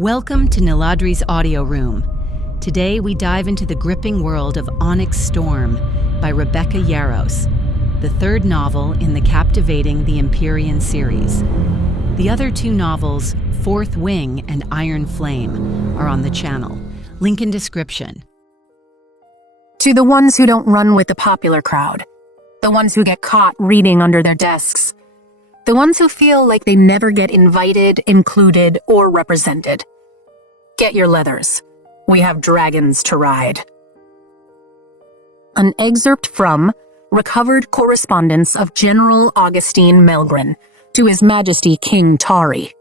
Welcome to Niladri's Audio Room. Today we dive into the gripping world of Onyx Storm by Rebecca Yarros, the third novel in the captivating The Empyrean series. The other two novels, Fourth Wing and Iron Flame, are on the channel. Link in description. To the ones who don't run with the popular crowd, the ones who get caught reading under their desks, the ones who feel like they never get invited, included, or represented. Get your leathers. We have dragons to ride. An excerpt from Recovered Correspondence of General Augustine Melgren to His Majesty King Tari.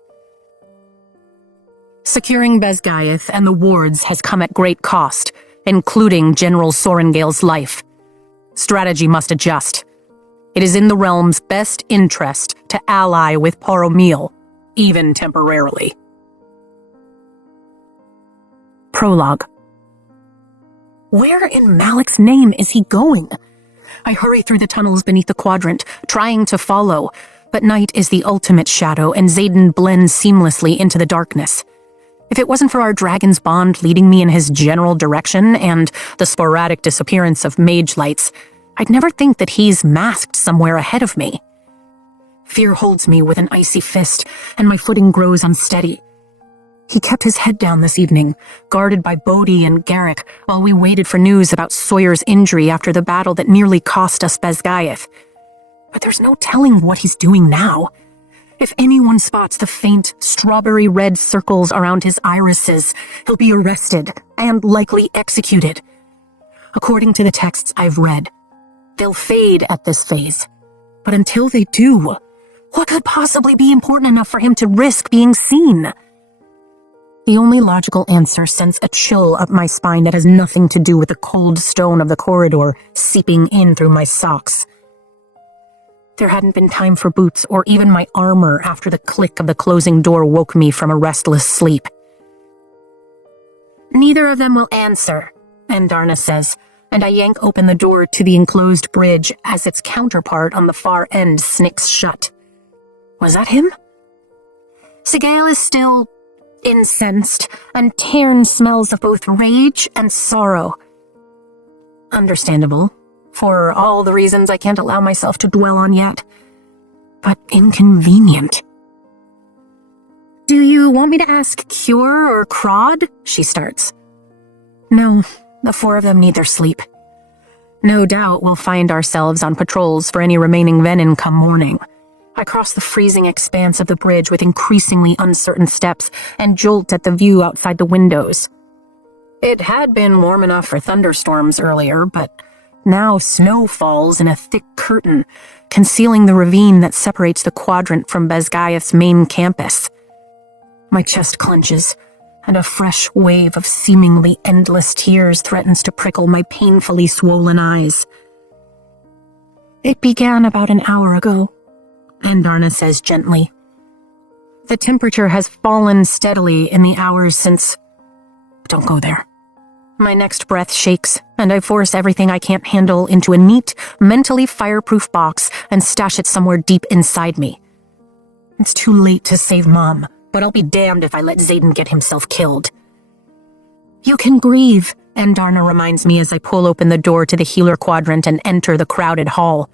Securing Besgaeth and the wards has come at great cost, including General Sorengale's life. Strategy must adjust. It is in the realm's best interest to ally with Poromil, even temporarily. Prologue. Where in Malik's name is he going? I hurry through the tunnels beneath the quadrant, trying to follow, but night is the ultimate shadow, and Xaden blends seamlessly into the darkness. If it wasn't for our dragon's bond leading me in his general direction and the sporadic disappearance of mage lights, I'd never think that he's masked somewhere ahead of me. Fear holds me with an icy fist, and my footing grows unsteady. He kept his head down this evening, guarded by Bodhi and Garrick, while we waited for news about Sawyer's injury after the battle that nearly cost us Besgaeth. But there's no telling what he's doing now. If anyone spots the faint, strawberry-red circles around his irises, he'll be arrested and likely executed. According to the texts I've read, they'll fade at this phase. But until they do, what could possibly be important enough for him to risk being seen? The only logical answer sends a chill up my spine that has nothing to do with the cold stone of the corridor seeping in through my socks. There hadn't been time for boots or even my armor after the click of the closing door woke me from a restless sleep. Neither of them will answer, Andarna says, and I yank open the door to the enclosed bridge as its counterpart on the far end snicks shut. Was that him? Sigale is still incensed, and Tairn smells of both rage and sorrow. Understandable, for all the reasons I can't allow myself to dwell on yet. But inconvenient. Do you want me to ask Cure or Crod? She starts. No, the four of them need their sleep. No doubt we'll find ourselves on patrols for any remaining Venin come morning. I cross the freezing expanse of the bridge with increasingly uncertain steps and jolt at the view outside the windows. It had been warm enough for thunderstorms earlier, but now snow falls in a thick curtain, concealing the ravine that separates the quadrant from Besgaeth's main campus. My chest clenches, and a fresh wave of seemingly endless tears threatens to prickle my painfully swollen eyes. It began about an hour ago, Andarna says gently. The temperature has fallen steadily in the hours since... Don't go there. My next breath shakes, and I force everything I can't handle into a neat, mentally fireproof box and stash it somewhere deep inside me. It's too late to save Mom, but I'll be damned if I let Xaden get himself killed. You can grieve, Andarna reminds me as I pull open the door to the healer quadrant and enter the crowded hall.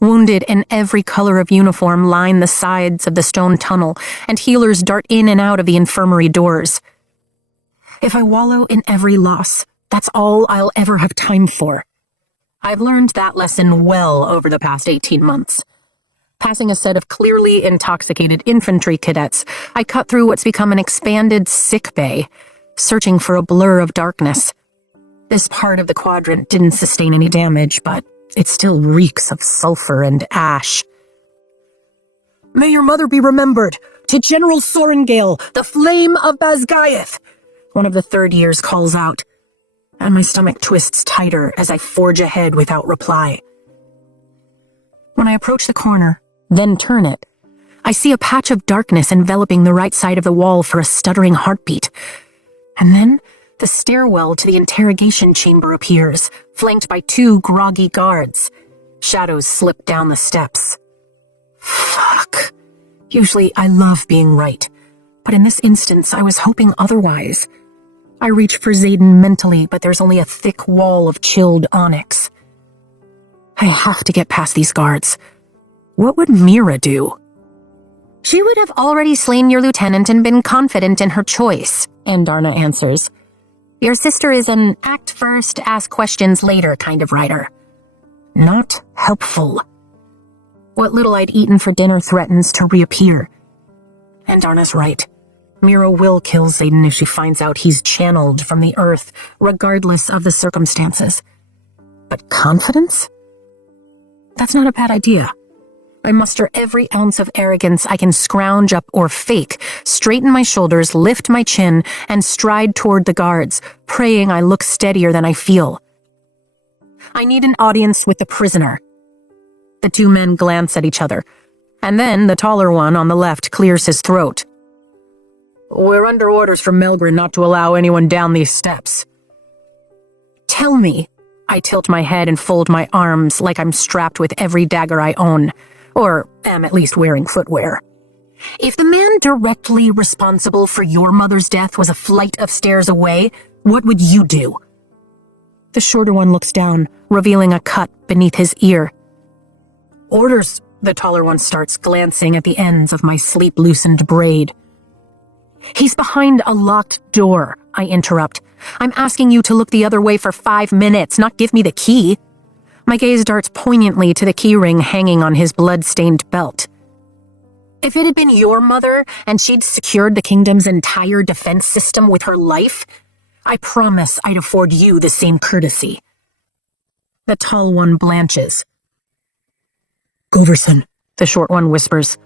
Wounded in every color of uniform line the sides of the stone tunnel, and healers dart in and out of the infirmary doors. If I wallow in every loss, that's all I'll ever have time for. I've learned that lesson well over the past 18 months. Passing a set of clearly intoxicated infantry cadets, I cut through what's become an expanded sick bay, searching for a blur of darkness. This part of the quadrant didn't sustain any damage, but it still reeks of sulfur and ash. May your mother be remembered. To General Sorengale, the flame of Besgaeth, one of the third years calls out, and my stomach twists tighter as I forge ahead without reply. When I approach the corner, then turn it, I see a patch of darkness enveloping the right side of the wall for a stuttering heartbeat. And then the stairwell to the interrogation chamber appears, flanked by two groggy guards. Shadows slip down the steps. Fuck. Usually I love being right, But in this instance, I was hoping otherwise. I reach for Xaden mentally, but there's only a thick wall of chilled onyx. I have to get past these guards. What would Mira do? She would have already slain your lieutenant and been confident in her choice, Andarna answers. Your sister is an act first, ask questions later kind of writer. Not helpful. What little I'd eaten for dinner threatens to reappear. Andarna's right. Mira will kill Xaden if she finds out he's channeled from the earth, regardless of the circumstances. But confidence? That's not a bad idea. I muster every ounce of arrogance I can scrounge up or fake, straighten my shoulders, lift my chin, and stride toward the guards, praying I look steadier than I feel. I need an audience with the prisoner. The two men glance at each other, and then the taller one on the left clears his throat. We're under orders from Melgren not to allow anyone down these steps. Tell me. I tilt my head and fold my arms like I'm strapped with every dagger I own, or am at least wearing footwear. If the man directly responsible for your mother's death was a flight of stairs away, what would you do? The shorter one looks down, revealing a cut beneath his ear. Orders, the taller one starts, glancing at the ends of my sleep-loosened braid. He's behind a locked door, I interrupt. I'm asking you to look the other way for 5 minutes, not give me the key. My gaze darts poignantly to the keyring hanging on his blood-stained belt. If it had been your mother and she'd secured the kingdom's entire defense system with her life, I promise I'd afford you the same courtesy. The tall one blanches. Goverson, the short one whispers.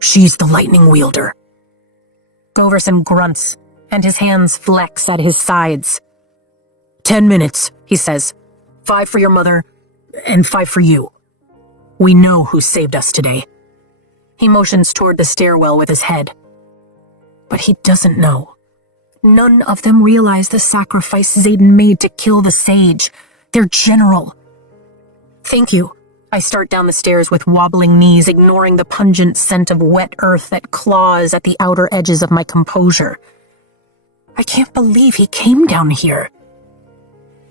She's the lightning wielder. Goverson grunts, and his hands flex at his sides. 10 minutes, he says. 5 for your mother, and 5 for you. We know who saved us today. He motions toward the stairwell with his head. But he doesn't know. None of them realize the sacrifice Xaden made to kill the sage, their general. Thank you. I start down the stairs with wobbling knees, ignoring the pungent scent of wet earth that claws at the outer edges of my composure. I can't believe he came down here.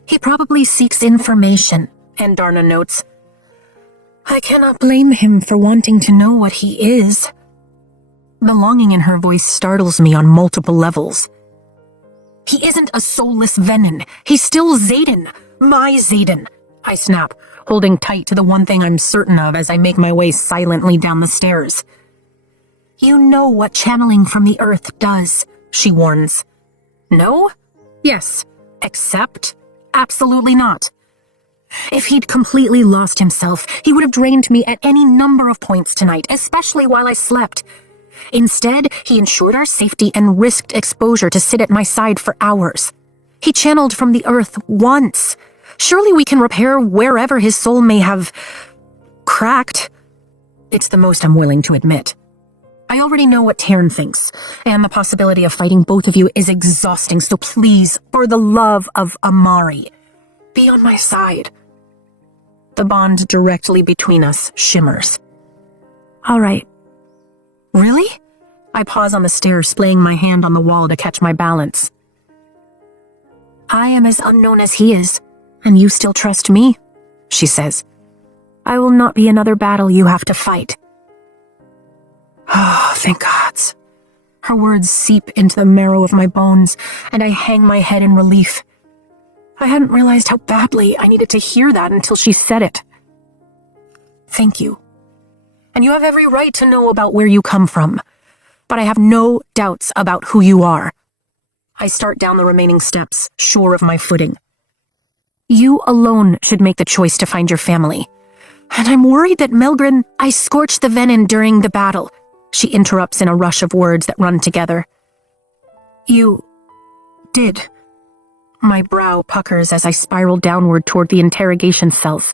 He probably seeks information, Andarna notes. I cannot blame him for wanting to know what he is. The longing in her voice startles me on multiple levels. He isn't a soulless venom. He's still Xaden, my Xaden, I snap, holding tight to the one thing I'm certain of as I make my way silently down the stairs. You know what channeling from the earth does, she warns. No? Yes. Except? Absolutely not. If he'd completely lost himself, he would have drained me at any number of points tonight, especially while I slept. Instead, he ensured our safety and risked exposure to sit at my side for hours. He channeled from the earth once. Surely we can repair wherever his soul may have cracked. It's the most I'm willing to admit. I already know what Taryn thinks, and the possibility of fighting both of you is exhausting, so please, for the love of Amari, be on my side. The bond directly between us shimmers. All right. Really? I pause on the stairs, splaying my hand on the wall to catch my balance. I am as unknown as he is, and you still trust me, she says. I will not be another battle you have to fight. Oh, thank gods. Her words seep into the marrow of my bones, and I hang my head in relief. I hadn't realized how badly I needed to hear that until she said it. Thank you. And you have every right to know about where you come from, but I have no doubts about who you are. I start down the remaining steps, sure of my footing. You alone should make the choice to find your family. And I'm worried that Melgren... I scorched the venom during the battle, she interrupts in a rush of words that run together. You... did. My brow puckers as I spiral downward toward the interrogation cells.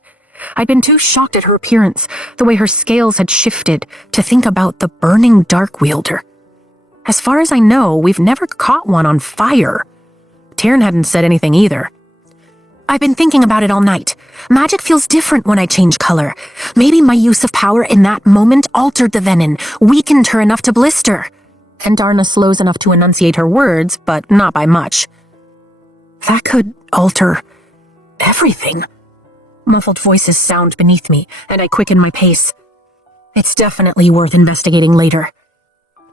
I'd been too shocked at her appearance, the way her scales had shifted, to think about the burning dark wielder. As far as I know, we've never caught one on fire. Taryn hadn't said anything either. I've been thinking about it all night. Magic feels different when I change color. Maybe my use of power in that moment altered the venom, weakened her enough to blister. and Darna slows enough to enunciate her words, but not by much. That could alter everything. Muffled voices sound beneath me, and I quicken my pace. It's definitely worth investigating later.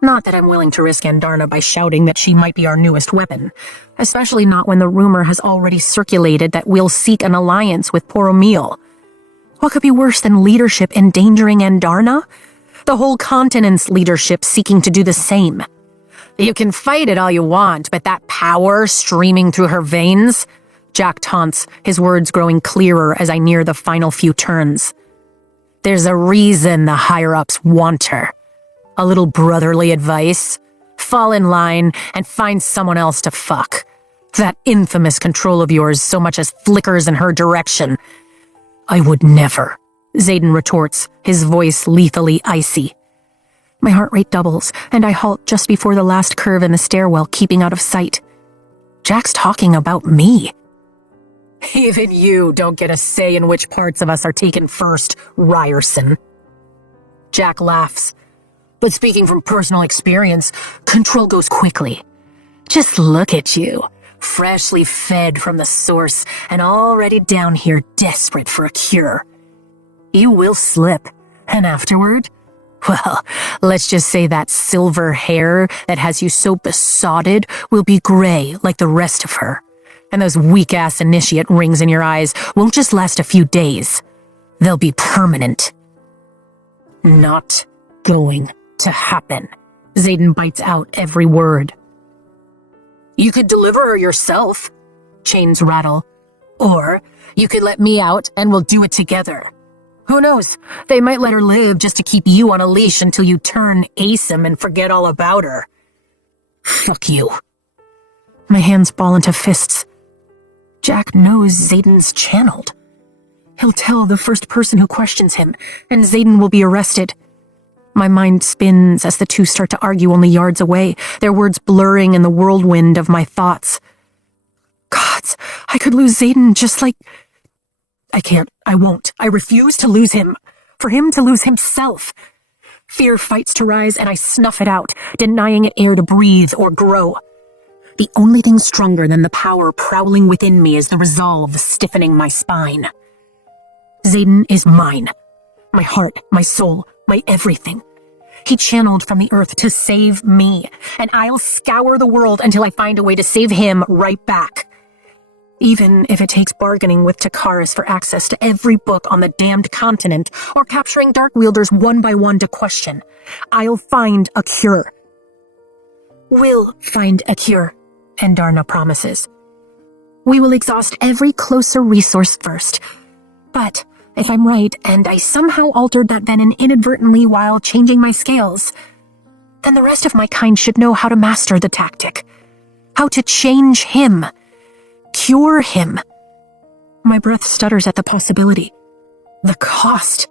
Not that I'm willing to risk Andarna by shouting that she might be our newest weapon, especially not when the rumor has already circulated that we'll seek an alliance with Poromil. What could be worse than leadership endangering Andarna? The whole continent's leadership seeking to do the same. You can fight it all you want, but that power streaming through her veins? Jack taunts, his words growing clearer as I near the final few turns. There's a reason the higher-ups want her. A little brotherly advice. Fall in line and find someone else to fuck. That infamous control of yours so much as flickers in her direction. I would never, Xaden retorts, his voice lethally icy. My heart rate doubles, and I halt just before the last curve in the stairwell, keeping out of sight. Jack's talking about me. Even you don't get a say in which parts of us are taken first, Ryerson. Jack laughs. But speaking from personal experience, control goes quickly. Just look at you, freshly fed from the source and already down here desperate for a cure. You will slip, and afterward, well, let's just say that silver hair that has you so besotted will be gray like the rest of her. And those weak-ass initiate rings in your eyes won't just last a few days. They'll be permanent. Not going to happen. Xaden bites out every word. You could deliver her yourself, chains rattle. Or you could let me out and we'll do it together. Who knows? They might let her live just to keep you on a leash until you turn ASIM and forget all about her. Fuck you. My hands ball into fists. Jack knows Xaden's channeled. He'll tell the first person who questions him, and Xaden will be arrested. My mind spins as the two start to argue only yards away, their words blurring in the whirlwind of my thoughts. Gods, I could lose Xaden just like... I can't, I won't, I refuse to lose him. For him to lose himself. Fear fights to rise and I snuff it out, denying it air to breathe or grow. The only thing stronger than the power prowling within me is the resolve stiffening my spine. Xaden is mine. My heart, my soul, my everything. He channeled from the earth to save me, and I'll scour the world until I find a way to save him right back. Even if it takes bargaining with Takaris for access to every book on the damned continent, or capturing Dark Wielders one by one to question, I'll find a cure. We'll find a cure, Andarna promises. We will exhaust every closer resource first. But if I'm right, and I somehow altered that venom inadvertently while changing my scales, then the rest of my kind should know how to master the tactic. How to change him. Cure him. My breath stutters at the possibility. The cost.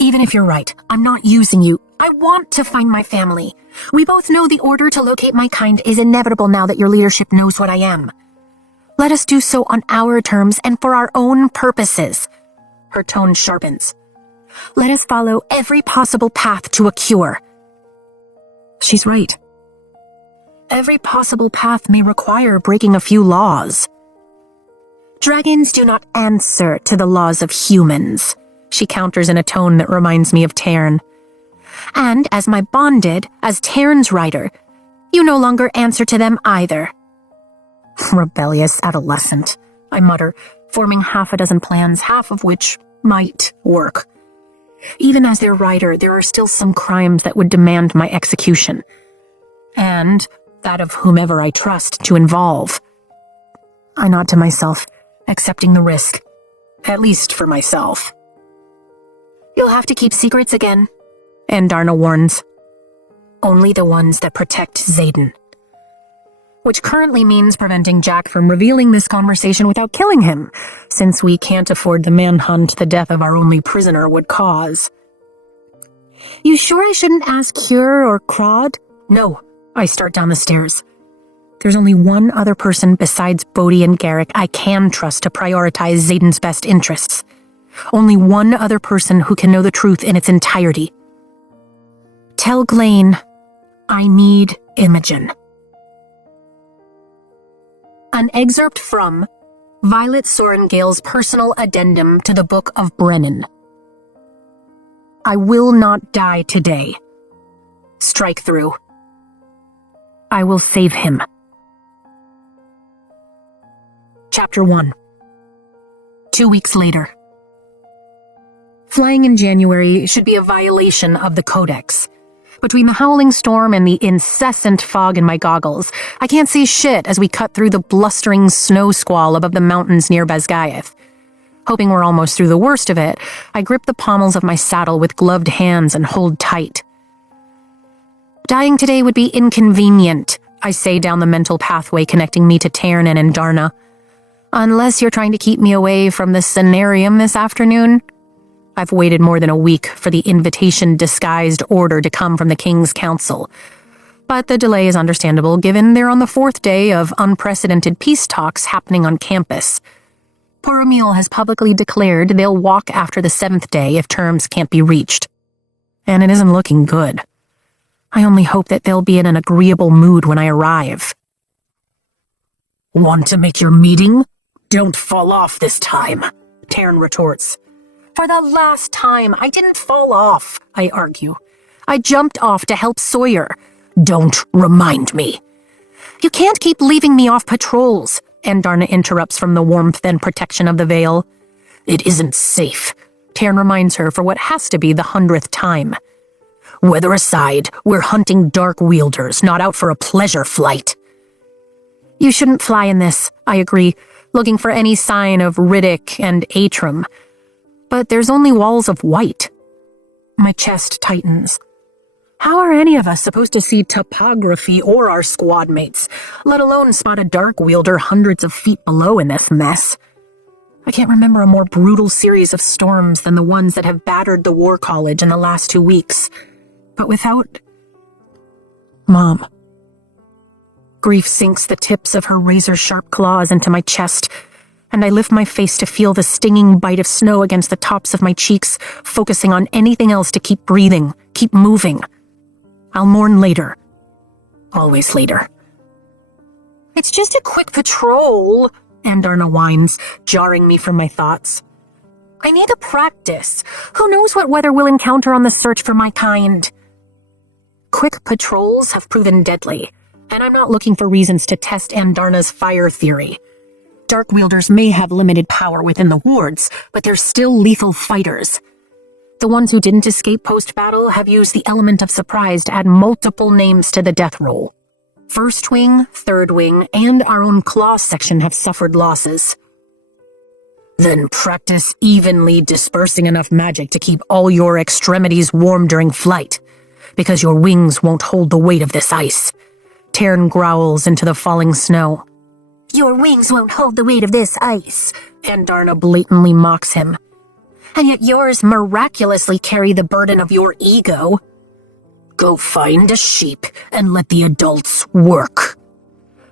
Even if you're right, I'm not using you. I want to find my family. We both know the order to locate my kind is inevitable now that your leadership knows what I am. Let us do so on our terms and for our own purposes. Her tone sharpens. Let us follow every possible path to a cure. She's right. Every possible path may require breaking a few laws. Dragons do not answer to the laws of humans, she counters in a tone that reminds me of Tern. And as my bonded, as Tern's rider, you no longer answer to them either. Rebellious adolescent, I mutter, forming half a dozen plans, half of which might work. Even as their rider, there are still some crimes that would demand my execution. And that of whomever I trust to involve. I nod to myself, accepting the risk. At least for myself. You'll have to keep secrets again, Andarna warns. Only the ones that protect Xaden. Which currently means preventing Jack from revealing this conversation without killing him, since we can't afford the manhunt the death of our only prisoner would cause. You sure I shouldn't ask Cure or Crod? No, I start down the stairs. There's only one other person besides Bodhi and Garrick I can trust to prioritize Xaden's best interests. Only one other person who can know the truth in its entirety. Tell Glane, I need Imogen. An excerpt from Violet Sorengale's personal addendum to the Book of Brennan. I will not die today. Strike through. I will save him. Chapter 1. 2 weeks later. Flying in January should be a violation of the Codex. Between the howling storm and the incessant fog in my goggles, I can't see shit as we cut through the blustering snow squall above the mountains near Basgaeth. Hoping we're almost through the worst of it, I grip the pommels of my saddle with gloved hands and hold tight. Dying today would be inconvenient, I say down the mental pathway connecting me to Tairn and Andarna. Unless you're trying to keep me away from the scenarium this afternoon. I've waited more than a week for the invitation-disguised order to come from the King's Council. But the delay is understandable given they're on the 4th day of unprecedented peace talks happening on campus. Poor Emil has publicly declared they'll walk after the 7th day if terms can't be reached. And it isn't looking good. I only hope that they'll be in an agreeable mood when I arrive. Want to make your meeting? Don't fall off this time, Tairn retorts. For the last time, I didn't fall off, I argue. I jumped off to help Sawyer. Don't remind me. You can't keep leaving me off patrols, Andarna interrupts from the warmth and protection of the veil. It isn't safe, Tairn reminds her for what has to be the 100th time. Weather aside, we're hunting dark wielders, not out for a pleasure flight. You shouldn't fly in this, I agree, looking for any sign of Riddick and Atrum. But there's only walls of white. My chest tightens. How are any of us supposed to see topography or our squad mates, let alone spot a dark wielder hundreds of feet below in this mess? I can't remember a more brutal series of storms than the ones that have battered the War College in the last 2 weeks. But without... Mom. Grief sinks the tips of her razor-sharp claws into my chest, and I lift my face to feel the stinging bite of snow against the tops of my cheeks, focusing on anything else to keep breathing, keep moving. I'll mourn later. Always later. It's just a quick patrol, Andarna whines, jarring me from my thoughts. I need a practice. Who knows what weather we'll encounter on the search for my kind? Quick patrols have proven deadly, and I'm not looking for reasons to test Andarna's fire theory. Dark wielders may have limited power within the wards, but they're still lethal fighters. The ones who didn't escape post-battle have used the element of surprise to add multiple names to the death roll. First Wing, Third Wing, and our own Claw section have suffered losses. Then practice evenly dispersing enough magic to keep all your extremities warm during flight, because your wings won't hold the weight of this ice. Tairn growls into the falling snow. Your wings won't hold the weight of this ice, Andarna blatantly mocks him. And yet yours miraculously carry the burden of your ego. Go find a sheep and let the adults work.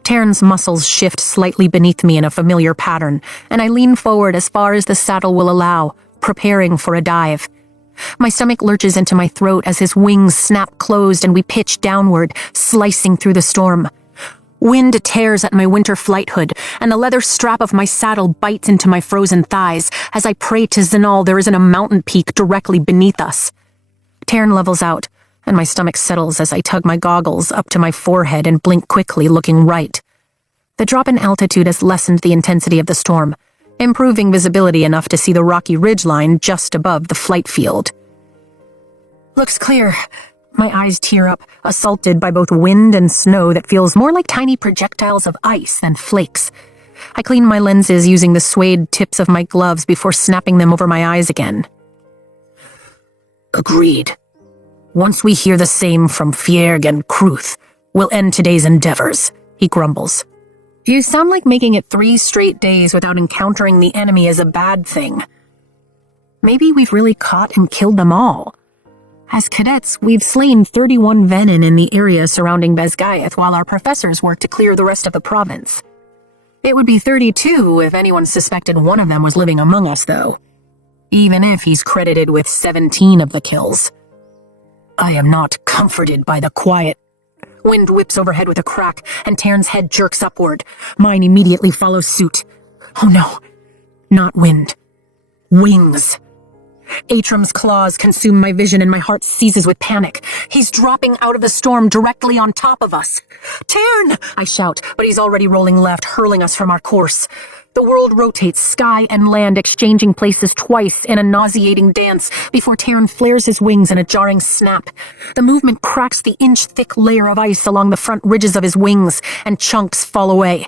Tairn's muscles shift slightly beneath me in a familiar pattern, and I lean forward as far as the saddle will allow, preparing for a dive. My stomach lurches into my throat as his wings snap closed and we pitch downward, slicing through the storm. Wind tears at my winter flight hood, and the leather strap of my saddle bites into my frozen thighs as I pray to Zinal there isn't a mountain peak directly beneath us. Tairn levels out, and my stomach settles as I tug my goggles up to my forehead and blink quickly, looking right. The drop in altitude has lessened the intensity of the storm, improving visibility enough to see the rocky ridgeline just above the flight field. Looks clear. My eyes tear up, assaulted by both wind and snow that feels more like tiny projectiles of ice than flakes. I clean my lenses using the suede tips of my gloves before snapping them over my eyes again. Agreed. Once we hear the same from Fierg and Kruth, we'll end today's endeavors, he grumbles. You sound like making it 3 straight days without encountering the enemy is a bad thing. Maybe we've really caught and killed them all. As cadets, we've slain 31 Venin in the area surrounding Basgaeth while our professors work to clear the rest of the province. It would be 32 if anyone suspected one of them was living among us, though. Even if he's credited with 17 of the kills. I am not comforted by the quiet. Wind whips overhead with a crack, and Taryn's head jerks upward. Mine immediately follows suit. Oh no, not wind. Wings. Atrum's claws consume my vision and my heart seizes with panic. He's dropping out of the storm directly on top of us. Taryn! I shout, but he's already rolling left, hurling us from our course. The world rotates, sky and land exchanging places twice in a nauseating dance before Taryn flares his wings in a jarring snap. The movement cracks the inch-thick layer of ice along the front ridges of his wings, and chunks fall away.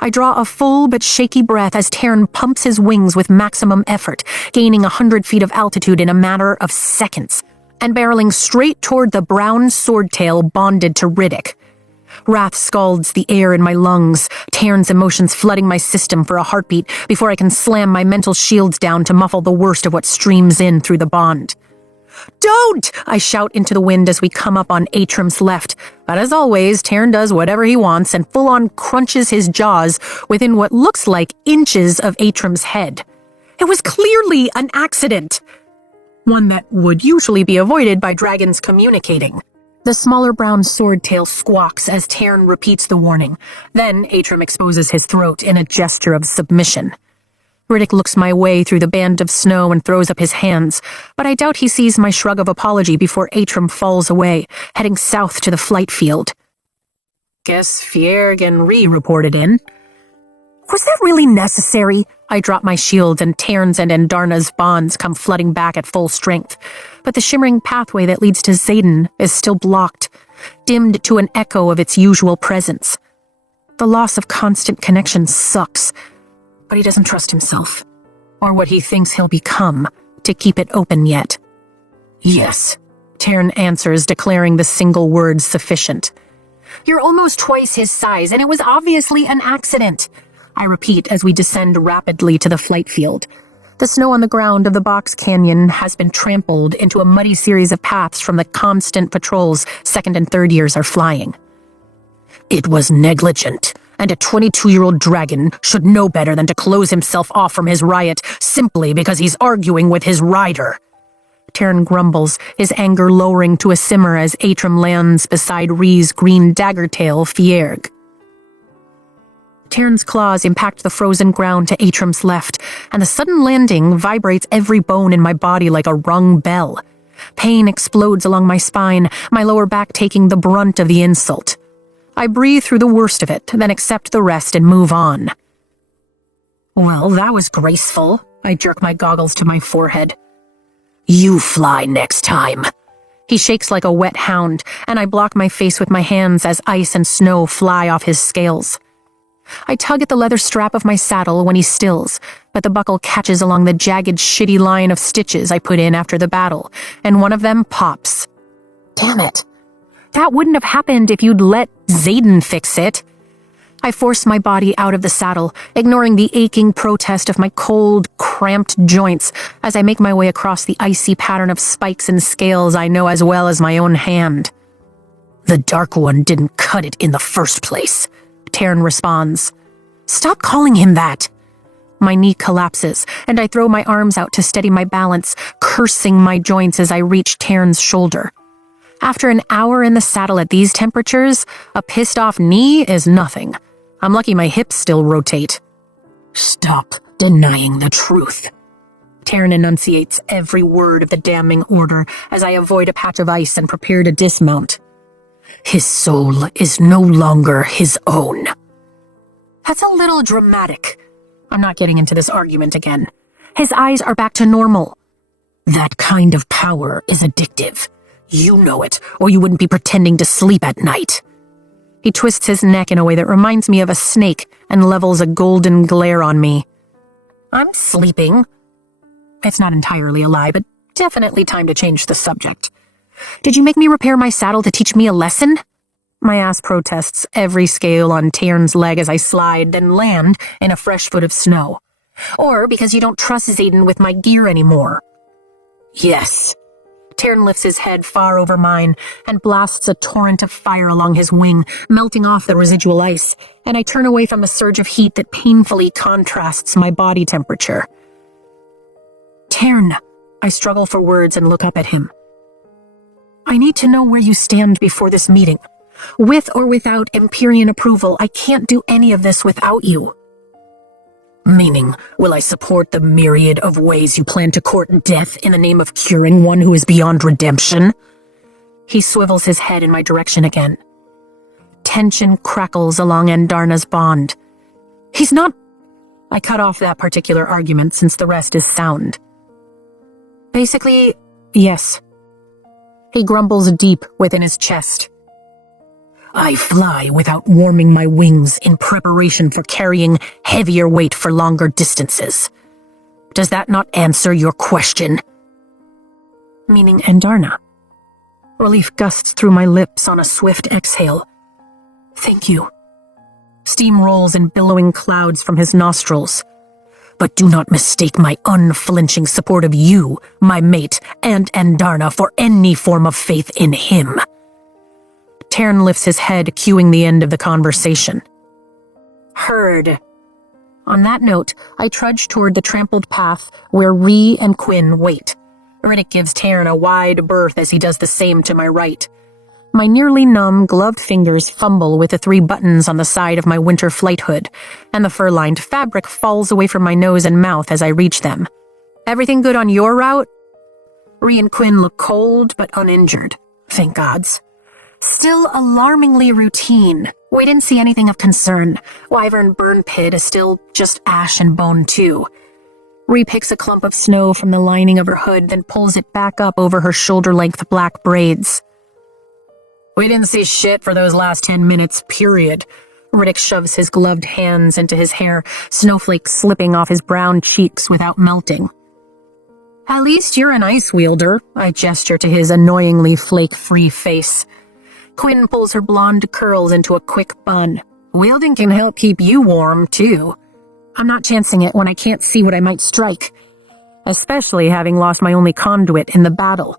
I draw a full but shaky breath as Taryn pumps his wings with maximum effort, gaining 100 feet of altitude in a matter of seconds, and barreling straight toward the brown swordtail bonded to Riddick. Wrath scalds the air in my lungs, Taryn's emotions flooding my system for a heartbeat before I can slam my mental shields down to muffle the worst of what streams in through the bond. Don't! I shout into the wind as we come up on Atrum's left, but as always, Taryn does whatever he wants and full-on crunches his jaws within what looks like inches of Atrum's head. It was clearly an accident. One that would usually be avoided by dragons communicating. The smaller brown swordtail squawks as Taryn repeats the warning. Then Atrum exposes his throat in a gesture of submission. Riddick looks my way through the band of snow and throws up his hands, but I doubt he sees my shrug of apology before Atrum falls away, heading south to the flight field. Guess Fierg and Ree reported in. Was that really necessary? I drop my shields and Taryn's and Endarna's bonds come flooding back at full strength, but the shimmering pathway that leads to Xaden is still blocked, dimmed to an echo of its usual presence. The loss of constant connection sucks, but he doesn't trust himself, or what he thinks he'll become, to keep it open yet. Yes, Taryn answers, declaring the single word sufficient. You're almost twice his size, and it was obviously an accident, I repeat as we descend rapidly to the flight field. The snow on the ground of the box canyon has been trampled into a muddy series of paths from the constant patrols second and third years are flying. It was negligent, and a 22-year-old dragon should know better than to close himself off from his riot simply because he's arguing with his rider. Taryn grumbles, his anger lowering to a simmer as Atrum lands beside Ree's green dagger tail Fierg. Taryn's claws impact the frozen ground to Atrum's left, and the sudden landing vibrates every bone in my body like a rung bell. Pain explodes along my spine, my lower back taking the brunt of the insult. I breathe through the worst of it, then accept the rest and move on. Well, that was graceful. I jerk my goggles to my forehead. You fly next time. He shakes like a wet hound, and I block my face with my hands as ice and snow fly off his scales. I tug at the leather strap of my saddle when he stills, but the buckle catches along the jagged, shitty line of stitches I put in after the battle, and one of them pops. Damn it. That wouldn't have happened if you'd let Xaden fix it. I force my body out of the saddle, ignoring the aching protest of my cold, cramped joints as I make my way across the icy pattern of spikes and scales I know as well as my own hand. The Dark One didn't cut it in the first place, Taryn responds. Stop calling him that. My knee collapses, and I throw my arms out to steady my balance, cursing my joints as I reach Taryn's shoulder. After an hour in the saddle at these temperatures, a pissed-off knee is nothing. I'm lucky my hips still rotate. Stop denying the truth. Taryn enunciates every word of the damning order as I avoid a patch of ice and prepare to dismount. His soul is no longer his own. That's a little dramatic. I'm not getting into this argument again. His eyes are back to normal. That kind of power is addictive. You know it, or you wouldn't be pretending to sleep at night. He twists his neck in a way that reminds me of a snake and levels a golden glare on me. I'm sleeping. It's not entirely a lie, but definitely time to change the subject. Did you make me repair my saddle to teach me a lesson? My ass protests every scale on Taryn's leg as I slide, then land in a fresh foot of snow. Or because you don't trust Xaden with my gear anymore. Yes. Taryn lifts his head far over mine and blasts a torrent of fire along his wing, melting off the residual ice, and I turn away from the surge of heat that painfully contrasts my body temperature. Taryn, I struggle for words and look up at him. I need to know where you stand before this meeting. With or without Empyrean approval, I can't do any of this without you. Meaning, will I support the myriad of ways you plan to court death in the name of curing one who is beyond redemption? He swivels his head in my direction again. Tension crackles along Andarna's bond. He's not... I cut off that particular argument since the rest is sound. Basically, yes. He grumbles deep within his chest. I fly without warming my wings in preparation for carrying heavier weight for longer distances. Does that not answer your question? Meaning Andarna. Relief gusts through my lips on a swift exhale. Thank you. Steam rolls in billowing clouds from his nostrils. But do not mistake my unflinching support of you, my mate, and Andarna for any form of faith in him. Tern lifts his head, cueing the end of the conversation. Heard. On that note, I trudge toward the trampled path where Ree and Quinn wait. Riddick gives Tern a wide berth as he does the same to my right. My nearly numb, gloved fingers fumble with the 3 buttons on the side of my winter flight hood, and the fur-lined fabric falls away from my nose and mouth as I reach them. Everything good on your route? Ree and Quinn look cold but uninjured. Thank gods. Still alarmingly routine. We didn't see anything of concern. Wyvern Burn Pit is still just ash and bone too. Ree picks a clump of snow from the lining of her hood, then pulls it back up over her shoulder-length black braids. We didn't see shit for those last 10 minutes, period. Riddick shoves his gloved hands into his hair, snowflakes slipping off his brown cheeks without melting. At least you're an ice wielder, I gesture to his annoyingly flake-free face. Quinn pulls her blonde curls into a quick bun. Wielding can help keep you warm, too. I'm not chancing it when I can't see what I might strike, especially having lost my only conduit in the battle.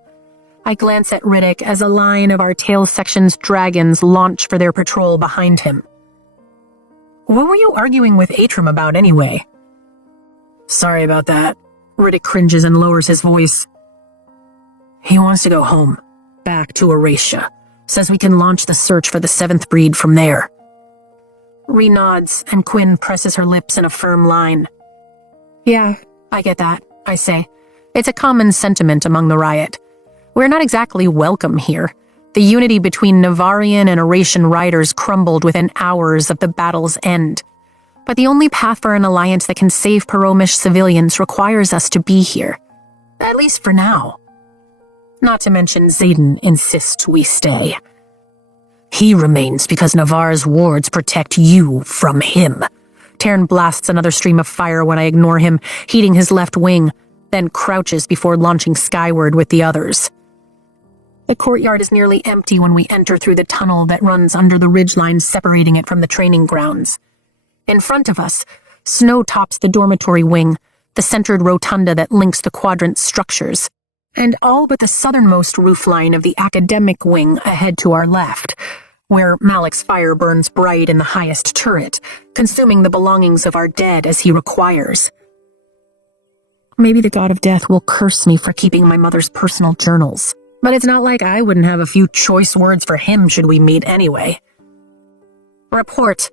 I glance at Riddick as a line of our tail section's dragons launch for their patrol behind him. What were you arguing with Atrum about anyway? Sorry about that. Riddick cringes and lowers his voice. He wants to go home, back to Eratia. Says we can launch the search for the 7th breed from there. Ree nods, and Quinn presses her lips in a firm line. Yeah, I get that, I say. It's a common sentiment among the riot. We're not exactly welcome here. The unity between Navarian and Eratian riders crumbled within hours of the battle's end. But the only path for an alliance that can save Peromish civilians requires us to be here. At least for now. Not to mention Xaden insists we stay. He remains because Navarre's wards protect you from him. Tern blasts another stream of fire when I ignore him, heating his left wing, then crouches before launching skyward with the others. The courtyard is nearly empty when we enter through the tunnel that runs under the ridgeline separating it from the training grounds. In front of us, snow tops the dormitory wing, the centered rotunda that links the quadrant's structures, and all but the southernmost roofline of the academic wing ahead to our left, where Malik's fire burns bright in the highest turret, consuming the belongings of our dead as he requires. Maybe the god of death will curse me for keeping my mother's personal journals, but it's not like I wouldn't have a few choice words for him should we meet anyway. Report.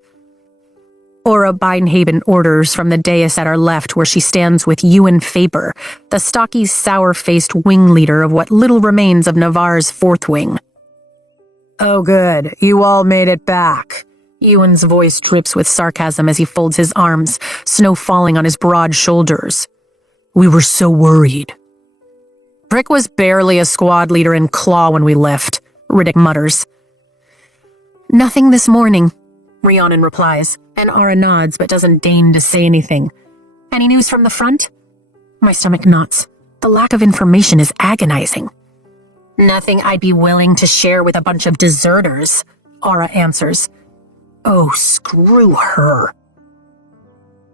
Aura Beinhaben orders from the dais at our left where she stands with Ewan Faber, the stocky, sour-faced wing leader of what little remains of Navarre's 4th wing. Oh good, you all made it back. Ewan's voice drips with sarcasm as he folds his arms, snow falling on his broad shoulders. We were so worried. Brick was barely a squad leader in Claw when we left, Riddick mutters. Nothing this morning, Rhiannon replies, and Aura nods but doesn't deign to say anything. Any news from the front? My stomach knots. The lack of information is agonizing. Nothing I'd be willing to share with a bunch of deserters, Aura answers. Oh, screw her.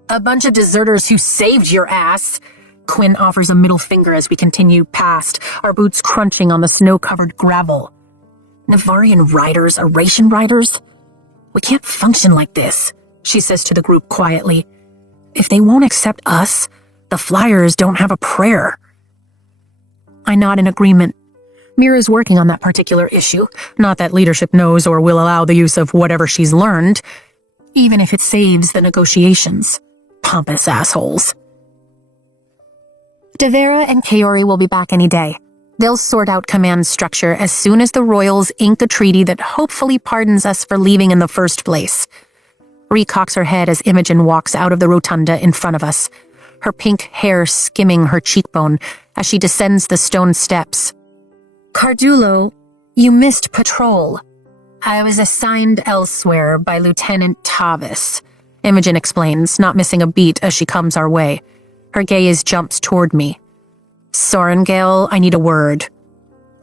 A bunch of deserters who saved your ass, Quinn offers a middle finger as we continue past, our boots crunching on the snow-covered gravel. Navarian riders, Eratian riders? We can't function like this, she says to the group quietly. If they won't accept us, the flyers don't have a prayer. I nod in agreement. Mira's working on that particular issue. Not that leadership knows or will allow the use of whatever she's learned, even if it saves the negotiations. Pompous assholes. Devera and Kaori will be back any day. They'll sort out command structure as soon as the royals ink a treaty that hopefully pardons us for leaving in the first place. Ree cocks her head as Imogen walks out of the rotunda in front of us, her pink hair skimming her cheekbone as she descends the stone steps. Cardulo, you missed patrol. I was assigned elsewhere by Lieutenant Tavis, Imogen explains, not missing a beat as she comes our way. Her gaze jumps toward me. Sorengale, I need a word.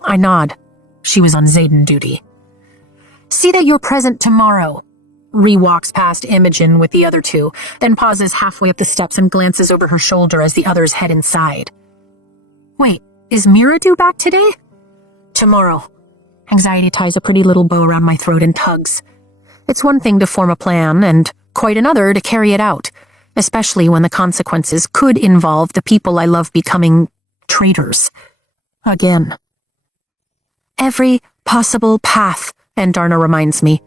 I nod. She was on Zayden duty. See that you're present tomorrow. Ree walks past Imogen with the other two, then pauses halfway up the steps and glances over her shoulder as the others head inside. Wait, is Mira due back today? Tomorrow. Anxiety ties a pretty little bow around my throat and tugs. It's one thing to form a plan, and quite another to carry it out, especially when the consequences could involve the people I love becoming traitors. Again. Every possible path, Andarna reminds me.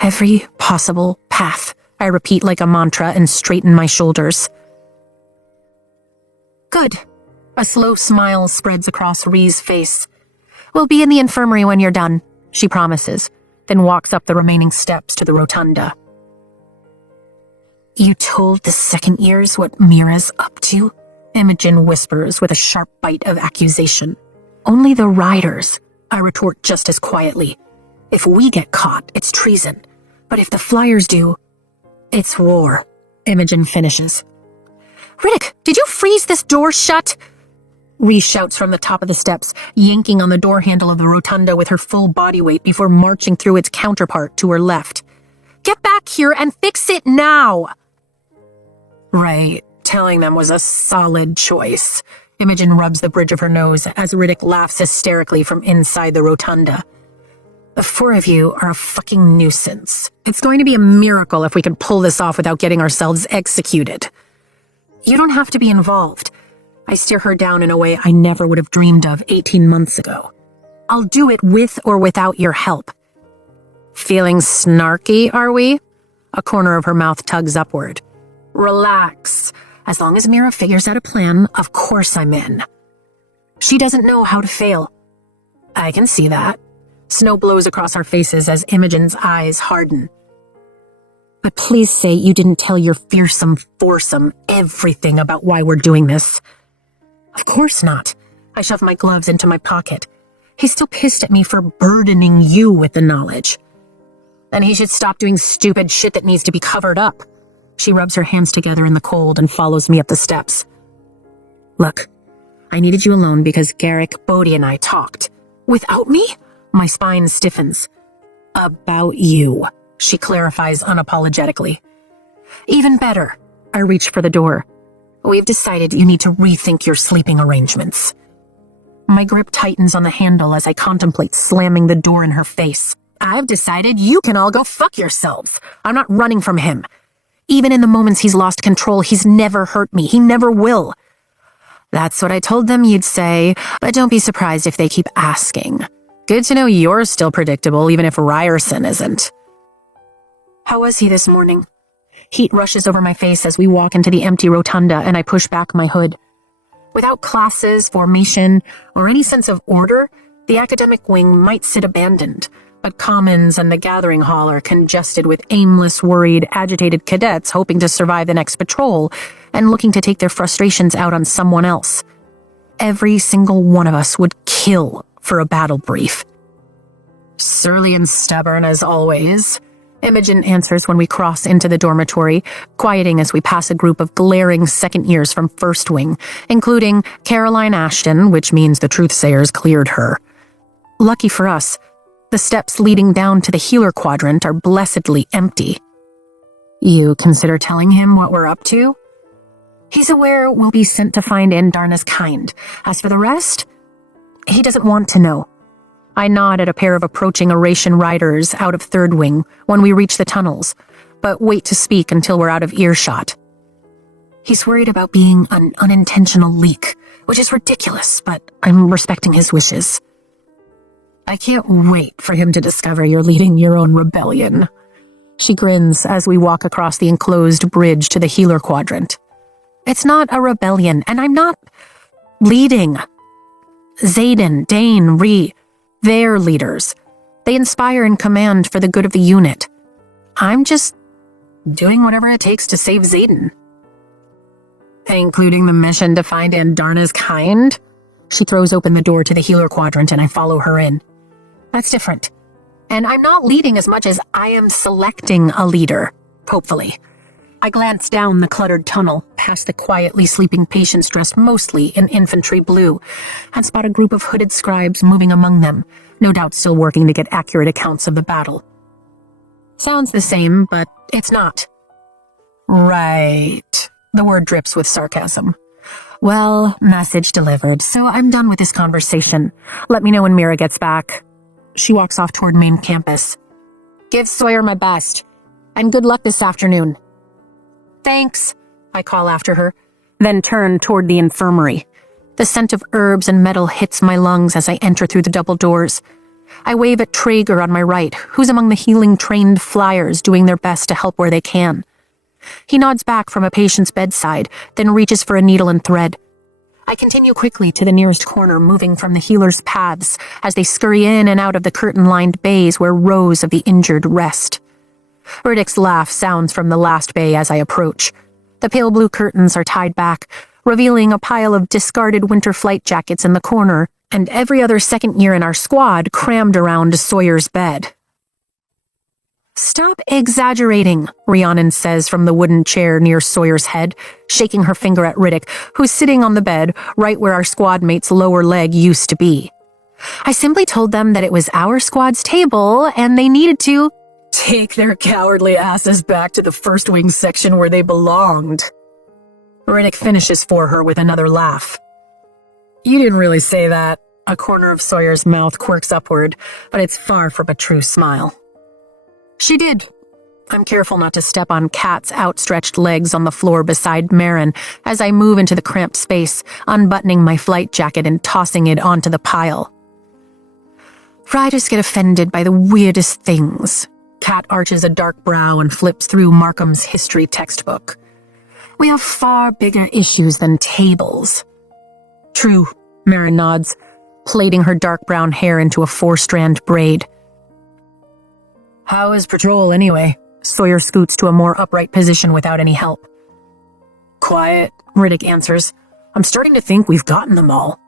Every possible path, I repeat like a mantra and straighten my shoulders. Good. A slow smile spreads across Ree's face. We'll be in the infirmary when you're done, she promises, then walks up the remaining steps to the rotunda. You told the second years what Mira's up to? Imogen whispers with a sharp bite of accusation. Only the riders, I retort just as quietly. If we get caught, it's treason. But if the flyers do, it's war, Imogen finishes. Riddick, did you freeze this door shut? Ree shouts from the top of the steps, yanking on the door handle of the rotunda with her full body weight before marching through its counterpart to her left. Get back here and fix it now! Right, telling them was a solid choice. Imogen rubs the bridge of her nose as Riddick laughs hysterically from inside the rotunda. The four of you are a fucking nuisance. It's going to be a miracle if we can pull this off without getting ourselves executed. You don't have to be involved. I stare her down in a way I never would have dreamed of 18 months ago. I'll do it with or without your help. Feeling snarky, are we? A corner of her mouth tugs upward. Relax. As long as Mira figures out a plan, of course I'm in. She doesn't know how to fail. I can see that. Snow blows across our faces as Imogen's eyes harden. But please say you didn't tell your fearsome foursome everything about why we're doing this. Of course not. I shove my gloves into my pocket. He's still pissed at me for burdening you with the knowledge. Then he should stop doing stupid shit that needs to be covered up. She rubs her hands together in the cold and follows me up the steps. Look, I needed you alone because Garrick, Bodhi, and I talked. Without me? My spine stiffens. About you, she clarifies unapologetically. Even better. I reach for the door. We've decided you need to rethink your sleeping arrangements. My grip tightens on the handle as I contemplate slamming the door in her face. I've decided you can all go fuck yourselves. I'm not running from him. Even in the moments he's lost control, he's never hurt me. He never will. That's what I told them you'd say, but don't be surprised if they keep asking. Good to know you're still predictable, even if Ryerson isn't. How was he this morning? Heat rushes over my face as we walk into the empty rotunda and I push back my hood. Without classes, formation, or any sense of order, the academic wing might sit abandoned, but Commons and the Gathering Hall are congested with aimless, worried, agitated cadets hoping to survive the next patrol and looking to take their frustrations out on someone else. Every single one of us would kill for a battle brief. Surly and stubborn as always, Imogen answers when we cross into the dormitory, quieting as we pass a group of glaring second years from First Wing, including Caroline Ashton, which means the Truthsayers cleared her. Lucky for us, the steps leading down to the healer quadrant are blessedly empty. You consider telling him what we're up to? He's aware we'll be sent to find Andarna's kind. As for the rest, he doesn't want to know. I nod at a pair of approaching Aratian riders out of Third Wing when we reach the tunnels, but wait to speak until we're out of earshot. He's worried about being an unintentional leak, which is ridiculous, but I'm respecting his wishes. I can't wait for him to discover you're leading your own rebellion. She grins as we walk across the enclosed bridge to the healer quadrant. It's not a rebellion, and I'm not leading. Zayden, Dane, Ree, they're leaders. They inspire and command for the good of the unit. I'm just doing whatever it takes to save Zayden. Including the mission to find Andarna's kind? She throws open the door to the healer quadrant and I follow her in. That's different. And I'm not leading as much as I am selecting a leader, hopefully. I glance down the cluttered tunnel, past the quietly sleeping patients dressed mostly in infantry blue, and spot a group of hooded scribes moving among them, no doubt still working to get accurate accounts of the battle. Sounds the same, but it's not. Right. The word drips with sarcasm. Well, message delivered, so I'm done with this conversation. Let me know when Mira gets back. She walks off toward main campus. Give Sawyer my best, and good luck this afternoon. Thanks, I call after her, then turn toward the infirmary. The scent of herbs and metal hits my lungs as I enter through the double doors. I wave at Traeger on my right, who's among the healing-trained flyers doing their best to help where they can. He nods back from a patient's bedside, then reaches for a needle and thread. I continue quickly to the nearest corner, moving from the healers' paths as they scurry in and out of the curtain-lined bays where rows of the injured rest. Riddick's laugh sounds from the last bay as I approach. The pale blue curtains are tied back, revealing a pile of discarded winter flight jackets in the corner, and every other second year in our squad crammed around Sawyer's bed. Stop exaggerating, Rhiannon says from the wooden chair near Sawyer's head, shaking her finger at Riddick, who's sitting on the bed right where our squad mate's lower leg used to be. I simply told them that it was our squad's table and they needed to take their cowardly asses back to the first wing section where they belonged. Riddick finishes for her with another laugh. You didn't really say that. A corner of Sawyer's mouth quirks upward, but it's far from a true smile. She did. I'm careful not to step on Kat's outstretched legs on the floor beside Marin as I move into the cramped space, unbuttoning my flight jacket and tossing it onto the pile. Riders get offended by the weirdest things. Kat arches a dark brow and flips through Markham's history textbook. We have far bigger issues than tables. True, Marin nods, plaiting her dark brown hair into a 4-strand braid. How is patrol, anyway? Sawyer scoots to a more upright position without any help. Quiet, Riddick answers. I'm starting to think we've gotten them all.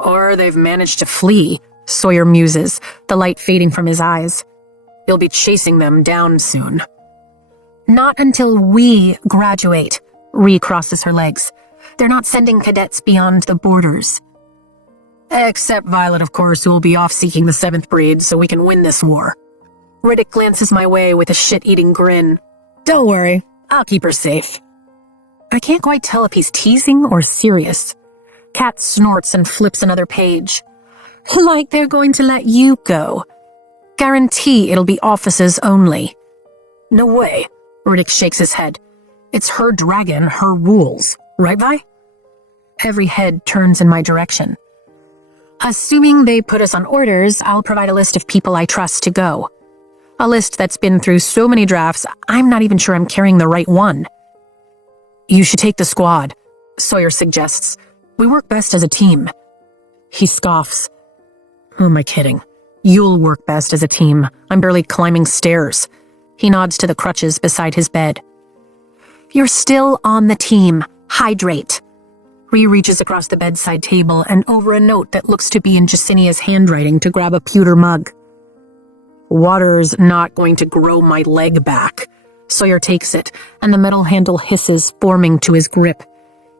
Or they've managed to flee, Sawyer muses, the light fading from his eyes. You'll be chasing them down soon. Not until we graduate, Ree crosses her legs. They're not sending cadets beyond the borders. Except Violet, of course, who will be off seeking the 7th breed so we can win this war. Riddick glances my way with a shit-eating grin. Don't worry, I'll keep her safe. I can't quite tell if he's teasing or serious. Kat snorts and flips another page. Like they're going to let you go. Guarantee it'll be officers only. No way, Riddick shakes his head. It's her dragon, her rules. Right, Vi? Every head turns in my direction. Assuming they put us on orders, I'll provide a list of people I trust to go. A list that's been through so many drafts, I'm not even sure I'm carrying the right one. You should take the squad, Sawyer suggests. We work best as a team. He scoffs. Who am I kidding? You'll work best as a team. I'm barely climbing stairs. He nods to the crutches beside his bed. You're still on the team. Hydrate. Ree reaches across the bedside table and over a note that looks to be in Jasinia's handwriting to grab a pewter mug. Water's not going to grow my leg back. Sawyer takes it, and the metal handle hisses, forming to his grip.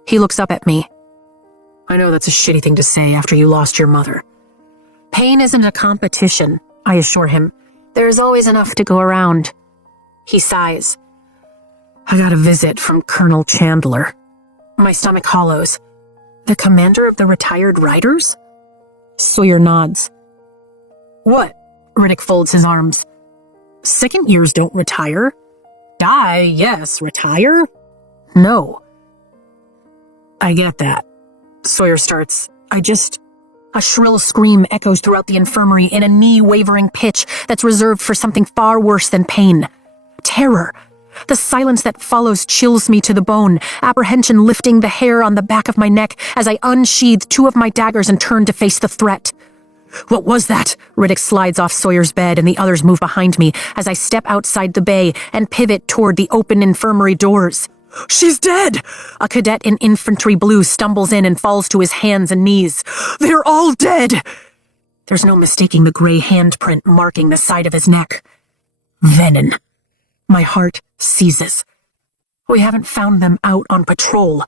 He looks up at me. I know that's a shitty thing to say after you lost your mother. Pain isn't a competition, I assure him. There's always enough to go around. He sighs. I got a visit from Colonel Chandler. My stomach hollows. The commander of the retired riders? Sawyer nods. What? Riddick folds his arms. Second years don't retire. Die, yes. Retire? No. I get that. Sawyer starts. A shrill scream echoes throughout the infirmary in a knee-wavering pitch that's reserved for something far worse than pain. Terror. The silence that follows chills me to the bone, apprehension lifting the hair on the back of my neck as I unsheathe two of my daggers and turn to face the threat. "What was that?" Riddick slides off Sawyer's bed and the others move behind me as I step outside the bay and pivot toward the open infirmary doors. "She's dead!" A cadet in infantry blue stumbles in and falls to his hands and knees. "They're all dead!" There's no mistaking the gray handprint marking the side of his neck. Venom. My heart seizes. We haven't found them out on patrol.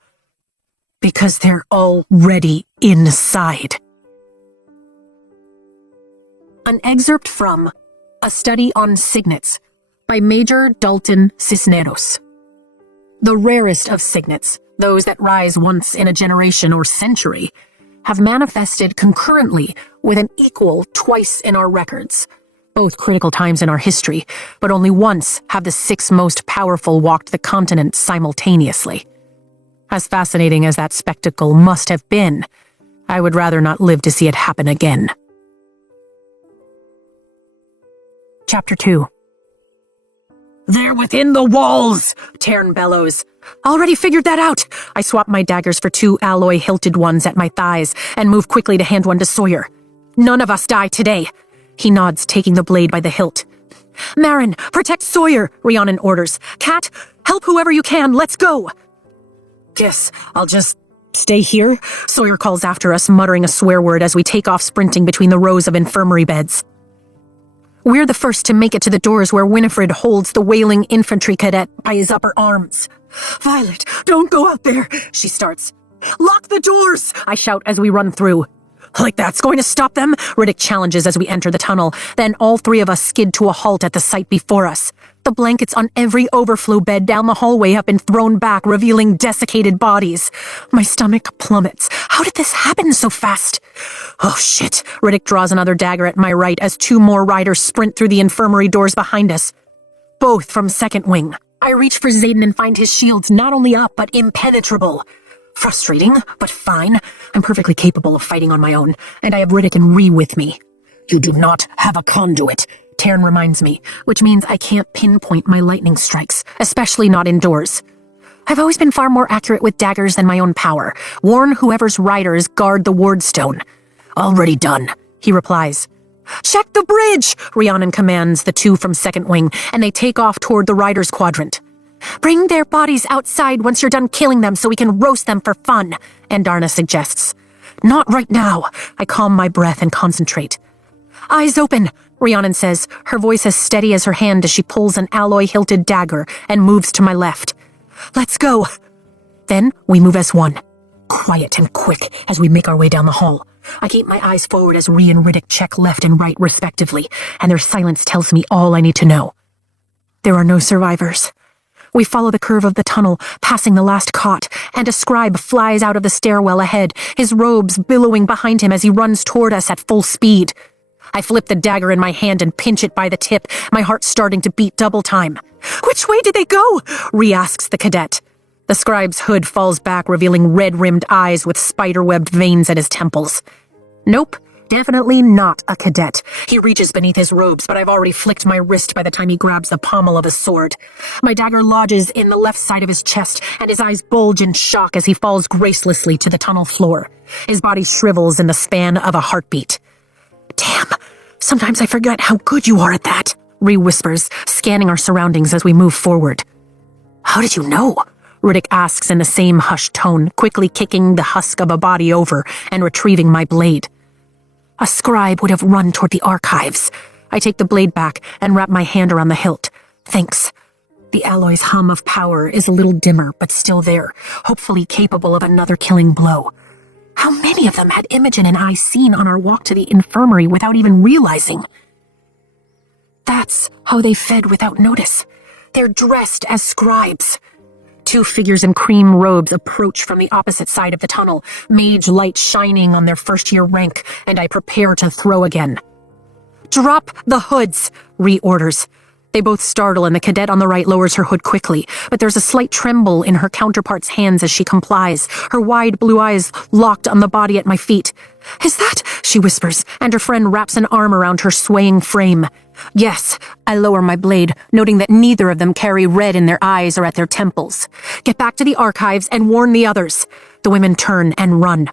Because they're already inside. An excerpt from A Study on Signets by Major Dalton Cisneros. The rarest of signets, those that rise once in a generation or century, have manifested concurrently with an equal twice in our records. Both critical times in our history, but only once have the 6 most powerful walked the continent simultaneously. As fascinating as that spectacle must have been, I would rather not live to see it happen again. Chapter 2. "They're within the walls!" Tarn bellows. "Already figured that out!" I swap my daggers for 2 alloy-hilted ones at my thighs and move quickly to hand one to Sawyer. "None of us die today." He nods, taking the blade by the hilt. "Marin, protect Sawyer," Rhiannon orders. "Kat, help whoever you can, let's go!" "Guess I'll just stay here," Sawyer calls after us, muttering a swear word as we take off sprinting between the rows of infirmary beds. We're the first to make it to the doors where Winifred holds the wailing infantry cadet by his upper arms. "Violet, don't go out there," she starts. "Lock the doors," I shout as we run through. "Like that's going to stop them?" Riddick challenges as we enter the tunnel. Then all 3 of us skid to a halt at the sight before us. The blankets on every overflow bed down the hallway have been thrown back, revealing desiccated bodies. My stomach plummets. How did this happen so fast? "Oh shit," Riddick draws another dagger at my right as 2 more riders sprint through the infirmary doors behind us. Both from second wing. I reach for Zayden and find his shields not only up, but impenetrable. Frustrating, but fine. I'm perfectly capable of fighting on my own, and I have Riddick and Ree with me. "You do not have a conduit," Tarn reminds me, which means I can't pinpoint my lightning strikes, especially not indoors. I've always been far more accurate with daggers than my own power. Warn whoever's riders guard the wardstone. "Already done," he replies. "Check the bridge," Rhiannon commands the 2 from second wing, and they take off toward the riders' quadrant. "Bring their bodies outside once you're done killing them so we can roast them for fun," Andarna suggests. "Not right now." I calm my breath and concentrate. "Eyes open," Rhiannon says, her voice as steady as her hand as she pulls an alloy-hilted dagger and moves to my left. "Let's go." Then we move as one. Quiet and quick as we make our way down the hall. I keep my eyes forward as Ree and Riddick check left and right respectively, and their silence tells me all I need to know. There are no survivors. We follow the curve of the tunnel, passing the last cot, and a scribe flies out of the stairwell ahead, his robes billowing behind him as he runs toward us at full speed. I flip the dagger in my hand and pinch it by the tip, my heart starting to beat double time. "Which way did they go?" Ree asks the cadet. The scribe's hood falls back, revealing red-rimmed eyes with spider-webbed veins at his temples. Nope, definitely not a cadet. He reaches beneath his robes, but I've already flicked my wrist by the time he grabs the pommel of his sword. My dagger lodges in the left side of his chest, and his eyes bulge in shock as he falls gracelessly to the tunnel floor. His body shrivels in the span of a heartbeat. "Damn, sometimes I forget how good you are at that," Ree whispers, scanning our surroundings as we move forward. "How did you know?" Riddick asks in the same hushed tone, quickly kicking the husk of a body over and retrieving my blade. A scribe would have run toward the archives. I take the blade back and wrap my hand around the hilt. Thanks. The alloy's hum of power is a little dimmer, but still there, hopefully capable of another killing blow. How many of them had Imogen and I seen on our walk to the infirmary without even realizing? That's how they fed without notice. They're dressed as scribes. 2 figures in cream robes approach from the opposite side of the tunnel, mage light shining on their first-year rank, and I prepare to throw again. "Drop the hoods," Ree orders. They both startle, and the cadet on the right lowers her hood quickly, but there's a slight tremble in her counterpart's hands as she complies, her wide blue eyes locked on the body at my feet. "Is that?" she whispers, and her friend wraps an arm around her swaying frame. "Yes." I lower my blade, noting that neither of them carry red in their eyes or at their temples. "Get back to the archives and warn the others." The women turn and run.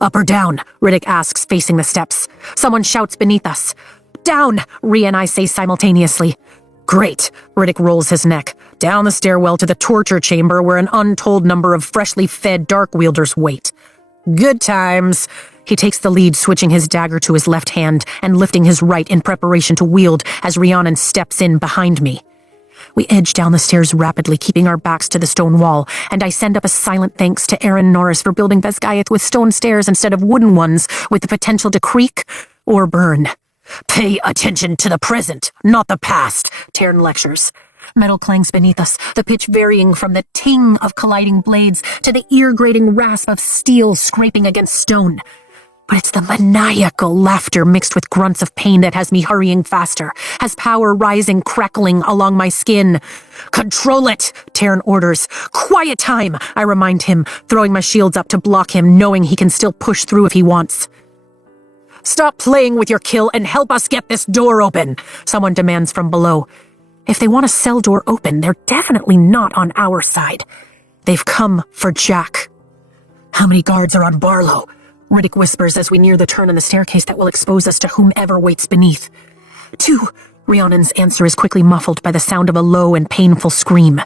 "Up or down?" Riddick asks, facing the steps. Someone shouts beneath us. "Down," Rhea and I say simultaneously. "Great," Riddick rolls his neck. "Down the stairwell to the torture chamber where an untold number of freshly fed dark wielders wait." "Good times." He takes the lead, switching his dagger to his left hand and lifting his right in preparation to wield as Rhiannon steps in behind me. We edge down the stairs rapidly, keeping our backs to the stone wall, and I send up a silent thanks to Aaron Norris for building Vesgaiath with stone stairs instead of wooden ones with the potential to creak or burn. "Pay attention to the present, not the past," Taryn lectures. Metal clangs beneath us, the pitch varying from the ting of colliding blades to the ear-grating rasp of steel scraping against stone. But it's the maniacal laughter mixed with grunts of pain that has me hurrying faster, has power rising, crackling along my skin. "Control it," Taryn orders. "Quiet time," I remind him, throwing my shields up to block him, knowing he can still push through if he wants. "Stop playing with your kill and help us get this door open," someone demands from below. If they want a cell door open, they're definitely not on our side. They've come for Jack. "How many guards are on Barlow?" Riddick whispers as we near the turn in the staircase that will expose us to whomever waits beneath. "2. Rhiannon's answer is quickly muffled by the sound of a low and painful scream.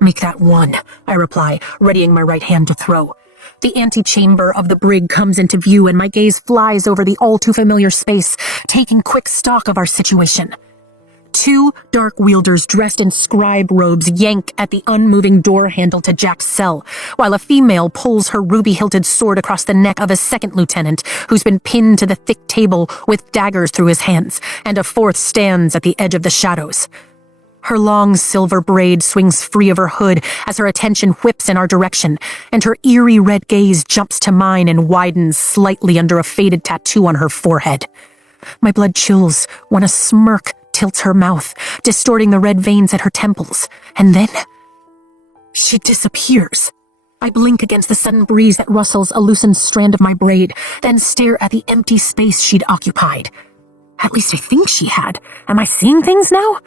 "Make that 1, I reply, readying my right hand to throw. The antechamber of the brig comes into view, and my gaze flies over the all-too-familiar space, taking quick stock of our situation. 2 dark wielders dressed in scribe robes yank at the unmoving door handle to Jack's cell, while a female pulls her ruby-hilted sword across the neck of a second lieutenant who's been pinned to the thick table with daggers through his hands, and a 4th stands at the edge of the shadows. Her long silver braid swings free of her hood as her attention whips in our direction, and her eerie red gaze jumps to mine and widens slightly under a faded tattoo on her forehead. My blood chills when a smirk tilts her mouth, distorting the red veins at her temples, and then she disappears. I blink against the sudden breeze that rustles a loosened strand of my braid, then stare at the empty space she'd occupied. At least I think she had. Am I seeing things now?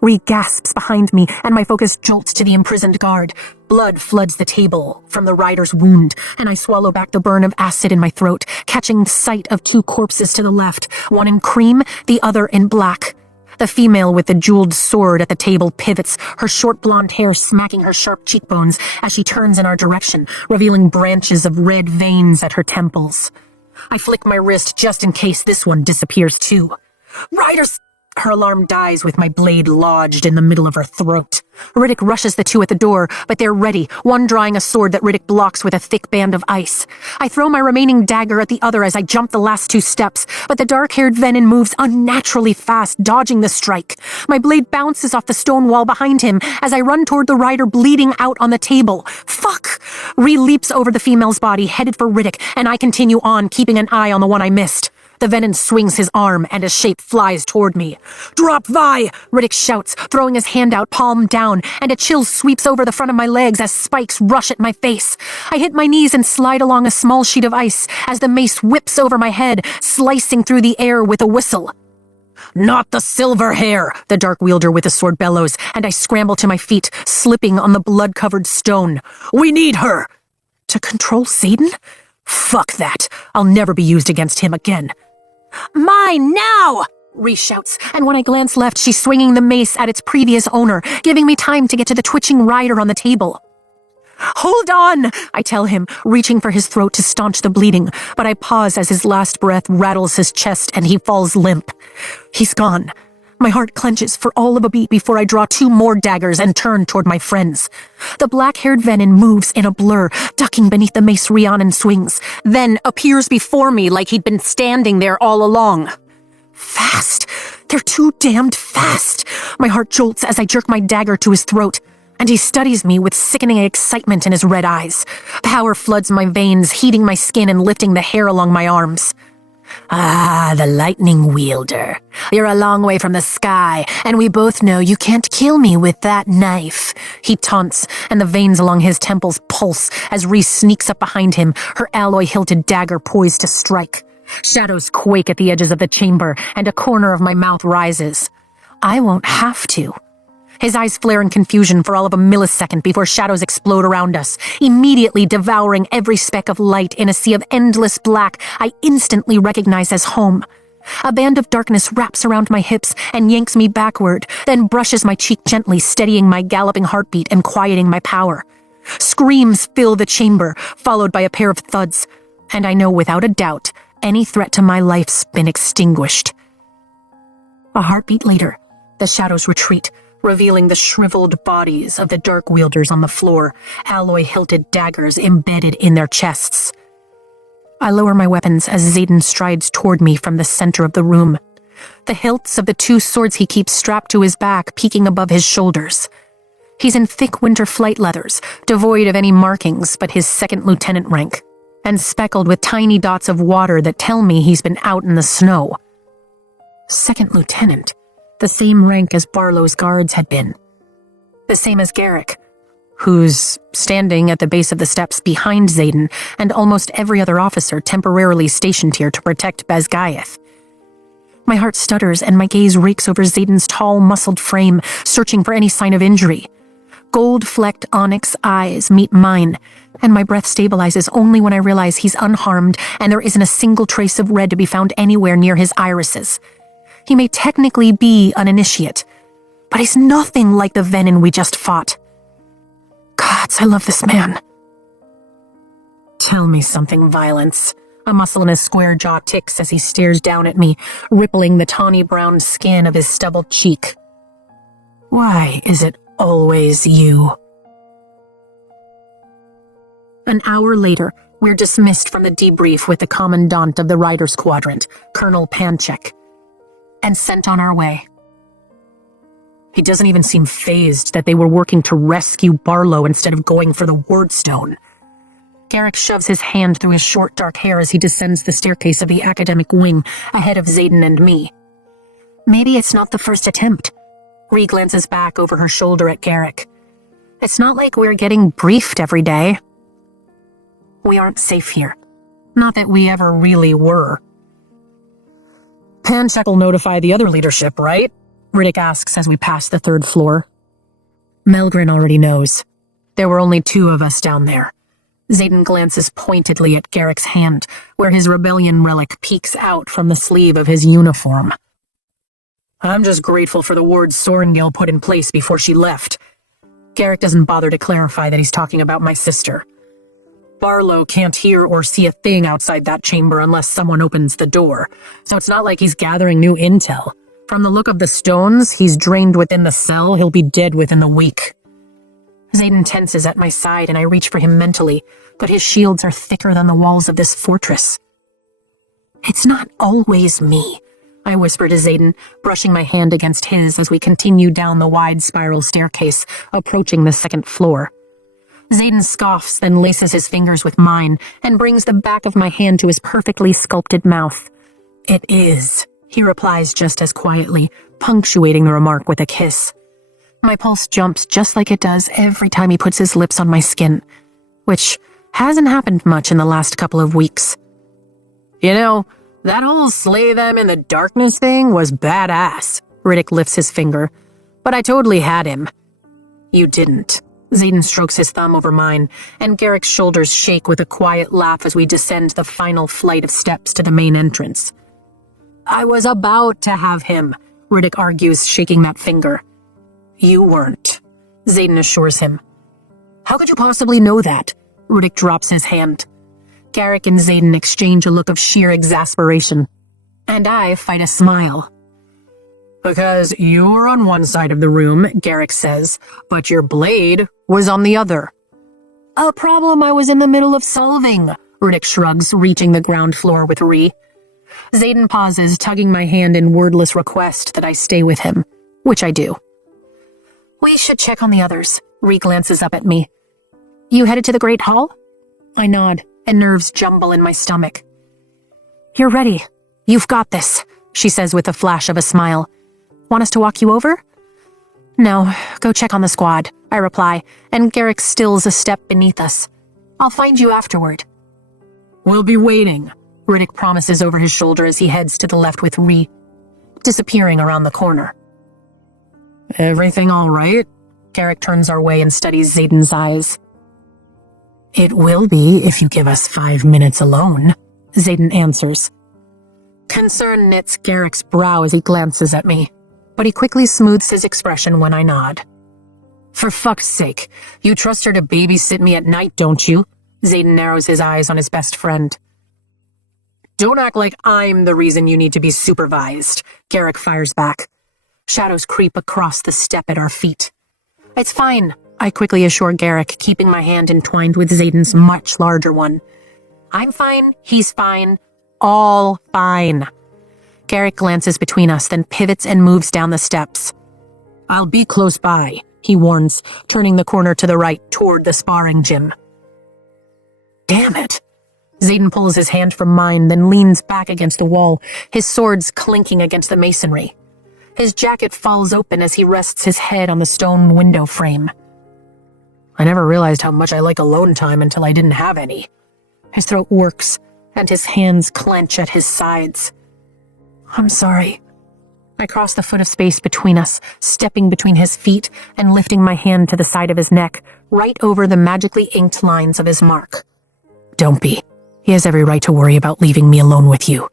Rhea gasps behind me, and my focus jolts to the imprisoned guard. Blood floods the table from the rider's wound, and I swallow back the burn of acid in my throat, catching sight of 2 corpses to the left, one in cream, the other in black. The female with the jeweled sword at the table pivots, her short blonde hair smacking her sharp cheekbones as she turns in our direction, revealing branches of red veins at her temples. I flick my wrist just in case this one disappears too. "Riders!" Her alarm dies with my blade lodged in the middle of her throat. Riddick rushes the 2 at the door, but they're ready, one drawing a sword that Riddick blocks with a thick band of ice. I throw my remaining dagger at the other as I jump the last 2 steps, but the dark-haired Venin moves unnaturally fast, dodging the strike. My blade bounces off the stone wall behind him as I run toward the rider bleeding out on the table. Fuck! Rhea leaps over the female's body, headed for Riddick, and I continue on, keeping an eye on the one I missed. The Venin swings his arm, and a shape flies toward me. "Drop Vi!" Riddick shouts, throwing his hand out, palm down, and a chill sweeps over the front of my legs as spikes rush at my face. I hit my knees and slide along a small sheet of ice as the mace whips over my head, slicing through the air with a whistle. "Not the silver hair!" the dark wielder with the sword bellows, and I scramble to my feet, slipping on the blood-covered stone. "We need her!" To control Satan? Fuck that. I'll never be used against him again. "Mine now!" Rhea shouts, and when I glance left, she's swinging the mace at its previous owner, giving me time to get to the twitching rider on the table. "Hold on!" I tell him, reaching for his throat to staunch the bleeding, but I pause as his last breath rattles his chest and he falls limp. He's gone. My heart clenches for all of a beat before I draw 2 more daggers and turn toward my friends. The black-haired Venin moves in a blur, ducking beneath the mace Rhiannon swings, then appears before me like he'd been standing there all along. Fast. They're too damned fast. My heart jolts as I jerk my dagger to his throat, and he studies me with sickening excitement in his red eyes. Power floods my veins, heating my skin and lifting the hair along my arms. "Ah, the lightning wielder. You're a long way from the sky, and we both know you can't kill me with that knife," he taunts, and the veins along his temples pulse as Rhys sneaks up behind him, her alloy-hilted dagger poised to strike. Shadows quake at the edges of the chamber, and a corner of my mouth rises. I won't have to. His eyes flare in confusion for all of a millisecond before shadows explode around us, immediately devouring every speck of light in a sea of endless black I instantly recognize as home. A band of darkness wraps around my hips and yanks me backward, then brushes my cheek gently, steadying my galloping heartbeat and quieting my power. Screams fill the chamber, followed by a pair of thuds, and I know without a doubt any threat to my life's been extinguished. A heartbeat later, the shadows retreat, revealing the shriveled bodies of the dark wielders on the floor, alloy-hilted daggers embedded in their chests. I lower my weapons as Xaden strides toward me from the center of the room, the hilts of the two swords he keeps strapped to his back peeking above his shoulders. He's in thick winter flight leathers, devoid of any markings but his second lieutenant rank, and speckled with tiny dots of water that tell me he's been out in the snow. Second lieutenant, the same rank as Barlow's guards had been. The same as Garrick, who's standing at the base of the steps behind Xaden and almost every other officer temporarily stationed here to protect Basgaeth. My heart stutters and my gaze rakes over Xaden's tall, muscled frame, searching for any sign of injury. Gold-flecked onyx eyes meet mine, and my breath stabilizes only when I realize he's unharmed and there isn't a single trace of red to be found anywhere near his irises. He may technically be an initiate, but he's nothing like the Venin we just fought. Gods, I love this man. Tell me something, Violence. A muscle in his square jaw ticks as he stares down at me, rippling the tawny brown skin of his stubbled cheek. Why is it always you? An hour later, we're dismissed from the debrief with the commandant of the Riders Quadrant, Colonel Panchek, and sent on our way. He doesn't even seem fazed that they were working to rescue Barlow instead of going for the Wardstone. Garrick shoves his hand through his short dark hair as he descends the staircase of the academic wing ahead of Xaden and me. Maybe it's not the first attempt. Rhys glances back over her shoulder at Garrick. It's not like we're getting briefed every day. We aren't safe here. Not that we ever really were. Panchek will notify the other leadership, right? Riddick asks as we pass the third floor. Melgren already knows. There were only two of us down there. Xaden glances pointedly at Garrick's hand, where his rebellion relic peeks out from the sleeve of his uniform. I'm just grateful for the wards Sorengale put in place before she left. Garrick doesn't bother to clarify that he's talking about my sister. Barlow can't hear or see a thing outside that chamber unless someone opens the door, so it's not like he's gathering new intel. From the look of the stones he's drained within the cell, he'll be dead within the week. Xaden tenses at my side and I reach for him mentally, but his shields are thicker than the walls of this fortress. It's not always me, I whisper to Xaden, brushing my hand against his as we continue down the wide spiral staircase, approaching the second floor. Xaden scoffs, then laces his fingers with mine and brings the back of my hand to his perfectly sculpted mouth. It is, he replies just as quietly, punctuating the remark with a kiss. My pulse jumps just like it does every time he puts his lips on my skin, which hasn't happened much in the last couple of weeks. You know, that whole slay them in the darkness thing was badass, Riddick lifts his finger, but I totally had him. You didn't. Xaden strokes his thumb over mine, and Garrick's shoulders shake with a quiet laugh as we descend the final flight of steps to the main entrance. I was about to have him, Riddick argues, shaking that finger. You weren't, Xaden assures him. How could you possibly know that? Riddick drops his hand. Garrick and Xaden exchange a look of sheer exasperation, and I fight a smile. Because you were on one side of the room, Garrick says, but your blade was on the other. A problem I was in the middle of solving, Riddick shrugs, reaching the ground floor with Rhys. Xaden pauses, tugging my hand in wordless request that I stay with him, which I do. We should check on the others, Rhys glances up at me. You headed to the Great Hall? I nod, and nerves jumble in my stomach. You're ready, "You've got this," she says with a flash of a smile. "Want us to walk you over?" "No, go check on the squad," I reply, and Garrick stills a step beneath us. "I'll find you afterward." "We'll be waiting," Riddick promises over his shoulder as he heads to the left with Ree, disappearing around the corner. "Everything all right?" Garrick turns our way and studies Zayden's eyes. "It will be if you give us 5 minutes alone," Zayden answers. Concern knits Garrick's brow as he glances at me, but he quickly smooths his expression when I nod. "For fuck's sake, you trust her to babysit me at night, don't you?" Zayden narrows his eyes on his best friend. "Don't act like I'm the reason you need to be supervised," Garrick fires back. Shadows creep across the step at our feet. "It's fine," I quickly assure Garrick, keeping my hand entwined with Zayden's much larger one. "I'm fine, he's fine, all fine." Garrick glances between us, then pivots and moves down the steps. "I'll be close by," he warns, turning the corner to the right toward the sparring gym. "Damn it." Zayden pulls his hand from mine, then leans back against the wall, his swords clinking against the masonry. His jacket falls open as he rests his head on the stone window frame. "I never realized how much I like alone time until I didn't have any." His throat works, and his hands clench at his sides. "I'm sorry." I cross the foot of space between us, stepping between his feet and lifting my hand to the side of his neck, right over the magically inked lines of his mark. "Don't be. He has every right to worry about leaving me alone with you."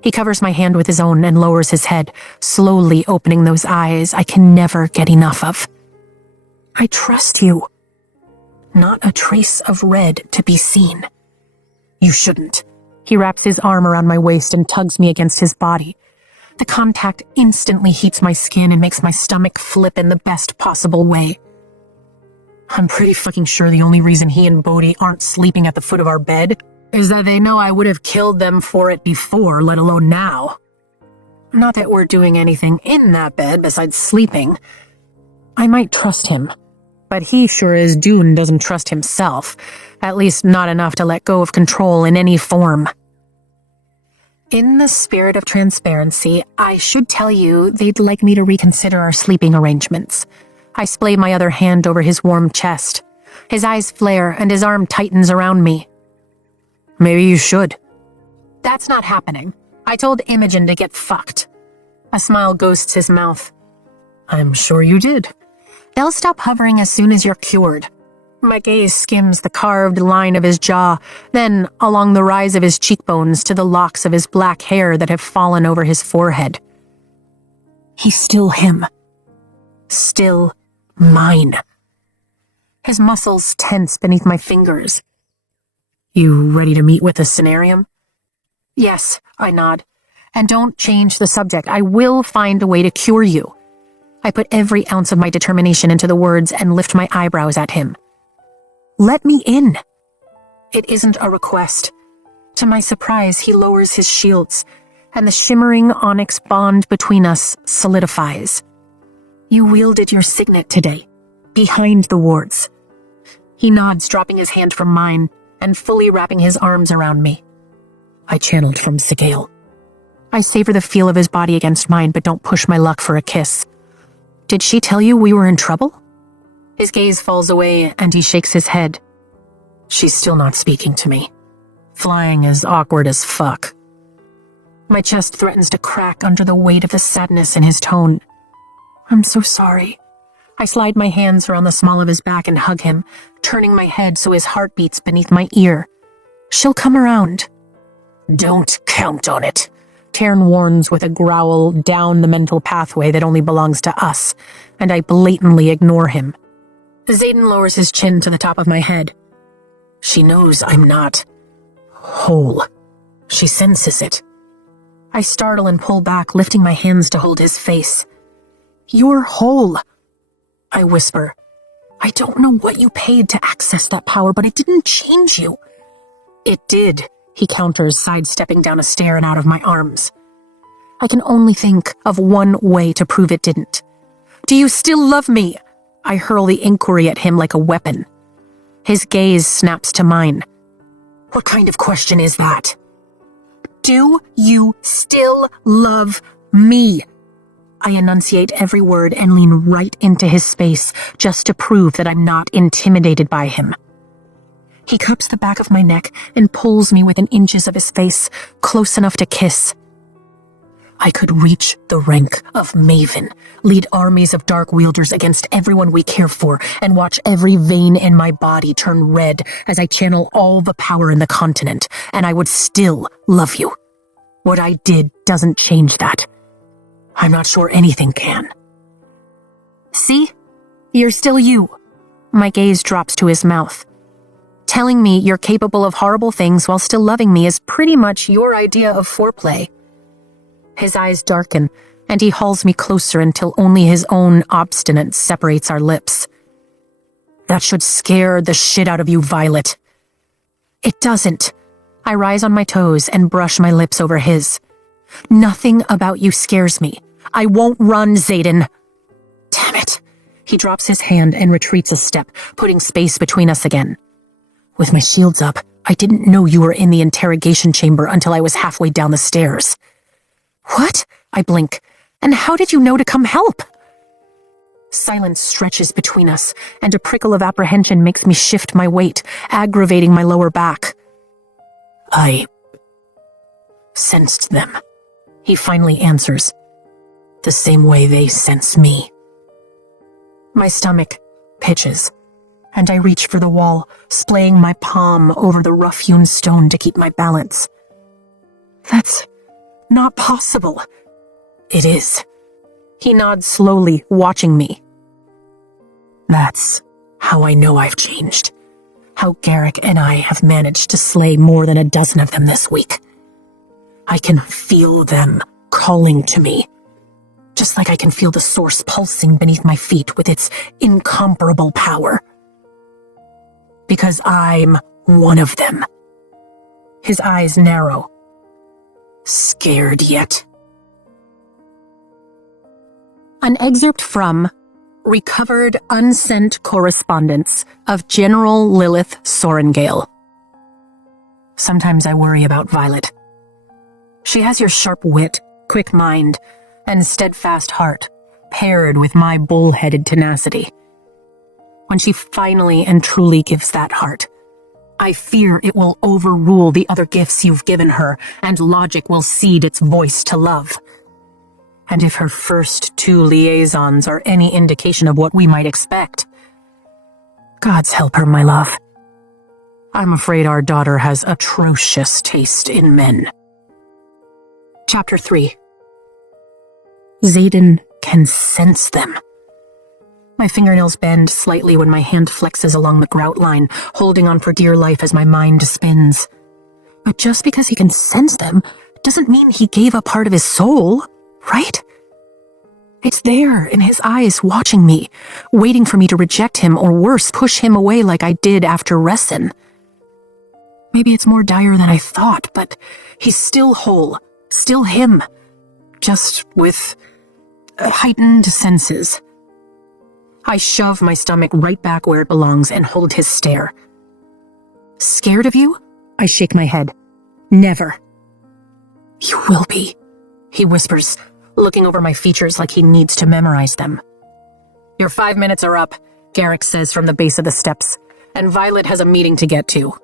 He covers my hand with his own and lowers his head, slowly opening those eyes I can never get enough of. "I trust you." Not a trace of red to be seen. "You shouldn't." He wraps his arm around my waist and tugs me against his body. The contact instantly heats my skin and makes my stomach flip in the best possible way. I'm pretty fucking sure the only reason he and Bodhi aren't sleeping at the foot of our bed is that they know I would have killed them for it before, let alone now. Not that we're doing anything in that bed besides sleeping. I might trust him, but he sure as Dune doesn't trust himself, at least not enough to let go of control in any form. In the spirit of transparency, I should tell you they'd like me to reconsider our sleeping arrangements. I splay my other hand over his warm chest. His eyes flare and his arm tightens around me. "Maybe you should." "That's not happening. I told Imogen to get fucked." A smile ghosts his mouth. "I'm sure you did." "They'll stop hovering as soon as you're cured." My gaze skims the carved line of his jaw, then along the rise of his cheekbones to the locks of his black hair that have fallen over his forehead. He's still him. Still mine. His muscles tense beneath my fingers. "You ready to meet with the scenarium?" "Yes," I nod. "And don't change the subject. I will find a way to cure you." I put every ounce of my determination into the words and lift my eyebrows at him. "Let me in." It isn't a request. To my surprise, he lowers his shields, and the shimmering onyx bond between us solidifies. "You wielded your signet today, behind the wards." He nods, dropping his hand from mine and fully wrapping his arms around me. "I channeled from Sigale." I savor the feel of his body against mine, but don't push my luck for a kiss. "Did she tell you we were in trouble?" His gaze falls away and he shakes his head. "She's still not speaking to me. Flying is awkward as fuck." My chest threatens to crack under the weight of the sadness in his tone. "I'm so sorry." I slide my hands around the small of his back and hug him, turning my head so his heart beats beneath my ear. "She'll come around." "Don't count on it," Taryn warns with a growl down the mental pathway that only belongs to us, and I blatantly ignore him. Zayden lowers his chin to the top of my head. "She knows I'm not whole. She senses it." I startle and pull back, lifting my hands to hold his face. "You're whole," I whisper. "I don't know what you paid to access that power, but it didn't change you." "It did," he counters, sidestepping down a stair and out of my arms. I can only think of one way to prove it didn't. "Do you still love me?" I hurl the inquiry at him like a weapon. His gaze snaps to mine. "What kind of question is that?" Do you still love me? I enunciate every word and lean right into his space just to prove that I'm not intimidated by him. He cups the back of my neck and pulls me within inches of his face, close enough to kiss. I could reach the rank of Maven, lead armies of dark wielders against everyone we care for, and watch every vein in my body turn red as I channel all the power in the continent, and I would still love you. What I did doesn't change that. I'm not sure anything can. See? You're still you. My gaze drops to his mouth. Telling me you're capable of horrible things while still loving me is pretty much your idea of foreplay. His eyes darken, and he hauls me closer until only his own obstinance separates our lips. That should scare the shit out of you, Violet. It doesn't. I rise on my toes and brush my lips over his. Nothing about you scares me. I won't run, Xaden. Damn it. He drops his hand and retreats a step, putting space between us again. With my shields up, I didn't know you were in the interrogation chamber until I was halfway down the stairs. What? I blink. And how did you know to come help? Silence stretches between us, and a prickle of apprehension makes me shift my weight, aggravating my lower back. I sensed them. He finally answers. The same way they sense me. My stomach pitches, and I reach for the wall, splaying my palm over the rough-hewn stone to keep my balance. That's not possible. It is. He nods slowly, watching me. That's how I know I've changed. How Garrick and I have managed to slay more than a dozen of them this week. I can feel them calling to me, just like I can feel the source pulsing beneath my feet with its incomparable power. Because I'm one of them. His eyes narrow. Scared yet? An excerpt from Recovered Unsent Correspondence of General Lilith Sorengale. Sometimes I worry about Violet. She has your sharp wit, quick mind, and steadfast heart, paired with my bull-headed tenacity. When she finally and truly gives that heart, I fear it will overrule the other gifts you've given her, and logic will cede its voice to love. And if her first 2 liaisons are any indication of what we might expect, God's help her, my love. I'm afraid our daughter has atrocious taste in men. Chapter 3. Xaden can sense them. My fingernails bend slightly when my hand flexes along the grout line, holding on for dear life as my mind spins. But just because he can sense them doesn't mean he gave up part of his soul, right? It's there in his eyes watching me, waiting for me to reject him or worse, push him away like I did after Resin. Maybe it's more dire than I thought, but he's still whole, still him, just with heightened senses. I shove my stomach right back where it belongs and hold his stare. Scared of you? I shake my head. Never. You will be, he whispers, looking over my features like he needs to memorize them. Your 5 minutes are up, Garrick says from the base of the steps, and Violet has a meeting to get to.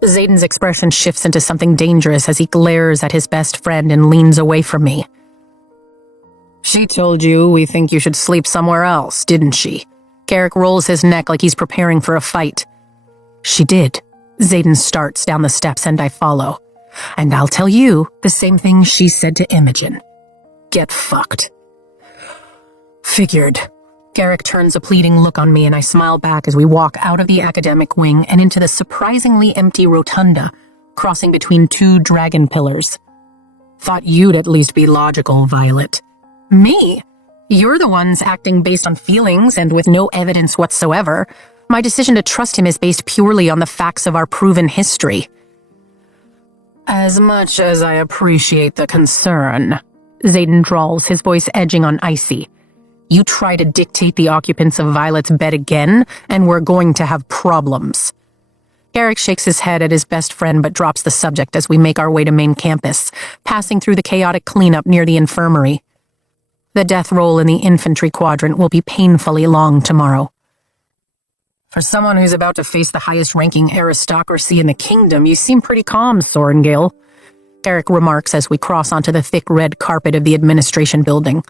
Xaden's expression shifts into something dangerous as he glares at his best friend and leans away from me. She told you we think you should sleep somewhere else, didn't she? Garrick rolls his neck like he's preparing for a fight. She did. Xaden starts down the steps and I follow. And I'll tell you the same thing she said to Imogen. Get fucked. Figured. Garrick turns a pleading look on me and I smile back as we walk out of the academic wing and into the surprisingly empty rotunda, crossing between 2 dragon pillars. Thought you'd at least be logical, Violet. Me? You're the ones acting based on feelings and with no evidence whatsoever. My decision to trust him is based purely on the facts of our proven history. As much as I appreciate the concern, Xaden drawls, his voice edging on icy. You try to dictate the occupants of Violet's bed again, and we're going to have problems. Garrick shakes his head at his best friend but drops the subject as we make our way to main campus, passing through the chaotic cleanup near the infirmary. The death roll in the infantry quadrant will be painfully long tomorrow. For someone who's about to face the highest-ranking aristocracy in the kingdom, you seem pretty calm, Sorengale, Garrick remarks as we cross onto the thick red carpet of the administration building.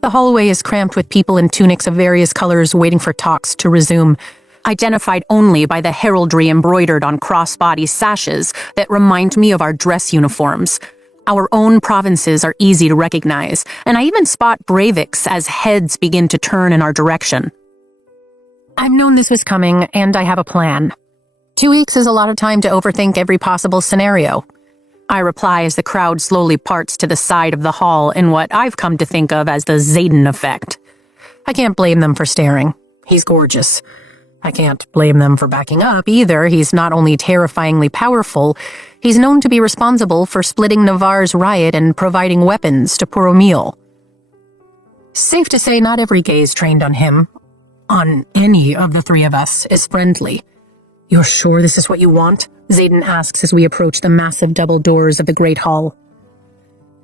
The hallway is cramped with people in tunics of various colors waiting for talks to resume, identified only by the heraldry embroidered on crossbody sashes that remind me of our dress uniforms. Our own provinces are easy to recognize, and I even spot Breivik's as heads begin to turn in our direction. I've known this was coming, and I have a plan. 2 weeks is a lot of time to overthink every possible scenario. I reply as the crowd slowly parts to the side of the hall in what I've come to think of as the Xaden effect. I can't blame them for staring. He's gorgeous. I can't blame them for backing up either. He's not only terrifyingly powerful, he's known to be responsible for splitting Navarre's riot and providing weapons to Poromil. Safe to say not every gaze trained on him, on any of the three of us, is friendly. You're sure this is what you want? Xaden asks as we approach the massive double doors of the Great Hall.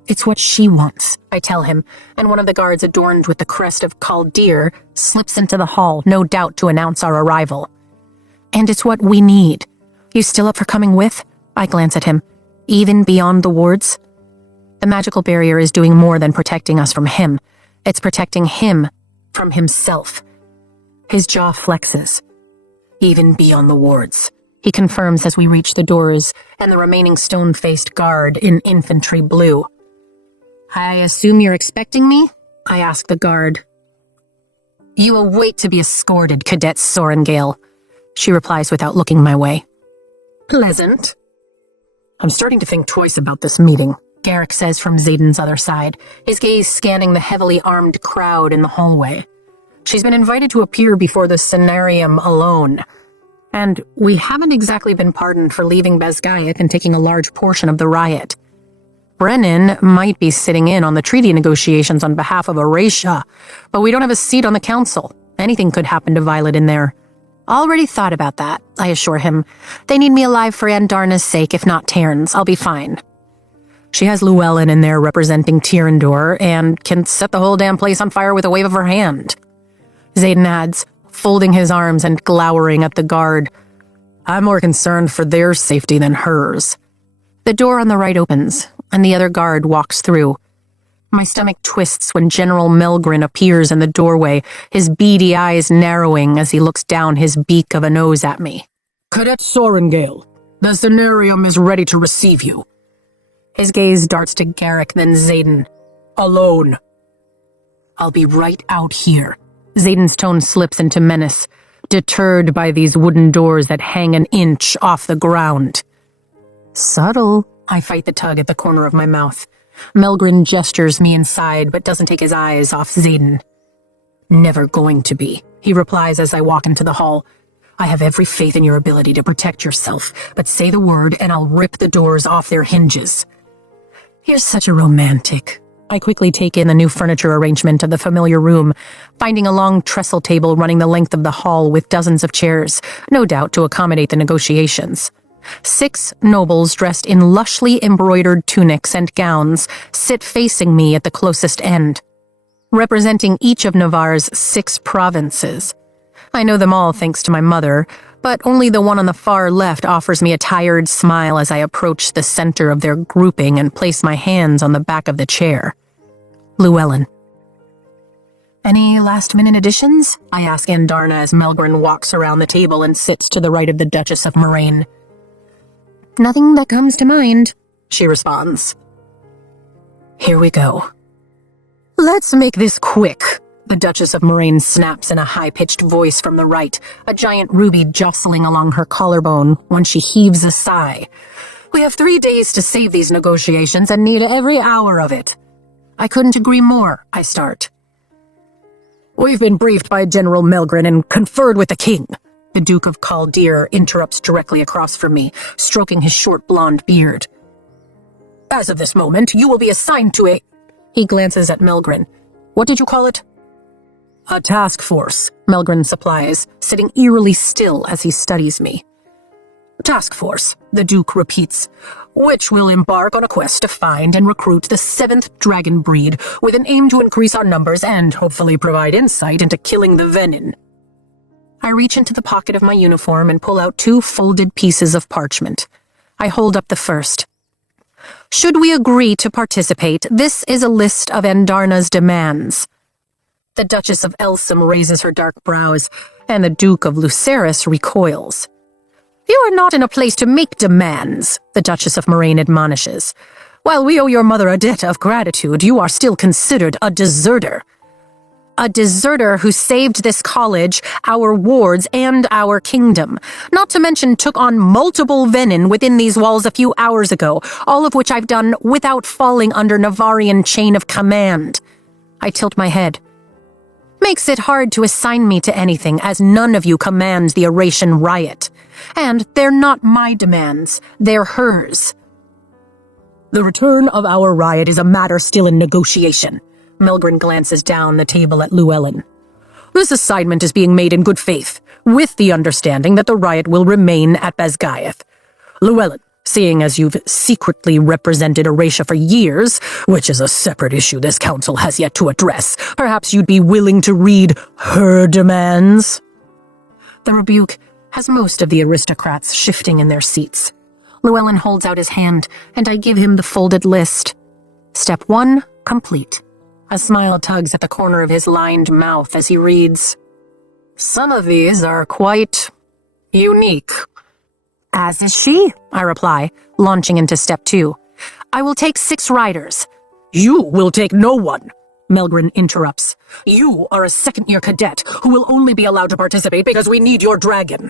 It's what she wants, I tell him, and one of the guards adorned with the crest of Kaldir slips into the hall, no doubt to announce our arrival. And it's what we need. You still up for coming with? I glance at him. Even beyond the wards? The magical barrier is doing more than protecting us from him. It's protecting him from himself. His jaw flexes. Even beyond the wards, he confirms as we reach the doors and the remaining stone-faced guard in infantry blue. I assume you're expecting me? I ask the guard. You await to be escorted, Cadet Sorengale, she replies without looking my way. Pleasant. I'm starting to think twice about this meeting, Garrick says from Xaden's other side, his gaze scanning the heavily armed crowd in the hallway. She's been invited to appear before the Cenarium alone, and we haven't exactly been pardoned for leaving Bezgayak and taking a large portion of the riot. Brennan might be sitting in on the treaty negotiations on behalf of Erasia, but we don't have a seat on the council. Anything could happen to Violet in there. Already thought about that, I assure him. They need me alive for Andarna's sake, if not Tairn's. I'll be fine. She has Llewellyn in there representing Tyrandor and can set the whole damn place on fire with a wave of her hand. Xaden adds, folding his arms and glowering at the guard. I'm more concerned for their safety than hers. The door on the right opens, and the other guard walks through. My stomach twists when General Melgren appears in the doorway, his beady eyes narrowing as he looks down his beak of a nose at me. Cadet Sorengale, the Cenarium is ready to receive you. His gaze darts to Garrick, then Xaden. Alone. I'll be right out here. Xaden's tone slips into menace, deterred by these wooden doors that hang an inch off the ground. Subtle. I fight the tug at the corner of my mouth. Melgren gestures me inside, but doesn't take his eyes off Xaden. Never going to be, he replies as I walk into the hall. I have every faith in your ability to protect yourself, but say the word and I'll rip the doors off their hinges. You're such a romantic. I quickly take in the new furniture arrangement of the familiar room, finding a long trestle table running the length of the hall with dozens of chairs, no doubt to accommodate the negotiations. 6 nobles dressed in lushly embroidered tunics and gowns sit facing me at the closest end, representing each of Navarre's 6 provinces. I know them all thanks to my mother, but only the one on the far left offers me a tired smile as I approach the center of their grouping and place my hands on the back of the chair. Llewellyn. Any last-minute additions? I ask Andarna as Melgren walks around the table and sits to the right of the Duchess of Moraine. Nothing that comes to mind, she responds. Here we go. Let's make this quick, the Duchess of Moraine snaps in a high-pitched voice from the right, a giant ruby jostling along her collarbone when she heaves a sigh. We have 3 days to save these negotiations and need every hour of it. I couldn't agree more, I start. We've been briefed by General Melgren and conferred with the king. The Duke of Kaldir interrupts directly across from me, stroking his short blonde beard. As of this moment, you will be assigned to a... He glances at Melgren. What did you call it? A task force, Melgren supplies, sitting eerily still as he studies me. Task force, the Duke repeats, which will embark on a quest to find and recruit the 7th dragon breed with an aim to increase our numbers and hopefully provide insight into killing the venin. I reach into the pocket of my uniform and pull out 2 folded pieces of parchment. I hold up the first. Should we agree to participate, this is a list of Andarna's demands. The Duchess of Elsum raises her dark brows, and the Duke of Lucerys recoils. You are not in a place to make demands, the Duchess of Moraine admonishes. While we owe your mother a debt of gratitude, you are still considered a deserter. A deserter who saved this college, our wards, and our kingdom. Not to mention took on multiple venin within these walls a few hours ago, all of which I've done without falling under Navarian chain of command. I tilt my head. Makes it hard to assign me to anything, as none of you command the Aratian riot. And they're not my demands, they're hers. The return of our riot is a matter still in negotiation. Melgren glances down the table at Llewellyn. This assignment is being made in good faith, with the understanding that the riot will remain at Basgaeth. Llewellyn, seeing as you've secretly represented Aratia for years, which is a separate issue this council has yet to address, perhaps you'd be willing to read her demands? The rebuke has most of the aristocrats shifting in their seats. Llewellyn holds out his hand, and I give him the folded list. Step 1, complete. A smile tugs at the corner of his lined mouth as he reads, Some of these are quite unique. As is she, I reply, launching into step 2. I will take 6 riders. You will take no one, Melgren interrupts. You are a second-year cadet who will only be allowed to participate because we need your dragon.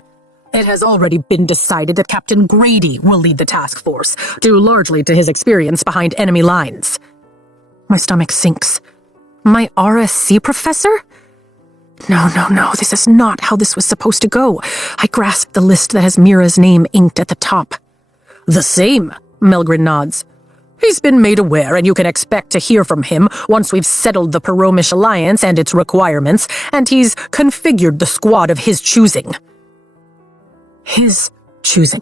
It has already been decided that Captain Grady will lead the task force, due largely to his experience behind enemy lines. My stomach sinks. My RSC professor? No, this is not how this was supposed to go. I grasp the list that has Mira's name inked at the top. The same, Melgren nods. He's been made aware, and you can expect to hear from him once we've settled the Peromish Alliance and its requirements, and he's configured the squad of his choosing. His choosing.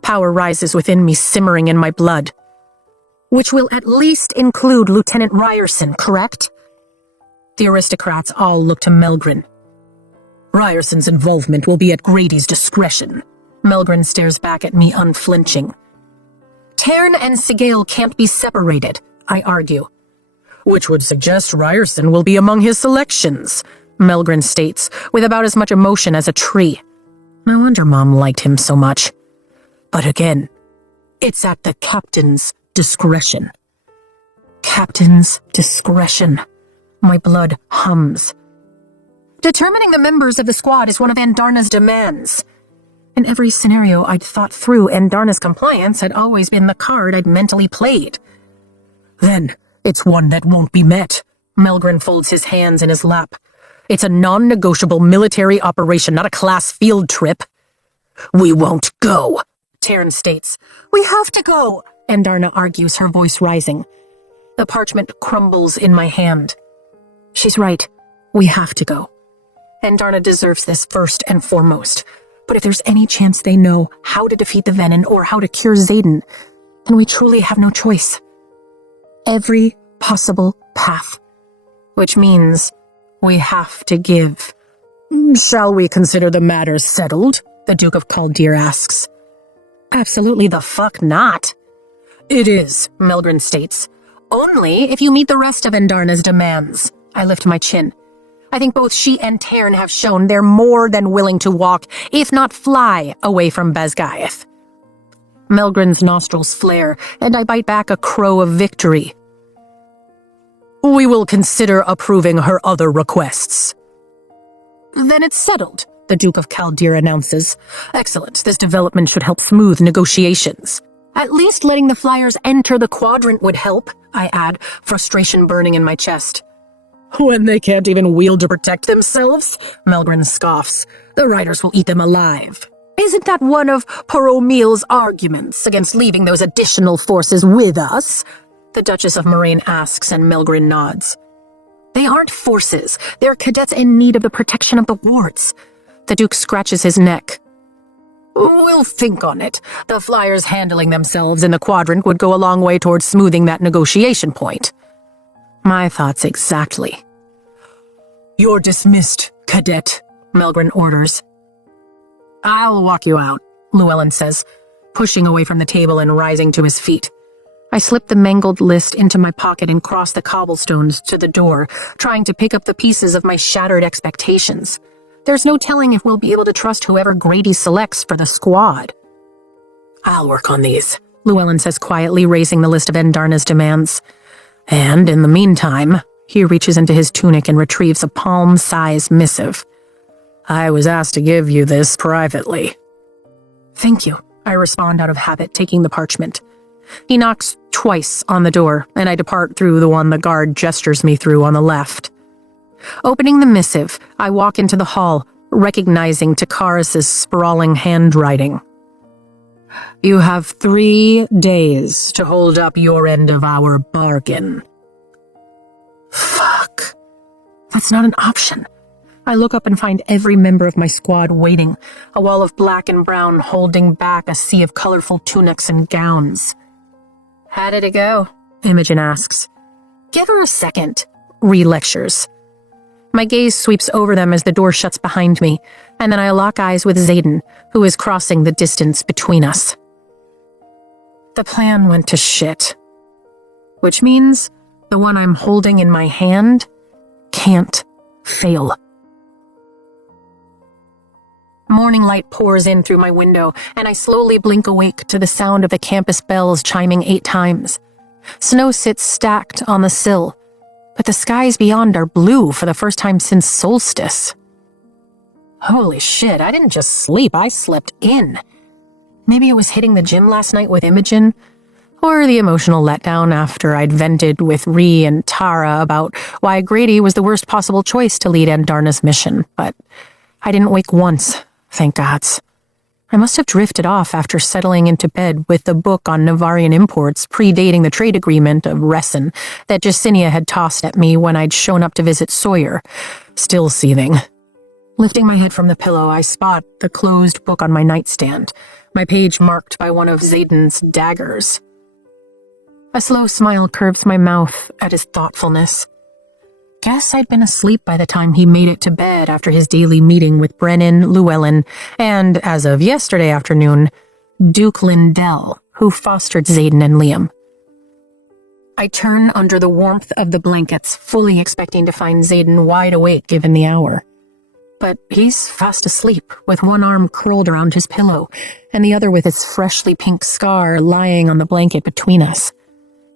Power rises within me, simmering in my blood. Which will at least include Lieutenant Ryerson, correct? The aristocrats all look to Melgren. Ryerson's involvement will be at Grady's discretion. Melgren stares back at me unflinching. Tern and Sigale can't be separated, I argue. Which would suggest Ryerson will be among his selections, Melgren states, with about as much emotion as a tree. No wonder Mom liked him so much. But again, it's at the captain's discretion. Captain's discretion. My blood hums. Determining the members of the squad is one of Andarna's demands. In every scenario I'd thought through, Andarna's compliance had always been the card I'd mentally played. Then, it's one that won't be met. Melgren folds his hands in his lap. It's a non-negotiable military operation, not a class field trip. We won't go, Tern states. We have to go, Andarna argues, her voice rising. The parchment crumbles in my hand. She's right. We have to go. Andarna deserves this first and foremost. But if there's any chance they know how to defeat the venin or how to cure Xaden, then we truly have no choice. Every possible path. Which means we have to give. Shall we consider the matter settled? The Duke of Kaldir asks. Absolutely the fuck not. It is, Melgren states. Only if you meet the rest of Andarna's demands. I lift my chin. I think both she and Tern have shown they're more than willing to walk, if not fly, away from Basgaeth. Melgren's nostrils flare, and I bite back a crow of victory. We will consider approving her other requests. Then it's settled, the Duke of Kaldir announces. Excellent, this development should help smooth negotiations. At least letting the flyers enter the quadrant would help, I add, frustration burning in my chest. When they can't even wield to protect themselves? Melgren scoffs. The riders will eat them alive. Isn't that one of Poromil's arguments against leaving those additional forces with us? The Duchess of Moraine asks, and Melgren nods. They aren't forces. They're cadets in need of the protection of the wards. The Duke scratches his neck. We'll think on it. The flyers handling themselves in the quadrant would go a long way towards smoothing that negotiation point. My thoughts exactly. You're dismissed, cadet, Melgren orders. I'll walk you out, Llewellyn says, pushing away from the table and rising to his feet. I slip the mangled list into my pocket and cross the cobblestones to the door, trying to pick up the pieces of my shattered expectations. There's no telling if we'll be able to trust whoever Grady selects for the squad. I'll work on these, Llewellyn says quietly, raising the list of Endarna's demands. And in the meantime, he reaches into his tunic and retrieves a palm-sized missive. I was asked to give you this privately. Thank you, I respond out of habit, taking the parchment. He knocks twice on the door, and I depart through the one the guard gestures me through on the left. Opening the missive, I walk into the hall, recognizing Takaris' sprawling handwriting. You have 3 days to hold up your end of our bargain. Fuck. That's not an option. I look up and find every member of my squad waiting, a wall of black and brown holding back a sea of colorful tunics and gowns. How did it go? Imogen asks. Give her a second, lectures. My gaze sweeps over them as the door shuts behind me, and then I lock eyes with Xaden, who is crossing the distance between us. The plan went to shit. Which means the one I'm holding in my hand can't fail. Morning light pours in through my window, and I slowly blink awake to the sound of the campus bells chiming 8 times. Snow sits stacked on the sill, but the skies beyond are blue for the first time since solstice. Holy shit, I didn't just sleep, I slept in. Maybe it was hitting the gym last night with Imogen, or the emotional letdown after I'd vented with Ree and Tara about why Grady was the worst possible choice to lead Endarna's mission, but I didn't wake once. Thank gods. I must have drifted off after settling into bed with the book on Navarian imports predating the trade agreement of Resin that Jacinia had tossed at me when I'd shown up to visit Sawyer, still seething. Lifting my head from the pillow, I spot the closed book on my nightstand, my page marked by one of Xaden's daggers. A slow smile curves my mouth at his thoughtfulness. Guess I'd been asleep by the time he made it to bed after his daily meeting with Brennan, Llewellyn, and, as of yesterday afternoon, Duke Lindell, who fostered Xaden and Liam. I turn under the warmth of the blankets, fully expecting to find Xaden wide awake given the hour. But he's fast asleep, with one arm curled around his pillow, and the other with its freshly pink scar lying on the blanket between us.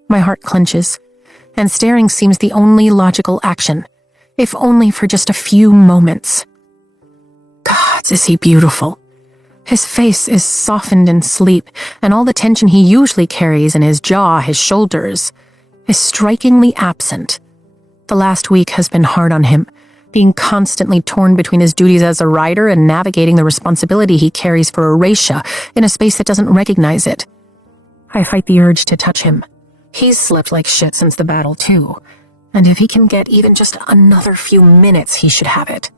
My heart clenches, and staring seems the only logical action, if only for just a few moments. God, is he beautiful. His face is softened in sleep, and all the tension he usually carries in his jaw, his shoulders, is strikingly absent. The last week has been hard on him, being constantly torn between his duties as a rider and navigating the responsibility he carries for Eratia in a space that doesn't recognize it. I fight the urge to touch him. He's slept like shit since the battle, too, and if he can get even just another few minutes, he should have it.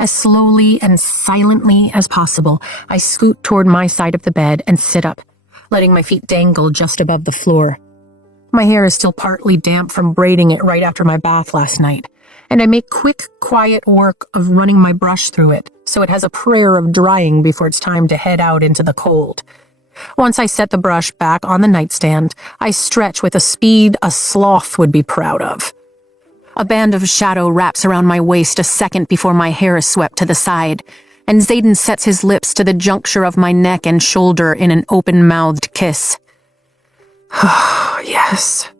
As slowly and silently as possible, I scoot toward my side of the bed and sit up, letting my feet dangle just above the floor. My hair is still partly damp from braiding it right after my bath last night, and I make quick, quiet work of running my brush through it, so it has a prayer of drying before it's time to head out into the cold. Once I set the brush back on the nightstand, I stretch with a speed a sloth would be proud of. A band of shadow wraps around my waist a second before my hair is swept to the side, and Xaden sets his lips to the juncture of my neck and shoulder in an open-mouthed kiss. Oh, yes.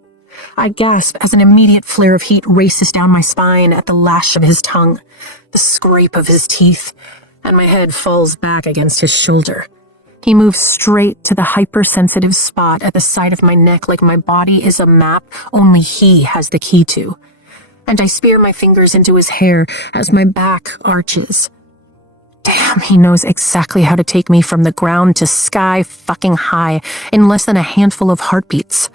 I gasp as an immediate flare of heat races down my spine at the lash of his tongue, the scrape of his teeth, and my head falls back against his shoulder. He moves straight to the hypersensitive spot at the side of my neck like my body is a map only he has the key to. And I spear my fingers into his hair as my back arches. Damn, he knows exactly how to take me from the ground to sky fucking high in less than a handful of heartbeats.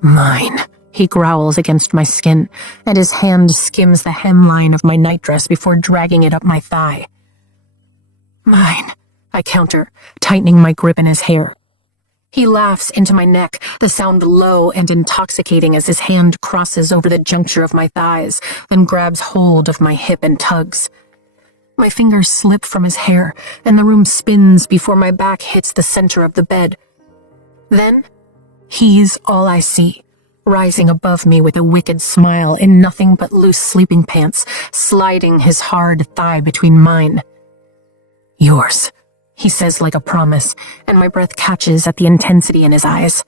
Mine, he growls against my skin, and his hand skims the hemline of my nightdress before dragging it up my thigh. Mine. I counter, tightening my grip in his hair. He laughs into my neck, the sound low and intoxicating as his hand crosses over the juncture of my thighs, then grabs hold of my hip and tugs. My fingers slip from his hair, and the room spins before my back hits the center of the bed. Then, he's all I see, rising above me with a wicked smile in nothing but loose sleeping pants, sliding his hard thigh between mine. "Yours," he says like a promise, and my breath catches at the intensity in his eyes.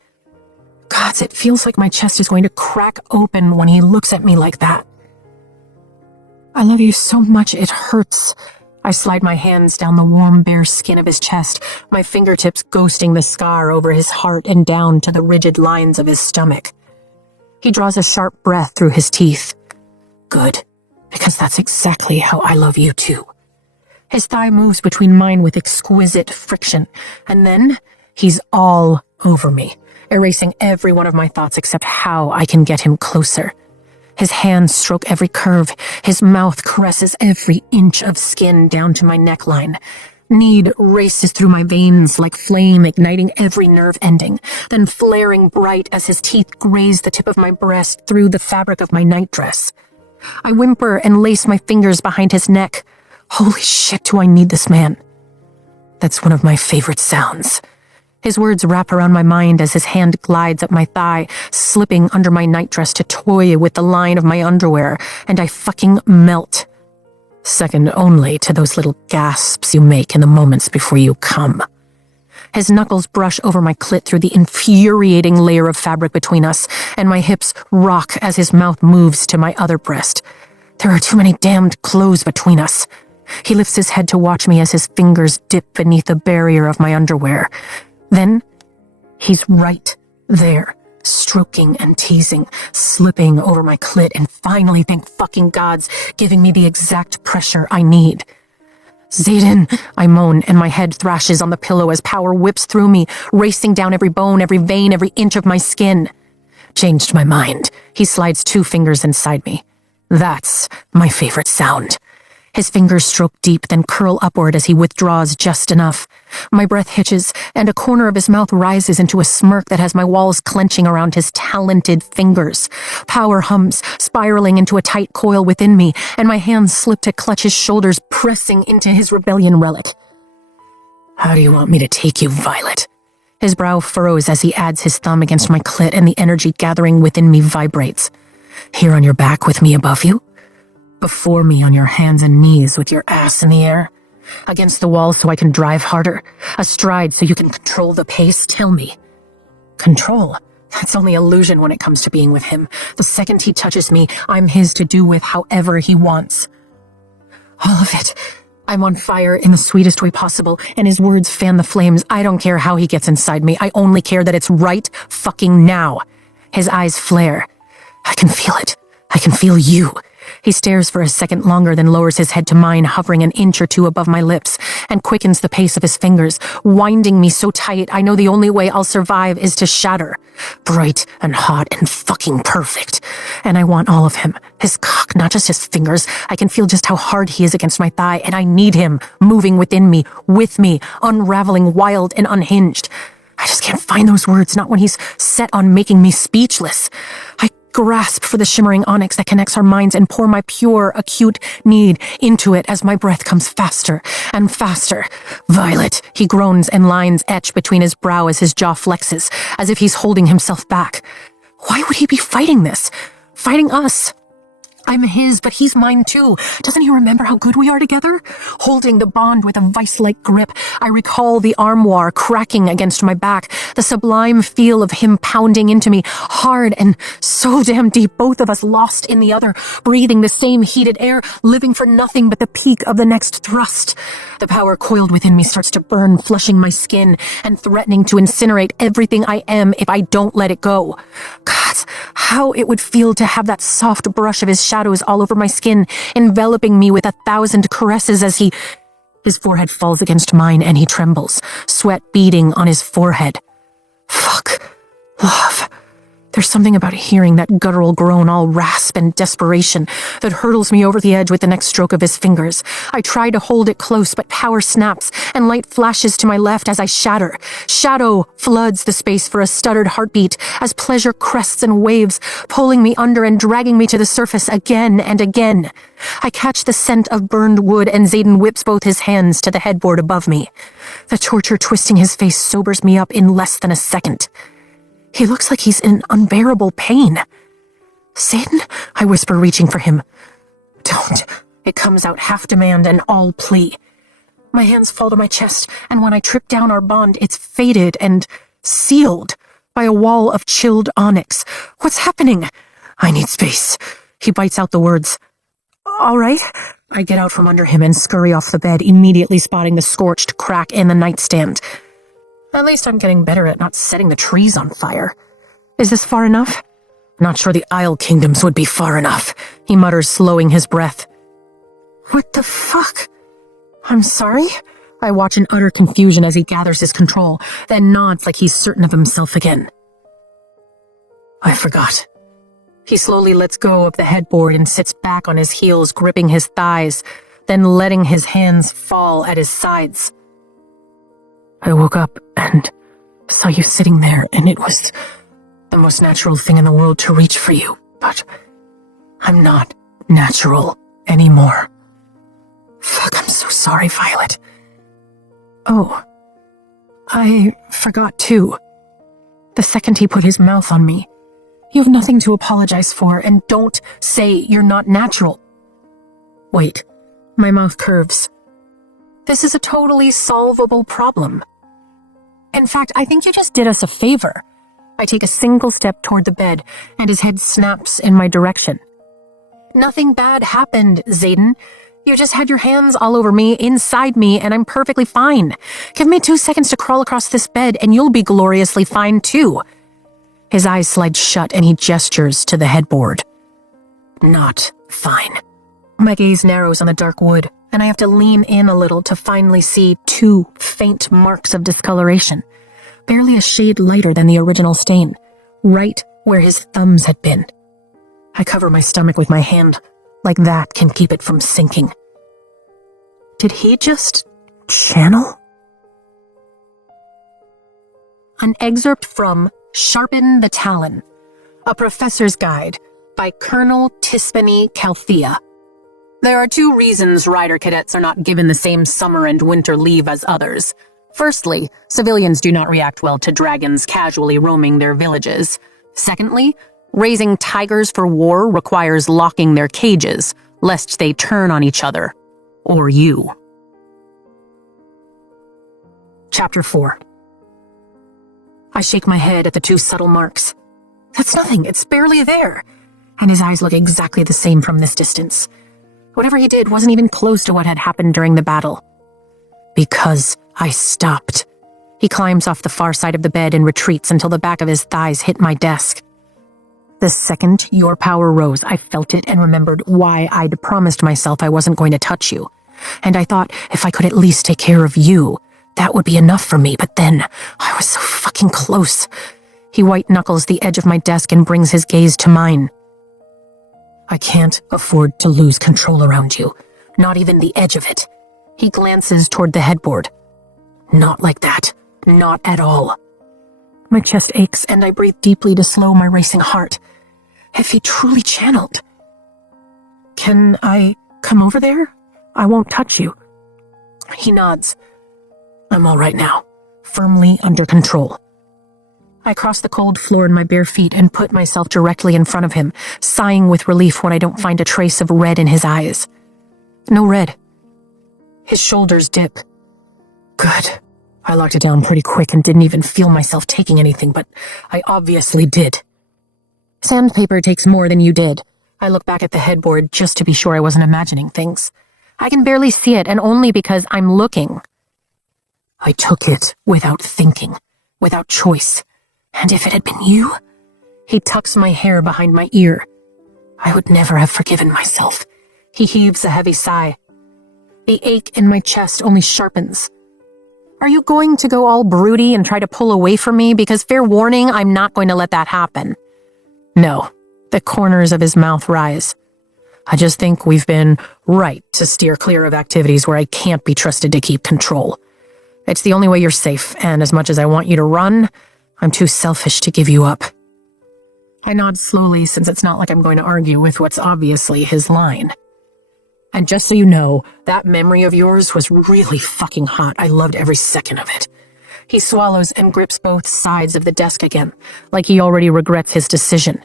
Gods, it feels like my chest is going to crack open when he looks at me like that. "I love you so much it hurts." I slide my hands down the warm, bare skin of his chest, my fingertips ghosting the scar over his heart and down to the rigid lines of his stomach. He draws a sharp breath through his teeth. "Good, because that's exactly how I love you too." His thigh moves between mine with exquisite friction, and then he's all over me, erasing every one of my thoughts except how I can get him closer. His hands stroke every curve, his mouth caresses every inch of skin down to my neckline. Need races through my veins like flame, igniting every nerve ending, then flaring bright as his teeth graze the tip of my breast through the fabric of my nightdress. I whimper and lace my fingers behind his neck. Holy shit, do I need this man? That's one of my favorite sounds. His words wrap around my mind as his hand glides up my thigh, slipping under my nightdress to toy with the line of my underwear, and I fucking melt. Second only to those little gasps you make in the moments before you come. His knuckles brush over my clit through the infuriating layer of fabric between us, and my hips rock as his mouth moves to my other breast. There are too many damned clothes between us. He lifts his head to watch me as his fingers dip beneath the barrier of my underwear. Then, he's right there, stroking and teasing, slipping over my clit, and finally, thank fucking gods, giving me the exact pressure I need. "Zayden," I moan, and my head thrashes on the pillow as power whips through me, racing down every bone, every vein, every inch of my skin. Changed my mind. He slides 2 fingers inside me. That's my favorite sound. His fingers stroke deep, then curl upward as he withdraws just enough. My breath hitches, and a corner of his mouth rises into a smirk that has my walls clenching around his talented fingers. Power hums, spiraling into a tight coil within me, and my hands slip to clutch his shoulders, pressing into his rebellion relic. "How do you want me to take you, Violet?" His brow furrows as he adds his thumb against my clit, and the energy gathering within me vibrates. "Here on your back with me above you? Before me on your hands and knees with your ass in the air? Against the wall so I can drive harder? Astride so you can control the pace? Tell me." Control? That's only illusion when it comes to being with him. The second he touches me, I'm his to do with however he wants. All of it. I'm on fire in the sweetest way possible, and his words fan the flames. I don't care how he gets inside me. I only care that it's right fucking now. His eyes flare. I can feel it. I can feel you. He stares for a second longer, then lowers his head to mine, hovering an inch or 2 above my lips, and quickens the pace of his fingers, winding me so tight I know the only way I'll survive is to shatter. Bright and hot and fucking perfect. And I want all of him. His cock, not just his fingers. I can feel just how hard he is against my thigh, and I need him, moving within me, with me, unraveling wild and unhinged. I just can't find those words, not when he's set on making me speechless. I grasp for the shimmering onyx that connects our minds and pour my pure, acute need into it as my breath comes faster and faster. "Violet," he groans, and lines etch between his brow as his jaw flexes, as if he's holding himself back. Why would he be fighting this? Fighting us? I'm his, but he's mine too. Doesn't he remember how good we are together? Holding the bond with a vice-like grip, I recall the armoire cracking against my back, the sublime feel of him pounding into me, hard and so damn deep, both of us lost in the other, breathing the same heated air, living for nothing but the peak of the next thrust. The power coiled within me starts to burn, flushing my skin and threatening to incinerate everything I am if I don't let it go. God, how it would feel to have that soft brush of his shadows all over my skin, enveloping me with 1,000 caresses as his forehead falls against mine and he trembles, sweat beading on his forehead. Fuck. Love. There's something about hearing that guttural groan, all rasp and desperation, that hurtles me over the edge with the next stroke of his fingers. I try to hold it close, but power snaps, and light flashes to my left as I shatter. Shadow floods the space for a stuttered heartbeat, as pleasure crests and waves, pulling me under and dragging me to the surface again and again. I catch the scent of burned wood, and Xaden whips both his hands to the headboard above me. The torture twisting his face sobers me up in less than a second. He looks like he's in unbearable pain. Xaden, I whisper, reaching for him. Don't. It comes out half demand and all plea. My hands fall to my chest, and when I trip down our bond, it's faded and sealed by a wall of chilled onyx. What's happening? I need space. He bites out the words. All right. I get out from under him and scurry off the bed, immediately spotting the scorched crack in the nightstand. At least I'm getting better at not setting the trees on fire. Is this far enough? Not sure the Isle Kingdoms would be far enough, he mutters, slowing his breath. What the fuck? I'm sorry? I watch in utter confusion as he gathers his control, then nods like he's certain of himself again. I forgot. He slowly lets go of the headboard and sits back on his heels, gripping his thighs, then letting his hands fall at his sides. I woke up and saw you sitting there, and it was the most natural thing in the world to reach for you, but I'm not natural anymore. Fuck, I'm so sorry, Violet. Oh, I forgot too. The second he put his mouth on me. You have nothing to apologize for, and don't say you're not natural. Wait, my mouth curves. This is a totally solvable problem. In fact, I think you just did us a favor. I take a single step toward the bed, and his head snaps in my direction. Nothing bad happened, Xaden. You just had your hands all over me, inside me, and I'm perfectly fine. Give me 2 seconds to crawl across this bed, and you'll be gloriously fine, too. His eyes slide shut, and he gestures to the headboard. Not fine. My gaze narrows on the dark wood, and I have to lean in a little to finally see 2 faint marks of discoloration, barely a shade lighter than the original stain, right where his thumbs had been. I cover my stomach with my hand, like that can keep it from sinking. Did he just channel? An excerpt from Sharpen the Talon, A Professor's Guide by Colonel Tispany Calthea. There are 2 reasons rider cadets are not given the same summer and winter leave as others. Firstly, civilians do not react well to dragons casually roaming their villages. Secondly, raising tigers for war requires locking their cages, lest they turn on each other. Or you. Chapter 4. I shake my head at the 2 subtle marks. That's nothing, it's barely there. And his eyes look exactly the same from this distance. Whatever he did wasn't even close to what had happened during the battle. Because I stopped. He climbs off the far side of the bed and retreats until the back of his thighs hit my desk. The second your power rose, I felt it and remembered why I'd promised myself I wasn't going to touch you. And I thought if I could at least take care of you, that would be enough for me, but then I was so fucking close. He white-knuckles the edge of my desk and brings his gaze to mine. I can't afford to lose control around you, not even the edge of it. He glances toward the headboard. Not like that, not at all. My chest aches and I breathe deeply to slow my racing heart. If he truly channeled. Can I come over there? I won't touch you. He nods. I'm all right now, firmly under control. I cross the cold floor in my bare feet and put myself directly in front of him, sighing with relief when I don't find a trace of red in his eyes. No red. His shoulders dip. Good. I locked it down pretty quick and didn't even feel myself taking anything, but I obviously did. Sandpaper takes more than you did. I look back at the headboard just to be sure I wasn't imagining things. I can barely see it, and only because I'm looking. I took it without thinking, without choice. And if it had been you? He tucks my hair behind my ear. I would never have forgiven myself. He heaves a heavy sigh. The ache in my chest only sharpens. Are you going to go all broody and try to pull away from me? Because fair warning, I'm not going to let that happen. No, the corners of his mouth rise. I just think we've been right to steer clear of activities where I can't be trusted to keep control. It's the only way you're safe, and as much as I want you to run, I'm too selfish to give you up. I nod slowly, since it's not like I'm going to argue with what's obviously his line. And just so you know, that memory of yours was really fucking hot. I loved every second of it. He swallows and grips both sides of the desk again, like he already regrets his decision.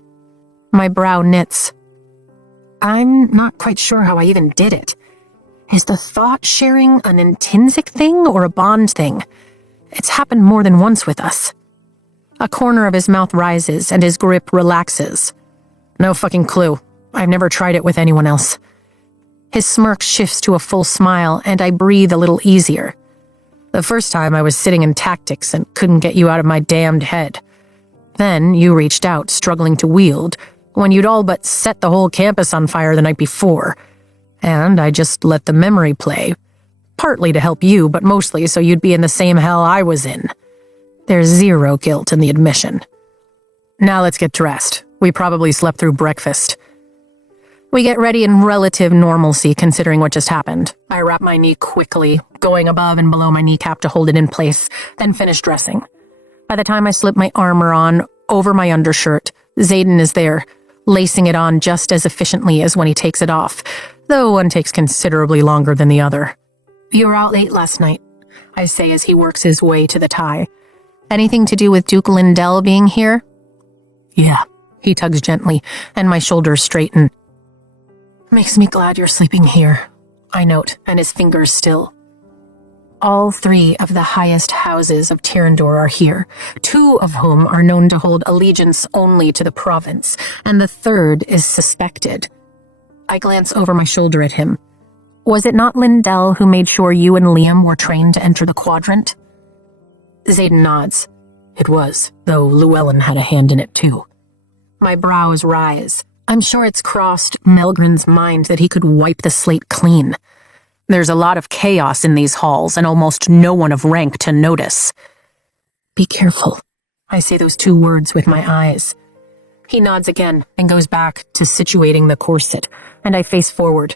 My brow knits. I'm not quite sure how I even did it. Is the thought sharing an intrinsic thing or a bond thing? It's happened more than once with us. A corner of his mouth rises and his grip relaxes. No fucking clue. I've never tried it with anyone else. His smirk shifts to a full smile, and I breathe a little easier. The first time I was sitting in tactics and couldn't get you out of my damned head. Then you reached out, struggling to wield, when you'd all but set the whole campus on fire the night before. And I just let the memory play. Partly to help you, but mostly so you'd be in the same hell I was in. There's zero guilt in the admission. Now let's get dressed. We probably slept through breakfast. We get ready in relative normalcy considering what just happened. I wrap my knee quickly, going above and below my kneecap to hold it in place, then finish dressing. By the time I slip my armor on over my undershirt, Xaden is there, lacing it on just as efficiently as when he takes it off, though one takes considerably longer than the other. You were out late last night, I say as he works his way to the tie. Anything to do with Duke Lindell being here? Yeah, he tugs gently, and my shoulders straighten. Makes me glad you're sleeping here, I note, and his fingers still. All three of the highest houses of Tyrrendor are here, two of whom are known to hold allegiance only to the province, and the third is suspected. I glance over my shoulder at him. Was it not Lindell who made sure you and Liam were trained to enter the quadrant? Xaden nods. It was, though Llewellyn had a hand in it too. My brows rise. I'm sure it's crossed Melgren's mind that he could wipe the slate clean. There's a lot of chaos in these halls and almost no one of rank to notice. Be careful. I say those two words with my eyes. He nods again and goes back to situating the corset, and I face forward.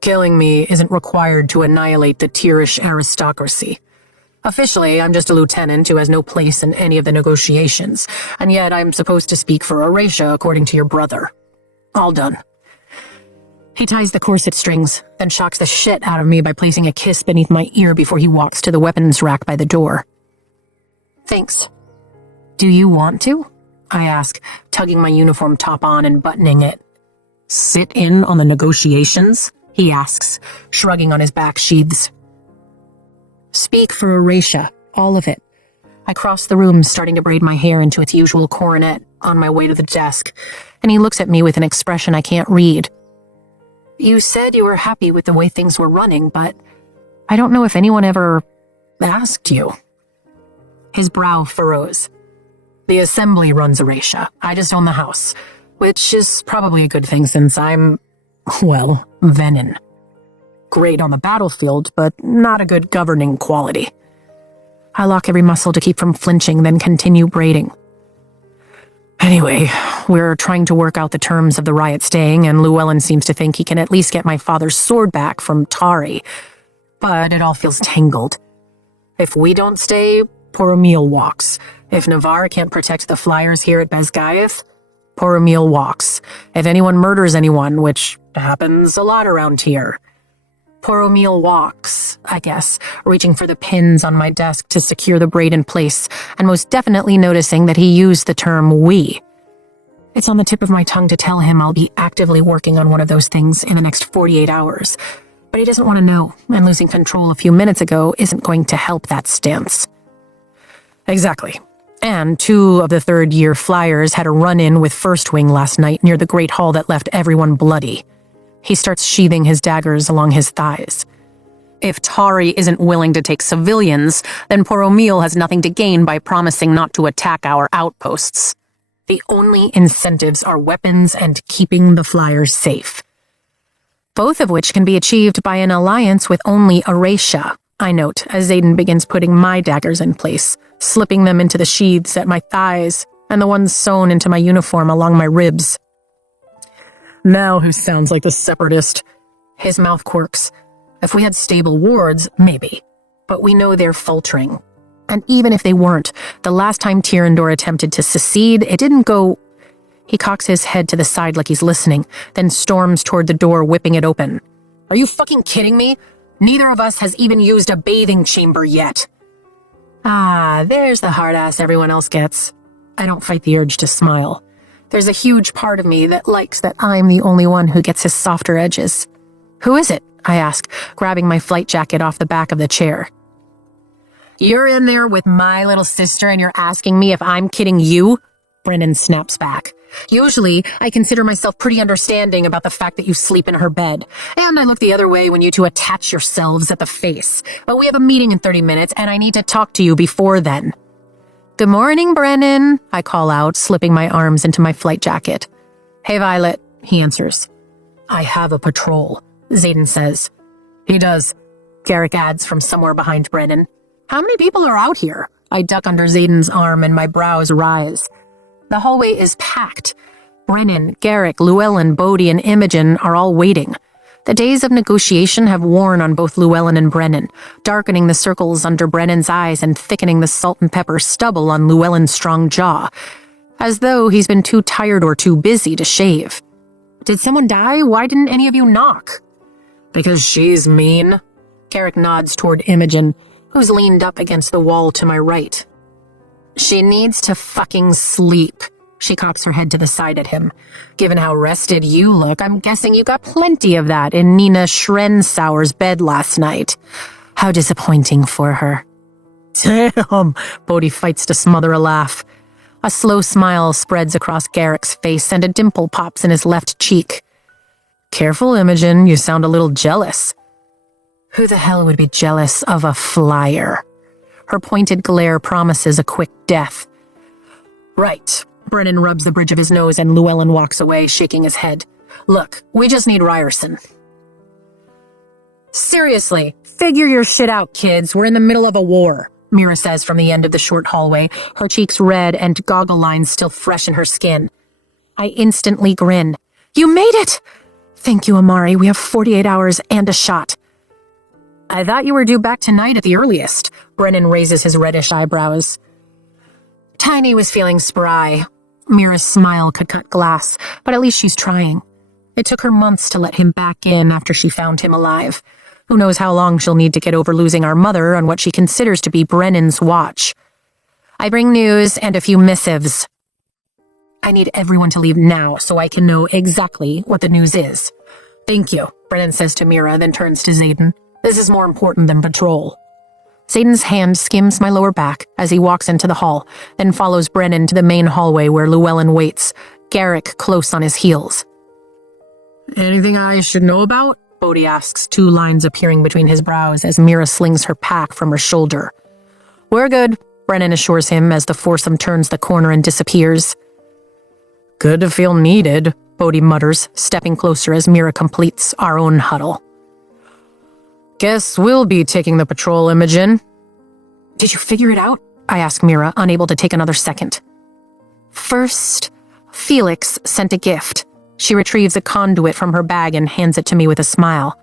Killing me isn't required to annihilate the Tyrish aristocracy. Officially, I'm just a lieutenant who has no place in any of the negotiations, and yet I'm supposed to speak for Horatia according to your brother. All done. He ties the corset strings, then shocks the shit out of me by placing a kiss beneath my ear before he walks to the weapons rack by the door. Thanks. Do you want to? I ask, tugging my uniform top on and buttoning it. Sit in on the negotiations? He asks, shrugging on his back sheaths. Speak for Horatia, all of it. I cross the room, starting to braid my hair into its usual coronet on my way to the desk, and he looks at me with an expression I can't read. You said you were happy with the way things were running, but I don't know if anyone ever asked you. His brow furrows. The assembly runs Horatia. I just own the house, which is probably a good thing since I'm, well, Venin. Great on the battlefield, but not a good governing quality. I lock every muscle to keep from flinching, then continue braiding. Anyway, we're trying to work out the terms of the riot staying, and Llewellyn seems to think he can at least get my father's sword back from Tari. But it all feels tangled. If we don't stay, poor Emil walks. If Navarre can't protect the flyers here at Bezgaeth, poor Emil walks. If anyone murders anyone, which happens a lot around here, poor Emil walks, I guess, reaching for the pins on my desk to secure the braid in place, and most definitely noticing that he used the term we. It's on the tip of my tongue to tell him I'll be actively working on one of those things in the next 48 hours, but he doesn't want to know, and losing control a few minutes ago isn't going to help that stance. Exactly. And two of the third-year flyers had a run-in with First Wing last night near the Great Hall that left everyone bloody. He starts sheathing his daggers along his thighs. If Tari isn't willing to take civilians, then poor Emil has nothing to gain by promising not to attack our outposts. The only incentives are weapons and keeping the flyers safe. Both of which can be achieved by an alliance with only Horatia, I note, as Xaden begins putting my daggers in place, slipping them into the sheaths at my thighs, and the ones sewn into my uniform along my ribs. Now who sounds like the separatist? His mouth quirks. If we had stable wards, maybe. But we know they're faltering. And even if they weren't, the last time Tyrandor attempted to secede, it didn't go... He cocks his head to the side like he's listening, then storms toward the door, whipping it open. Are you fucking kidding me? Neither of us has even used a bathing chamber yet. Ah, there's the hard ass everyone else gets. I don't fight the urge to smile. There's a huge part of me that likes that I'm the only one who gets his softer edges. Who is it? I ask, grabbing my flight jacket off the back of the chair. You're in there with my little sister and you're asking me if I'm kidding you? Brennan snaps back. Usually, I consider myself pretty understanding about the fact that you sleep in her bed, and I look the other way when you two attach yourselves at the face. But we have a meeting in 30 minutes, and I need to talk to you before then. Good morning, Brennan, I call out, slipping my arms into my flight jacket. Hey, Violet, he answers. I have a patrol, Xaden says. He does, Garrick adds from somewhere behind Brennan. How many people are out here? I duck under Xaden's arm and my brows rise. The hallway is packed. Brennan, Garrick, Llewellyn, Bodhi, and Imogen are all waiting. The days of negotiation have worn on both Llewellyn and Brennan, darkening the circles under Brennan's eyes and thickening the salt and pepper stubble on Llewellyn's strong jaw, as though he's been too tired or too busy to shave. Did someone die? Why didn't any of you knock? Because she's mean. Garrick nods toward Imogen, who's leaned up against the wall to my right. She needs to fucking sleep. She cocks her head to the side at him. Given how rested you look, I'm guessing you got plenty of that in Nina Schrensauer's bed last night. How disappointing for her. Damn, Bodhi fights to smother a laugh. A slow smile spreads across Garrick's face and a dimple pops in his left cheek. Careful, Imogen, you sound a little jealous. Who the hell would be jealous of a flyer? Her pointed glare promises a quick death. Right. Brennan rubs the bridge of his nose and Llewellyn walks away, shaking his head. Look, we just need Ryerson. Seriously, figure your shit out, kids. We're in the middle of a war, Mira says from the end of the short hallway, her cheeks red and goggle lines still fresh in her skin. I instantly grin. You made it! Thank you, Amari. We have 48 hours and a shot. I thought you were due back tonight at the earliest. Brennan raises his reddish eyebrows. Tiny was feeling spry. Mira's smile could cut glass, but at least she's trying. It took her months to let him back in after she found him alive. Who knows how long she'll need to get over losing our mother on what she considers to be Brennan's watch. I bring news and a few missives. I need everyone to leave now so I can know exactly what the news is. Thank you, Brennan says to Mira, then turns to Xaden. This is more important than patrol. Xaden's hand skims my lower back as he walks into the hall, then follows Brennan to the main hallway where Llewellyn waits, Garrick close on his heels. Anything I should know about? Bodhi asks, two lines appearing between his brows as Mira slings her pack from her shoulder. We're good, Brennan assures him as the foursome turns the corner and disappears. Good to feel needed, Bodhi mutters, stepping closer as Mira completes our own huddle. Guess we'll be taking the patrol, Imogen. Did you figure it out? I ask Mira, unable to take another second. First, Felix sent a gift. She retrieves a conduit from her bag and hands it to me with a smile.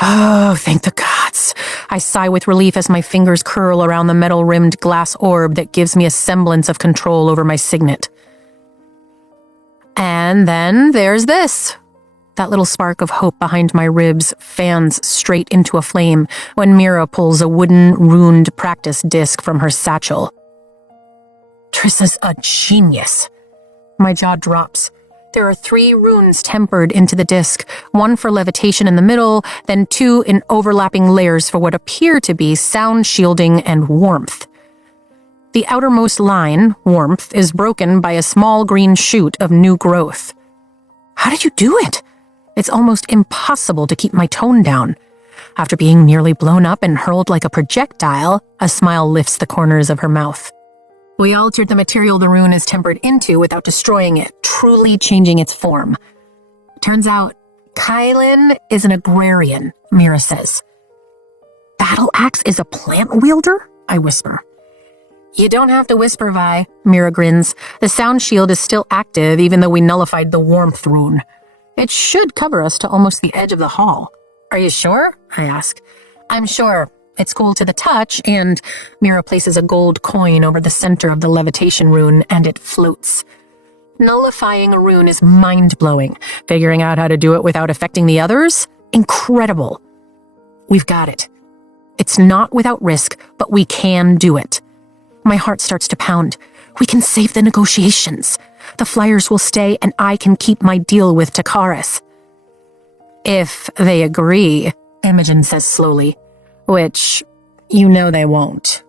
Oh, thank the gods. I sigh with relief as my fingers curl around the metal-rimmed glass orb that gives me a semblance of control over my signet. And then there's this. That little spark of hope behind my ribs fans straight into a flame when Mira pulls a wooden, runed practice disc from her satchel. Trissa's a genius. My jaw drops. There are 3 runes tempered into the disc, one for levitation in the middle, then 2 in overlapping layers for what appear to be sound shielding and warmth. The outermost line, warmth, is broken by a small green shoot of new growth. How did you do it? It's almost impossible to keep my tone down. After being nearly blown up and hurled like a projectile, a smile lifts the corners of her mouth. We altered the material the rune is tempered into without destroying it, truly changing its form. Turns out, Kylan is an agrarian, Mira says. Battle Axe is a plant wielder? I whisper. You don't have to whisper, Vi. Mira grins. The sound shield is still active even though we nullified the warmth rune. It should cover us to almost the edge of the hall. Are you sure? I ask. I'm sure. It's cool to the touch, and Mira places a gold coin over the center of the levitation rune, and it floats. Nullifying a rune is mind-blowing. Figuring out how to do it without affecting the others? Incredible. We've got it. It's not without risk, but we can do it. My heart starts to pound. We can save the negotiations. The flyers will stay, and I can keep my deal with Takaris. If they agree, Imogen says slowly. Which, you know they won't.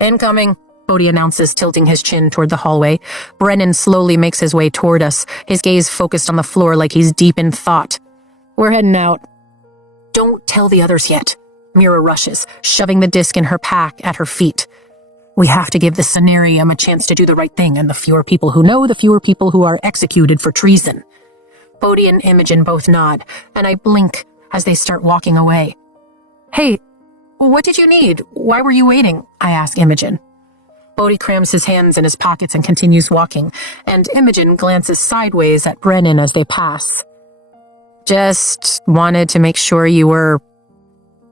Incoming, Bodhi announces, tilting his chin toward the hallway. Brennan slowly makes his way toward us, his gaze focused on the floor like he's deep in thought. We're heading out. Don't tell the others yet. Mira rushes, shoving the disc in her pack at her feet. We have to give the Cenarium a chance to do the right thing, and the fewer people who know, the fewer people who are executed for treason. Bodhi and Imogen both nod, and I blink as they start walking away. Hey, what did you need? Why were you waiting? I ask Imogen. Bodhi crams his hands in his pockets and continues walking, and Imogen glances sideways at Brennan as they pass. Just wanted to make sure you were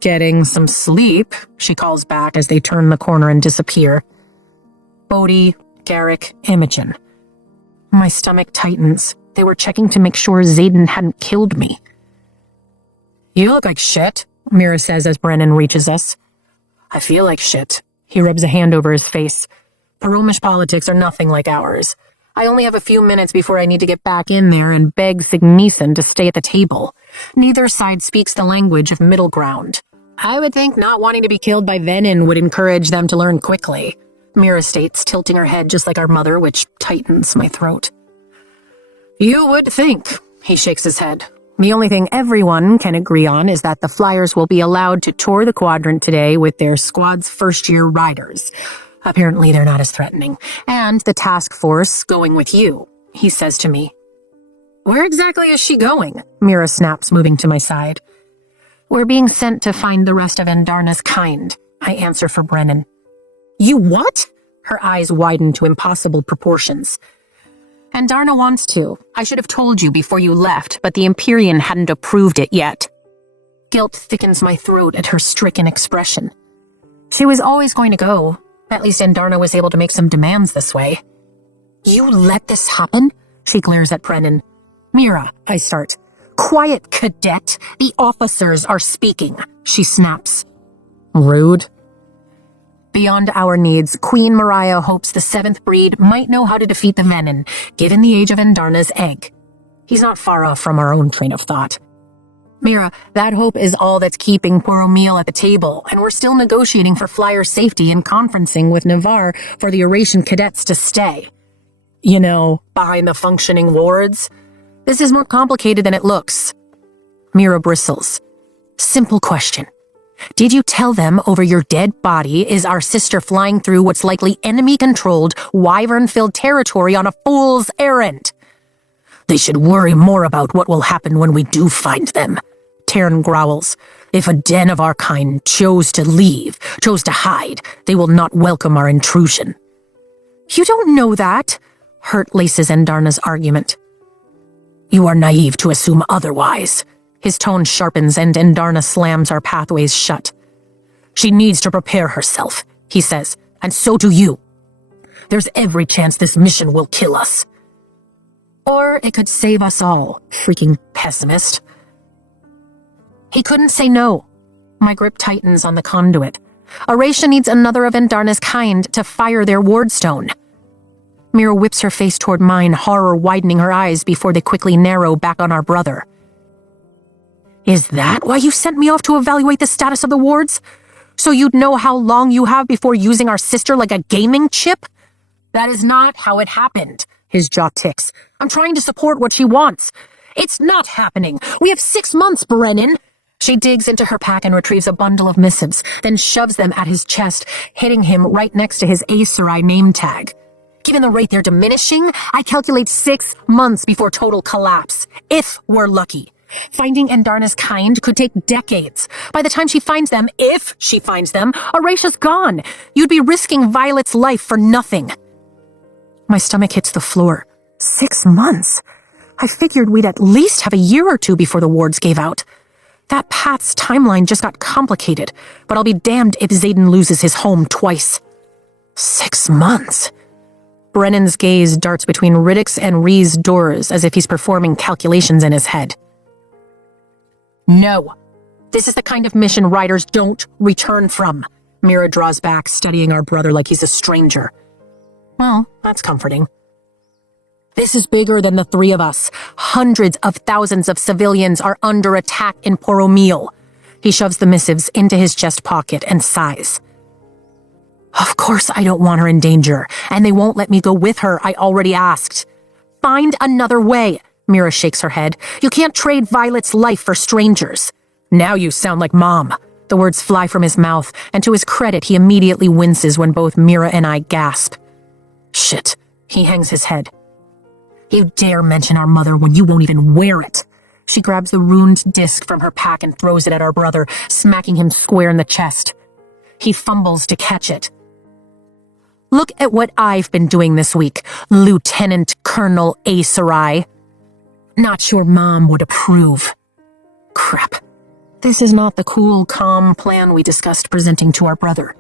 getting some sleep, she calls back as they turn the corner and disappear. Bodhi, Garrick, Imogen. My stomach tightens. They were checking to make sure Zayden hadn't killed me. You look like shit, Mira says as Brennan reaches us. I feel like shit. He rubs a hand over his face. Paromish politics are nothing like ours. I only have a few minutes before I need to get back in there and beg Signeeson to stay at the table. Neither side speaks the language of middle ground. I would think not wanting to be killed by Venin would encourage them to learn quickly, Mira states, tilting her head just like our mother, which tightens my throat. You would think, he shakes his head. The only thing everyone can agree on is that the Flyers will be allowed to tour the quadrant today with their squad's first-year riders. Apparently they're not as threatening. And the task force going with you, he says to me. Where exactly is she going? Mira snaps, moving to my side. We're being sent to find the rest of Endarna's kind, I answer for Brennan. You what? Her eyes widen to impossible proportions. Endarna wants to. I should have told you before you left, but the Empyrean hadn't approved it yet. Guilt thickens my throat at her stricken expression. She was always going to go. At least Endarna was able to make some demands this way. You let this happen? She glares at Brennan. Mira, I start. Quiet, cadet. The officers are speaking, she snaps. Rude. Beyond our needs, Queen Mariah hopes the 7th breed might know how to defeat the Venin, given the age of Endarna's egg. He's not far off from our own train of thought. Mira, that hope is all that's keeping poor O'Meal at the table, and we're still negotiating for Flyer safety and conferencing with Navarre for the Eurasian cadets to stay. You know, behind the functioning wards. This is more complicated than it looks. Mira bristles. Simple question. Did you tell them over your dead body is our sister flying through what's likely enemy-controlled, wyvern-filled territory on a fool's errand? They should worry more about what will happen when we do find them. Taryn growls. If a den of our kind chose to leave, chose to hide, they will not welcome our intrusion. You don't know that, Hurt laces Endarna's argument. You are naive to assume otherwise. His tone sharpens and Endarna slams our pathways shut. She needs to prepare herself, he says, and so do you. There's every chance this mission will kill us. Or it could save us all, freaking pessimist. He couldn't say no. My grip tightens on the conduit. Aracia needs another of Endarna's kind to fire their wardstone. Mira whips her face toward mine, horror widening her eyes before they quickly narrow back on our brother. Is that why you sent me off to evaluate the status of the wards? So you'd know how long you have before using our sister like a gaming chip? That is not how it happened. His jaw ticks. I'm trying to support what she wants. It's not happening. We have 6 months, Brennan. She digs into her pack and retrieves a bundle of missives, then shoves them at his chest, hitting him right next to his Aesurai name tag. Given the rate they're diminishing, I calculate 6 months before total collapse, if we're lucky. Finding Andarna's kind could take decades. By the time she finds them, if she finds them, Aurasia's gone. You'd be risking Violet's life for nothing. My stomach hits the floor. 6 months? I figured we'd at least have a year or two before the wards gave out. That path's timeline just got complicated, but I'll be damned if Xaden loses his home twice. 6 months? Brennan's gaze darts between Riddick's and Rhee's doors as if he's performing calculations in his head. No. This is the kind of mission riders don't return from. Mira draws back, studying our brother like he's a stranger. Well, that's comforting. This is bigger than the 3 of us. Hundreds of thousands of civilians are under attack in Poromil. He shoves the missives into his chest pocket and sighs. Of course I don't want her in danger, and they won't let me go with her. I already asked. Find another way. Mira shakes her head. You can't trade Violet's life for strangers. Now you sound like Mom. The words fly from his mouth, and to his credit, he immediately winces when both Mira and I gasp. Shit. He hangs his head. You dare mention our mother when you won't even wear it. She grabs the ruined disc from her pack and throws it at our brother, smacking him square in the chest. He fumbles to catch it. Look at what I've been doing this week, Lieutenant Colonel A. Sarai. Not sure Mom would approve. Crap. This is not the cool, calm plan we discussed presenting to our brother.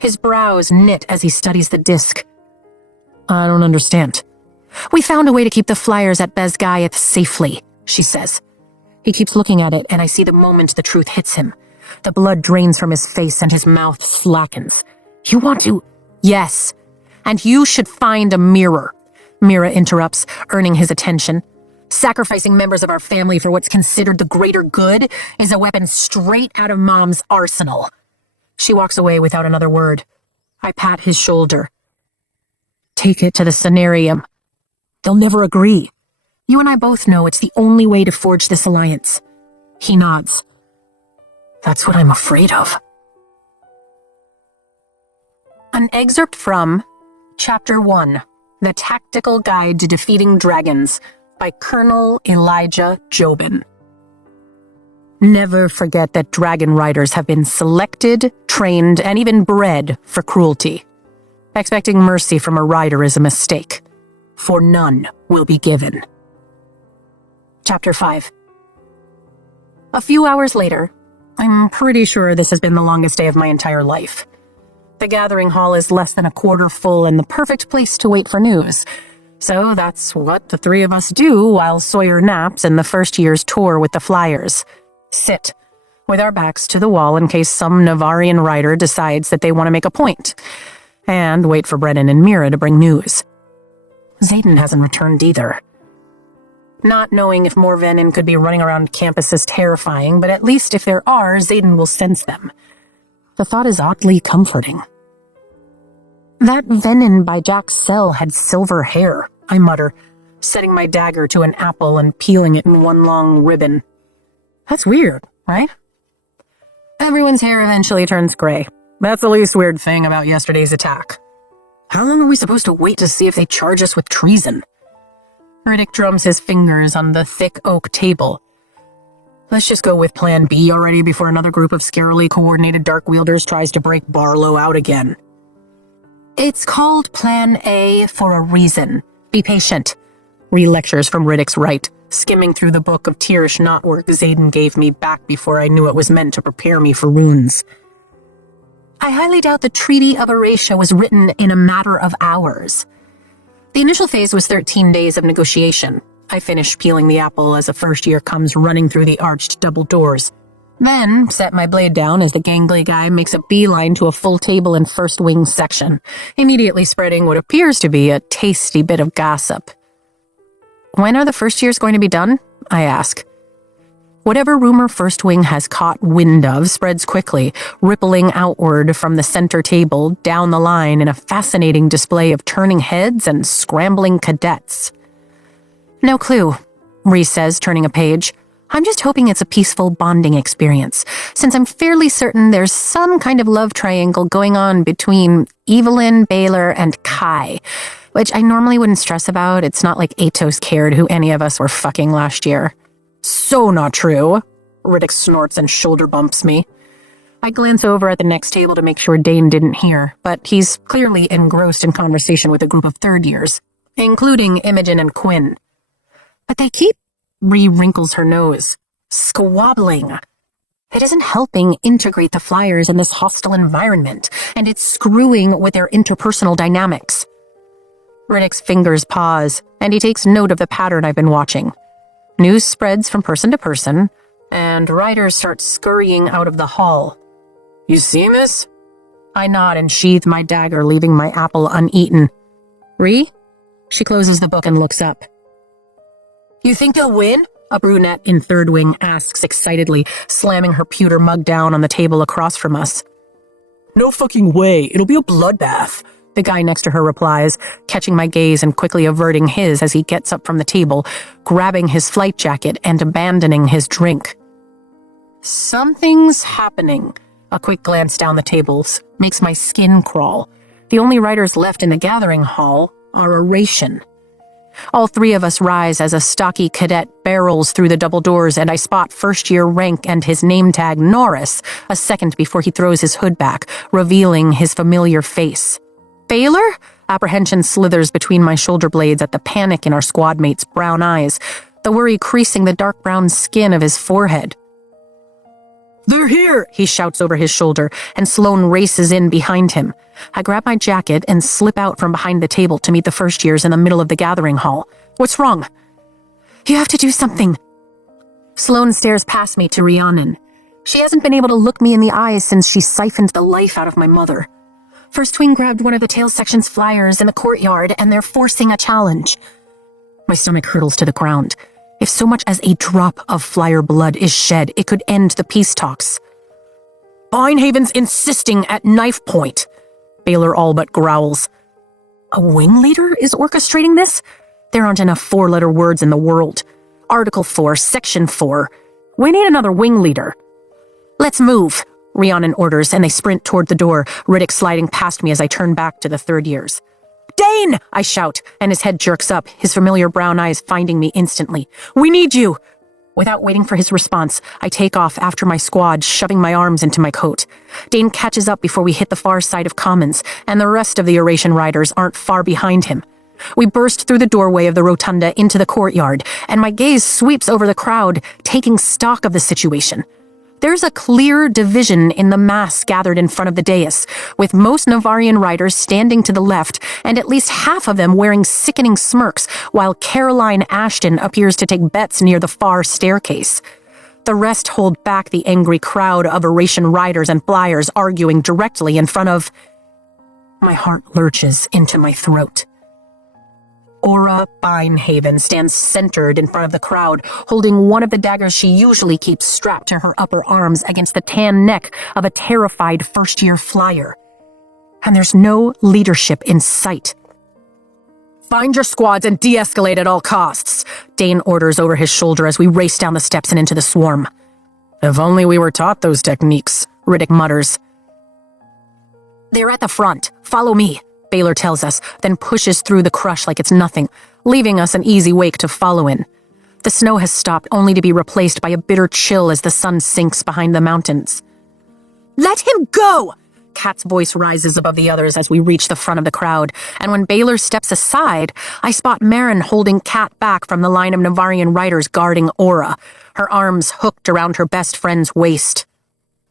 His brows knit as he studies the disc. I don't understand. We found a way to keep the flyers at Bezgayath safely, she says. He keeps looking at it, and I see the moment the truth hits him. The blood drains from his face and his mouth slackens. You want to... Yes, and you should find a mirror, Mira interrupts, earning his attention. Sacrificing members of our family for what's considered the greater good is a weapon straight out of Mom's arsenal. She walks away without another word. I pat his shoulder. Take it to the Cenarium. They'll never agree. You and I both know it's the only way to forge this alliance. He nods. That's what I'm afraid of. An excerpt from Chapter 1, The Tactical Guide to Defeating Dragons, by Colonel Elijah Jobin. Never forget that dragon riders have been selected, trained, and even bred for cruelty. Expecting mercy from a rider is a mistake, for none will be given. Chapter 5. A few hours later, I'm pretty sure this has been the longest day of my entire life. The gathering hall is less than a quarter full and the perfect place to wait for news. So that's what the 3 of us do while Sawyer naps in the first year's tour with the Flyers. Sit, with our backs to the wall in case some Navarian rider decides that they want to make a point, and wait for Brennan and Mira to bring news. Xaden hasn't returned either. Not knowing if more Venin could be running around campus is terrifying, but at least if there are, Xaden will sense them. The thought is oddly comforting. That Venin by Jack's cell had silver hair, I mutter, setting my dagger to an apple and peeling it in one long ribbon. That's weird, right? Everyone's hair eventually turns gray. That's the least weird thing about yesterday's attack. How long are we supposed to wait to see if they charge us with treason? Riddick drums his fingers on the thick oak table. Let's just go with Plan B already before another group of scarily coordinated dark wielders tries to break Barlow out again. It's called Plan A for a reason. Be patient. Re-lectures from Riddick's right, skimming through the book of Tirish knotwork Xaden gave me back before I knew it was meant to prepare me for runes. I highly doubt the Treaty of Aurasia was written in a matter of hours. The initial phase was 13 days of negotiation. I finish peeling the apple as a first year comes running through the arched double doors. Then set my blade down as the gangly guy makes a beeline to a full table in first wing section, immediately spreading what appears to be a tasty bit of gossip. When are the first years going to be done? I ask. Whatever rumor First Wing has caught wind of spreads quickly, rippling outward from the center table down the line in a fascinating display of turning heads and scrambling cadets. No clue, Rhys says, turning a page. I'm just hoping it's a peaceful bonding experience, since I'm fairly certain there's some kind of love triangle going on between Evelyn, Baylor, and Kai, which I normally wouldn't stress about. It's not like Atos cared who any of us were fucking last year. So not true. Riddick snorts and shoulder bumps me. I glance over at the next table to make sure Dane didn't hear, but he's clearly engrossed in conversation with a group of third years, including Imogen and Quinn. But they keep... Ree wrinkles her nose. Squabbling. It isn't helping integrate the flyers in this hostile environment, and it's screwing with their interpersonal dynamics. Riddick's fingers pause, and he takes note of the pattern I've been watching. News spreads from person to person, and writers start scurrying out of the hall. You see, miss? I nod and sheathe my dagger, leaving my apple uneaten. Ree? She closes the book and looks up. You think they'll win? A brunette in third wing asks excitedly, slamming her pewter mug down on the table across from us. No fucking way. It'll be a bloodbath. The guy next to her replies, catching my gaze and quickly averting his as he gets up from the table, grabbing his flight jacket and abandoning his drink. Something's happening. A quick glance down the tables makes my skin crawl. The only writers left in the gathering hall are Oration. All three of us rise as a stocky cadet barrels through the double doors, and I spot first-year rank and his name tag Norris a second before he throws his hood back, revealing his familiar face. Baylor? Apprehension slithers between my shoulder blades at the panic in our squad mate's brown eyes, the worry creasing the dark brown skin of his forehead. They're here, he shouts over his shoulder, and Sloane races in behind him. I grab my jacket and slip out from behind the table to meet the first years in the middle of the gathering hall. What's wrong? You have to do something. Sloane stares past me to Rhiannon. She hasn't been able to look me in the eyes since she siphoned the life out of my mother. First Wing grabbed one of the tail section's flyers in the courtyard, and they're forcing a challenge. My stomach hurtles to the ground. If so much as a drop of flyer blood is shed, it could end the peace talks. Vinehaven's insisting at knife point. Baylor all but growls. A wing leader is orchestrating this? There aren't enough four-letter words in the world. Article 4, Section 4. We need another wing leader. Let's move, Rhiannon orders, and they sprint toward the door, Riddick sliding past me as I turn back to the third years. Dane! I shout, and his head jerks up, his familiar brown eyes finding me instantly. We need you! Without waiting for his response, I take off after my squad, shoving my arms into my coat. Dane catches up before we hit the far side of Commons, and the rest of the Oration riders aren't far behind him. We burst through the doorway of the rotunda into the courtyard, and my gaze sweeps over the crowd, taking stock of the situation. There's a clear division in the mass gathered in front of the dais, with most Navarian riders standing to the left, and at least half of them wearing sickening smirks, while Caroline Ashton appears to take bets near the far staircase. The rest hold back the angry crowd of Oration riders and flyers arguing directly in front of... My heart lurches into my throat. Aura Vinehaven stands centered in front of the crowd, holding one of the daggers she usually keeps strapped to her upper arms against the tan neck of a terrified first-year flyer. And there's no leadership in sight. Find your squads and de-escalate at all costs, Dane orders over his shoulder as we race down the steps and into the swarm. If only we were taught those techniques, Riddick mutters. They're at the front. Follow me, Baylor tells us, then pushes through the crush like it's nothing, leaving us an easy wake to follow in. The snow has stopped, only to be replaced by a bitter chill as the sun sinks behind the mountains. Let him go! Kat's voice rises above the others as we reach the front of the crowd, and when Baylor steps aside, I spot Marin holding Kat back from the line of Navarian riders guarding Aura, her arms hooked around her best friend's waist.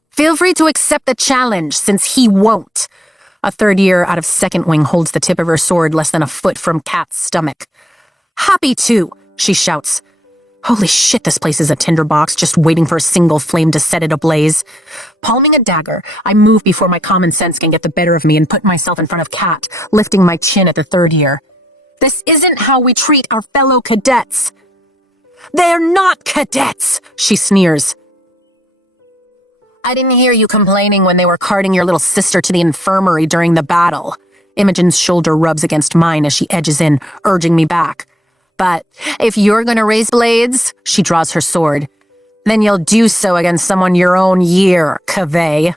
Feel free to accept the challenge, since he won't. A third year out of second wing holds the tip of her sword less than a foot from Kat's stomach. Happy to, she shouts. Holy shit, this place is a tinderbox, just waiting for a single flame to set it ablaze. Palming a dagger, I move before my common sense can get the better of me and put myself in front of Kat, lifting my chin at the third year. This isn't how we treat our fellow cadets. They're not cadets, she sneers. I didn't hear you complaining when they were carting your little sister to the infirmary during the battle. Imogen's shoulder rubs against mine as she edges in, urging me back. But if you're gonna raise blades, she draws her sword, then you'll do so against someone your own year, Cavey.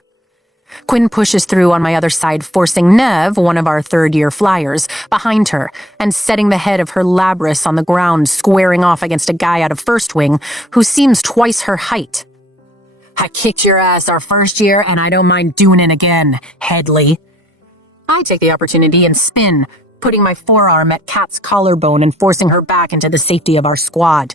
Quinn pushes through on my other side, forcing Nev, one of our third-year flyers, behind her and setting the head of her Labris on the ground, squaring off against a guy out of First Wing who seems twice her height. "I kicked your ass our first year, and I don't mind doing it again, Headley." I take the opportunity and spin, putting my forearm at Kat's collarbone and forcing her back into the safety of our squad.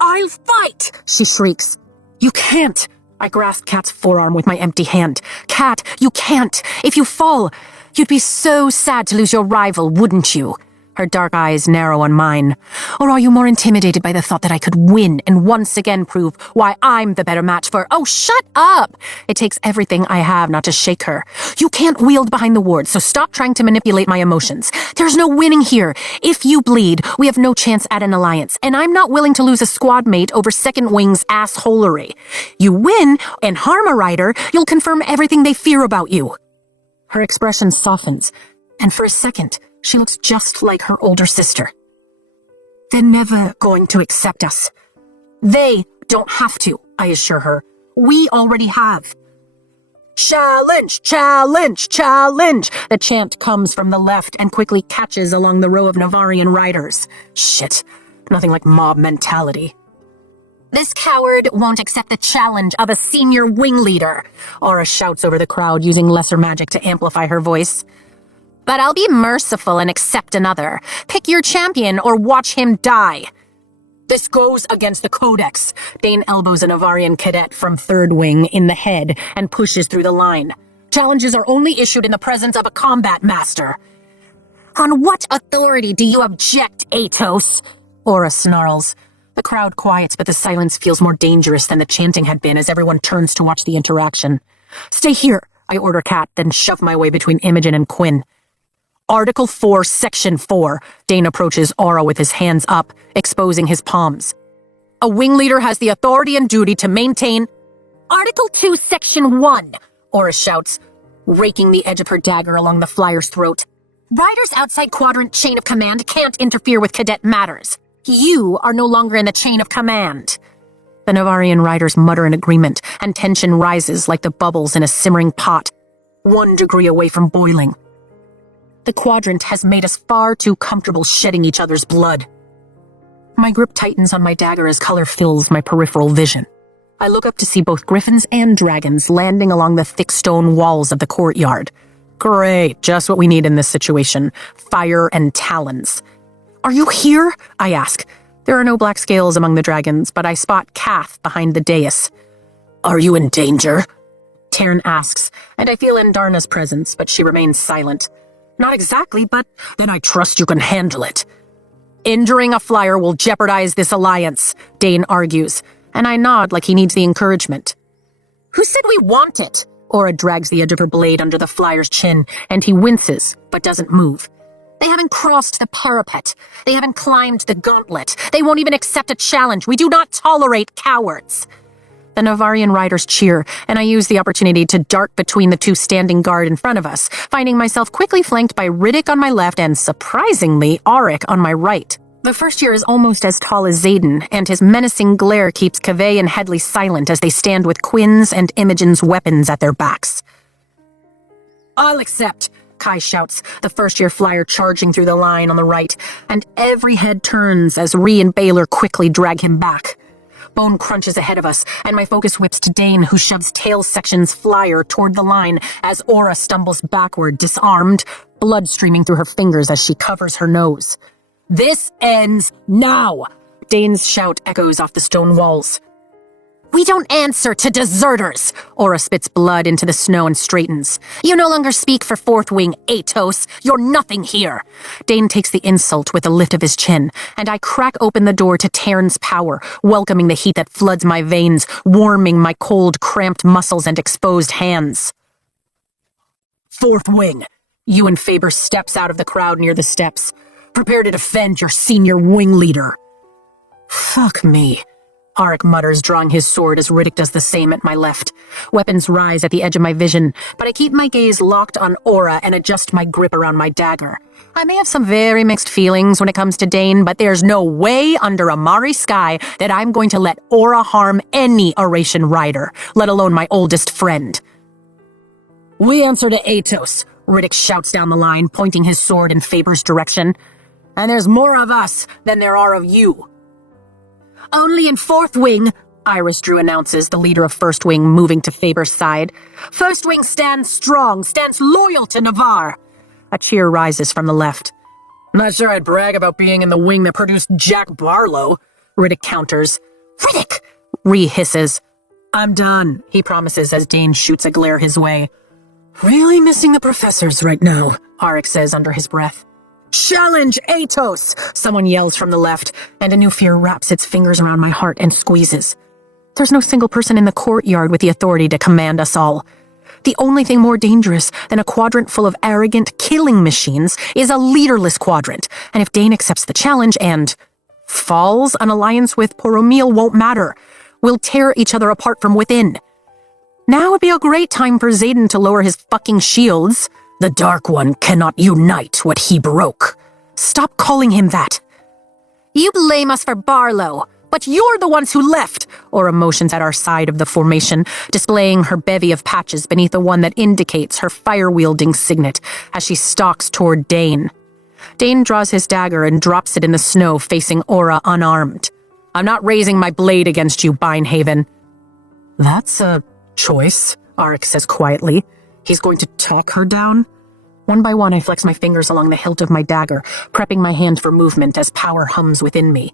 "I'll fight!" she shrieks. "You can't!" I grasp Kat's forearm with my empty hand. "Kat, you can't! If you fall, you'd be so sad to lose your rival, wouldn't you?" Her dark eyes narrow on mine. "Or are you more intimidated by the thought that I could win and once again prove why I'm the better match for—" "Oh, shut up!" It takes everything I have not to shake her. "You can't wield behind the ward, so stop trying to manipulate my emotions. There's no winning here. If you bleed, we have no chance at an alliance, and I'm not willing to lose a squad mate over Second Wing's assholery. You win and harm a rider, you'll confirm everything they fear about you." Her expression softens, and for a second, she looks just like her older sister. "They're never going to accept us." "They don't have to," I assure her. "We already have." "Challenge! Challenge! Challenge!" The chant comes from the left and quickly catches along the row of Navarian riders. Shit, nothing like mob mentality. "This coward won't accept the challenge of a senior wing leader," Aura shouts over the crowd, using lesser magic to amplify her voice. "But I'll be merciful and accept another. Pick your champion or watch him die." "This goes against the Codex." Dane elbows a Navarian cadet from Third Wing in the head and pushes through the line. "Challenges are only issued in the presence of a combat master." "On what authority do you object, Atos?" Aura snarls. The crowd quiets, but the silence feels more dangerous than the chanting had been as everyone turns to watch the interaction. "Stay here," I order Kat, then shove my way between Imogen and Quinn. "Article 4, Section 4, Dane approaches Aura with his hands up, exposing his palms. "A wing leader has the authority and duty to maintain—" "Article 2, Section 1, Aura shouts, raking the edge of her dagger along the flyer's throat. "Riders outside quadrant chain of command can't interfere with cadet matters. You are no longer in the chain of command." The Navarian riders mutter in agreement, and tension rises like the bubbles in a simmering pot, 1 degree away from boiling. The quadrant has made us far too comfortable shedding each other's blood. My grip tightens on my dagger as color fills my peripheral vision. I look up to see both griffins and dragons landing along the thick stone walls of the courtyard. Great, just what we need in this situation. Fire and talons. "Are you here?" I ask. There are no black scales among the dragons, but I spot Kath behind the dais. "Are you in danger?" Taryn asks, and I feel Endarna's presence, but she remains silent. "Not exactly, but then I trust you can handle it." "Injuring a flyer will jeopardize this alliance," Dane argues, and I nod like he needs the encouragement. "Who said we want it?" Aura drags the edge of her blade under the flyer's chin, and he winces, but doesn't move. "They haven't crossed the parapet. They haven't climbed the gauntlet. They won't even accept a challenge. We do not tolerate cowards." The Navarian riders cheer, and I use the opportunity to dart between the two standing guard in front of us, finding myself quickly flanked by Riddick on my left and, surprisingly, Auric on my right. The first year is almost as tall as Zayden, and his menacing glare keeps Kaveh and Headley silent as they stand with Quinn's and Imogen's weapons at their backs. "I'll accept," Kai shouts, the first-year flyer charging through the line on the right, and every head turns as Ree and Baylor quickly drag him back. Bone crunches ahead of us, and my focus whips to Dane, who shoves Tail Section's flyer toward the line as Aura stumbles backward, disarmed, blood streaming through her fingers as she covers her nose. "This ends now!" Dane's shout echoes off the stone walls. "We don't answer to deserters!" Aura spits blood into the snow and straightens. "You no longer speak for Fourth Wing, Atos. You're nothing here!" Dane takes the insult with a lift of his chin, and I crack open the door to Taryn's power, welcoming the heat that floods my veins, warming my cold, cramped muscles and exposed hands. "Fourth Wing!" Ewan Faber steps out of the crowd near the steps. "Prepare to defend your senior wing leader." "Fuck me," Auric mutters, drawing his sword as Riddick does the same at my left. Weapons rise at the edge of my vision, but I keep my gaze locked on Aura and adjust my grip around my dagger. I may have some very mixed feelings when it comes to Dane, but there's no way under Amari sky that I'm going to let Aura harm any Oration rider, let alone my oldest friend. We answer to Atos, Riddick shouts down the line, pointing his sword in Faber's direction. And there's more of us than there are of you. Only in Fourth Wing, Iris Drew announces, the leader of First Wing, moving to Faber's side. First Wing stands strong, stands loyal to Navarre. A cheer rises from the left. Not sure I'd brag about being in the wing that produced Jack Barlow, Riddick counters. Riddick! Ree hisses. I'm done, he promises as Dane shoots a glare his way. Really missing the professors right now, Arik says under his breath. Challenge Atos! Someone yells from the left, and a new fear wraps its fingers around my heart and squeezes. There's no single person in the courtyard with the authority to command us all. The only thing more dangerous than a quadrant full of arrogant killing machines is a leaderless quadrant, and if Dane accepts the challenge and falls, an alliance with Poromil won't matter. We'll tear each other apart from within. Now would be a great time for Xaden to lower his fucking shields. The Dark One cannot unite what he broke. Stop calling him that. You blame us for Barlow, but you're the ones who left, Aura motions at our side of the formation, displaying her bevy of patches beneath the one that indicates her fire-wielding signet as she stalks toward Dane. Dane draws his dagger and drops it in the snow, facing Aura unarmed. I'm not raising my blade against you, Binehaven. That's a choice, Arik says quietly. He's going to talk her down? One by one, I flex my fingers along the hilt of my dagger, prepping my hand for movement as power hums within me.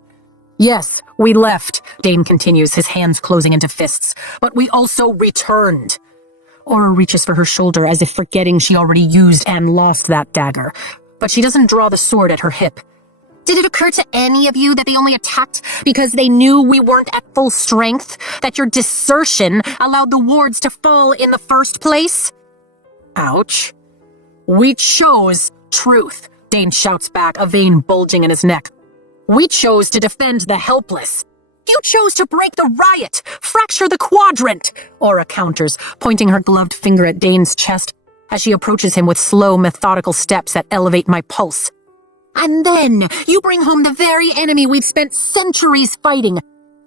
Yes, we left, Dane continues, his hands closing into fists, but we also returned. Aura reaches for her shoulder as if forgetting she already used and lost that dagger, but she doesn't draw the sword at her hip. Did it occur to any of you that they only attacked because they knew we weren't at full strength? That your desertion allowed the wards to fall in the first place? Ouch. We chose truth, Dane shouts back, a vein bulging in his neck. We chose to defend the helpless. You chose to break the riot, fracture the quadrant, Aura counters, pointing her gloved finger at Dane's chest as she approaches him with slow, methodical steps that elevate my pulse. And then you bring home the very enemy we've spent centuries fighting.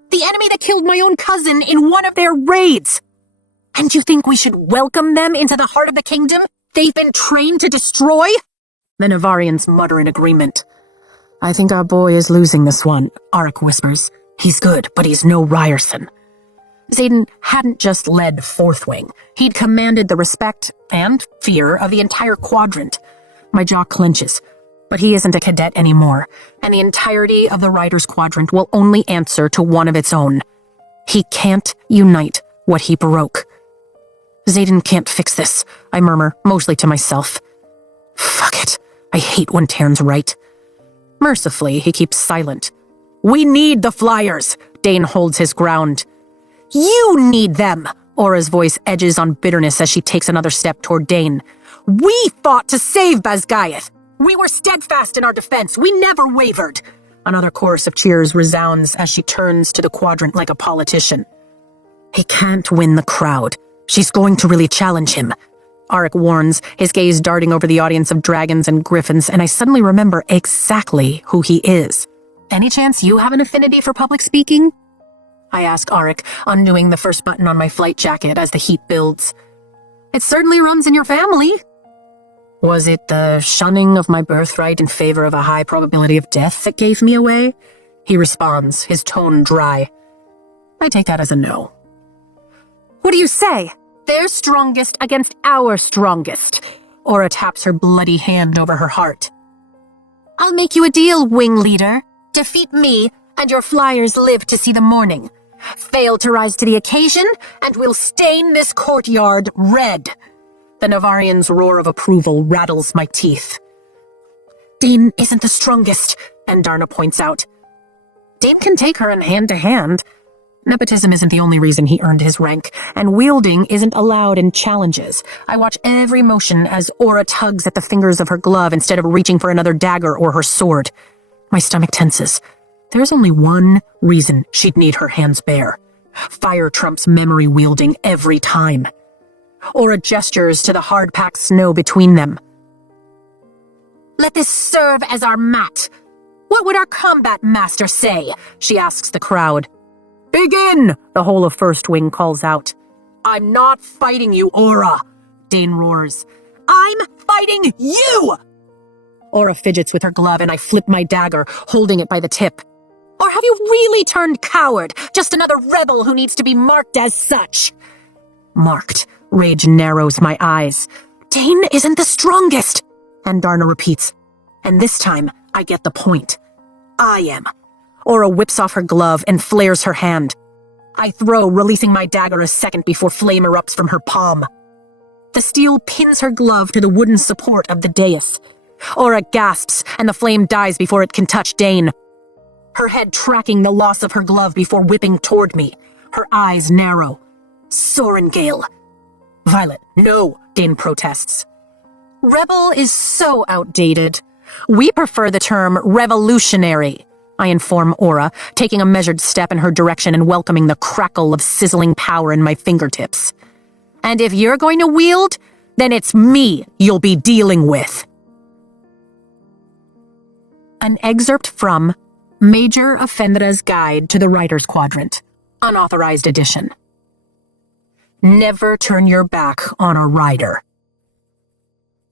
The enemy that killed my own cousin in one of their raids. And you think we should welcome them into the heart of the kingdom they've been trained to destroy? The Navarians mutter in agreement. I think our boy is losing this one, Arik whispers. He's good, but he's no Ryerson. Xaden hadn't just led Fourth Wing. He'd commanded the respect and fear of the entire quadrant. My jaw clenches. But he isn't a cadet anymore, and the entirety of the Riders' Quadrant will only answer to one of its own. He can't unite what he broke. Xaden can't fix this, I murmur, mostly to myself. Fuck it. I hate when Tarn's right. Mercifully, he keeps silent. We need the Flyers, Dane holds his ground. You need them, Aura's voice edges on bitterness as she takes another step toward Dane. We fought to save Basgaeth. We were steadfast in our defense. We never wavered. Another chorus of cheers resounds as she turns to the quadrant like a politician. He can't win the crowd. She's going to really challenge him. Arik warns, his gaze darting over the audience of dragons and griffins, and I suddenly remember exactly who he is. Any chance you have an affinity for public speaking? I ask Arik, undoing the first button on my flight jacket as the heat builds. It certainly runs in your family. Was it the shunning of my birthright in favor of a high probability of death that gave me away? He responds, his tone dry. I take that as a no. What do you say? Their strongest against our strongest. Aura taps her bloody hand over her heart. I'll make you a deal, wing leader. Defeat me, and your Flyers live to see the morning. Fail to rise to the occasion, and we'll stain this courtyard red. The Navarian's roar of approval rattles my teeth. Dane isn't the strongest, Andarna points out. Dane can take her in hand-to-hand. Nepotism isn't the only reason he earned his rank, and wielding isn't allowed in challenges. I watch every motion as Aura tugs at the fingers of her glove instead of reaching for another dagger or her sword. My stomach tenses. There's only one reason she'd need her hands bare. Fire trumps memory wielding every time. Aura gestures to the hard-packed snow between them. Let this serve as our mat. What would our combat master say? She asks the crowd. Begin, the whole of First Wing calls out. I'm not fighting you, Aura. Dane roars. I'm fighting you! Aura fidgets with her glove and I flip my dagger, holding it by the tip. Or have you really turned coward? Just another rebel who needs to be marked as such. Marked. Rage narrows my eyes. Dane isn't the strongest, Andarna repeats. And this time, I get the point. I am. Aura whips off her glove and flares her hand. I throw, releasing my dagger a second before flame erupts from her palm. The steel pins her glove to the wooden support of the dais. Aura gasps, and the flame dies before it can touch Dane. Her head tracking the loss of her glove before whipping toward me. Her eyes narrow. Sorengale. Violet, no, Dane protests. Rebel is so outdated. We prefer the term revolutionary, I inform Aura, taking a measured step in her direction and welcoming the crackle of sizzling power in my fingertips. And if you're going to wield, then it's me you'll be dealing with. An excerpt from Major Offendra's Guide to the Writer's Quadrant, unauthorized edition. Never turn your back on a rider.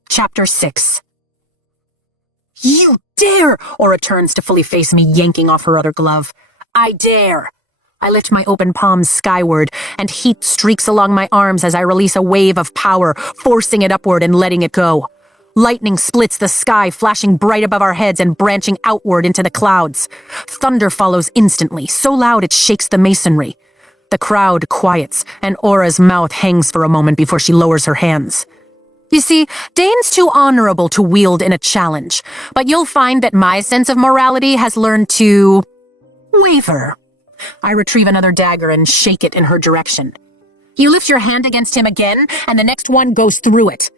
Chapter 6. You dare! Aura turns to fully face me, yanking off her other glove. I dare! I lift my open palms skyward, and heat streaks along my arms as I release a wave of power, forcing it upward and letting it go. Lightning splits the sky, flashing bright above our heads and branching outward into the clouds. Thunder follows instantly, so loud it shakes the masonry. The crowd quiets, and Aura's mouth hangs for a moment before she lowers her hands. You see, Dane's too honorable to wield in a challenge, but you'll find that my sense of morality has learned to waver. I retrieve another dagger and shake it in her direction. You lift your hand against him again, and the next one goes through it.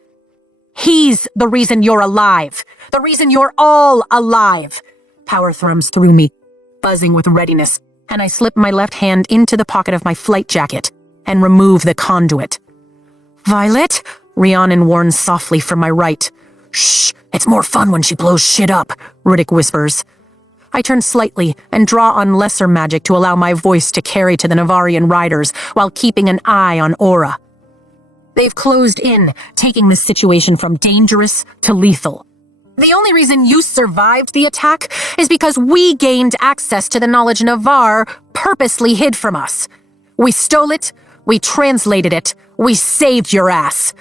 He's the reason you're alive. The reason you're all alive. Power thrums through me, buzzing with readiness, and I slip my left hand into the pocket of my flight jacket and remove the conduit. Violet? Rhiannon warns softly from my right. Shh, it's more fun when she blows shit up, Riddick whispers. I turn slightly and draw on lesser magic to allow my voice to carry to the Navarian riders while keeping an eye on Aura. They've closed in, taking this situation from dangerous to lethal. The only reason you survived the attack is because we gained access to the knowledge Navarre purposely hid from us. We stole it, we translated it, we saved your ass.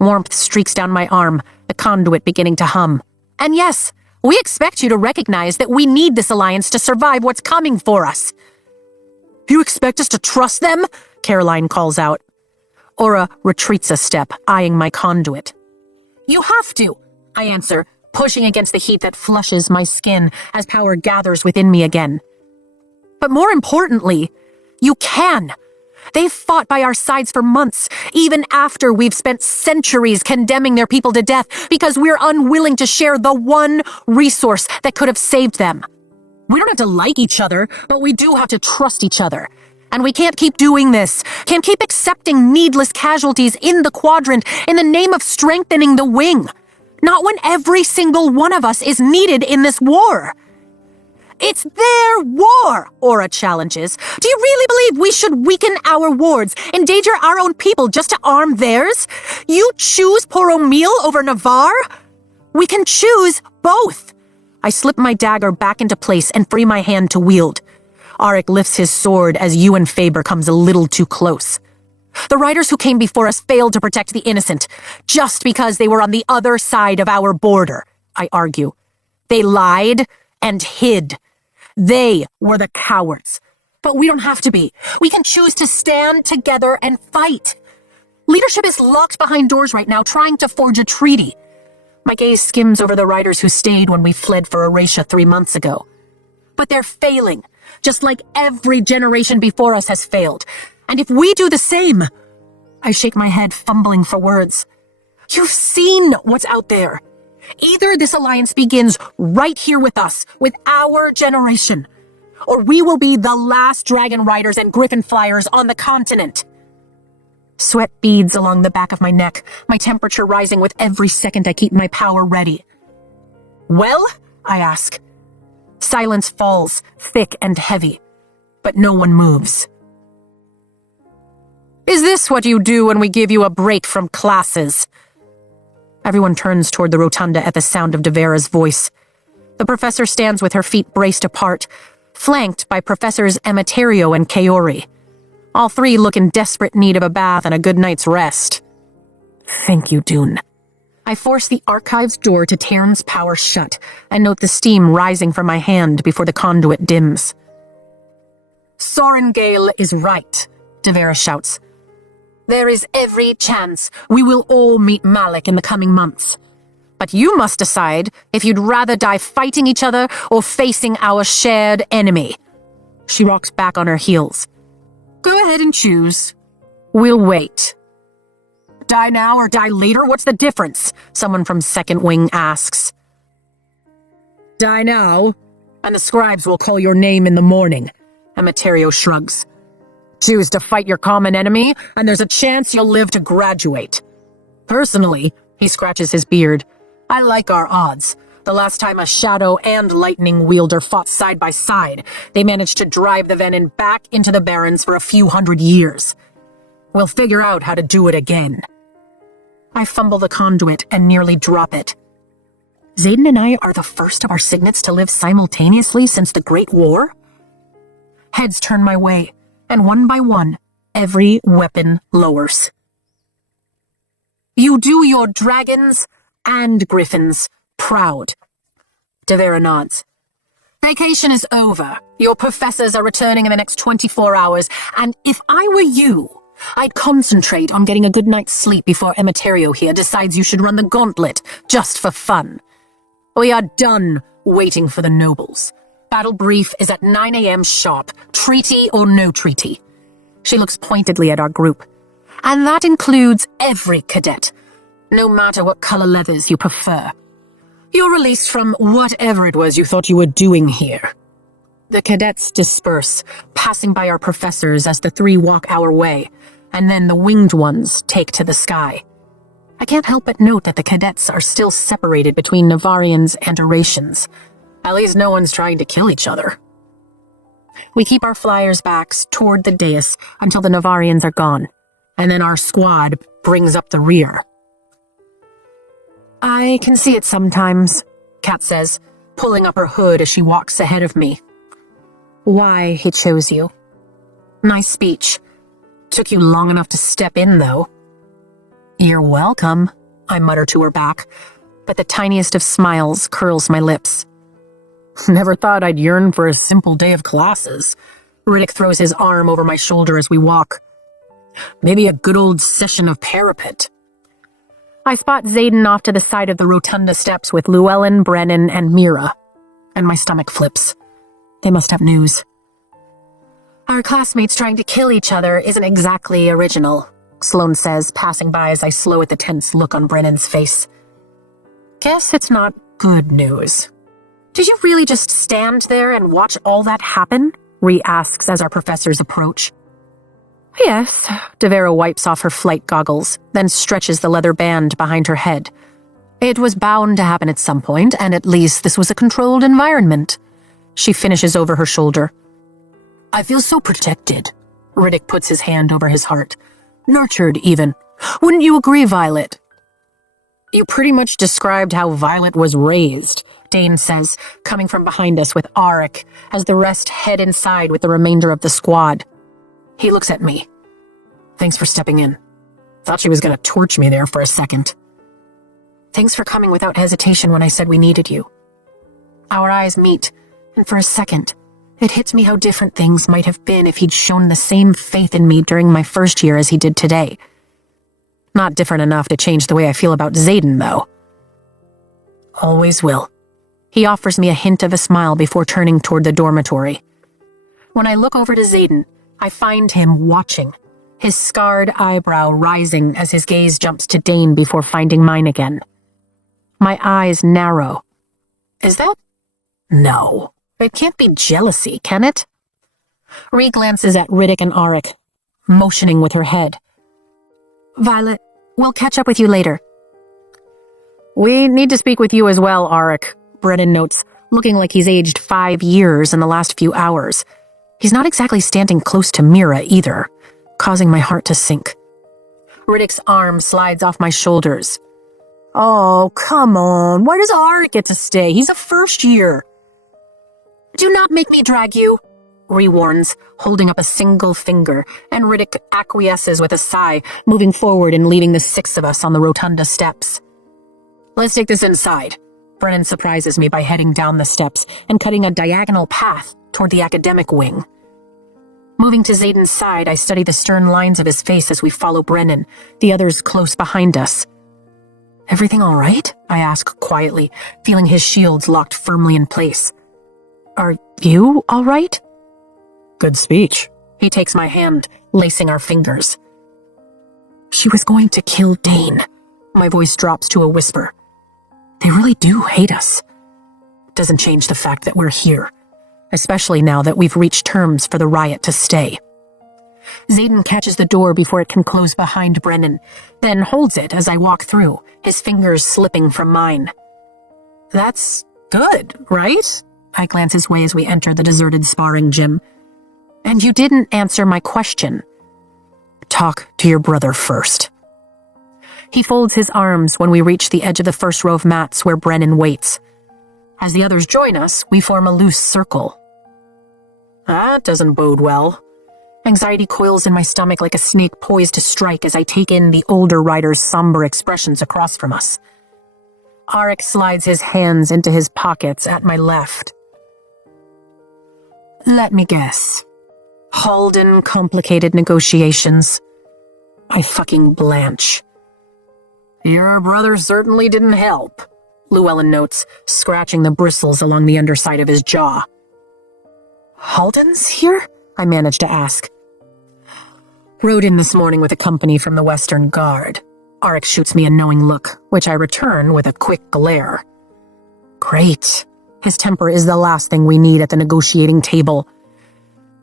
Warmth streaks down my arm, the conduit beginning to hum. And yes, we expect you to recognize that we need this alliance to survive what's coming for us. You expect us to trust them? Caroline calls out. Aura retreats a step, eyeing my conduit. You have to, I answer, pushing against the heat that flushes my skin as power gathers within me again. But more importantly, you can. They've fought by our sides for months, even after we've spent centuries condemning their people to death because we're unwilling to share the one resource that could have saved them. We don't have to like each other, but we do have to trust each other. And we can't keep doing this, can't keep accepting needless casualties in the quadrant in the name of strengthening the wing. Not when every single one of us is needed in this war. It's their war, Aura challenges. Do you really believe we should weaken our wards, endanger our own people just to arm theirs? You choose Poromil over Navarre? We can choose both. I slip my dagger back into place and free my hand to wield. Arik lifts his sword as Ewan Faber comes a little too close. The riders who came before us failed to protect the innocent, just because they were on the other side of our border, I argue. They lied and hid. They were the cowards. But we don't have to be. We can choose to stand together and fight. Leadership is locked behind doors right now, trying to forge a treaty. My gaze skims over the riders who stayed when we fled for Eratia 3 months ago. But they're failing, just like every generation before us has failed. And if we do the same... I shake my head, fumbling for words. You've seen what's out there. Either this alliance begins right here with us, with our generation, or we will be the last dragon riders and griffin flyers on the continent. Sweat beads along the back of my neck, my temperature rising with every second I keep my power ready. Well, I ask. Silence falls, thick and heavy, but no one moves. Is this what you do when we give you a break from classes? Everyone turns toward the rotunda at the sound of Devera's voice. The professor stands with her feet braced apart, flanked by Professors Emiterio and Kaori. All three look in desperate need of a bath and a good night's rest. Thank you, Dune. I force the archives door to Terran's power shut and note the steam rising from my hand before the conduit dims. Sorengale is right, Devera shouts. There is every chance we will all meet Malik in the coming months. But you must decide if you'd rather die fighting each other or facing our shared enemy. She rocks back on her heels. Go ahead and choose. We'll wait. Die now or die later? What's the difference? Someone from Second Wing asks. Die now, and the scribes will call your name in the morning. Emiterio shrugs. Choose to fight your common enemy, and there's a chance you'll live to graduate. Personally, he scratches his beard, I like our odds. The last time a shadow and lightning wielder fought side by side, they managed to drive the Venin back into the Barrens for a few hundred years. We'll figure out how to do it again. I fumble the conduit and nearly drop it. Xaden and I are the first of our signets to live simultaneously since the Great War? Heads turn my way, and one by one, every weapon lowers. You do your dragons and griffins proud. Devera nods. Vacation is over. Your professors are returning in the next 24 hours, and if I were you, I'd concentrate on getting a good night's sleep before Emiterio here decides you should run the gauntlet, just for fun. We are done waiting for the nobles. Battle brief is at 9 a.m. sharp, treaty or no treaty. She looks pointedly at our group. And that includes every cadet, no matter what color leathers you prefer. You're released from whatever it was you thought you were doing here. The cadets disperse, passing by our professors as the three walk our way, and then the winged ones take to the sky. I can't help but note that the cadets are still separated between Navarians and Eurasians. At least no one's trying to kill each other. We keep our flyers' backs toward the dais until the Navarians are gone, and then our squad brings up the rear. I can see it sometimes, Kat says, pulling up her hood as she walks ahead of me. Why he chose you. Nice speech. Took you long enough to step in, though. You're welcome, I mutter to her back, but the tiniest of smiles curls my lips. Never thought I'd yearn for a simple day of classes. Riddick throws his arm over my shoulder as we walk. Maybe a good old session of parapet. I spot Xaden off to the side of the rotunda steps with Llewellyn, Brennan, and Mira, and my stomach flips. They must have news. Our classmates trying to kill each other isn't exactly original, Sloane says, passing by as I slow at the tense look on Brennan's face. Guess it's not good news. Did you really just stand there and watch all that happen? Ree asks as our professors approach. Yes, Devera wipes off her flight goggles, then stretches the leather band behind her head. It was bound to happen at some point, and at least this was a controlled environment. She finishes over her shoulder. I feel so protected. Riddick puts his hand over his heart. Nurtured, even. Wouldn't you agree, Violet? You pretty much described how Violet was raised, Dane says, coming from behind us with Arik, as the rest head inside with the remainder of the squad. He looks at me. Thanks for stepping in. Thought she was going to torch me there for a second. Thanks for coming without hesitation when I said we needed you. Our eyes meet, and for a second, it hits me how different things might have been if he'd shown the same faith in me during my first year as he did today. Not different enough to change the way I feel about Xaden, though. Always will. He offers me a hint of a smile before turning toward the dormitory. When I look over to Xaden, I find him watching, his scarred eyebrow rising as his gaze jumps to Dane before finding mine again. My eyes narrow. Is that? No. It can't be jealousy, can it? Ree glances at Riddick and Arik, motioning with her head. Violet, we'll catch up with you later. We need to speak with you as well, Arik, Brennan notes, looking like he's aged 5 years in the last few hours. He's not exactly standing close to Mira, either. causing my heart to sink. Riddick's arm slides off my shoulders. Oh, come on. Why does Arik get to stay? He's a first year. Do not make me drag you, Ree warns, holding up a single finger, and Riddick acquiesces with a sigh, moving forward and leaving the 6 of us on the rotunda steps. Let's take this inside. Brennan surprises me by heading down the steps and cutting a diagonal path toward the academic wing. Moving to Zayden's side, I study the stern lines of his face as we follow Brennan, the others close behind us. Everything all right? I ask quietly, feeling his shields locked firmly in place. Are you all right? Good speech. He takes my hand, lacing our fingers. She was going to kill Dane. My voice drops to a whisper. They really do hate us. Doesn't change the fact that we're here, especially now that we've reached terms for the riot to stay. Zayden catches the door before it can close behind Brennan, then holds it as I walk through, his fingers slipping from mine. That's good, right? I glance his way as we enter the deserted sparring gym. And you didn't answer my question. Talk to your brother first. He folds his arms when we reach the edge of the first row of mats where Brennan waits. As the others join us, we form a loose circle. That doesn't bode well. Anxiety coils in my stomach like a snake poised to strike as I take in the older rider's somber expressions across from us. Arik slides his hands into his pockets at my left. Let me guess. Halden complicated negotiations. I fucking blanch. Your brother certainly didn't help, Llewellyn notes, scratching the bristles along the underside of his jaw. Halden's here? I managed to ask. Rode in this morning with a company from the Western Guard. Arik shoots me a knowing look, which I return with a quick glare. Great. His temper is the last thing we need at the negotiating table.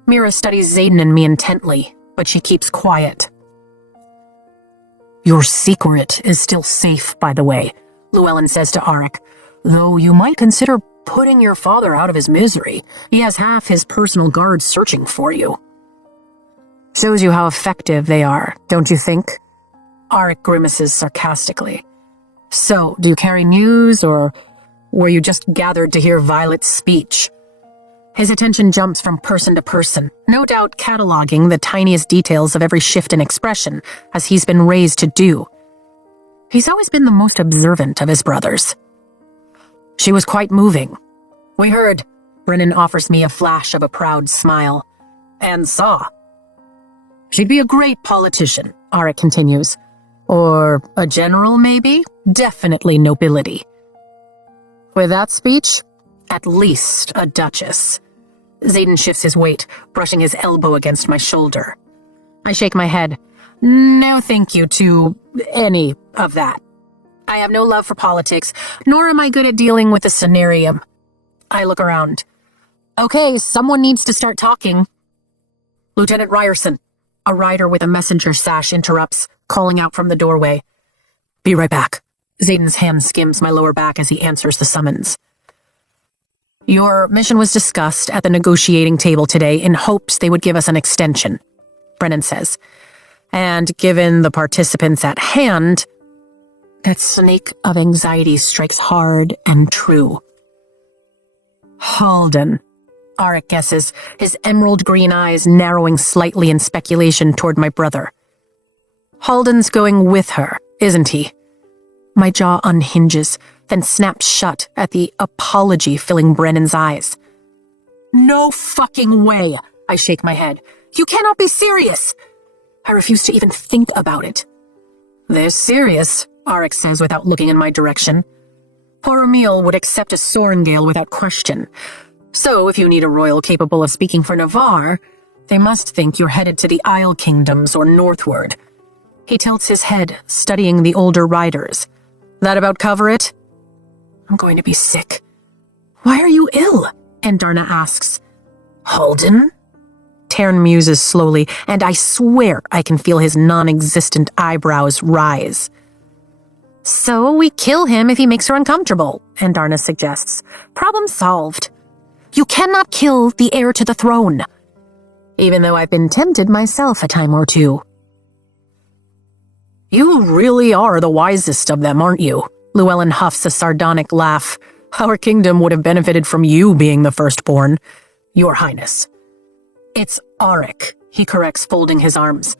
Mira studies Zayden and me intently, but she keeps quiet. Your secret is still safe, by the way, Llewellyn says to Arik, though you might consider putting your father out of his misery. He has half his personal guard searching for you. Shows you how effective they are, don't you think? Arik grimaces sarcastically. So, do you carry news, or were you just gathered to hear Violet's speech? His attention jumps from person to person, no doubt cataloging the tiniest details of every shift in expression, as he's been raised to do. He's always been the most observant of his brothers. She was quite moving. We heard. Brennan offers me a flash of a proud smile. And saw. She'd be a great politician, Arik continues. Or a general, maybe? Definitely nobility. With that speech, at least a duchess. Zayden shifts his weight, brushing his elbow against my shoulder. I shake my head. No thank you to any of that. I have no love for politics, nor am I good at dealing with the scenarium. I look around. Okay, someone needs to start talking. Lieutenant Ryerson, a rider with a messenger sash, interrupts, calling out from the doorway. Be right back. Zayden's hand skims my lower back as he answers the summons. Your mission was discussed at the negotiating table today in hopes they would give us an extension, Brennan says. And given the participants at hand, that snake of anxiety strikes hard and true. Halden, Arik guesses, his emerald green eyes narrowing slightly in speculation toward my brother. Halden's going with her, isn't he? My jaw unhinges, then snaps shut at the apology filling Brennan's eyes. No fucking way, I shake my head. You cannot be serious. I refuse to even think about it. They're serious, Arik says without looking in my direction. Poor Emil would accept a Sorengale without question. So if you need a royal capable of speaking for Navarre, they must think you're headed to the Isle Kingdoms or northward. He tilts his head, studying the older riders. That about cover it? I'm going to be sick. Why are you ill? Andarna asks. Halden? Tarn muses slowly, and I swear I can feel his non-existent eyebrows rise. So we kill him if he makes her uncomfortable, Andarna suggests. Problem solved. You cannot kill the heir to the throne. even though I've been tempted myself a time or two. You really are the wisest of them, aren't you? Llewellyn huffs a sardonic laugh. Our kingdom would have benefited from you being the firstborn, Your Highness. It's Auric, he corrects, folding his arms.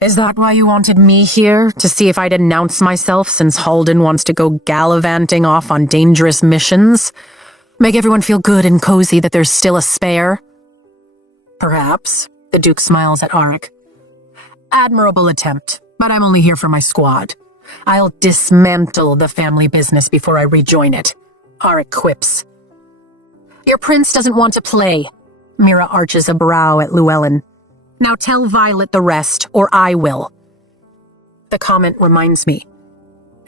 Is that why you wanted me here, to see if I'd announce myself since Halden wants to go gallivanting off on dangerous missions? Make everyone feel good and cozy that there's still a spare? Perhaps, the Duke smiles at Auric. Admirable attempt, but I'm only here for my squad. I'll dismantle the family business before I rejoin it, Auric quips. Your prince doesn't want to play. Mira arches a brow at Llewellyn. Now tell Violet the rest, or I will. The comment reminds me.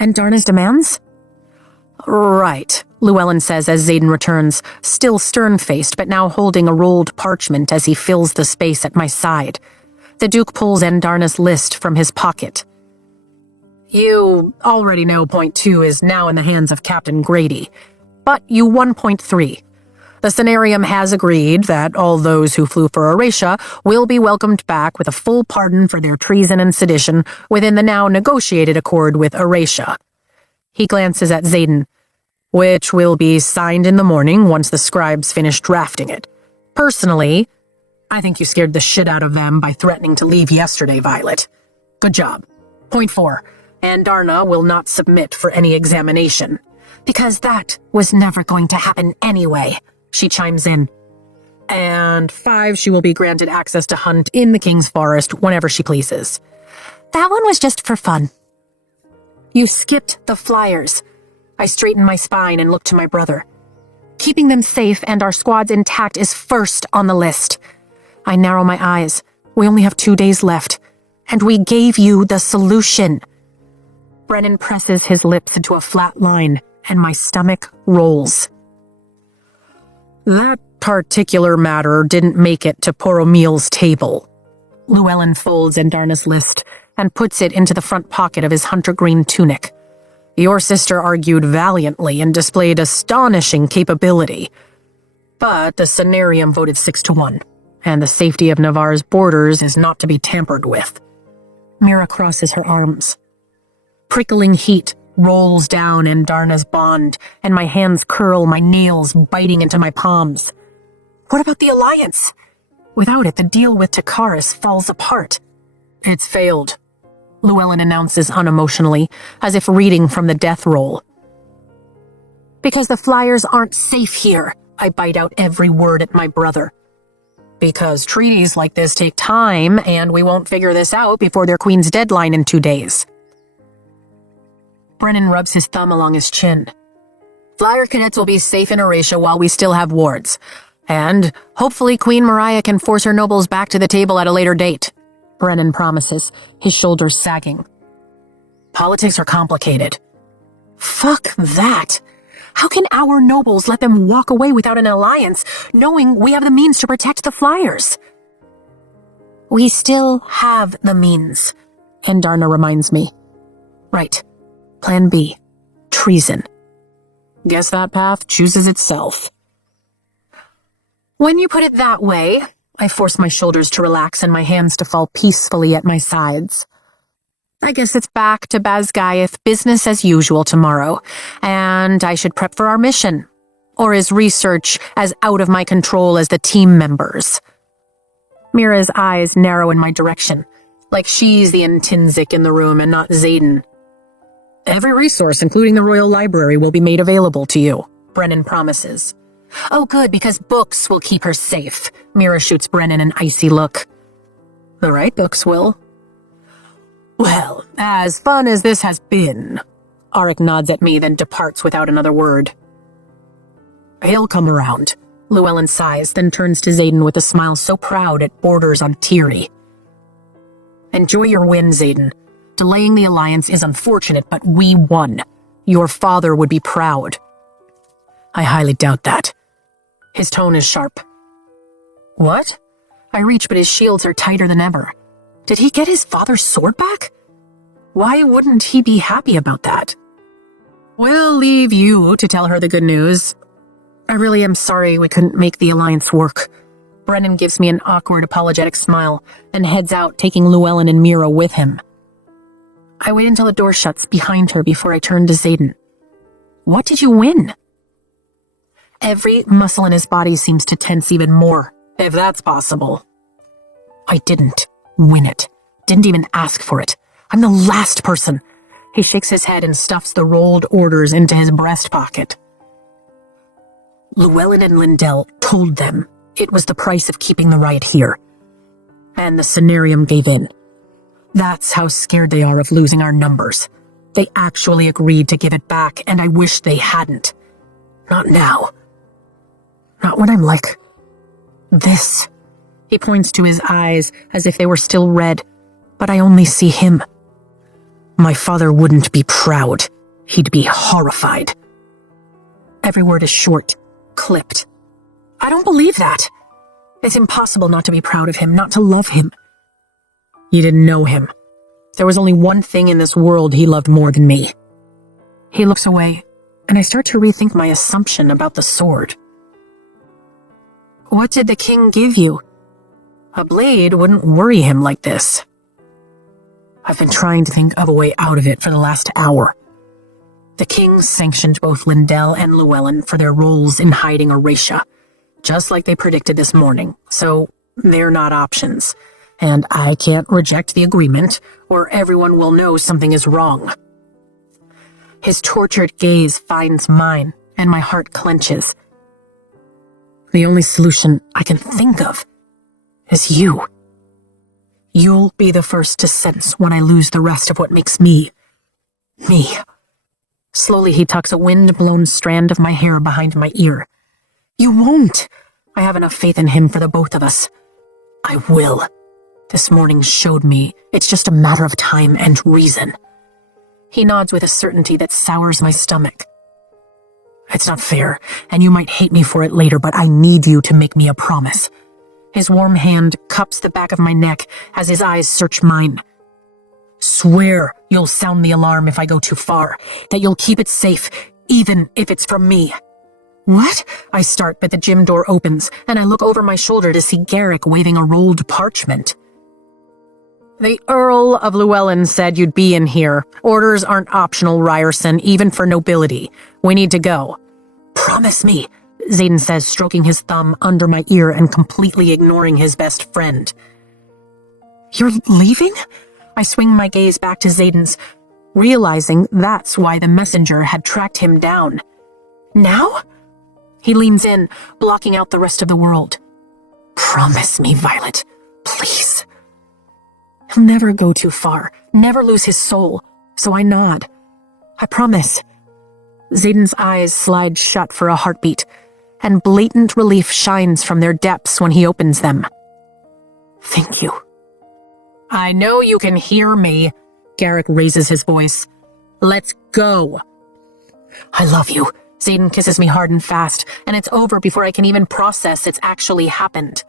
And Darna's demands? Right, Llewellyn says as Xaden returns, still stern-faced but now holding a rolled parchment as he fills the space at my side. The Duke pulls Darna's list from his pocket. You already know point 2 is now in the hands of Captain Grady, but you won point 3. The Cenarium has agreed that all those who flew for Eratia will be welcomed back with a full pardon for their treason and sedition within the now negotiated accord with Eratia. He glances at Xaden, which will be signed in the morning once the scribes finish drafting it. Personally, I think you scared the shit out of them by threatening to leave yesterday, Violet. Good job. Point 4, and Darna will not submit for any examination. Because that was never going to happen anyway, she chimes in. And 5, she will be granted access to hunt in the King's Forest whenever she pleases. That one was just for fun. You skipped the flyers. I straighten my spine and look to my brother. Keeping them safe and our squads intact is first on the list. I narrow my eyes. We only have 2 days left. And we gave you the solution. Brennan presses his lips into a flat line, and my stomach rolls. That particular matter didn't make it to Poromiel's table. Llewellyn folds Darna's list and puts it into the front pocket of his hunter-green tunic. Your sister argued valiantly and displayed astonishing capability. But the Cenarium voted 6-1, and the safety of Navarre's borders is not to be tampered with. Mira crosses her arms. Prickling heat rolls down Darna's bond, and my hands curl, my nails biting into my palms. What about the alliance? Without it, the deal with Takaris falls apart. It's failed, Llewellyn announces unemotionally, as if reading from the death roll. Because the flyers aren't safe here, I bite out every word at my brother. Because treaties like this take time, and we won't figure this out before their queen's deadline in 2 days. Brennan rubs his thumb along his chin. Flyer cadets will be safe in Eratia while we still have wards. And hopefully Queen Mariah can force her nobles back to the table at a later date, Brennan promises, his shoulders sagging. Politics are complicated. Fuck that. How can our nobles let them walk away without an alliance, knowing we have the means to protect the flyers? We still have the means, Darna reminds me. Right. Plan B. Treason. Guess that path chooses itself. When you put it that way, I force my shoulders to relax and my hands to fall peacefully at my sides. I guess it's back to Basgaeth, business as usual tomorrow, and I should prep for our mission. Or is research as out of my control as the team members? Mira's eyes narrow in my direction, like she's the intrinsic in the room and not Xaden. Every resource, including the Royal Library, will be made available to you, Brennan promises. Oh, good, because books will keep her safe. Mira shoots Brennan an icy look. The right books will. Well, as fun as this has been, Auric nods at me, then departs without another word. He'll come around, Llewellyn sighs, then turns to Xaden with a smile so proud it borders on teary. Enjoy your win, Xaden. Delaying the alliance is unfortunate, but we won. Your father would be proud. I highly doubt that. His tone is sharp. What? I reach, but his shields are tighter than ever. Did he get his father's sword back? Why wouldn't he be happy about that? We'll leave you to tell her the good news. I really am sorry we couldn't make the alliance work. Brennan gives me an awkward, apologetic smile and heads out, taking Llewellyn and Mira with him. I wait until the door shuts behind her before I turn to Xaden. What did you win? Every muscle in his body seems to tense even more, if that's possible. I didn't win it. Didn't even ask for it. I'm the last person. He shakes his head and stuffs the rolled orders into his breast pocket. Llewellyn and Lindell told them it was the price of keeping the riot here. And the Cenarium gave in. That's how scared they are of losing our numbers. They actually agreed to give it back, and I wish they hadn't. Not now. Not when I'm like this. He points to his eyes as if they were still red, but I only see him. My father wouldn't be proud. He'd be horrified. Every word is short, clipped. I don't believe that. It's impossible not to be proud of him, not to love him. You didn't know him. There was only one thing in this world he loved more than me. He looks away, and I start to rethink my assumption about the sword. What did the king give you? A blade wouldn't worry him like this. I've been trying to think of a way out of it for the last hour. The king sanctioned both Lindell and Llewellyn for their roles in hiding Eratia, just like they predicted this morning, so they're not options. And I can't reject the agreement, or everyone will know something is wrong. His tortured gaze finds mine, and my heart clenches. The only solution I can think of is you. You'll be the first to sense when I lose the rest of what makes me. Slowly he tucks a wind-blown strand of my hair behind my ear. You won't. I have enough faith in him for the both of us. I will. This morning showed me it's just a matter of time and reason. He nods with a certainty that sours my stomach. It's not fair, and you might hate me for it later, but I need you to make me a promise. His warm hand cups the back of my neck as his eyes search mine. Swear you'll sound the alarm if I go too far, that you'll keep it safe, even if it's from me. What? I start, but the gym door opens, and I look over my shoulder to see Garrick waving a rolled parchment. The Earl of Llewellyn said you'd be in here. Orders aren't optional, Ryerson, even for nobility. We need to go. Promise me, Xaden says, stroking his thumb under my ear and completely ignoring his best friend. You're leaving? I swing my gaze back to Xaden's, realizing that's why the messenger had tracked him down. Now? He leans in, blocking out the rest of the world. Promise me, Violet, please. He'll never go too far, never lose his soul, so I nod. I promise. Xaden's eyes slide shut for a heartbeat, and blatant relief shines from their depths when he opens them. Thank you. I know you can hear me, Garrick raises his voice. Let's go. I love you. Xaden kisses me hard and fast, and it's over before I can even process it's actually happened.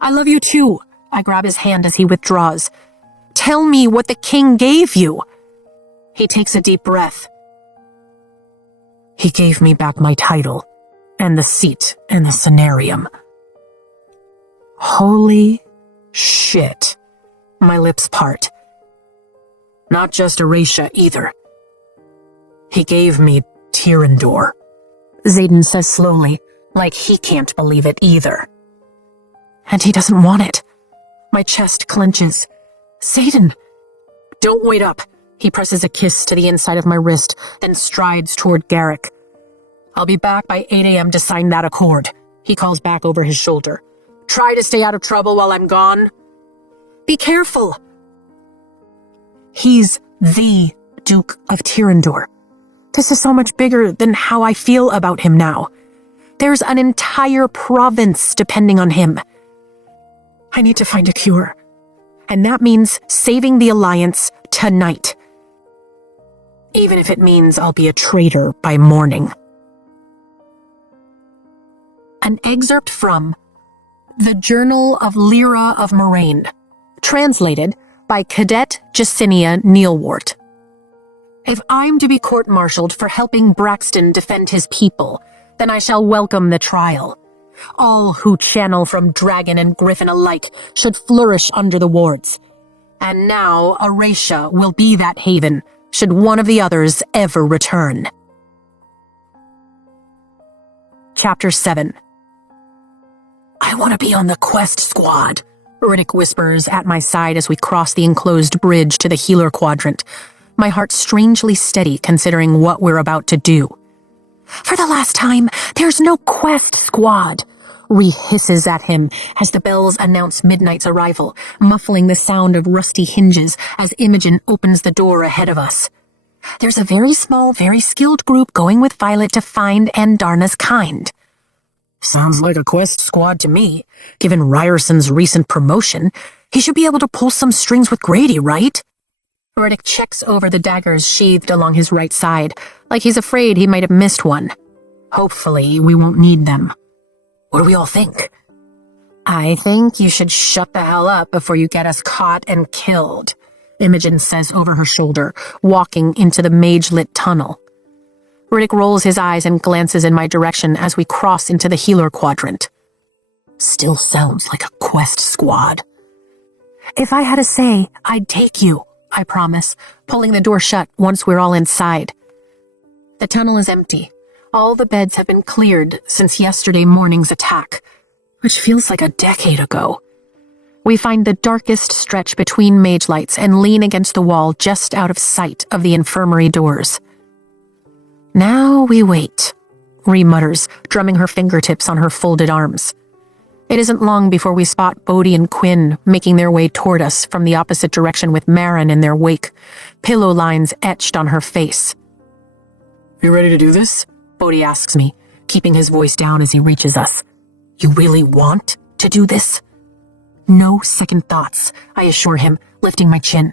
I love you too. I grab his hand as he withdraws. Tell me what the king gave you. He takes a deep breath. He gave me back my title and the seat in the Cenarium. Holy shit. My lips part. Not just Eratia either. He gave me Tyrandor. Xaden says slowly, like he can't believe it either. And he doesn't want it. My chest clenches. Xaden! Don't wait up. He presses a kiss to the inside of my wrist, then strides toward Garrick. I'll be back by 8 a.m. to sign that accord, he calls back over his shoulder. Try to stay out of trouble while I'm gone. Be careful. He's the Duke of Tyrandor. This is so much bigger than how I feel about him now. There's an entire province depending on him. I need to find a cure. And that means saving the Alliance tonight. Even if it means I'll be a traitor by morning. An excerpt from The Journal of Lyra of Moraine, translated by Cadet Jacinia Neilwart. If I'm to be court-martialed for helping Braxton defend his people, then I shall welcome the trial. All who channel from dragon and griffin alike should flourish under the wards. And now Aracia will be that haven, should one of the others ever return. Chapter 7. I want to be on the quest squad, Riddick whispers at my side as we cross the enclosed bridge to the healer quadrant, my heart strangely steady considering what we're about to do. For the last time, there's no quest squad, Ree hisses at him as the bells announce midnight's arrival, muffling the sound of rusty hinges as Imogen opens the door ahead of us. There's a very small, very skilled group going with Violet to find Andarna's kind. Sounds like a quest squad to me. Given Ryerson's recent promotion, he should be able to pull some strings with Grady, right? Riddick checks over the daggers sheathed along his right side, like he's afraid he might have missed one. Hopefully, we won't need them. What do we all think? I think you should shut the hell up before you get us caught and killed, Imogen says over her shoulder, walking into the mage-lit tunnel. Riddick rolls his eyes and glances in my direction as we cross into the healer quadrant. Still sounds like a quest squad. If I had a say, I'd take you, I promise, pulling the door shut once we're all inside. The tunnel is empty. All the beds have been cleared since yesterday morning's attack, which feels like a decade ago. We find the darkest stretch between mage lights and lean against the wall just out of sight of the infirmary doors. Now we wait, Ree mutters, drumming her fingertips on her folded arms. It isn't long before we spot Bodhi and Quinn making their way toward us from the opposite direction with Marin in their wake, pillow lines etched on her face. You ready to do this? Bodhi asks me, keeping his voice down as he reaches us. You really want to do this? No second thoughts, I assure him, lifting my chin.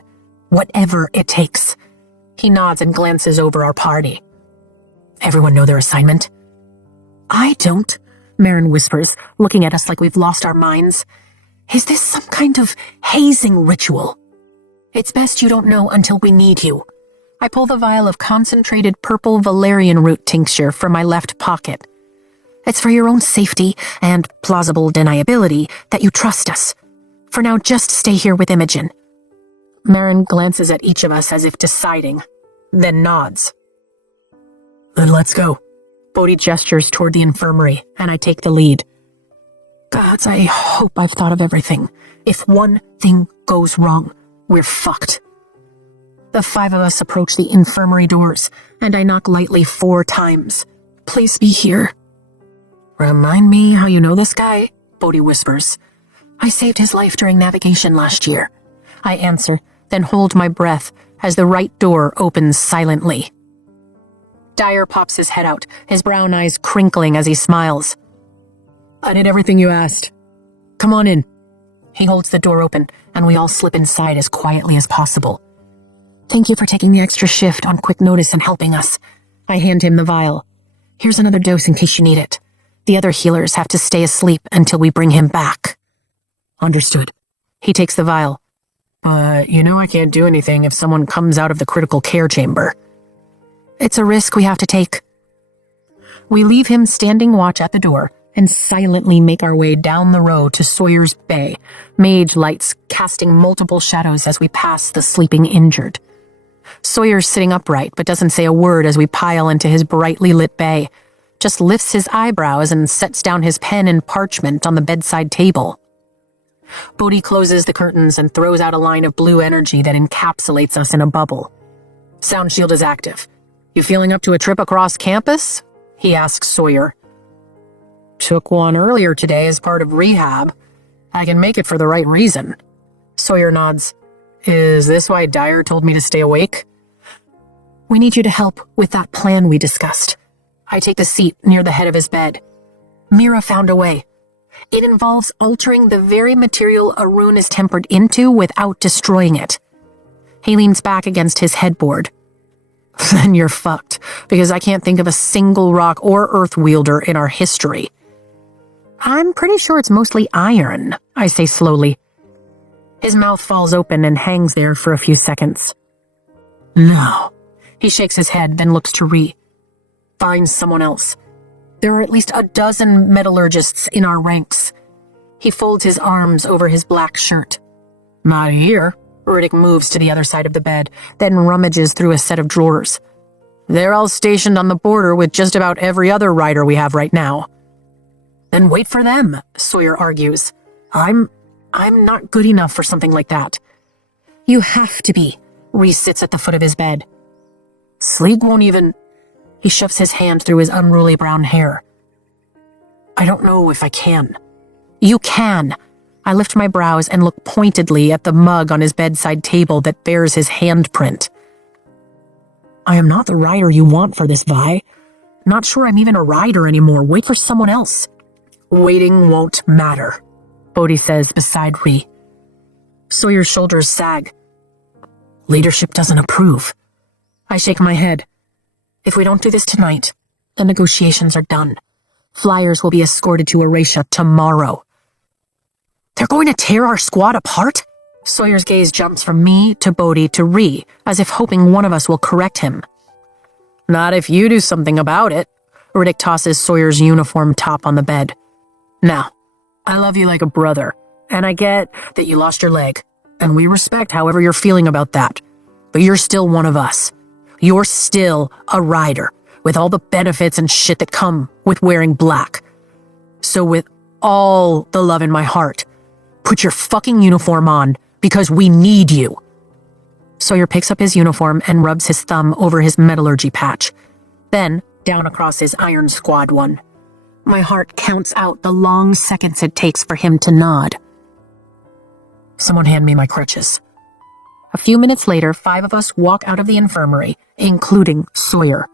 Whatever it takes. He nods and glances over our party. Everyone know their assignment? I don't, Marin whispers, looking at us like we've lost our minds. Is this some kind of hazing ritual? It's best you don't know until we need you. I pull the vial of concentrated purple valerian root tincture from my left pocket. It's for your own safety and plausible deniability that you trust us. For now, just stay here with Imogen. Marin glances at each of us as if deciding, then nods. Then let's go. Bodhi gestures toward the infirmary, and I take the lead. Gods, I hope I've thought of everything. If one thing goes wrong, we're fucked. The 5 of us approach the infirmary doors, and I knock lightly 4 times. Please be here. Remind me how you know this guy? Bodhi whispers. I saved his life during navigation last year. I answer, then hold my breath as the right door opens silently. Dyer pops his head out, his brown eyes crinkling as he smiles. I did everything you asked. Come on in. He holds the door open, and we all slip inside as quietly as possible. Thank you for taking the extra shift on quick notice and helping us. I hand him the vial. Here's another dose in case you need it. The other healers have to stay asleep until we bring him back. Understood. He takes the vial. You know I can't do anything if someone comes out of the critical care chamber. It's a risk we have to take. We leave him standing watch at the door and silently make our way down the row to Sawyer's Bay, mage lights casting multiple shadows as we pass the sleeping injured. Sawyer's sitting upright but doesn't say a word as we pile into his brightly lit bay, just lifts his eyebrows and sets down his pen and parchment on the bedside table. Bodhi closes the curtains and throws out a line of blue energy that encapsulates us in a bubble. Sound shield is active. You feeling up to a trip across campus? He asks Sawyer. Took one earlier today as part of rehab. I can make it for the right reason. Sawyer nods. Is this why Dyer told me to stay awake? We need you to help with that plan we discussed. I take the seat near the head of his bed. Mira found a way. It involves altering the very material a rune is tempered into without destroying it. He leans back against his headboard. Then you're fucked, because I can't think of a single rock or earth wielder in our history. I'm pretty sure it's mostly iron, I say slowly. His mouth falls open and hangs there for a few seconds. No. He shakes his head, then looks to Ree. Find someone else. There are at least a dozen metallurgists in our ranks. He folds his arms over his black shirt. Not here. Riddick moves to the other side of the bed, then rummages through a set of drawers. They're all stationed on the border with just about every other rider we have right now. Then wait for them, Sawyer argues. I'm not good enough for something like that. You have to be. Reese sits at the foot of his bed. Sleek won't even... He shoves his hand through his unruly brown hair. I don't know if I can. You can. I lift my brows and look pointedly at the mug on his bedside table that bears his handprint. I am not the rider you want for this, Vi. Not sure I'm even a rider anymore. Wait for someone else. Waiting won't matter, Bodhi says beside Ree. Sawyer's shoulders sag. Leadership doesn't approve. I shake my head. If we don't do this tonight, the negotiations are done. Flyers will be escorted to Eratia tomorrow. They're going to tear our squad apart? Sawyer's gaze jumps from me to Bodhi to Ree, as if hoping one of us will correct him. Not if you do something about it. Riddick tosses Sawyer's uniform top on the bed. Now, I love you like a brother, and I get that you lost your leg, and we respect however you're feeling about that. But you're still one of us. You're still a rider, with all the benefits and shit that come with wearing black. So with all the love in my heart, put your fucking uniform on, because we need you. Sawyer picks up his uniform and rubs his thumb over his metallurgy patch, then down across his Iron Squad one. My heart counts out the long seconds it takes for him to nod. Someone hand me my crutches. A few minutes later, 5 of us walk out of the infirmary, including Sawyer.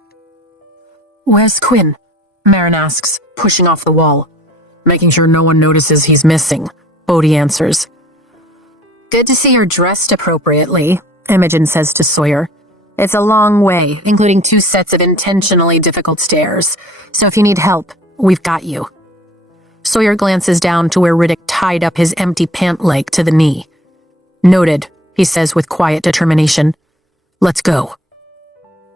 Where's Quinn? Marin asks, pushing off the wall. Making sure no one notices he's missing, Bodhi answers. Good to see you're dressed appropriately, Imogen says to Sawyer. It's a long way, including 2 sets of intentionally difficult stairs, so if you need help, we've got you. Sawyer glances down to where Riddick tied up his empty pant leg to the knee. Noted, he says with quiet determination. Let's go.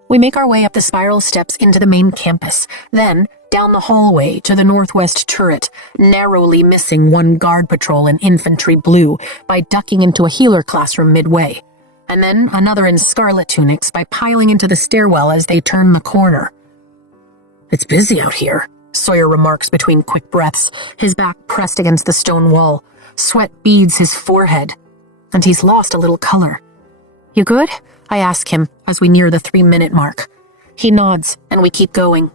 We make our way up the spiral steps into the main campus, then down the hallway to the northwest turret, narrowly missing 1 guard patrol in infantry blue by ducking into a healer classroom midway, and then another in scarlet tunics by piling into the stairwell as they turn the corner. It's busy out here, Sawyer remarks between quick breaths, his back pressed against the stone wall. Sweat beads his forehead, and he's lost a little color. You good? I ask him as we near the 3-minute mark. He nods, and we keep going.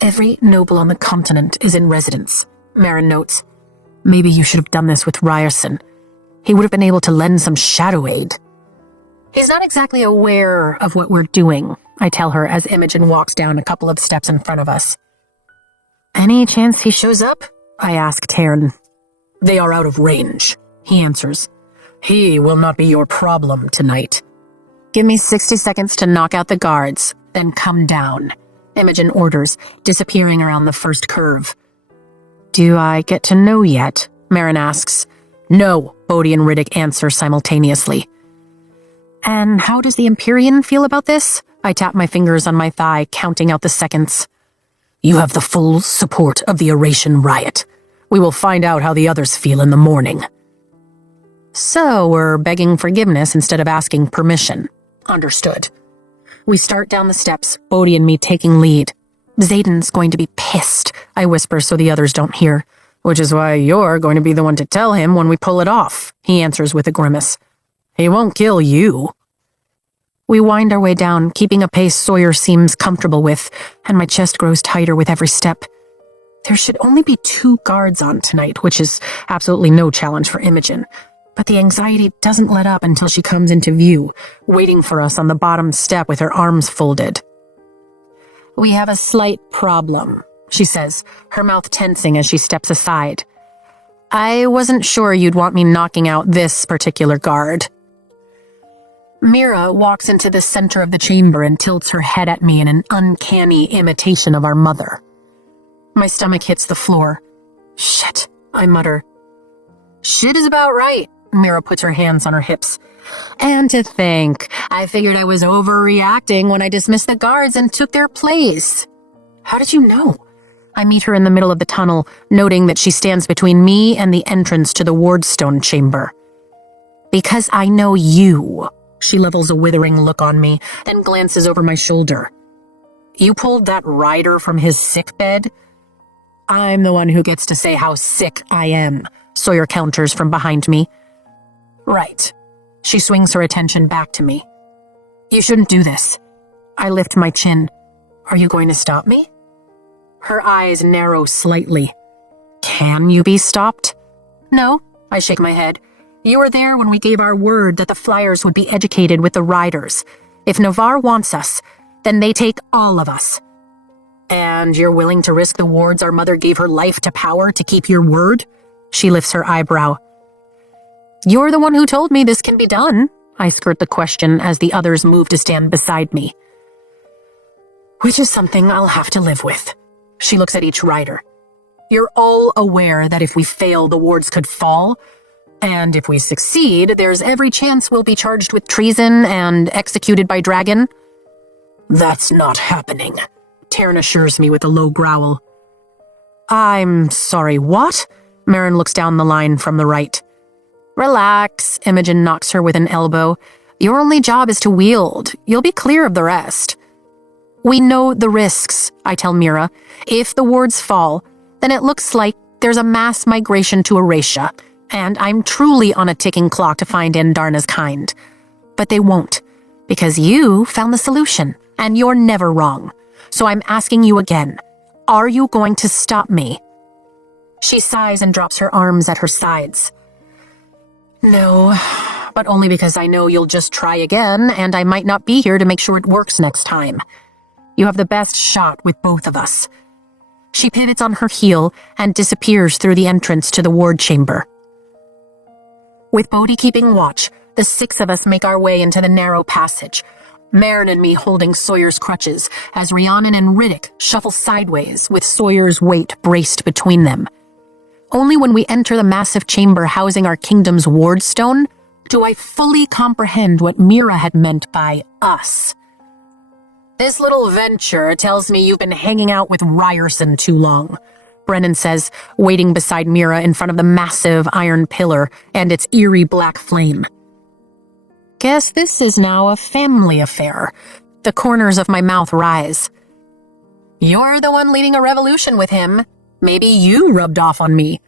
Every noble on the continent is in residence, Marin notes. Maybe you should have done this with Ryerson. He would have been able to lend some shadow aid. He's not exactly aware of what we're doing, I tell her as Imogen walks down a couple of steps in front of us. Any chance he shows up? I ask Taryn. They are out of range, he answers. He will not be your problem tonight. Give me 60 seconds to knock out the guards, then come down, Imogen orders, disappearing around the first curve. Do I get to know yet? Marin asks. No, Bodhi and Riddick answer simultaneously. And how does the Empyrean feel about this? I tap my fingers on my thigh, counting out the seconds. You have the full support of the Eratian riot. We will find out how the others feel in the morning. So we're begging forgiveness instead of asking permission. Understood. We start down the steps, Bodhi and me taking lead. Zayden's going to be pissed, I whisper so the others don't hear. Which is why you're going to be the one to tell him when we pull it off, he answers with a grimace. He won't kill you. We wind our way down, keeping a pace Sawyer seems comfortable with, and my chest grows tighter with every step. There should only be 2 guards on tonight, which is absolutely no challenge for Imogen. But the anxiety doesn't let up until she comes into view, waiting for us on the bottom step with her arms folded. We have a slight problem, she says, her mouth tensing as she steps aside. I wasn't sure you'd want me knocking out this particular guard. Mira walks into the center of the chamber and tilts her head at me in an uncanny imitation of our mother. My stomach hits the floor. Shit, I mutter. Shit is about right, Mira puts her hands on her hips. And to think, I figured I was overreacting when I dismissed the guards and took their place. How did you know? I meet her in the middle of the tunnel, noting that she stands between me and the entrance to the wardstone chamber. Because I know you. She levels a withering look on me, then glances over my shoulder. You pulled that rider from his sickbed? I'm the one who gets to say how sick I am, Sawyer counters from behind me. Right. She swings her attention back to me. You shouldn't do this. I lift my chin. Are you going to stop me? Her eyes narrow slightly. Can you be stopped? No, I shake my head. You were there when we gave our word that the flyers would be educated with the riders. If Navarre wants us, then they take all of us. And you're willing to risk the wards our mother gave her life to power to keep your word? She lifts her eyebrow. You're the one who told me this can be done. I skirt the question as the others move to stand beside me. Which is something I'll have to live with. She looks at each rider. You're all aware that if we fail, the wards could fall. And if we succeed, there's every chance we'll be charged with treason and executed by dragon. That's not happening, Taryn assures me with a low growl. I'm sorry, what? Marin looks down the line from the right. Relax, Imogen knocks her with an elbow. Your only job is to wield. You'll be clear of the rest. We know the risks, I tell Mira. If the wards fall, then it looks like there's a mass migration to Erasia, and I'm truly on a ticking clock to find Andarna's kind. But they won't, because you found the solution, and you're never wrong. So I'm asking you again, are you going to stop me? She sighs and drops her arms at her sides. No, but only because I know you'll just try again, and I might not be here to make sure it works next time. You have the best shot with both of us. She pivots on her heel and disappears through the entrance to the ward chamber. With Bodhi keeping watch, the six of us make our way into the narrow passage, Marin and me holding Sawyer's crutches as Rhiannon and Riddick shuffle sideways with Sawyer's weight braced between them. Only when we enter the massive chamber housing our kingdom's wardstone do I fully comprehend what Mira had meant by us. This little venture tells me you've been hanging out with Ryerson too long, Brennan says, waiting beside Mira in front of the massive iron pillar and its eerie black flame. Guess this is now a family affair. The corners of my mouth rise. You're the one leading a revolution with him. Maybe you rubbed off on me.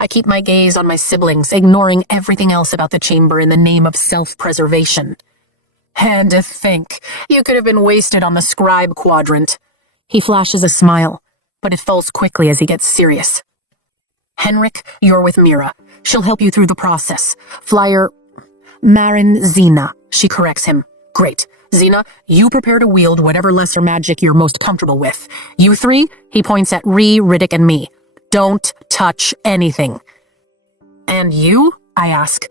I keep my gaze on my siblings, ignoring everything else about the chamber in the name of self-preservation. And to think, you could have been wasted on the scribe quadrant. He flashes a smile, but it falls quickly as he gets serious. Henrik, you're with Mira. She'll help you through the process. Flyer... Marin Xena, she corrects him. Great. Xena, you prepare to wield whatever lesser magic you're most comfortable with. You three, he points at Riddick and me. Don't touch anything. And you? I ask.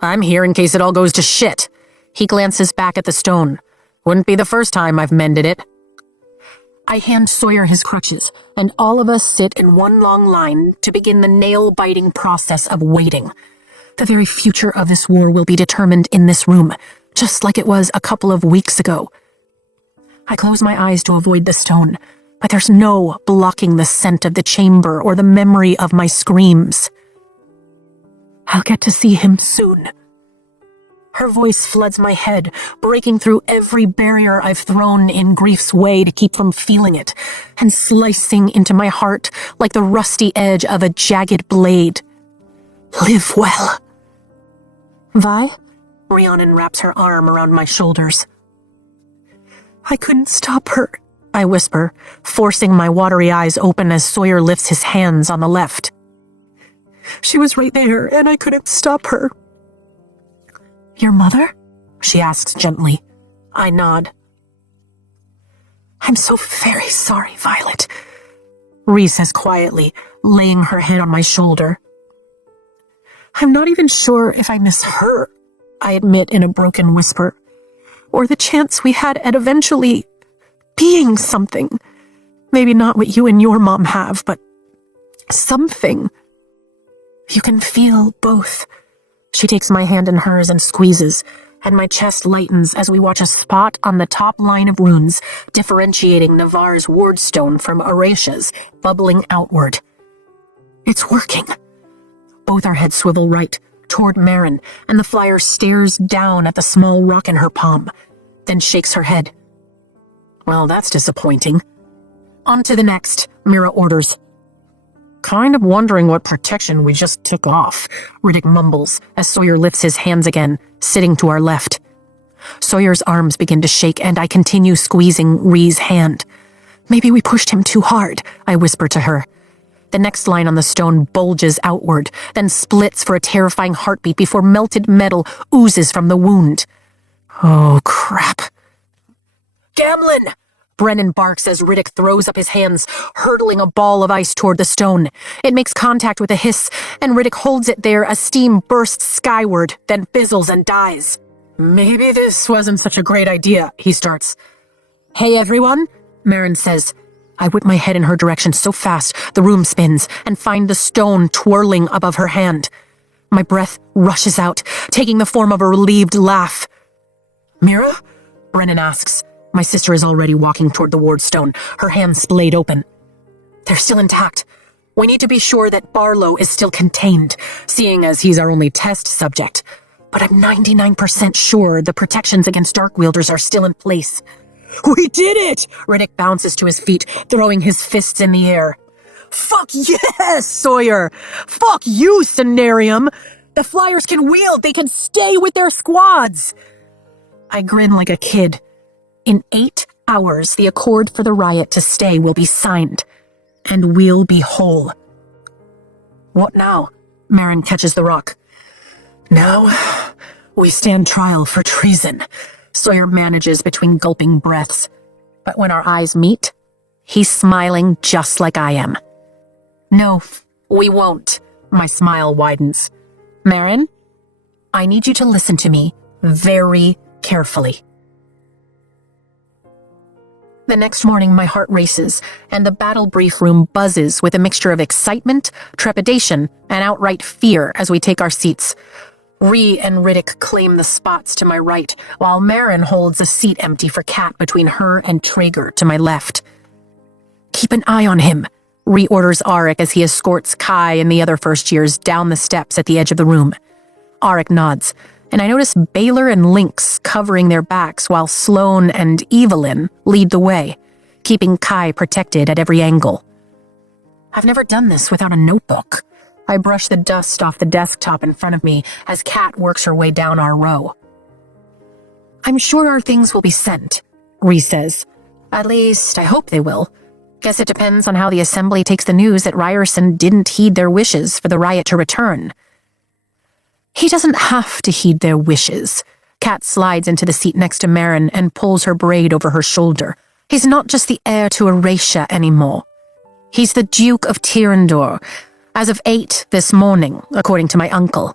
I'm here in case it all goes to shit. He glances back at the stone. Wouldn't be the first time I've mended it. I hand Sawyer his crutches, and all of us sit in one long line to begin the nail-biting process of waiting. The very future of this war will be determined in this room, just like it was a couple of weeks ago. I close my eyes to avoid the stone, but there's no blocking the scent of the chamber or the memory of my screams. I'll get to see him soon. Her voice floods my head, breaking through every barrier I've thrown in grief's way to keep from feeling it, and slicing into my heart like the rusty edge of a jagged blade. Live well. Vi? Rhiannon wraps her arm around my shoulders. I couldn't stop her, I whisper, forcing my watery eyes open as Sawyer lifts his hands on the left. She was right there, and I couldn't stop her. Your mother? She asks gently. I nod. I'm so very sorry, Violet, Rhys says quietly, laying her head on my shoulder. I'm not even sure if I miss her, I admit in a broken whisper, or the chance we had at eventually being something. Maybe not what you and your mom have, but something. You can feel both. She takes my hand in hers and squeezes, and my chest lightens as we watch a spot on the top line of runes differentiating Navarre's wardstone from Auratia's bubbling outward. It's working. Both our heads swivel right, toward Marin, and the flyer stares down at the small rock in her palm, then shakes her head. Well, that's disappointing. On to the next, Mira orders. Kind of wondering what protection we just took off, Riddick mumbles as Sawyer lifts his hands again, sitting to our left. Sawyer's arms begin to shake and I continue squeezing Rhee's hand. Maybe we pushed him too hard, I whisper to her. The next line on the stone bulges outward, then splits for a terrifying heartbeat before melted metal oozes from the wound. Oh, crap. Gamlin! Brennan barks as Riddick throws up his hands, hurtling a ball of ice toward the stone. It makes contact with a hiss, and Riddick holds it there as steam bursts skyward, then fizzles and dies. Maybe this wasn't such a great idea, he starts. Hey, everyone, Marin says. I whip my head in her direction so fast the room spins and find the stone twirling above her hand. My breath rushes out, taking the form of a relieved laugh. Mira? Brennan asks. My sister is already walking toward the wardstone, her hands splayed open. They're still intact. We need to be sure that Barlow is still contained, seeing as he's our only test subject. But I'm 99% sure the protections against Darkwielders are still in place. We did it! Riddick bounces to his feet, throwing his fists in the air. Fuck yes, Sawyer! Fuck you, Cenarium! The Flyers can wield, they can stay with their squads! I grin like a kid. In 8 hours, the accord for the riot to stay will be signed, and we'll be whole. What now? Marin catches the rock. Now, we stand trial for treason, Sawyer manages between gulping breaths. But when our eyes meet, he's smiling just like I am. No, we won't. My smile widens. Marin, I need you to listen to me very carefully. The next morning, my heart races, and the battle brief room buzzes with a mixture of excitement, trepidation, and outright fear as we take our seats. Rhee and Riddick claim the spots to my right, while Marin holds a seat empty for Kat between her and Traeger to my left. Keep an eye on him, Rhee orders Auric as he escorts Kai and the other first years down the steps at the edge of the room. Auric nods, and I notice Baylor and Lynx covering their backs while Sloane and Evelyn lead the way, keeping Kai protected at every angle. I've never done this without a notebook. I brush the dust off the desktop in front of me as Kat works her way down our row. I'm sure our things will be sent, Rhee says. At least, I hope they will. Guess it depends on how the Assembly takes the news that Ryerson didn't heed their wishes for the riot to return. He doesn't have to heed their wishes. Kat slides into the seat next to Marin and pulls her braid over her shoulder. He's not just the heir to Auratia anymore. He's the Duke of Tyrandor, as of 8 this morning, according to my uncle.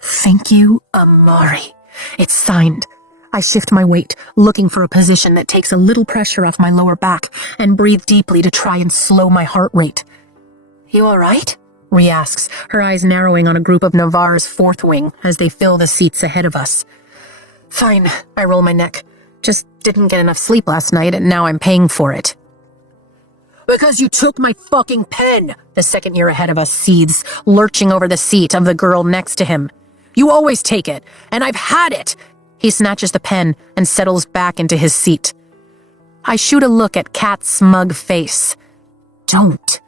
Thank you, Amari. It's signed. I shift my weight, looking for a position that takes a little pressure off my lower back, and breathe deeply to try and slow my heart rate. You all right? Rhee asks, her eyes narrowing on a group of Navarre's fourth wing as they fill the seats ahead of us. Fine, I roll my neck. Just didn't get enough sleep last night, and now I'm paying for it. Because you took my fucking pen, the second year ahead of us seethes, lurching over the seat of the girl next to him. You always take it, and I've had it. He snatches the pen and settles back into his seat. I shoot a look at Kat's smug face. Don't.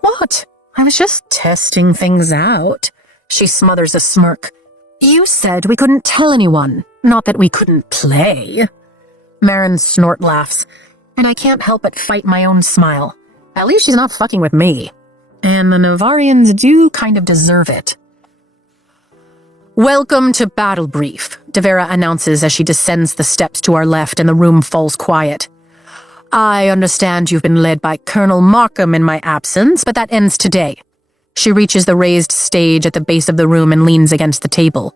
What? I was just testing things out. She smothers a smirk. You said we couldn't tell anyone, not that we couldn't play. Marin snort laughs, and I can't help but fight my own smile. At least she's not fucking with me. And the Navarians do kind of deserve it. Welcome to Battle Brief, Devera announces as she descends the steps to our left and the room falls quiet. I understand you've been led by Colonel Markham in my absence, but that ends today. She reaches the raised stage at the base of the room and leans against the table.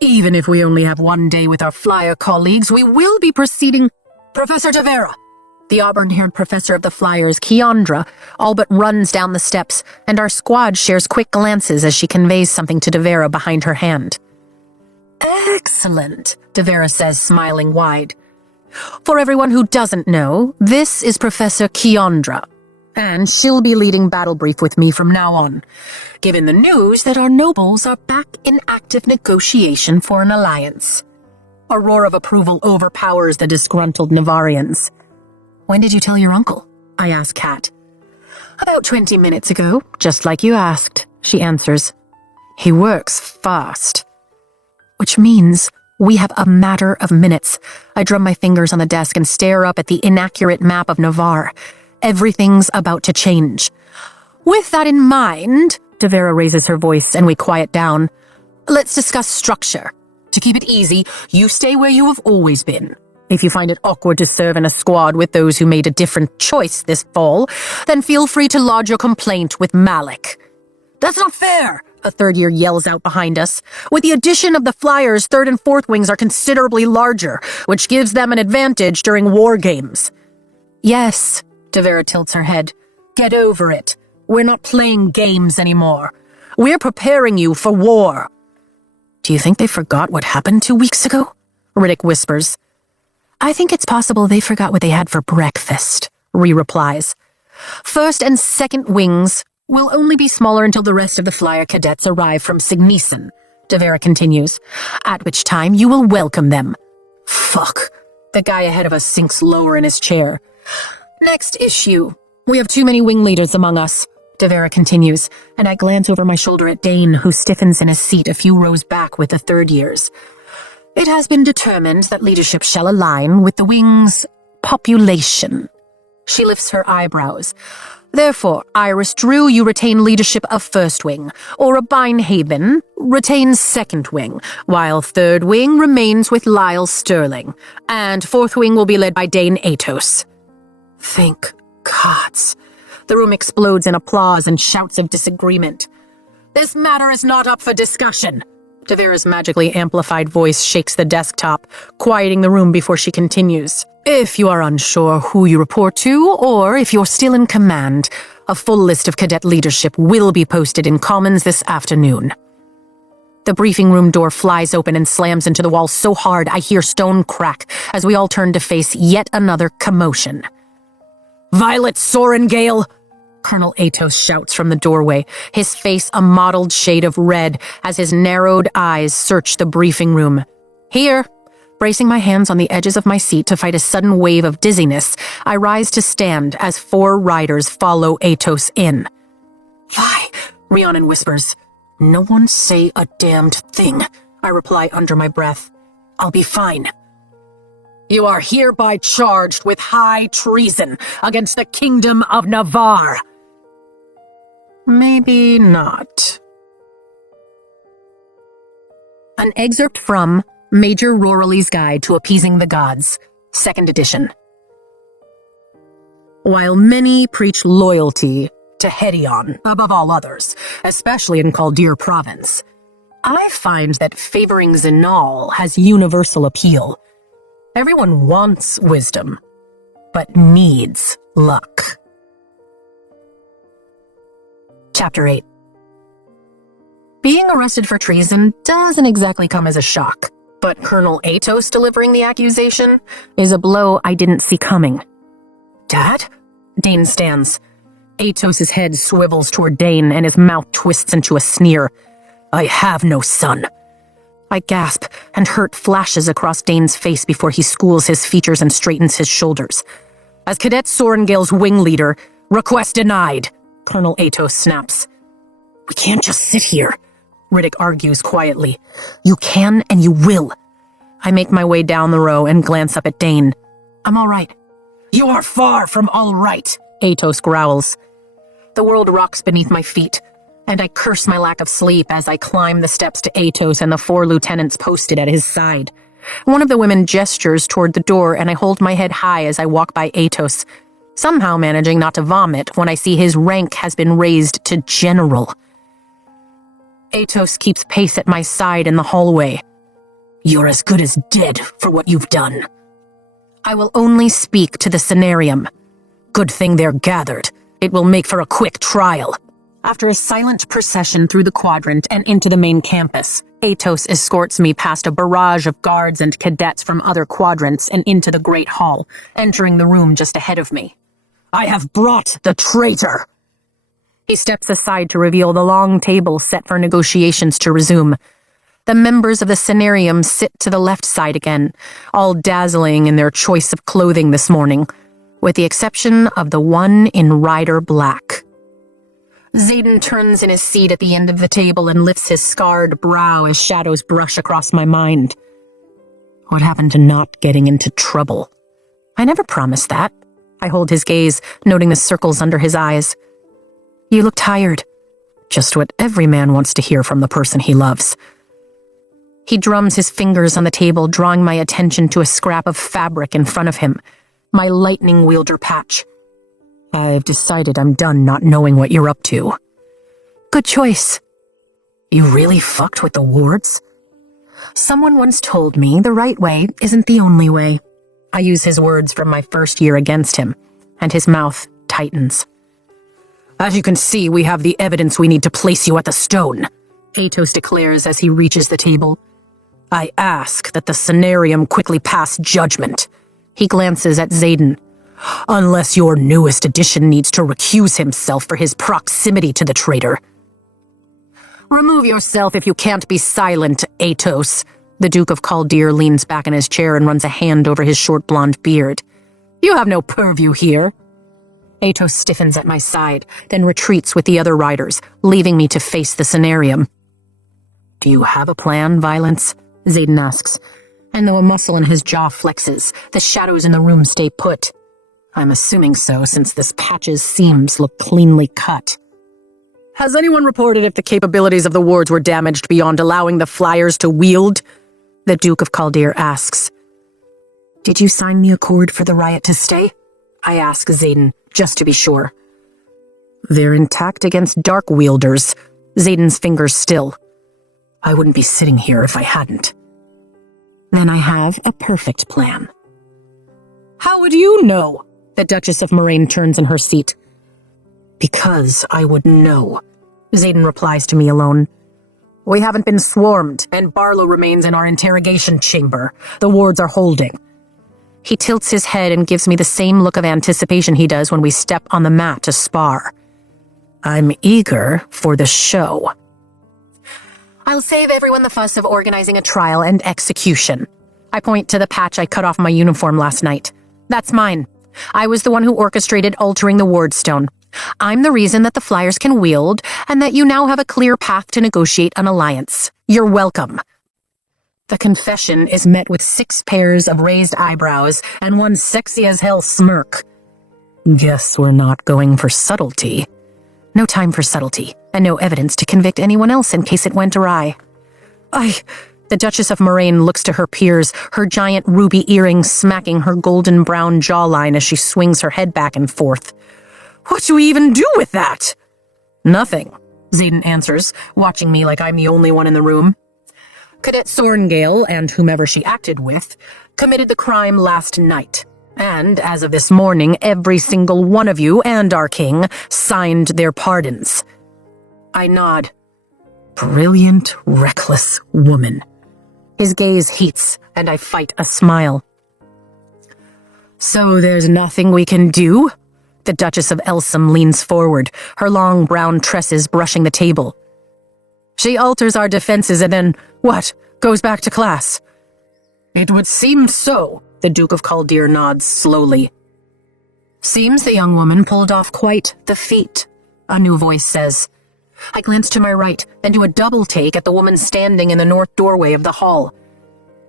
Even if we only have one day with our flyer colleagues, we will be proceeding. Professor Devera! The auburn-haired professor of the Flyers, Keandra, all but runs down the steps, and our squad shares quick glances as she conveys something to Devera behind her hand. Excellent, Devera says, smiling wide. For everyone who doesn't know, this is Professor Keandra, and she'll be leading Battle Brief with me from now on, given the news that our nobles are back in active negotiation for an alliance. A roar of approval overpowers the disgruntled Navarians. When did you tell your uncle? I ask Kat. About 20 minutes ago, just like you asked, she answers. He works fast. Which means we have a matter of minutes. I drum my fingers on the desk and stare up at the inaccurate map of Navarre. Everything's about to change. With that in mind, Devera raises her voice and we quiet down. Let's discuss structure. To keep it easy, you stay where you have always been. If you find it awkward to serve in a squad with those who made a different choice this fall, then feel free to lodge your complaint with Malik. That's not fair, a third year yells out behind us. With the addition of the Flyers, third and fourth wings are considerably larger, which gives them an advantage during war games. Yes, Devera tilts her head. Get over it. We're not playing games anymore. We're preparing you for war. Do you think they forgot what happened 2 weeks ago? Riddick whispers. I think it's possible they forgot what they had for breakfast, Ree replies. First and second wings will only be smaller until the rest of the Flyer cadets arrive from Signissen, Devera continues, at which time you will welcome them. Fuck. The guy ahead of us sinks lower in his chair. Next issue. We have too many wing leaders among us, Devera continues, and I glance over my shoulder at Dane, who stiffens in his seat a few rows back with the third years. It has been determined that leadership shall align with the wing's population. She lifts her eyebrows. Therefore, Iris Drew, you retain leadership of first wing, or Bindhaven retains second wing, while third wing remains with Lyle Sterling, and fourth wing will be led by Dane Atos. Thank gods. The room explodes in applause and shouts of disagreement. This matter is not up for discussion. Devera's magically amplified voice shakes the desktop, quieting the room before she continues. If you are unsure who you report to, or if you're still in command, a full list of cadet leadership will be posted in Commons this afternoon. The briefing room door flies open and slams into the wall so hard I hear stone crack as we all turn to face yet another commotion. Violet Sorengale! Colonel Atos shouts from the doorway, his face a mottled shade of red as his narrowed eyes search the briefing room. Here, bracing my hands on the edges of my seat to fight a sudden wave of dizziness, I rise to stand as 4 riders follow Atos in. Vi, Rhiannon whispers. No one say a damned thing, I reply under my breath. I'll be fine. You are hereby charged with high treason against the Kingdom of Navarre. Maybe not. An excerpt from Major Rorley's Guide to Appeasing the Gods, 2nd edition. While many preach loyalty to Hedion above all others, especially in Kaldir province, I find that favoring Zinal has universal appeal. Everyone wants wisdom, but needs luck. Chapter 8. Being arrested for treason doesn't exactly come as a shock, but Colonel Atos delivering the accusation is a blow I didn't see coming. Dad? Dane stands. Atos' head swivels toward Dane and his mouth twists into a sneer. I have no son. I gasp, and hurt flashes across Dane's face before he schools his features and straightens his shoulders. As Cadet Sorengale's wing leader, request denied, Colonel Atos snaps. We can't just sit here, Riddick argues quietly. You can and you will. I make my way down the row and glance up at Dane. I'm all right. You are far from all right, Atos growls. The world rocks beneath my feet, and I curse my lack of sleep as I climb the steps to Atos and the 4 lieutenants posted at his side. One of the women gestures toward the door, and I hold my head high as I walk by Atos, somehow managing not to vomit when I see his rank has been raised to general. Atos keeps pace at my side in the hallway. You're as good as dead for what you've done. I will only speak to the scenarium. Good thing they're gathered. It will make for a quick trial. After a silent procession through the quadrant and into the main campus, Atos escorts me past a barrage of guards and cadets from other quadrants and into the Great Hall, entering the room just ahead of me. "I have brought the traitor!" He steps aside to reveal the long table set for negotiations to resume. The members of the Cenarium sit to the left side again, all dazzling in their choice of clothing this morning, with the exception of the one in Rider Black. Xaden turns in his seat at the end of the table and lifts his scarred brow as shadows brush across my mind. What happened to not getting into trouble? I never promised that. I hold his gaze, noting the circles under his eyes. You look tired. Just what every man wants to hear from the person he loves. He drums his fingers on the table, drawing my attention to a scrap of fabric in front of him, my lightning wielder patch. I've decided I'm done not knowing what you're up to. Good choice. You really fucked with the wards? Someone once told me the right way isn't the only way. I use his words from my first year against him, and his mouth tightens. As you can see, we have the evidence we need to place you at the stone, Atos declares as he reaches the table. I ask that the Cenarium quickly pass judgment. He glances at Xaden. Unless your newest addition needs to recuse himself for his proximity to the traitor. Remove yourself if you can't be silent, Atos. The Duke of Caldir leans back in his chair and runs a hand over his short blonde beard. You have no purview here. Atos stiffens at my side, then retreats with the other riders, leaving me to face the Cenarium. Do you have a plan, Violence? Xaden asks, and though a muscle in his jaw flexes, the shadows in the room stay put. I'm assuming so, since this patch's seams look cleanly cut. Has anyone reported if the capabilities of the wards were damaged beyond allowing the flyers to wield? The Duke of Caldir asks. Did you sign the accord for the riot to stay? I ask Xaden, just to be sure. They're intact against dark wielders, Xaden's fingers still. I wouldn't be sitting here if I hadn't. Then I have a perfect plan. How would you know? The Duchess of Moraine turns in her seat. Because I would know, Xaden replies to me alone. We haven't been swarmed, and Barlow remains in our interrogation chamber. The wards are holding. He tilts his head and gives me the same look of anticipation he does when we step on the mat to spar. I'm eager for the show. I'll save everyone the fuss of organizing a trial and execution. I point to the patch I cut off my uniform last night. That's mine. I was the one who orchestrated altering the wardstone. I'm the reason that the flyers can wield, and that you now have a clear path to negotiate an alliance. You're welcome. The confession is met with 6 pairs of raised eyebrows and one sexy-as-hell smirk. Guess we're not going for subtlety. No time for subtlety, and no evidence to convict anyone else in case it went awry. The Duchess of Moraine looks to her peers, her giant ruby earrings smacking her golden brown jawline as she swings her head back and forth. What do we even do with that? Nothing, Xaden answers, watching me like I'm the only one in the room. Cadet Sorengale, and whomever she acted with, committed the crime last night. And, as of this morning, every single one of you and our king signed their pardons. I nod. Brilliant, reckless woman. His gaze heats, and I fight a smile. So there's nothing we can do? The Duchess of Elsam leans forward, her long brown tresses brushing the table. She alters our defenses and then, what, goes back to class? It would seem so, the Duke of Caldir nods slowly. Seems the young woman pulled off quite the feat, a new voice says. I glance to my right, then do a double take at the woman standing in the north doorway of the hall.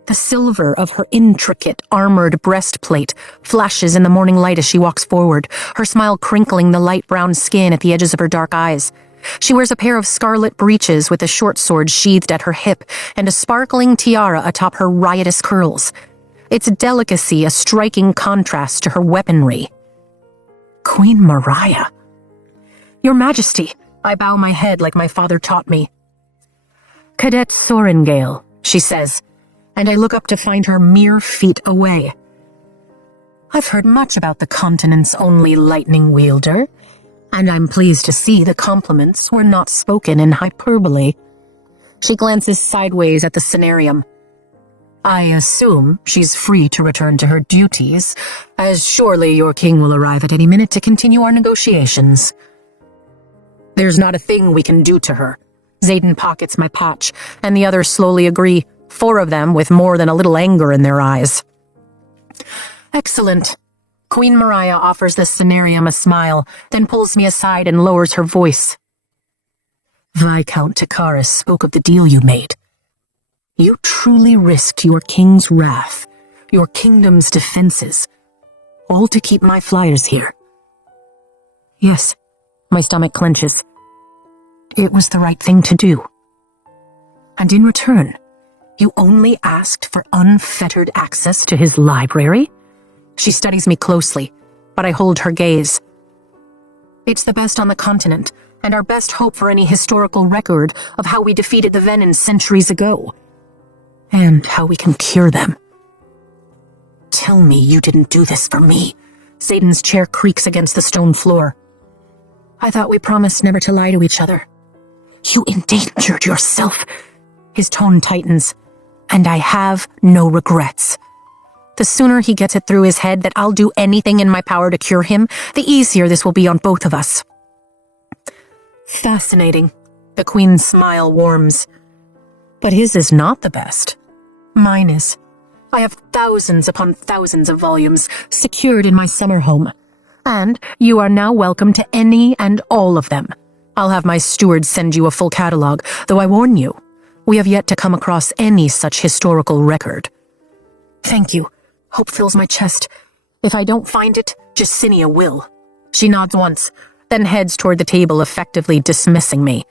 The silver of her intricate, armored breastplate flashes in the morning light as she walks forward, her smile crinkling the light brown skin at the edges of her dark eyes. She wears a pair of scarlet breeches with a short sword sheathed at her hip and a sparkling tiara atop her riotous curls. Its delicacy a striking contrast to her weaponry. Queen Mariah. Your Majesty, I bow my head like my father taught me. Cadet Sorengale, she says, and I look up to find her mere feet away. I've heard much about the continent's only lightning wielder. And I'm pleased to see the compliments were not spoken in hyperbole. She glances sideways at the scenarium. I assume she's free to return to her duties, as surely your king will arrive at any minute to continue our negotiations. There's not a thing we can do to her. Xaden pockets my patch, and the others slowly agree, 4 of them with more than a little anger in their eyes. Excellent. Queen Mariah offers the scenarium a smile, then pulls me aside and lowers her voice. Viscount Takaris spoke of the deal you made. You truly risked your king's wrath, your kingdom's defenses, all to keep my flyers here. Yes, my stomach clenches. It was the right thing to do. And in return, you only asked for unfettered access to his library? She studies me closely, but I hold her gaze. It's the best on the continent, and our best hope for any historical record of how we defeated the Venons centuries ago. And how we can cure them. Tell me you didn't do this for me. Xaden's chair creaks against the stone floor. I thought we promised never to lie to each other. You endangered yourself. His tone tightens, and I have no regrets. The sooner he gets it through his head that I'll do anything in my power to cure him, the easier this will be on both of us. Fascinating. The Queen's smile warms. But his is not the best. Mine is. I have thousands upon thousands of volumes secured in my summer home. And you are now welcome to any and all of them. I'll have my steward send you a full catalog, though I warn you, we have yet to come across any such historical record. Thank you. Hope fills my chest. If I don't find it, Jacinia will. She nods once, then heads toward the table, effectively dismissing me.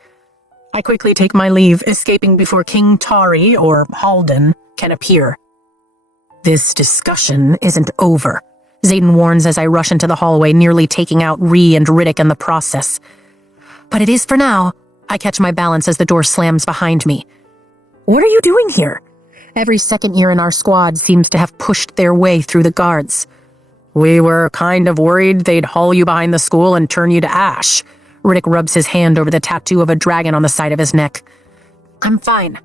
I quickly take my leave, escaping before King Tari, or Halden, can appear. This discussion isn't over, Xaden warns as I rush into the hallway, nearly taking out Ree and Riddick in the process. But it is for now. I catch my balance as the door slams behind me. What are you doing here? Every second year in our squad seems to have pushed their way through the guards. We were kind of worried they'd haul you behind the school and turn you to ash. Riddick rubs his hand over the tattoo of a dragon on the side of his neck. I'm fine.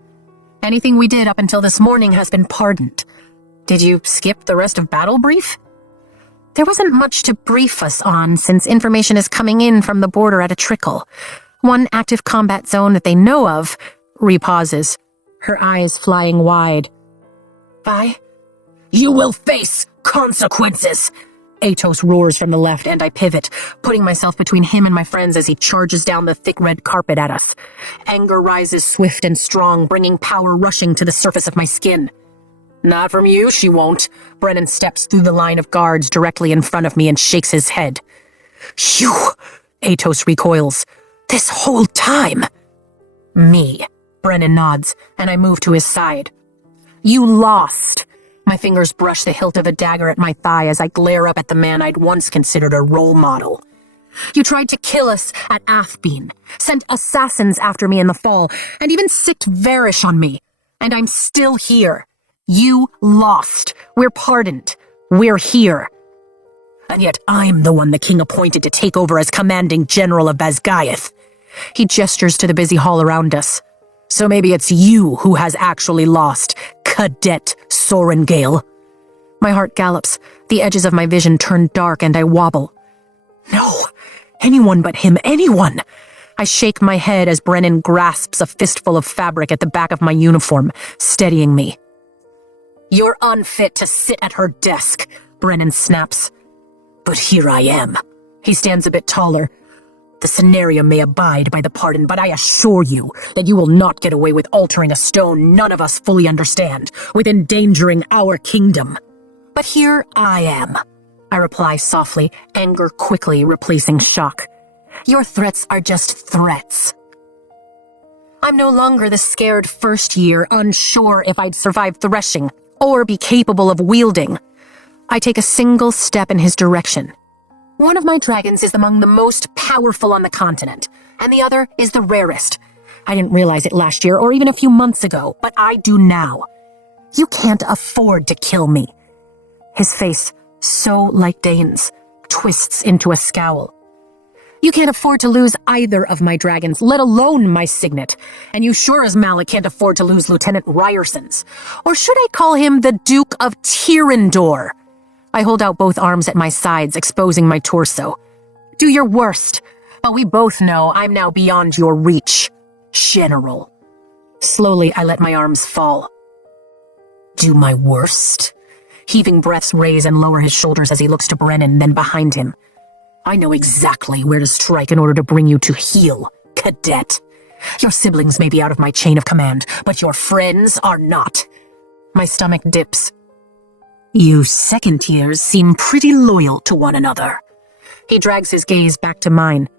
Anything we did up until this morning has been pardoned. Did you skip the rest of battle brief? There wasn't much to brief us on, since information is coming in from the border at a trickle. One active combat zone that they know of. Ree pauses, her eyes flying wide. Vi? You will face consequences! Atos roars from the left, and I pivot, putting myself between him and my friends as he charges down the thick red carpet at us. Anger rises swift and strong, bringing power rushing to the surface of my skin. Not from you, she won't. Brennan steps through the line of guards directly in front of me and shakes his head. You! Atos recoils. This whole time! Me. Brennan nods, and I move to his side. You lost! My fingers brush the hilt of a dagger at my thigh as I glare up at the man I'd once considered a role model. You tried to kill us at Athbeen, sent assassins after me in the fall, and even sicked Varish on me. And I'm still here. You lost. We're pardoned. We're here. And yet I'm the one the king appointed to take over as commanding general of Basgaeth. He gestures to the busy hall around us. So maybe it's you who has actually lost, Cadet Sorengale. My heart gallops. The edges of my vision turn dark and I wobble. No, anyone but him, anyone. I shake my head as Brennan grasps a fistful of fabric at the back of my uniform, steadying me. You're unfit to sit at her desk, Brennan snaps. But here I am. He stands a bit taller. The scenario may abide by the pardon, but I assure you that you will not get away with altering a stone none of us fully understand, with endangering our kingdom. But here I am, I reply softly, anger quickly replacing shock. Your threats are just threats. I'm no longer the scared first year, unsure if I'd survive threshing, or be capable of wielding. I take a single step in his direction. One of my dragons is among the most powerful on the continent, and the other is the rarest. I didn't realize it last year or even a few months ago, but I do now. You can't afford to kill me. His face, so like Dane's, twists into a scowl. You can't afford to lose either of my dragons, let alone my signet. And you sure as Malak can't afford to lose Lieutenant Ryerson's. Or should I call him the Duke of Tyrandor? I hold out both arms at my sides, exposing my torso. Do your worst, but we both know I'm now beyond your reach, General. Slowly, I let my arms fall. Do my worst? Heaving breaths raise and lower his shoulders as he looks to Brennan, then behind him. I know exactly where to strike in order to bring you to heel, cadet. Your siblings may be out of my chain of command, but your friends are not. My stomach dips. You second tiers seem pretty loyal to one another. He drags his gaze back to mine.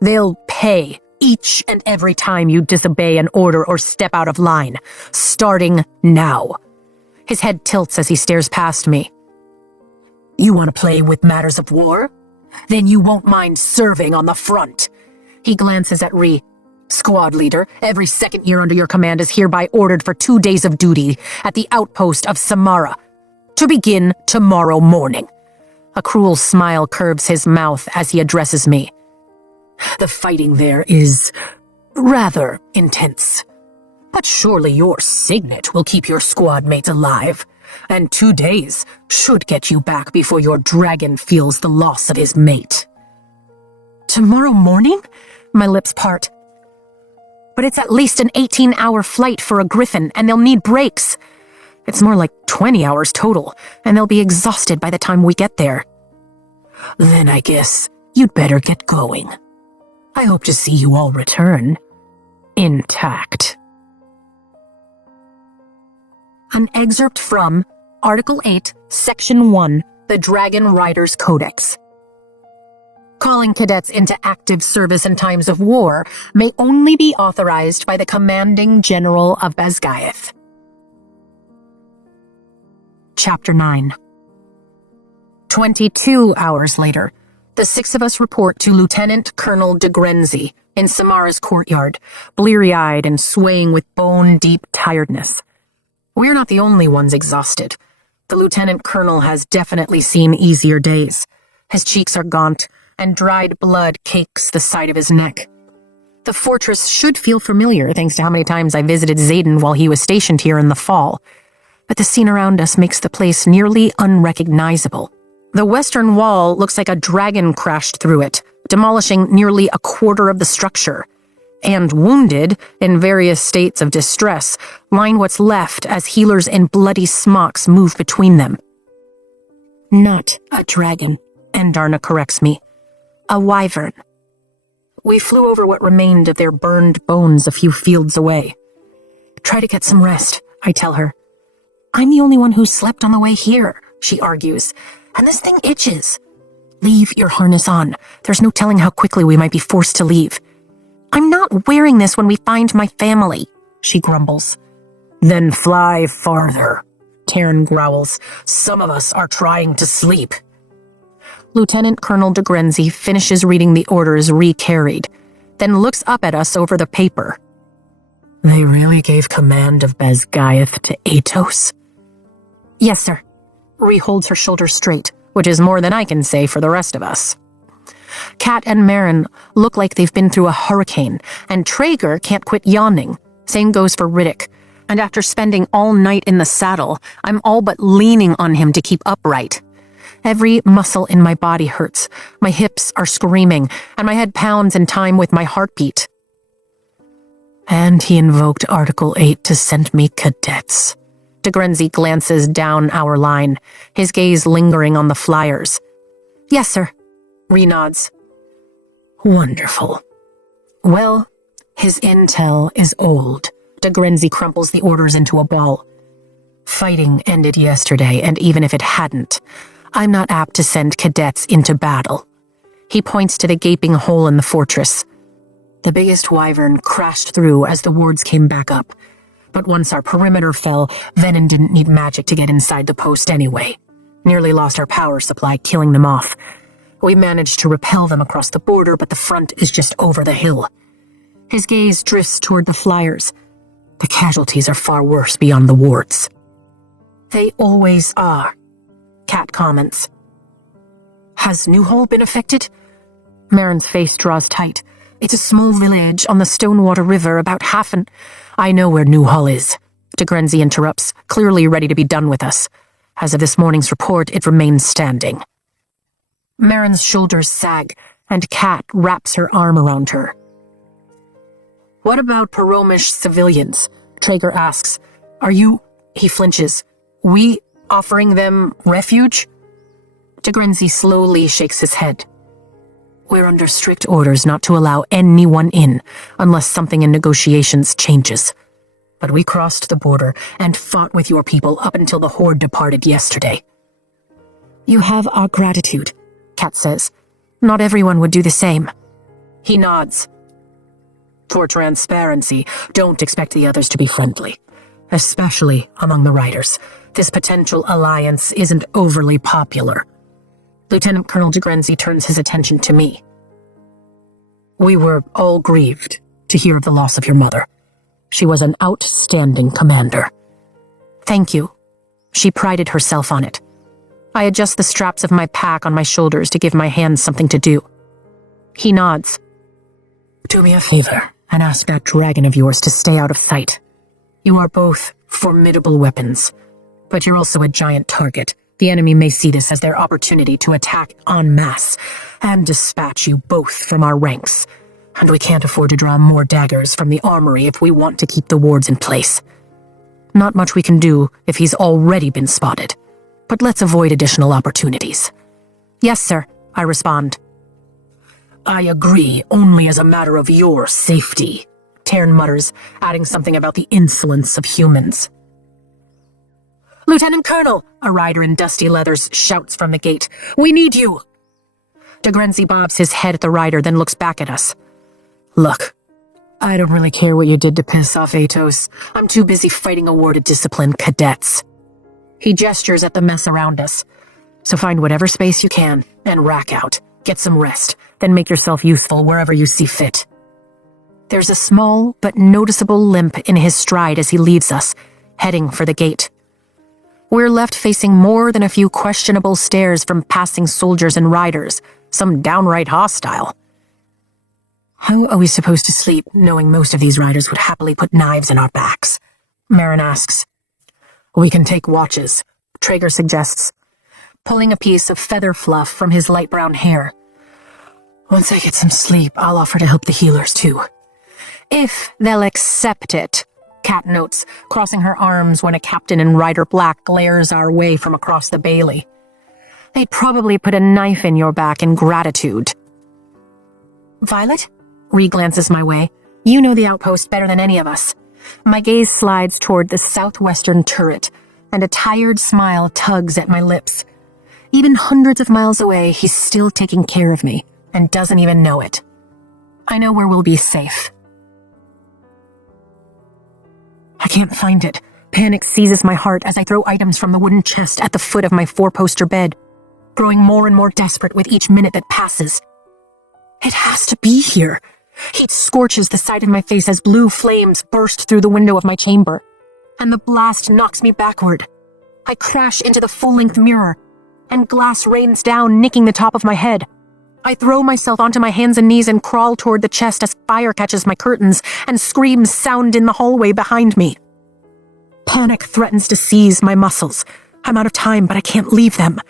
They'll pay each and every time you disobey an order or step out of line, starting now. His head tilts as he stares past me. You want to play with matters of war? Then you won't mind serving on the front. He glances at Ree. Squad leader, every second year under your command is hereby ordered for 2 days of duty at the outpost of Samara, to begin tomorrow morning. A cruel smile curves his mouth as he addresses me. The fighting there is rather intense. But surely your signet will keep your squad mates alive, and 2 days should get you back before your dragon feels the loss of his mate. Tomorrow morning? My lips part. But it's at least an 18-hour flight for a griffin, and they'll need breaks. It's more like 20 hours total, and they'll be exhausted by the time we get there. Then I guess you'd better get going. I hope to see you all return intact. An excerpt from Article 8, Section 1, the Dragon Riders Codex. Calling cadets into active service in times of war may only be authorized by the commanding general of Basgaeth. Chapter 9. 22 hours later, the 6 of us report to Lieutenant Colonel de Grenzy in Samara's courtyard, bleary-eyed and swaying with bone-deep tiredness. We're not the only ones exhausted. The lieutenant colonel has definitely seen easier days. His cheeks are gaunt, and dried blood cakes the side of his neck. The fortress should feel familiar thanks to how many times I visited Zayden while he was stationed here in the fall. But the scene around us makes the place nearly unrecognizable. The western wall looks like a dragon crashed through it, demolishing nearly a quarter of the structure. And wounded, in various states of distress, line what's left as healers in bloody smocks move between them. Not a dragon, Andarna corrects me. A wyvern. We flew over what remained of their burned bones a few fields away. Try to get some rest, I tell her. I'm the only one who slept on the way here, she argues, and this thing itches. Leave your harness on. There's no telling how quickly we might be forced to leave. I'm not wearing this when we find my family, she grumbles. Then fly farther, Taryn growls. Some of us are trying to sleep. Lieutenant Colonel de Grenzy finishes reading the orders re-carried, then looks up at us over the paper. They really gave command of Basgaeth to Atos? Yes, sir. Ree holds her shoulders straight, which is more than I can say for the rest of us. Kat and Marin look like they've been through a hurricane, and Traeger can't quit yawning. Same goes for Riddick. And after spending all night in the saddle, I'm all but leaning on him to keep upright. Every muscle in my body hurts, my hips are screaming, and my head pounds in time with my heartbeat. And he invoked Article 8 to send me cadets. De Grenzy glances down our line, his gaze lingering on the flyers. Yes, sir. Ree nods. Wonderful. Well, his intel is old. De Grenzy crumples the orders into a ball. Fighting ended yesterday, and even if it hadn't, I'm not apt to send cadets into battle. He points to the gaping hole in the fortress. The biggest wyvern crashed through as the wards came back up. But once our perimeter fell, Venom didn't need magic to get inside the post anyway. Nearly lost our power supply, killing them off. We managed to repel them across the border, but the front is just over the hill. His gaze drifts toward the flyers. The casualties are far worse beyond the wards. They always are, Kat comments. Has Newhall been affected? Marin's face draws tight. It's a small village on the Stonewater River, about half an... I know where New Hull is. De Grenzy interrupts, clearly ready to be done with us. As of this morning's report, it remains standing. Marin's shoulders sag, and Kat wraps her arm around her. What about Paromish civilians? Traeger asks. Are you... He flinches. We offering them refuge? De Grenzy slowly shakes his head. We're under strict orders not to allow anyone in, unless something in negotiations changes. But we crossed the border and fought with your people up until the Horde departed yesterday. You have our gratitude, Kat says. Not everyone would do the same. He nods. For transparency, don't expect the others to be friendly. Especially among the riders. This potential alliance isn't overly popular. Lieutenant Colonel de Grenzy turns his attention to me. We were all grieved to hear of the loss of your mother. She was an outstanding commander. Thank you. She prided herself on it. I adjust the straps of my pack on my shoulders to give my hands something to do. He nods. Do me a favor and ask that dragon of yours to stay out of sight. You are both formidable weapons, but you're also a giant target. The enemy may see this as their opportunity to attack en masse and dispatch you both from our ranks. And we can't afford to draw more daggers from the armory if we want to keep the wards in place. Not much we can do if he's already been spotted, but let's avoid additional opportunities. Yes, sir, I respond. I agree only as a matter of your safety, Tarn mutters, adding something about the insolence of humans. Lieutenant Colonel, a rider in dusty leathers shouts from the gate. We need you! De Grenzy bobs his head at the rider, then looks back at us. Look, I don't really care what you did to piss off Atos. I'm too busy fighting awarded discipline cadets. He gestures at the mess around us. So find whatever space you can and rack out. Get some rest, then make yourself useful wherever you see fit. There's a small but noticeable limp in his stride as he leaves us, heading for the gate. We're left facing more than a few questionable stares from passing soldiers and riders, some downright hostile. How are we supposed to sleep, knowing most of these riders would happily put knives in our backs? Marin asks. We can take watches, Traeger suggests, pulling a piece of feather fluff from his light brown hair. Once I get some sleep, I'll offer to help the healers too. If they'll accept it, Kat notes, crossing her arms when a captain in rider black glares our way from across the bailey. They'd probably put a knife in your back in gratitude. Violet? Ree glances my way. You know the outpost better than any of us. My gaze slides toward the southwestern turret, and a tired smile tugs at my lips. Even hundreds of miles away, he's still taking care of me, and doesn't even know it. I know where we'll be safe. I can't find it. Panic seizes my heart as I throw items from the wooden chest at the foot of my four-poster bed, growing more and more desperate with each minute that passes. It has to be here. Heat scorches the side of my face as blue flames burst through the window of my chamber, and the blast knocks me backward. I crash into the full-length mirror, and glass rains down, nicking the top of my head. I throw myself onto my hands and knees and crawl toward the chest as fire catches my curtains and screams sound in the hallway behind me. Panic threatens to seize my muscles. I'm out of time, but I can't leave them.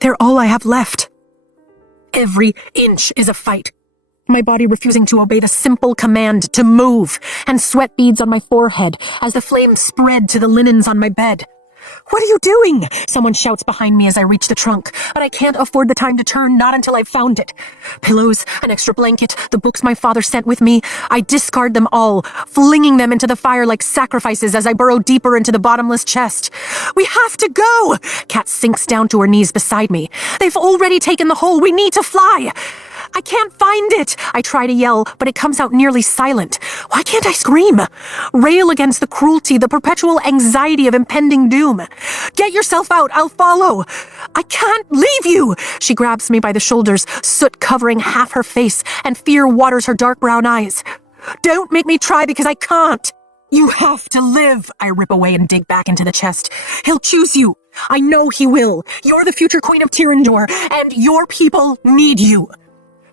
They're all I have left. Every inch is a fight. My body refusing to obey the simple command to move, and sweat beads on my forehead as the flames spread to the linens on my bed. What are you doing? Someone shouts behind me as I reach the trunk, but I can't afford the time to turn, not until I've found it. Pillows, an extra blanket, the books my father sent with me. I discard them all, flinging them into the fire like sacrifices as I burrow deeper into the bottomless chest. We have to go! Kat sinks down to her knees beside me. They've already taken the hole. We need to fly! I can't find it! I try to yell, but it comes out nearly silent. Why can't I scream? Rail against the cruelty, the perpetual anxiety of impending doom. Get yourself out, I'll follow. I can't leave you! She grabs me by the shoulders, soot covering half her face, and fear waters her dark brown eyes. Don't make me try because I can't! You have to live! I rip away and dig back into the chest. He'll choose you. I know he will. You're the future Queen of Tyrandor, and your people need you.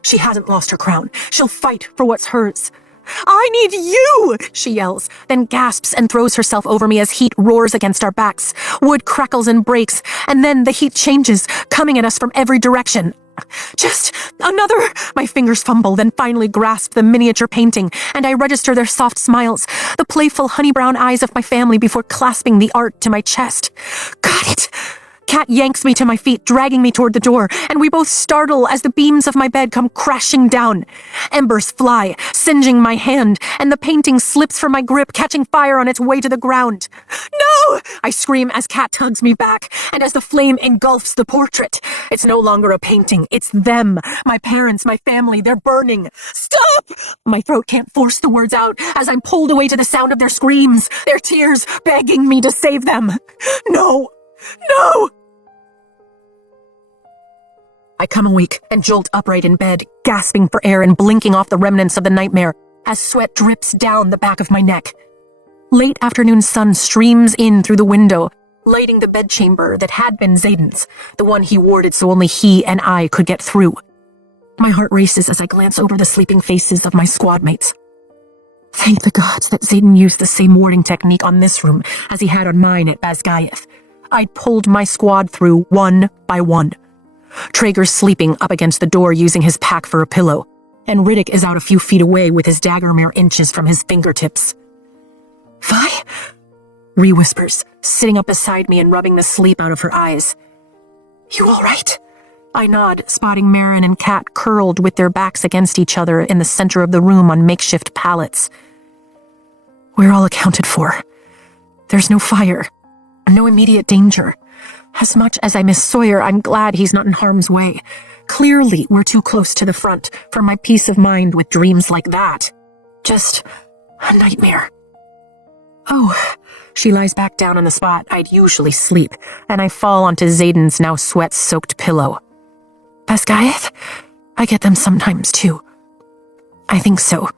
She hasn't lost her crown. She'll fight for what's hers. I need you, she yells, then gasps and throws herself over me as heat roars against our backs. Wood crackles and breaks, and then the heat changes, coming at us from every direction. Just another. My fingers fumble, then finally grasp the miniature painting, and I register their soft smiles, the playful honey-brown eyes of my family before clasping the art to my chest. Got it! Kat yanks me to my feet, dragging me toward the door, and we both startle as the beams of my bed come crashing down. Embers fly, singeing my hand, and the painting slips from my grip, catching fire on its way to the ground. No! I scream as Kat tugs me back, and as the flame engulfs the portrait. It's no longer a painting, it's them. My parents, my family, they're burning. Stop! My throat can't force the words out as I'm pulled away to the sound of their screams, their tears begging me to save them. No! No! I come awake and jolt upright in bed, gasping for air and blinking off the remnants of the nightmare as sweat drips down the back of my neck. Late afternoon sun streams in through the window, lighting the bedchamber that had been Xaden's, the one he warded so only he and I could get through. My heart races as I glance over the sleeping faces of my squad mates. Thank the gods that Xaden used the same warding technique on this room as he had on mine at Basgaeth. I'd pulled my squad through one by one. Traeger's sleeping up against the door using his pack for a pillow, and Riddick is out a few feet away with his dagger mere inches from his fingertips. Vi? Ree whispers, sitting up beside me and rubbing the sleep out of her eyes. You all right? I nod, spotting Marin and Kat curled with their backs against each other in the center of the room on makeshift pallets. We're all accounted for. There's no fire, no immediate danger. As much as I miss Sawyer, I'm glad he's not in harm's way. Clearly, we're too close to the front for my peace of mind with dreams like that. Just a nightmare. Oh, she lies back down on the spot I'd usually sleep, and I fall onto Xaden's now sweat-soaked pillow. Basgaeth? I get them sometimes, too. I think so.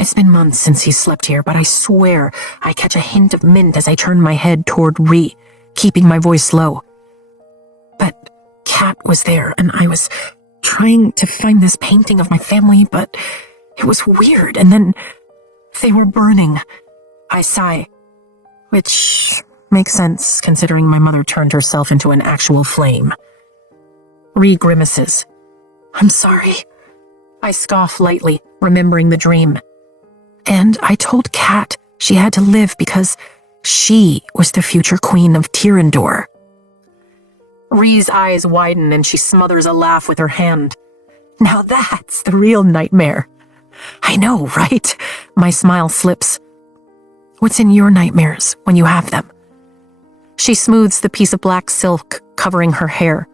It's been months since he slept here, but I swear I catch a hint of mint as I turn my head toward Ree, keeping my voice low. But Kat was there, and I was trying to find this painting of my family, but it was weird, and then they were burning. I sigh, which makes sense considering my mother turned herself into an actual flame. Ree grimaces. I'm sorry. I scoff lightly, remembering the dream. And I told Kat she had to live because she was the future queen of Tyrandor. Ree's eyes widen and she smothers a laugh with her hand. Now that's the real nightmare. I know, right? My smile slips. What's in your nightmares when you have them? She smooths the piece of black silk covering her hair.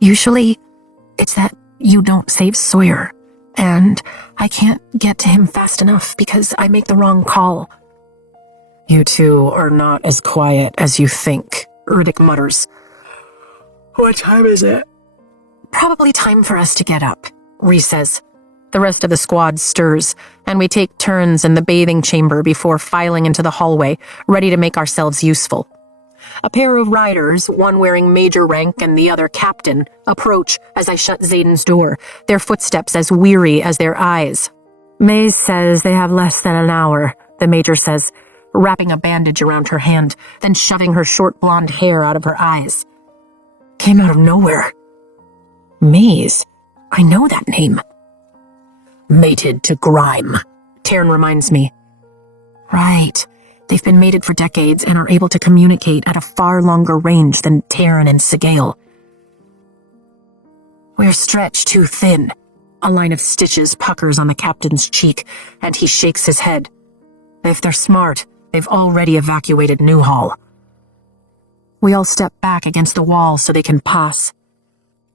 Usually, it's that you don't save Sawyer, and I can't get to him fast enough because I make the wrong call. You two are not as quiet as you think, Riddick mutters. What time is it? Probably time for us to get up, Ree says. The rest of the squad stirs, and we take turns in the bathing chamber before filing into the hallway, ready to make ourselves useful. A pair of riders, one wearing major rank and the other captain, approach as I shut Xaden's door, their footsteps as weary as their eyes. Maze says they have less than an hour, the major says, wrapping a bandage around her hand, then shoving her short blonde hair out of her eyes. Came out of nowhere. Maze? I know that name. Mated to Grime, Taryn reminds me. Right. They've been mated for decades and are able to communicate at a far longer range than Taryn and Sigale. We're stretched too thin. A line of stitches puckers on the captain's cheek, and he shakes his head. If they're smart, they've already evacuated Newhall. We all step back against the wall so they can pass.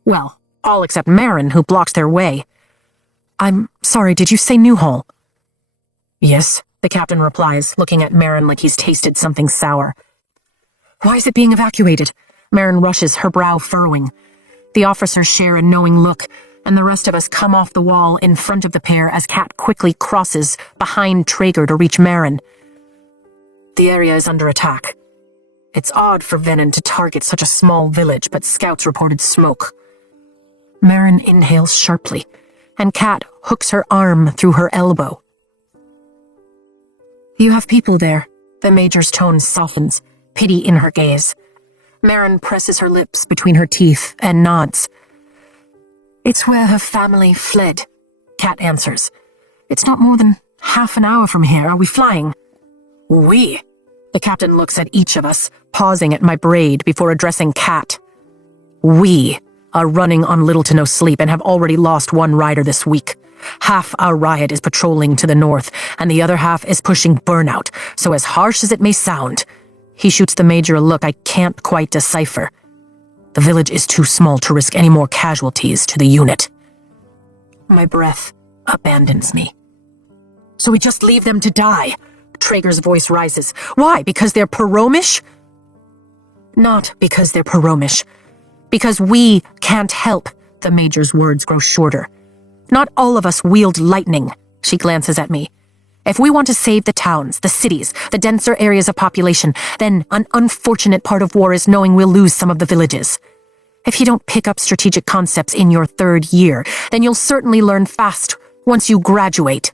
Well, all except Marin, who blocks their way. I'm sorry, did you say Newhall? Yes, the captain replies, looking at Marin like he's tasted something sour. Why is it being evacuated? Marin rushes, her brow furrowing. The officers share a knowing look, and the rest of us come off the wall in front of the pair as Kat quickly crosses behind Traeger to reach Marin. The area is under attack. It's odd for Venom to target such a small village, but scouts reported smoke. Marin inhales sharply, and Kat hooks her arm through her elbow. "You have people there." The Major's tone softens, pity in her gaze. Marin presses her lips between her teeth and nods. "It's where her family fled," Kat answers. "It's not more than half an hour from here. Are we flying?" "We?" The captain looks at each of us, pausing at my braid before addressing Kat. "We are running on little to no sleep and have already lost one rider this week. Half our riot is patrolling to the north, and the other half is pushing burnout, so as harsh as it may sound," he shoots the Major a look I can't quite decipher. "The village is too small to risk any more casualties to the unit." My breath abandons me. "So we just leave them to die?" Traeger's voice rises. "Why? Because they're Paromish?" "Not because they're Paromish. Because we can't help." The Major's words grow shorter. "Not all of us wield lightning," she glances at me. "If we want to save the towns, the cities, the denser areas of population, then an unfortunate part of war is knowing we'll lose some of the villages. If you don't pick up strategic concepts in your 3rd year, then you'll certainly learn fast once you graduate."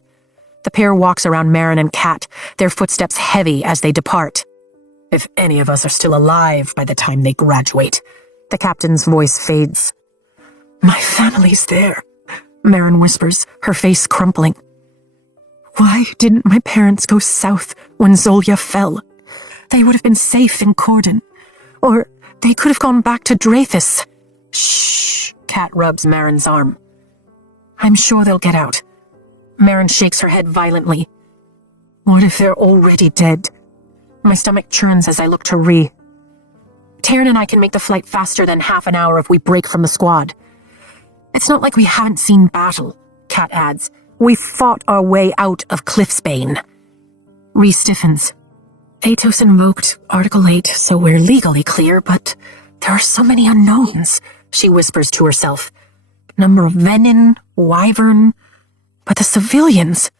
The pair walks around Marin and Kat, their footsteps heavy as they depart. "If any of us are still alive by the time they graduate." The captain's voice fades. "My family's there," Marin whispers, her face crumpling. "Why didn't my parents go south when Zolya fell? They would have been safe in Cordon. Or they could have gone back to Drathis." "Shh," Kat rubs Marin's arm. "I'm sure they'll get out." Marin shakes her head violently. "What if they're already dead?" My stomach churns as I look to Ree. "Taryn and I can make the flight faster than half an hour if we break from the squad." "It's not like we haven't seen battle," Kat adds. "We fought our way out of Cliffsbane." Ree stiffens. "Atos invoked Article 8, so we're legally clear, but there are so many unknowns," she whispers to herself. "Number of Venin, Wyvern, but the civilians."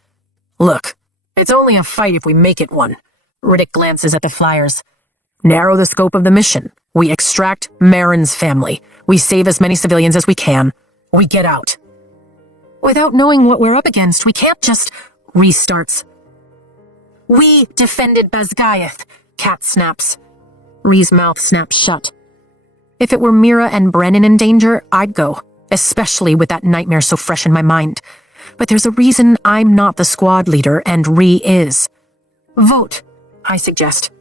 "Look, it's only a fight if we make it one." Riddick glances at the flyers. "Narrow the scope of the mission. We extract Marin's family. We save as many civilians as we can. We get out." "Without knowing what we're up against, we can't just..." Restarts. "We defended Bazgayath," Kat snaps. Ree's mouth snaps shut. If it were Mira and Brennan in danger, I'd go, especially with that nightmare so fresh in my mind. But there's a reason I'm not the squad leader and Ree is. "Vote," I suggest.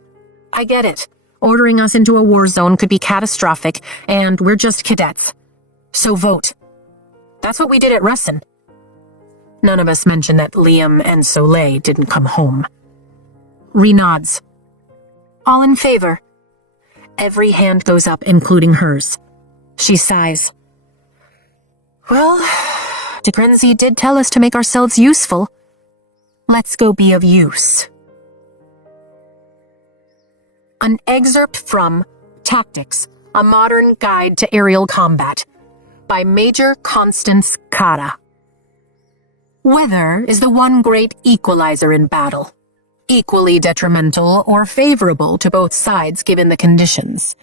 "I get it. Ordering us into a war zone could be catastrophic, and we're just cadets. So vote." That's what we did at Russin. None of us mentioned that Liam and Soleil didn't come home. Ree nods. "All in favor?" Every hand goes up, including hers. She sighs. "Well, de Grenzy did tell us to make ourselves useful. Let's go be of use." An excerpt from Tactics, A Modern Guide to Aerial Combat, by Major Constance Kara. Weather is the one great equalizer in battle, equally detrimental or favorable to both sides given the conditions.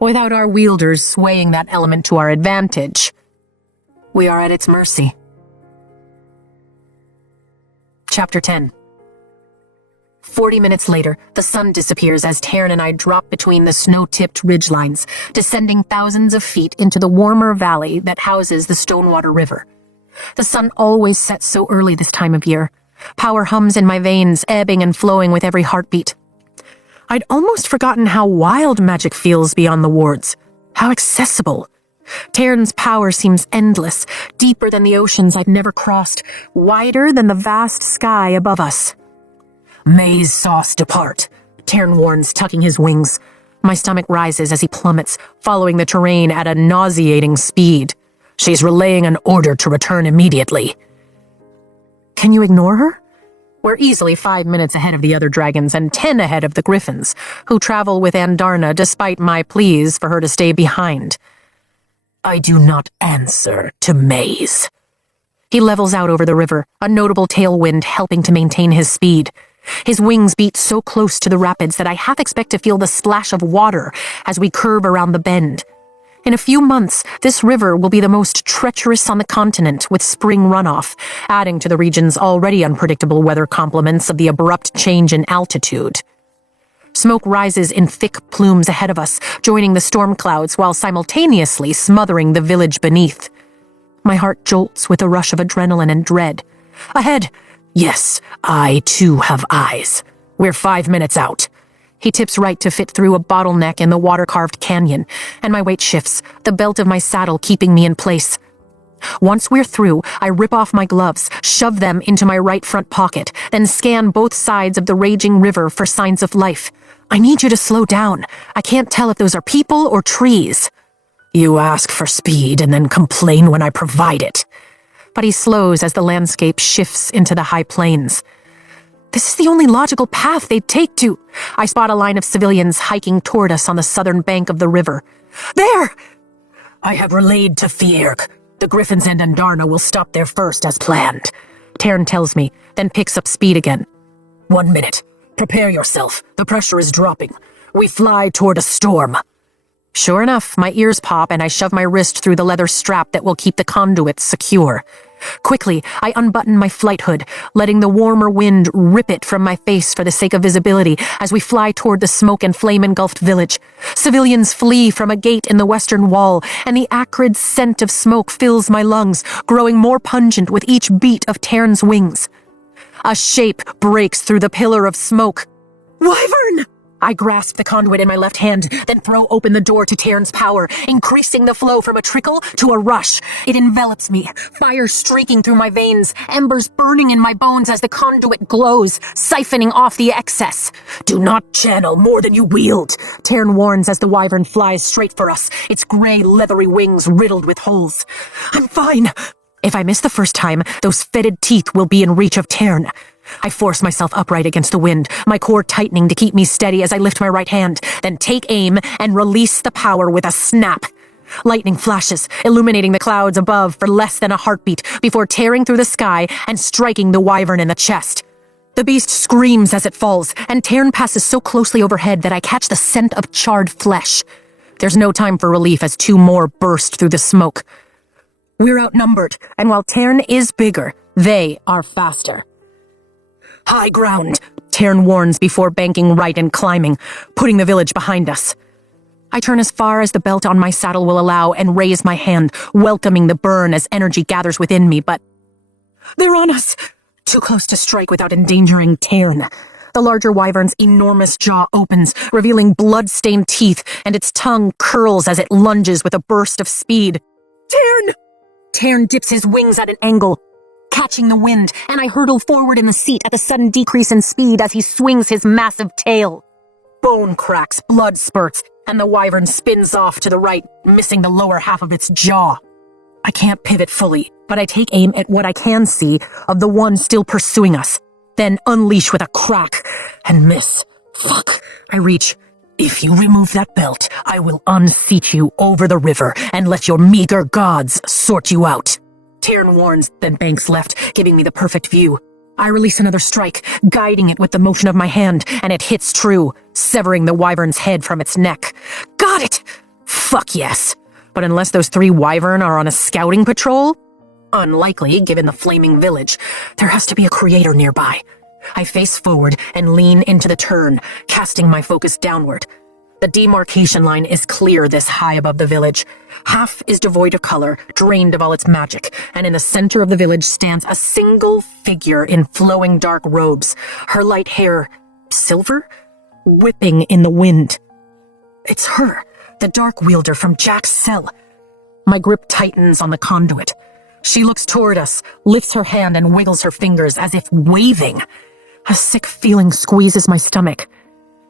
Without our wielders swaying that element to our advantage, we are at its mercy. Chapter 10. 40 minutes later, the sun disappears as Taryn and I drop between the snow-tipped ridgelines, descending thousands of feet into the warmer valley that houses the Stonewater River. The sun always sets so early this time of year. Power hums in my veins, ebbing and flowing with every heartbeat. I'd almost forgotten how wild magic feels beyond the wards. How accessible. Taryn's power seems endless, deeper than the oceans I've never crossed, wider than the vast sky above us. "Maze sauce depart," Taryn warns, tucking his wings. My stomach rises as he plummets, following the terrain at a nauseating speed. "She's relaying an order to return immediately." Can you ignore her? We're easily 5 minutes ahead of the other dragons and 10 ahead of the griffins, who travel with Andarna despite my pleas for her to stay behind. "I do not answer to Maze." He levels out over the river, a notable tailwind helping to maintain his speed. His wings beat so close to the rapids that I half expect to feel the splash of water as we curve around the bend. In a few months, this river will be the most treacherous on the continent, with spring runoff, adding to the region's already unpredictable weather complements of the abrupt change in altitude. Smoke rises in thick plumes ahead of us, joining the storm clouds while simultaneously smothering the village beneath. My heart jolts with a rush of adrenaline and dread. Ahead! Yes, I too have eyes. We're 5 minutes out. He tips right to fit through a bottleneck in the water-carved canyon, and my weight shifts, the belt of my saddle keeping me in place. Once we're through, I rip off my gloves, shove them into my right front pocket, then scan both sides of the raging river for signs of life. I need you to slow down. I can't tell if those are people or trees. You ask for speed and then complain when I provide it. But he slows as the landscape shifts into the high plains. This is the only logical path they'd take to. I spot a line of civilians hiking toward us on the southern bank of the river. There! I have relayed to Fierg. The Griffins and Andarna will stop there first as planned. Taryn tells me, then picks up speed again. 1 minute. Prepare yourself. The pressure is dropping. We fly toward a storm. Sure enough, my ears pop and I shove my wrist through the leather strap that will keep the conduits secure. Quickly, I unbutton my flight hood, letting the warmer wind rip it from my face for the sake of visibility as we fly toward the smoke and flame-engulfed village. Civilians flee from a gate in the western wall, and the acrid scent of smoke fills my lungs, growing more pungent with each beat of Tarn's wings. A shape breaks through the pillar of smoke. Wyvern! I grasp the conduit in my left hand, then throw open the door to Tarn's power, increasing the flow from a trickle to a rush. It envelops me, fire streaking through my veins, embers burning in my bones as the conduit glows, siphoning off the excess. Do not channel more than you wield, Tarn warns as the wyvern flies straight for us, its gray, leathery wings riddled with holes. I'm fine. If I miss the first time, those fetid teeth will be in reach of Tarn. I force myself upright against the wind, my core tightening to keep me steady as I lift my right hand, then take aim and release the power with a snap. Lightning flashes, illuminating the clouds above for less than a heartbeat before tearing through the sky and striking the wyvern in the chest. The beast screams as it falls, and Tarn passes so closely overhead that I catch the scent of charred flesh. There's no time for relief as 2 more burst through the smoke. We're outnumbered, and while Tarn is bigger, they are faster. High ground, Tarn warns before banking right and climbing, putting the village behind us. I turn as far as the belt on my saddle will allow and raise my hand, welcoming the burn as energy gathers within me, but they're on us. Too close to strike without endangering Tarn. The larger wyvern's enormous jaw opens, revealing blood-stained teeth, and its tongue curls as it lunges with a burst of speed. Tarn! Tarn dips his wings at an angle, catching the wind, and I hurtle forward in the seat at the sudden decrease in speed as he swings his massive tail. Bone cracks, blood spurts, and the wyvern spins off to the right, missing the lower half of its jaw. I can't pivot fully, but I take aim at what I can see of the one still pursuing us, then unleash with a crack and miss. Fuck, I reach. If you remove that belt, I will unseat you over the river and let your meager gods sort you out. Tarn warns, then banks left, giving me the perfect view. I release another strike, guiding it with the motion of my hand, and it hits true, severing the wyvern's head from its neck. Got it! Fuck yes. But unless those 3 wyvern are on a scouting patrol? Unlikely, given the flaming village. There has to be a creator nearby. I face forward and lean into the turn, casting my focus downward. The demarcation line is clear this high above the village. Half is devoid of color, drained of all its magic, and in the center of the village stands a single figure in flowing dark robes, her light hair, silver, whipping in the wind. It's her, the dark wielder from Jack's cell. My grip tightens on the conduit. She looks toward us, lifts her hand and wiggles her fingers as if waving. A sick feeling squeezes my stomach.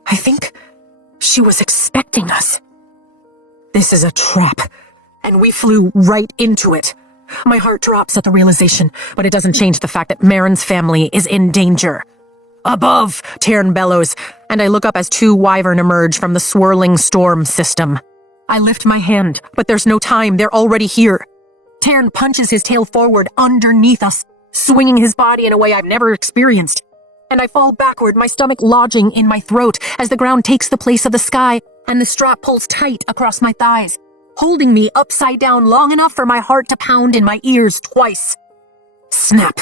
I think she was expecting us. This is a trap, and we flew right into it. My heart drops at the realization, but it doesn't change the fact that Marin's family is in danger. Above, Tarn bellows, and I look up as 2 wyvern emerge from the swirling storm system. I lift my hand, but there's no time, they're already here. Tarn punches his tail forward underneath us, swinging his body in a way I've never experienced. And I fall backward, my stomach lodging in my throat as the ground takes the place of the sky and the strap pulls tight across my thighs. holding me upside down long enough for my heart to pound in my ears twice. Snap!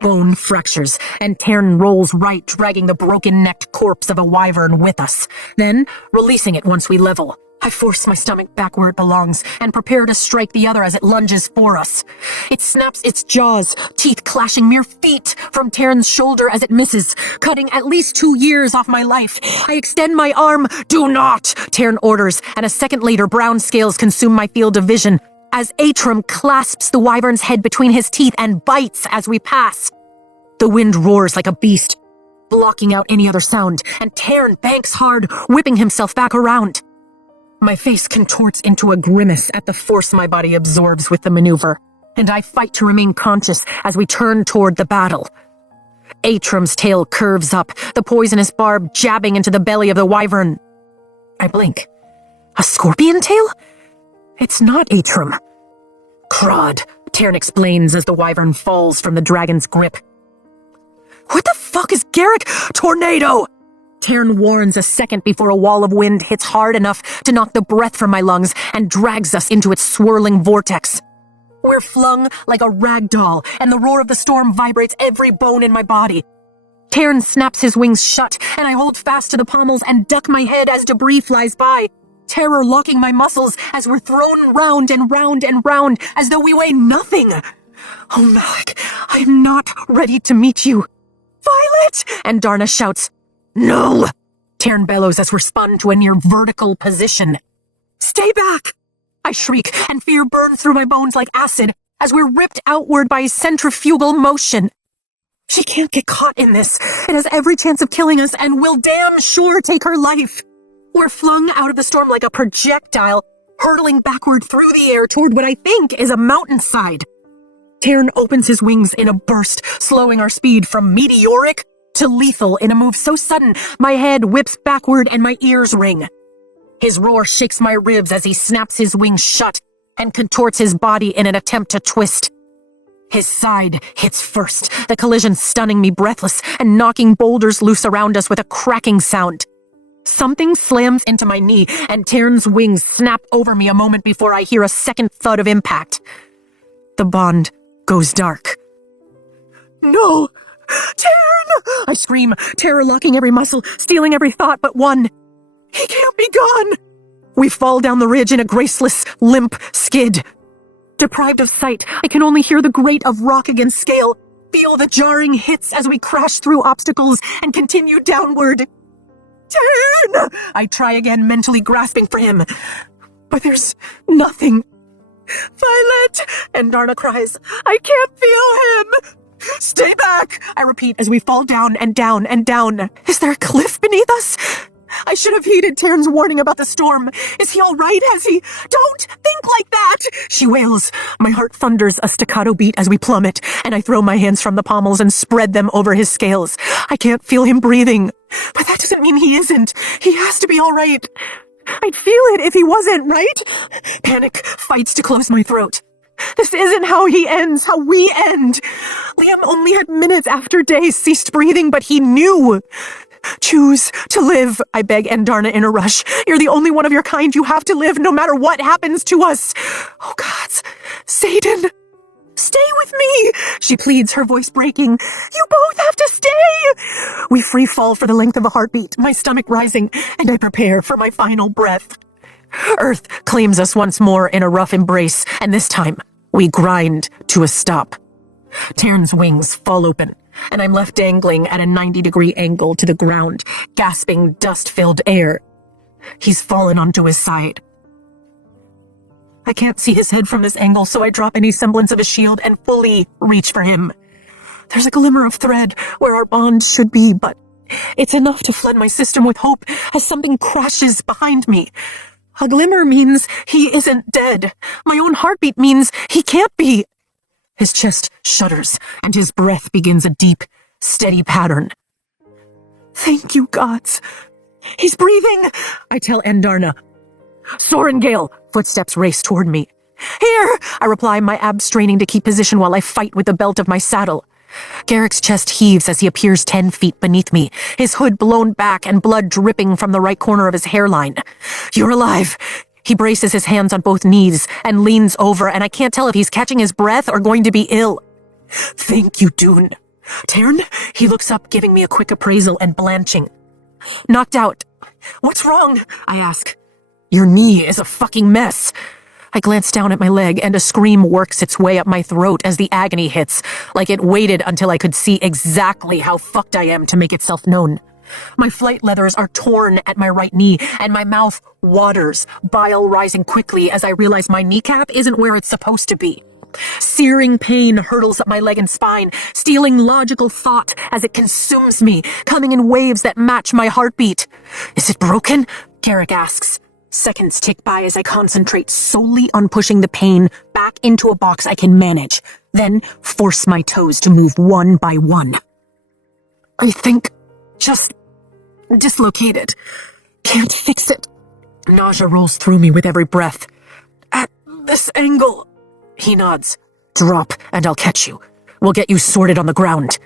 Bone fractures, and Tern rolls right, dragging the broken-necked corpse of a wyvern with us, then releasing it once we level. I force my stomach back where it belongs and prepare to strike the other as it lunges for us. It snaps its jaws, teeth clashing mere feet from Tern's shoulder as it misses, cutting at least 2 years off my life. I extend my arm. "Do not!" Tern orders, and a second later brown scales consume my field of vision as Atrum clasps the wyvern's head between his teeth and bites as we pass. The wind roars like a beast, blocking out any other sound, and Tern banks hard, whipping himself back around. My face contorts into a grimace at the force my body absorbs with the maneuver, and I fight to remain conscious as we turn toward the battle. Atrum's tail curves up, the poisonous barb jabbing into the belly of the wyvern. I blink. A scorpion tail? It's not Atrum. Crod, Tern explains as the wyvern falls from the dragon's grip. What the fuck is Garrick? Tornado! Tern warns a second before a wall of wind hits hard enough to knock the breath from my lungs and drags us into its swirling vortex. We're flung like a rag doll, and the roar of the storm vibrates every bone in my body. Tern snaps his wings shut, and I hold fast to the pommels and duck my head as debris flies by, terror locking my muscles as we're thrown round and round and round as though we weigh nothing. Oh, Malik, I'm not ready to meet you. Violet! And Darna shouts, "No!" Tern bellows as we're spun to a near vertical position. "Stay back!" I shriek, and fear burns through my bones like acid as we're ripped outward by centrifugal motion. She can't get caught in this. It has every chance of killing us and will damn sure take her life. We're flung out of the storm like a projectile, hurtling backward through the air toward what I think is a mountainside. Tern opens his wings in a burst, slowing our speed from meteoric to lethal in a move so sudden my head whips backward and my ears ring. His roar shakes my ribs as he snaps his wings shut and contorts his body in an attempt to twist. His side hits first, the collision stunning me breathless and knocking boulders loose around us with a cracking sound. Something slams into my knee, and Tern's wings snap over me a moment before I hear a second thud of impact. The bond goes dark. "No! Tern!" I scream, terror locking every muscle, stealing every thought but one. He can't be gone! We fall down the ridge in a graceless, limp skid. Deprived of sight, I can only hear the grate of rock against scale, feel the jarring hits as we crash through obstacles and continue downward. "Tern!" I try again, mentally grasping for him. But there's nothing. "Violet!" And Darna cries, "I can't feel him!" "Stay back!" I repeat as we fall down and down and down. Is there a cliff beneath us? I should have heeded Tern's warning about the storm. Is he all right? Has he? "Don't think like that!" she wails. My heart thunders a staccato beat as we plummet, and I throw my hands from the pommels and spread them over his scales. I can't feel him breathing. But that doesn't mean he isn't. He has to be all right. I'd feel it if he wasn't, right? Panic fights to close my throat. This isn't how he ends, how we end. Liam only had minutes after Day ceased breathing, but he knew. "Choose to live," I beg Endarna in a rush. "You're the only one of your kind. You have to live no matter what happens to us." "Oh, gods. Satan. Stay with me," she pleads, her voice breaking. "You both have to stay." We free fall for the length of a heartbeat, my stomach rising, and I prepare for my final breath. Earth claims us once more in a rough embrace, and this time, we grind to a stop. Tern's wings fall open, and I'm left dangling at a 90-degree angle to the ground, gasping dust-filled air. He's fallen onto his side. I can't see his head from this angle, so I drop any semblance of a shield and fully reach for him. There's a glimmer of thread where our bond should be, but it's enough to flood my system with hope as something crashes behind me. A glimmer means he isn't dead. My own heartbeat means he can't be. His chest shudders, and his breath begins a deep, steady pattern. "Thank you, gods. He's breathing," I tell Endarna. "Sorengale!" Footsteps race toward me. "Here!" I reply, my abs straining to keep position while I fight with the belt of my saddle. Garrick's chest heaves as he appears 10 feet beneath me, his hood blown back and blood dripping from the right corner of his hairline. "You're alive. He braces his hands on both knees and leans over, and I can't tell if he's catching his breath or going to be ill. Thank you, Dune. Taryn? He looks up, giving me a quick appraisal and blanching. Knocked out. What's wrong? I ask. Your knee is a fucking mess. I glance down at my leg, and a scream works its way up my throat as the agony hits, like it waited until I could see exactly how fucked I am to make itself known. My flight leathers are torn at my right knee, and my mouth waters, bile rising quickly as I realize my kneecap isn't where it's supposed to be. Searing pain hurtles up my leg and spine, stealing logical thought as it consumes me, coming in waves that match my heartbeat. Is it broken? Garrick asks. Seconds tick by as I concentrate solely on pushing the pain back into a box I can manage, then force my toes to move one by one. I think just dislocated. Can't fix it. Nausea rolls through me with every breath. At this angle. He nods. Drop, and I'll catch you. We'll get you sorted on the ground.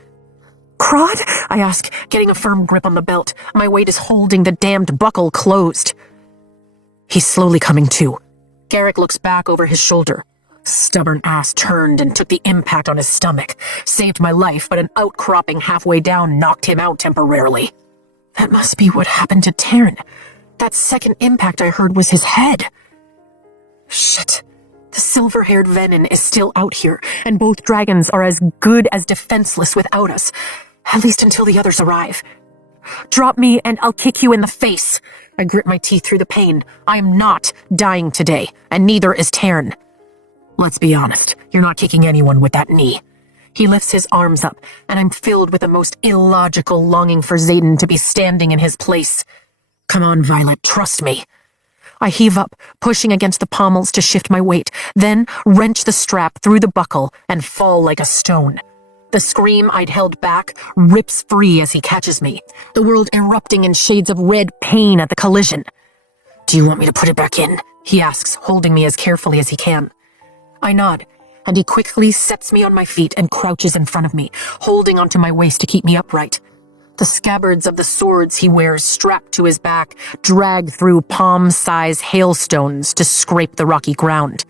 Crod? I ask, getting a firm grip on the belt. My weight is holding the damned buckle closed. He's slowly coming to. Garrick looks back over his shoulder. Stubborn ass turned and took the impact on his stomach. Saved my life, but an outcropping halfway down knocked him out temporarily. That must be what happened to Taryn. That second impact I heard was his head. Shit. The silver-haired venin is still out here, and both dragons are as good as defenseless without us. At least until the others arrive. Drop me and I'll kick you in the face. I grit my teeth through the pain. I am not dying today, and neither is Taryn. Let's be honest, you're not kicking anyone with that knee. He lifts his arms up, and I'm filled with the most illogical longing for Xaden to be standing in his place. Come on, Violet, trust me. I heave up, pushing against the pommels to shift my weight, then wrench the strap through the buckle and fall like a stone. The scream I'd held back rips free as he catches me, the world erupting in shades of red pain at the collision. Do you want me to put it back in? He asks, holding me as carefully as he can. I nod, and he quickly sets me on my feet and crouches in front of me, holding onto my waist to keep me upright. The scabbards of the swords he wears strapped to his back drag through palm-size hailstones to scrape the rocky ground.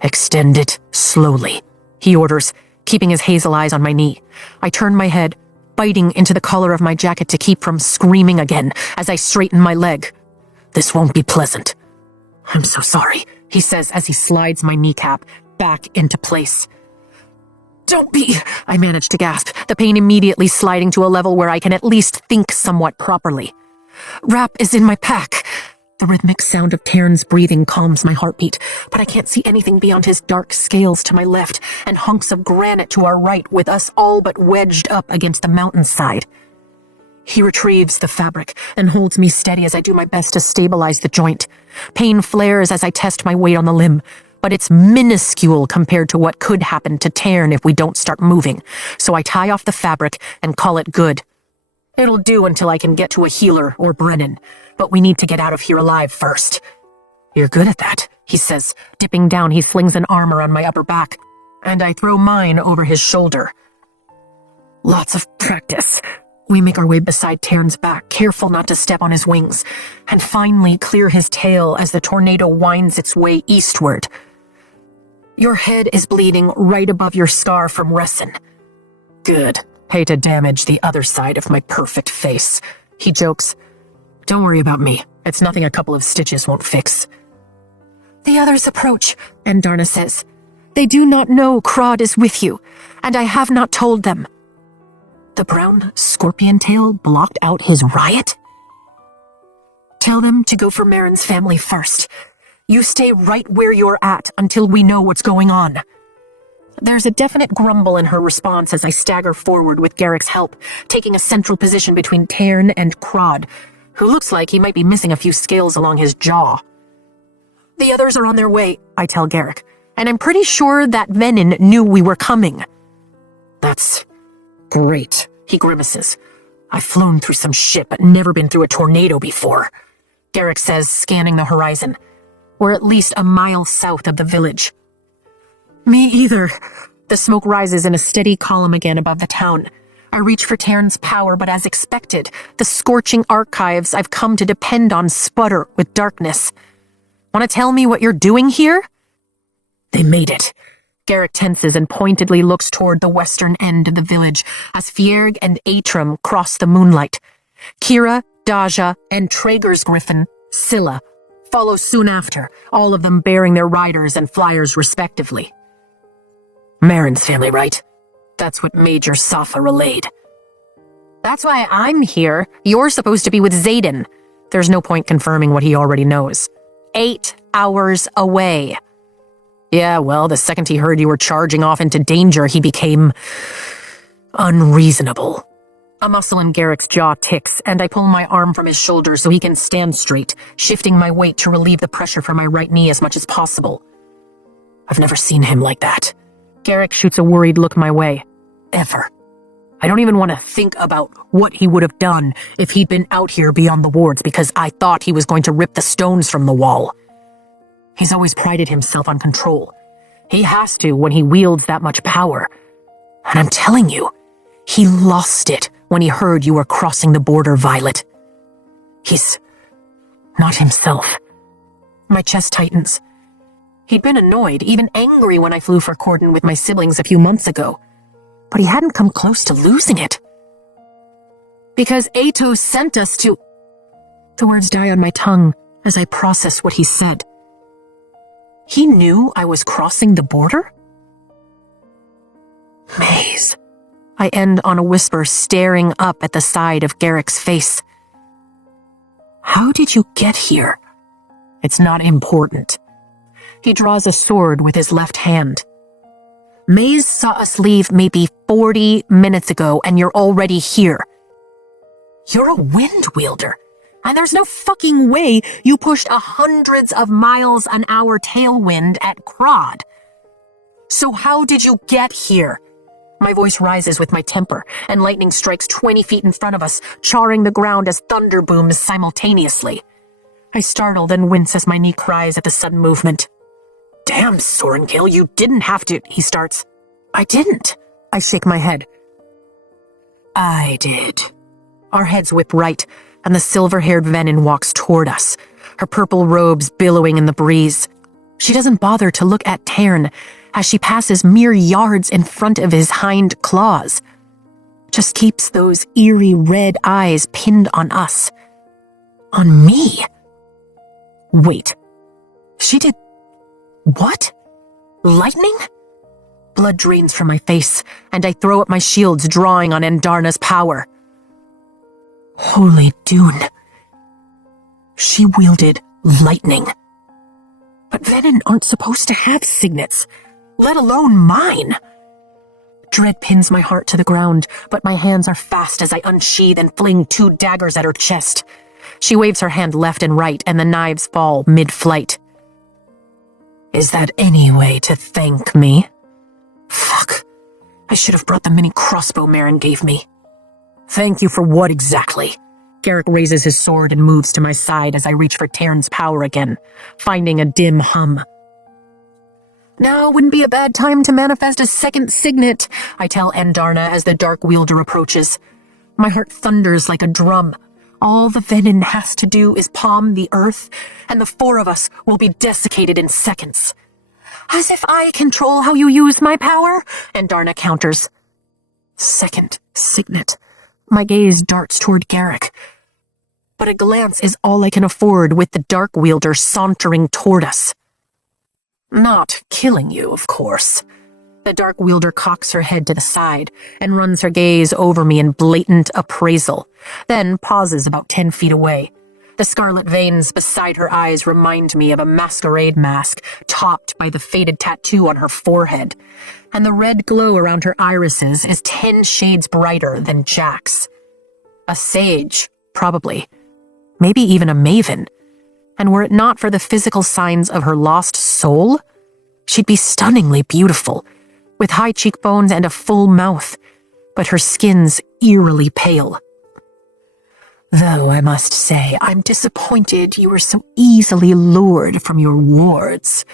Extend it slowly, he orders, keeping his hazel eyes on my knee. I turn my head, biting into the collar of my jacket to keep from screaming again as I straighten my leg. This won't be pleasant. I'm so sorry, he says as he slides my kneecap back into place. Don't be, I manage to gasp, the pain immediately sliding to a level where I can at least think somewhat properly. Wrap is in my pack. The rhythmic sound of Taryn's breathing calms my heartbeat, but I can't see anything beyond his dark scales to my left and hunks of granite to our right, with us all but wedged up against the mountainside. He retrieves the fabric and holds me steady as I do my best to stabilize the joint. Pain flares as I test my weight on the limb, but it's minuscule compared to what could happen to Taryn if we don't start moving, so I tie off the fabric and call it good. It'll do until I can get to a healer or Brennan, but we need to get out of here alive first. You're good at that, he says. Dipping down, he slings an arm around my upper back, and I throw mine over his shoulder. Lots of practice. We make our way beside Taryn's back, careful not to step on his wings, and finally clear his tail as the tornado winds its way eastward. Your head is bleeding right above your scar from Ressin. Good. Hate to damage the other side of my perfect face, he jokes. Don't worry about me. It's nothing a couple of stitches won't fix. The others approach, and Darna says. They do not know Crod is with you, and I have not told them. The brown scorpion tail blocked out his riot? Tell them to go for Marin's family first. You stay right where you're at until we know what's going on. There's a definite grumble in her response as I stagger forward with Garrick's help, taking a central position between Taryn and Crod, who looks like he might be missing a few scales along his jaw. The others are on their way, I tell Garrick, and I'm pretty sure that Venin knew we were coming. That's great, he grimaces. I've flown through some shit but never been through a tornado before, Garrick says, scanning the horizon. We're at least a mile south of the village. Me either. The smoke rises in a steady column again above the town. I reach for Taryn's power, but as expected, the scorching archives I've come to depend on sputter with darkness. Want to tell me what you're doing here? They made it. Garrick tenses and pointedly looks toward the western end of the village as Fierg and Atrum cross the moonlight. Kira, Daja, and Traeger's griffin, Scylla, follow soon after, all of them bearing their riders and flyers respectively. Marin's family, right? That's what Major Safa relayed. That's why I'm here. You're supposed to be with Xaden. There's no point confirming what he already knows. 8 hours away. Yeah, well, the second he heard you were charging off into danger, he became unreasonable. A muscle in Garrick's jaw ticks, and I pull my arm from his shoulder so he can stand straight, shifting my weight to relieve the pressure from my right knee as much as possible. I've never seen him like that. Garrick shoots a worried look my way. Ever. I don't even want to think about what he would have done if he'd been out here beyond the wards because I thought he was going to rip the stones from the wall. He's always prided himself on control. He has to when he wields that much power. And I'm telling you, he lost it when he heard you were crossing the border, Violet. He's not himself. My chest tightens. He'd been annoyed, even angry when I flew for Corden with my siblings a few months ago. But he hadn't come close to losing it. Because Atos sent us to... The words die on my tongue as I process what he said. He knew I was crossing the border? Maze. I end on a whisper, staring up at the side of Garrick's face. How did you get here? It's not important. He draws a sword with his left hand. Maze saw us leave maybe 40 minutes ago, and you're already here. You're a wind wielder, and there's no fucking way you pushed hundreds of miles an hour tailwind at Crod. So how did you get here? My voice rises with my temper, and lightning strikes 20 feet in front of us, charring the ground as thunder booms simultaneously. I startle, then wince as my knee cries at the sudden movement. Damn, Sorenkill, you didn't have to, he starts. I didn't. I shake my head. I did. Our heads whip right, and the silver-haired Venin walks toward us, her purple robes billowing in the breeze. She doesn't bother to look at Tern as she passes mere yards in front of his hind claws. Just keeps those eerie red eyes pinned on us. On me. Wait. She did... What? Lightning? Blood drains from my face, and I throw up my shields, drawing on Endarna's power. Holy Dune. She wielded lightning. But Venin aren't supposed to have signets, let alone mine. Dread pins my heart to the ground, but my hands are fast as I unsheathe and fling 2 daggers at her chest. She waves her hand left and right, and the knives fall mid-flight. Is that any way to thank me? Fuck. I should have brought the mini crossbow Marin gave me. Thank you for what exactly? Garrick raises his sword and moves to my side as I reach for Tern's power again, finding a dim hum. Now wouldn't be a bad time to manifest a second signet, I tell Endarna as the Dark Wielder approaches. My heart thunders like a drum. All the Venin has to do is palm the earth, and the 4 of us will be desiccated in seconds. As if I control how you use my power, Endarna counters. Second signet. My gaze darts toward Garrick. But a glance is all I can afford with the Dark Wielder sauntering toward us. Not killing you, of course. The Dark Wielder cocks her head to the side and runs her gaze over me in blatant appraisal, then pauses about 10 feet away. The scarlet veins beside her eyes remind me of a masquerade mask topped by the faded tattoo on her forehead, and the red glow around her irises is 10 shades brighter than Jack's. A sage, probably. Maybe even a maven. And were it not for the physical signs of her lost soul, she'd be stunningly beautiful, with high cheekbones and a full mouth, but her skin's eerily pale. Though I must say, I'm disappointed you were so easily lured from your wards.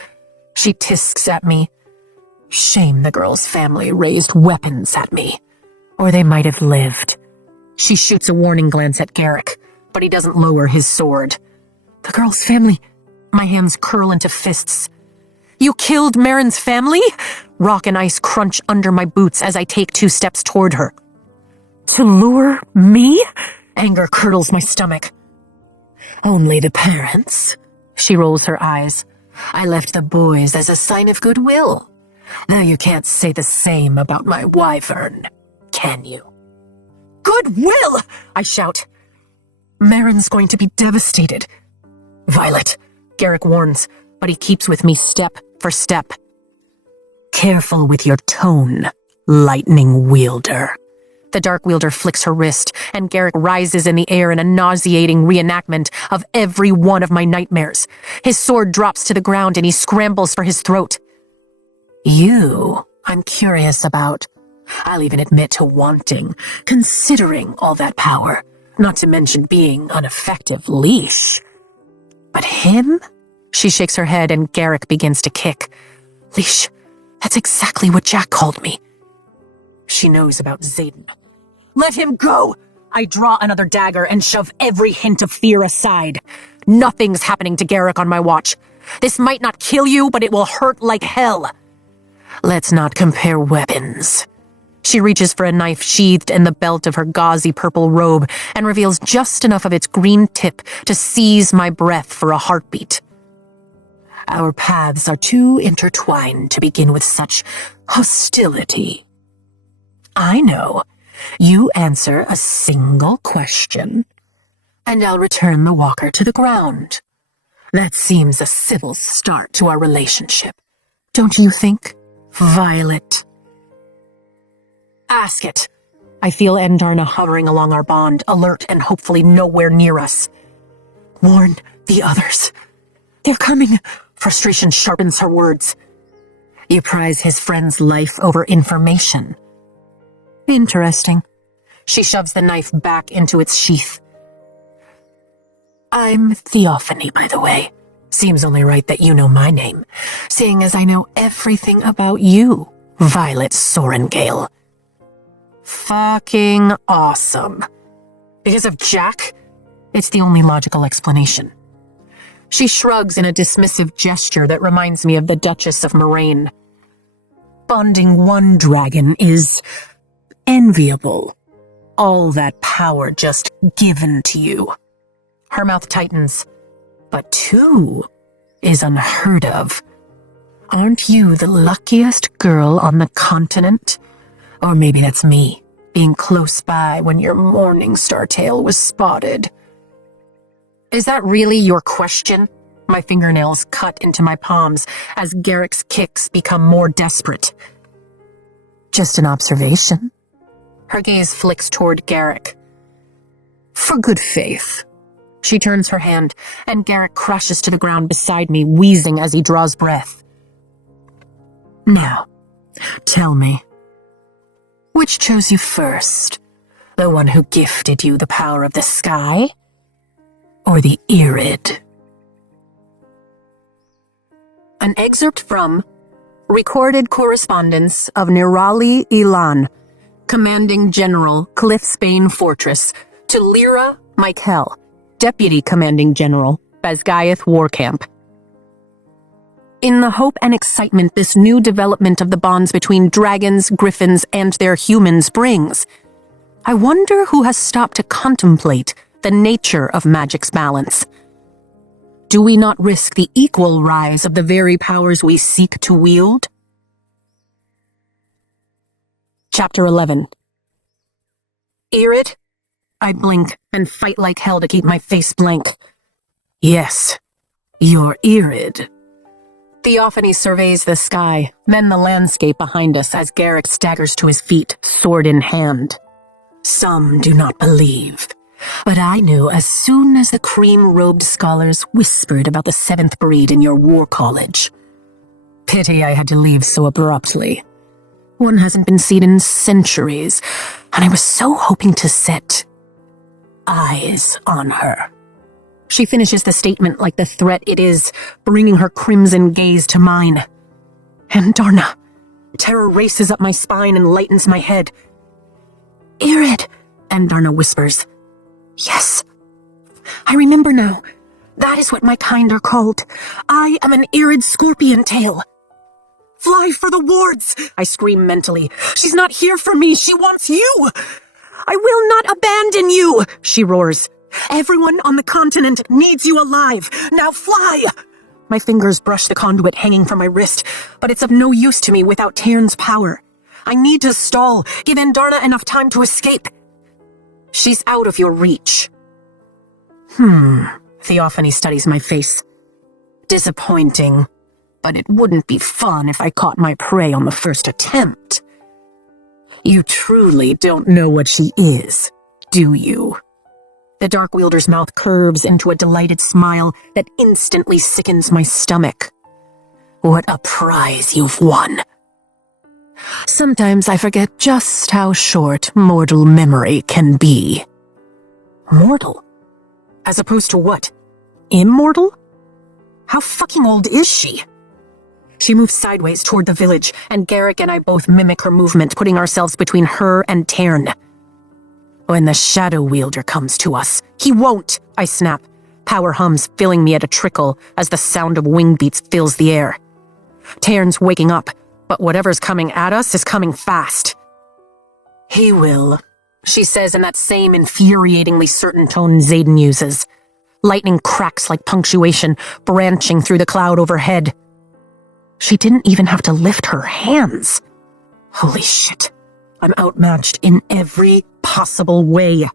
She tisks at me. Shame the girl's family raised weapons at me, or they might have lived. She shoots a warning glance at Garrick, but he doesn't lower his sword. The girl's family My hands curl into fists. You killed Marin's family? Rock and ice crunch under my boots as I take 2 steps toward her. To lure me? Anger curdles my stomach. Only the parents. She rolls her eyes. I left the boys as a sign of goodwill. Though you can't say the same about my wyvern, can you? Goodwill! I shout. Marin's going to be devastated. Violet, Garrick warns, but he keeps with me step for step. Careful with your tone, lightning wielder. The dark wielder flicks her wrist, and Garrick rises in the air in a nauseating reenactment of every one of my nightmares. His sword drops to the ground and he scrambles for his throat. You, I'm curious about. I'll even admit to wanting, considering all that power, not to mention being an effective leash. But him? She shakes her head and Garrick begins to kick. Leash, that's exactly what Jack called me. She knows about Xaden. Let him go! I draw another dagger and shove every hint of fear aside. Nothing's happening to Garrick on my watch. This might not kill you, but it will hurt like hell. Let's not compare weapons. She reaches for a knife sheathed in the belt of her gauzy purple robe and reveals just enough of its green tip to seize my breath for a heartbeat. Our paths are too intertwined to begin with such hostility. I know. You answer a single question, and I'll return the walker to the ground. That seems a civil start to our relationship, don't you think, Violet? Ask it. I feel Endarna hovering along our bond, alert and hopefully nowhere near us. Warn the others. They're coming. Frustration sharpens her words. You prize his friend's life over information. Interesting. She shoves the knife back into its sheath. I'm Theophany, by the way. Seems only right that you know my name, seeing as I know everything about you, Violet Sorengale. Fucking awesome. Because of Jack? It's the only logical explanation. She shrugs in a dismissive gesture that reminds me of the Duchess of Moraine. Bonding one dragon is enviable. All that power just given to you. Her mouth tightens. But 2 is unheard of. Aren't you the luckiest girl on the continent? Or maybe that's me, being close by when your morning star tail was spotted. Is that really your question? My fingernails cut into my palms as Garrick's kicks become more desperate. Just an observation. Her gaze flicks toward Garrick. For good faith. She turns her hand, and Garrick crashes to the ground beside me, wheezing as he draws breath. Now, tell me, which chose you first? The one who gifted you the power of the sky? Or the Irid? An excerpt from Recorded Correspondence of Nirali Ilan, Commanding General Cliffsbane Fortress, to Lyra Michael, Deputy Commanding General, Basgayath War Camp. In the hope and excitement this new development of the bonds between dragons, griffins, and their humans brings, I wonder who has stopped to contemplate the nature of magic's balance. Do we not risk the equal rise of the very powers we seek to wield? Chapter 11. Irid? I blink and fight like hell to keep my face blank. Yes, you're Irid. Theophany surveys the sky, then the landscape behind us as Garrick staggers to his feet, sword in hand. Some do not believe, but I knew as soon as the cream-robed scholars whispered about the 7th breed in your war college. Pity I had to leave so abruptly. One hasn't been seen in centuries, and I was so hoping to set eyes on her. She finishes the statement like the threat it is, bringing her crimson gaze to mine. And Darna. Terror races up my spine and lightens my head. Irid, and Darna whispers. Yes, I remember now. That is what my kind are called. I am an irid scorpion tail. Fly for the wards, I scream mentally. She's not here for me, she wants you. I will not abandon you, she roars. Everyone on the continent needs you alive. Now fly! My fingers brush the conduit hanging from my wrist, but it's of no use to me without Tairn's power. I need to stall, give Andarna enough time to escape. She's out of your reach. Theophany studies my face. Disappointing, but it wouldn't be fun if I caught my prey on the first attempt. You truly don't know what she is, do you? The Dark Wielder's mouth curves into a delighted smile that instantly sickens my stomach. What a prize you've won. Sometimes I forget just how short mortal memory can be. Mortal? As opposed to what? Immortal? How fucking old is she? She moves sideways toward the village, and Garrick and I both mimic her movement, putting ourselves between her and Tairn. When the Shadow Wielder comes to us, he won't, I snap. Power hums filling me at a trickle as the sound of wing beats fills the air. Tairn's waking up, but whatever's coming at us is coming fast. He will, she says in that same infuriatingly certain tone Xaden uses. Lightning cracks like punctuation, branching through the cloud overhead. She didn't even have to lift her hands. Holy shit. I'm outmatched in every possible way.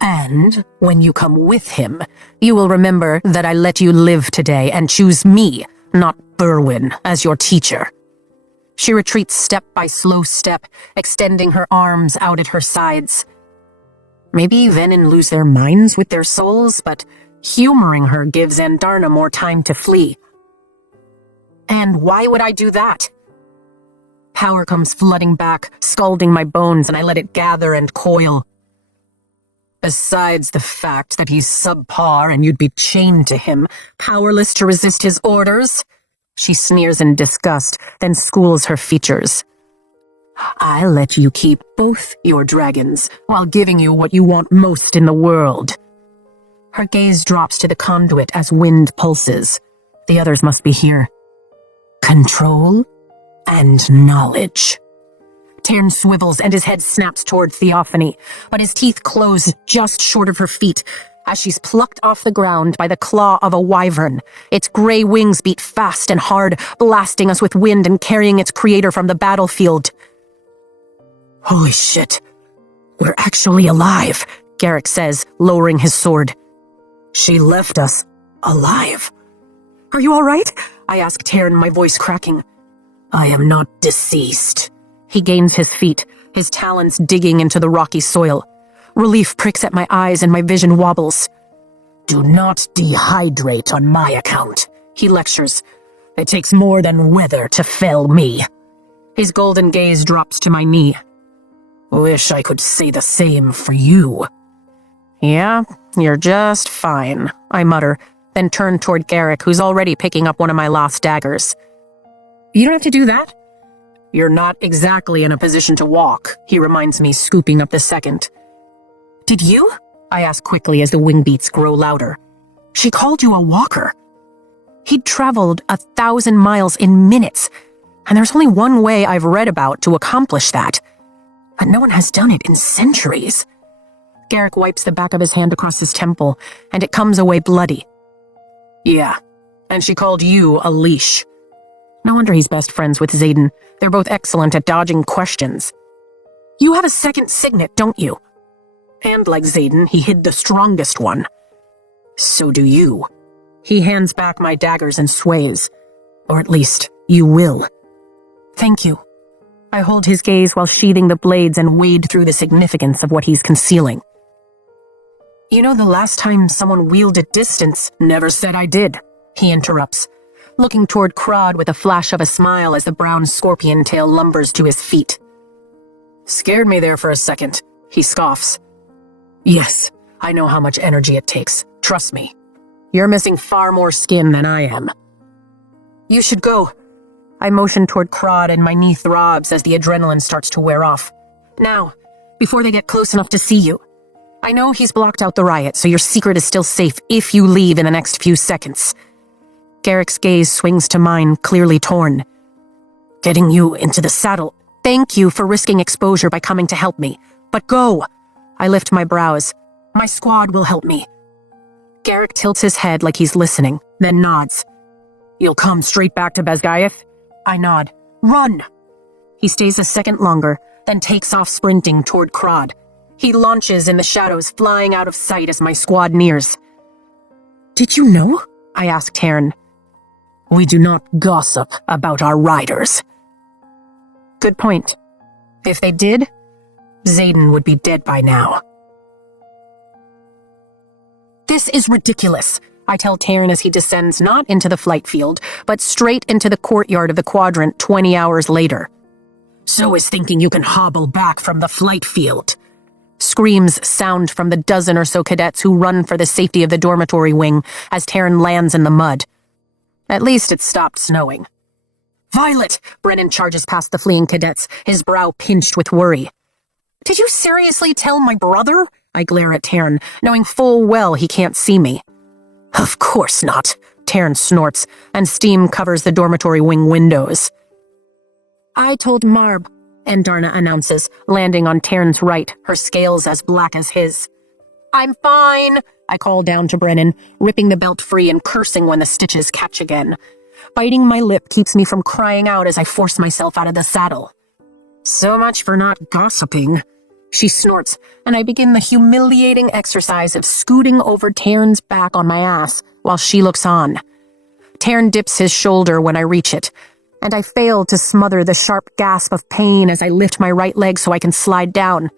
And when you come with him, you will remember that I let you live today and choose me, not Berwyn, as your teacher. She retreats step by slow step, extending her arms out at her sides. Maybe Venin lose their minds with their souls, but humoring her gives Andarna more time to flee. And why would I do that? Power comes flooding back, scalding my bones, and I let it gather and coil. Besides the fact that he's subpar and you'd be chained to him, powerless to resist his orders, she sneers in disgust, then schools her features. I'll let you keep both your dragons while giving you what you want most in the world. Her gaze drops to the conduit as wind pulses. The others must be here. Control and knowledge. Tairn swivels and his head snaps toward Theophany, but his teeth close just short of her feet as she's plucked off the ground by the claw of a wyvern. Its gray wings beat fast and hard, blasting us with wind and carrying its creator from the battlefield. Holy shit. We're actually alive, Garrick says, lowering his sword. She left us alive. Are you all right? I ask Tairn, my voice cracking. I am not deceased. He gains his feet, his talons digging into the rocky soil. Relief pricks at my eyes and my vision wobbles. Do not dehydrate on my account, he lectures. It takes more than weather to fell me. His golden gaze drops to my knee. Wish I could say the same for you. Yeah, you're just fine, I mutter, then turn toward Garrick, who's already picking up one of my lost daggers. You don't have to do that. You're not exactly in a position to walk, he reminds me, scooping up the second. Did you? I ask quickly as the wing beats grow louder. She called you a walker. He'd traveled 1,000 miles in minutes, and there's only one way I've read about to accomplish that. But no one has done it in centuries. Garrick wipes the back of his hand across his temple, and it comes away bloody. Yeah, and she called you a leash. No wonder he's best friends with Xaden. They're both excellent at dodging questions. You have a second signet, don't you? And like Xaden, he hid the strongest one. So do you. He hands back my daggers and sways. Or at least, you will. Thank you. I hold his gaze while sheathing the blades and wade through the significance of what he's concealing. You know, the last time someone wielded distance, never said I did, he interrupts, looking toward Crod with a flash of a smile as the brown scorpion tail lumbers to his feet. Scared me there for a second, he scoffs. Yes, I know how much energy it takes, trust me. You're missing far more skin than I am. You should go. I motion toward Crod and my knee throbs as the adrenaline starts to wear off. Now, before they get close enough to see you. I know he's blocked out the riot, so your secret is still safe if you leave in the next few seconds. Garrick's gaze swings to mine, clearly torn. Getting you into the saddle. Thank you for risking exposure by coming to help me. But go! I lift my brows. My squad will help me. Garrick tilts his head like he's listening, then nods. You'll come straight back to Bezgaeth? I nod. Run! He stays a second longer, then takes off sprinting toward Crod. He launches in the shadows, flying out of sight as my squad nears. Did you know? I asked Taryn. We do not gossip about our riders. Good point. If they did, Xaden would be dead by now. This is ridiculous, I tell Taryn as he descends not into the flight field, but straight into the courtyard of the quadrant 20 hours later. So is thinking you can hobble back from the flight field. Screams sound from the dozen or so cadets who run for the safety of the dormitory wing as Taryn lands in the mud. At least it stopped snowing. Violet! Brennan charges past the fleeing cadets, his brow pinched with worry. Did you seriously tell my brother? I glare at Taryn, knowing full well he can't see me. Of course not, Taryn snorts, and steam covers the dormitory wing windows. I told Marb, Endarna announces, landing on Taryn's right, her scales as black as his. I'm fine, I call down to Brennan, ripping the belt free and cursing when the stitches catch again. Biting my lip keeps me from crying out as I force myself out of the saddle. So much for not gossiping. She snorts, and I begin the humiliating exercise of scooting over Taryn's back on my ass while she looks on. Taryn dips his shoulder when I reach it, and I fail to smother the sharp gasp of pain as I lift my right leg so I can slide down.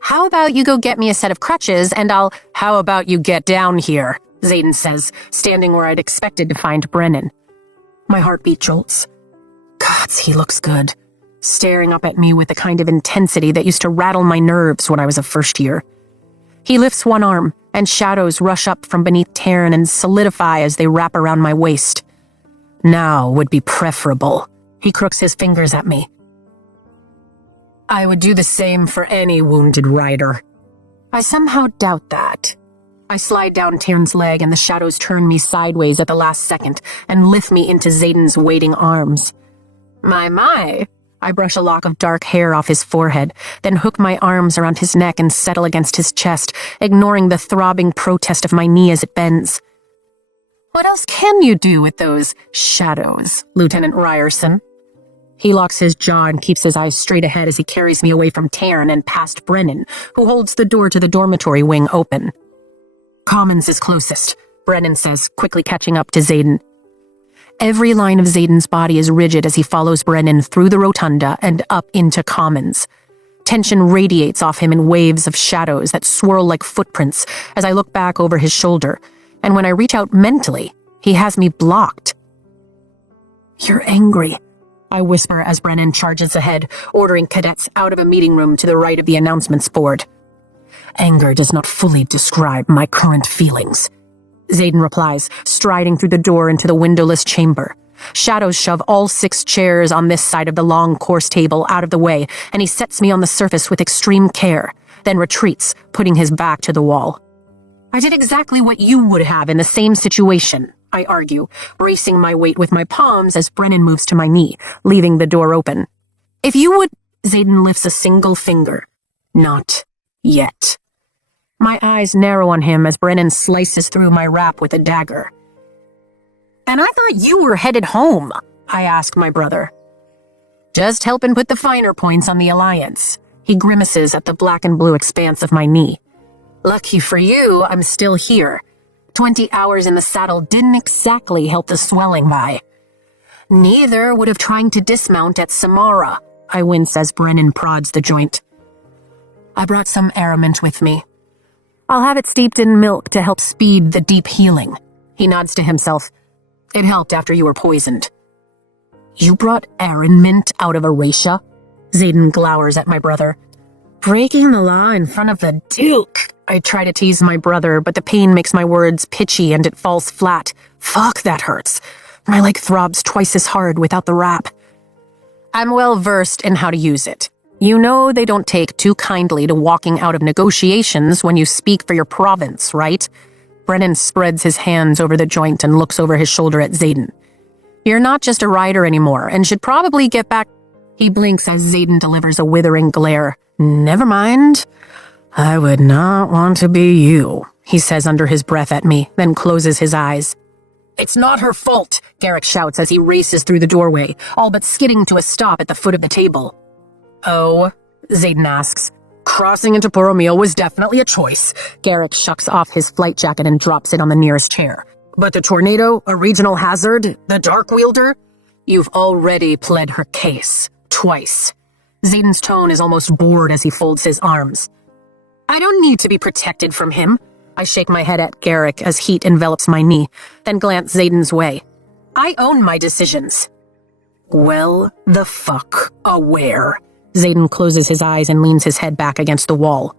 How about you go get me a set of crutches and How about you get down here, Xaden says, standing where I'd expected to find Brennan. My heartbeat jolts. Gods, he looks good. Staring up at me with the kind of intensity that used to rattle my nerves when I was a first year. He lifts one arm, and shadows rush up from beneath Taryn and solidify as they wrap around my waist. Now would be preferable. He crooks his fingers at me. I would do the same for any wounded rider. I somehow doubt that. I slide down Taryn's leg and the shadows turn me sideways at the last second and lift me into Xaden's waiting arms. My. I brush a lock of dark hair off his forehead, then hook my arms around his neck and settle against his chest, ignoring the throbbing protest of my knee as it bends. What else can you do with those shadows, Lieutenant Ryerson? He locks his jaw and keeps his eyes straight ahead as he carries me away from Taryn and past Brennan, who holds the door to the dormitory wing open. Commons is closest, Brennan says, quickly catching up to Xaden. Every line of Xaden's body is rigid as he follows Brennan through the rotunda and up into Commons. Tension radiates off him in waves of shadows that swirl like footprints as I look back over his shoulder, and when I reach out mentally, he has me blocked. You're angry, I whisper as Brennan charges ahead, ordering cadets out of a meeting room to the right of the announcements board. Anger does not fully describe my current feelings, Xaden replies, striding through the door into the windowless chamber. Shadows shove all 6 chairs on this side of the long course table out of the way, and he sets me on the surface with extreme care, then retreats, putting his back to the wall. I did exactly what you would have in the same situation, I argue, bracing my weight with my palms as Brennan moves to my knee, leaving the door open. If you would... Xaden lifts a single finger. Not yet. My eyes narrow on him as Brennan slices through my wrap with a dagger. And I thought you were headed home, I ask my brother. Just helping put the finer points on the alliance. He grimaces at the black and blue expanse of my knee. Lucky for you, I'm still here. 20 hours in the saddle didn't exactly help the swelling by. Neither would have trying to dismount at Samara, I wince as Brennan prods the joint. I brought some arament with me. I'll have it steeped in milk to help speed the deep healing. He nods to himself. It helped after you were poisoned. You brought arament out of Aracia? Xaden glowers at my brother. Breaking the law in front of the Duke. I try to tease my brother, but the pain makes my words pitchy and it falls flat. Fuck, that hurts. My leg throbs twice as hard without the wrap. I'm well versed in how to use it, You know they don't take too kindly to walking out of negotiations when you speak for your province, right? Brennan spreads his hands over the joint and looks over his shoulder at Xaden. You're not just a rider anymore and should probably get back. He blinks as Xaden delivers a withering glare. Never mind. I would not want to be you, he says under his breath at me, then closes his eyes. It's not her fault, Garrick shouts as he races through the doorway, all but skidding to a stop at the foot of the table. Oh, Xaden asks. Crossing into Borromeo was definitely a choice. Garrick shucks off his flight jacket and drops it on the nearest chair. But the tornado, a regional hazard, the Dark Wielder? You've already pled her case. Twice. Xaden's tone is almost bored as he folds his arms. I don't need to be protected from him. I shake my head at Garrick as heat envelops my knee, then glance Xaden's way. I own my decisions. Well, the fuck aware. Xaden closes his eyes and leans his head back against the wall.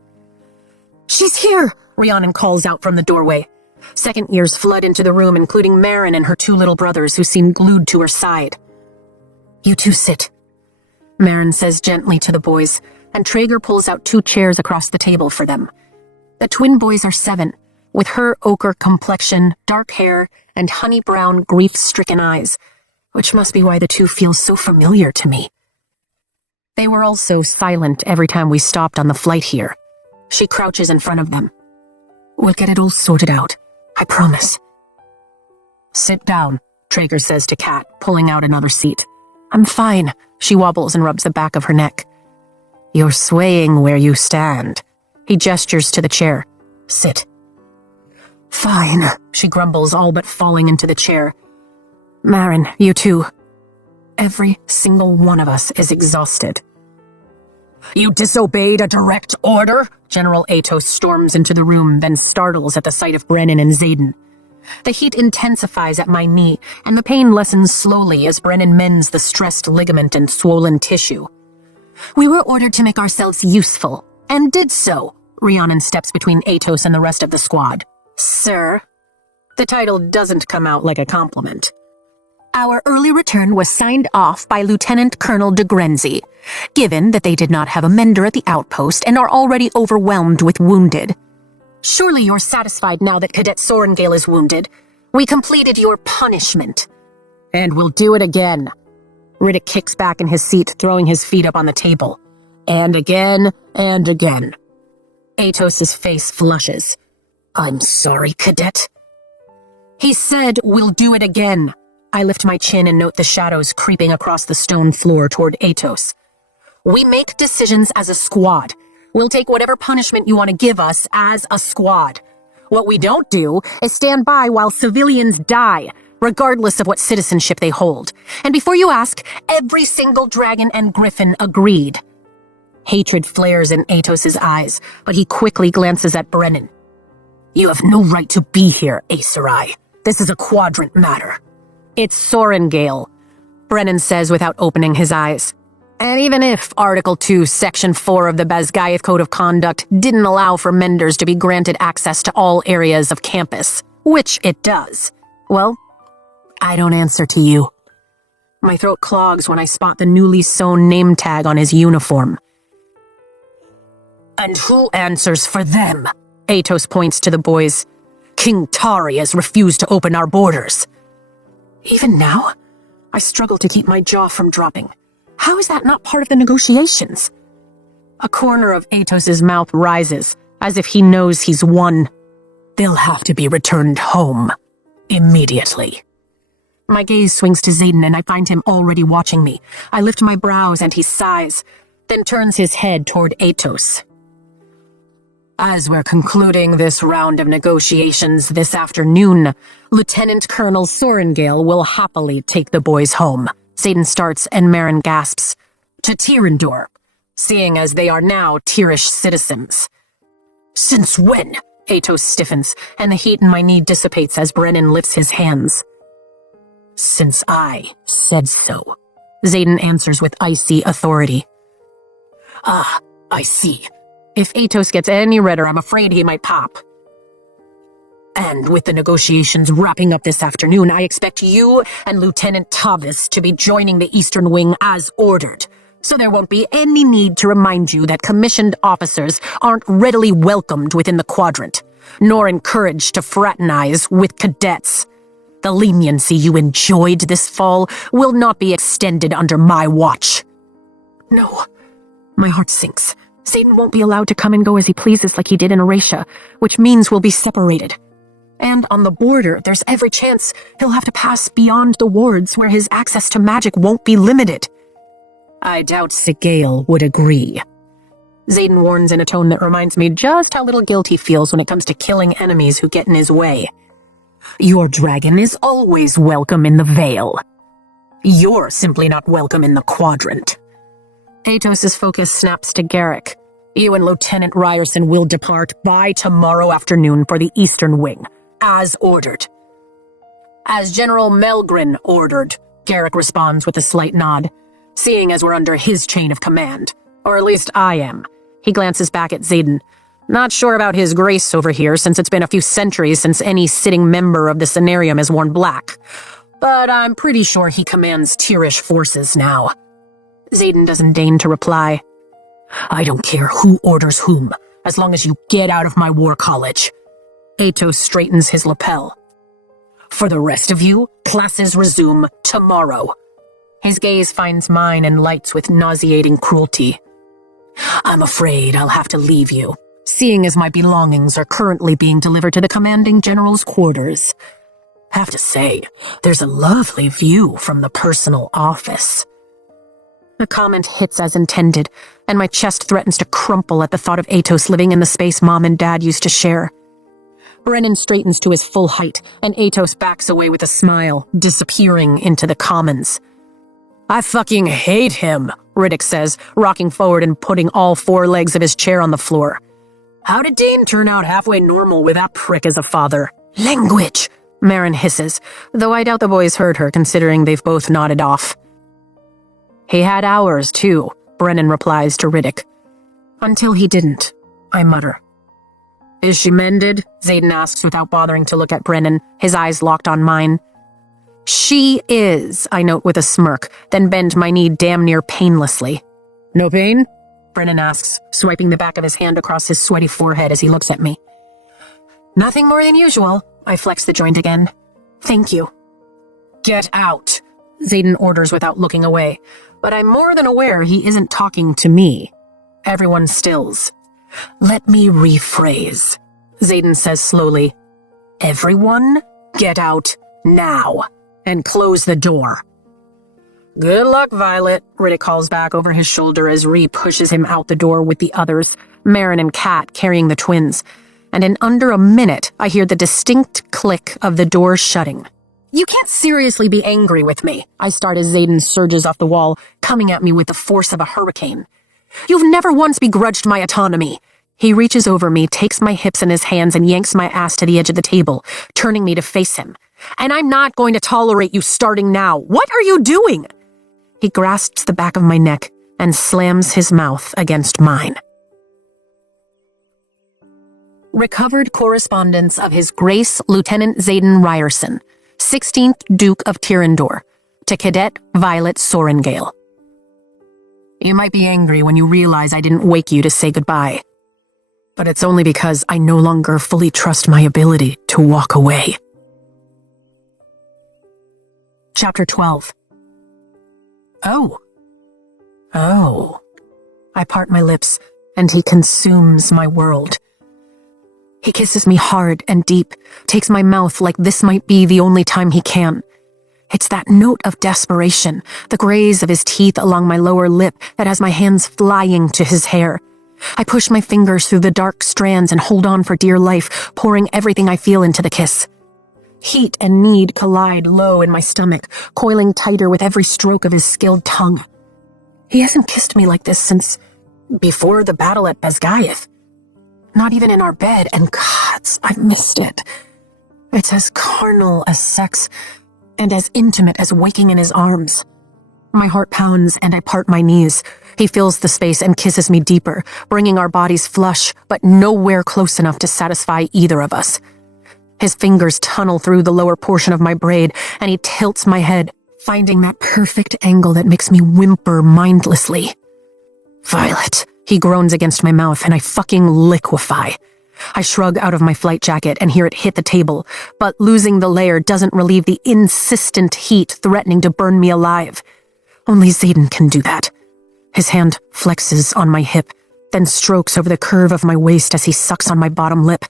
She's here, Rhiannon calls out from the doorway. Second ears flood into the room, including Marin and her two little brothers who seem glued to her side. You two sit, Marin says gently to the boys, and Traeger pulls out 2 chairs across the table for them. The twin boys are 7, with her ochre complexion, dark hair, and honey-brown, grief-stricken eyes, which must be why the two feel so familiar to me. They were also silent every time we stopped on the flight here. She crouches in front of them. We'll get it all sorted out, I promise. Sit down, Traeger says to Kat, pulling out another seat. I'm fine, she wobbles and rubs the back of her neck. You're swaying where you stand. He gestures to the chair. Sit. Fine, she grumbles, all but falling into the chair. Marin, you too. Every single one of us is exhausted. You disobeyed a direct order? General Atos storms into the room, then startles at the sight of Brennan and Xaden. The heat intensifies at my knee, and the pain lessens slowly as Brennan mends the stressed ligament and swollen tissue. We were ordered to make ourselves useful, and did so. Rhiannon steps between Atos and the rest of the squad. Sir? The title doesn't come out like a compliment. Our early return was signed off by Lieutenant Colonel de Grenzy, given that they did not have a mender at the outpost and are already overwhelmed with wounded. Surely you're satisfied now that Cadet Sorengale is wounded. We completed your punishment. And we'll do it again. Riddick kicks back in his seat, throwing his feet up on the table. And again, and again. Atos's face flushes. I'm sorry, Cadet. He said we'll do it again. I lift my chin and note the shadows creeping across the stone floor toward Atos. We make decisions as a squad. We'll take whatever punishment you want to give us as a squad. What we don't do is stand by while civilians die, regardless of what citizenship they hold. And before you ask, every single dragon and griffin agreed. Hatred flares in Atos's eyes, but he quickly glances at Brennan. You have no right to be here, Aeserai. This is a quadrant matter. It's Sorengale, Brennan says without opening his eyes. And even if Article 2, Section 4 of the Basgaev Code of Conduct didn't allow for menders to be granted access to all areas of campus, which it does, well, I don't answer to you. My throat clogs when I spot the newly sewn name tag on his uniform. And who answers for them? Atos points to the boys. King Tari has refused to open our borders. Even now, I struggle to keep my jaw from dropping. How is that not part of the negotiations? A corner of Atos's mouth rises, as if he knows he's won. They'll have to be returned home. Immediately. My gaze swings to Xaden, and I find him already watching me. I lift my brows, and he sighs, then turns his head toward Atos. As we're concluding this round of negotiations this afternoon, Lieutenant Colonel Sorengale will happily take the boys home. Xaden starts and Marin gasps. To Tyrandor, seeing as they are now Tyrish citizens. Since when? Atos stiffens, and the heat in my knee dissipates as Brennan lifts his hands. Since I said so, Xaden answers with icy authority. Ah, I see. If Atos gets any redder, I'm afraid he might pop. And with the negotiations wrapping up this afternoon, I expect you and Lieutenant Tavis to be joining the Eastern Wing as ordered. So there won't be any need to remind you that commissioned officers aren't readily welcomed within the quadrant, nor encouraged to fraternize with cadets. The leniency you enjoyed this fall will not be extended under my watch. No. My heart sinks. Satan won't be allowed to come and go as he pleases like he did in Eratia, which means we'll be separated. And on the border, there's every chance he'll have to pass beyond the wards where his access to magic won't be limited. I doubt Sigale would agree. Zayden warns in a tone that reminds me just how little guilt he feels when it comes to killing enemies who get in his way. Your dragon is always welcome in the Vale. You're simply not welcome in the Quadrant. Atos's focus snaps to Garrick. You and Lieutenant Ryerson will depart by tomorrow afternoon for the Eastern Wing, as ordered. As General Melgren ordered, Garrick responds with a slight nod, seeing as we're under his chain of command. Or at least I am. He glances back at Zayden. Not sure about his grace over here, since it's been a few centuries since any sitting member of the Cenarium has worn black. But I'm pretty sure he commands Tyrish forces now. Zayden doesn't deign to reply. I don't care who orders whom, as long as you get out of my war college. Atos straightens his lapel. For the rest of you, classes resume tomorrow. His gaze finds mine and lights with nauseating cruelty. I'm afraid I'll have to leave you, seeing as my belongings are currently being delivered to the commanding general's quarters. Have to say, there's a lovely view from the personal office. The comment hits as intended, and my chest threatens to crumple at the thought of Atos living in the space Mom and Dad used to share. Brennan straightens to his full height, and Atos backs away with a smile, disappearing into the commons. I fucking hate him, Riddick says, rocking forward and putting all four legs of his chair on the floor. How did Dane turn out halfway normal with that prick as a father? Language, Marin hisses, though I doubt the boys heard her considering they've both nodded off. He had ours, too, Brennan replies to Riddick. Until he didn't, I mutter. Is she mended? Zayden asks without bothering to look at Brennan, his eyes locked on mine. She is, I note with a smirk, then bend my knee damn near painlessly. No pain? Brennan asks, swiping the back of his hand across his sweaty forehead as he looks at me. Nothing more than usual. I flex the joint again. Thank you. Get out, Zayden orders without looking away, but I'm more than aware he isn't talking to me. Everyone stills. Let me rephrase, Zayden says slowly. Everyone, get out now. And close the door. Good luck, Violet, Riddick calls back over his shoulder as Ree pushes him out the door with the others, Marin and Kat carrying the twins. And in under a minute, I hear the distinct click of the door shutting. You can't seriously be angry with me, I start as Zayden surges off the wall, coming at me with the force of a hurricane. You've never once begrudged my autonomy. He reaches over me, takes my hips in his hands, and yanks my ass to the edge of the table, turning me to face him. And I'm not going to tolerate you starting now. What are you doing? He grasps the back of my neck and slams his mouth against mine. Recovered correspondence of His Grace Lieutenant Zayden Ryerson, 16th Duke of Tyrrendor, to Cadet Violet Sorengale. You might be angry when you realize I didn't wake you to say goodbye. But it's only because I no longer fully trust my ability to walk away. Chapter 12. Oh. I part my lips, and he consumes my world. He kisses me hard and deep, takes my mouth like this might be the only time he can. It's that note of desperation, the graze of his teeth along my lower lip that has my hands flying to his hair. I push my fingers through the dark strands and hold on for dear life, pouring everything I feel into the kiss. Heat and need collide low in my stomach, coiling tighter with every stroke of his skilled tongue. He hasn't kissed me like this since before the battle at Basgaeth. Not even in our bed, and gods, I've missed it. It's as carnal as sex, and as intimate as waking in his arms. My heart pounds, and I part my knees. He fills the space and kisses me deeper, bringing our bodies flush, but nowhere close enough to satisfy either of us. His fingers tunnel through the lower portion of my braid, and he tilts my head, finding that perfect angle that makes me whimper mindlessly. "Violet," he groans against my mouth, and I fucking liquefy. I shrug out of my flight jacket and hear it hit the table, but losing the layer doesn't relieve the insistent heat threatening to burn me alive. Only Xaden can do that. His hand flexes on my hip, then strokes over the curve of my waist as he sucks on my bottom lip,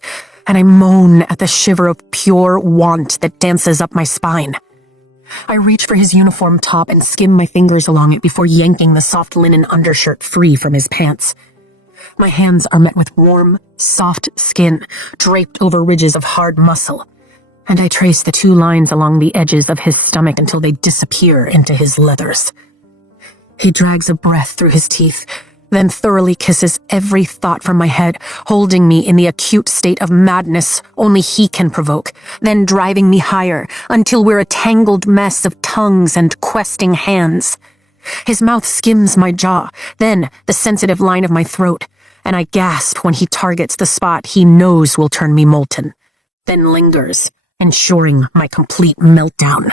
and I moan at the shiver of pure want that dances up my spine. I reach for his uniform top and skim my fingers along it before yanking the soft linen undershirt free from his pants. My hands are met with warm, soft skin draped over ridges of hard muscle, and I trace the 2 lines along the edges of his stomach until they disappear into his leathers. He drags a breath through his teeth, then thoroughly kisses every thought from my head, holding me in the acute state of madness only he can provoke, then driving me higher until we're a tangled mess of tongues and questing hands. His mouth skims my jaw, then the sensitive line of my throat, and I gasp when he targets the spot he knows will turn me molten, then lingers, ensuring my complete meltdown.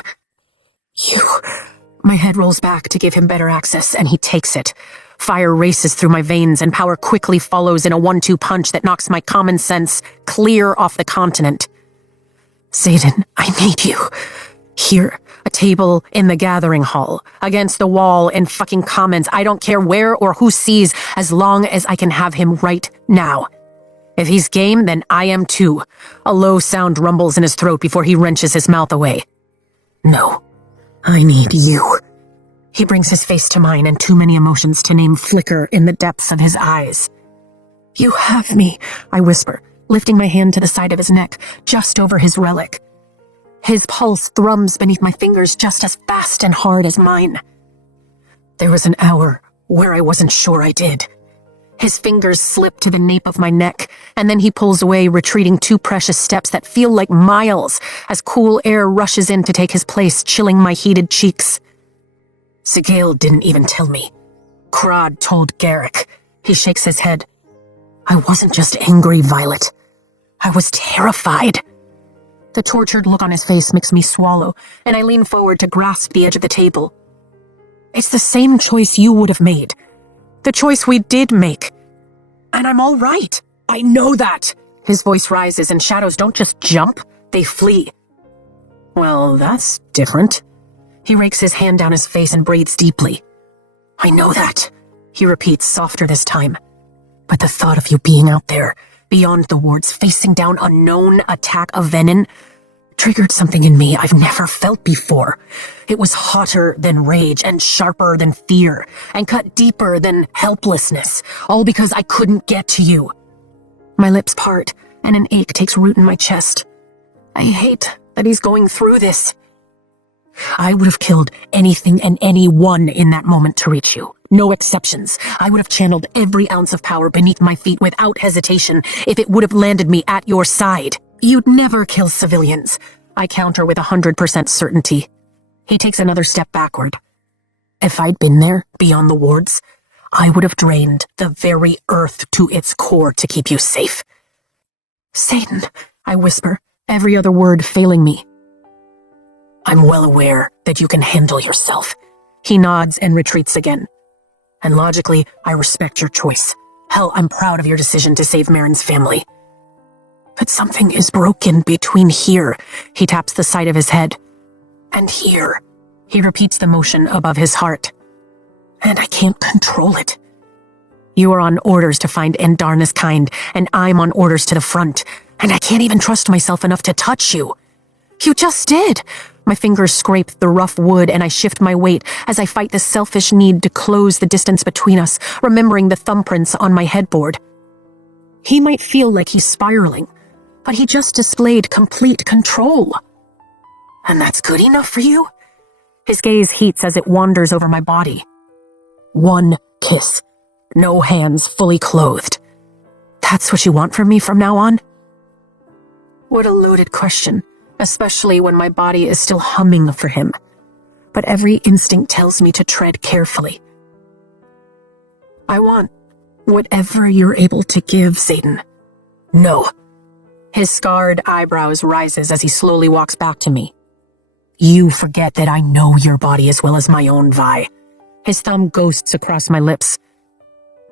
"You..." My head rolls back to give him better access, and he takes it. Fire races through my veins, and power quickly follows in a 1-2 punch that knocks my common sense clear off the continent. "Xaden, I need you. Here, a table in the gathering hall, against the wall in fucking Commons. I don't care where or who sees, as long as I can have him right now. If he's game, then I am too." A low sound rumbles in his throat before he wrenches his mouth away. "No, I need you." He brings his face to mine, and too many emotions to name flicker in the depths of his eyes. "You have me," I whisper, lifting my hand to the side of his neck, just over his relic. His pulse thrums beneath my fingers just as fast and hard as mine. There was an hour where I wasn't sure I did. His fingers slip to the nape of my neck, and then he pulls away, retreating 2 precious steps that feel like miles as cool air rushes in to take his place, chilling my heated cheeks. Sigale didn't even tell me. Crod told Garrick. He shakes his head. "I wasn't just angry, Violet. I was terrified." The tortured look on his face makes me swallow, and I lean forward to grasp the edge of the table. "It's the same choice you would have made. The choice we did make. And I'm all right. I know that." His voice rises, and shadows don't just jump, they flee. "Well, that's different." He rakes his hand down his face and breathes deeply. "I know that," he repeats, softer this time. "But the thought of you being out there, beyond the wards, facing down a known attack of venom, triggered something in me I've never felt before. It was hotter than rage and sharper than fear and cut deeper than helplessness, all because I couldn't get to you." My lips part, and an ache takes root in my chest. I hate that he's going through this. "I would have killed anything and anyone in that moment to reach you. No exceptions. I would have channeled every ounce of power beneath my feet without hesitation if it would have landed me at your side. You'd never kill civilians," I counter with 100% certainty. He takes another step backward. "If I'd been there, beyond the wards, I would have drained the very earth to its core to keep you safe." "Xaden," I whisper, every other word failing me. "I'm well aware that you can handle yourself." He nods and retreats again. "And logically, I respect your choice. Hell, I'm proud of your decision to save Marin's family. But something is broken between here," he taps the side of his head, "and here." He repeats the motion above his heart. "And I can't control it. You are on orders to find Endarna's kind, and I'm on orders to the front, and I can't even trust myself enough to touch you." "You just did." My fingers scrape the rough wood, and I shift my weight as I fight the selfish need to close the distance between us, remembering the thumbprints on my headboard. He might feel like he's spiraling, but he just displayed complete control. "And that's good enough for you?" His gaze heats as it wanders over my body. "One kiss. No hands, fully clothed. That's what you want from me from now on?" What a loaded question, especially when my body is still humming for him. But every instinct tells me to tread carefully. "I want whatever you're able to give, Xaden." "No." His scarred eyebrows rises as he slowly walks back to me. You forget that I know your body as well as my own, Vi. His thumb ghosts across my lips.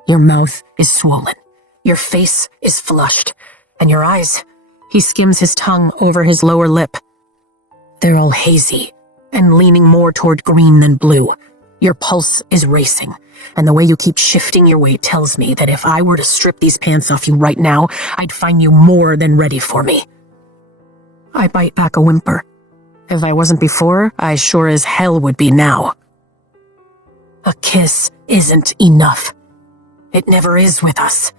Your mouth is swollen. Your face is flushed. And your eyes, he skims his tongue over his lower lip. They're all hazy and leaning more toward green than blue. Your pulse is racing, and the way you keep shifting your weight tells me that if I were to strip these pants off you right now, I'd find you more than ready for me. I bite back a whimper. If I wasn't before, I sure as hell would be now. A kiss isn't enough. It never is with us.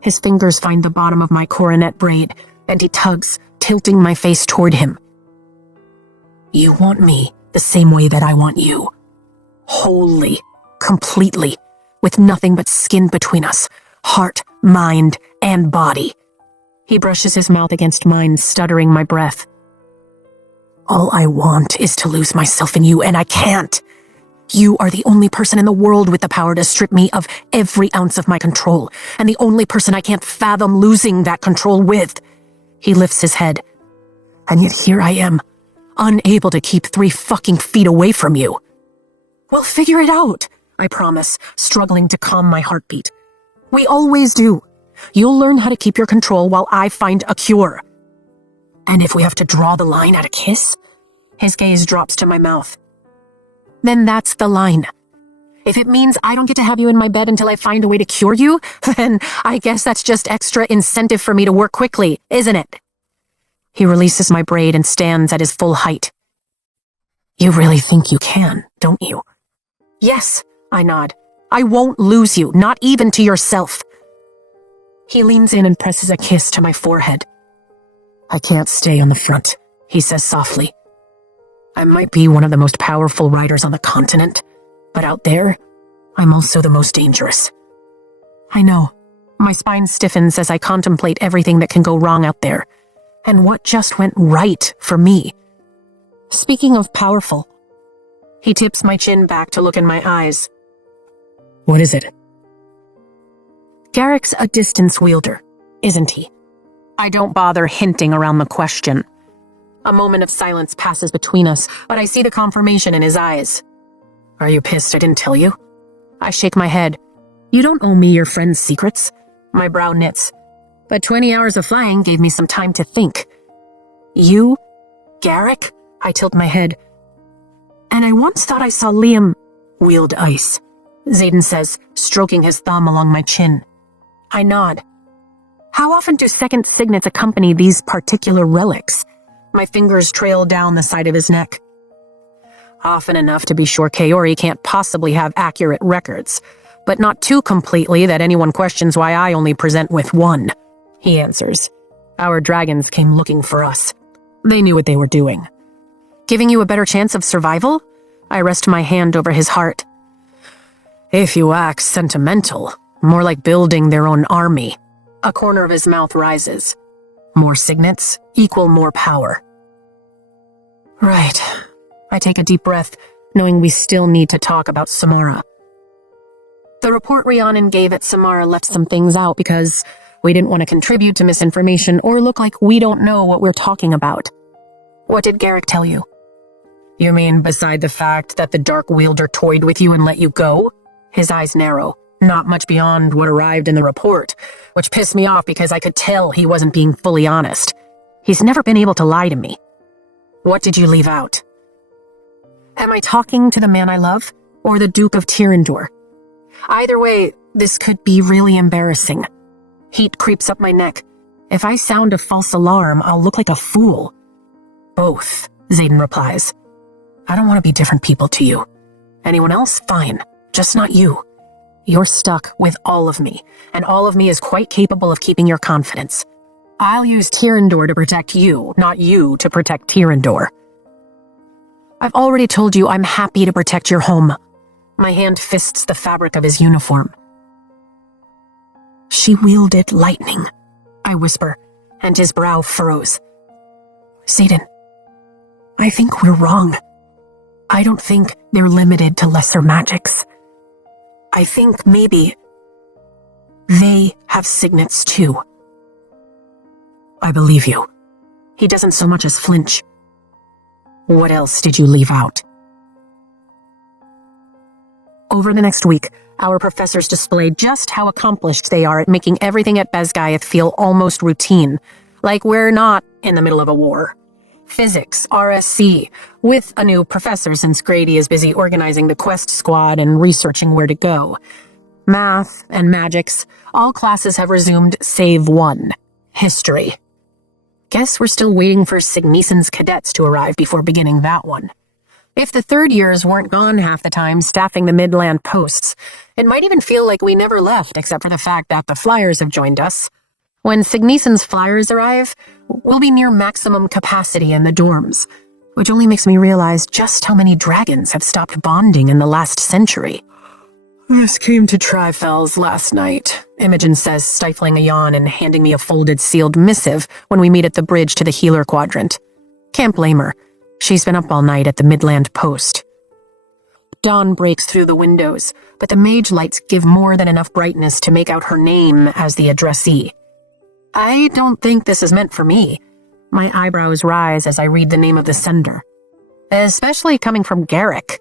His fingers find the bottom of my coronet braid, and he tugs, tilting my face toward him. You want me the same way that I want you. Wholly, completely, with nothing but skin between us, heart, mind, and body. He brushes his mouth against mine, stuttering my breath. All I want is to lose myself in you, and I can't. You are the only person in the world with the power to strip me of every ounce of my control, and the only person I can't fathom losing that control with. He lifts his head. And yet here I am, unable to keep 3 fucking feet away from you. We'll figure it out, I promise, struggling to calm my heartbeat. We always do. You'll learn how to keep your control while I find a cure. And if we have to draw the line at a kiss? His gaze drops to my mouth. Then that's the line. If it means I don't get to have you in my bed until I find a way to cure you, then I guess that's just extra incentive for me to work quickly, isn't it? He releases my braid and stands at his full height. You really think you can, don't you? Yes, I nod. I won't lose you, not even to yourself. He leans in and presses a kiss to my forehead. I can't stay on the front, he says softly. I might be one of the most powerful riders on the continent, but out there, I'm also the most dangerous. I know. My spine stiffens as I contemplate everything that can go wrong out there, and what just went right for me. Speaking of powerful, he tips my chin back to look in my eyes. What is it? Garrick's a distance wielder, isn't he? I don't bother hinting around the question. A moment of silence passes between us, but I see the confirmation in his eyes. Are you pissed I didn't tell you? I shake my head. You don't owe me your friend's secrets. My brow knits. But 20 hours of flying gave me some time to think. You? Garrick? I tilt my head. And I once thought I saw Liam wield ice, Xaden says, stroking his thumb along my chin. I nod. How often do second signets accompany these particular relics? My fingers trail down the side of his neck. Often enough to be sure Kaori can't possibly have accurate records, but not too completely that anyone questions why I only present with one, he answers. Our dragons came looking for us. They knew what they were doing. Giving you a better chance of survival? I rest my hand over his heart. If you act sentimental, more like building their own army. A corner of his mouth rises. More signets equal more power. Right. I take a deep breath, knowing we still need to talk about Samara. The report Rhiannon gave at Samara left some things out because we didn't want to contribute to misinformation or look like we don't know what we're talking about. What did Garrick tell you? You mean beside the fact that the Dark Wielder toyed with you and let you go? His eyes narrow, not much beyond what arrived in the report, which pissed me off because I could tell he wasn't being fully honest. He's never been able to lie to me. What did you leave out? Am I talking to the man I love, or the Duke of Tyrandor? Either way, this could be really embarrassing. Heat creeps up my neck. If I sound a false alarm, I'll look like a fool. Both, Xaden replies. I don't want to be different people to you. Anyone else? Fine. Just not you. You're stuck with all of me, and all of me is quite capable of keeping your confidence. I'll use Tyrandor to protect you, not you to protect Tyrandor. I've already told you I'm happy to protect your home. My hand fists the fabric of his uniform. She wielded lightning, I whisper, and his brow furrows. Xaden, I think we're wrong. I don't think they're limited to lesser magics. I think maybe they have signets too. I believe you. He doesn't so much as flinch. What else did you leave out? Over the next week, our professors displayed just how accomplished they are at making everything at Bezgaeth feel almost routine, like we're not in the middle of a war. Physics, RSC, with a new professor since Grady is busy organizing the quest squad and researching where to go. Math and magics, all classes have resumed save one, history. Guess we're still waiting for Signison's cadets to arrive before beginning that one. If the third years weren't gone half the time staffing the Midland posts, it might even feel like we never left except for the fact that the Flyers have joined us. When Signison's Flyers arrive, we'll be near maximum capacity in the dorms, which only makes me realize just how many dragons have stopped bonding in the last century. This came to Trifells last night, Imogen says, stifling a yawn and handing me a folded sealed missive when we meet at the bridge to the healer quadrant. Can't blame her. She's been up all night at the Midland post. Dawn breaks through the windows, but the mage lights give more than enough brightness to make out her name as the addressee. I don't think this is meant for me. My eyebrows rise as I read the name of the sender. Especially coming from Garrick.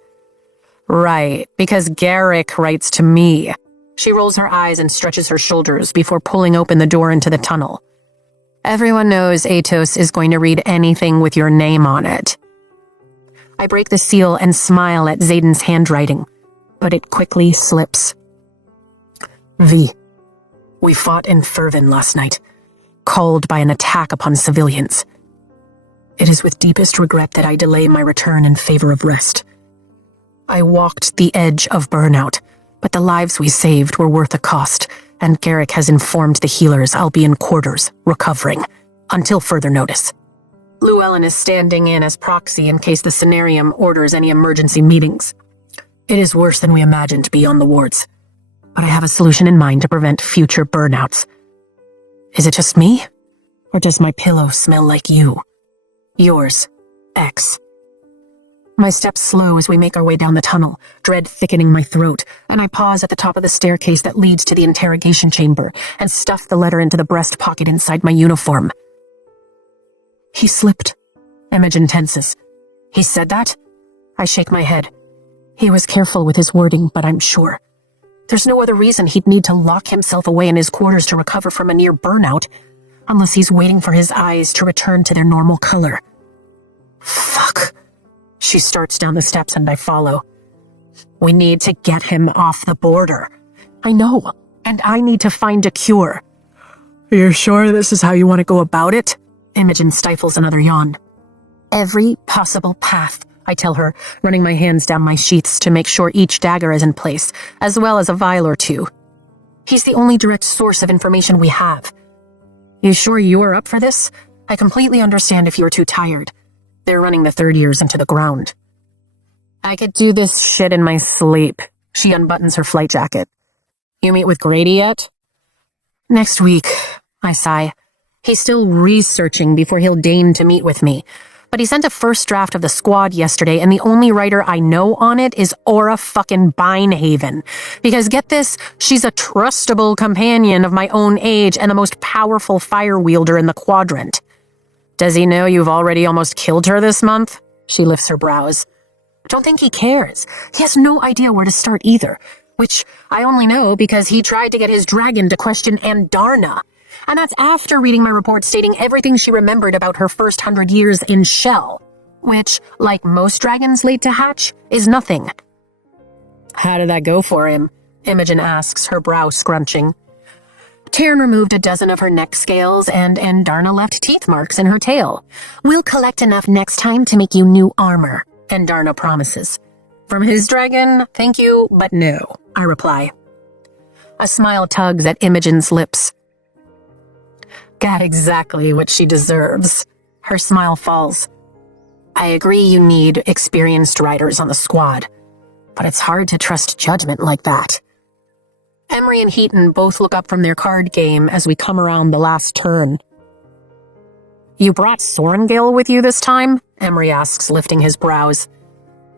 Right, because Garrick writes to me. She rolls her eyes and stretches her shoulders before pulling open the door into the tunnel. Everyone knows Atos is going to read anything with your name on it. I break the seal and smile at Zayden's handwriting, but it quickly slips. V. We fought in Fervin last night, called by an attack upon civilians. It is with deepest regret that I delay my return in favor of rest. I walked the edge of burnout, but the lives we saved were worth the cost, and Garrick has informed the healers I'll be in quarters, recovering, until further notice. Llewellyn is standing in as proxy in case the Cenarium orders any emergency meetings. It is worse than we imagined beyond the wards, but I have a solution in mind to prevent future burnouts. Is it just me? Or does my pillow smell like you? Yours, X. My steps slow as we make our way down the tunnel, dread thickening my throat, and I pause at the top of the staircase that leads to the interrogation chamber and stuff the letter into the breast pocket inside my uniform. He slipped. Imogen tenses. He said that? I shake my head. He was careful with his wording, but I'm sure. There's no other reason he'd need to lock himself away in his quarters to recover from a near burnout, unless he's waiting for his eyes to return to their normal color. Fuck. She starts down the steps and I follow. We need to get him off the border. I know, and I need to find a cure. You're sure this is how you want to go about it? Imogen stifles another yawn. Every possible path, I tell her, running my hands down my sheaths to make sure each dagger is in place, as well as a vial or two. He's the only direct source of information we have. You sure you're up for this? I completely understand if you're too tired. They're running the third years into the ground. I could do this shit in my sleep. She unbuttons her flight jacket. You meet with Grady yet? Next week, I sigh. He's still researching before he'll deign to meet with me. But he sent a first draft of the squad yesterday, and the only writer I know on it is Aura fucking Binehaven. Because get this, she's a trustable companion of my own age and the most powerful fire wielder in the quadrant. Does he know you've already almost killed her this month? She lifts her brows. Don't think he cares. He has no idea where to start either, which I only know because he tried to get his dragon to question Andarna. And that's after reading my report stating everything she remembered about her first 100 years in Shell, which, like most dragons late to hatch, is nothing. How did that go for him? Imogen asks, her brow scrunching. Taryn removed a dozen of her neck scales, and Andarna left teeth marks in her tail. We'll collect enough next time to make you new armor, Andarna promises. From his dragon, thank you, but no, I reply. A smile tugs at Imogen's lips. Got exactly what she deserves. Her smile falls. I agree you need experienced riders on the squad, but it's hard to trust judgment like that. Emery and Heaton both look up from their card game as we come around the last turn. You brought Sorengale with you this time? Emery asks, lifting his brows.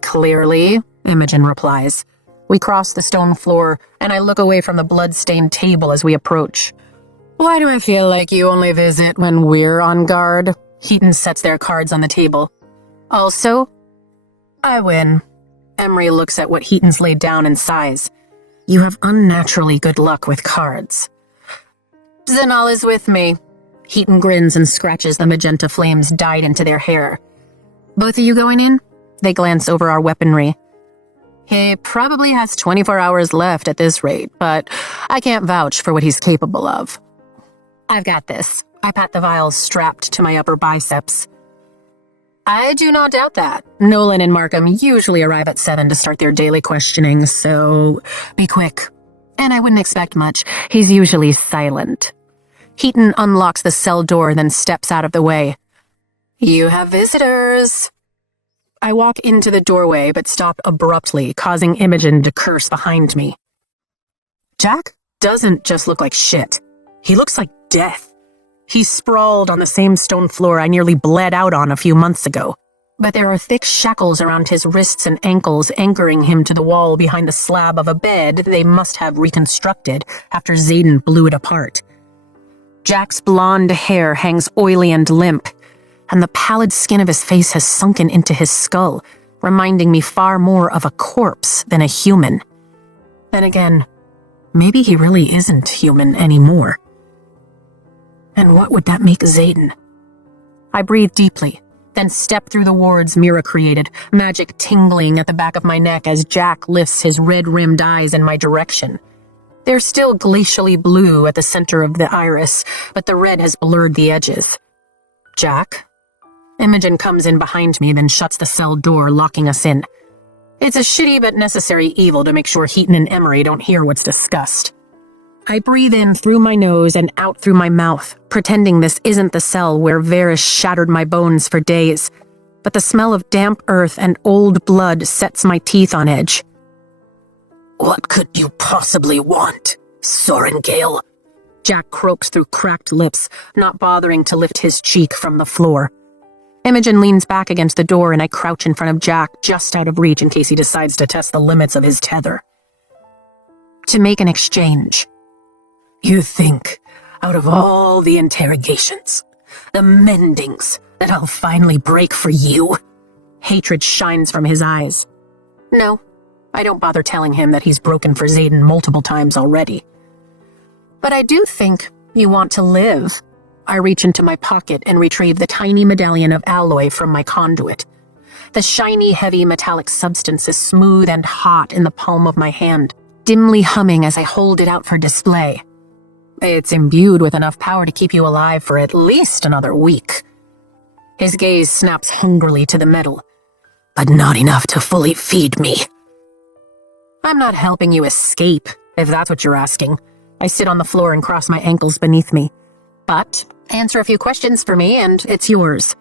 Clearly, Imogen replies. We cross the stone floor, and I look away from the blood-stained table as we approach. Why do I feel like you only visit when we're on guard? Heaton sets their cards on the table. Also, I win. Emery looks at what Heaton's laid down and sighs. You have unnaturally good luck with cards. Zinal is with me. Heaton grins and scratches the magenta flames dyed into their hair. Both of you going in? they glance over our weaponry. He probably has 24 hours left at this rate, but I can't vouch for what he's capable of. I've got this. I pat the vials strapped to my upper biceps. I do not doubt that. Nolan and Markham usually arrive at 7 to start their daily questioning, so be quick. And I wouldn't expect much. He's usually silent. Heaton unlocks the cell door, then steps out of the way. You have visitors. I walk into the doorway, but stop abruptly, causing Imogen to curse behind me. Jack doesn't just look like shit. He looks like death. He's sprawled on the same stone floor I nearly bled out on a few months ago. But there are thick shackles around his wrists and ankles, anchoring him to the wall behind the slab of a bed they must have reconstructed after Xaden blew it apart. Jack's blonde hair hangs oily and limp, and the pallid skin of his face has sunken into his skull, reminding me far more of a corpse than a human. Then again, maybe he really isn't human anymore. And what would that make Xaden? I breathe deeply, then step through the wards Mira created, magic tingling at the back of my neck as Jack lifts his red-rimmed eyes in my direction. They're still glacially blue at the center of the iris, but the red has blurred the edges. Jack? Imogen comes in behind me, then shuts the cell door, locking us in. It's a shitty but necessary evil to make sure Heaton and Emery don't hear what's discussed. I breathe in through my nose and out through my mouth, pretending this isn't the cell where Varys shattered my bones for days, but the smell of damp earth and old blood sets my teeth on edge. What could you possibly want, Sorengale? Jack croaks through cracked lips, not bothering to lift his cheek from the floor. Imogen leans back against the door and I crouch in front of Jack, just out of reach in case he decides to test the limits of his tether. To make an exchange. You think, out of all the interrogations, the mendings, that I'll finally break for you? Hatred shines from his eyes. No, I don't bother telling him that he's broken for Xaden multiple times already. But I do think you want to live. I reach into my pocket and retrieve the tiny medallion of alloy from my conduit. The shiny, heavy metallic substance is smooth and hot in the palm of my hand, dimly humming as I hold it out for display. It's imbued with enough power to keep you alive for at least another week. His gaze snaps hungrily to the metal, but not enough to fully feed me. I'm not helping you escape, if that's what you're asking. I sit on the floor and cross my ankles beneath me. But answer a few questions for me and it's yours.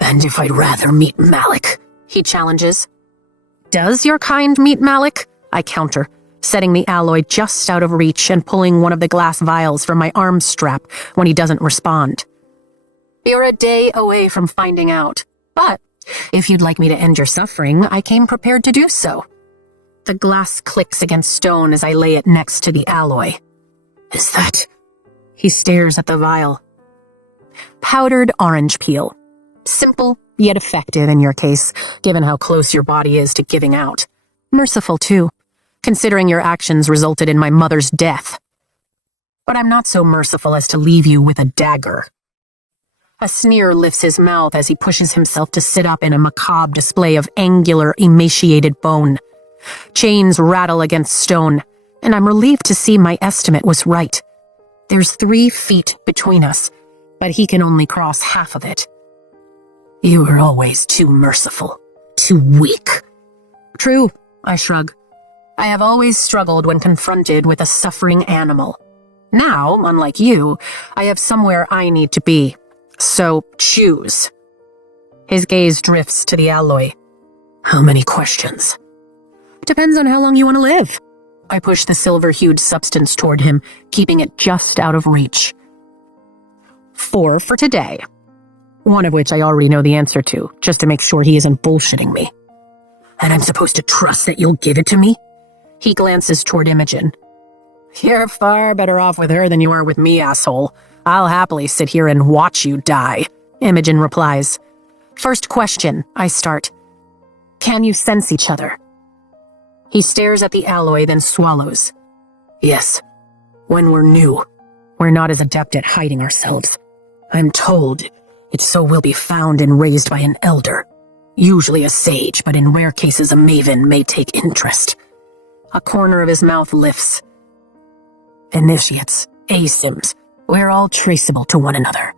And if I'd rather meet Malik, he challenges. Does your kind meet Malik? I counter, setting the alloy just out of reach and pulling one of the glass vials from my arm strap when he doesn't respond. You're a day away from finding out, but if you'd like me to end your suffering, I came prepared to do so. The glass clicks against stone as I lay it next to the alloy. Is that... He stares at the vial. Powdered orange peel. Simple, yet effective in your case, given how close your body is to giving out. Merciful, too, considering your actions resulted in my mother's death. But I'm not so merciful as to leave you with a dagger. A sneer lifts his mouth as he pushes himself to sit up in a macabre display of angular, emaciated bone. Chains rattle against stone, and I'm relieved to see my estimate was right. There's 3 feet between us, but he can only cross half of it. You were always too merciful, too weak. True, I shrug. I have always struggled when confronted with a suffering animal. Now, unlike you, I have somewhere I need to be. So, choose. His gaze drifts to the alloy. How many questions? Depends on how long you want to live. I push the silver-hued substance toward him, keeping it just out of reach. 4 for today. One of which I already know the answer to, just to make sure he isn't bullshitting me. And I'm supposed to trust that you'll give it to me? He glances toward Imogen. You're far better off with her than you are with me, asshole. I'll happily sit here and watch you die, Imogen replies. First question, I start. Can you sense each other? He stares at the alloy, then swallows. Yes. When we're new, we're not as adept at hiding ourselves. I'm told it's so we'll be found and raised by an elder. Usually a sage, but in rare cases a maven may take interest. A corner of his mouth lifts. Initiates, ASIMs, we're all traceable to one another.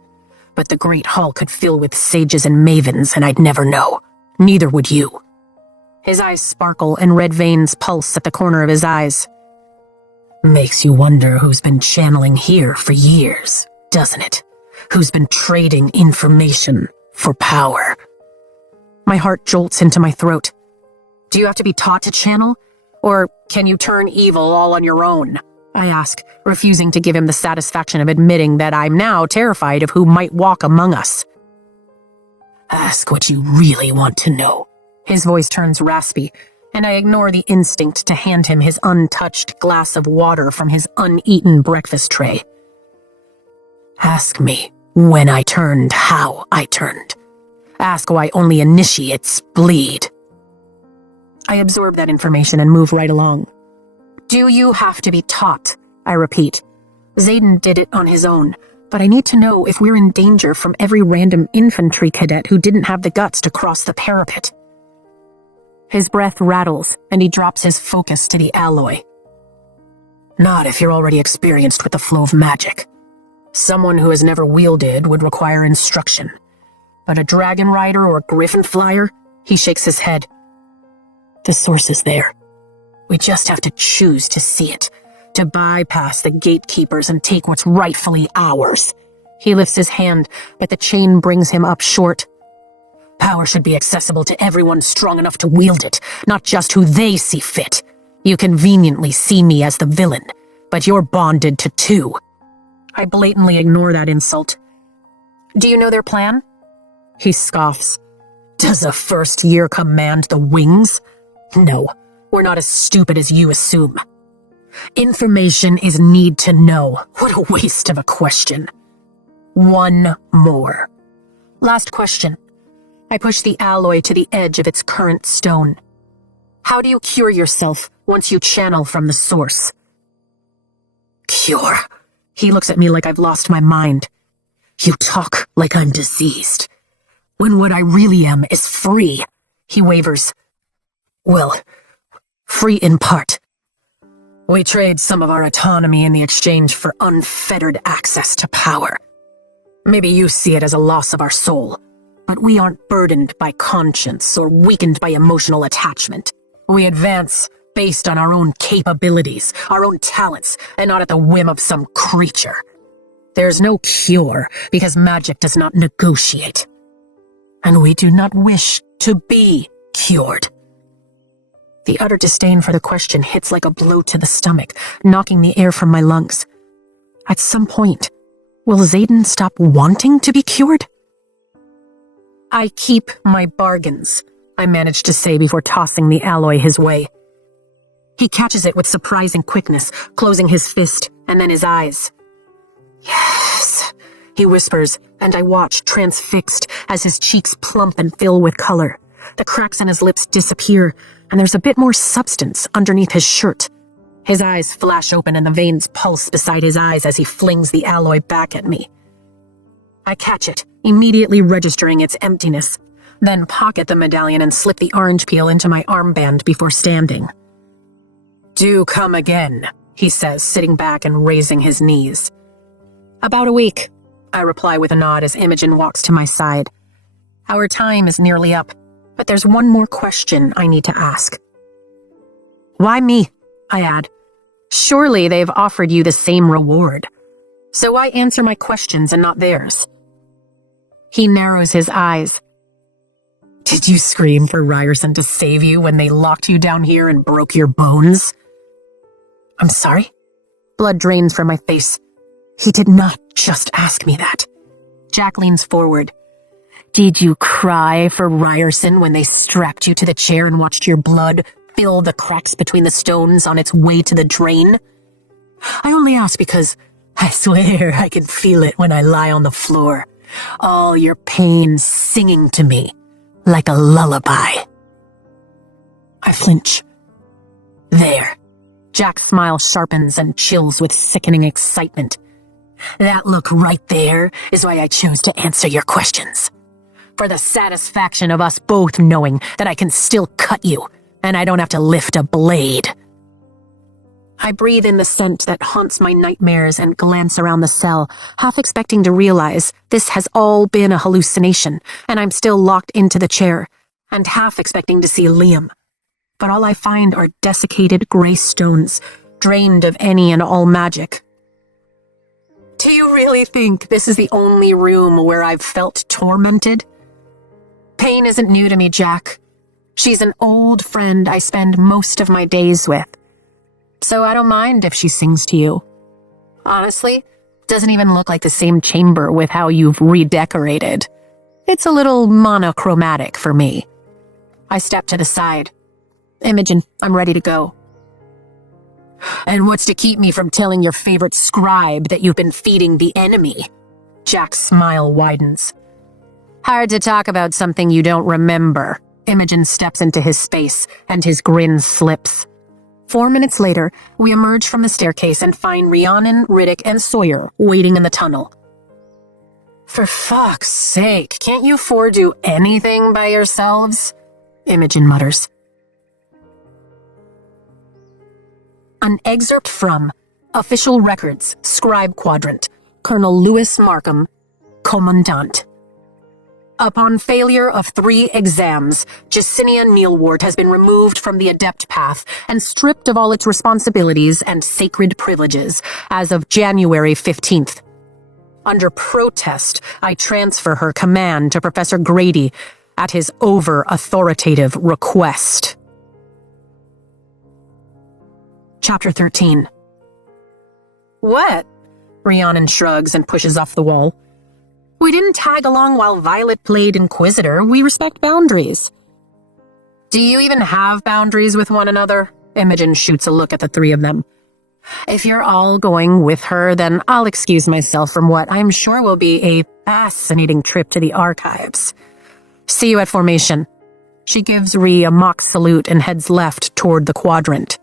But the Great Hall could fill with sages and mavens, and I'd never know. Neither would you. His eyes sparkle and red veins pulse at the corner of his eyes. Makes you wonder who's been channeling here for years, doesn't it? Who's been trading information for power? My heart jolts into my throat. Do you have to be taught to channel? Or can you turn evil all on your own? I ask, refusing to give him the satisfaction of admitting that I'm now terrified of who might walk among us. Ask what you really want to know. His voice turns raspy, and I ignore the instinct to hand him his untouched glass of water from his uneaten breakfast tray. Ask me when I turned, how I turned. Ask why only initiates bleed. I absorb that information and move right along. Do you have to be taught? I repeat. Xaden did it on his own, but I need to know if we're in danger from every random infantry cadet who didn't have the guts to cross the parapet. His breath rattles, and he drops his focus to the alloy. Not if you're already experienced with the flow of magic. Someone who has never wielded would require instruction. But a dragon rider or a griffin flyer? He shakes his head. The source is there. We just have to choose to see it, to bypass the gatekeepers and take what's rightfully ours. He lifts his hand, but the chain brings him up short. Power should be accessible to everyone strong enough to wield it, not just who they see fit. You conveniently see me as the villain, but you're bonded to two. I blatantly ignore that insult. Do you know their plan? He scoffs. Does a first year command the wings? No, we're not as stupid as you assume. Information is need to know. What a waste of a question. One more. Last question. I push the alloy to the edge of its current stone. How do you cure yourself once you channel from the source? Cure? He looks at me like I've lost my mind. You talk like I'm diseased, when what I really am is free. He wavers. Well, free in part. We trade some of our autonomy in the exchange for unfettered access to power. Maybe you see it as a loss of our soul, but we aren't burdened by conscience or weakened by emotional attachment. We advance based on our own capabilities, our own talents, and not at the whim of some creature. There's no cure because magic does not negotiate. And we do not wish to be cured. The utter disdain for the question hits like a blow to the stomach, knocking the air from my lungs. At some point, will Xaden stop wanting to be cured? I keep my bargains, I managed to say before tossing the alloy his way. He catches it with surprising quickness, closing his fist and then his eyes. Yes, he whispers, and I watch transfixed as his cheeks plump and fill with color. The cracks in his lips disappear, and there's a bit more substance underneath his shirt. His eyes flash open and the veins pulse beside his eyes as he flings the alloy back at me. I catch it, immediately registering its emptiness, then pocket the medallion and slip the orange peel into my armband before standing. Do come again, he says, sitting back and raising his knees. About a week, I reply with a nod as Imogen walks to my side. Our time is nearly up, but there's one more question I need to ask. Why me? I add. Surely they've offered you the same reward. So why answer my questions and not theirs? He narrows his eyes. Did you scream for Ryerson to save you when they locked you down here and broke your bones? I'm sorry? Blood drains from my face. He did not just ask me that. Jack leans forward. Did you cry for Ryerson when they strapped you to the chair and watched your blood fill the cracks between the stones on its way to the drain? I only ask because I swear I can feel it when I lie on the floor. All your pain singing to me. like a lullaby. I flinch. There. Jack's smile sharpens and chills with sickening excitement. That look right there is why I chose to answer your questions. For the satisfaction of us both knowing that I can still cut you, and I don't have to lift a blade. I breathe in the scent that haunts my nightmares and glance around the cell, half expecting to realize this has all been a hallucination, and I'm still locked into the chair, and half expecting to see Liam. But all I find are desiccated gray stones, drained of any and all magic. Do you really think this is the only room where I've felt tormented? Pain isn't new to me, Jack. She's an old friend I spend most of my days with. So I don't mind if she sings to you. Honestly, doesn't even look like the same chamber with how you've redecorated. It's a little monochromatic for me. I step to the side. Imogen, I'm ready to go. And what's to keep me from telling your favorite scribe that you've been feeding the enemy? Jack's smile widens. Hard to talk about something you don't remember. Imogen steps into his space, and his grin slips. 4 minutes later, we emerge from the staircase and find Rhiannon, Riddick, and Sawyer waiting in the tunnel. For fuck's sake, can't you four do anything by yourselves? Imogen mutters. An excerpt from Official Records, Scribe Quadrant, Colonel Louis Markham, Commandant. Upon failure of 3 exams, Jacinia Neilward has been removed from the Adept Path and stripped of all its responsibilities and sacred privileges as of January 15th. Under protest, I transfer her command to Professor Grady at his over-authoritative request. Chapter 13. What? Rhiannon shrugs and pushes off the wall. We didn't tag along while Violet played Inquisitor. We respect boundaries. Do you even have boundaries with one another? Imogen shoots a look at the 3 of them. If you're all going with her, then I'll excuse myself from what I'm sure will be a fascinating trip to the archives. See you at formation. She gives Rhi a mock salute and heads left toward the quadrant.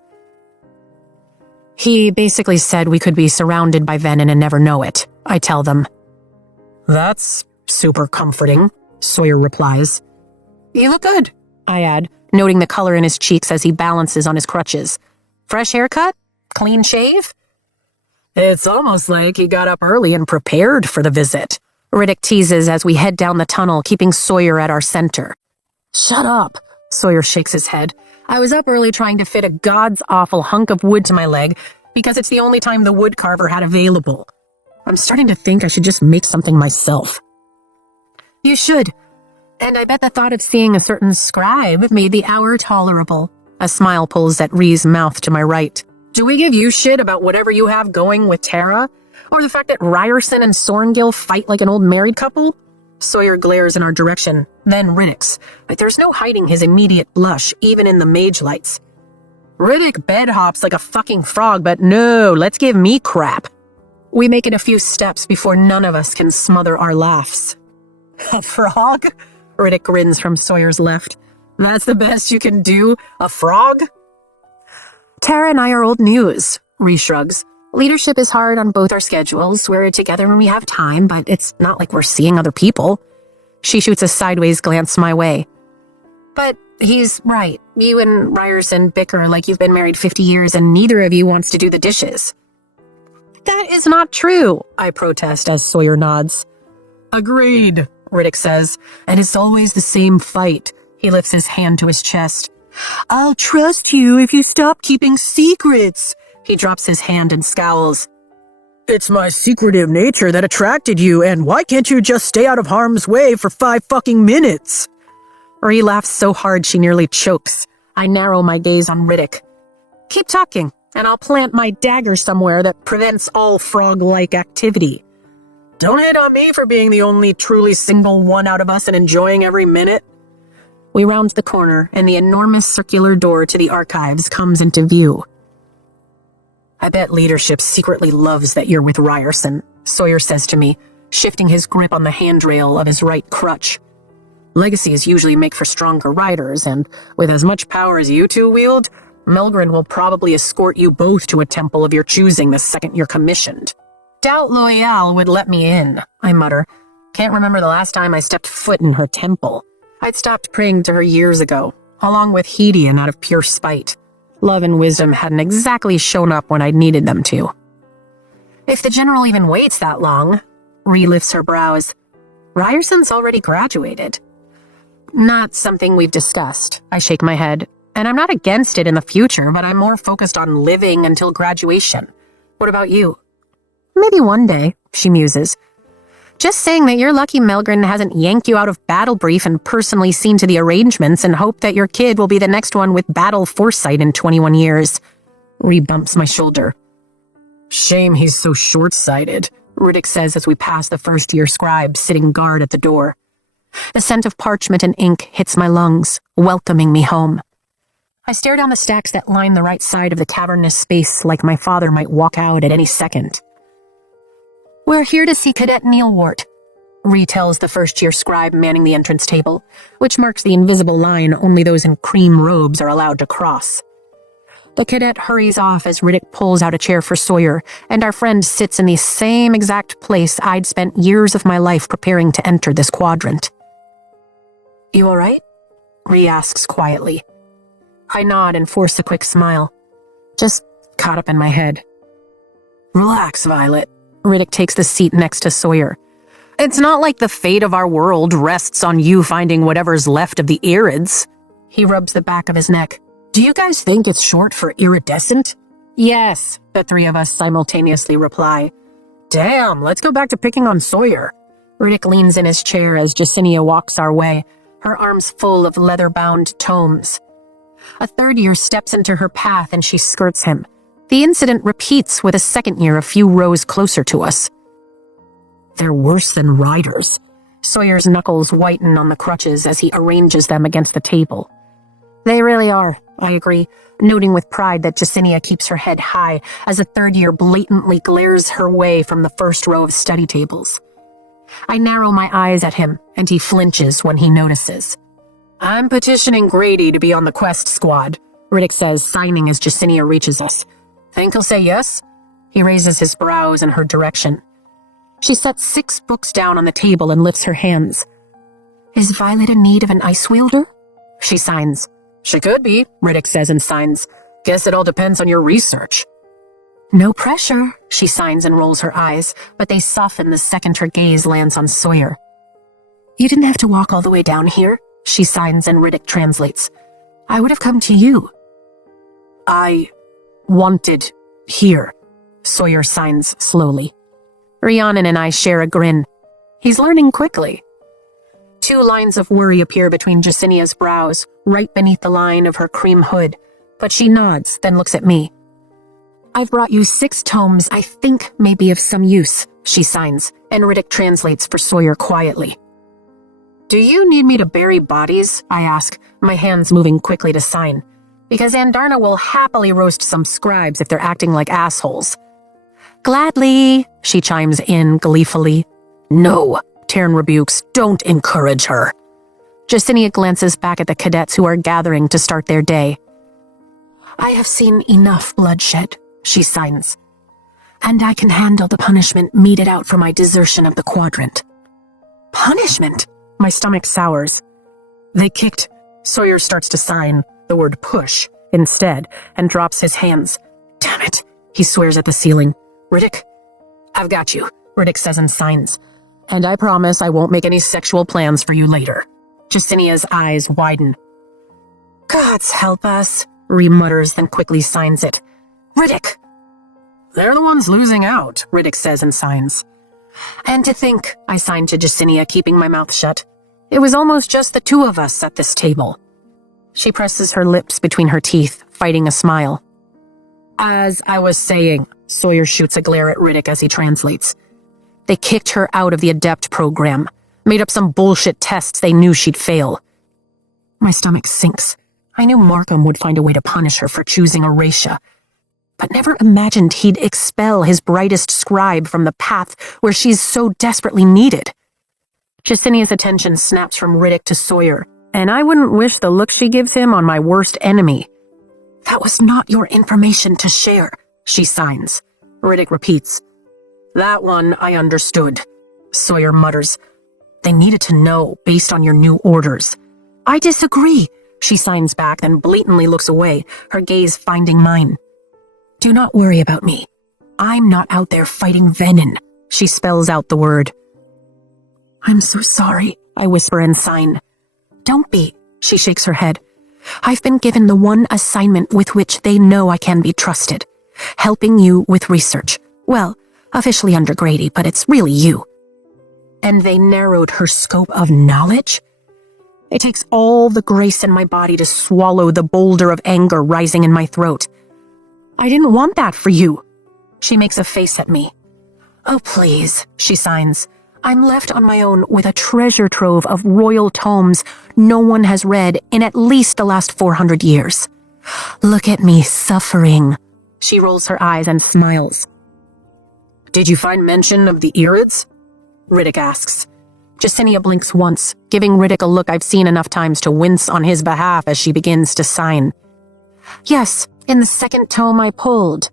He basically said we could be surrounded by venom and never know it, I tell them. That's super comforting, Sawyer replies. You look good, I add, noting the color in his cheeks as he balances on his crutches. Fresh haircut? Clean shave? It's almost like he got up early and prepared for the visit. Riddick teases as we head down the tunnel, keeping Sawyer at our center. Shut up, Sawyer shakes his head. I was up early trying to fit a god's-awful hunk of wood to my leg because it's the only time the wood carver had available. I'm starting to think I should just make something myself. You should. And I bet the thought of seeing a certain scribe made the hour tolerable. A smile pulls at Rhee's mouth to my right. Do we give you shit about whatever you have going with Tara? Or the fact that Ryerson and Sorngill fight like an old married couple? Sawyer glares in our direction, then Riddick's, but there's no hiding his immediate blush, even in the mage lights. Riddick bedhops like a fucking frog, but no, let's give me crap. We make it a few steps before none of us can smother our laughs. A frog? Riddick grins from Sawyer's left. That's the best you can do? A frog? Tara and I are old news, Rhi shrugs. Leadership is hard on both our schedules. We're together when we have time, but it's not like we're seeing other people. She shoots a sideways glance my way. But he's right. You and Ryerson bicker like you've been married 50 years and neither of you wants to do the dishes. That is not true, I protest as Sawyer nods. Agreed, Riddick says, and it's always the same fight. He lifts his hand to his chest. I'll trust you if you stop keeping secrets. He drops his hand and scowls. It's my secretive nature that attracted you, and why can't you just stay out of harm's way for 5 fucking minutes? Rhi laughs so hard she nearly chokes. I narrow my gaze on Riddick. Keep talking, and I'll plant my dagger somewhere that prevents all frog-like activity. Don't hit on me for being the only truly single one out of us and enjoying every minute. We round the corner, and the enormous circular door to the archives comes into view. I bet leadership secretly loves that you're with Ryerson, Sawyer says to me, shifting his grip on the handrail of his right crutch. Legacies usually make for stronger riders, and with as much power as you two wield, Melgren will probably escort you both to a temple of your choosing the second you're commissioned. Doubt Loyal would let me in, I mutter. Can't remember the last time I stepped foot in her temple. I'd stopped praying to her years ago, along with Hedian out of pure spite. Love and wisdom hadn't exactly shown up when I'd needed them to. If the general even waits that long, Rhee lifts her brows. Ryerson's already graduated. Not something we've discussed. I shake my head. And I'm not against it in the future, but I'm more focused on living until graduation. What about you? Maybe one day, she muses. Just saying that you're lucky Melgren hasn't yanked you out of Battle Brief and personally seen to the arrangements and hope that your kid will be the next one with battle foresight in 21 years. Rhee bumps my shoulder. Shame he's so short-sighted, Riddick says as we pass the first-year scribe sitting guard at the door. The scent of parchment and ink hits my lungs, welcoming me home. I stare down the stacks that line the right side of the cavernous space like my father might walk out at any second. We're here to see Cadet Neilwart, Rhee tells the first-year scribe manning the entrance table, which marks the invisible line only those in cream robes are allowed to cross. The cadet hurries off as Riddick pulls out a chair for Sawyer, and our friend sits in the same exact place I'd spent years of my life preparing to enter this quadrant. You all right? Rhee asks quietly. I nod and force a quick smile. Just caught up in my head. Relax, Violet. Riddick takes the seat next to Sawyer. It's not like the fate of our world rests on you finding whatever's left of the Irids. He rubs the back of his neck. Do you guys think it's short for iridescent? Yes, the three of us simultaneously reply. Damn, let's go back to picking on Sawyer. Riddick leans in his chair as Jacinia walks our way, her arms full of leather-bound tomes. A third year steps into her path and she skirts him. The incident repeats with a second year a few rows closer to us. They're worse than riders. Sawyer's knuckles whiten on the crutches as he arranges them against the table. They really are, I agree, noting with pride that Jacinia keeps her head high as a third year blatantly glares her way from the first row of study tables. I narrow my eyes at him, and he flinches when he notices. I'm petitioning Grady to be on the quest squad, Riddick says, signing as Jacinia reaches us. Think he'll say yes? He raises his brows in her direction. She sets 6 books down on the table and lifts her hands. Is Violet in need of an ice wielder? She signs. She could be, Riddick says and signs. Guess it all depends on your research. No pressure, she signs and rolls her eyes, but they soften the second her gaze lands on Sawyer. You didn't have to walk all the way down here, she signs and Riddick translates. I would have come to you. I wanted here, Sawyer signs slowly. Rhiannon and I share a grin. He's learning quickly. 2 lines of worry appear between Jacinia's brows, right beneath the line of her cream hood, but she nods, then looks at me. I've brought you 6 tomes I think may be of some use, she signs, and Riddick translates for Sawyer quietly. Do you need me to bury bodies? I ask, my hands moving quickly to sign, because Andarna will happily roast some scribes if they're acting like assholes. Gladly, she chimes in gleefully. No, Taryn rebukes, don't encourage her. Jacinia glances back at the cadets who are gathering to start their day. I have seen enough bloodshed, she signs, and I can handle the punishment meted out for my desertion of the quadrant. Punishment? My stomach sours. They kicked. Sawyer starts to sign the word push instead and drops his hands. Damn it, he swears at the ceiling. Riddick, I've got you, Riddick says and signs. And I promise I won't make any sexual plans for you later. Jacinia's eyes widen. Gods help us, Rhee mutters, then quickly signs it. Riddick! They're the ones losing out, Riddick says and signs. And to think, I signed to Jacinia, keeping my mouth shut. It was almost just the 2 of us at this table. She presses her lips between her teeth, fighting a smile. As I was saying, Sawyer shoots a glare at Riddick as he translates. They kicked her out of the Adept program, made up some bullshit tests they knew she'd fail. My stomach sinks. I knew Markham would find a way to punish her for choosing Eratia, but never imagined he'd expel his brightest scribe from the path where she's so desperately needed. Jasinia's attention snaps from Riddick to Sawyer, and I wouldn't wish the look she gives him on my worst enemy. "That was not your information to share," she signs. Riddick repeats. "That one I understood," Sawyer mutters. "They needed to know based on your new orders." "I disagree," she signs back, then blatantly looks away, her gaze finding mine. "Do not worry about me. I'm not out there fighting venom," she spells out the word. "I'm so sorry," I whisper and sign. "Don't be," she shakes her head. "I've been given the one assignment with which they know I can be trusted. Helping you with research. Well, officially under Grady, but it's really you." And they narrowed her scope of knowledge? It takes all the grace in my body to swallow the boulder of anger rising in my throat. "I didn't want that for you." She makes a face at me. "Oh, please," she signs. "I'm left on my own with a treasure trove of royal tomes no one has read in at least the last 400 years. Look at me suffering." She rolls her eyes and smiles. "Did you find mention of the Irids?" Riddick asks. Jasinia blinks once, giving Riddick a look I've seen enough times to wince on his behalf as she begins to sign. "Yes, in the second tome I pulled."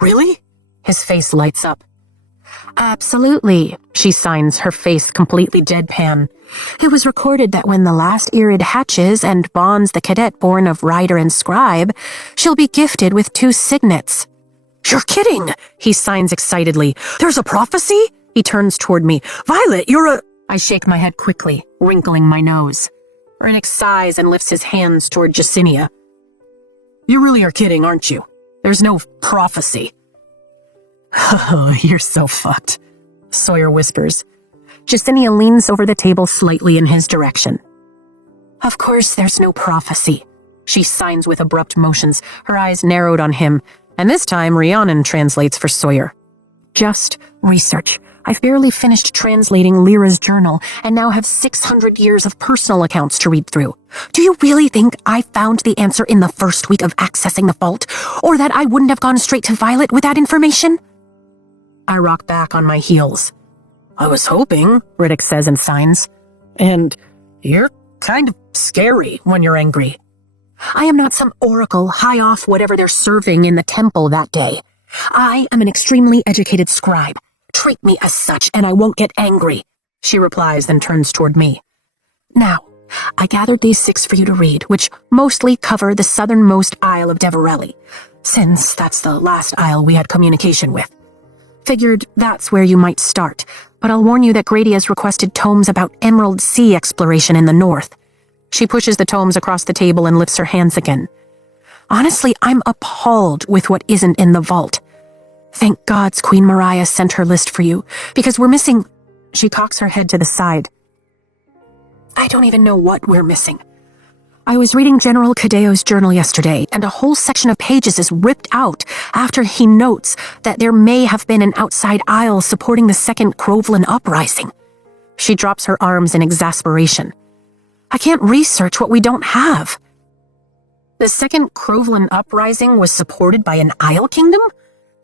"Really?" His face lights up. "Absolutely," she signs, her face completely deadpan. "It was recorded that when the last Irid hatches and bonds the cadet born of Rider and Scribe, she'll be gifted with 2 signets." "You're kidding!" he signs excitedly. "There's a prophecy?" He turns toward me. "Violet, you're a—" I shake my head quickly, wrinkling my nose. Riddick sighs and lifts his hands toward Jasinia. "You really are kidding, aren't you? There's no prophecy." "Oh, you're so fucked," Sawyer whispers. Jasinia leans over the table slightly in his direction. "Of course there's no prophecy," she signs with abrupt motions, her eyes narrowed on him, and this time Rhiannon translates for Sawyer. "Just research. I've barely finished translating Lyra's journal and now have 600 years of personal accounts to read through. Do you really think I found the answer in the first week of accessing the vault, or that I wouldn't have gone straight to Violet with that information?" I rock back on my heels. "I was hoping," Riddick says and signs. "And you're kind of scary when you're angry." "I am not some oracle high off whatever they're serving in the temple that day. I am an extremely educated scribe. Treat me as such and I won't get angry," she replies, then turns toward me. "Now, I gathered these 6 for you to read, which mostly cover the southernmost isle of Deverelli, since that's the last isle we had communication with. Figured that's where you might start, but I'll warn you that Grady has requested tomes about Emerald Sea exploration in the north." She pushes the tomes across the table and lifts her hands again. "Honestly, I'm appalled with what isn't in the vault. Thank gods Queen Mariah sent her list for you, because we're missing—" She cocks her head to the side. "I don't even know what we're missing. I was reading General Cadeo's journal yesterday, and a whole section of pages is ripped out after he notes that there may have been an outside isle supporting the Second Croveland Uprising." She drops her arms in exasperation. "I can't research what we don't have." "The Second Croveland Uprising was supported by an Isle Kingdom?"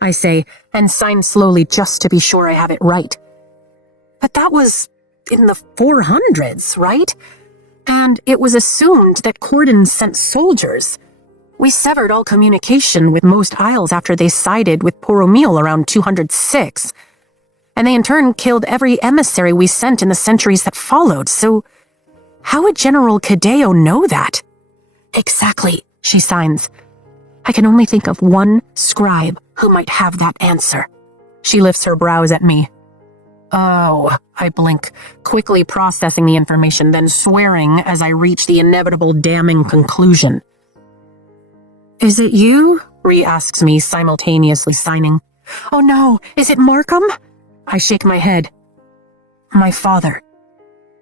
I say, and sign slowly just to be sure I have it right. "But that was in the 400s, right? And it was assumed that Corden sent soldiers. We severed all communication with most isles after they sided with Poromil around 206. And they in turn killed every emissary we sent in the centuries that followed, so how would General Cadeo know that?" "Exactly," she signs. "I can only think of one scribe who might have that answer." She lifts her brows at me. "Oh," I blink, quickly processing the information, then swearing as I reach the inevitable damning conclusion. "Is it you?" Rhea asks me, simultaneously signing. "Oh no, is it Markham?" I shake my head. "My father.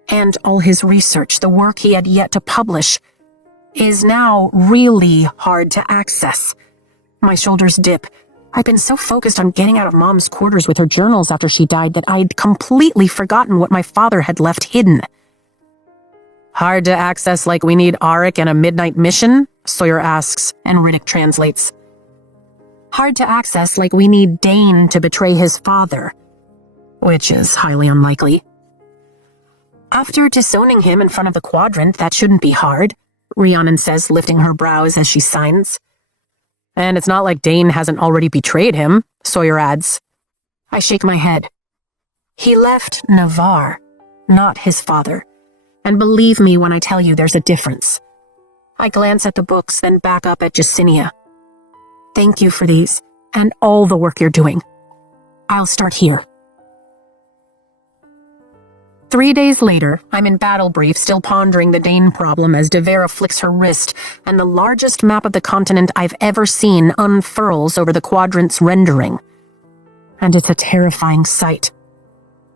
And all his research, the work he had yet to publish, is now really hard to access." My shoulders dip. I'd been so focused on getting out of Mom's quarters with her journals after she died that I'd completely forgotten what my father had left hidden. "Hard to access like we need Auric and a midnight mission?" Sawyer asks, and Riddick translates. "Hard to access like we need Dane to betray his father," which is highly unlikely. After disowning him in front of the quadrant, that shouldn't be hard, Rhiannon says, lifting her brows as she signs. And it's not like Dane hasn't already betrayed him, Sawyer adds. I shake my head. He left Navarre, not his father. And believe me when I tell you there's a difference. I glance at the books, then back up at Jacinia. Thank you for these, and all the work you're doing. I'll start here. 3 days later, I'm in battle brief, still pondering the Dane problem as Devera flicks her wrist, and the largest map of the continent I've ever seen unfurls over the quadrant's rendering. And it's a terrifying sight.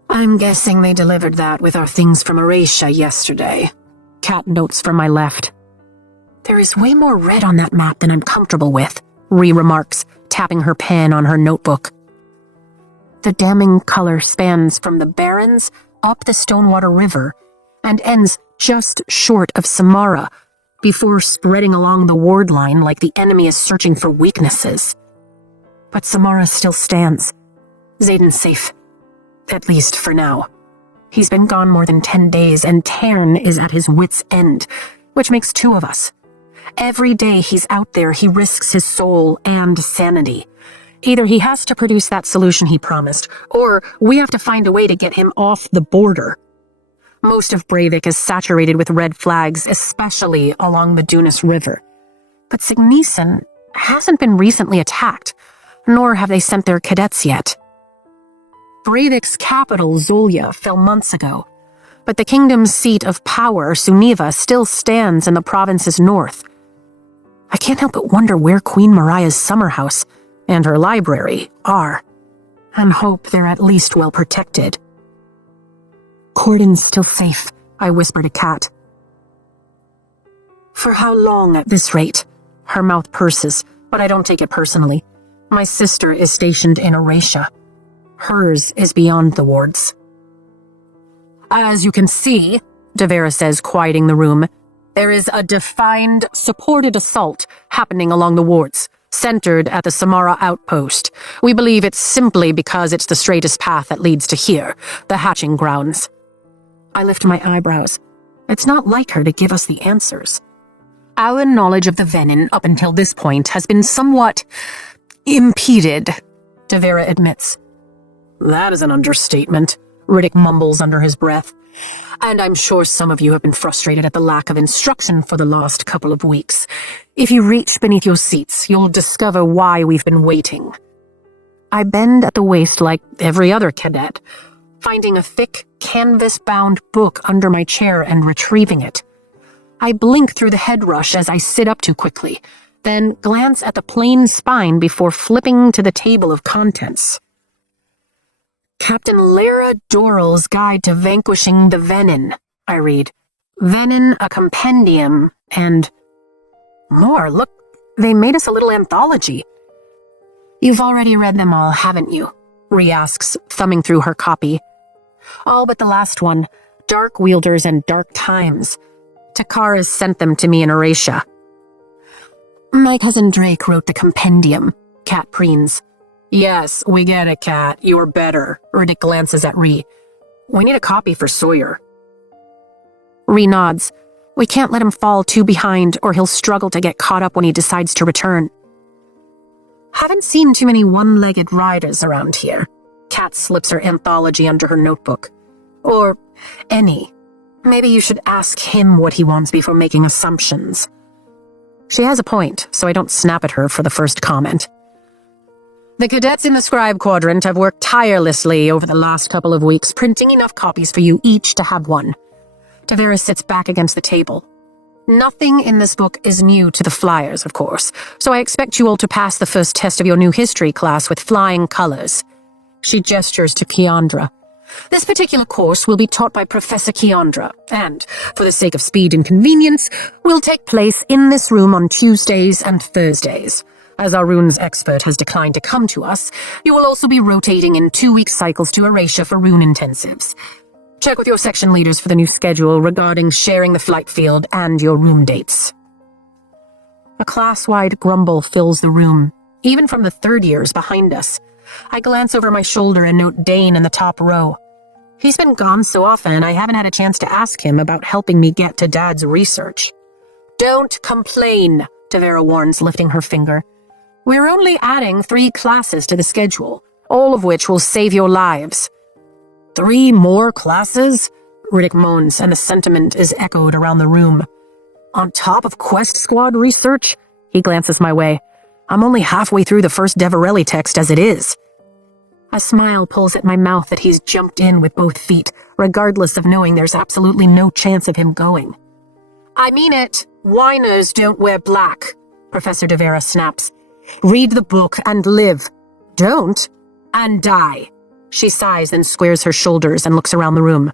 I'm guessing they delivered that with our things from Erasia yesterday. Kat notes from my left. There is way more red on that map than I'm comfortable with, Rhi remarks, tapping her pen on her notebook. The damning color spans from the Barrens up the Stonewater River and ends just short of Samara before spreading along the ward line like the enemy is searching for weaknesses. But Samara still stands. Zayden's safe. At least for now. He's been gone more than 10 days, and Tairn is at his wit's end, which makes 2 of us. Every day he's out there, he risks his soul and sanity. Either he has to produce that solution he promised, or we have to find a way to get him off the border. Most of Breivik is saturated with red flags, especially along the Dunas River. But Signisan hasn't been recently attacked, nor have they sent their cadets yet. Breivik's capital, Zolia, fell months ago, but the kingdom's seat of power, Suniva, still stands in the province's north. I can't help but wonder where Queen Mariah's summer house and her library are, and hope they're at least well protected. Cordon's still safe, I whisper to Kat. For how long at this rate? Her mouth purses, but I don't take it personally. My sister is stationed in Erasia. Hers is beyond the wards. As you can see, Devera says, quieting the room, there is a defined, supported assault happening along the wards, centered at the Samara outpost. We believe it's simply because it's the straightest path that leads to here, the hatching grounds. I lift my eyebrows. It's not like her to give us the answers. Our knowledge of the Venin up until this point has been somewhat impeded, Devera admits. That is an understatement, Riddick mumbles under his breath. And I'm sure some of you have been frustrated at the lack of instruction for the last couple of weeks. If you reach beneath your seats, you'll discover why we've been waiting. I bend at the waist like every other cadet, finding a thick, canvas-bound book under my chair and retrieving it. I blink through the head rush as I sit up too quickly, then glance at the plain spine before flipping to the table of contents. Captain Lara Doral's Guide to Vanquishing the Venin, I read. Venin, a compendium, and more. Look, they made us a little anthology. You've already read them all, haven't you? Rhi asks, thumbing through her copy. All but the last one, Dark Wielders and Dark Times. Takara's sent them to me in Erasia. My cousin Drake wrote the compendium, Kat preens. Yes, we get it, Kat. You're better. Riddick glances at Rhi. We need a copy for Sawyer. Rhi nods. We can't let him fall too behind, or he'll struggle to get caught up when he decides to return. Haven't seen too many one-legged riders around here. Kat slips her anthology under her notebook. Or any. Maybe you should ask him what he wants before making assumptions. She has a point, so I don't snap at her for the first comment. The cadets in the scribe quadrant have worked tirelessly over the last couple of weeks, printing enough copies for you each to have one. Devera sits back against the table. Nothing in this book is new to the flyers, of course, so I expect you all to pass the first test of your new history class with flying colors. She gestures to Keandra. This particular course will be taught by Professor Keandra, and, for the sake of speed and convenience, will take place in this room on Tuesdays and Thursdays. As our runes expert has declined to come to us, you will also be rotating in 2-week cycles to Erasia for rune intensives. Check with your section leaders for the new schedule regarding sharing the flight field and your room dates. A class-wide grumble fills the room, even from the third years behind us. I glance over my shoulder and note Dane in the top row. He's been gone so often, I haven't had a chance to ask him about helping me get to Dad's research. Don't complain, Devera warns, lifting her finger. We're only adding 3 classes to the schedule, all of which will save your lives. 3 more classes? Riddick moans, and the sentiment is echoed around the room. On top of Quest Squad research? He glances my way. I'm only halfway through the first Deverelli text as it is. A smile pulls at my mouth that he's jumped in with both feet, regardless of knowing there's absolutely no chance of him going. I mean it. Whiners don't wear black, Professor Devera snaps. Read the book and live. Don't, and die. She sighs, then squares her shoulders and looks around the room.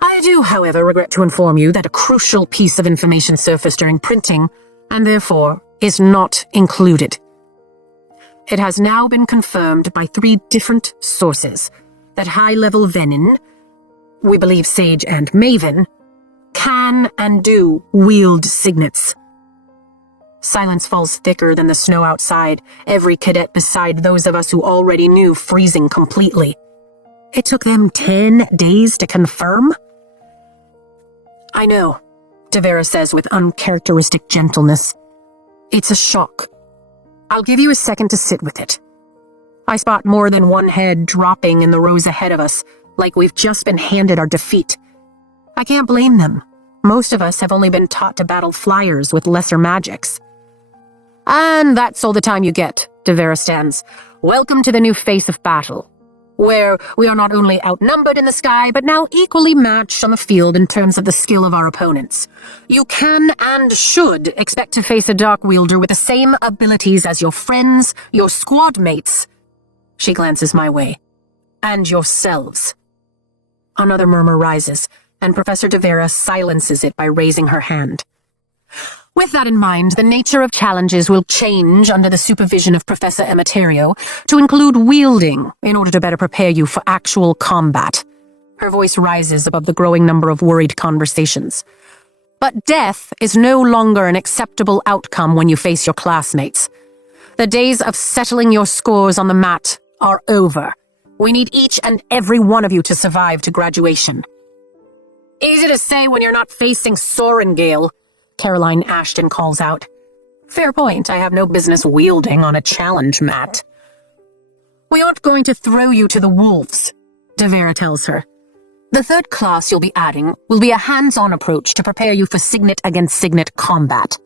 I do, however, regret to inform you that a crucial piece of information surfaced during printing, and therefore is not included. It has now been confirmed by 3 different sources that high-level Venin, we believe Sage and Maven, can and do wield signets. Silence falls thicker than the snow outside, every cadet beside those of us who already knew freezing completely. It took them 10 days to confirm? I know, Devera says with uncharacteristic gentleness. It's a shock. I'll give you a second to sit with it. I spot more than one head dropping in the rows ahead of us, like we've just been handed our defeat. I can't blame them. Most of us have only been taught to battle flyers with lesser magics. And that's all the time you get, Devera stands. Welcome to the new face of battle, where we are not only outnumbered in the sky, but now equally matched on the field in terms of the skill of our opponents. You can and should expect to face a dark wielder with the same abilities as your friends, your squad mates. She glances my way. And yourselves. Another murmur rises, and Professor Devera silences it by raising her hand. With that in mind, the nature of challenges will change under the supervision of Professor Emeterio to include wielding in order to better prepare you for actual combat. Her voice rises above the growing number of worried conversations. But death is no longer an acceptable outcome when you face your classmates. The days of settling your scores on the mat are over. We need each and every one of you to survive to graduation. Easy to say when you're not facing Sorengale, Caroline Ashton calls out. Fair point, I have no business wielding on a challenge mat. We aren't going to throw you to the wolves, Devera tells her. The 3rd class you'll be adding will be a hands-on approach to prepare you for signet against signet combat.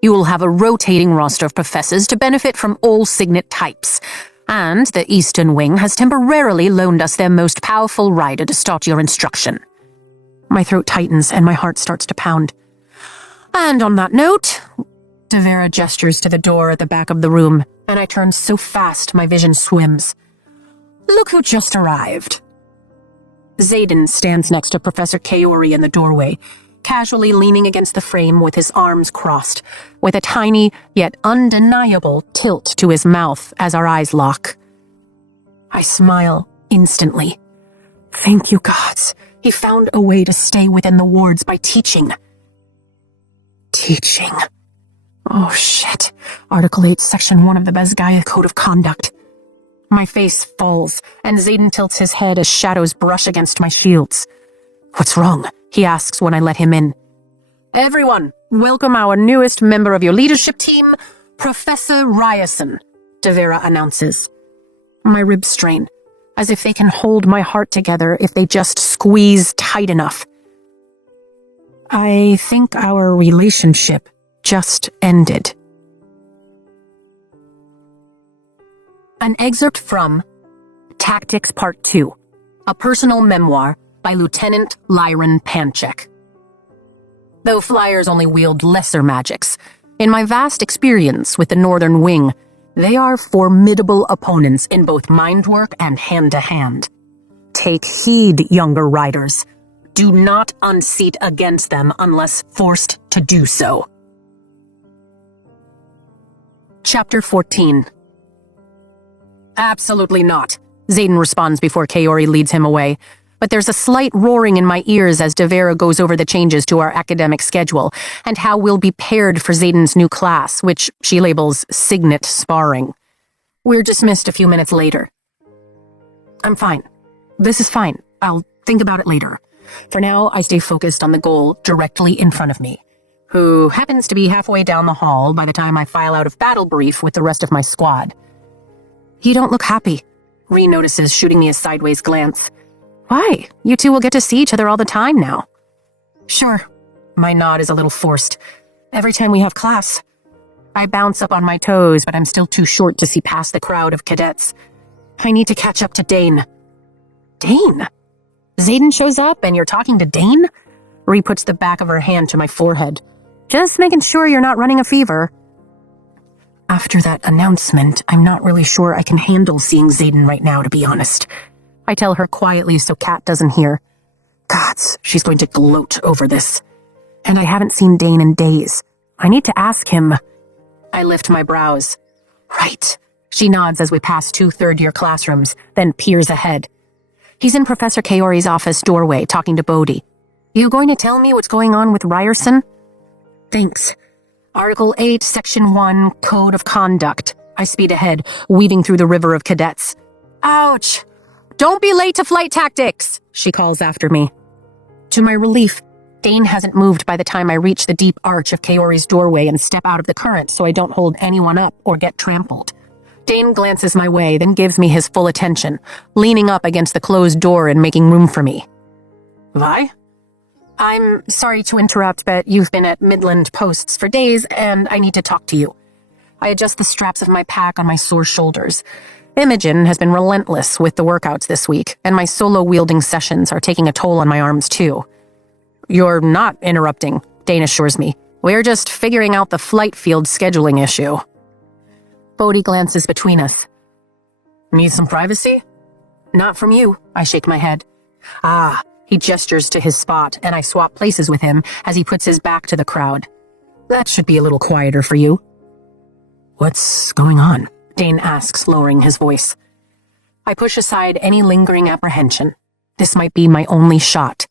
You will have a rotating roster of professors to benefit from all signet types, and the Eastern Wing has temporarily loaned us their most powerful rider to start your instruction. My throat tightens and my heart starts to pound. And on that note, Devera gestures to the door at the back of the room, and I turn so fast my vision swims. Look who just arrived. Zayden stands next to Professor Kaori in the doorway, casually leaning against the frame with his arms crossed, with a tiny yet undeniable tilt to his mouth as our eyes lock. I smile instantly. Thank you, gods. He found a way to stay within the wards by teaching. Teaching. Oh, shit. Article 8, Section 1 of the Bezgaya Code of Conduct. My face falls, and Zayden tilts his head as shadows brush against my shields. What's wrong? He asks when I let him in. Everyone, welcome our newest member of your leadership team, Professor Ryerson, Devera announces. My ribs strain, as if they can hold my heart together if they just squeeze tight enough. I think our relationship just ended. An excerpt from Tactics Part 2, a personal memoir by Lieutenant Lyron Panchek. Though flyers only wield lesser magics, in my vast experience with the Northern Wing, they are formidable opponents in both mind work and hand-to-hand. Take heed, younger riders. Do not unseat against them unless forced to do so. Chapter 14. Absolutely not, Zayden responds before Kaori leads him away. But there's a slight roaring in my ears as Devera goes over the changes to our academic schedule and how we'll be paired for Zayden's new class, which she labels Signet Sparring. We're dismissed a few minutes later. I'm fine. This is fine. I'll think about it later. For now, I stay focused on the goal directly in front of me, who happens to be halfway down the hall by the time I file out of battle brief with the rest of my squad. You don't look happy, Ree notices, shooting me a sideways glance. Why? You two will get to see each other all the time now. Sure. My nod is a little forced. Every time we have class. I bounce up on my toes, but I'm still too short to see past the crowd of cadets. I need to catch up to Dane. Dane? Xaden shows up and you're talking to Dane? Ree puts the back of her hand to my forehead. Just making sure you're not running a fever. After that announcement, I'm not really sure I can handle seeing Xaden right now, to be honest. I tell her quietly so Kat doesn't hear. Gods, she's going to gloat over this. And I haven't seen Dane in days. I need to ask him. I lift my brows. Right. She nods as we pass 2 third-year classrooms, then peers ahead. He's in Professor Kaori's office doorway talking to Bodhi. You going to tell me what's going on with Ryerson? Thanks. Article 8, Section 1, Code of Conduct. I speed ahead, weaving through the river of cadets. Ouch! Don't be late to flight tactics, she calls after me. To my relief, Dane hasn't moved by the time I reach the deep arch of Kaori's doorway and step out of the current so I don't hold anyone up or get trampled. Dane glances my way, then gives me his full attention, leaning up against the closed door and making room for me. Vi? I'm sorry to interrupt, but you've been at Midland Posts for days, and I need to talk to you. I adjust the straps of my pack on my sore shoulders. Imogen has been relentless with the workouts this week, and my solo-wielding sessions are taking a toll on my arms, too. You're not interrupting, Dane assures me. We're just figuring out the flight field scheduling issue. Bodhi glances between us. Need some privacy? Not from you, I shake my head. Ah, he gestures to his spot, and I swap places with him as he puts his back to the crowd. That should be a little quieter for you. What's going on? Dane asks, lowering his voice. I push aside any lingering apprehension. This might be my only shot.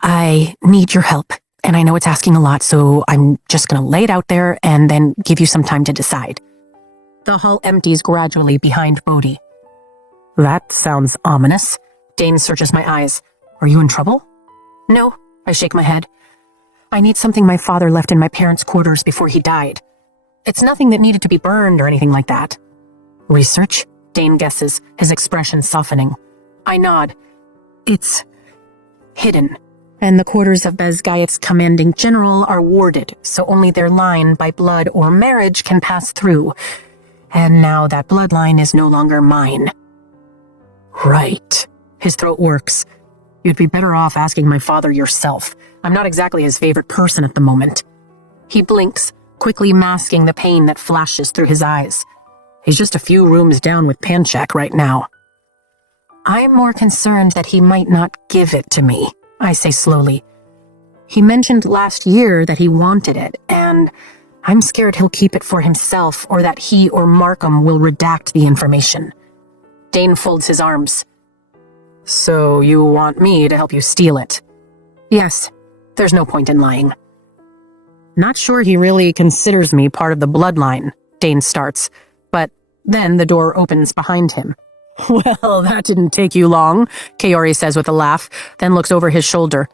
I need your help, and I know it's asking a lot, so I'm just gonna lay it out there and then give you some time to decide. The hall empties gradually behind Bodhi. That sounds ominous. Dane searches my eyes. Are you in trouble? No, I shake my head. I need something my father left in my parents' quarters before he died. It's nothing that needed to be burned or anything like that. Research? Dane guesses, his expression softening. I nod. It's hidden, and the quarters of Bezgaev's commanding general are warded, so only their line by blood or marriage can pass through. And now that bloodline is no longer mine. Right. His throat works. You'd be better off asking my father yourself. I'm not exactly his favorite person at the moment. He blinks, quickly masking the pain that flashes through his eyes. He's just a few rooms down with Panchak right now. I'm more concerned that he might not give it to me, I say slowly. He mentioned last year that he wanted it, and I'm scared he'll keep it for himself or that he or Markham will redact the information. Dane folds his arms. So you want me to help you steal it? Yes, there's no point in lying. Not sure he really considers me part of the bloodline, Dane starts, but then the door opens behind him. Well, that didn't take you long, Kaori says with a laugh, then looks over his shoulder.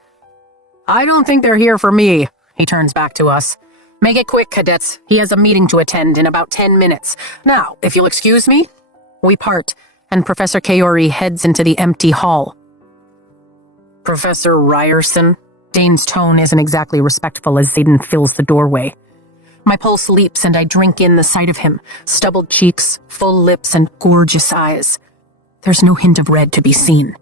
I don't think they're here for me, he turns back to us. Make it quick, cadets. He has a meeting to attend in about 10 minutes. Now, if you'll excuse me. We part, and Professor Kaori heads into the empty hall. Professor Ryerson? Dane's tone isn't exactly respectful as Xaden fills the doorway. My pulse leaps and I drink in the sight of him, stubbled cheeks, full lips, and gorgeous eyes. There's no hint of red to be seen.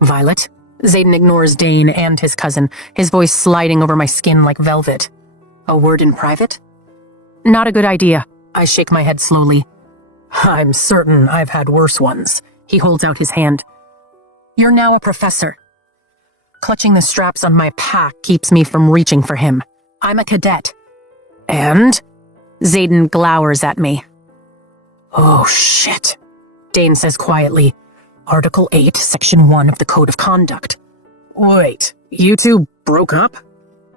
Violet? Xaden ignores Dane and his cousin, his voice sliding over my skin like velvet. A word in private? Not a good idea. I shake my head slowly. I'm certain I've had worse ones. He holds out his hand. You're now a professor. Clutching the straps on my pack keeps me from reaching for him. I'm a cadet. And? Xaden glowers at me. Oh, shit. Dane says quietly. Article 8, Section 1 of the Code of Conduct. Wait, you two broke up?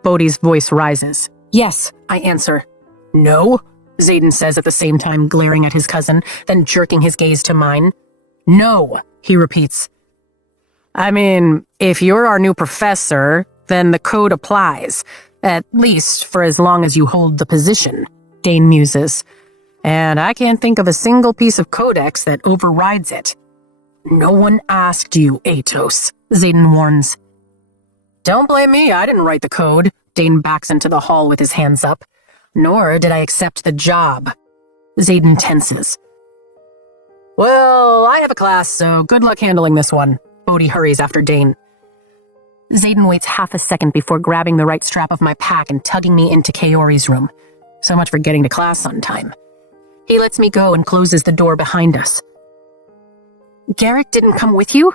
Bodhi's voice rises. Yes, I answer. No, Xaden says at the same time glaring at his cousin, then jerking his gaze to mine. No, he repeats. I mean, if you're our new professor, then the code applies, at least for as long as you hold the position, Dane muses. And I can't think of a single piece of codex that overrides it. No one asked you, Atos, Xaden warns. Don't blame me, I didn't write the code. Dane backs into the hall with his hands up. Nor did I accept the job. Xaden tenses. Well, I have a class, so good luck handling this one. Bodhi hurries after Dane. Xaden waits half a second before grabbing the right strap of my pack and tugging me into Kaori's room. So much for getting to class on time. He lets me go and closes the door behind us. Garrick didn't come with you?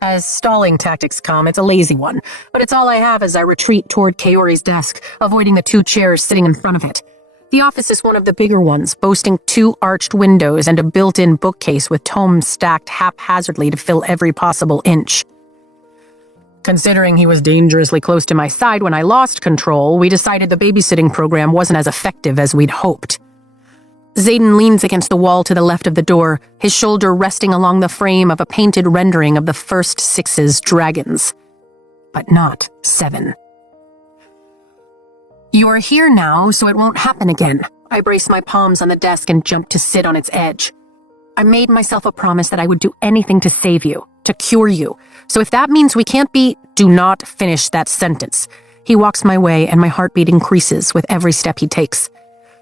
As stalling tactics come, it's a lazy one, but it's all I have as I retreat toward Kaori's desk, avoiding the 2 chairs sitting in front of it. The office is one of the bigger ones, boasting 2 arched windows and a built-in bookcase with tomes stacked haphazardly to fill every possible inch. Considering he was dangerously close to my side when I lost control, we decided the babysitting program wasn't as effective as we'd hoped. Xaden leans against the wall to the left of the door, his shoulder resting along the frame of a painted rendering of the first 6's dragons. But not 7. You're here now, so it won't happen again. I brace my palms on the desk and jump to sit on its edge. I made myself a promise that I would do anything to save you, to cure you. So if that means we can't be... Do not finish that sentence. He walks my way and my heartbeat increases with every step he takes.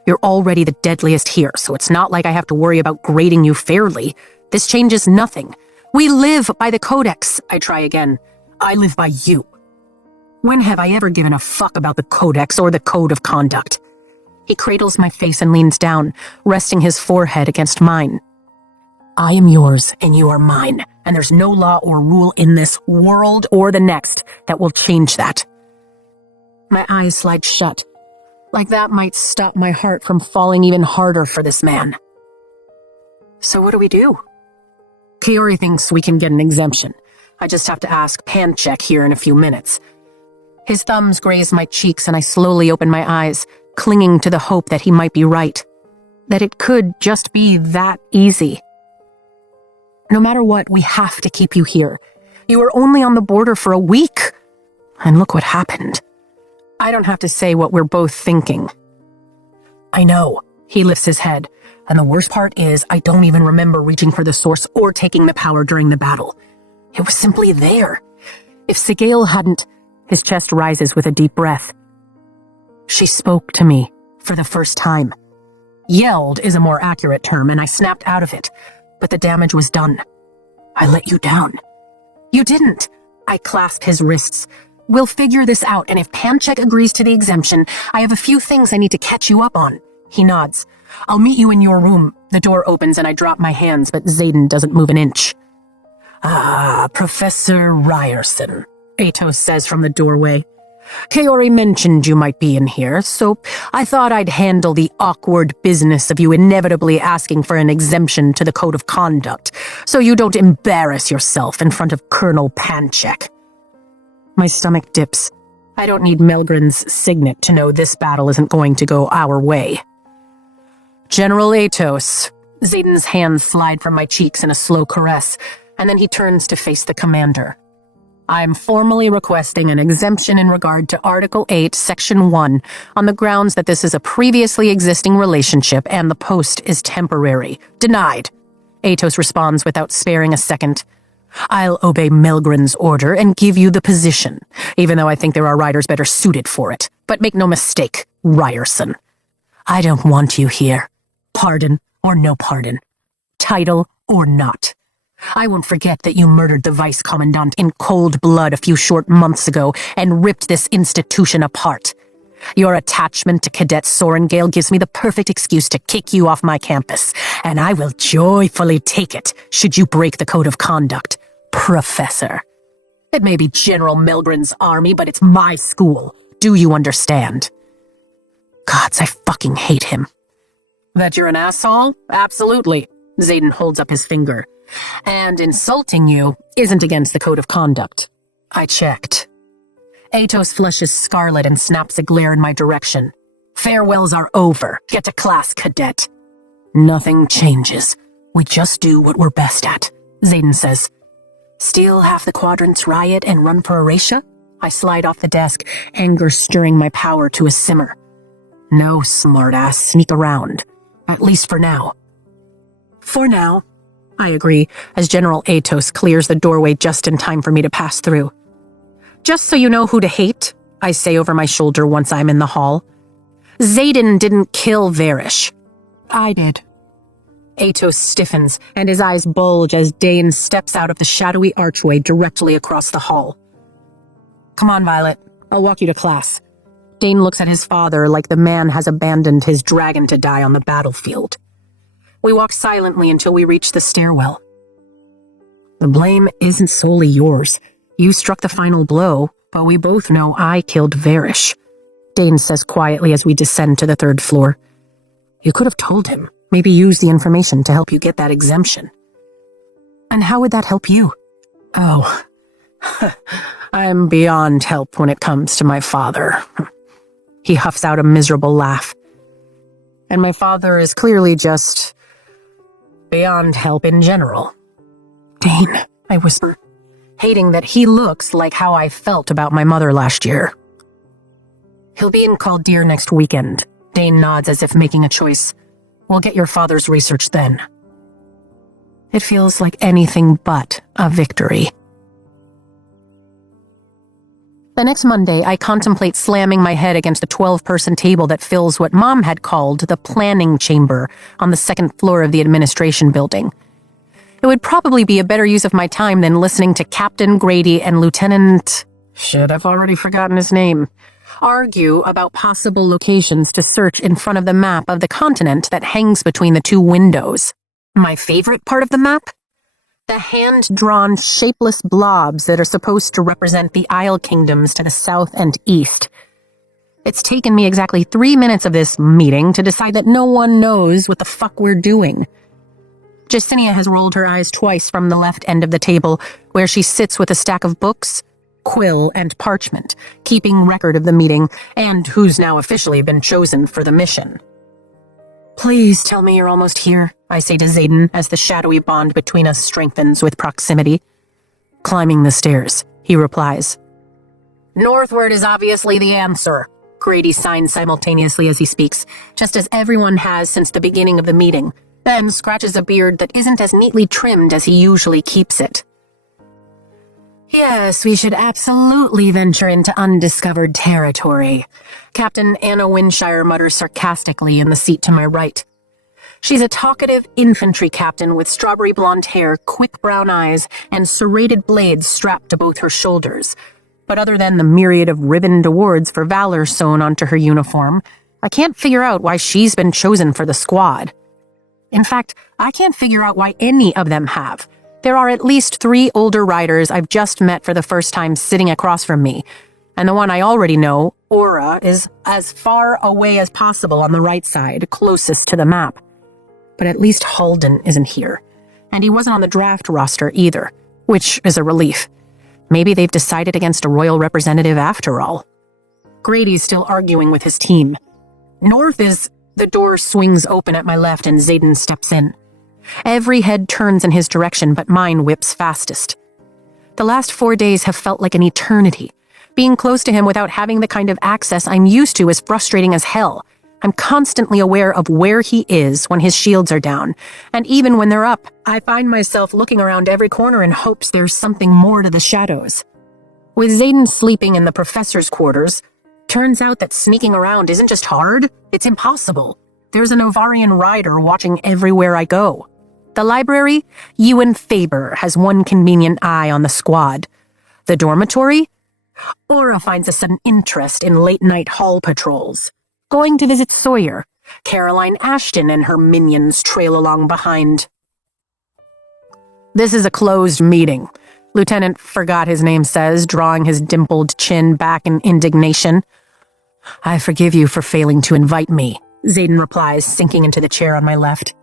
You're already the deadliest here, so it's not like I have to worry about grading you fairly. This changes nothing. We live by the codex. I try again. I live by you. When have I ever given a fuck about the codex or the code of conduct? He cradles my face and leans down, resting his forehead against mine. I am yours and you are mine, and there's no law or rule in this world or the next that will change that. My eyes slide shut. Like that might stop my heart from falling even harder for this man. So what do we do? Kaori thinks we can get an exemption. I just have to ask Pancheck here in a few minutes. His thumbs graze my cheeks and I slowly open my eyes, clinging to the hope that he might be right. That it could just be that easy. No matter what, we have to keep you here. You were only on the border for a week. And look what happened. I don't have to say what we're both thinking. I know. He lifts his head. And the worst part is, I don't even remember reaching for the source or taking the power during the battle. It was simply there. If Sigale hadn't... His chest rises with a deep breath. She spoke to me for the first time. Yelled is a more accurate term, and I snapped out of it. But the damage was done. I let you down. You didn't. I clasp his wrists. We'll figure this out, and if Pancheck agrees to the exemption, I have a few things I need to catch you up on. He nods. I'll meet you in your room. The door opens and I drop my hands, but Xaden doesn't move an inch. Ah, Professor Ryerson, Atos says from the doorway. Kaori mentioned you might be in here, so I thought I'd handle the awkward business of you inevitably asking for an exemption to the Code of Conduct, so you don't embarrass yourself in front of Colonel Pancheck. My stomach dips. I don't need Melgren's signet to know this battle isn't going to go our way. General Atos. Xaden's hands slide from my cheeks in a slow caress, and then he turns to face the commander. I'm formally requesting an exemption in regard to Article 8, Section 1, on the grounds that this is a previously existing relationship and the post is temporary. Denied. Atos responds without sparing a second. I'll obey Melgren's order and give you the position, even though I think there are riders better suited for it. But make no mistake, Ryerson. I don't want you here. Pardon or no pardon. Title or not. I won't forget that you murdered the Vice Commandant in cold blood a few short months ago and ripped this institution apart. Your attachment to Cadet Sorengale gives me the perfect excuse to kick you off my campus, and I will joyfully take it should you break the Code of Conduct, Professor. It may be General Melgren's army, but it's my school. Do you understand? Gods, I fucking hate him. That you're an asshole? Absolutely. Xaden holds up his finger. And insulting you isn't against the Code of Conduct. I checked. Atos flushes scarlet and snaps a glare in my direction. Farewells are over. Get to class, cadet. Nothing changes. We just do what we're best at. Zayden says. Steal half the quadrant's riot and run for Eratia? I slide off the desk, anger stirring my power to a simmer. No, smartass, sneak around. At least for now. For now, I agree, as General Atos clears the doorway just in time for me to pass through. Just so you know who to hate, I say over my shoulder once I'm in the hall. Zayden didn't kill Varish. I did. Atos stiffens, and his eyes bulge as Dane steps out of the shadowy archway directly across the hall. Come on, Violet. I'll walk you to class. Dane looks at his father like the man has abandoned his dragon to die on the battlefield. We walk silently until we reach the stairwell. The blame isn't solely yours. You struck the final blow, but we both know I killed Varish, Dane says quietly as we descend to the 3rd floor. You could have told him. Maybe use the information to help you get that exemption. And how would that help you? Oh, I'm beyond help when it comes to my father. He huffs out a miserable laugh. And my father is clearly just beyond help in general. Dane, I whisper, hating that he looks like how I felt about my mother last year. He'll be in Caldeer next weekend. Dane nods as if making a choice. We'll get your father's research then. It feels like anything but a victory. The next Monday, I contemplate slamming my head against the 12-person table that fills what Mom had called the planning chamber on the 2nd floor of the administration building. It would probably be a better use of my time than listening to Captain Grady and Lieutenant... Shit, I've already forgotten his name. Argue about possible locations to search in front of the map of the continent that hangs between the 2 windows. My favorite part of the map? The hand-drawn, shapeless blobs that are supposed to represent the Isle Kingdoms to the south and east. It's taken me exactly 3 minutes of this meeting to decide that no one knows what the fuck we're doing. Jacinia has rolled her eyes twice from the left end of the table, where she sits with a stack of books, quill, and parchment, keeping record of the meeting and who's now officially been chosen for the mission. Please tell me you're almost here, I say to Zayden as the shadowy bond between us strengthens with proximity. Climbing the stairs, he replies. Northward is obviously the answer, Grady signs simultaneously as he speaks, just as everyone has since the beginning of the meeting, then scratches a beard that isn't as neatly trimmed as he usually keeps it. Yes, we should absolutely venture into undiscovered territory, Captain Anna Windshire mutters sarcastically in the seat to my right. She's a talkative infantry captain with strawberry blonde hair, quick brown eyes, and serrated blades strapped to both her shoulders. But other than the myriad of ribboned awards for valor sewn onto her uniform, I can't figure out why she's been chosen for the squad. In fact, I can't figure out why any of them have. There are at least 3 older riders I've just met for the first time sitting across from me, and the one I already know, Aura, is as far away as possible on the right side, closest to the map. But at least Halden isn't here, and he wasn't on the draft roster either, which is a relief. Maybe they've decided against a royal representative after all. Grady's still arguing with his team. North is... The door swings open at my left and Zayden steps in. Every head turns in his direction, but mine whips fastest. The last 4 days have felt like an eternity. Being close to him without having the kind of access I'm used to is frustrating as hell. I'm constantly aware of where he is when his shields are down, and even when they're up, I find myself looking around every corner in hopes there's something more to the shadows. With Zayden sleeping in the professor's quarters, turns out that sneaking around isn't just hard, it's impossible. There's a Novarian rider watching everywhere I go. The library, Ewan Faber has one convenient eye on the squad. The dormitory? Aura finds a sudden interest in late-night hall patrols. Going to visit Sawyer. Caroline Ashton and her minions trail along behind. This is a closed meeting, Lieutenant Forgot His Name says, drawing his dimpled chin back in indignation. I forgive you for failing to invite me, Zayden replies, sinking into the chair on my left.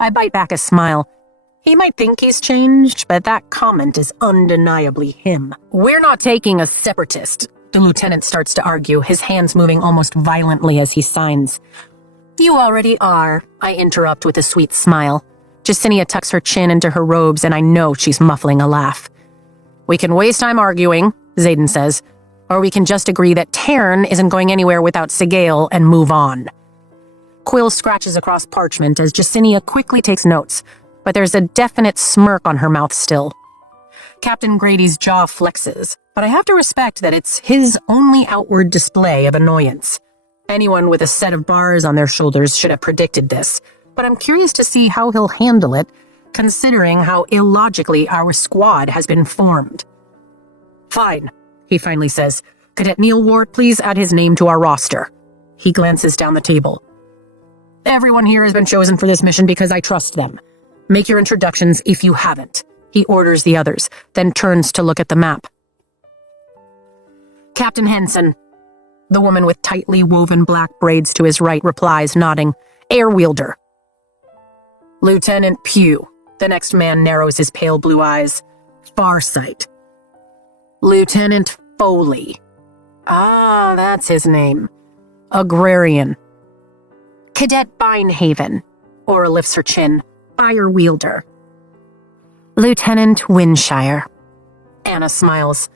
I bite back a smile. He might think he's changed, but that comment is undeniably him. We're not taking a separatist, the lieutenant starts to argue, his hands moving almost violently as he signs. You already are, I interrupt with a sweet smile. Jacinia tucks her chin into her robes, and I know she's muffling a laugh. We can waste time arguing, Xaden says, or we can just agree that Tarn isn't going anywhere without Sigale and move on. Quill scratches across parchment as Jacinia quickly takes notes, but there's a definite smirk on her mouth still. Captain Grady's jaw flexes, but I have to respect that it's his only outward display of annoyance. Anyone with a set of bars on their shoulders should have predicted this, but I'm curious to see how he'll handle it, considering how illogically our squad has been formed. Fine, he finally says. Cadet Neil Ward, please add his name to our roster. He glances down the table. Everyone here has been chosen for this mission because I trust them. Make your introductions if you haven't. He orders the others, then turns to look at the map. Captain Henson. The woman with tightly woven black braids to his right replies, nodding. Air wielder. Lieutenant Pugh. The next man narrows his pale blue eyes. Farsight. Lieutenant Foley. Ah, that's his name. Agrarian. Cadet Binehaven. Aura lifts her chin. Fire wielder. Lieutenant Windshire. Anna smiles.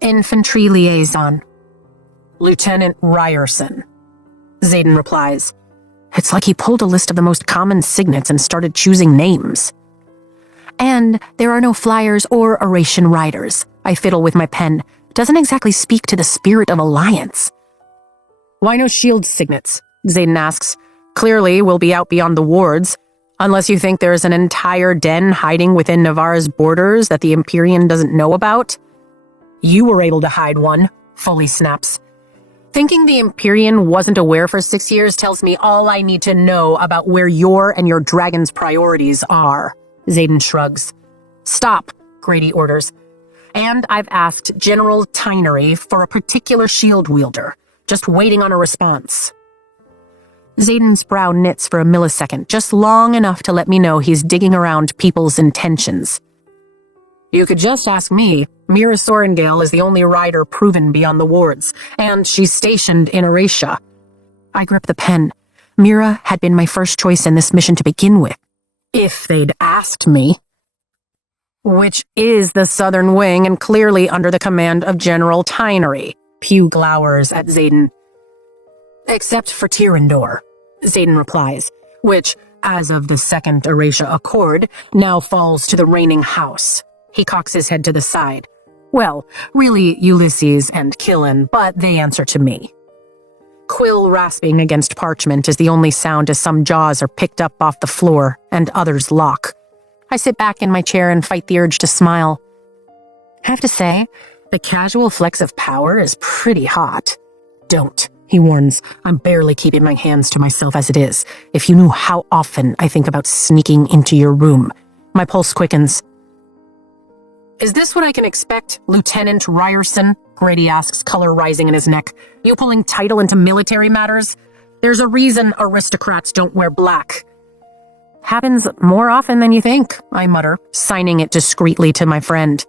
Infantry liaison. Lieutenant Ryerson. Xaden replies. It's like he pulled a list of the most common signets and started choosing names. And there are no flyers or oration riders. I fiddle with my pen. Doesn't exactly speak to the spirit of alliance. Why no shield signets? Xaden asks. Clearly, we'll be out beyond the wards. Unless you think there's an entire den hiding within Navarre's borders that the Empyrean doesn't know about? You were able to hide one, Foley snaps. Thinking the Empyrean wasn't aware for 6 years tells me all I need to know about where your and your dragon's priorities are. Xaden shrugs. Stop, Grady orders. And I've asked General Tynery for a particular shield wielder, just waiting on a response. Xaden's brow knits for a millisecond, just long enough to let me know he's digging around people's intentions. You could just ask me. Mira Sorengale is the only rider proven beyond the wards, and she's stationed in Eratia. I grip the pen. Mira had been my first choice in this mission to begin with. If they'd asked me. Which is the Southern Wing and clearly under the command of General Tynery. Pugh glowers at Xaden. Except for Tyrandor, Xaden replies, which, as of the Second Eratia Accord, now falls to the reigning house. He cocks his head to the side. Well, really Ulysses and Killen, but they answer to me. Quill rasping against parchment is the only sound as some jaws are picked up off the floor and others lock. I sit back in my chair and fight the urge to smile. Have to say, the casual flex of power is pretty hot. Don't, he warns. I'm barely keeping my hands to myself as it is. If you knew how often I think about sneaking into your room. My pulse quickens. Is this what I can expect, Lieutenant Ryerson? Grady asks, color rising in his neck. You pulling title into military matters? There's a reason aristocrats don't wear black. Happens more often than you think, I mutter, signing it discreetly to my friend.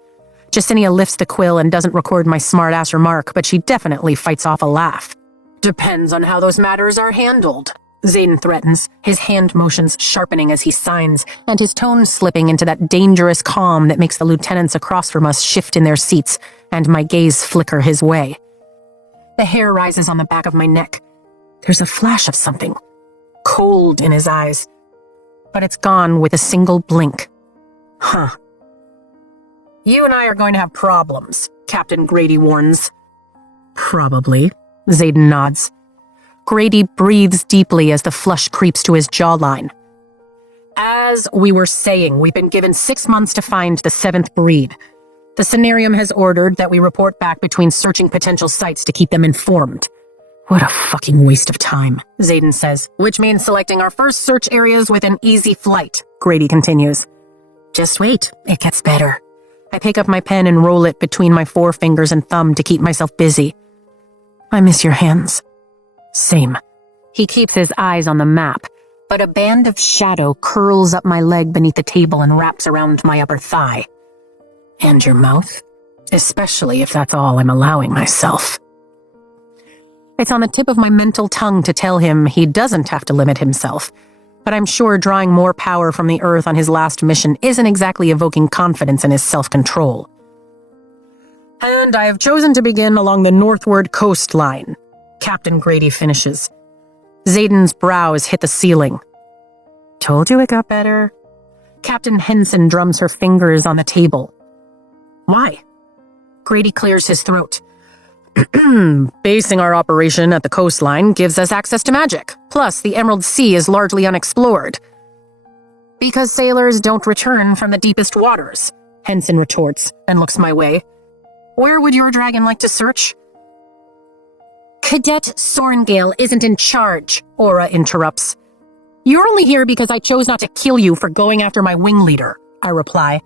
Jacinia lifts the quill and doesn't record my smart-ass remark, but she definitely fights off a laugh. Depends on how those matters are handled, Xaden threatens, his hand motions sharpening as he signs, and his tone slipping into that dangerous calm that makes the lieutenants across from us shift in their seats, and my gaze flicker his way. The hair rises on the back of my neck. There's a flash of something, cold in his eyes, but it's gone with a single blink. Huh. You and I are going to have problems, Captain Grady warns. Probably, Xaden nods. Grady breathes deeply as the flush creeps to his jawline. As we were saying, we've been given 6 months to find the 7th breed. The Scenarium has ordered that we report back between searching potential sites to keep them informed. What a fucking waste of time, Xaden says, which means selecting our first search areas with an easy flight, Grady continues. Just wait, it gets better. I pick up my pen and roll it between my forefingers and thumb to keep myself busy. I miss your hands. Same. He keeps his eyes on the map, but a band of shadow curls up my leg beneath the table and wraps around my upper thigh. And your mouth? Especially if that's all I'm allowing myself. It's on the tip of my mental tongue to tell him he doesn't have to limit himself, but I'm sure drawing more power from the Earth on his last mission isn't exactly evoking confidence in his self-control. And I have chosen to begin along the northward coastline, Captain Grady finishes. Zayden's brows hit the ceiling. Told you it got better. Captain Henson drums her fingers on the table. Why? Grady clears his throat. Basing our operation at the coastline gives us access to magic. Plus, the Emerald Sea is largely unexplored. Because sailors don't return from the deepest waters, Henson retorts and looks my way. Where would your dragon like to search? Cadet Sorengale isn't in charge, Aura interrupts. You're only here because I chose not to kill you for going after my wing leader, I reply.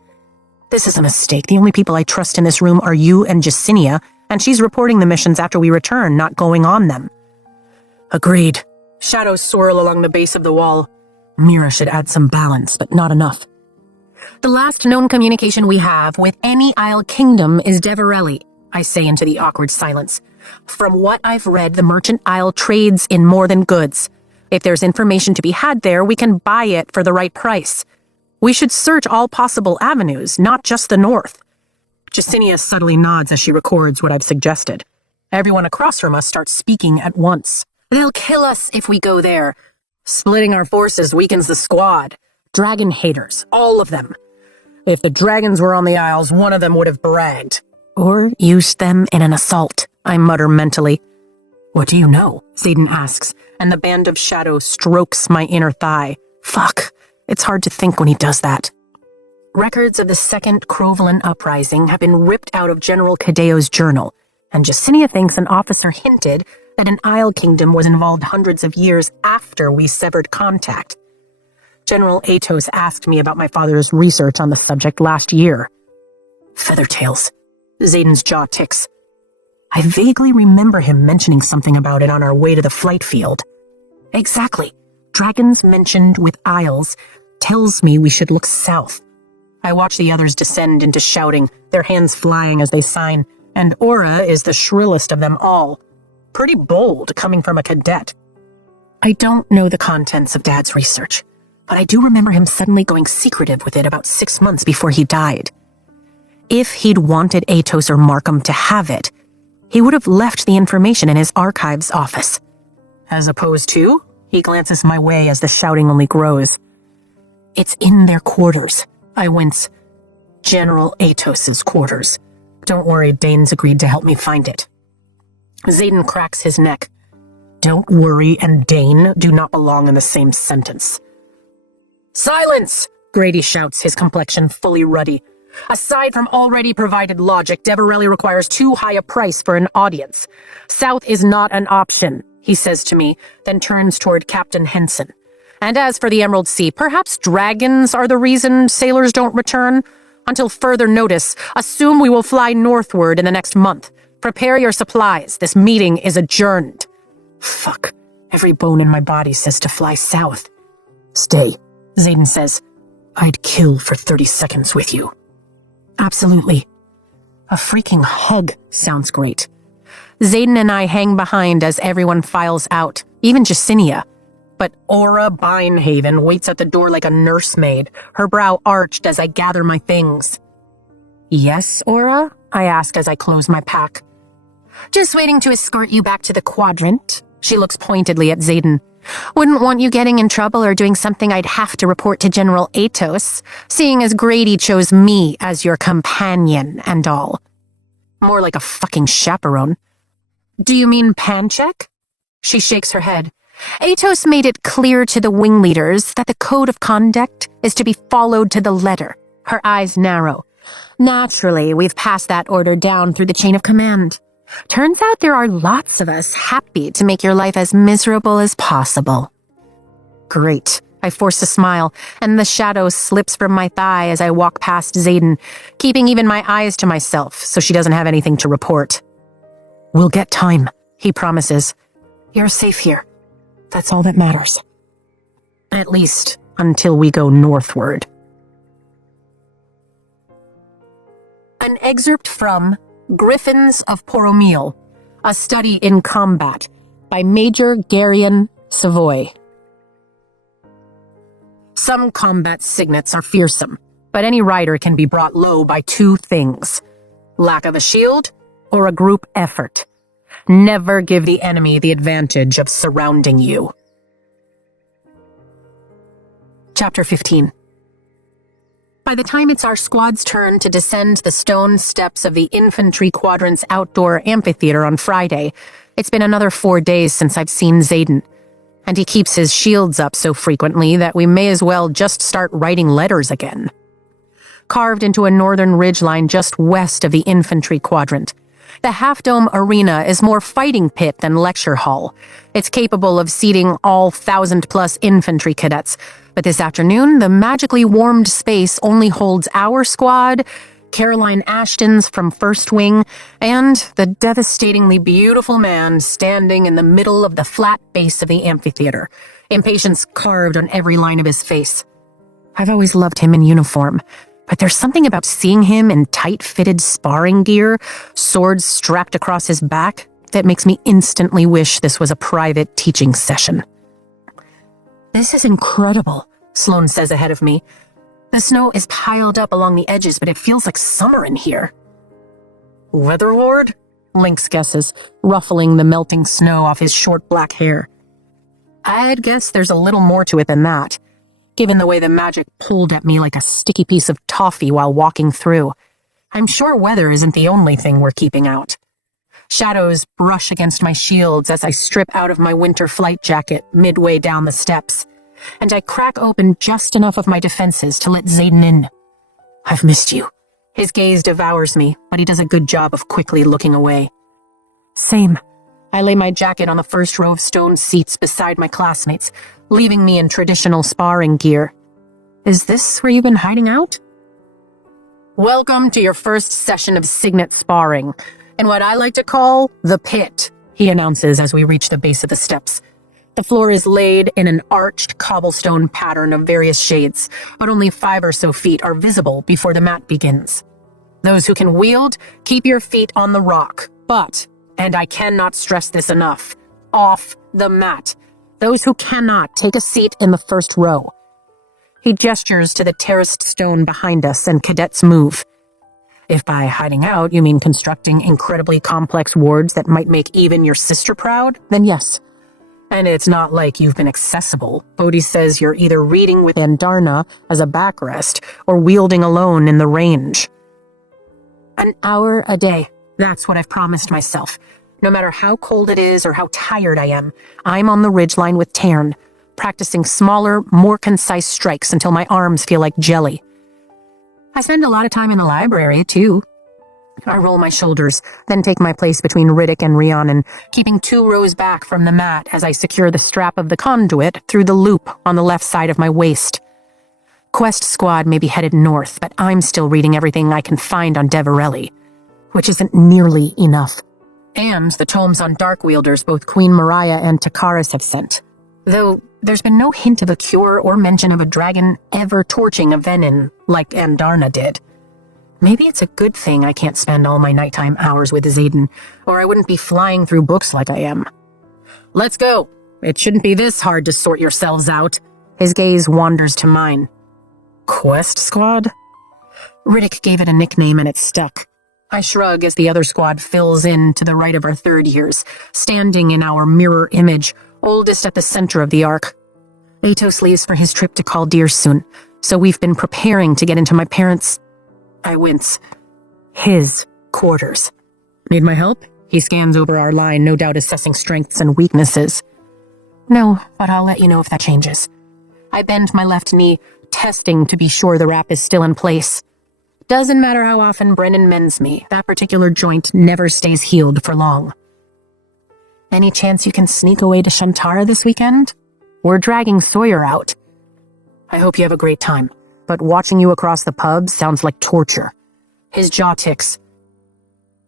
This is a mistake. The only people I trust in this room are you and Jacinia, and she's reporting the missions after we return, not going on them. Agreed. Shadows swirl along the base of the wall. Mira should add some balance, but not enough. The last known communication we have with any Isle Kingdom is Deverelli, I say into the awkward silence. From what I've read, the Merchant Isle trades in more than goods. If there's information to be had there, we can buy it for the right price. We should search all possible avenues, not just the north. Jacinia subtly nods as she records what I've suggested. Everyone across from us starts speaking at once. They'll kill us if we go there. Splitting our forces weakens the squad. Dragon haters, all of them. If the dragons were on the Isles, one of them would have bragged. Or used them in an assault, I mutter mentally. What do you know? Zayden asks, and the band of shadow strokes my inner thigh. Fuck, it's hard to think when he does that. Records of the Second Crovelin Uprising have been ripped out of General Cadeo's journal, and Jacinia thinks an officer hinted that an Isle Kingdom was involved hundreds of years after we severed contact. General Atos asked me about my father's research on the subject last year. Feathertails. Zayden's jaw ticks. I vaguely remember him mentioning something about it on our way to the flight field. Exactly. Dragons mentioned with isles tells me we should look south. I watch the others descend into shouting, their hands flying as they sign, and Aura is the shrillest of them all. Pretty bold coming from a cadet. I don't know the contents of Dad's research, but I do remember him suddenly going secretive with it about 6 months before he died. If he'd wanted Atos or Markham to have it, he would have left the information in his archives office. As opposed to, he glances my way as the shouting only grows. It's in their quarters. I wince. General Atos's quarters. Don't worry, Dane's agreed to help me find it. Zayden cracks his neck. Don't worry and Dane do not belong in the same sentence. Silence! Grady shouts, his complexion fully ruddy. Aside from already provided logic, Deverelli requires too high a price for an audience. South is not an option, he says to me, then turns toward Captain Henson. And as for the Emerald Sea, perhaps dragons are the reason sailors don't return? Until further notice, assume we will fly northward in the next month. Prepare your supplies. This meeting is adjourned. Fuck. Every bone in my body says to fly south. Stay, Zayden says. I'd kill for 30 seconds with you. Absolutely. A freaking hug sounds great. Zayden and I hang behind as everyone files out, even Jacinia. But Aura Binehaven waits at the door like a nursemaid, her brow arched as I gather my things. Yes, Aura? I ask as I close my pack. Just waiting to escort you back to the quadrant. She looks pointedly at Zayden. Wouldn't want you getting in trouble or doing something I'd have to report to General Atos, seeing as Grady chose me as your companion and all. More like a fucking chaperone. Do you mean Panchek? She shakes her head. Atos made it clear to the wing leaders that the code of conduct is to be followed to the letter. Her eyes narrow. Naturally, we've passed that order down through the chain of command. Turns out there are lots of us happy to make your life as miserable as possible. Great. I force a smile, and the shadow slips from my thigh as I walk past Zayden, keeping even my eyes to myself so she doesn't have anything to report. We'll get time, he promises. You're safe here. That's all that matters. At least until we go northward. An excerpt from Griffins of Poromil, A Study in Combat, by Major Garion Savoy. Some combat signets are fearsome, but any rider can be brought low by two things: lack of a shield or a group effort. Never give the enemy the advantage of surrounding you. Chapter 15. By the time it's our squad's turn to descend the stone steps of the infantry quadrant's outdoor amphitheater on Friday, it's been another 4 days since I've seen Xaden, and he keeps his shields up so frequently that we may as well just start writing letters again. Carved into a northern ridgeline just west of the infantry quadrant, the half-dome arena is more fighting pit than lecture hall. It's capable of seating all 1,000-plus infantry cadets, but this afternoon, the magically warmed space only holds our squad, Caroline Ashton's from First Wing, and the devastatingly beautiful man standing in the middle of the flat base of the amphitheater, impatience carved on every line of his face. I've always loved him in uniform, but there's something about seeing him in tight-fitted sparring gear, swords strapped across his back, that makes me instantly wish this was a private teaching session. "This is incredible," Sloane says ahead of me. The snow is piled up along the edges, but it feels like summer in here. "Weather Lord?" Lynx guesses, ruffling the melting snow off his short black hair. I'd guess there's a little more to it than that, given the way the magic pulled at me like a sticky piece of toffee while walking through. I'm sure weather isn't the only thing we're keeping out. Shadows brush against my shields as I strip out of my winter flight jacket midway down the steps, and I crack open just enough of my defenses to let Xaden in. "I've missed you." His gaze devours me, but he does a good job of quickly looking away. Same. I lay my jacket on the first row of stone seats beside my classmates, leaving me in traditional sparring gear. "Is this where you've been hiding out?" "Welcome to your first session of signet sparring, and what I like to call the pit," he announces as we reach the base of the steps. The floor is laid in an arched cobblestone pattern of various shades, but only 5 or so feet are visible before the mat begins. Those who can wield, keep your feet on the rock, but, and I cannot stress this enough, off the mat. Those who cannot, take a seat in the first row. He gestures to the terraced stone behind us, and cadets move. If by hiding out you mean constructing incredibly complex wards that might make even your sister proud, then yes. And it's not like you've been accessible. Bodhi says you're either reading with Andarna as a backrest or wielding alone in the range. An hour a day. That's what I've promised myself. No matter how cold it is or how tired I am, I'm on the ridgeline with Tairn, practicing smaller, more concise strikes until my arms feel like jelly. I spend a lot of time in the library, too. I roll my shoulders, then take my place between Riddick and Rhiannon, keeping 2 rows back from the mat as I secure the strap of the conduit through the loop on the left side of my waist. Quest Squad may be headed north, but I'm still reading everything I can find on Deverelli, which isn't nearly enough. And the tomes on Dark Wielders both Queen Mariah and Takaris have sent. Though there's been no hint of a cure or mention of a dragon ever torching a venin like Andarna did. Maybe it's a good thing I can't spend all my nighttime hours with Xaden, or I wouldn't be flying through books like I am. "Let's go. It shouldn't be this hard to sort yourselves out." His gaze wanders to mine. "Quest Squad?" Riddick gave it a nickname and it stuck. I shrug as the other squad fills in to the right of our third years, standing in our mirror image, oldest at the center of the arc. Atos leaves for his trip to Caldir soon, so we've been preparing to get into my parents'... I wince. His quarters. "Need my help?" He scans over our line, no doubt assessing strengths and weaknesses. "No, but I'll let you know if that changes." I bend my left knee, testing to be sure the wrap is still in place. Doesn't matter how often Brennan mends me, that particular joint never stays healed for long. "Any chance you can sneak away to Shantara this weekend? We're dragging Sawyer out." "I hope you have a great time, but watching you across the pub sounds like torture." His jaw ticks.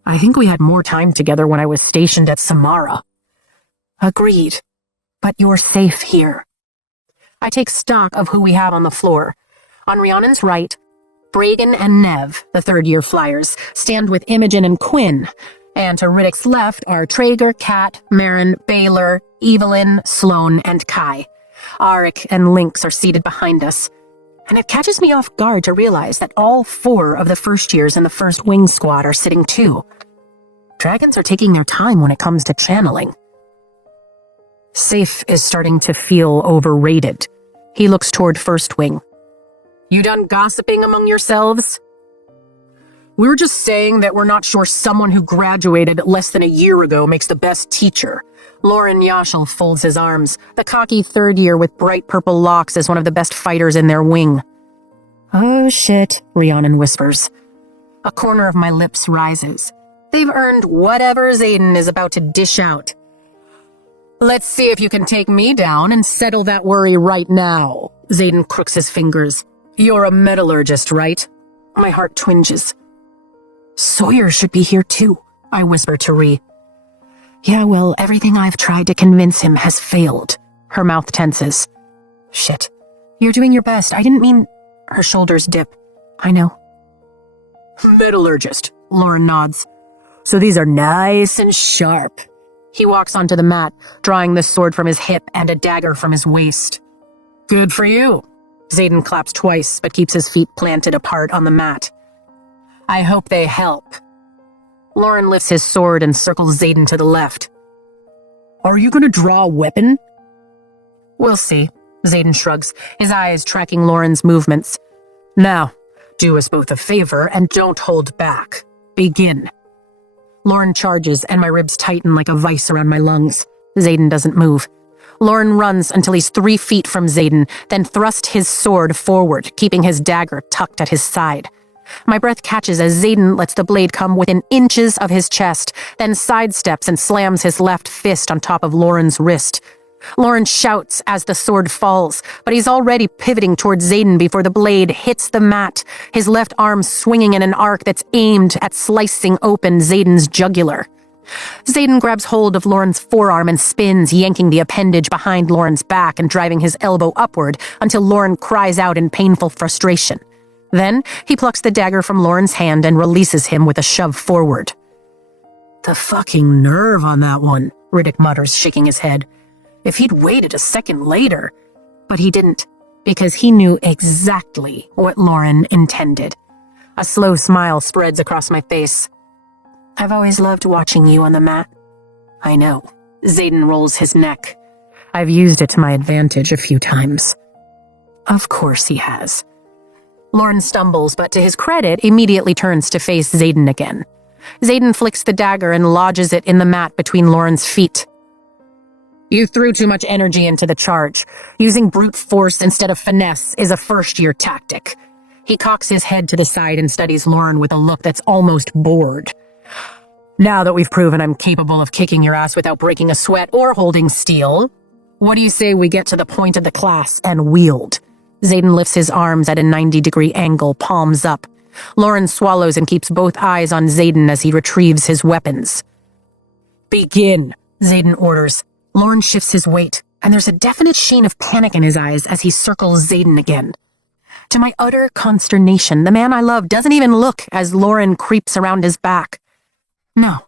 "I think we had more time together when I was stationed at Samara." "Agreed, but you're safe here." I take stock of who we have on the floor. On Rhiannon's right, Bragan and Nev, the third-year flyers, stand with Imogen and Quinn, and to Riddick's left are Traeger, Kat, Marin, Baylor, Evelyn, Sloane, and Kai. Arik and Lynx are seated behind us, and it catches me off guard to realize that all 4 of the first years in the first wing squad are sitting too. Dragons are taking their time when it comes to channeling. Safe is starting to feel overrated. He looks toward First Wing. You done gossiping among yourselves? We're just saying that we're not sure someone who graduated less than a year ago makes the best teacher. Lauren Yashel folds his arms. The cocky third year with bright purple locks is one of the best fighters in their wing. Oh shit, Rhiannon whispers. A corner of my lips rises. They've earned whatever Xaden is about to dish out. Let's see if you can take me down and settle that worry right now. Xaden crooks his fingers. You're a metallurgist, right? My heart twinges. Sawyer should be here too, I whisper to Rhi. Yeah, well, everything I've tried to convince him has failed. Her mouth tenses. Shit. You're doing your best. I didn't mean... Her shoulders dip. I know. Metallurgist, Lauren nods. So these are nice and sharp. He walks onto the mat, drawing the sword from his hip and a dagger from his waist. Good for you. Xaden claps twice, but keeps his feet planted apart on the mat. I hope they help. Lauren lifts his sword and circles Xaden to the left. Are you going to draw a weapon? We'll see. Xaden shrugs, his eyes tracking Lauren's movements. Now, do us both a favor and don't hold back. Begin. Lauren charges and my ribs tighten like a vice around my lungs. Xaden doesn't move. Lauren runs until he's 3 feet from Xaden, then thrusts his sword forward, keeping his dagger tucked at his side. My breath catches as Xaden lets the blade come within inches of his chest, then sidesteps and slams his left fist on top of Lauren's wrist. Lauren shouts as the sword falls, but he's already pivoting towards Xaden before the blade hits the mat, his left arm swinging in an arc that's aimed at slicing open Xaden's jugular. Xaden grabs hold of Lauren's forearm and spins, yanking the appendage behind Lauren's back and driving his elbow upward until Lauren cries out in painful frustration. Then, he plucks the dagger from Lauren's hand and releases him with a shove forward. The fucking nerve on that one, Riddick mutters, shaking his head. If he'd waited a second later. But he didn't, because he knew exactly what Lauren intended. A slow smile spreads across my face. I've always loved watching you on the mat. I know. Xaden rolls his neck. I've used it to my advantage a few times. Of course he has. Lauren stumbles, but to his credit, immediately turns to face Xaden again. Xaden flicks the dagger and lodges it in the mat between Lauren's feet. You threw too much energy into the charge. Using brute force instead of finesse is a first-year tactic. He cocks his head to the side and studies Lauren with a look that's almost bored. Now that we've proven I'm capable of kicking your ass without breaking a sweat or holding steel, what do you say we get to the point of the class and wield? Xaden lifts his arms at a 90-degree angle, palms up. Lauren swallows and keeps both eyes on Xaden as he retrieves his weapons. Begin, Xaden orders. Lauren shifts his weight, and there's a definite sheen of panic in his eyes as he circles Xaden again. To my utter consternation, the man I love doesn't even look as Lauren creeps around his back. No.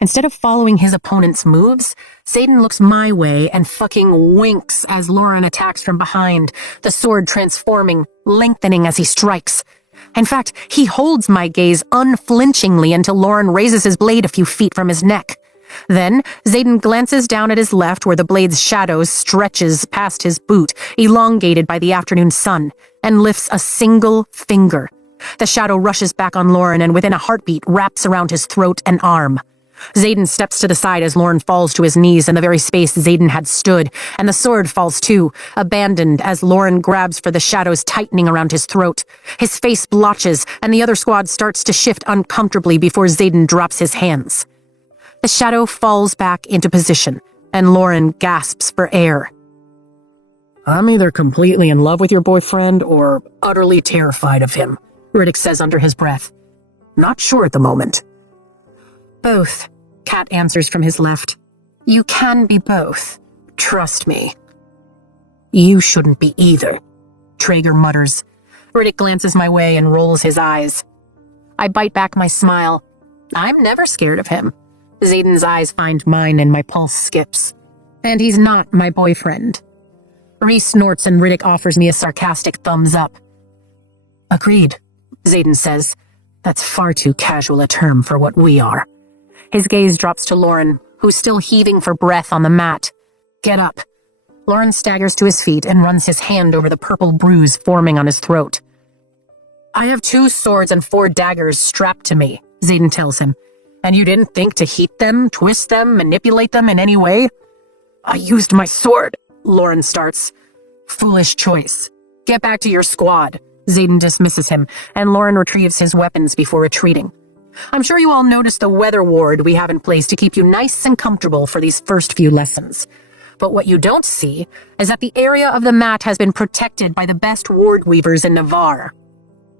Instead of following his opponent's moves, Xaden looks my way and fucking winks as Lauren attacks from behind, the sword transforming, lengthening as he strikes. In fact, he holds my gaze unflinchingly until Lauren raises his blade a few feet from his neck. Then, Xaden glances down at his left where the blade's shadow stretches past his boot, elongated by the afternoon sun, and lifts a single finger. The shadow rushes back on Lauren and within a heartbeat wraps around his throat and arm. Xaden steps to the side as Lauren falls to his knees in the very space Xaden had stood, and the sword falls too, abandoned as Lauren grabs for the shadows tightening around his throat. His face blotches, and the other squad starts to shift uncomfortably before Xaden drops his hands. The shadow falls back into position, and Lauren gasps for air. I'm either completely in love with your boyfriend or utterly terrified of him, Riddick says under his breath. Not sure at the moment. Both, Kat answers from his left. You can be both. Trust me. You shouldn't be either, Traeger mutters. Riddick glances my way and rolls his eyes. I bite back my smile. I'm never scared of him. Xaden's eyes find mine and my pulse skips. And he's not my boyfriend. Reese snorts and Riddick offers me a sarcastic thumbs up. Agreed, Xaden says. That's far too casual a term for what we are. His gaze drops to Lauren, who's still heaving for breath on the mat. Get up. Lauren staggers to his feet and runs his hand over the purple bruise forming on his throat. I have 2 swords and 4 daggers strapped to me, Xaden tells him. And you didn't think to heat them, twist them, manipulate them in any way? I used my sword, Lauren starts. Foolish choice. Get back to your squad. Xaden dismisses him, and Lauren retrieves his weapons before retreating. I'm sure you all noticed the weather ward we have in place to keep you nice and comfortable for these first few lessons. But what you don't see is that the area of the mat has been protected by the best ward weavers in Navarre.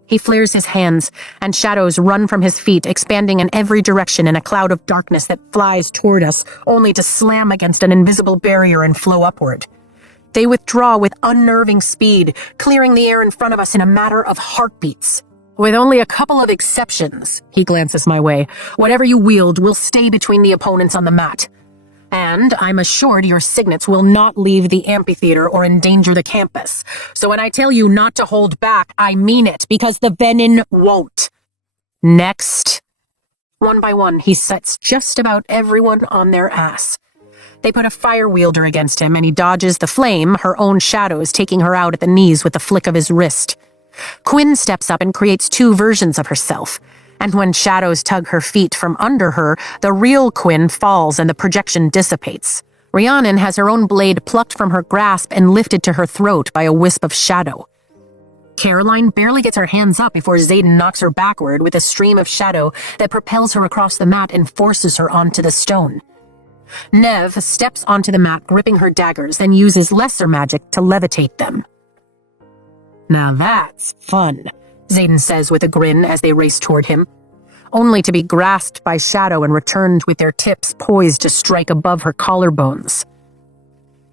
He flares his hands, and shadows run from his feet, expanding in every direction in a cloud of darkness that flies toward us, only to slam against an invisible barrier and flow upward. They withdraw with unnerving speed, clearing the air in front of us in a matter of heartbeats. With only a couple of exceptions, he glances my way, whatever you wield will stay between the opponents on the mat. And I'm assured your signets will not leave the amphitheater or endanger the campus. So when I tell you not to hold back, I mean it, because the venin won't. Next. One by one, he sets just about everyone on their ass. They put a fire wielder against him, and he dodges the flame, her own shadows taking her out at the knees with a flick of his wrist. Quinn steps up and creates 2 versions of herself. And when shadows tug her feet from under her, the real Quinn falls and the projection dissipates. Rhiannon has her own blade plucked from her grasp and lifted to her throat by a wisp of shadow. Caroline barely gets her hands up before Xaden knocks her backward with a stream of shadow that propels her across the mat and forces her onto the stone. Nev steps onto the mat gripping her daggers and uses lesser magic to levitate them. Now that's fun, Xaden says with a grin as they race toward him, only to be grasped by shadow and returned with their tips poised to strike above her collarbones.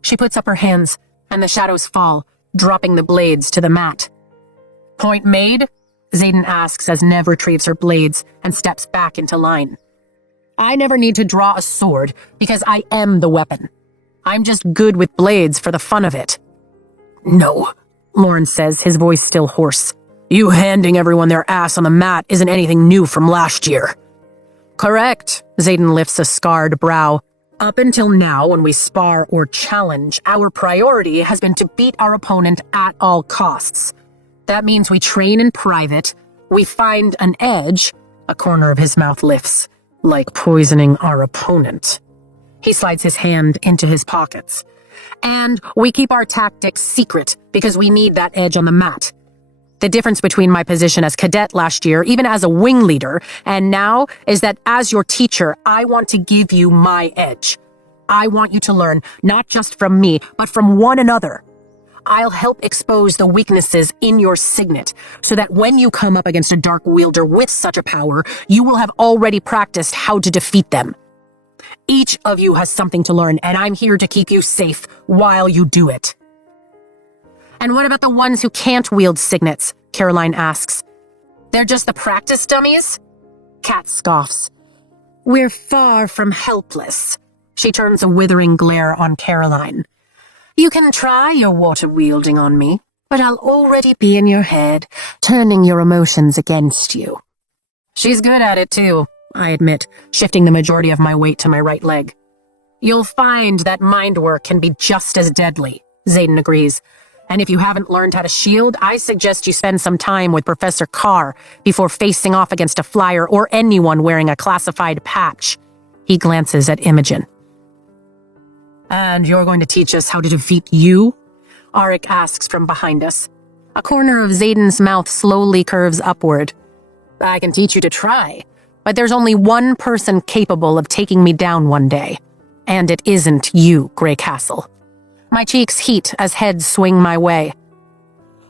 She puts up her hands, and the shadows fall, dropping the blades to the mat. Point made? Xaden asks as Nev retrieves her blades and steps back into line. I never need to draw a sword because I am the weapon. I'm just good with blades for the fun of it. No, Lauren says, his voice still hoarse. You handing everyone their ass on the mat isn't anything new from last year. Correct, Xaden lifts a scarred brow. Up until now, when we spar or challenge, our priority has been to beat our opponent at all costs. That means we train in private, we find an edge, a corner of his mouth lifts, like poisoning our opponent. He slides his hand into his pockets. And we keep our tactics secret because we need that edge on the mat. The difference between my position as cadet last year, even as a wing leader, and now is that as your teacher, I want to give you my edge. I want you to learn, not just from me, but from one another. I'll help expose the weaknesses in your signet, so that when you come up against a dark wielder with such a power, you will have already practiced how to defeat them. Each of you has something to learn, and I'm here to keep you safe while you do it. And what about the ones who can't wield signets? Caroline asks. They're just the practice dummies? Kat scoffs. We're far from helpless. She turns a withering glare on Caroline. You can try your water wielding on me, but I'll already be in your head, turning your emotions against you. She's good at it too, I admit, shifting the majority of my weight to my right leg. You'll find that mind work can be just as deadly, Xaden agrees. And if you haven't learned how to shield, I suggest you spend some time with Professor Carr before facing off against a flyer or anyone wearing a classified patch. He glances at Imogen. And you're going to teach us how to defeat you? Arik asks from behind us. A corner of Xaden's mouth slowly curves upward. I can teach you to try, but there's only one person capable of taking me down one day. And it isn't you, Grey Castle. My cheeks heat as heads swing my way.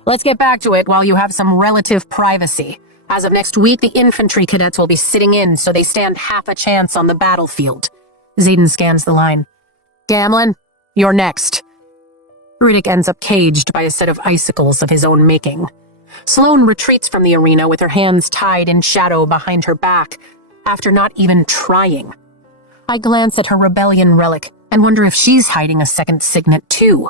Let's get back to it while you have some relative privacy. As of next week, the infantry cadets will be sitting in, so they stand half a chance on the battlefield. Xaden scans the line. Gamlin, you're next. Riddick ends up caged by a set of icicles of his own making. Sloane retreats from the arena with her hands tied in shadow behind her back, after not even trying. I glance at her rebellion relic and wonder if she's hiding a second signet too.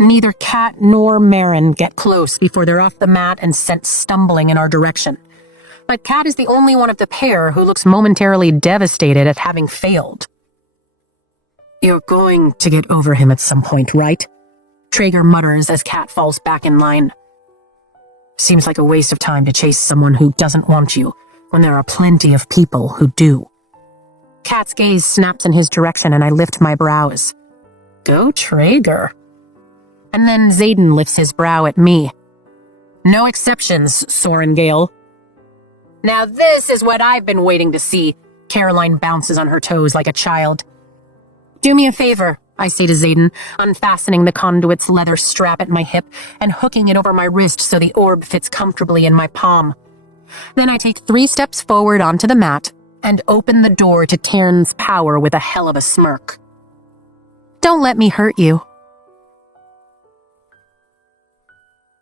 Neither Cat nor Marin get close before they're off the mat and sent stumbling in our direction. But Cat is the only one of the pair who looks momentarily devastated at having failed. "You're going to get over him at some point, right?" Traeger mutters as Cat falls back in line. "Seems like a waste of time to chase someone who doesn't want you, when there are plenty of people who do." Cat's gaze snaps in his direction and I lift my brows. "Go Traeger." And then Xaden lifts his brow at me. "No exceptions, Sorengale." "Now this is what I've been waiting to see." Caroline bounces on her toes like a child. "Do me a favor," I say to Xaden, unfastening the conduit's leather strap at my hip and hooking it over my wrist so the orb fits comfortably in my palm. Then I take 3 steps forward onto the mat and open the door to Tairn's power with a hell of a smirk. "Don't let me hurt you."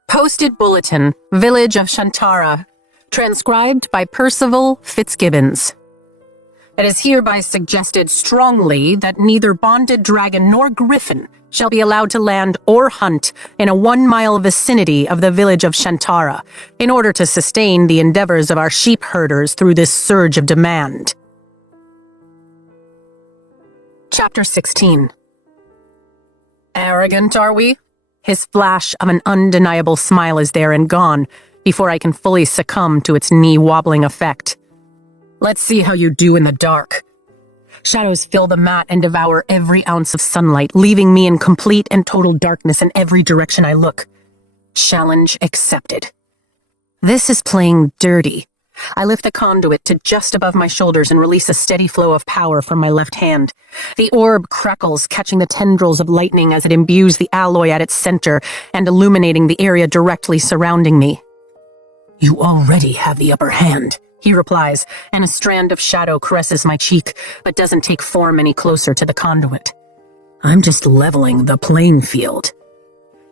Posted Bulletin, Village of Shantara, transcribed by Percival Fitzgibbons. It is hereby suggested strongly that neither bonded dragon nor griffin shall be allowed to land or hunt in a 1-mile vicinity of the village of Shantara in order to sustain the endeavors of our sheep herders through this surge of demand. Chapter 16. Arrogant, are we? His flash of an undeniable smile is there and gone before I can fully succumb to its knee-wobbling effect. Let's see how you do in the dark. Shadows fill the mat and devour every ounce of sunlight, leaving me in complete and total darkness in every direction I look. Challenge accepted. This is playing dirty. I lift the conduit to just above my shoulders and release a steady flow of power from my left hand. The orb crackles, catching the tendrils of lightning as it imbues the alloy at its center and illuminating the area directly surrounding me. "You already have the upper hand," he replies, and a strand of shadow caresses my cheek, but doesn't take form any closer to the conduit. "I'm just leveling the playing field."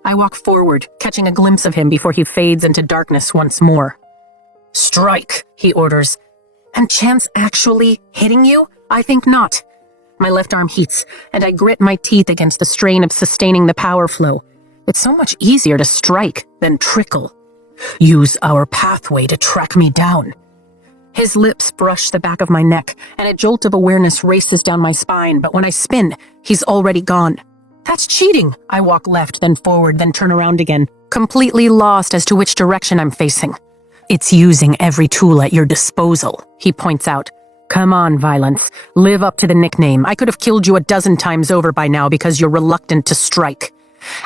I walk forward, catching a glimpse of him before he fades into darkness once more. "Strike," he orders. "And chance actually hitting you? I think not." My left arm heats, and I grit my teeth against the strain of sustaining the power flow. It's so much easier to strike than trickle. "Use our pathway to track me down." His lips brush the back of my neck, and a jolt of awareness races down my spine, but when I spin, he's already gone. That's cheating. I walk left, then forward, then turn around again, completely lost as to which direction I'm facing. "It's using every tool at your disposal," he points out. "Come on, Violence. Live up to the nickname. I could have killed you 12 times over by now because you're reluctant to strike.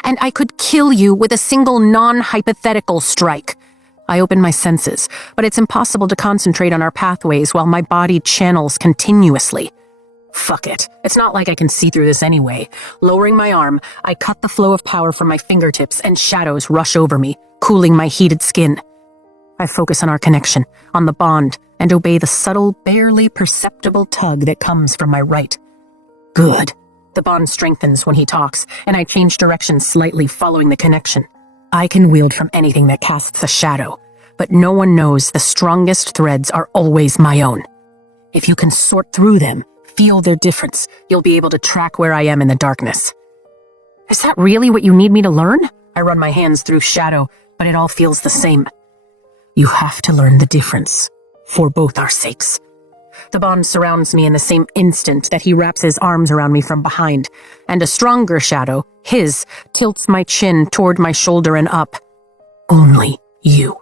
And I could kill you with a single non-hypothetical strike." I open my senses, but it's impossible to concentrate on our pathways while my body channels continuously. Fuck it. It's not like I can see through this anyway. Lowering my arm, I cut the flow of power from my fingertips and shadows rush over me, cooling my heated skin. I focus on our connection, on the bond, and obey the subtle, barely perceptible tug that comes from my right. Good. The bond strengthens when he talks, and I change direction slightly following the connection. I can wield from anything that casts a shadow, but no one knows the strongest threads are always my own. If you can sort through them, feel their difference, you'll be able to track where I am in the darkness. Is that really what you need me to learn? I run my hands through shadow, but it all feels the same. You have to learn the difference, for both our sakes. The bond surrounds me in the same instant that he wraps his arms around me from behind, and a stronger shadow, his, tilts my chin toward my shoulder and up. Only you.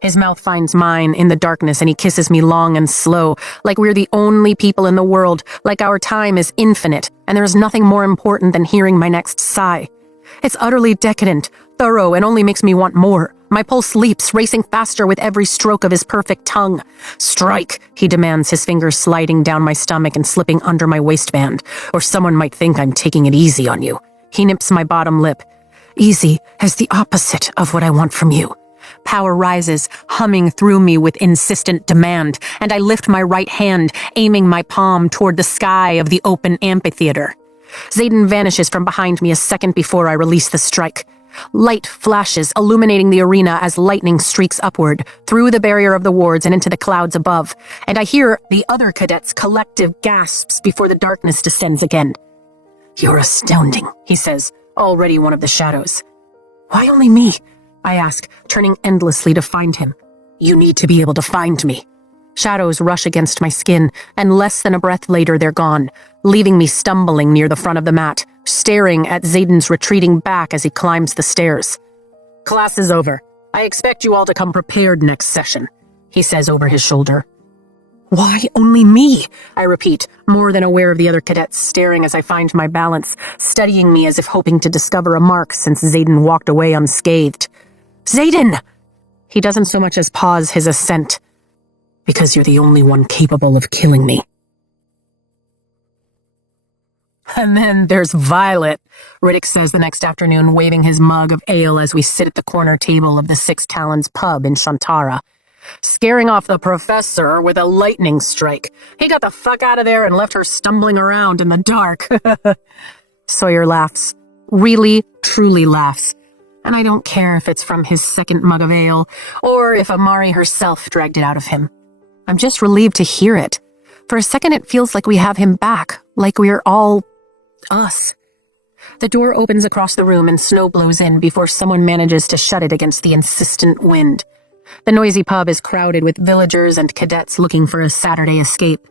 His mouth finds mine in the darkness and he kisses me long and slow, like we're the only people in the world, like our time is infinite, and there is nothing more important than hearing my next sigh. It's utterly decadent, thorough, and only makes me want more. My pulse leaps, racing faster with every stroke of his perfect tongue. "Strike," he demands, his fingers sliding down my stomach and slipping under my waistband. "Or someone might think I'm taking it easy on you." He nips my bottom lip. "Easy is the opposite of what I want from you." Power rises, humming through me with insistent demand, and I lift my right hand, aiming my palm toward the sky of the open amphitheater. Xaden vanishes from behind me a second before I release the strike. Light flashes, illuminating the arena as lightning streaks upward, through the barrier of the wards and into the clouds above, and I hear the other cadets' collective gasps before the darkness descends again. "You're astounding," he says, already one of the shadows. Why only me? I ask, turning endlessly to find him. You need to be able to find me. Shadows rush against my skin, and less than a breath later they're gone, leaving me stumbling near the front of the mat, staring at Xaden's retreating back as he climbs the stairs. Class is over. I expect you all to come prepared next session, he says over his shoulder. Why only me? I repeat, more than aware of the other cadets staring as I find my balance, studying me as if hoping to discover a mark since Xaden walked away unscathed. Xaden! He doesn't so much as pause his ascent. Because you're the only one capable of killing me. And then there's Violet, Riddick says the next afternoon, waving his mug of ale as we sit at the corner table of the Six Talons pub in Shantara. Scaring off the professor with a lightning strike. He got the fuck out of there and left her stumbling around in the dark. Sawyer laughs. Really, truly laughs. And I don't care if it's from his second mug of ale, or if Amari herself dragged it out of him. I'm just relieved to hear it. For a second it feels like we have him back, like we're all us. The door opens across the room and snow blows in before someone manages to shut it against the insistent wind. The noisy pub is crowded with villagers and cadets looking for a Saturday escape.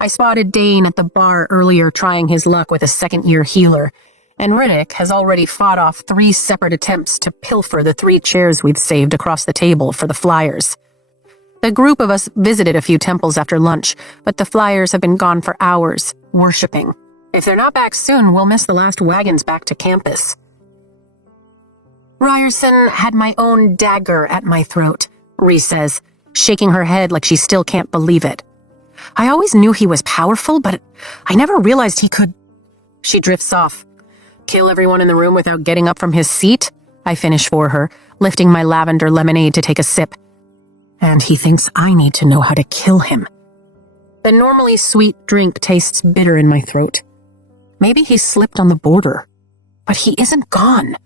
I spotted Dane at the bar earlier trying his luck with a second-year healer, and Riddick has already fought off 3 separate attempts to pilfer the 3 chairs we've saved across the table for the flyers. The group of us visited a few temples after lunch, but the flyers have been gone for hours, worshipping. If they're not back soon, we'll miss the last wagons back to campus. Ryerson had my own dagger at my throat, Rhee says, shaking her head like she still can't believe it. I always knew he was powerful, but I never realized he could... She drifts off. Kill everyone in the room without getting up from his seat? I finish for her, lifting my lavender lemonade to take a sip. And he thinks I need to know how to kill him. The normally sweet drink tastes bitter in my throat. Maybe he slipped on the border. But he isn't gone.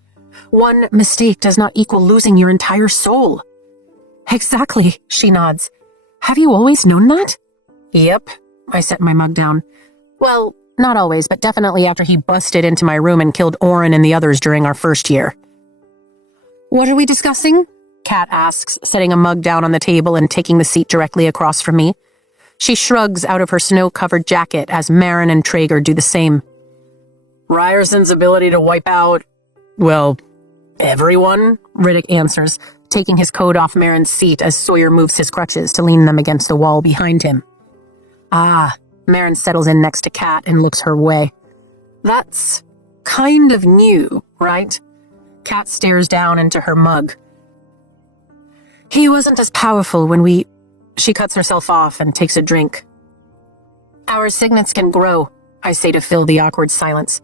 One mistake does not equal losing your entire soul. Exactly, she nods. Have you always known that? Yep, I set my mug down. Well, not always, but definitely after he busted into my room and killed Oren and the others during our first year. What are we discussing? Kat asks, setting a mug down on the table and taking the seat directly across from me. She shrugs out of her snow-covered jacket as Marin and Traeger do the same. Ryerson's ability to wipe out, well, everyone, Riddick answers, taking his coat off Marin's seat as Sawyer moves his crutches to lean them against the wall behind him. Ah, Marin settles in next to Kat and looks her way. That's kind of new, right? Kat stares down into her mug. He wasn't as powerful when we... She cuts herself off and takes a drink. Our signets can grow, I say to fill the awkward silence.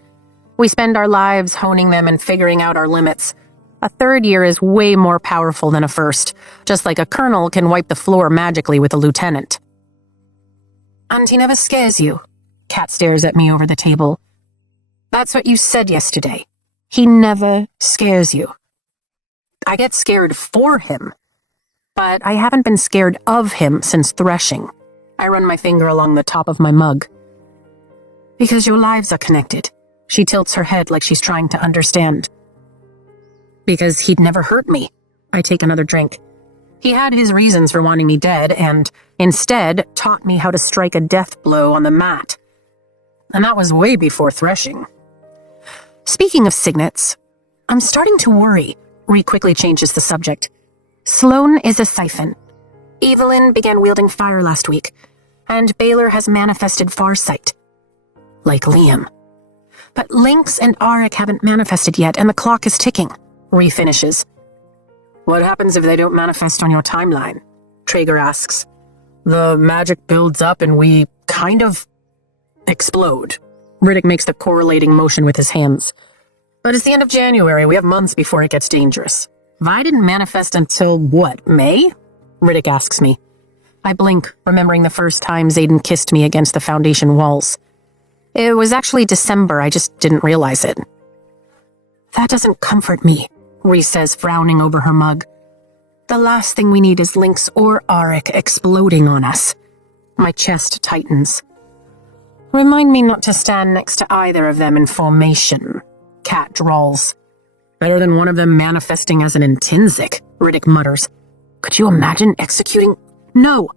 We spend our lives honing them and figuring out our limits. A third year is way more powerful than a first, just like a colonel can wipe the floor magically with a lieutenant. And he never scares you, Kat stares at me over the table. That's what you said yesterday. He never scares you. I get scared for him. But I haven't been scared of him since threshing. I run my finger along the top of my mug. Because your lives are connected. She tilts her head like she's trying to understand. Because he'd never hurt me. I take another drink. He had his reasons for wanting me dead, and instead taught me how to strike a death blow on the mat. And that was way before threshing. Speaking of signets, I'm starting to worry. Rhee quickly changes the subject. Sloane is a siphon. Evelyn began wielding fire last week, and Baylor has manifested Farsight. Like Liam. But Lynx and Auric haven't manifested yet, and the clock is ticking. Rhee finishes. What happens if they don't manifest on your timeline? Traeger asks. The magic builds up and we kind of explode. Riddick makes the correlating motion with his hands. But it's the end of January. We have months before it gets dangerous. Vi didn't manifest until, what, May? Riddick asks me. I blink, remembering the first time Xaden kissed me against the Foundation walls. It was actually December, I just didn't realize it. That doesn't comfort me, Rhee says, frowning over her mug. The last thing we need is Lynx or Auric exploding on us. My chest tightens. Remind me not to stand next to either of them in formation, Kat drawls. Better than one of them manifesting as an intrinsic, Riddick mutters. Could you imagine executing? No,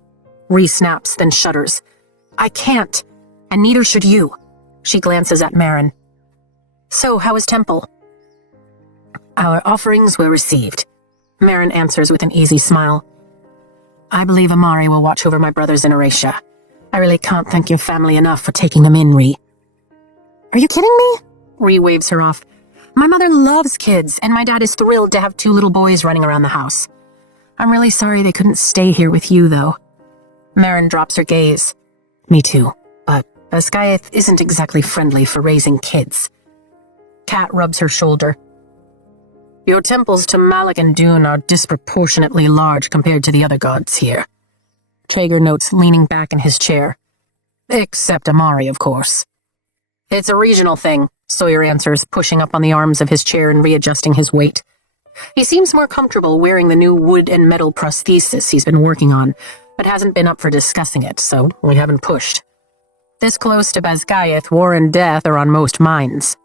Ree snaps, then shudders. I can't, and neither should you. She glances at Marin. So, how is Temple? Our offerings were received, Marin answers with an easy smile. I believe Amari will watch over my brothers in Erasia. I really can't thank your family enough for taking them in, Ree. Are you kidding me? Ree waves her off. My mother loves kids, and my dad is thrilled to have 2 little boys running around the house. I'm really sorry they couldn't stay here with you, though. Marin drops her gaze. Me too, but Basgiath isn't exactly friendly for raising kids. Kat rubs her shoulder. Your temples to Malak and Dune are disproportionately large compared to the other gods here. Traeger notes, leaning back in his chair. Except Amari, of course. It's a regional thing, Sawyer answers, pushing up on the arms of his chair and readjusting his weight. He seems more comfortable wearing the new wood and metal prosthesis he's been working on, but hasn't been up for discussing it, so we haven't pushed. This close to Basgiath, war and death are on most minds.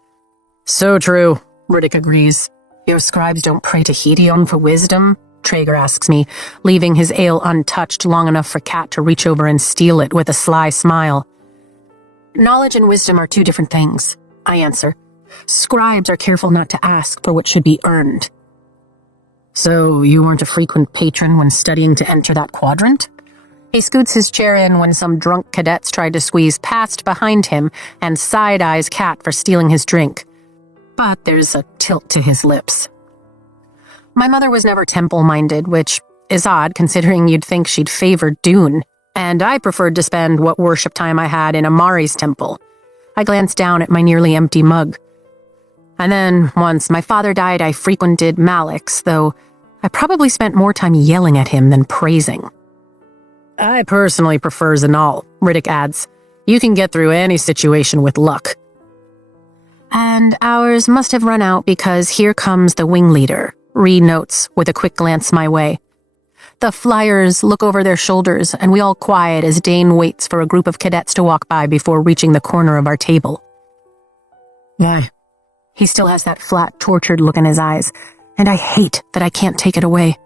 So true, Riddick agrees. Your scribes don't pray to Hedion for wisdom? Traeger asks me, leaving his ale untouched long enough for Kat to reach over and steal it with a sly smile. Knowledge and wisdom are 2 different things, I answer. Scribes are careful not to ask for what should be earned. So you weren't a frequent patron when studying to enter that quadrant? He scoots his chair in when some drunk cadets tried to squeeze past behind him and side-eyes Kat for stealing his drink. But there's a tilt to his lips. My mother was never temple-minded, which is odd considering you'd think she'd favor Dune, and I preferred to spend what worship time I had in Amari's temple. I glanced down at my nearly empty mug. And then, once my father died, I frequented Malak's, though I probably spent more time yelling at him than praising. I personally prefer Zanal, Riddick adds. You can get through any situation with luck. And ours must have run out because here comes the wing leader, Ree notes with a quick glance my way. The flyers look over their shoulders, and we all quiet as Dane waits for a group of cadets to walk by before reaching the corner of our table. Why? He still has that flat, tortured look in his eyes, and I hate that I can't take it away.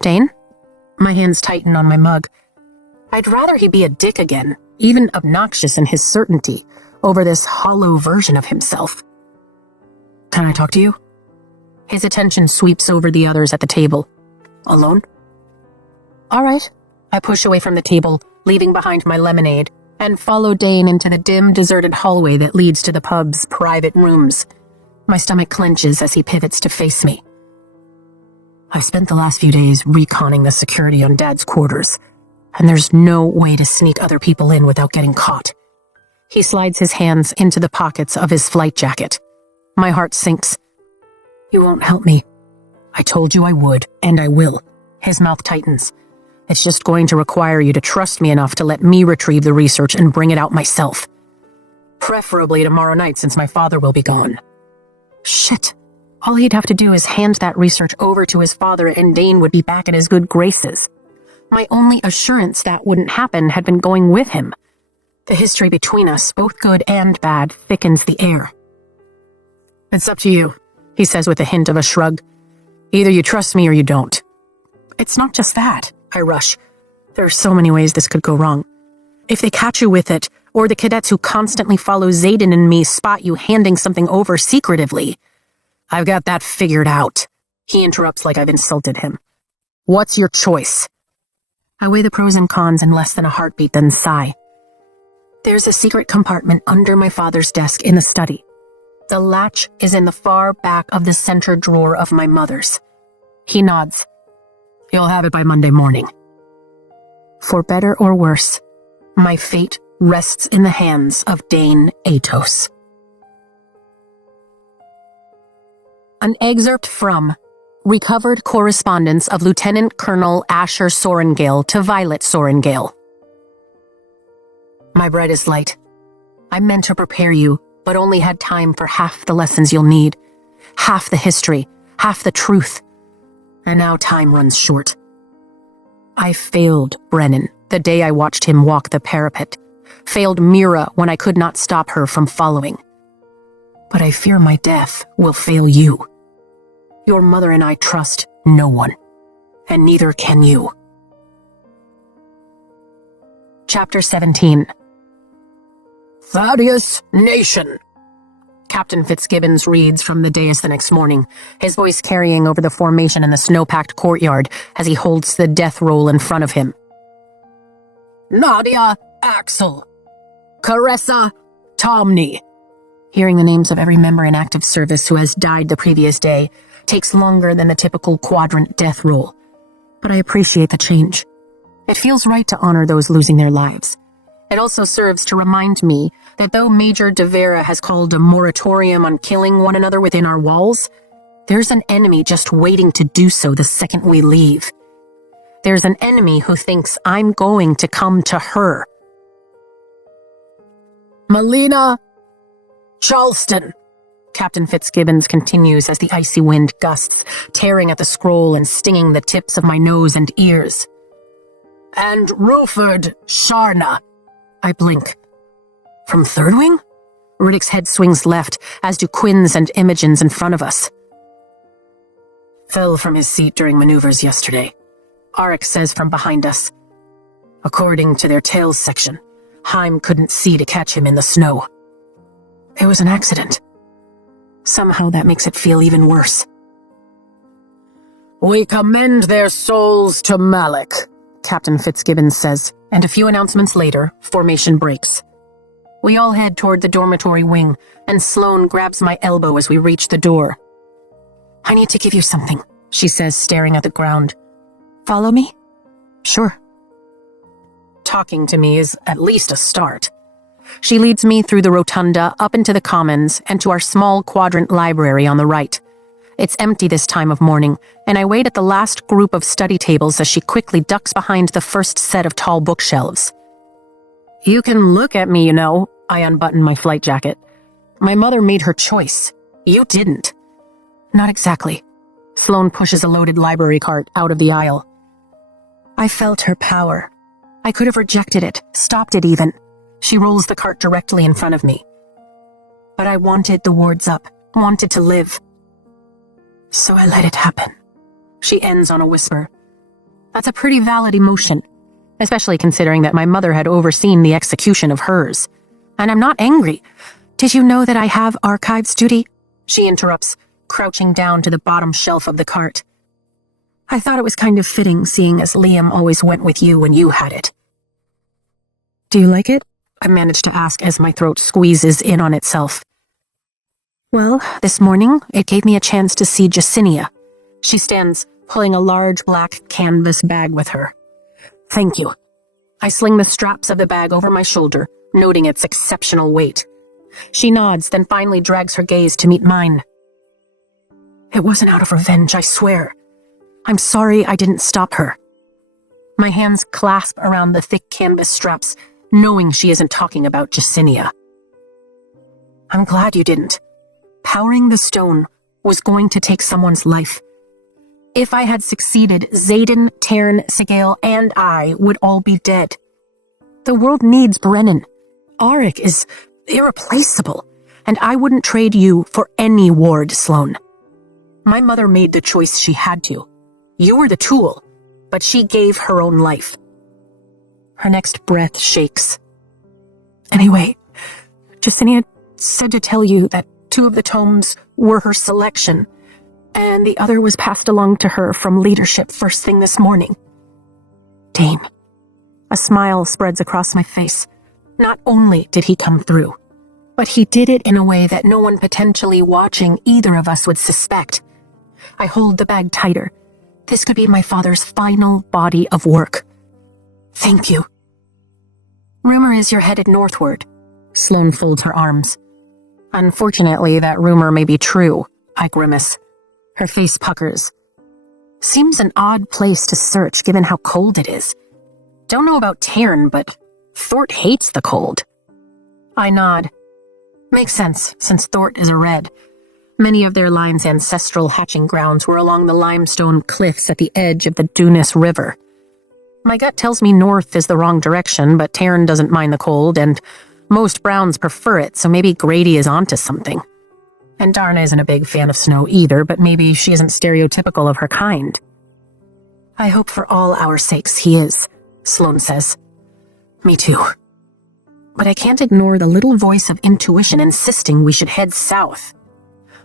Dane? My hands tighten on my mug. I'd rather he be a dick again, even obnoxious in his certainty, over this hollow version of himself. Can I talk to you? His attention sweeps over the others at the table. Alone? All right. I push away from the table, leaving behind my lemonade, and follow Dane into the dim, deserted hallway that leads to the pub's private rooms. My stomach clenches as he pivots to face me. I've spent the last few days reconning the security on Dad's quarters, and there's no way to sneak other people in without getting caught. He slides his hands into the pockets of his flight jacket. My heart sinks. You won't help me. I told you I would, and I will. His mouth tightens. It's just going to require you to trust me enough to let me retrieve the research and bring it out myself. Preferably tomorrow night, since my father will be gone. Shit. All he'd have to do is hand that research over to his father, and Dane would be back in his good graces. My only assurance that wouldn't happen had been going with him. The history between us, both good and bad, thickens the air. It's up to you, he says with a hint of a shrug. Either you trust me or you don't. It's not just that, I rush. There are so many ways this could go wrong. If they catch you with it, or the cadets who constantly follow Zayden and me spot you handing something over secretively. I've got that figured out. He interrupts like I've insulted him. What's your choice? I weigh the pros and cons in less than a heartbeat, then sigh. There's a secret compartment under my father's desk in the study. The latch is in the far back of the center drawer of my mother's. He nods. You'll have it by Monday morning. For better or worse, my fate rests in the hands of Dane Atos. An excerpt from Recovered Correspondence of Lieutenant Colonel Asher Sorengale to Violet Sorengale. My bread is light. I meant to prepare you, but only had time for half the lessons you'll need. Half the history, half the truth. And now time runs short. I failed Brennan the day I watched him walk the parapet. Failed Mira when I could not stop her from following. But I fear my death will fail you. Your mother and I trust no one, and neither can you. Chapter 17. Thaddeus Nation. Captain Fitzgibbons reads from the dais the next morning, his voice carrying over the formation in the snow-packed courtyard as he holds the death roll in front of him. Nadia Axel. Caressa Tomney. Hearing the names of every member in active service who has died the previous day takes longer than the typical quadrant death roll, but I appreciate the change. It feels right to honor those losing their lives. It also serves to remind me that though Major de Vera has called a moratorium on killing one another within our walls, there's an enemy just waiting to do so the second we leave. There's an enemy who thinks I'm going to come to her. Melina Charleston. Captain Fitzgibbons continues as the icy wind gusts, tearing at the scroll and stinging the tips of my nose and ears. And Ruford Sharna. I blink. From Third Wing? Riddick's head swings left, as do Quinn's and Imogen's in front of us. Fell from his seat during maneuvers yesterday, Arik says from behind us. According to their tails section, Heim couldn't see to catch him in the snow. It was an accident. Somehow that makes it feel even worse. We commend their souls to Malik, Captain Fitzgibbons says, and a few announcements later, formation breaks. We all head toward the dormitory wing, and Sloane grabs my elbow as we reach the door. I need to give you something, she says, staring at the ground. Follow me? Sure. Talking to me is at least a start. She leads me through the rotunda, up into the commons, and to our small quadrant library on the right. It's empty this time of morning, and I wait at the last group of study tables as she quickly ducks behind the first set of tall bookshelves. You can look at me, you know. I unbutton my flight jacket. My mother made her choice. You didn't. Not exactly. Sloane pushes a loaded library cart out of the aisle. I felt her power. I could have rejected it, stopped it even. She rolls the cart directly in front of me. But I wanted the wards up, wanted to live. So I let it happen. She ends on a whisper. That's a pretty valid emotion, especially considering that my mother had overseen the execution of hers. And I'm not angry. Did you know that I have archives duty? She interrupts, crouching down to the bottom shelf of the cart. I thought it was kind of fitting, seeing as Liam always went with you when you had it. Do you like it? I manage to ask as my throat squeezes in on itself. Well, this morning, it gave me a chance to see Jacinia. She stands, pulling a large black canvas bag with her. Thank you. I sling the straps of the bag over my shoulder, noting its exceptional weight. She nods, then finally drags her gaze to meet mine. It wasn't out of revenge, I swear. I'm sorry I didn't stop her. My hands clasp around the thick canvas straps, knowing she isn't talking about Jacinia. I'm glad you didn't. Powering the stone was going to take someone's life. If I had succeeded, Xaden, Tarn, Sigale, and I would all be dead. The world needs Brennan. Arik is irreplaceable, and I wouldn't trade you for any ward, Sloane. My mother made the choice she had to. You were the tool, but she gave her own life. Her next breath shakes. Anyway, Jacinia said to tell you that 2 of the tomes were her selection, and the other was passed along to her from leadership first thing this morning. Dane. A smile spreads across my face. Not only did he come through, but he did it in a way that no one potentially watching either of us would suspect. I hold the bag tighter. This could be my father's final body of work. Thank you. Rumor is you're headed northward. Sloane folds her arms. Unfortunately, that rumor may be true, I grimace. Her face puckers. Seems an odd place to search given how cold it is. Don't know about Tarn, but Thort hates the cold. I nod. Makes sense, since Thort is a red. Many of their line's ancestral hatching grounds were along the limestone cliffs at the edge of the Dunis River. My gut tells me north is the wrong direction, but Tarn doesn't mind the cold, and most Browns prefer it, so maybe Grady is onto something. And Darna isn't a big fan of snow either, but maybe she isn't stereotypical of her kind. I hope for all our sakes he is, Sloane says. Me too. But I can't ignore the little voice of intuition insisting we should head south.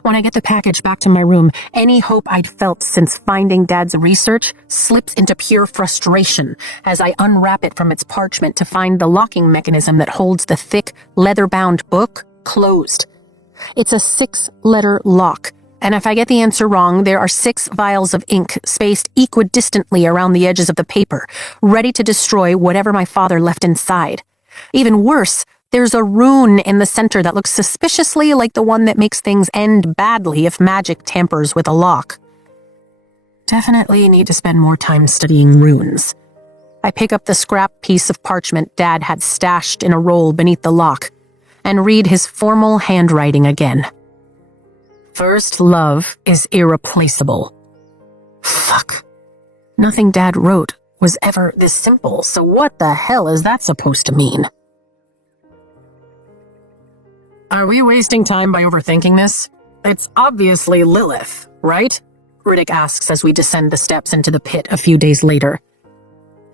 When I get the package back to my room, any hope I'd felt since finding Dad's research slips into pure frustration as I unwrap it from its parchment to find the locking mechanism that holds the thick, leather-bound book closed. It's a 6-letter lock, and if I get the answer wrong, there are 6 vials of ink spaced equidistantly around the edges of the paper, ready to destroy whatever my father left inside. Even worse, there's a rune in the center that looks suspiciously like the one that makes things end badly if magic tampers with a lock. Definitely need to spend more time studying runes. I pick up the scrap piece of parchment Dad had stashed in a roll beneath the lock and read his formal handwriting again. First love is irreplaceable. Fuck. Nothing Dad wrote was ever this simple, so what the hell is that supposed to mean? Are we wasting time by overthinking this? It's obviously Lilith, right? Riddick asks as we descend the steps into the pit a few days later.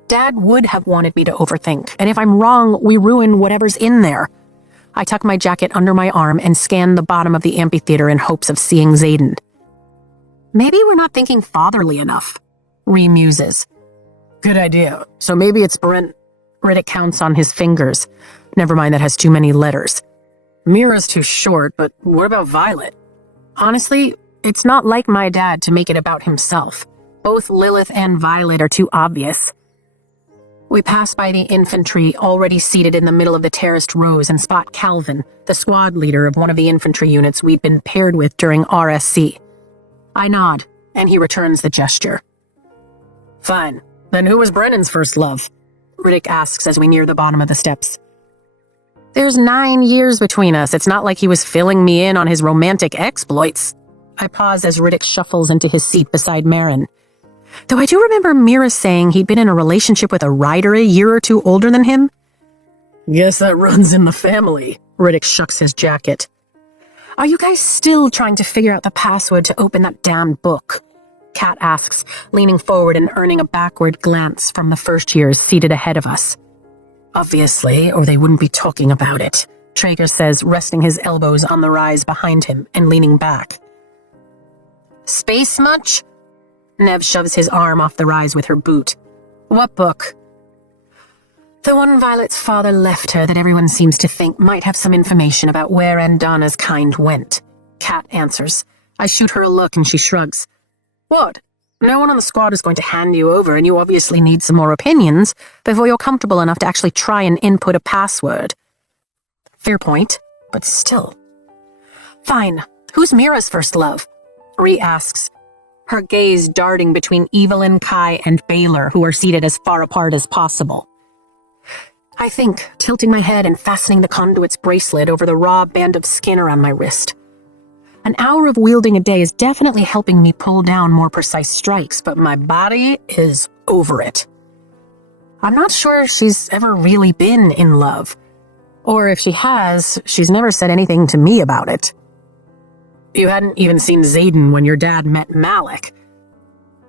Dad would have wanted me to overthink, and if I'm wrong, we ruin whatever's in there. I tuck my jacket under my arm and scan the bottom of the amphitheater in hopes of seeing Xaden. Maybe we're not thinking fatherly enough, Ree muses. Good idea. So maybe it's Brent. Riddick counts on his fingers. Never mind, that has too many letters. Mira's too short, but what about Violet? Honestly, it's not like my dad to make it about himself. Both Lilith and Violet are too obvious. We pass by the infantry already seated in the middle of the terraced rows and spot Calvin, the squad leader of one of the infantry units we'd been paired with during RSC. I nod, and he returns the gesture. Fine. Then who was Brennan's first love? Riddick asks as we near the bottom of the steps. There's 9 years between us. It's not like he was filling me in on his romantic exploits. I pause as Riddick shuffles into his seat beside Marin. Though I do remember Mira saying he'd been in a relationship with a rider a year or two older than him. Guess that runs in the family. Riddick shucks his jacket. Are you guys still trying to figure out the password to open that damned book? Kat asks, leaning forward and earning a backward glance from the first years seated ahead of us. Obviously, or they wouldn't be talking about it, Traeger says, resting his elbows on the rise behind him and leaning back. Space much? Nev shoves his arm off the rise with her boot. What book? The one Violet's father left her that everyone seems to think might have some information about where Andana's kind went. Kat answers. I shoot her a look and she shrugs. What? No one on the squad is going to hand you over, and you obviously need some more opinions before you're comfortable enough to actually try and input a password. Fair point, but still. Fine. Who's Mira's first love? Ree asks, her gaze darting between Evelyn, Kai, and Baylor, who are seated as far apart as possible. I think, tilting my head and fastening the conduit's bracelet over the raw band of skin around my wrist. An hour of wielding a day is definitely helping me pull down more precise strikes, but my body is over it. I'm not sure she's ever really been in love. Or if she has, she's never said anything to me about it. You hadn't even seen Xaden when your dad met Malik.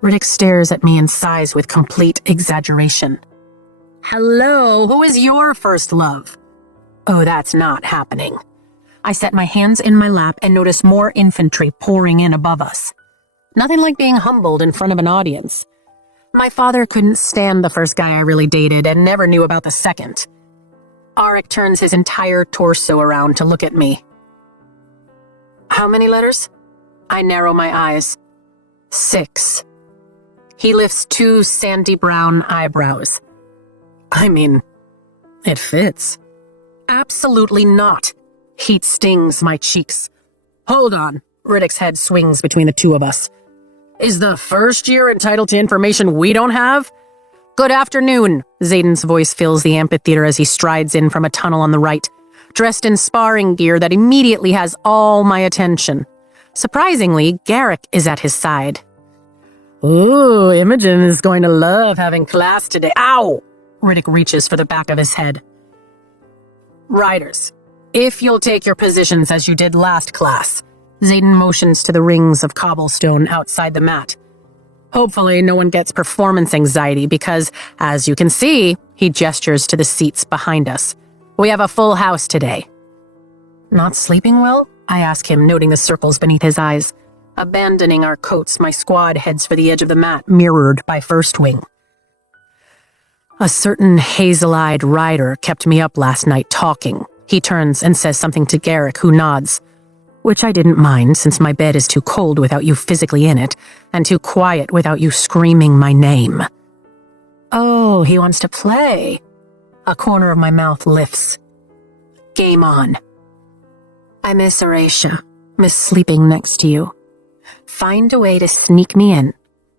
Riddick stares at me and sighs with complete exaggeration. Hello, who is your first love? Oh, that's not happening. I set my hands in my lap and noticed more infantry pouring in above us. Nothing like being humbled in front of an audience. My father couldn't stand the first guy I really dated and never knew about the second. Arik turns his entire torso around to look at me. How many letters? I narrow my eyes. 6. He lifts 2 sandy brown eyebrows. I mean, it fits. Absolutely not. Heat stings my cheeks. Hold on. Riddick's head swings between the two of us. Is the first year entitled to information we don't have? Good afternoon. Xaden's voice fills the amphitheater as he strides in from a tunnel on the right, dressed in sparring gear that immediately has all my attention. Surprisingly, Garrick is at his side. Ooh, Imogen is going to love having class today. Ow! Riddick reaches for the back of his head. Riders, if you'll take your positions as you did last class, Zayden motions to the rings of cobblestone outside the mat. Hopefully no one gets performance anxiety because, as you can see, he gestures to the seats behind us. We have a full house today. Not sleeping well? I ask him, noting the circles beneath his eyes. Abandoning our coats, my squad heads for the edge of the mat, mirrored by First Wing. A certain hazel-eyed rider kept me up last night talking. He turns and says something to Garrick, who nods. Which I didn't mind, since my bed is too cold without you physically in it, and too quiet without you screaming my name. Oh, he wants to play. A corner of my mouth lifts. Game on. I miss Horatia, miss sleeping next to you. Find a way to sneak me in,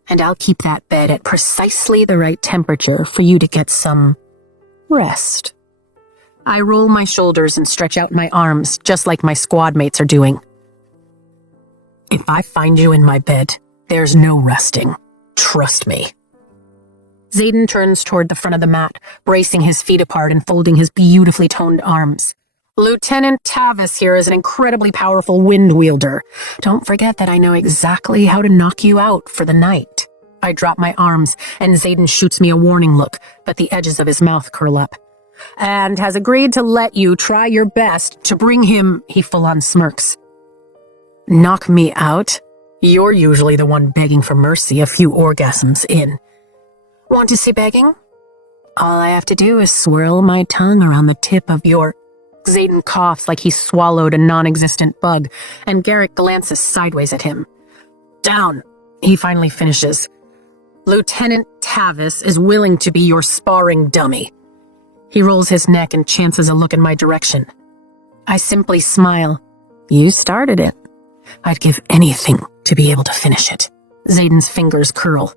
and I'll keep that bed at precisely the right temperature for you to get some rest. I roll my shoulders and stretch out my arms, just like my squad mates are doing. If I find you in my bed, there's no resting. Trust me. Zayden turns toward the front of the mat, bracing his feet apart and folding his beautifully toned arms. Lieutenant Tavis here is an incredibly powerful wind wielder. Don't forget that I know exactly how to knock you out for the night. I drop my arms, and Zayden shoots me a warning look, but the edges of his mouth curl up. And has agreed to let you try your best to bring him, he full-on smirks. Knock me out? You're usually the one begging for mercy a few orgasms in. Want to see begging? All I have to do is swirl my tongue around the tip of your... Zayden coughs like he swallowed a non-existent bug, and Garrick glances sideways at him. Down, he finally finishes. Lieutenant Tavis is willing to be your sparring dummy. He rolls his neck and chances a look in my direction. I simply smile. You started it. I'd give anything to be able to finish it. Zayden's fingers curl.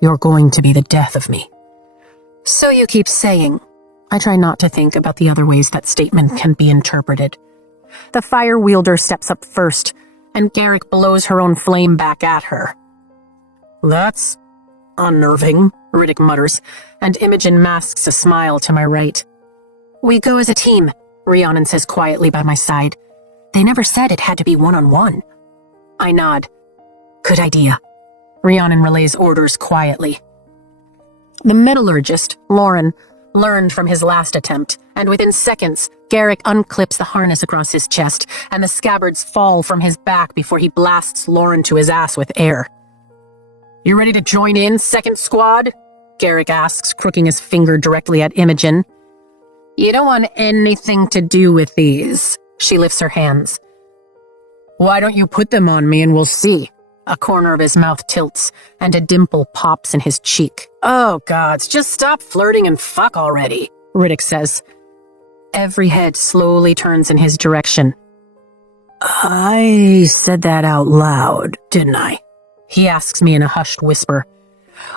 You're going to be the death of me. So you keep saying. I try not to think about the other ways that statement can be interpreted. The fire wielder steps up first, and Garrick blows her own flame back at her. That's unnerving, Riddick mutters, and Imogen masks a smile to my right. We go as a team, Rhiannon says quietly by my side. They never said it had to be one-on-one. I nod. Good idea. Rhiannon relays orders quietly. The metallurgist, Lauren, learned from his last attempt, and within seconds, Garrick unclips the harness across his chest, and the scabbards fall from his back before he blasts Lauren to his ass with air. You ready to join in, second squad? Garrick asks, crooking his finger directly at Imogen. You don't want anything to do with these. She lifts her hands. Why don't you put them on me and we'll see? A corner of his mouth tilts, and a dimple pops in his cheek. Oh, gods, just stop flirting and fuck already, Riddick says. Every head slowly turns in his direction. I said that out loud, didn't I? He asks me in a hushed whisper.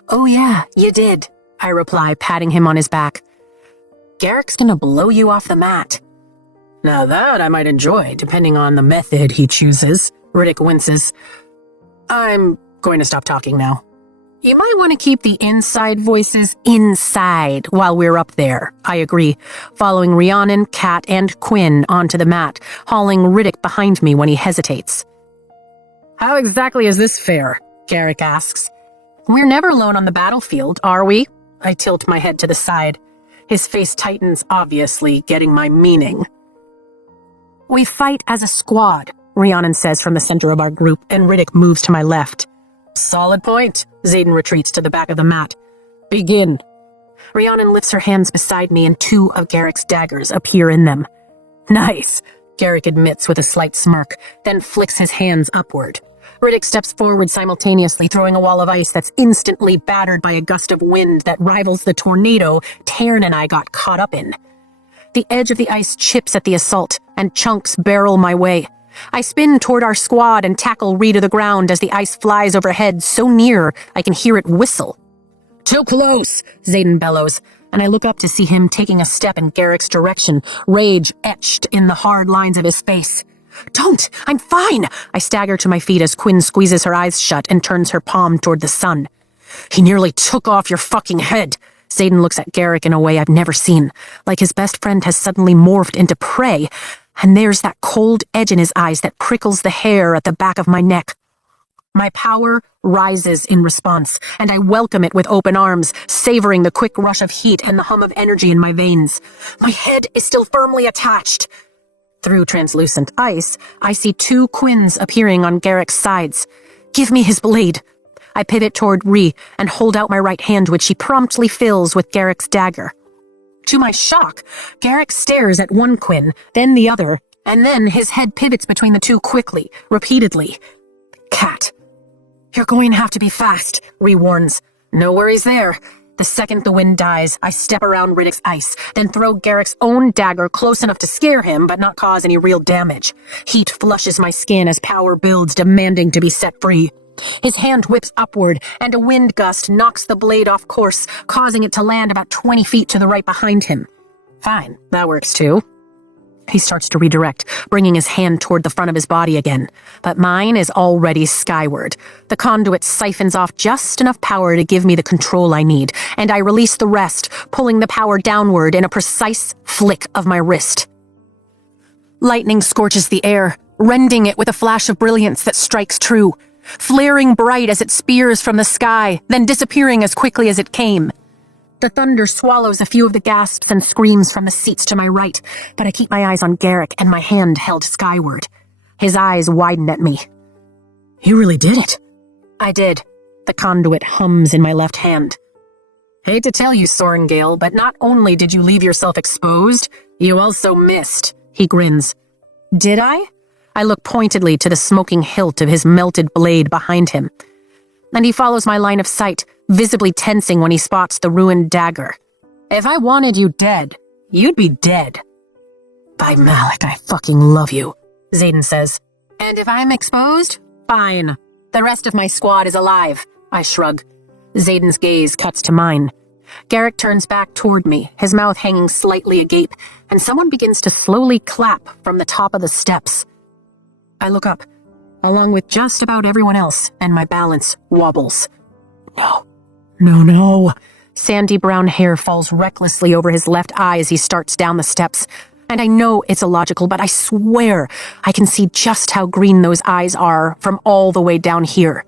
Oh yeah, you did, I reply, patting him on his back. Garrick's gonna blow you off the mat. Now that I might enjoy, depending on the method he chooses, Riddick winces. I'm going to stop talking now. You might want to keep the inside voices inside while we're up there, I agree, following Rhiannon, Kat, and Quinn onto the mat, hauling Riddick behind me when he hesitates. How exactly is this fair? Garrick asks. We're never alone on the battlefield, are we? I tilt my head to the side. His face tightens, obviously, getting my meaning. We fight as a squad, Rhiannon says from the center of our group, and Riddick moves to my left. Solid point. Zayden retreats to the back of the mat. Begin. Rhiannon lifts her hands beside me, and two of Garrick's daggers appear in them. Nice, Garrick admits with a slight smirk, then flicks his hands upward. Riddick steps forward simultaneously, throwing a wall of ice that's instantly battered by a gust of wind that rivals the tornado Taryn and I got caught up in. The edge of the ice chips at the assault, and chunks barrel my way. I spin toward our squad and tackle Ree to the ground as the ice flies overhead so near I can hear it whistle. Too close, Zayden bellows, and I look up to see him taking a step in Garrick's direction, rage etched in the hard lines of his face. Don't! I'm fine! I stagger to my feet as Quinn squeezes her eyes shut and turns her palm toward the sun. He nearly took off your fucking head. Zayden looks at Garrick in a way I've never seen, like his best friend has suddenly morphed into prey, and there's that cold edge in his eyes that prickles the hair at the back of my neck. My power rises in response, and I welcome it with open arms, savoring the quick rush of heat and the hum of energy in my veins. My head is still firmly attached. Through translucent ice, I see 2 quins appearing on Garrick's sides. Give me his blade. I pivot toward Rhi and hold out my right hand, which she promptly fills with Garrick's dagger. To my shock, Garrick stares at one quin, then the other, and then his head pivots between the 2 quickly, repeatedly. Cat. You're going to have to be fast, Rhi warns. No worries there. The second the wind dies, I step around Riddick's ice, then throw Garrick's own dagger close enough to scare him but not cause any real damage. Heat flushes my skin as power builds, demanding to be set free. His hand whips upward, and a wind gust knocks the blade off course, causing it to land about 20 feet to the right behind him. Fine, that works too. He starts to redirect, bringing his hand toward the front of his body again. But mine is already skyward. The conduit siphons off just enough power to give me the control I need, and I release the rest, pulling the power downward in a precise flick of my wrist. Lightning scorches the air, rending it with a flash of brilliance that strikes true, flaring bright as it spears from the sky, then disappearing as quickly as it came. The thunder swallows a few of the gasps and screams from the seats to my right, but I keep my eyes on Garrick and my hand held skyward. His eyes widen at me. You really did it. I did. The conduit hums in my left hand. Hate to tell you, Sorengale, but not only did you leave yourself exposed, you also missed, he grins. Did I? I look pointedly to the smoking hilt of his melted blade behind him. And he follows my line of sight, visibly tensing when he spots the ruined dagger. If I wanted you dead, you'd be dead. By Malik, I fucking love you, Xaden says. And if I'm exposed? Fine. The rest of my squad is alive, I shrug. Xaden's gaze cuts to mine. Garrick turns back toward me, his mouth hanging slightly agape, and someone begins to slowly clap from the top of the steps. I look up, along with just about everyone else, and my balance wobbles. No. Sandy brown hair falls recklessly over his left eye as he starts down the steps. And I know it's illogical, but I swear I can see just how green those eyes are from all the way down here.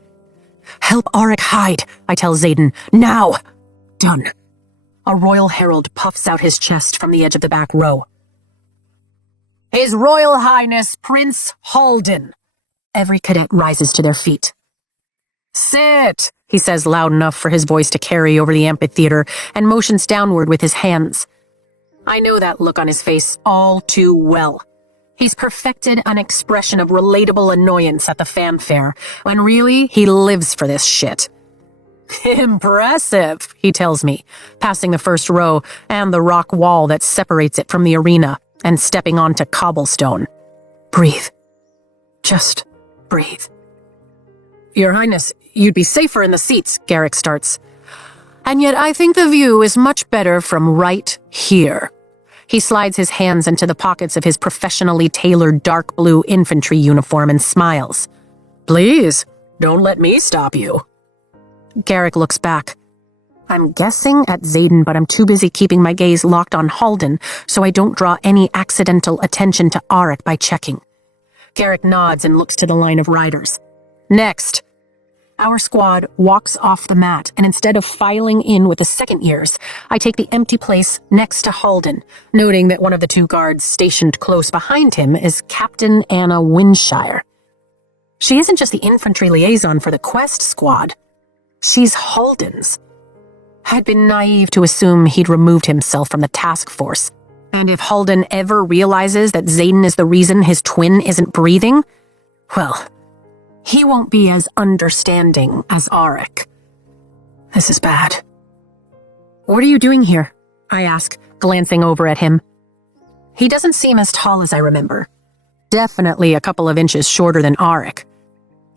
Help Auric hide, I tell Xaden. Now! Done. A royal herald puffs out his chest from the edge of the back row. His Royal Highness Prince Halden. Every cadet rises to their feet. Sit, he says loud enough for his voice to carry over the amphitheater, and motions downward with his hands. I know that look on his face all too well. He's perfected an expression of relatable annoyance at the fanfare, when really he lives for this shit. Impressive, he tells me, passing the first row and the rock wall that separates it from the arena, and stepping onto cobblestone. Breathe. Just breathe. Your Highness, you'd be safer in the seats, Garrick starts. And yet I think the view is much better from right here. He slides his hands into the pockets of his professionally tailored dark blue infantry uniform and smiles. Please, don't let me stop you. Garrick looks back. I'm guessing at Xaden, but I'm too busy keeping my gaze locked on Halden, so I don't draw any accidental attention to Auric by checking. Garrick nods and looks to the line of riders. Next. Our squad walks off the mat, and instead of filing in with the second years, I take the empty place next to Halden, noting that one of the 2 guards stationed close behind him is Captain Anna Windshire. She isn't just the infantry liaison for the quest squad. She's Halden's. I'd been naive to assume he'd removed himself from the task force. And if Halden ever realizes that Xaden is the reason his twin isn't breathing, well, he won't be as understanding as Auric. This is bad. What are you doing here? I ask, glancing over at him. He doesn't seem as tall as I remember. Definitely a couple of inches shorter than Auric.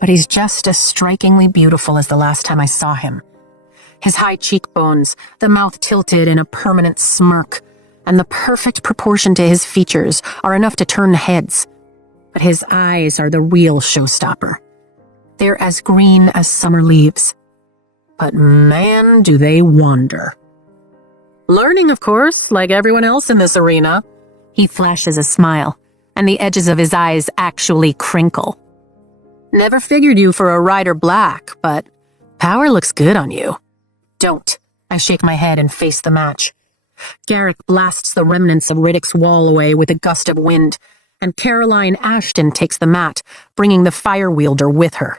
But he's just as strikingly beautiful as the last time I saw him. His high cheekbones, the mouth tilted in a permanent smirk, and the perfect proportion to his features are enough to turn heads. But his eyes are the real showstopper. They're as green as summer leaves. But man, do they wander. Learning, of course, like everyone else in this arena. He flashes a smile, and the edges of his eyes actually crinkle. Never figured you for a rider black, but power looks good on you. Don't. I shake my head and face the match. Garrick blasts the remnants of Riddick's wall away with a gust of wind, and Caroline Ashton takes the mat, bringing the fire wielder with her.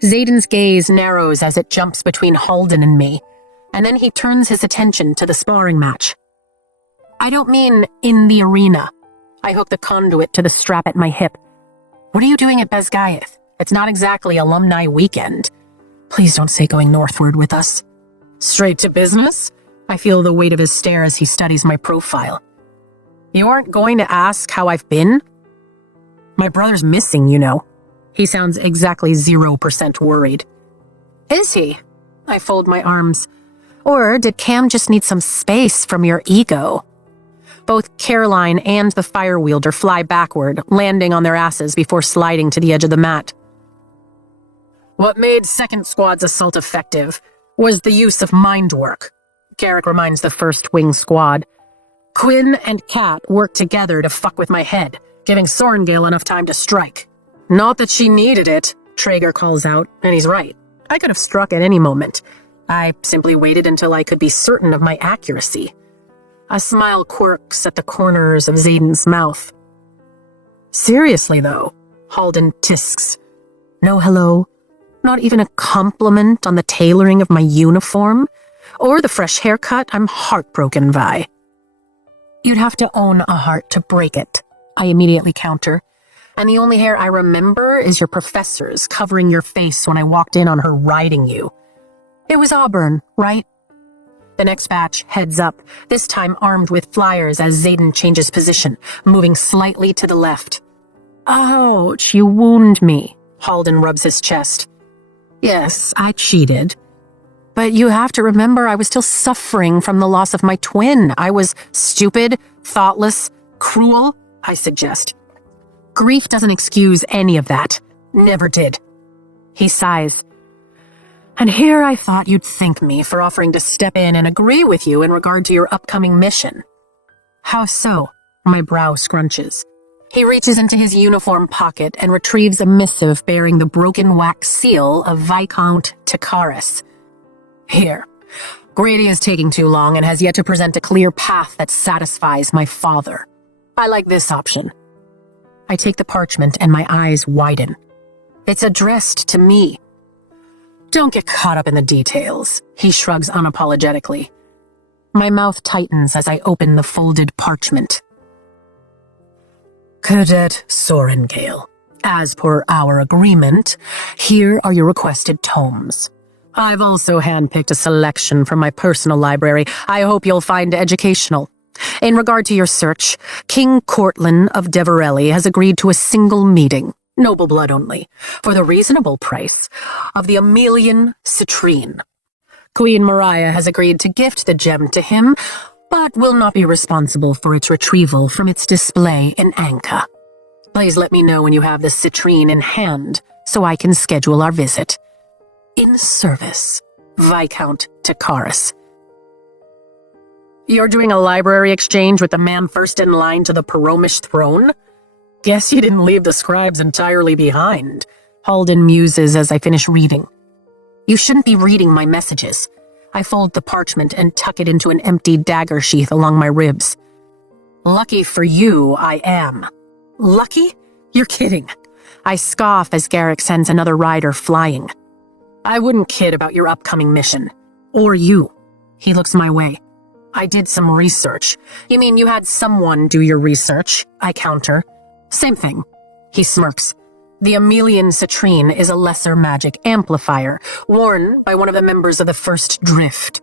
Xaden's gaze narrows as it jumps between Halden and me, and then he turns his attention to the sparring match. I don't mean in the arena. I hook the conduit to the strap at my hip. What are you doing at Bezgaeth? It's not exactly alumni weekend. Please don't say going northward with us. Straight to business? I feel the weight of his stare as he studies my profile. You aren't going to ask how I've been? My brother's missing, you know. He sounds exactly 0% worried. Is he? I fold my arms. Or did Cam just need some space from your ego? Both Caroline and the fire wielder fly backward, landing on their asses before sliding to the edge of the mat. What made Second Squad's assault effective was the use of mind work, Garrick reminds the First Wing Squad. Quinn and Kat worked together to fuck with my head, giving Sorengale enough time to strike. Not that she needed it, Traeger calls out, and he's right. I could have struck at any moment. I simply waited until I could be certain of my accuracy. A smile quirks at the corners of Xaden's mouth. Seriously, though, Halden tisks. No hello? Not even a compliment on the tailoring of my uniform? Or the fresh haircut I'm heartbroken by. You'd have to own a heart to break it, I immediately counter. And the only hair I remember is your professor's covering your face when I walked in on her riding you. It was Auburn, right? The next batch heads up, this time armed with flyers as Xaden changes position, moving slightly to the left. Ouch, you wound me, Halden rubs his chest. Yes, I cheated. But you have to remember I was still suffering from the loss of my twin. I was stupid, thoughtless, cruel, I suggest. Grief doesn't excuse any of that. Never did. He sighs. And here I thought you'd thank me for offering to step in and agree with you in regard to your upcoming mission. How so? My brow scrunches. He reaches into his uniform pocket and retrieves a missive bearing the broken wax seal of Viscount Takaris. Here. Grady is taking too long and has yet to present a clear path that satisfies my father. I like this option. I take the parchment and my eyes widen. It's addressed to me. Don't get caught up in the details, he shrugs unapologetically. My mouth tightens as I open the folded parchment. Cadet Sorengale, as per our agreement, here are your requested tomes. I've also handpicked a selection from my personal library I hope you'll find educational. In regard to your search, King Cortland of Deverelli has agreed to a single meeting, noble blood only, for the reasonable price of the Emilian citrine. Queen Mariah has agreed to gift the gem to him, but will not be responsible for its retrieval from its display in Anka. Please let me know when you have the citrine in hand, so I can schedule our visit. In service, Viscount Takaris. You're doing a library exchange with the man first in line to the Peromish throne? Guess you didn't leave the scribes entirely behind, Halden muses as I finish reading. You shouldn't be reading my messages. I fold the parchment and tuck it into an empty dagger sheath along my ribs. Lucky for you, I am. Lucky? You're kidding. I scoff as Garrick sends another rider flying. I wouldn't kid about your upcoming mission. Or you. He looks my way. I did some research. You mean you had someone do your research? I counter. Same thing. He smirks. The Emilian citrine is a lesser magic amplifier, worn by one of the members of the First Drift.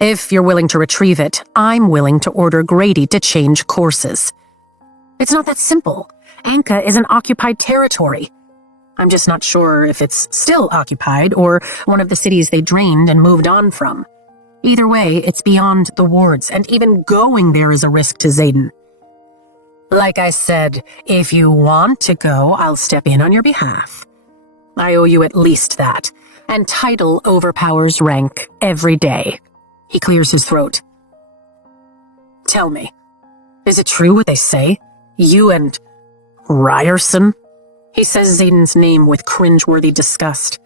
If you're willing to retrieve it, I'm willing to order Grady to change courses. It's not that simple. Anka is an occupied territory. I'm just not sure if it's still occupied or one of the cities they drained and moved on from. Either way, it's beyond the wards, and even going there is a risk to Xaden. Like I said, if you want to go, I'll step in on your behalf. I owe you at least that, and title overpowers rank every day. He clears his throat. Tell me, is it true what they say? You and Ryerson? He says Xaden's name with cringeworthy disgust.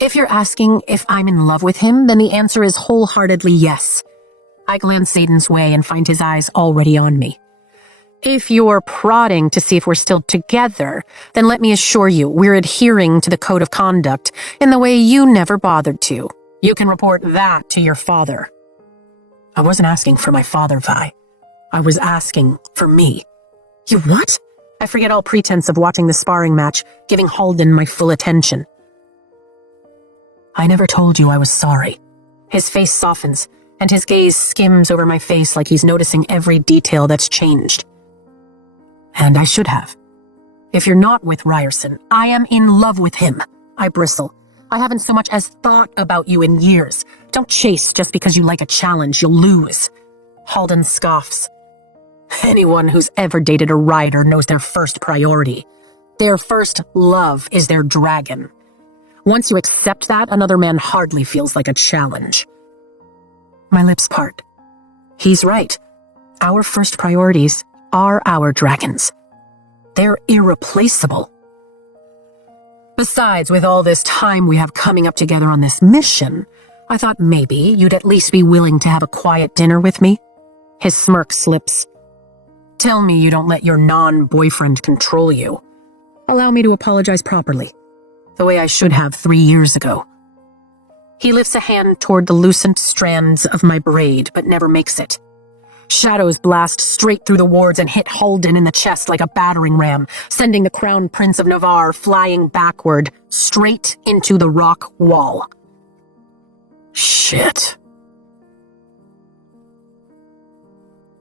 If you're asking if I'm in love with him, then the answer is wholeheartedly yes. I glance Xaden's way and find his eyes already on me. If you're prodding to see if we're still together, then let me assure you we're adhering to the code of conduct in the way you never bothered to. You can report that to your father. I wasn't asking for my father, Vi. I was asking for me. You what? I forget all pretense of watching the sparring match, giving Halden my full attention. I never told you I was sorry. His face softens, and his gaze skims over my face like he's noticing every detail that's changed. And I should have. If you're not with Ryerson, I am in love with him. I bristle. I haven't so much as thought about you in years. Don't chase just because you like a challenge. You'll lose. Halden scoffs. Anyone who's ever dated a rider knows their first priority. Their first love is their dragon. Once you accept that, another man hardly feels like a challenge. My lips part. He's right. Our first priorities are our dragons. They're irreplaceable. Besides, with all this time we have coming up together on this mission, I thought maybe you'd at least be willing to have a quiet dinner with me. His smirk slips. Tell me you don't let your non-boyfriend control you. Allow me to apologize properly, the way I should have 3 years ago. He lifts a hand toward the loosened strands of my braid, but never makes it. Shadows blast straight through the wards and hit Halden in the chest like a battering ram, sending the Crown Prince of Navarre flying backward, straight into the rock wall. Shit.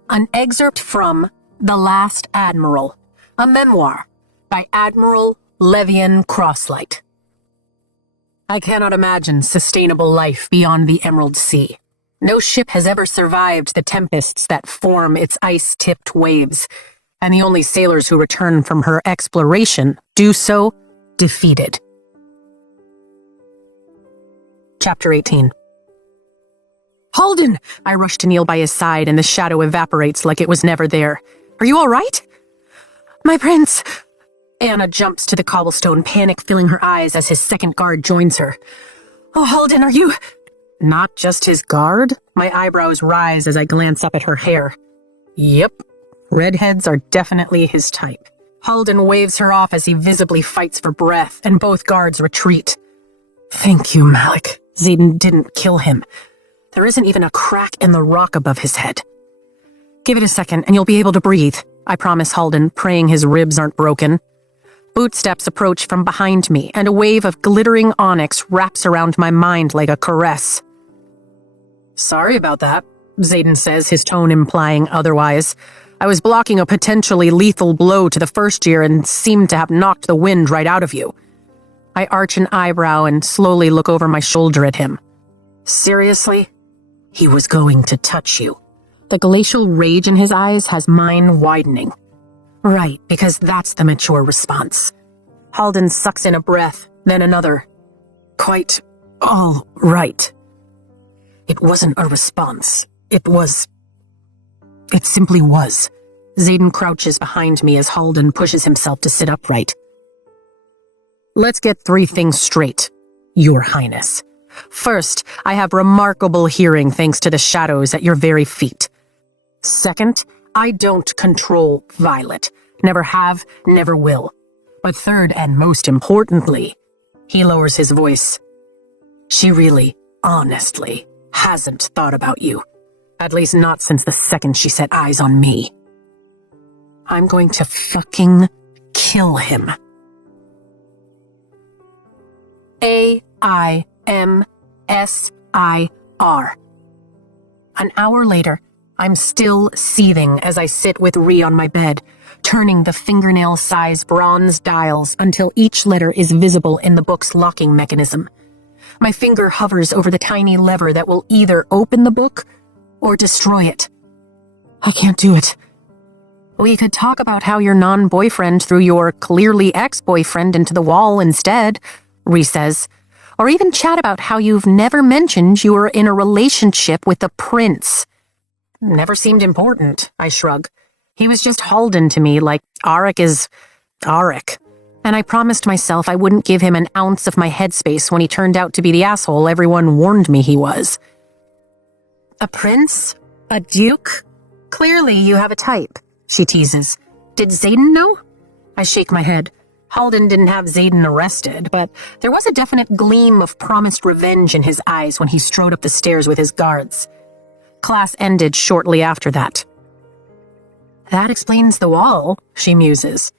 An excerpt from The Last Admiral, a memoir by Admiral Levian Crosslight. I cannot imagine sustainable life beyond the Emerald Sea. No ship has ever survived the tempests that form its ice-tipped waves, and the only sailors who return from her exploration do so defeated. Chapter 18. Halden! I rush to kneel by his side, and the shadow evaporates like it was never there. Are you all right? My prince! Anna jumps to the cobblestone, panic filling her eyes as his second guard joins her. Oh, Halden, are you... Not just his guard? My eyebrows rise as I glance up at her hair. Yep, redheads are definitely his type. Halden waves her off as he visibly fights for breath, and both guards retreat. Thank you, Malik. Xaden didn't kill him. There isn't even a crack in the rock above his head. Give it a second, and you'll be able to breathe, I promise Halden, praying his ribs aren't broken. Bootsteps approach from behind me, and a wave of glittering onyx wraps around my mind like a caress. Sorry about that, Xaden says, his tone implying otherwise. I was blocking a potentially lethal blow to the first year and seemed to have knocked the wind right out of you. I arch an eyebrow and slowly look over my shoulder at him. Seriously? He was going to touch you. The glacial rage in his eyes has mine widening. Right, because that's the mature response. Halden sucks in a breath, then another. Quite all right. It wasn't a response. It simply was. Xaden crouches behind me as Halden pushes himself to sit upright. Let's get 3 things straight, Your Highness. First, I have remarkable hearing thanks to the shadows at your very feet. Second, I don't control Violet. Never have, never will. But third, and most importantly, he lowers his voice. She really, honestly, hasn't thought about you. At least not since the second she set eyes on me. I'm going to fucking kill him. A-I-M-S-I-R. An hour later, I'm still seething as I sit with Rhee on my bed, turning the fingernail-sized bronze dials until each letter is visible in the book's locking mechanism. My finger hovers over the tiny lever that will either open the book or destroy it. I can't do it. We could talk about how your non-boyfriend threw your clearly ex-boyfriend into the wall instead, Rhee says. Or even chat about how you've never mentioned you were in a relationship with a prince. Never seemed important, I shrug. He was just Halden to me, like Auric is Auric. And I promised myself I wouldn't give him an ounce of my headspace when he turned out to be the asshole everyone warned me he was. A prince? A duke? Clearly you have a type, she teases. Did Xaden know? I shake my head. Halden didn't have Xaden arrested, but there was a definite gleam of promised revenge in his eyes when he strode up the stairs with his guards. Class ended shortly after that. That explains the wall, she muses.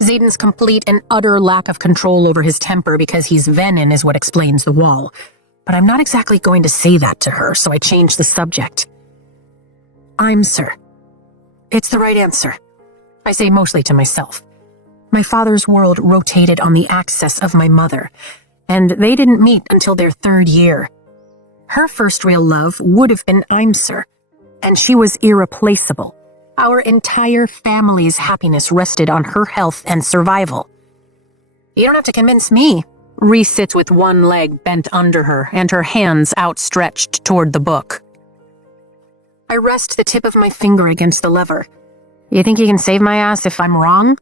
Xaden's complete and utter lack of control over his temper because he's Venin is what explains the wall. But I'm not exactly going to say that to her, so I change the subject. I'm sir. It's the right answer. I say mostly to myself. My father's world rotated on the axis of my mother, and they didn't meet until their 3rd year. Her first real love would have been Imser, and she was irreplaceable. Our entire family's happiness rested on her health and survival. You don't have to convince me. Rhys sits with one leg bent under her and her hands outstretched toward the book. I rest the tip of my finger against the lever. You think you can save my ass if I'm wrong?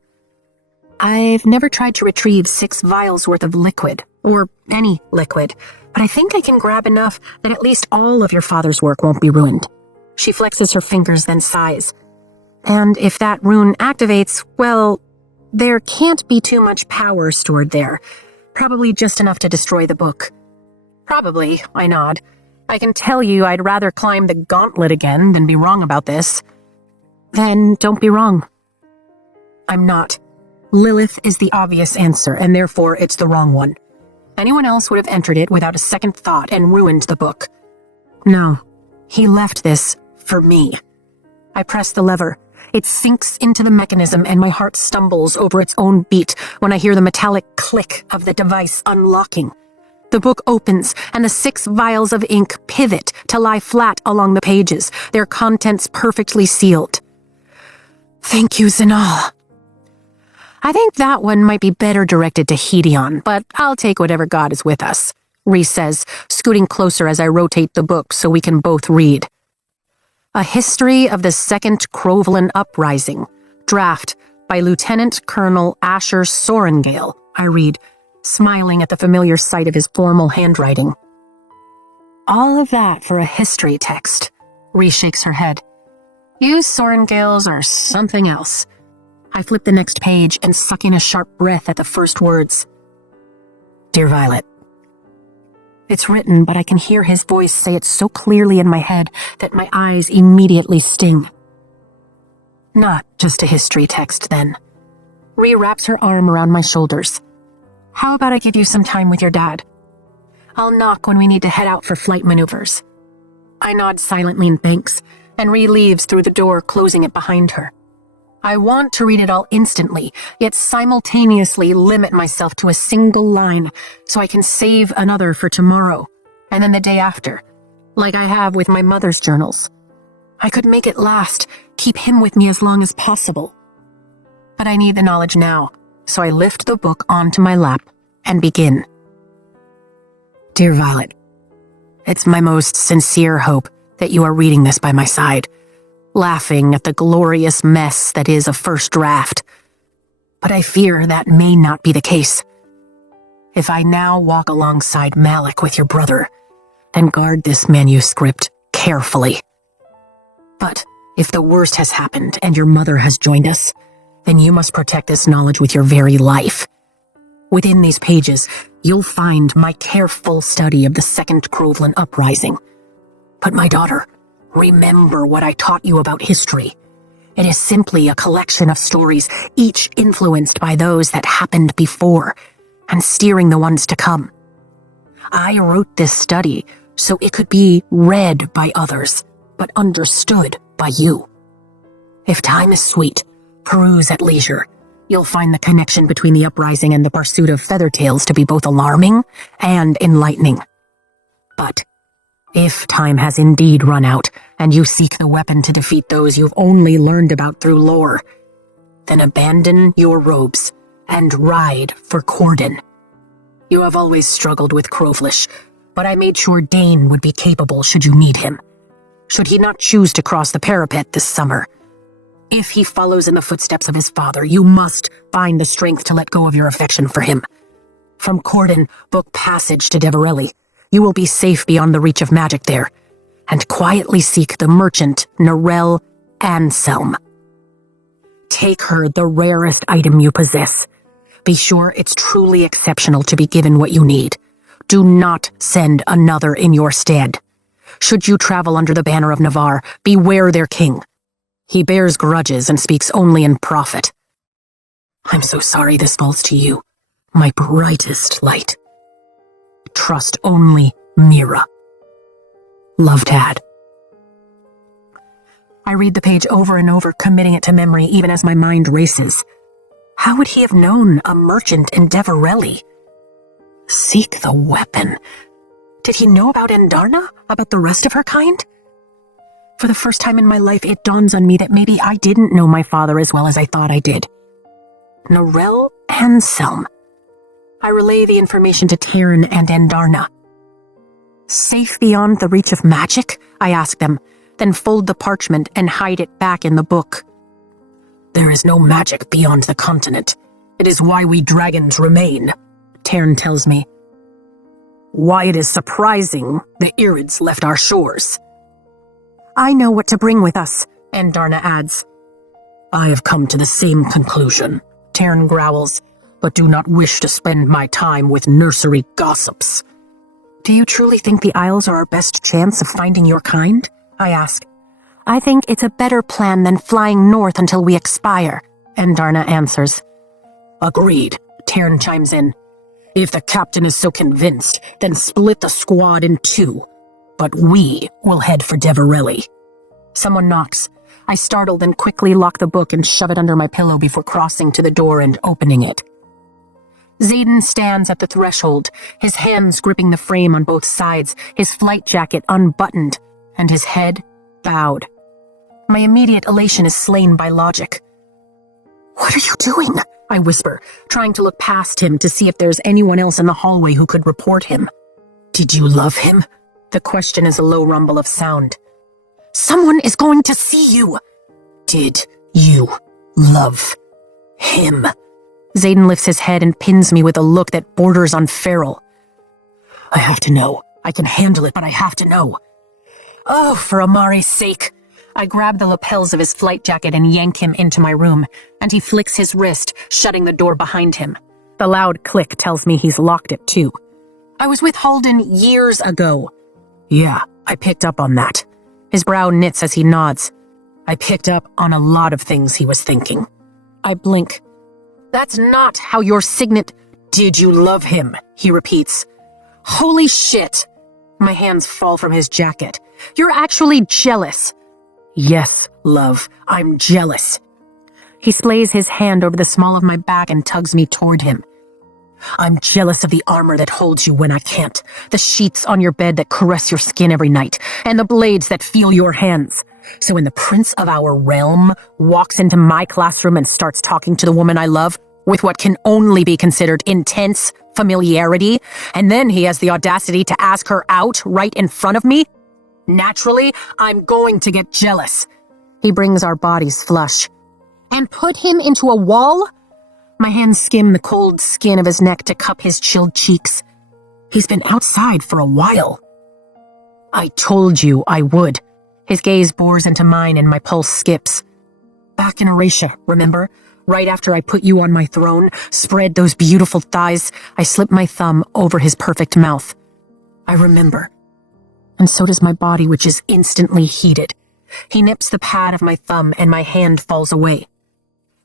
I've never tried to retrieve 6 vials worth of liquid, or any liquid, but I think I can grab enough that at least all of your father's work won't be ruined. She flexes her fingers, then sighs. And if that rune activates, well, there can't be too much power stored there. Probably just enough to destroy the book. Probably, I nod. I can tell you I'd rather climb the gauntlet again than be wrong about this. Then don't be wrong. I'm not. Lilith is the obvious answer, and therefore it's the wrong one. Anyone else would have entered it without a second thought and ruined the book. No, he left this for me. I press the lever. It sinks into the mechanism, and my heart stumbles over its own beat when I hear the metallic click of the device unlocking. The book opens, and the 6 vials of ink pivot to lie flat along the pages, their contents perfectly sealed. Thank you, Zinal. I think that one might be better directed to Hedion, but I'll take whatever god is with us, Rhys says, scooting closer as I rotate the book so we can both read. A History of the Second Crovelin Uprising, draft by Lieutenant Colonel Asher Sorengale, I read, smiling at the familiar sight of his formal handwriting. All of that for a history text, Rhys shakes her head. You Sorengales are something else. I flip the next page and suck in a sharp breath at the first words. Dear Violet. It's written, but I can hear his voice say it so clearly in my head that my eyes immediately sting. Not just a history text, then. Rhea wraps her arm around my shoulders. How about I give you some time with your dad? I'll knock when we need to head out for flight maneuvers. I nod silently in thanks, and Rhea leaves through the door, closing it behind her. I want to read it all instantly, yet simultaneously limit myself to a single line so I can save another for tomorrow, and then the day after, like I have with my mother's journals. I could make it last, keep him with me as long as possible. But I need the knowledge now, so I lift the book onto my lap and begin. Dear Violet, it's my most sincere hope that you are reading this by my side, laughing at the glorious mess that is a first draft. But I fear that may not be the case. If I now walk alongside Malik with your brother, then guard this manuscript carefully. But if the worst has happened and your mother has joined us, then you must protect this knowledge with your very life. Within these pages, you'll find my careful study of the Second Crovelin Uprising. But my daughter, remember what I taught you about history. It is simply a collection of stories, each influenced by those that happened before, and steering the ones to come. I wrote this study so it could be read by others, but understood by you. If time is sweet, peruse at leisure. You'll find the connection between the uprising and the pursuit of Feathertails to be both alarming and enlightening. But if time has indeed run out, and you seek the weapon to defeat those you've only learned about through lore, then abandon your robes and ride for Corden. You have always struggled with Crovelish, but I made sure Dane would be capable should you need him. Should he not choose to cross the parapet this summer. If he follows in the footsteps of his father, you must find the strength to let go of your affection for him. From Corden, book passage to Deverelli. You will be safe beyond the reach of magic there, and quietly seek the merchant, Narelle Anselm. Take her the rarest item you possess. Be sure it's truly exceptional to be given what you need. Do not send another in your stead. Should you travel under the banner of Navarre, beware their king. He bears grudges and speaks only in profit. I'm so sorry this falls to you, my brightest light. Trust only Mira. Love, Dad. I read the page over and over, committing it to memory even as my mind races. How would he have known a merchant in Deverelli? Seek the weapon. Did he know about Endarna? About the rest of her kind? For the first time in my life, it dawns on me that maybe I didn't know my father as well as I thought I did. Narelle Anselm. I relay the information to Taryn and Endarna. Safe beyond the reach of magic? I ask them, then fold the parchment and hide it back in the book. There is no magic beyond the continent. It is why we dragons remain, Taryn tells me. Why it is surprising the Irids left our shores. I know what to bring with us, Endarna adds. I have come to the same conclusion, Taryn growls, but do not wish to spend my time with nursery gossips. Do you truly think the Isles are our best chance of finding your kind? I ask. I think it's a better plan than flying north until we expire, Endarna answers. Agreed, Taryn chimes in. If the captain is so convinced, then split the squad in two. But we will head for Deverelli. Someone knocks. I startle, then quickly lock the book and shove it under my pillow before crossing to the door and opening it. Xaden stands at the threshold, his hands gripping the frame on both sides, his flight jacket unbuttoned, and his head bowed. My immediate elation is slain by logic. What are you doing? I whisper, trying to look past him to see if there's anyone else in the hallway who could report him. Did you love him? The question is a low rumble of sound. Someone is going to see you. Did you love him? Xaden lifts his head and pins me with a look that borders on feral. I have to know. I can handle it, but I have to know. Oh, for Amari's sake. I grab the lapels of his flight jacket and yank him into my room, and he flicks his wrist, shutting the door behind him. The loud click tells me he's locked it too. I was with Halden years ago. Yeah, I picked up on that. His brow knits as he nods. I picked up on a lot of things he was thinking. I blink. That's not how your signet... Did you love him? He repeats. Holy shit! My hands fall from his jacket. You're actually jealous. Yes, love, I'm jealous. He splays his hand over the small of my back and tugs me toward him. I'm jealous of the armor that holds you when I can't, the sheets on your bed that caress your skin every night, and the blades that feel your hands. So when the prince of our realm walks into my classroom and starts talking to the woman I love, with what can only be considered intense familiarity, and then he has the audacity to ask her out right in front of me, naturally, I'm going to get jealous. He brings our bodies flush. And put him into a wall? My hands skim the cold skin of his neck to cup his chilled cheeks. He's been outside for a while. I told you I would. His gaze bores into mine and my pulse skips. Back in Eratia, remember? Right after I put you on my throne, spread those beautiful thighs, I slipped my thumb over his perfect mouth. I remember. And so does my body, which is instantly heated. He nips the pad of my thumb and my hand falls away.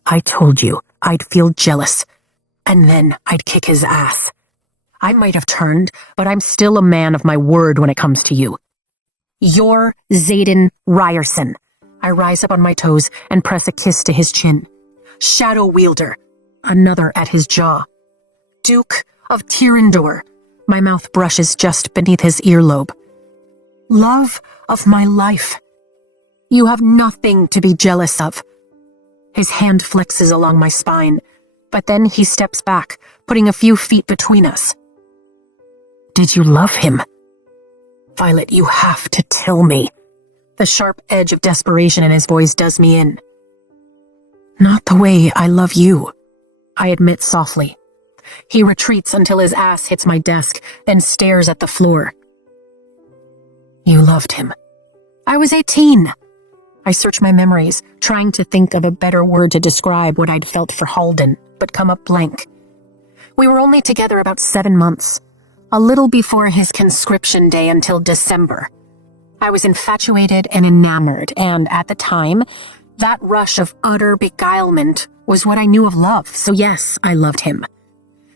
I told you I'd feel jealous, and then I'd kick his ass. I might have turned, but I'm still a man of my word when it comes to you. You're Xaden Ryerson. I rise up on my toes and press a kiss to his chin. Shadow Wielder. Another at his jaw. Duke of Tyrandor. My mouth brushes just beneath his earlobe. Love of my life. You have nothing to be jealous of. His hand flexes along my spine, but then he steps back, putting a few feet between us. Did you love him? Violet, you have to tell me. The sharp edge of desperation in his voice does me in. Not the way I love you, I admit softly. He retreats until his ass hits my desk, then stares at the floor. You loved him. I was 18. I search my memories, trying to think of a better word to describe what I'd felt for Halden, but come up blank. We were only together about 7 months, a little before his conscription day until December. I was infatuated and enamored, and at the time, that rush of utter beguilement was what I knew of love, so yes, I loved him.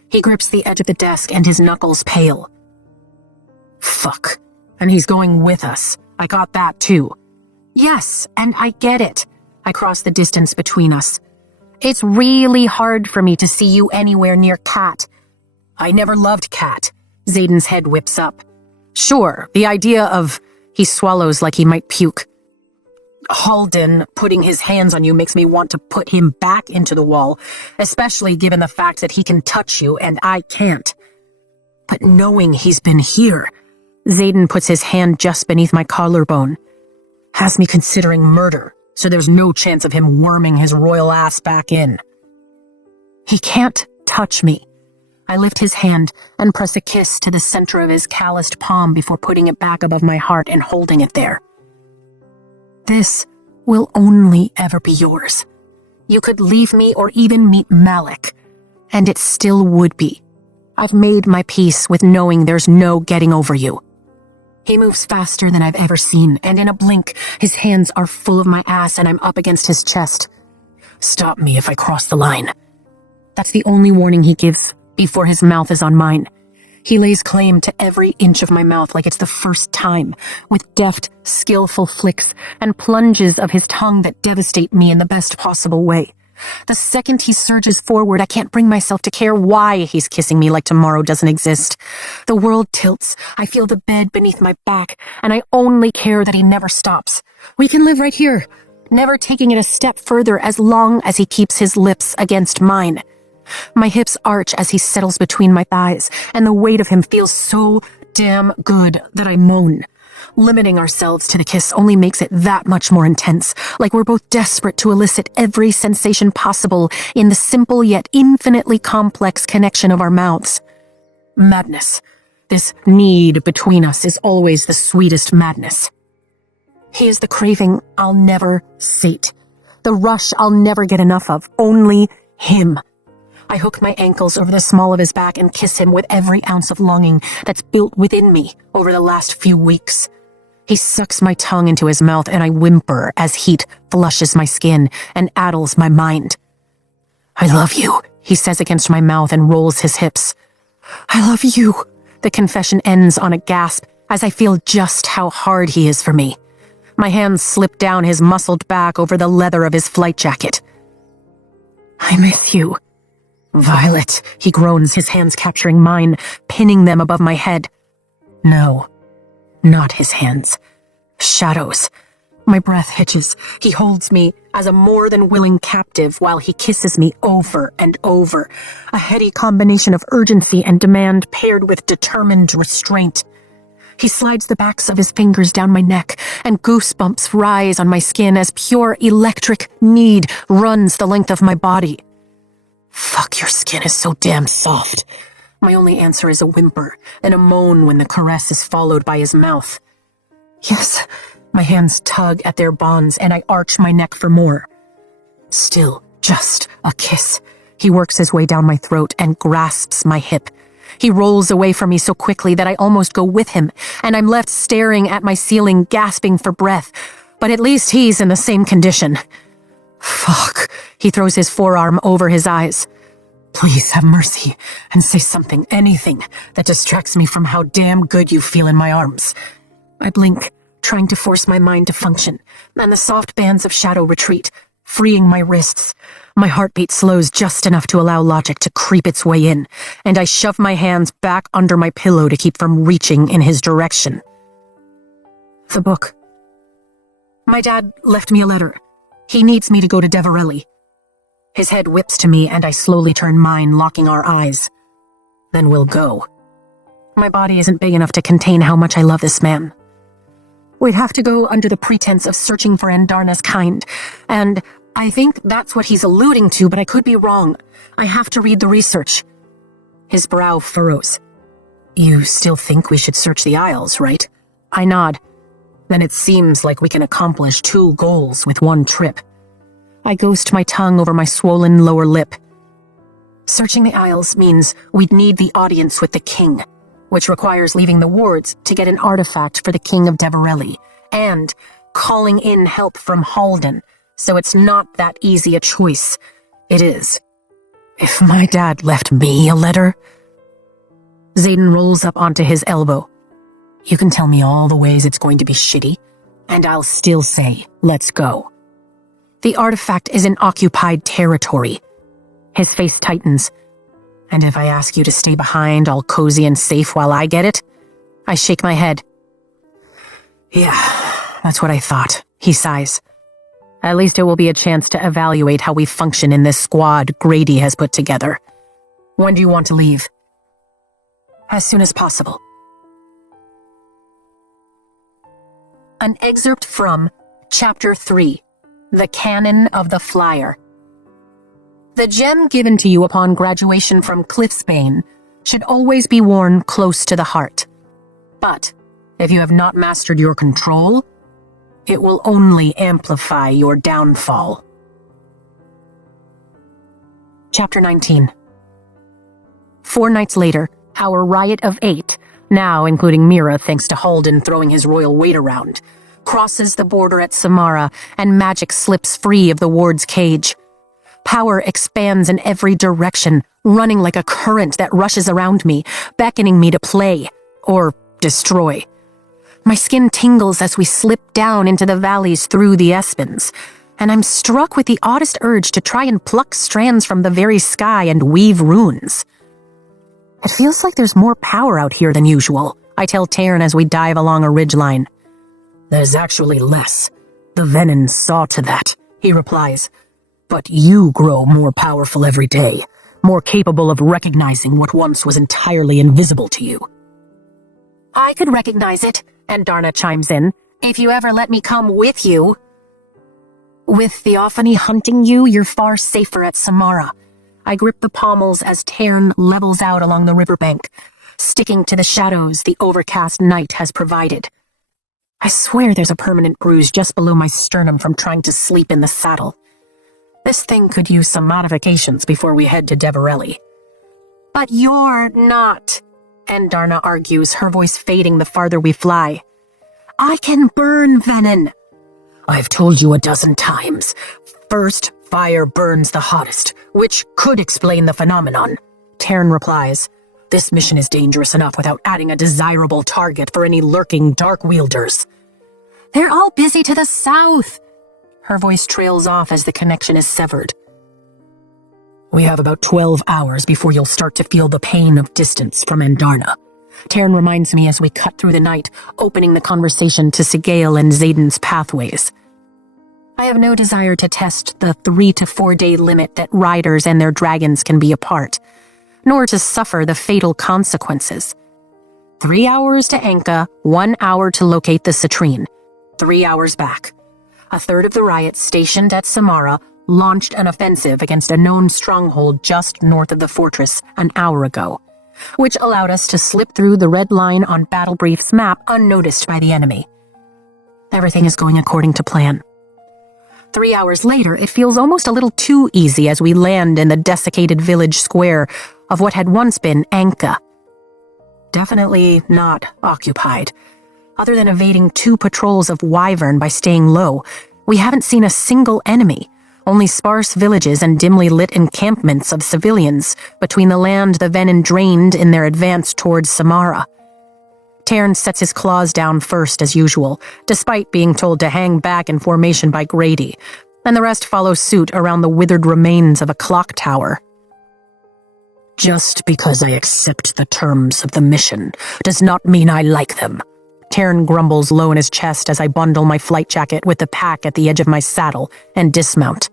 He grips the edge of the desk and his knuckles pale. Fuck. And he's going with us. I got that too. Yes, and I get it. I cross the distance between us. It's really hard for me to see you anywhere near Kat. I never loved Kat. Zayden's head whips up. Sure, the idea of... He swallows like he might puke. Halden putting his hands on you makes me want to put him back into the wall, especially given the fact that he can touch you and I can't. But knowing he's been here... Zayden puts his hand just beneath my collarbone. Has me considering murder, so there's no chance of him worming his royal ass back in. He can't touch me. I lift his hand and press a kiss to the center of his calloused palm before putting it back above my heart and holding it there. This will only ever be yours. You could leave me or even meet Malik, and it still would be. I've made my peace with knowing there's no getting over you. He moves faster than I've ever seen, and in a blink, his hands are full of my ass and I'm up against his chest. Stop me if I cross the line. That's the only warning he gives before his mouth is on mine. He lays claim to every inch of my mouth like it's the first time, with deft, skillful flicks and plunges of his tongue that devastate me in the best possible way. The second he surges forward, I can't bring myself to care why he's kissing me like tomorrow doesn't exist. The world tilts, I feel the bed beneath my back, and I only care that he never stops. We can live right here, never taking it a step further as long as he keeps his lips against mine. My hips arch as he settles between my thighs, and the weight of him feels so damn good that I moan. Limiting ourselves to the kiss only makes it that much more intense, like we're both desperate to elicit every sensation possible in the simple yet infinitely complex connection of our mouths. Madness. This need between us is always the sweetest madness. He is the craving I'll never sate, the rush I'll never get enough of, only him. I hook my ankles over the small of his back and kiss him with every ounce of longing that's built within me over the last few weeks. He sucks my tongue into his mouth and I whimper as heat flushes my skin and addles my mind. I love you, he says against my mouth and rolls his hips. I love you. The confession ends on a gasp as I feel just how hard he is for me. My hands slip down his muscled back over the leather of his flight jacket. I miss you. Violet, he groans, his hands capturing mine, pinning them above my head. No, not his hands. Shadows. My breath hitches. He holds me as a more than willing captive while he kisses me over and over. A heady combination of urgency and demand paired with determined restraint. He slides the backs of his fingers down my neck, and goosebumps rise on my skin as pure electric need runs the length of my body. Fuck, your skin is so damn soft. My only answer is a whimper and a moan when the caress is followed by his mouth. Yes, my hands tug at their bonds and I arch my neck for more. Still, just a kiss. He works his way down my throat and grasps my hip. He rolls away from me so quickly that I almost go with him, and I'm left staring at my ceiling, gasping for breath. But at least he's in the same condition. Fuck. He throws his forearm over his eyes. Please have mercy and say something, anything, that distracts me from how damn good you feel in my arms. I blink, trying to force my mind to function, and the soft bands of shadow retreat, freeing my wrists. My heartbeat slows just enough to allow logic to creep its way in, and I shove my hands back under my pillow to keep from reaching in his direction. The book. My dad left me a letter. He needs me to go to Deverelli. His head whips to me and I slowly turn mine, locking our eyes. Then we'll go. My body isn't big enough to contain how much I love this man. We'd have to go under the pretense of searching for Andarna's kind, and I think that's what he's alluding to, but I could be wrong. I have to read the research. His brow furrows. You still think we should search the Isles, right? I nod. Then it seems like we can accomplish 2 goals with 1 trip. I ghost my tongue over my swollen lower lip. Searching the Isles means we'd need the audience with the king, which requires leaving the wards to get an artifact for the king of Deverelli, and calling in help from Halden, so it's not that easy a choice. It is. If my dad left me a letter... Xaden rolls up onto his elbow. You can tell me all the ways it's going to be shitty, and I'll still say, let's go. The artifact is in occupied territory. His face tightens. And if I ask you to stay behind, all cozy and safe while I get it? I shake my head. Yeah, that's what I thought, he sighs. At least it will be a chance to evaluate how we function in this squad Grady has put together. When do you want to leave? As soon as possible. An excerpt from Chapter 3, The Canon of the Flyer. The gem given to you upon graduation from Cliffsbane should always be worn close to the heart. But if you have not mastered your control, it will only amplify your downfall. Chapter 19. 4 nights later, our riot of 8, now including Mira thanks to Halden throwing his royal weight around, crosses the border at Samara, and magic slips free of the ward's cage. Power expands in every direction, running like a current that rushes around me, beckoning me to play, or destroy. My skin tingles as we slip down into the valleys through the Espins, and I'm struck with the oddest urge to try and pluck strands from the very sky and weave runes. It feels like there's more power out here than usual, I tell Taryn as we dive along a ridgeline. There's actually less. The Venin saw to that, he replies. But you grow more powerful every day, more capable of recognizing what once was entirely invisible to you. I could recognize it, and Darna chimes in, if you ever let me come with you. With Theophany hunting you, you're far safer at Samara. I grip the pommels as Tarn levels out along the riverbank, sticking to the shadows the overcast night has provided. I swear there's a permanent bruise just below my sternum from trying to sleep in the saddle. This thing could use some modifications before we head to Deverelli. But you're not, and Darna argues, her voice fading the farther we fly. I can burn venin. I've told you a dozen times. First, fire burns the hottest, which could explain the phenomenon. Tarn replies, this mission is dangerous enough without adding a desirable target for any lurking dark wielders. They're all busy to the south. Her voice trails off as the connection is severed. We have about 12 hours before you'll start to feel the pain of distance from Andarna. Tarn reminds me as we cut through the night, opening the conversation to Sigale and Xaden's pathways. I have no desire to test the 3 to 4 day limit that riders and their dragons can be apart, nor to suffer the fatal consequences. 3 hours to Anka, 1 hour to locate the Citrine. 3 hours back. A third of the riots stationed at Samara launched an offensive against a known stronghold just north of the fortress an hour ago, which allowed us to slip through the red line on Battle Brief's map unnoticed by the enemy. Everything is going according to plan. 3 hours later, it feels almost a little too easy as we land in the desiccated village square of what had once been Anka. Definitely not occupied. Other than evading 2 patrols of Wyvern by staying low, we haven't seen a single enemy, only sparse villages and dimly lit encampments of civilians between the land the Venin drained in their advance towards Samara. Tarn sets his claws down first as usual, despite being told to hang back in formation by Grady, and the rest follow suit around the withered remains of a clock tower. Just because I accept the terms of the mission does not mean I like them. Tarn grumbles low in his chest as I bundle my flight jacket with the pack at the edge of my saddle and dismount.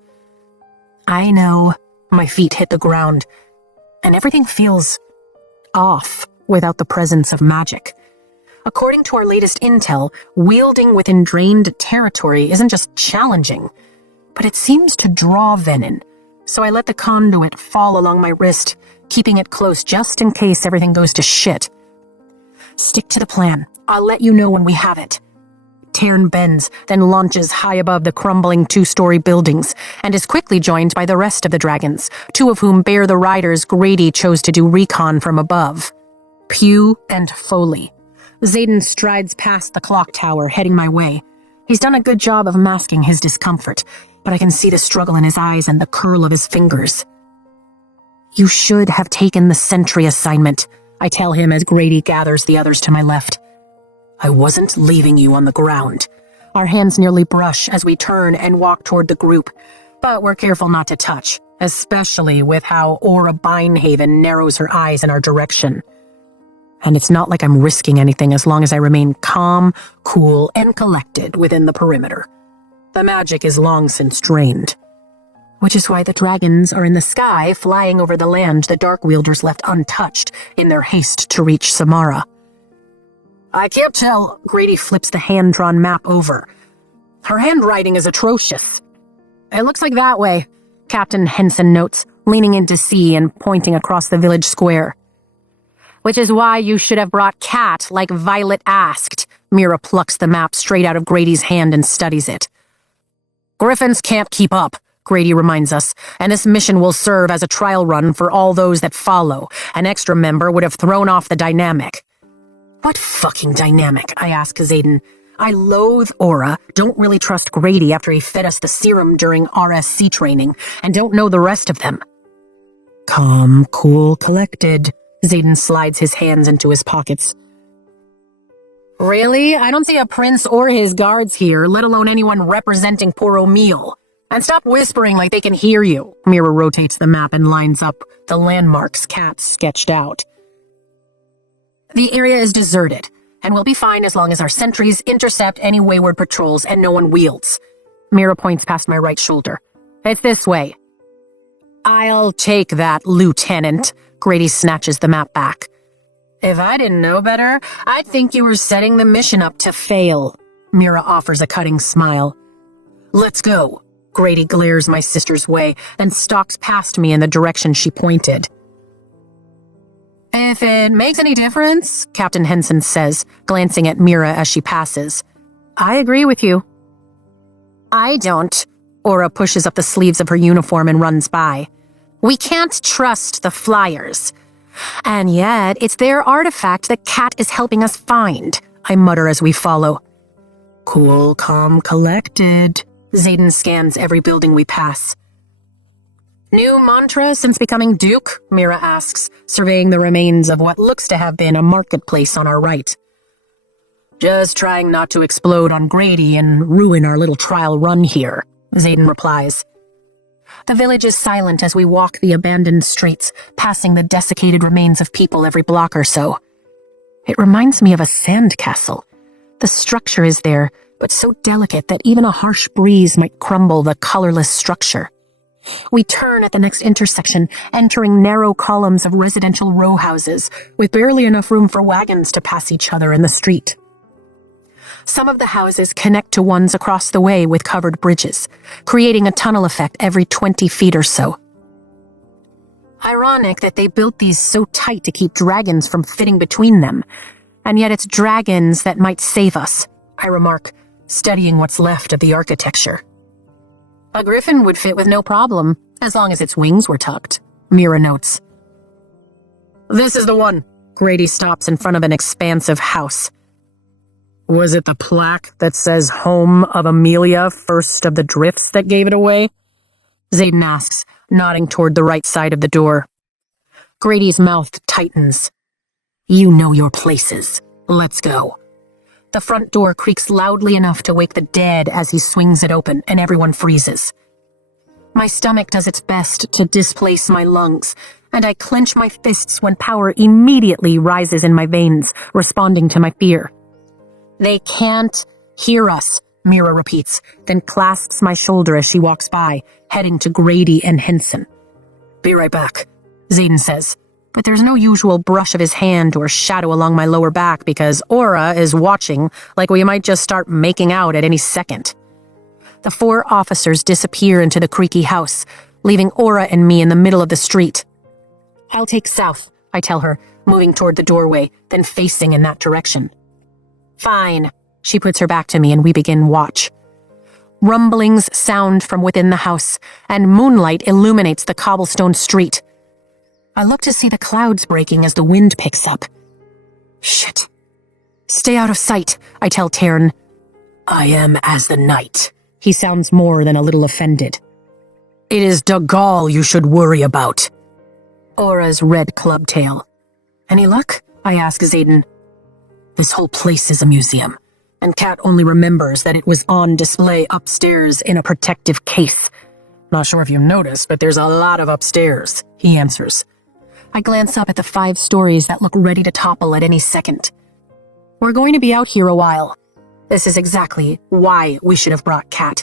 I know. My feet hit the ground, and everything feels off without the presence of magic. According to our latest intel, wielding within drained territory isn't just challenging, but it seems to draw venom, so I let the conduit fall along my wrist, keeping it close just in case everything goes to shit. Stick to the plan. I'll let you know when we have it. Cairn bends, then launches high above the crumbling 2-story buildings, and is quickly joined by the rest of the dragons, 2 of whom bear the riders Grady chose to do recon from above. Pugh and Foley. Xaden strides past the clock tower, heading my way. He's done a good job of masking his discomfort, but I can see the struggle in his eyes and the curl of his fingers. You should have taken the sentry assignment, I tell him as Grady gathers the others to my left. I wasn't leaving you on the ground. Our hands nearly brush as we turn and walk toward the group, but we're careful not to touch, especially with how Aura Binehaven narrows her eyes in our direction. And it's not like I'm risking anything as long as I remain calm, cool, and collected within the perimeter. The magic is long since drained. Which is why the dragons are in the sky flying over the land the Darkwielders left untouched in their haste to reach Samara. I can't tell. Grady flips the hand-drawn map over. Her handwriting is atrocious. It looks like that way, Captain Henson notes, leaning in to see and pointing across the village square. Which is why you should have brought Cat, like Violet asked. Mira plucks the map straight out of Grady's hand and studies it. Griffins can't keep up, Grady reminds us, and this mission will serve as a trial run for all those that follow. An extra member would have thrown off the dynamic. What fucking dynamic? I ask Xaden. I loathe Aura, don't really trust Grady after he fed us the serum during RSC training, and don't know the rest of them. Calm, cool, collected. Xaden slides his hands into his pockets. Really? I don't see a prince or his guards here, let alone anyone representing poor O'Meal. And stop whispering like they can hear you. Mira rotates the map and lines up the landmarks Cat sketched out. The area is deserted, and we'll be fine as long as our sentries intercept any wayward patrols and no one wields. Mira points past my right shoulder. It's this way. I'll take that, Lieutenant. Grady snatches the map back. If I didn't know better, I'd think you were setting the mission up to fail. Mira offers a cutting smile. Let's go. Grady glares my sister's way, then stalks past me in the direction she pointed. If it makes any difference, Captain Henson says, glancing at Mira as she passes. I agree with you. I don't. Aura pushes up the sleeves of her uniform and runs by. We can't trust the Flyers. And yet, it's their artifact that Cat is helping us find, I mutter as we follow. Cool, calm, collected. Xaden scans every building we pass. New mantra since becoming Duke? Mira asks, surveying the remains of what looks to have been a marketplace on our right. Just trying not to explode on Grady and ruin our little trial run here, Xaden replies. The village is silent as we walk the abandoned streets, passing the desiccated remains of people every block or so. It reminds me of a sandcastle. The structure is there, but so delicate that even a harsh breeze might crumble the colorless structure. We turn at the next intersection, entering narrow columns of residential row houses, with barely enough room for wagons to pass each other in the street. Some of the houses connect to ones across the way with covered bridges, creating a tunnel effect every 20 feet or so. Ironic that they built these so tight to keep dragons from fitting between them, and yet it's dragons that might save us, I remark, studying what's left of the architecture. A griffin would fit with no problem, as long as its wings were tucked, Mira notes. This is the one. Grady stops in front of an expansive house. Was it the plaque that says Home of Amelia, First of the Drifts, that gave it away? Xaden asks, nodding toward the right side of the door. Grady's mouth tightens. You know your places. Let's go. The front door creaks loudly enough to wake the dead as he swings it open, and everyone freezes. My stomach does its best to displace my lungs, and I clench my fists when power immediately rises in my veins, responding to my fear. They can't hear us, Mira repeats, then clasps my shoulder as she walks by, heading to Grady and Henson. Be right back, Xaden says, but there's no usual brush of his hand or shadow along my lower back because Aura is watching like we might just start making out at any second. The 4 officers disappear into the creaky house, leaving Aura and me in the middle of the street. "I'll take south," I tell her, moving toward the doorway, then facing in that direction. "Fine." She puts her back to me and we begin watch. Rumblings sound from within the house, and moonlight illuminates the cobblestone street. I look to see the clouds breaking as the wind picks up. Shit. "Stay out of sight," I tell Taryn. "I am as the night." He sounds more than a little offended. "It is Dagall you should worry about." Aura's red club tail. "Any luck?" I ask Zayden. "This whole place is a museum, and Kat only remembers that it was on display upstairs in a protective case. Not sure if you noticed, but there's a lot of upstairs," he answers. I glance up at the 5 stories that look ready to topple at any second. "We're going to be out here a while. This is exactly why we should have brought Kat.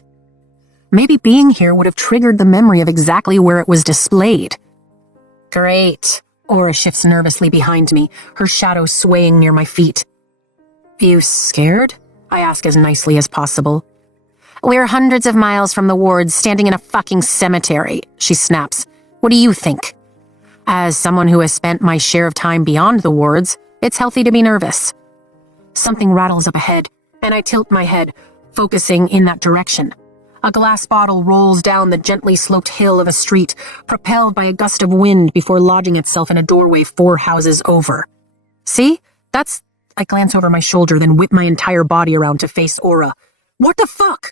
Maybe being here would have triggered the memory of exactly where it was displayed." "Great." Aura shifts nervously behind me, her shadow swaying near my feet. "You scared?" I ask as nicely as possible. "We're hundreds of miles from the wards, standing in a fucking cemetery," she snaps. "What do you think?" As someone who has spent my share of time beyond the wards, it's healthy to be nervous. Something rattles up ahead, and I tilt my head, focusing in that direction. A glass bottle rolls down the gently sloped hill of a street, propelled by a gust of wind before lodging itself in a doorway 4 houses over. "See? That's..." I glance over my shoulder, then whip my entire body around to face Aura. "What the fuck?"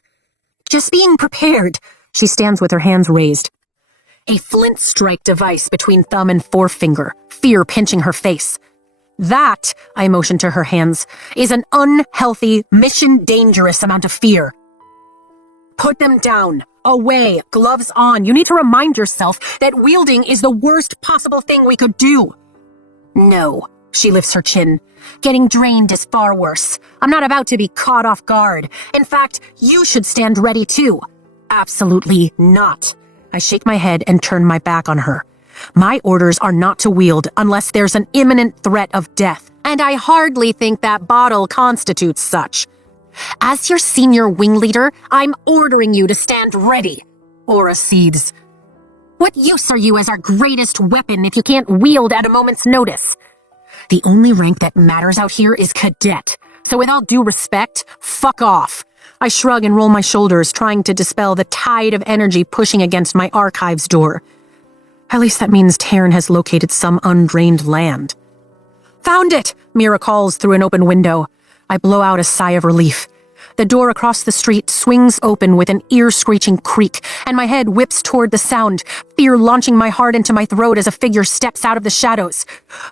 "Just being prepared." She stands with her hands raised. A flint strike device between thumb and forefinger, fear pinching her face. "That," I motion to her hands, "is an unhealthy, mission-dangerous amount of fear." "Put them down. Away. Gloves on. You need to remind yourself that wielding is the worst possible thing we could do." "No." She lifts her chin. "Getting drained is far worse. I'm not about to be caught off guard. In fact, you should stand ready too." "Absolutely not." I shake my head and turn my back on her. My orders are not to wield unless there's an imminent threat of death, and I hardly think that bottle constitutes such. "As your senior wing leader, I'm ordering you to stand ready." Aura seethes. "What use are you as our greatest weapon if you can't wield at a moment's notice?" "The only rank that matters out here is cadet, so with all due respect, fuck off." I shrug and roll my shoulders, trying to dispel the tide of energy pushing against my archives door. At least that means Taryn has located some undrained land. "Found it!" Mira calls through an open window. I blow out a sigh of relief. The door across the street swings open with an ear-screeching creak, and my head whips toward the sound, fear launching my heart into my throat as a figure steps out of the shadows.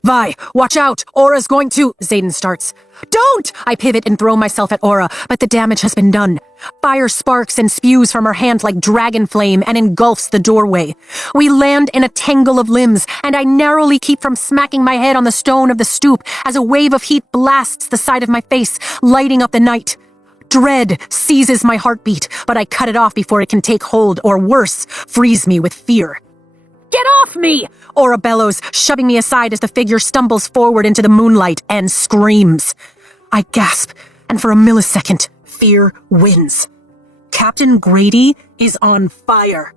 "Vi, watch out! Aura's going to..." Zayden starts. "Don't!" I pivot and throw myself at Aura, but the damage has been done. Fire sparks and spews from her hand like dragon flame and engulfs the doorway. We land in a tangle of limbs, and I narrowly keep from smacking my head on the stone of the stoop as a wave of heat blasts the side of my face, lighting up the night. Dread seizes my heartbeat, but I cut it off before it can take hold, or worse, freeze me with fear. "Get off me!" Aura bellows, shoving me aside as the figure stumbles forward into the moonlight and screams. I gasp, and for a millisecond, fear wins. Captain Grady is on fire.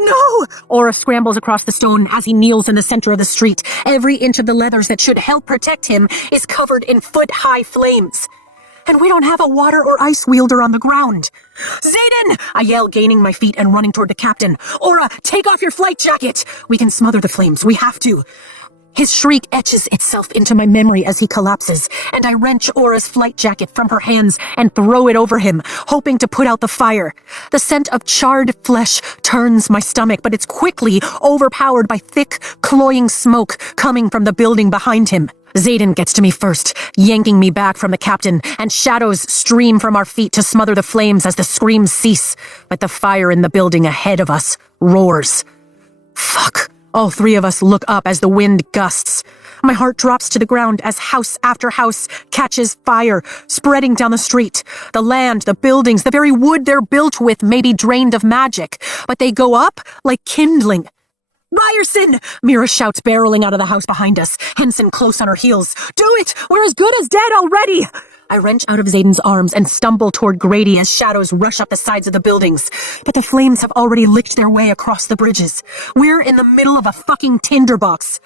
"No!" Aura scrambles across the stone as he kneels in the center of the street. Every inch of the leathers that should help protect him is covered in foot-high flames. And we don't have a water or ice wielder on the ground. "Zayden!" I yell, gaining my feet and running toward the captain. "Aura, take off your flight jacket! We can smother the flames, we have to." His shriek etches itself into my memory as he collapses, and I wrench Aura's flight jacket from her hands and throw it over him, hoping to put out the fire. The scent of charred flesh turns my stomach, but it's quickly overpowered by thick, cloying smoke coming from the building behind him. Zayden gets to me first, yanking me back from the captain, and shadows stream from our feet to smother the flames as the screams cease, but the fire in the building ahead of us roars. Fuck. All 3 of us look up as the wind gusts. My heart drops to the ground as house after house catches fire, spreading down the street. The land, the buildings, the very wood they're built with may be drained of magic, but they go up like kindling. Ryerson! Mira shouts, barreling out of the house behind us, Henson close on her heels. Do it! We're as good as dead already! I wrench out of Zayden's arms and stumble toward Grady as shadows rush up the sides of the buildings. But the flames have already licked their way across the bridges. We're in the middle of a fucking tinderbox.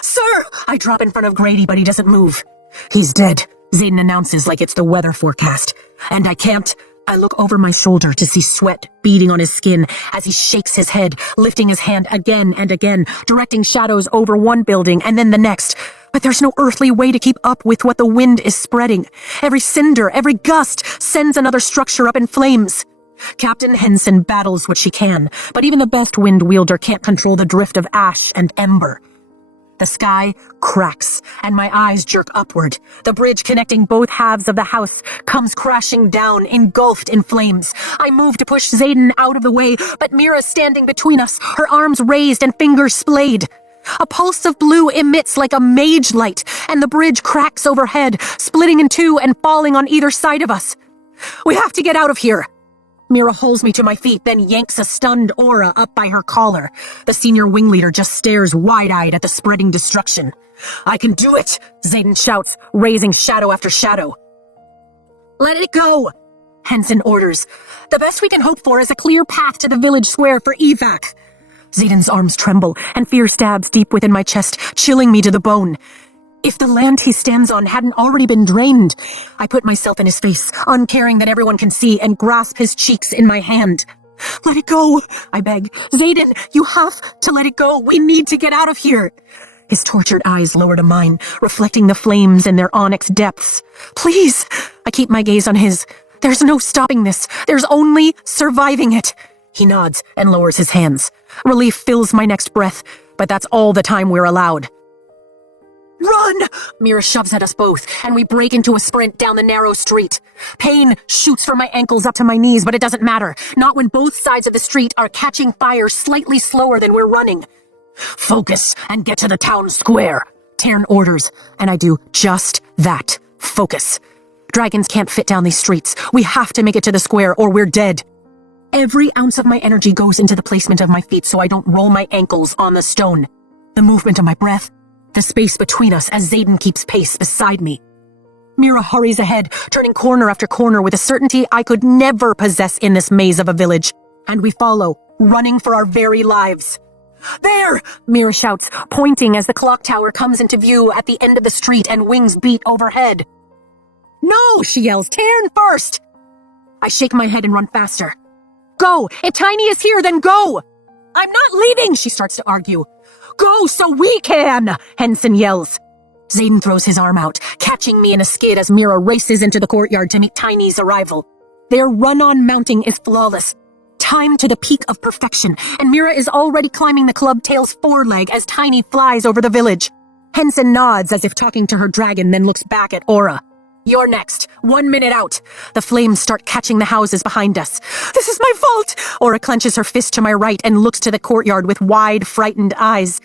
Sir! I drop in front of Grady, but he doesn't move. He's dead, Zayden announces like it's the weather forecast. And I can't. I look over my shoulder to see sweat beading on his skin as he shakes his head, lifting his hand again and again, directing shadows over one building and then the next. But there's no earthly way to keep up with what the wind is spreading. Every cinder, every gust sends another structure up in flames. Captain Henson battles what she can, but even the best wind wielder can't control the drift of ash and ember. The sky cracks, and my eyes jerk upward. The bridge connecting both halves of the house comes crashing down, engulfed in flames. I move to push Zayden out of the way, but Mira's standing between us, her arms raised and fingers splayed. A pulse of blue emits like a mage light, and the bridge cracks overhead, splitting in two and falling on either side of us. We have to get out of here. Mira holds me to my feet, then yanks a stunned Aura up by her collar. The senior wing leader just stares wide-eyed at the spreading destruction. I can do it, Zayden shouts, raising shadow after shadow. Let it go, Henson orders. The best we can hope for is a clear path to the village square for evac. Zayden's arms tremble, and fear stabs deep within my chest, chilling me to the bone. If the land he stands on hadn't already been drained, I put myself in his face, uncaring that everyone can see, and grasp his cheeks in my hand. Let it go, I beg. Zayden, you have to let it go. We need to get out of here. His tortured eyes lower to mine, reflecting the flames in their onyx depths. Please, I keep my gaze on his. There's no stopping this. There's only surviving it. He nods and lowers his hands. Relief fills my next breath, but that's all the time we're allowed. Run! Mira shoves at us both, and we break into a sprint down the narrow street. Pain shoots from my ankles up to my knees, but it doesn't matter. Not when both sides of the street are catching fire slightly slower than we're running. Focus and get to the town square, Taryn orders, and I do just that. Focus. Dragons can't fit down these streets. We have to make it to the square or we're dead. Every ounce of my energy goes into the placement of my feet so I don't roll my ankles on the stone. The movement of my breath, the space between us as Zayden keeps pace beside me. Mira hurries ahead, turning corner after corner with a certainty I could never possess in this maze of a village. And we follow, running for our very lives. There! Mira shouts, pointing as the clock tower comes into view at the end of the street and wings beat overhead. No, she yells, Taryn first! I shake my head and run faster. Go! If Tiny is here, then go! I'm not leaving, she starts to argue. Go so we can, Henson yells. Zayden throws his arm out, catching me in a skid as Mira races into the courtyard to meet Tiny's arrival. Their run-on mounting is flawless, timed to the peak of perfection, and Mira is already climbing the club-tail's foreleg as Tiny flies over the village. Henson nods as if talking to her dragon, then looks back at Aura. You're next. 1 minute out. The flames start catching the houses behind us. This is my fault! Aura clenches her fist to my right and looks to the courtyard with wide, frightened eyes.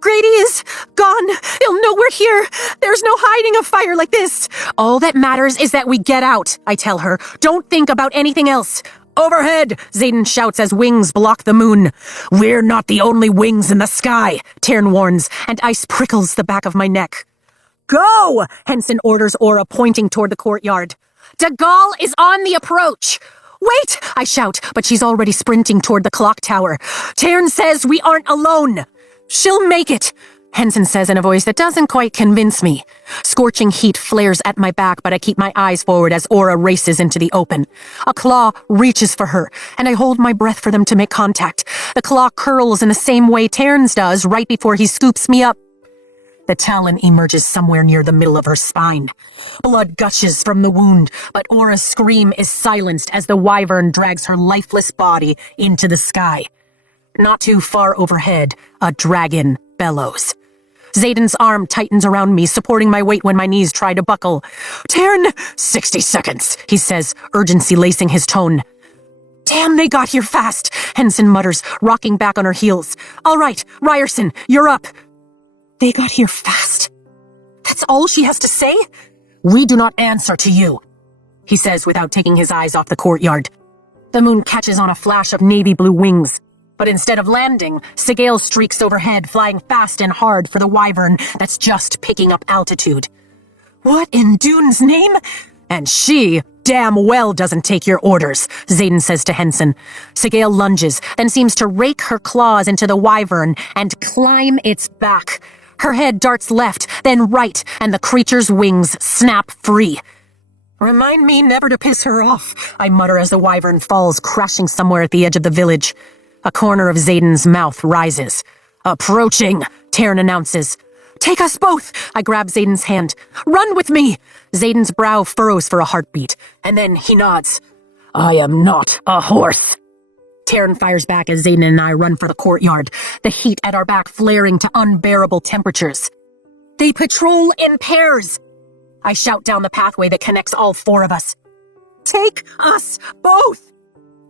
Grady is gone. He'll know we're here. There's no hiding a fire like this. All that matters is that we get out, I tell her. Don't think about anything else. Overhead, Zayden shouts as wings block the moon. We're not the only wings in the sky, Taryn warns, and ice prickles the back of my neck. Go! Henson orders Aura, pointing toward the courtyard. Dagall is on the approach. Wait! I shout, but she's already sprinting toward the clock tower. Taryn says we aren't alone. She'll make it, Henson says in a voice that doesn't quite convince me. Scorching heat flares at my back, but I keep my eyes forward as Aura races into the open. A claw reaches for her, and I hold my breath for them to make contact. The claw curls in the same way Taryn's does right before he scoops me up. The talon emerges somewhere near the middle of her spine. Blood gushes from the wound, but Aura's scream is silenced as the wyvern drags her lifeless body into the sky. Not too far overhead, a dragon bellows. Zayden's arm tightens around me, supporting my weight when my knees try to buckle. Taryn! 60 seconds, he says, urgency lacing his tone. Damn, they got here fast, Henson mutters, rocking back on her heels. All right, Ryerson, you're up. They got here fast. That's all she has to say? We do not answer to you, he says without taking his eyes off the courtyard. The moon catches on a flash of navy blue wings. But instead of landing, Sigale streaks overhead, flying fast and hard for the wyvern that's just picking up altitude. What in Dune's name? And she damn well doesn't take your orders, Xaden says to Henson. Sigale lunges, then seems to rake her claws into the wyvern and climb its back. Her head darts left, then right, and the creature's wings snap free. Remind me never to piss her off, I mutter as the wyvern falls crashing somewhere at the edge of the village. A corner of Xaden's mouth rises. Approaching, Taryn announces. Take us both! I grab Xaden's hand. Run with me! Xaden's brow furrows for a heartbeat, and then he nods. I am not a horse. Taryn fires back as Xaden and I run for the courtyard, the heat at our back flaring to unbearable temperatures. They patrol in pairs! I shout down the pathway that connects all four of us. Take us both!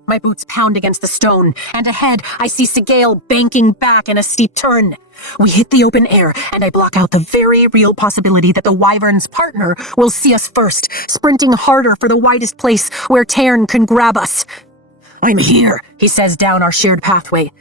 My boots pound against the stone, and ahead I see Sigale banking back in a steep turn. We hit the open air, and I block out the very real possibility that the wyvern's partner will see us first, sprinting harder for the widest place where Taryn can grab us. I'm here, he says down our shared pathway.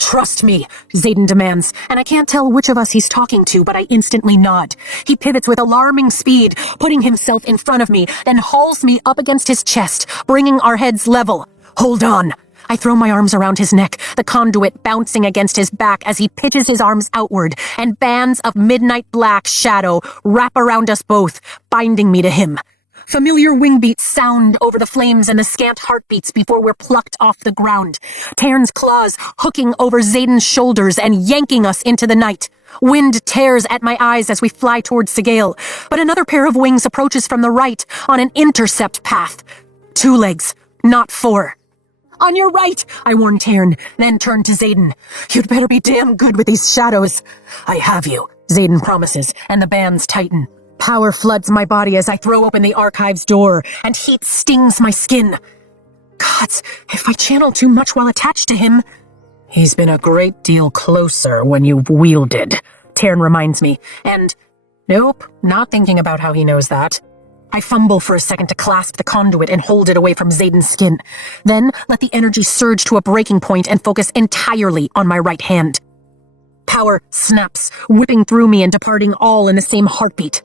Trust me, Xaden demands, and I can't tell which of us he's talking to, but I instantly nod. He pivots with alarming speed, putting himself in front of me, then hauls me up against his chest, bringing our heads level. Hold on. I throw my arms around his neck, the conduit bouncing against his back as he pitches his arms outward, and bands of midnight black shadow wrap around us both, binding me to him. Familiar wing beats sound over the flames and the scant heartbeats before we're plucked off the ground. Taryn's claws hooking over Xaden's shoulders and yanking us into the night. Wind tears at my eyes as we fly towards Sigale, but another pair of wings approaches from the right on an intercept path. 2 legs, not 4. On your right, I warn Taryn, then turn to Xaden. You'd better be damn good with these shadows. I have you, Xaden promises, and the bands tighten. Power floods my body as I throw open the archive's door, and heat stings my skin. Gods, if I channel too much while attached to him... He's been a great deal closer when you've wielded, Taryn reminds me, and... Nope, not thinking about how he knows that. I fumble for a second to clasp the conduit and hold it away from Xaden's skin. Then let the energy surge to a breaking point and focus entirely on my right hand. Power snaps, whipping through me and departing all in the same heartbeat.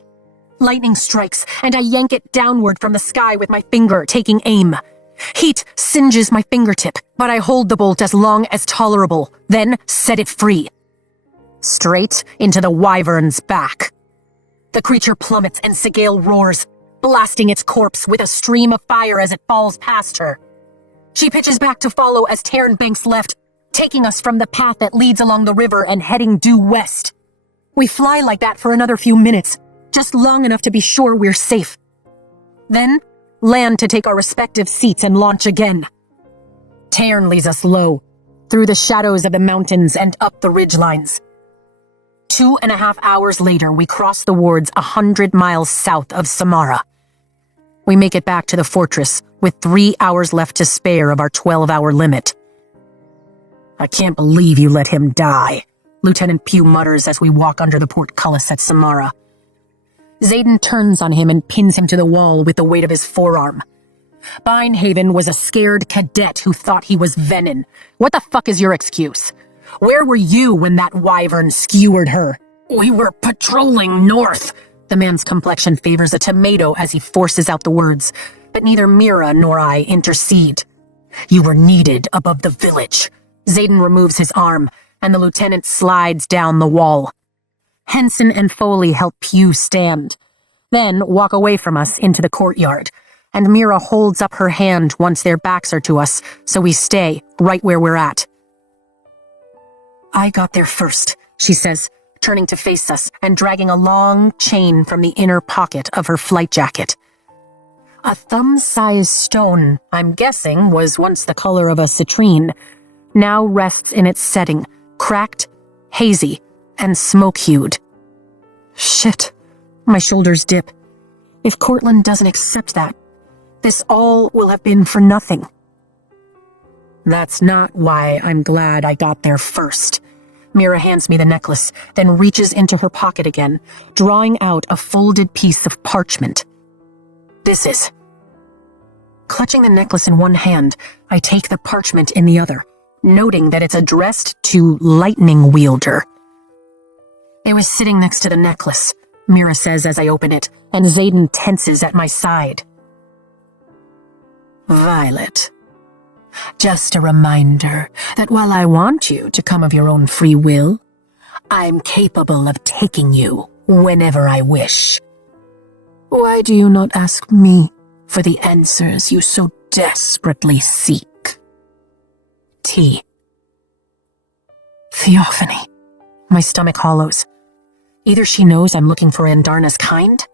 Lightning strikes, and I yank it downward from the sky with my finger, taking aim. Heat singes my fingertip, but I hold the bolt as long as tolerable, then set it free. Straight into the wyvern's back. The creature plummets and Sigale roars, blasting its corpse with a stream of fire as it falls past her. She pitches back to follow as Taryn banks left, taking us from the path that leads along the river and heading due west. We fly like that for another few minutes, just long enough to be sure we're safe. Then, land to take our respective seats and launch again. Taryn leads us low, through the shadows of the mountains and up the ridgelines. 2.5 hours later, we cross the wards 100 miles south of Samara. We make it back to the fortress, with 3 hours left to spare of our 12-hour limit. I can't believe you let him die, Lieutenant Pugh mutters as we walk under the portcullis at Samara. Xaden turns on him and pins him to the wall with the weight of his forearm. Binehaven was a scared cadet who thought he was Venin. What the fuck is your excuse? Where were you when that wyvern skewered her? We were patrolling north. The man's complexion favors a tomato as he forces out the words, but neither Mira nor I intercede. You were needed above the village. Xaden removes his arm, and the lieutenant slides down the wall. Henson and Foley help Pugh stand, then walk away from us into the courtyard, and Mira holds up her hand once their backs are to us, so we stay right where we're at. I got there first, she says, turning to face us and dragging a long chain from the inner pocket of her flight jacket. A thumb-sized stone, I'm guessing, was once the color of a citrine, now rests in its setting, cracked, hazy, and smoke-hued. Shit. My shoulders dip. If Cortland doesn't accept that, this all will have been for nothing. That's not why I'm glad I got there first. Mira hands me the necklace, then reaches into her pocket again, drawing out a folded piece of parchment. This is. Clutching the necklace in one hand, I take the parchment in the other, noting that it's addressed to Lightning Wielder. It was sitting next to the necklace, Mira says as I open it, and Xaden tenses at my side. Violet, just a reminder that while I want you to come of your own free will, I'm capable of taking you whenever I wish. Why do you not ask me for the answers you so desperately seek? T. Theophany. My stomach hollows. Either she knows I'm looking for Andarna's kind,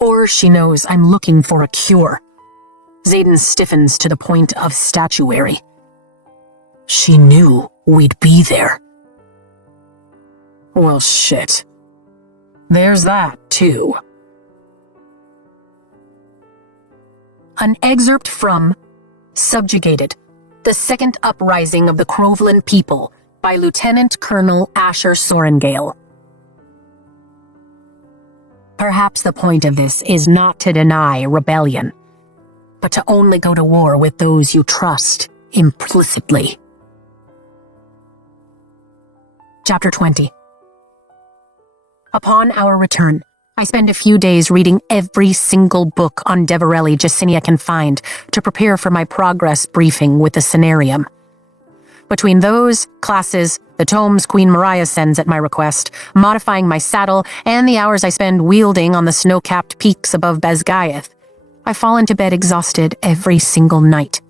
or she knows I'm looking for a cure. Xaden stiffens to the point of statuary. She knew we'd be there. Well, shit. There's that, too. An excerpt from Subjugated, the Second Uprising of the Croveland People by Lieutenant Colonel Asher Sorengale. Perhaps the point of this is not to deny rebellion, but to only go to war with those you trust implicitly. Chapter 20. Upon our return, I spend a few days reading every single book on Deverelli Jacinia can find to prepare for my progress briefing with the Scenarium. Between those, classes, the tomes Queen Mariah sends at my request, modifying my saddle, and the hours I spend wielding on the snow-capped peaks above Bezgaeth, I fall into bed exhausted every single night.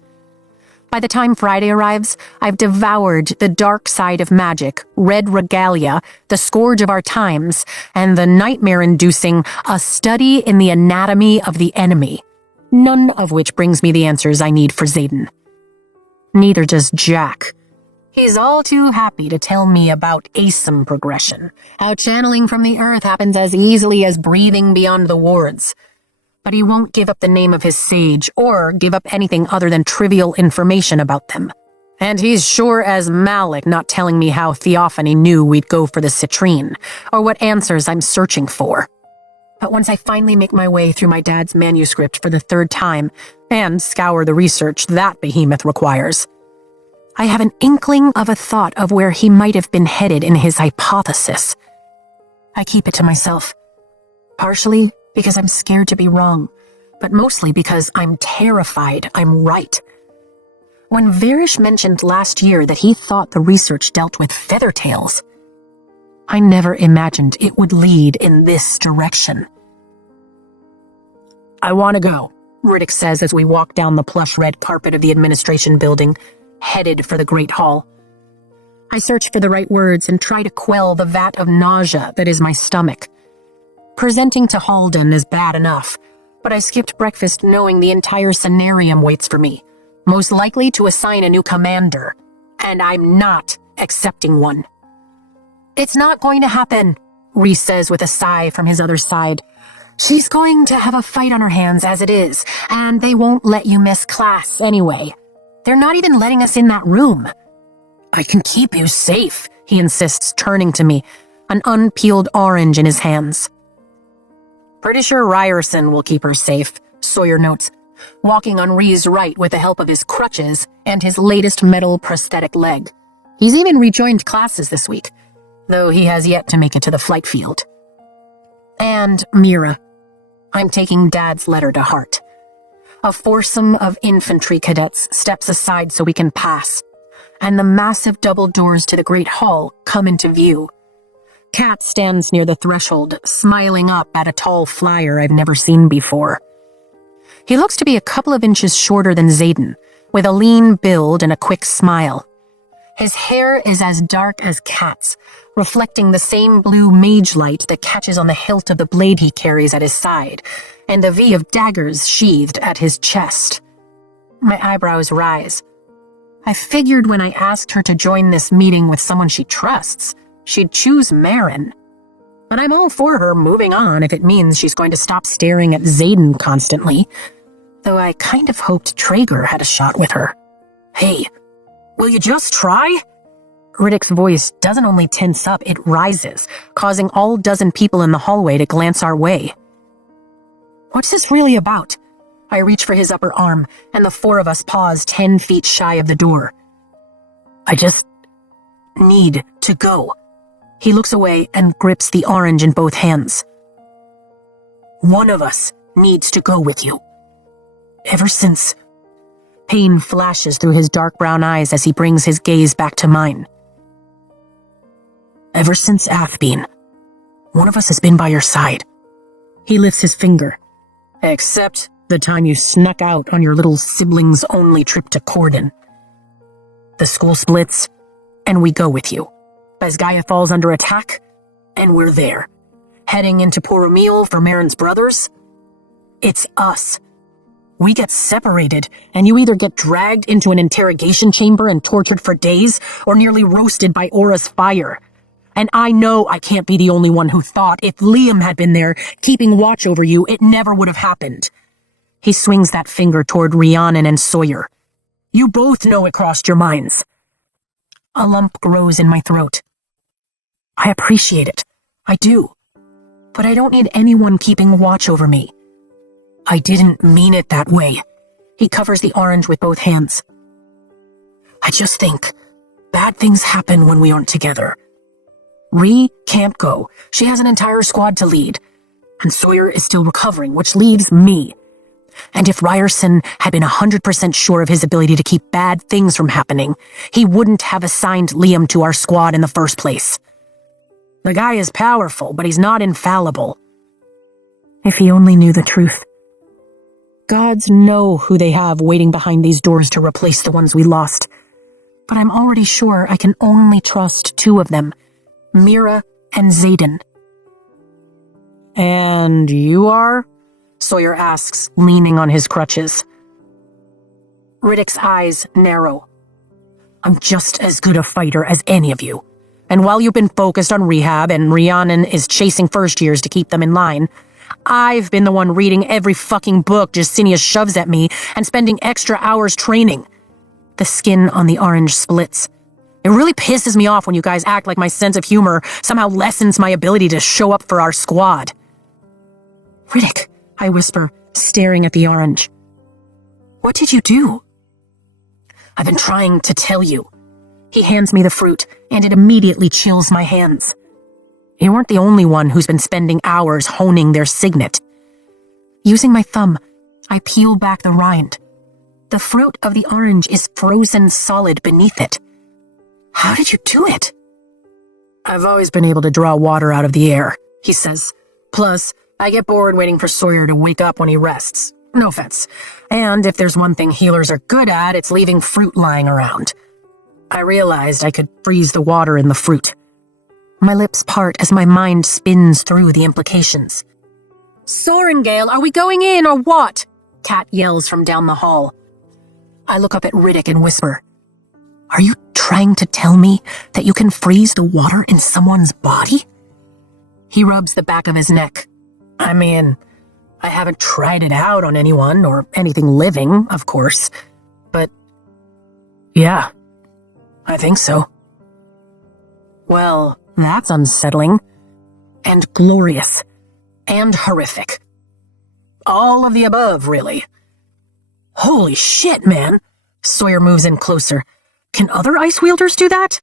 By the time Friday arrives, I've devoured The Dark Side of Magic, Red Regalia, The Scourge of Our Times, and the nightmare-inducing A Study in the Anatomy of the Enemy, none of which brings me the answers I need for Xaden. Neither does Jack. He's all too happy to tell me about ASIM progression, how channeling from the earth happens as easily as breathing beyond the wards. But he won't give up the name of his sage or give up anything other than trivial information about them. And he's sure as Malik not telling me how Theophany knew we'd go for the citrine, or what answers I'm searching for. But once I finally make my way through my dad's manuscript for the third time, and scour the research that behemoth requires, I have an inkling of a thought of where he might have been headed in his hypothesis. I keep it to myself, partially because I'm scared to be wrong, but mostly because I'm terrified I'm right. When Varish mentioned last year that he thought the research dealt with feathertails, I never imagined it would lead in this direction. I want to go, Riddick says as we walk down the plush red carpet of the administration building, headed for the Great Hall. I search for the right words and try to quell the vat of nausea that is my stomach. Presenting to Halden is bad enough, but I skipped breakfast knowing the entire Scenarium waits for me, most likely to assign a new commander, and I'm not accepting one. It's not going to happen, Reese says with a sigh from his other side. She's going to have a fight on her hands as it is, and they won't let you miss class anyway. They're not even letting us in that room. I can keep you safe, he insists, turning to me, an unpeeled orange in his hands. Pretty sure Ryerson will keep her safe, Sawyer notes, walking on Ree's right with the help of his crutches and his latest metal prosthetic leg. He's even rejoined classes this week, though he has yet to make it to the flight field. And Mira. I'm taking Dad's letter to heart. A foursome of infantry cadets steps aside so we can pass, and the massive double doors to the Great Hall come into view. Kat stands near the threshold, smiling up at a tall flyer I've never seen before. He looks to be a couple of inches shorter than Xaden, with a lean build and a quick smile. His hair is as dark as Kat's, reflecting the same blue mage light that catches on the hilt of the blade he carries at his side, and the V of daggers sheathed at his chest. My eyebrows rise. I figured when I asked her to join this meeting with someone she trusts, she'd choose Marin. But I'm all for her moving on if it means she's going to stop staring at Xaden constantly, though I kind of hoped Traeger had a shot with her. Hey, will you just try? Riddick's voice doesn't only tense up, it rises, causing all dozen people in the hallway to glance our way. What's this really about? I reach for his upper arm, and the four of us pause 10 feet shy of the door. I just need to go. He looks away and grips the orange in both hands. One of us needs to go with you. Ever since... Pain flashes through his dark brown eyes as he brings his gaze back to mine. Ever since Athbeen, one of us has been by your side. He lifts his finger. Except the time you snuck out on your little siblings-only trip to Corden. The school splits, and we go with you. Basgaia falls under attack, and we're there. Heading into Poromil for Marin's brothers. It's us. We get separated, and you either get dragged into an interrogation chamber and tortured for days, or nearly roasted by Aura's fire. And I know I can't be the only one who thought if Liam had been there, keeping watch over you, it never would have happened. He swings that finger toward Rhiannon and Sawyer. You both know it crossed your minds. A lump grows in my throat. I appreciate it. I do. But I don't need anyone keeping watch over me. I didn't mean it that way. He covers the orange with both hands. I just think bad things happen when we aren't together. Rhi can't go. She has an entire squad to lead. And Sawyer is still recovering, which leaves me. And if Ryerson had been 100% sure of his ability to keep bad things from happening, he wouldn't have assigned Liam to our squad in the first place. The guy is powerful, but he's not infallible. If he only knew the truth. Gods know who they have waiting behind these doors to replace the ones we lost. But I'm already sure I can only trust two of them, Mira and Xaden. And you are? Sawyer asks, leaning on his crutches. Riddick's eyes narrow. I'm just as good a fighter as any of you. And while you've been focused on rehab and Rhiannon is chasing first years to keep them in line, I've been the one reading every fucking book Justinia shoves at me and spending extra hours training. The skin on the orange splits. It really pisses me off when you guys act like my sense of humor somehow lessens my ability to show up for our squad. Riddick, I whisper, staring at the orange. What did you do? I've been trying to tell you. He hands me the fruit, and it immediately chills my hands. You weren't the only one who's been spending hours honing their signet. Using my thumb, I peel back the rind. The fruit of the orange is frozen solid beneath it. How did you do it? I've always been able to draw water out of the air, he says. Plus, I get bored waiting for Sawyer to wake up when he rests. No offense. And if there's one thing healers are good at, it's leaving fruit lying around. I realized I could freeze the water in the fruit. My lips part as my mind spins through the implications. Sorengale, are we going in or what? Kat yells from down the hall. I look up at Riddick and whisper, Are you trying to tell me that you can freeze the water in someone's body? He rubs the back of his neck. I mean, I haven't tried it out on anyone or anything living, of course. But, yeah, I think so. Well, that's unsettling. And glorious. And horrific. All of the above, really. Holy shit, man. Sawyer moves in closer. Can other ice wielders do that?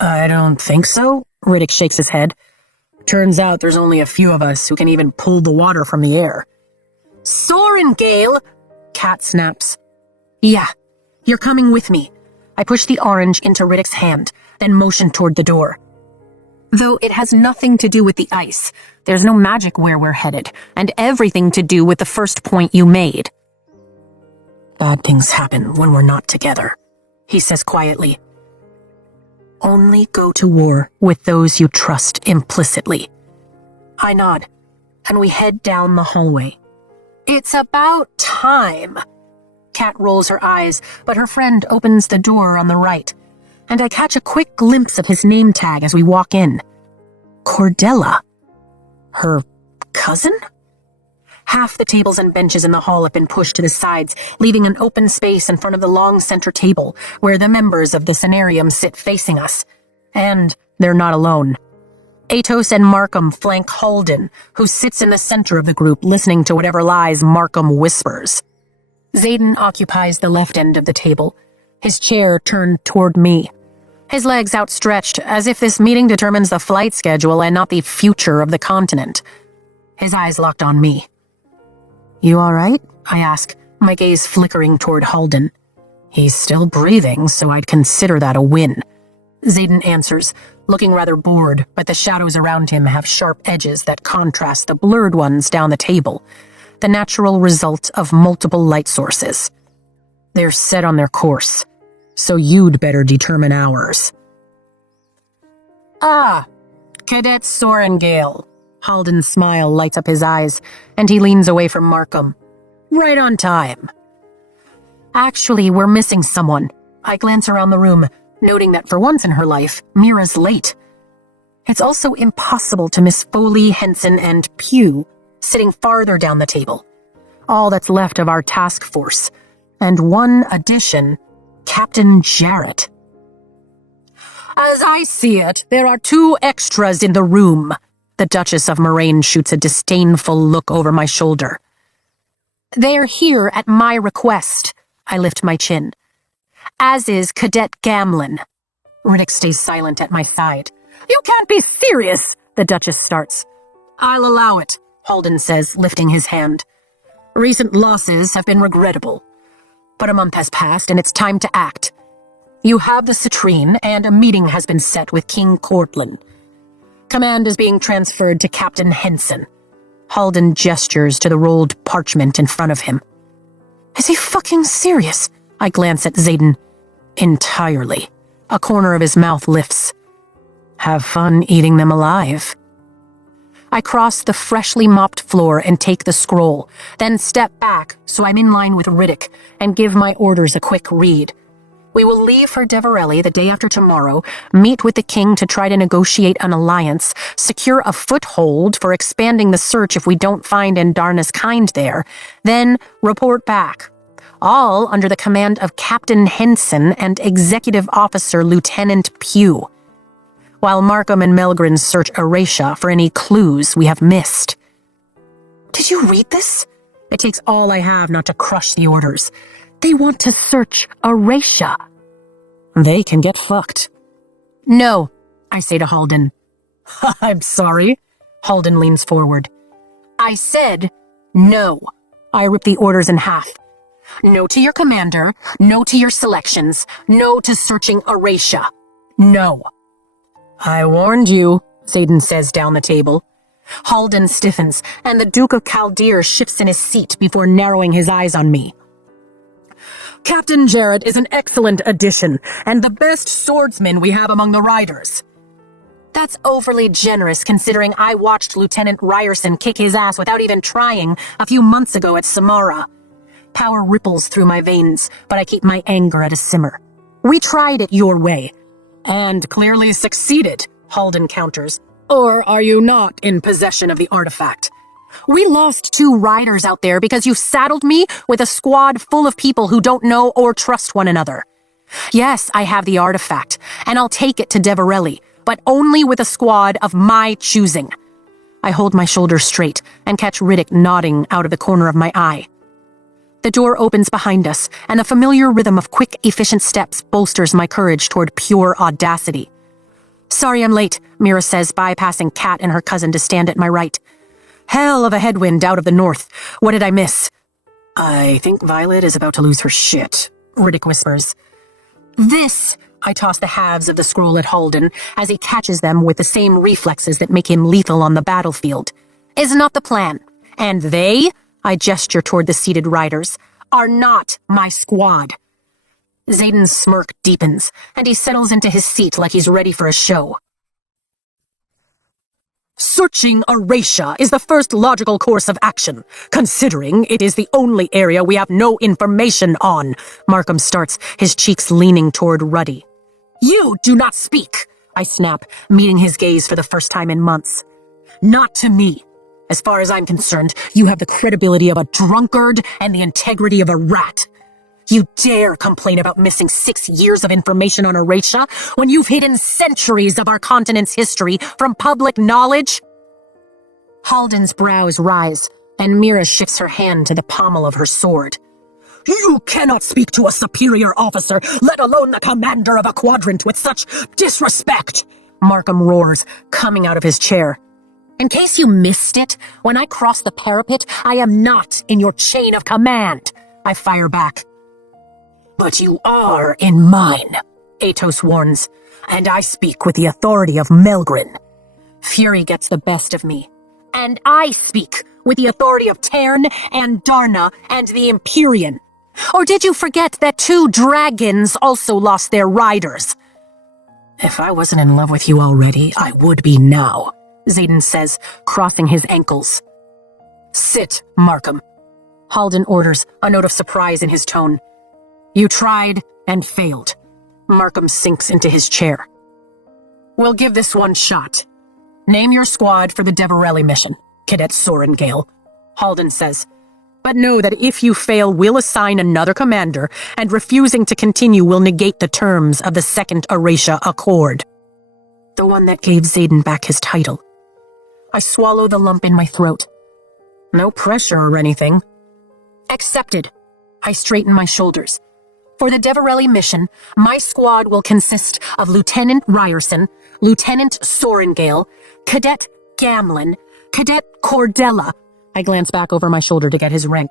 I don't think so, Riddick shakes his head. Turns out there's only a few of us who can even pull the water from the air. Sorengale! Kat snaps. Yeah, you're coming with me. I push the orange into Riddick's hand, then motion toward the door. Though it has nothing to do with the ice, there's no magic where we're headed, and everything to do with the first point you made. Bad things happen when we're not together, he says quietly. Only go to war with those you trust implicitly. I nod, and we head down the hallway. It's about time. Kat rolls her eyes, but her friend opens the door on the right, and I catch a quick glimpse of his name tag as we walk in. Cordella. Her cousin? Half the tables and benches in the hall have been pushed to the sides, leaving an open space in front of the long center table, where the members of the Cenarium sit facing us. And they're not alone. Atos and Markham flank Halden, who sits in the center of the group listening to whatever lies Markham whispers. Xaden occupies the left end of the table, his chair turned toward me, his legs outstretched as if this meeting determines the flight schedule and not the future of the continent. His eyes locked on me. "You all right?" I ask, my gaze flickering toward Halden. He's still breathing, so I'd consider that a win. Xaden answers, looking rather bored, but the shadows around him have sharp edges that contrast the blurred ones down the table, the natural result of multiple light sources. They're set on their course, so you'd better determine ours. "Ah, Cadet Sorengale." Halden's smile lights up his eyes, and he leans away from Markham. "Right on time." "Actually, we're missing someone." I glance around the room, noting that for once in her life, Mira's late. It's also impossible to miss Foley, Henson, and Pugh sitting farther down the table. All that's left of our task force. And one addition, Captain Jarrett. "As I see it, there are 2 extras in the room." The Duchess of Moraine shoots a disdainful look over my shoulder. "They're here at my request." I lift my chin. "As is Cadet Gamlin." Riddick stays silent at my side. "You can't be serious," the Duchess starts. "I'll allow it," Halden says, lifting his hand. "Recent losses have been regrettable. But a month has passed, and it's time to act. You have the citrine, and a meeting has been set with King Cortland. Command is being transferred to Captain Henson." Halden gestures to the rolled parchment in front of him. "Is he fucking serious?" I glance at Xaden. "Entirely." A corner of his mouth lifts. "Have fun eating them alive." I cross the freshly mopped floor and take the scroll, then step back so I'm in line with Riddick and give my orders a quick read. We will leave for Deverelli the day after tomorrow, meet with the king to try to negotiate an alliance, secure a foothold for expanding the search if we don't find Endarna's kind there, then report back. All under the command of Captain Henson and Executive Officer Lieutenant Pugh, while Markham and Melgren search Eratia for any clues we have missed. Did you read this? It takes all I have not to crush the orders. They want to search Eratia. They can get fucked. No, I say to Halden. I'm sorry. Halden leans forward. I said no. I rip the orders in half. No to your commander, no to your selections, no to searching Eratia. No. I warned you, Xaden says down the table. Halden stiffens, and the Duke of Chaldeer shifts in his seat before narrowing his eyes on me. Captain Jarrett is an excellent addition, and the best swordsman we have among the riders. That's overly generous considering I watched Lieutenant Ryerson kick his ass without even trying a few months ago at Samara. Power ripples through my veins, but I keep my anger at a simmer. We tried it your way. And clearly succeeded, Halden counters. Or are you not in possession of the artifact? We lost 2 riders out there because you saddled me with a squad full of people who don't know or trust one another. Yes, I have the artifact, and I'll take it to Deverelli, but only with a squad of my choosing. I hold my shoulders straight and catch Riddick nodding out of the corner of my eye. The door opens behind us, and the familiar rhythm of quick, efficient steps bolsters my courage toward pure audacity. Sorry I'm late, Mira says, bypassing Kat and her cousin to stand at my right. Hell of a headwind out of the north. What did I miss? I think Violet is about to lose her shit, Riddick whispers. This, I toss the halves of the scroll at Halden as he catches them with the same reflexes that make him lethal on the battlefield, is not the plan. And they, I gesture toward the seated riders, are not my squad. Xaden's smirk deepens, and he settles into his seat like he's ready for a show. Searching Eratia is the first logical course of action, considering it is the only area we have no information on, Markham starts, his cheeks leaning toward Ruddy. You do not speak, I snap, meeting his gaze for the first time in months. Not to me. As far as I'm concerned, you have the credibility of a drunkard and the integrity of a rat. You dare complain about missing 6 years of information on Eratia when you've hidden centuries of our continent's history from public knowledge? Halden's brows rise, and Mira shifts her hand to the pommel of her sword. You cannot speak to a superior officer, let alone the commander of a quadrant, with such disrespect, Markham roars, coming out of his chair. In case you missed it, when I cross the parapet, I am not in your chain of command, I fire back. But you are in mine, Atos warns, and I speak with the authority of Melgrin. Fury gets the best of me. And I speak with the authority of Tern and Darna and the Empyrean. Or did you forget that 2 dragons also lost their riders? If I wasn't in love with you already, I would be now, Xaden says, crossing his ankles. Sit, Markham. Halden orders, a note of surprise in his tone. You tried and failed. Markham sinks into his chair. We'll give this one shot. Name your squad for the Deverelli mission, Cadet Sorengale, Halden says. But know that if you fail, we'll assign another commander, and refusing to continue will negate the terms of the Second Eratia Accord. The one that gave Xaden back his title. I swallow the lump in my throat. No pressure or anything. Accepted. I straighten my shoulders. For the Deverelli mission, my squad will consist of Lieutenant Ryerson, Lieutenant Sorengale, Cadet Gamlin, Cadet Cordella. I glance back over my shoulder to get his rank.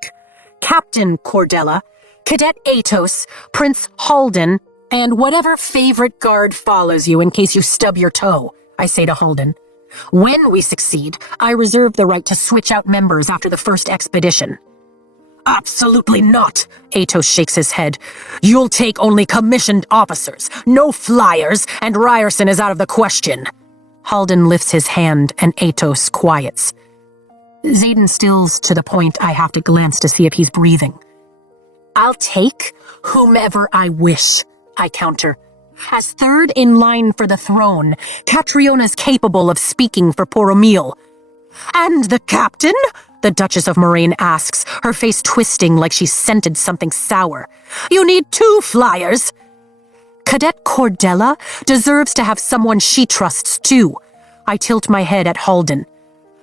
Captain Cordella, Cadet Atos, Prince Halden, and whatever favorite guard follows you in case you stub your toe, I say to Halden. When we succeed, I reserve the right to switch out members after the first expedition. Absolutely not, Atos shakes his head. You'll take only commissioned officers, no flyers, and Ryerson is out of the question. Halden lifts his hand and Atos quiets. Xaden stills to the point I have to glance to see if he's breathing. I'll take whomever I wish, I counter. As third in line for the throne, Catriona's capable of speaking for Poromil. And the captain? The Duchess of Moraine asks, her face twisting like she scented something sour. You need 2 flyers. Cadet Cordella deserves to have someone she trusts too. I tilt my head at Halden.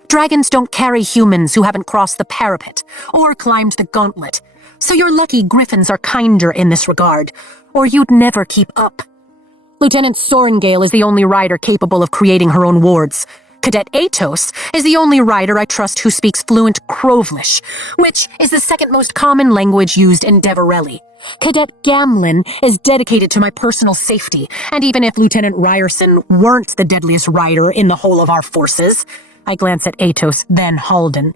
Dragons don't carry humans who haven't crossed the parapet or climbed the gauntlet, so you're lucky griffins are kinder in this regard, or you'd never keep up. Lieutenant Sorengale is the only rider capable of creating her own wards. Cadet Atos is the only rider I trust who speaks fluent Crovelish, which is the second most common language used in Deverelli. Cadet Gamlin is dedicated to my personal safety, and even if Lieutenant Ryerson weren't the deadliest rider in the whole of our forces, I glance at Atos, then Halden.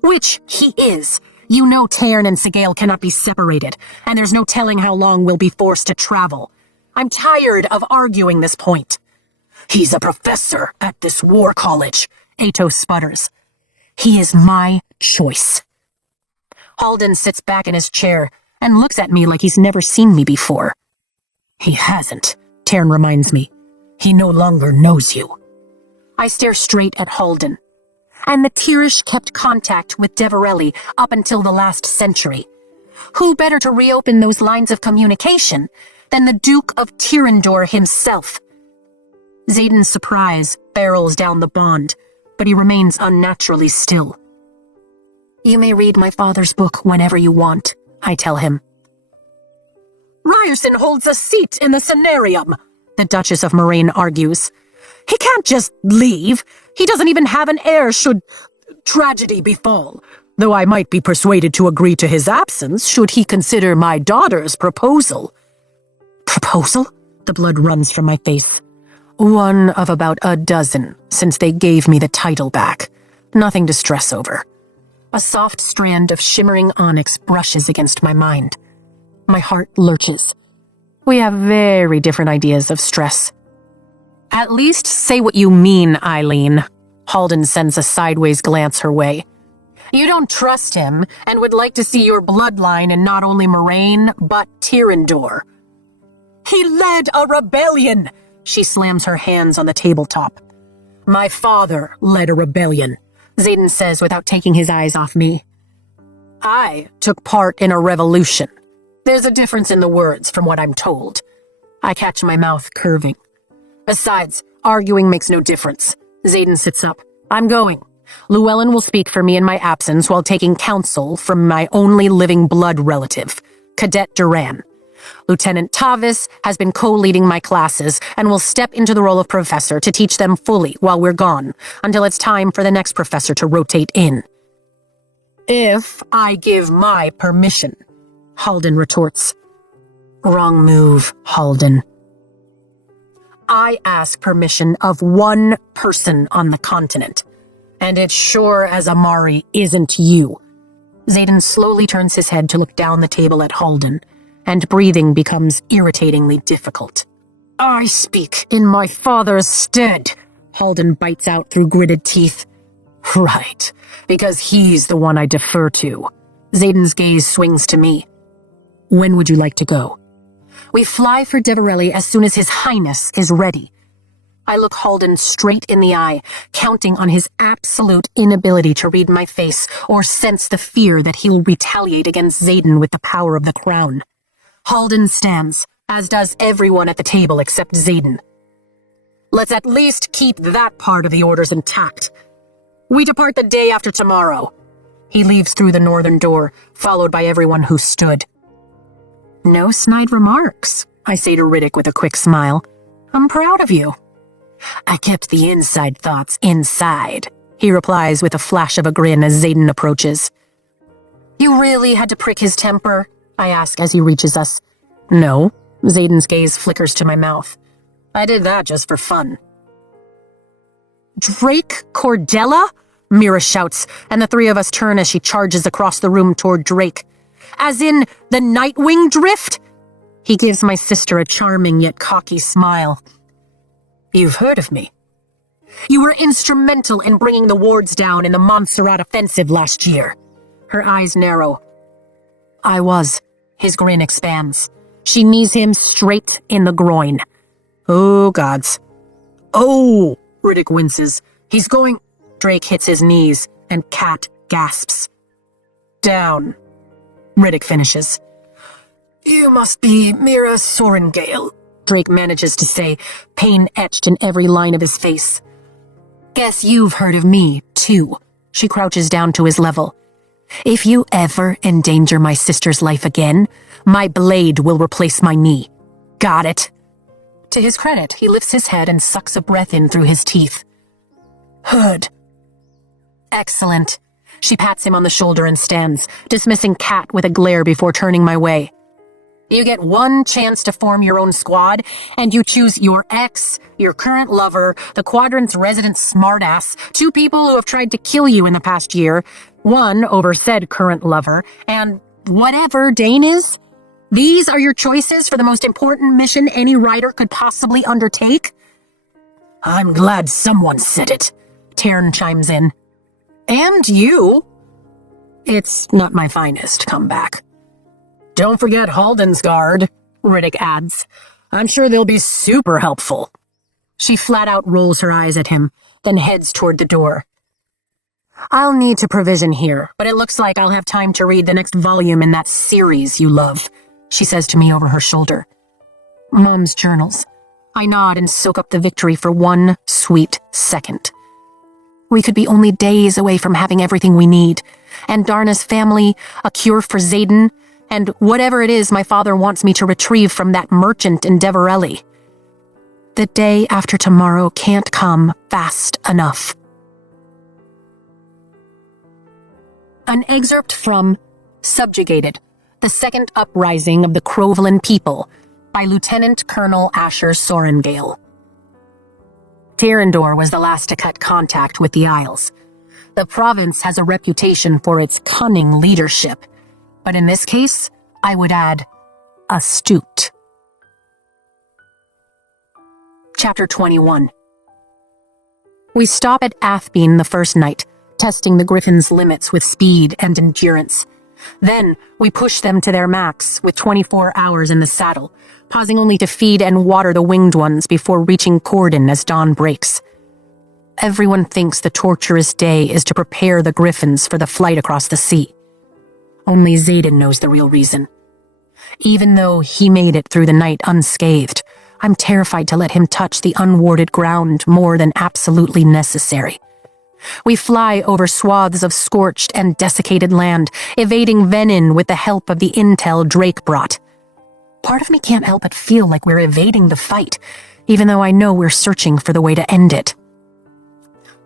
Which he is. You know Tern and Sigale cannot be separated, and there's no telling how long we'll be forced to travel. I'm tired of arguing this point. He's a professor at this war college, Atos sputters. He is my choice. Halden sits back in his chair and looks at me like he's never seen me before. He hasn't, Tern reminds me. He no longer knows you. I stare straight at Halden. And the Tirish kept contact with Deverelli up until the last century. Who better to reopen those lines of communication than the Duke of Tyrandor himself? Xaden's surprise barrels down the bond, but he remains unnaturally still. You may read my father's book whenever you want, I tell him. Ryerson holds a seat in the Cenarium, the Duchess of Moraine argues. He can't just leave. He doesn't even have an heir should tragedy befall, though I might be persuaded to agree to his absence should he consider my daughter's proposal. Proposal? The blood runs from my face. One of about a dozen since they gave me the title back. Nothing to stress over. A soft strand of shimmering onyx brushes against my mind. My heart lurches. We have very different ideas of stress. At least say what you mean, Eileen. Halden sends a sideways glance her way. You don't trust him and would like to see your bloodline in not only Moraine, but Tyrandor. He led a rebellion! She slams her hands on the tabletop. My father led a rebellion, Xaden says without taking his eyes off me. I took part in a revolution. There's a difference in the words from what I'm told. I catch my mouth curving. Besides, arguing makes no difference. Xaden sits up. I'm going. Llewellyn will speak for me in my absence while taking counsel from my only living blood relative, Cadet Duran. Lieutenant Tavis has been co-leading my classes and will step into the role of professor to teach them fully while we're gone, until it's time for the next professor to rotate in. If I give my permission, Halden retorts. Wrong move, Halden. I ask permission of one person on the continent, and it's sure as Amari isn't you. Xaden slowly turns his head to look down the table at Halden, and breathing becomes irritatingly difficult. I speak in my father's stead, Halden bites out through gritted teeth. Right, because he's the one I defer to. Xaden's gaze swings to me. When would you like to go? We fly for Deverelli as soon as His Highness is ready. I look Halden straight in the eye, counting on his absolute inability to read my face or sense the fear that he'll retaliate against Xaden with the power of the crown. Halden stands, as does everyone at the table except Xaden. Let's at least keep that part of the orders intact. We depart the day after tomorrow. He leaves through the northern door, followed by everyone who stood. No snide remarks, I say to Riddick with a quick smile. I'm proud of you. I kept the inside thoughts inside, he replies with a flash of a grin as Xaden approaches. You really had to prick his temper? I ask as he reaches us. No, Xaden's gaze flickers to my mouth. I did that just for fun. Drake Cordella? Mira shouts, and the three of us turn as she charges across the room toward Drake. As in the Nightwing drift? He gives my sister a charming yet cocky smile. You've heard of me. You were instrumental in bringing the wards down in the Montserrat offensive last year. Her eyes narrow. I was. His grin expands. She knees him straight in the groin. Oh, gods. Oh, Riddick winces. He's going... Drake hits his knees, and Kat gasps. Down. Riddick finishes. You must be Mira Sorengale, Drake manages to say, pain etched in every line of his face. Guess you've heard of me, too. She crouches down to his level. If you ever endanger my sister's life again, my blade will replace my knee. Got it? To his credit, he lifts his head and sucks a breath in through his teeth. Heard. Excellent. She pats him on the shoulder and stands, dismissing Kat with a glare before turning my way. You get one chance to form your own squad, and you choose your ex, your current lover, the Quadrant's resident smartass, two people who have tried to kill you in the past year, one over said current lover, and whatever Dane is? These are your choices for the most important mission any writer could possibly undertake? I'm glad someone said it, Taryn chimes in. And you. It's not my finest comeback. Don't forget Halden's guard, Riddick adds. I'm sure they'll be super helpful. She flat out rolls her eyes at him, then heads toward the door. I'll need to provision here, but it looks like I'll have time to read the next volume in that series you love, she says to me over her shoulder. Mom's journals. I nod and soak up the victory for one sweet second. We could be only days away from having everything we need, and Darna's family, a cure for Xaden, and whatever it is my father wants me to retrieve from that merchant in Deverelli. The day after tomorrow can't come fast enough. An excerpt from Subjugated, the Second Uprising of the Crovelin People, by Lieutenant Colonel Asher Sorengale. Tyrandor was the last to cut contact with the Isles. The province has a reputation for its cunning leadership, but in this case, I would add, astute. Chapter 21. We stop at Athbeen the first night, testing the Griffin's limits with speed and endurance. Then, we push them to their max with 24 hours in the saddle, pausing only to feed and water the winged ones before reaching Corden as dawn breaks. Everyone thinks the torturous day is to prepare the Griffins for the flight across the sea. Only Xaden knows the real reason. Even though he made it through the night unscathed, I'm terrified to let him touch the unwarded ground more than absolutely necessary. We fly over swaths of scorched and desiccated land, evading venom with the help of the intel Drake brought. Part of me can't help but feel like we're evading the fight, even though I know we're searching for the way to end it.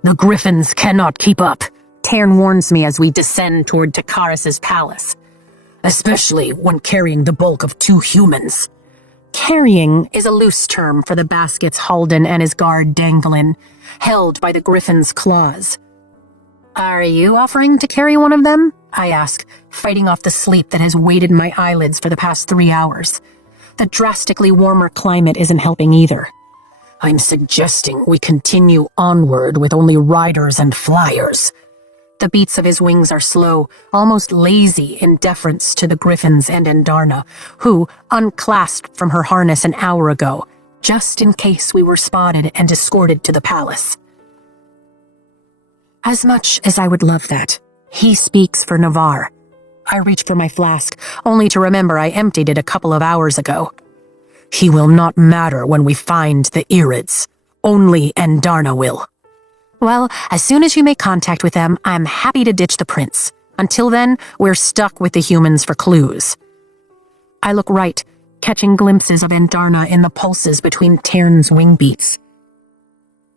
The Griffins cannot keep up, Tairn warns me as we descend toward Takaris' palace, especially when carrying the bulk of 2 humans. Carrying is a loose term for the baskets Halden and his guard dangle in, held by the Griffin's claws. Are you offering to carry one of them? I ask, fighting off the sleep that has weighted my eyelids for the past 3 hours. The drastically warmer climate isn't helping either. I'm suggesting we continue onward with only riders and flyers. The beats of his wings are slow, almost lazy in deference to the Griffins and Endarna, who unclasped from her harness an hour ago, just in case we were spotted and escorted to the palace. As much as I would love that, he speaks for Navarre. I reach for my flask, only to remember I emptied it a couple of hours ago. He will not matter when we find the Irids. Only Endarna will. Well, as soon as you make contact with them, I'm happy to ditch the prince. Until then, we're stuck with the humans for clues. I look right, catching glimpses of Endarna in the pulses between Tairn's wing beats.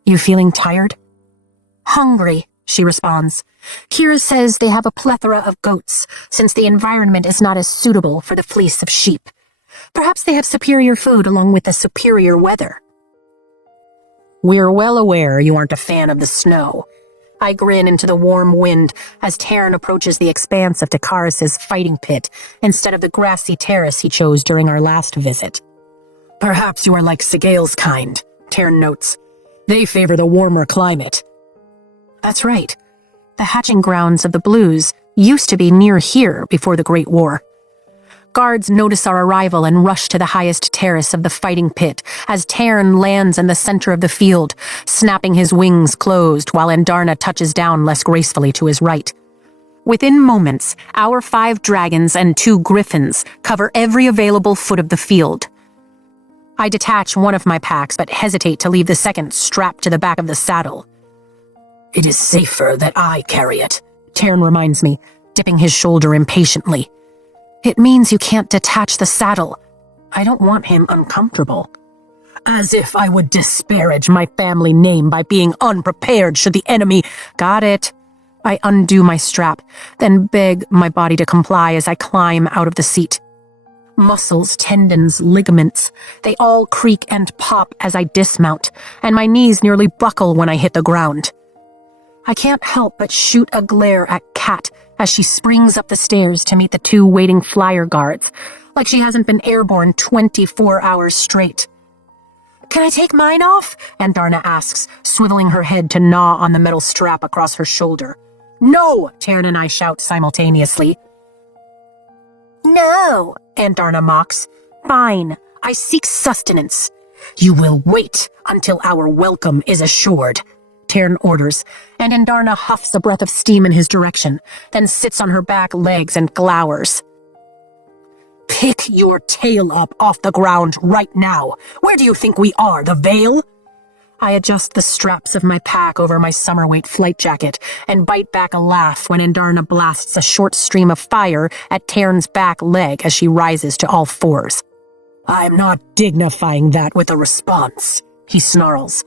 You feeling tired? Hungry, she responds. Kira says they have a plethora of goats, since the environment is not as suitable for the fleece of sheep. Perhaps they have superior food along with the superior weather. We're well aware you aren't a fan of the snow. I grin into the warm wind as Tairn approaches the expanse of Takaris' fighting pit instead of the grassy terrace he chose during our last visit. Perhaps you are like Sigale's kind, Tairn notes. They favor the warmer climate. That's right. The hatching grounds of the Blues used to be near here before the Great War. Guards notice our arrival and rush to the highest terrace of the fighting pit as Tairn lands in the center of the field, snapping his wings closed while Endarna touches down less gracefully to his right. Within moments, our 5 dragons and 2 griffins cover every available foot of the field. I detach one of my packs but hesitate to leave the second strapped to the back of the saddle. It is safer that I carry it, Tairn reminds me, dipping his shoulder impatiently. It means you can't detach the saddle. I don't want him uncomfortable. As if I would disparage my family name by being unprepared should the enemy— Got it. I undo my strap, then beg my body to comply as I climb out of the seat. Muscles, tendons, ligaments, they all creak and pop as I dismount, and my knees nearly buckle when I hit the ground. I can't help but shoot a glare at Kat as she springs up the stairs to meet the 2 waiting flyer guards, like she hasn't been airborne 24 hours straight. Can I take mine off? Endarna asks, swiveling her head to gnaw on the metal strap across her shoulder. No! Tairn and I shout simultaneously. No! Endarna mocks. Fine, I seek sustenance. You will wait until our welcome is assured, Tairn orders, and Endarna huffs a breath of steam in his direction, then sits on her back legs and glowers. Pick your tail up off the ground right now. Where do you think we are, the Vale? I adjust the straps of my pack over my summer weight flight jacket and bite back a laugh when Endarna blasts a short stream of fire at Tairn's back leg as she rises to all 4s. I'm not dignifying that with a response, he snarls.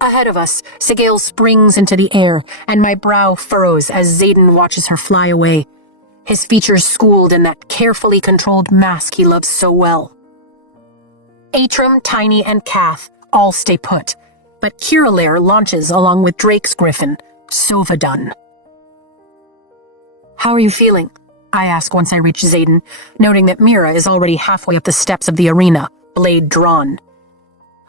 Ahead of us, Sigale springs into the air, and my brow furrows as Xaden watches her fly away, his features schooled in that carefully controlled mask he loves so well. Atrum, Tiny, and Kath all stay put, but Kiralair launches along with Drake's griffin, Sovadun. How are you feeling? I ask once I reach Xaden, noting that Mira is already halfway up the steps of the arena, blade drawn.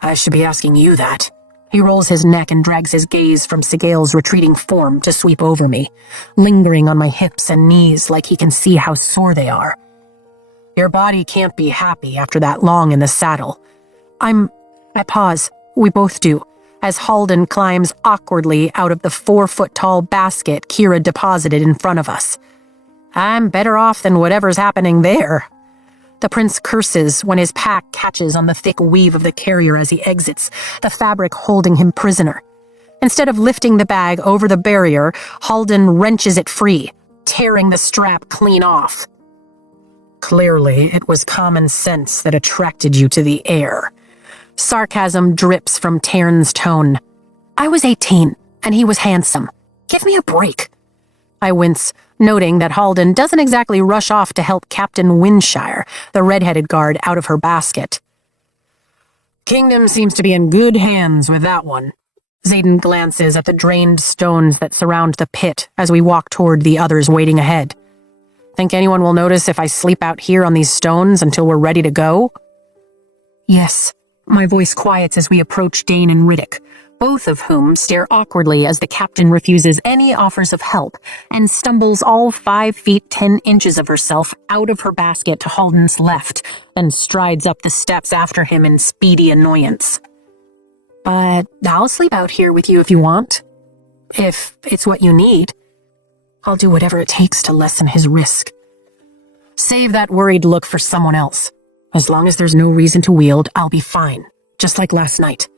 I should be asking you that. He rolls his neck and drags his gaze from Sigale's retreating form to sweep over me, lingering on my hips and knees like he can see how sore they are. Your body can't be happy after that long in the saddle. I pause. We both do, as Halden climbs awkwardly out of the 4-foot-tall basket Kira deposited in front of us. I'm better off than whatever's happening there. The prince curses when his pack catches on the thick weave of the carrier as he exits, the fabric holding him prisoner. Instead of lifting the bag over the barrier, Halden wrenches it free, tearing the strap clean off. Clearly, it was common sense that attracted you to the air. Sarcasm drips from Tairn's tone. I was 18, and he was handsome. Give me a break. I wince, noting that Halden doesn't exactly rush off to help Captain Windshire, the red-headed guard, out of her basket. Kingdom seems to be in good hands with that one. Xaden glances at the drained stones that surround the pit as we walk toward the others waiting ahead. Think anyone will notice if I sleep out here on these stones until we're ready to go? Yes. My voice quiets as we approach Dane and Riddick, both of whom stare awkwardly as the captain refuses any offers of help and stumbles all 5 feet 10 inches of herself out of her basket to Halden's left, then strides up the steps after him in speedy annoyance. But I'll sleep out here with you if you want. If it's what you need. I'll do whatever it takes to lessen his risk. Save that worried look for someone else. As long as there's no reason to wield, I'll be fine, just like last night.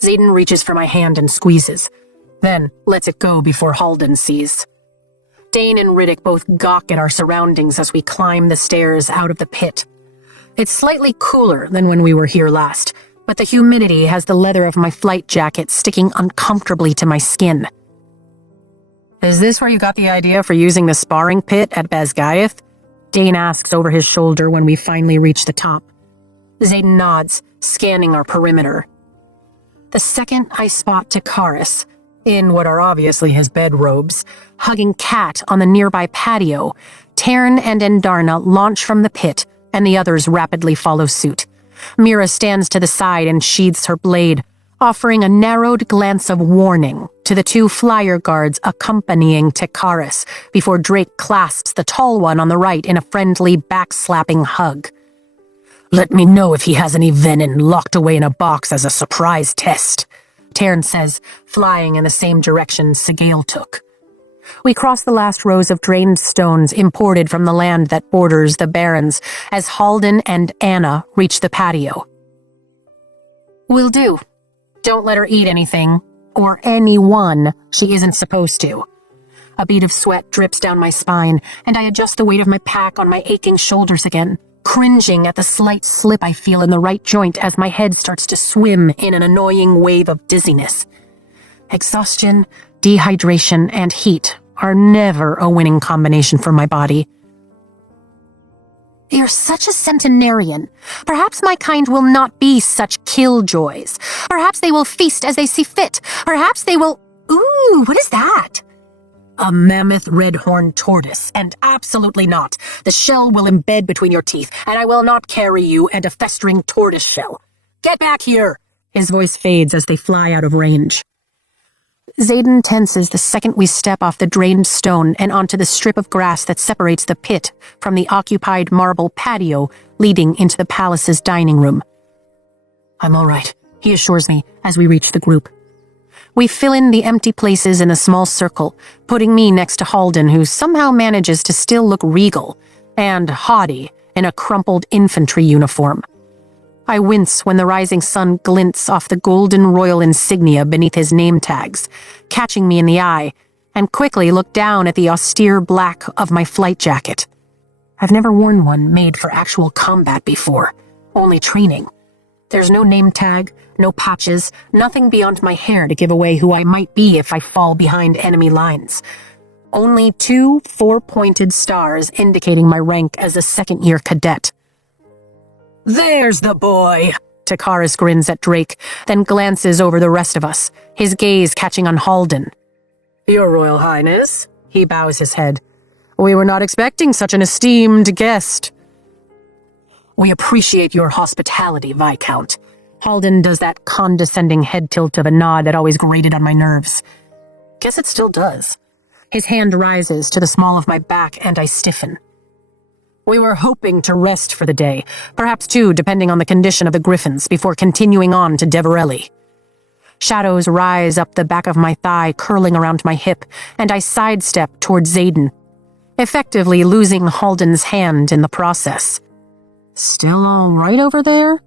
Xaden reaches for my hand and squeezes, then lets it go before Halden sees. Dane and Riddick both gawk at our surroundings as we climb the stairs out of the pit. It's slightly cooler than when we were here last, but the humidity has the leather of my flight jacket sticking uncomfortably to my skin. Is this where you got the idea for using the sparring pit at Basgaeth? Dane asks over his shoulder when we finally reach the top. Xaden nods, scanning our perimeter. The second I spot Takaris, in what are obviously his bedrobes, hugging Kat on the nearby patio, Tairn and Endarna launch from the pit, and the others rapidly follow suit. Mira stands to the side and sheathes her blade, offering a narrowed glance of warning to the 2 flyer guards accompanying Takaris before Drake clasps the tall one on the right in a friendly, backslapping hug. Let me know if he has any venom locked away in a box as a surprise test, Tairn says, flying in the same direction Sigale took. We cross the last rows of drained stones imported from the land that borders the Barrens as Halden and Anna reach the patio. Will do. Don't let her eat anything, or anyone she isn't supposed to. A bead of sweat drips down my spine, and I adjust the weight of my pack on my aching shoulders again, cringing at the slight slip I feel in the right joint as my head starts to swim in an annoying wave of dizziness. Exhaustion, dehydration, and heat are never a winning combination for my body. You're such a centenarian. Perhaps my kind will not be such killjoys. Perhaps they will feast as they see fit. Perhaps they will— Ooh, what is that? A mammoth red-horned tortoise, and absolutely not. The shell will embed between your teeth, and I will not carry you and a festering tortoise shell. Get back here! His voice fades as they fly out of range. Xaden tenses the second we step off the drained stone and onto the strip of grass that separates the pit from the occupied marble patio leading into the palace's dining room. I'm all right, he assures me as we reach the group. We fill in the empty places in a small circle, putting me next to Halden, who somehow manages to still look regal and haughty in a crumpled infantry uniform. I wince when the rising sun glints off the golden royal insignia beneath his name tags, catching me in the eye, and quickly look down at the austere black of my flight jacket. I've never worn one made for actual combat before, only training. There's no name tag, no patches, nothing beyond my hair to give away who I might be if I fall behind enemy lines. Only 2 4-pointed stars indicating my rank as a second-year cadet. There's the boy! Takaris grins at Drake, then glances over the rest of us, his gaze catching on Halden. Your Royal Highness, he bows his head. We were not expecting such an esteemed guest. We appreciate your hospitality, Viscount. Halden does that condescending head tilt of a nod that always grated on my nerves. Guess it still does. His hand rises to the small of my back and I stiffen. We were hoping to rest for the day, perhaps 2 depending on the condition of the griffins, before continuing on to Deverelli. Shadows rise up the back of my thigh, curling around my hip, and I sidestep toward Xaden, effectively losing Halden's hand in the process. Still all right over there?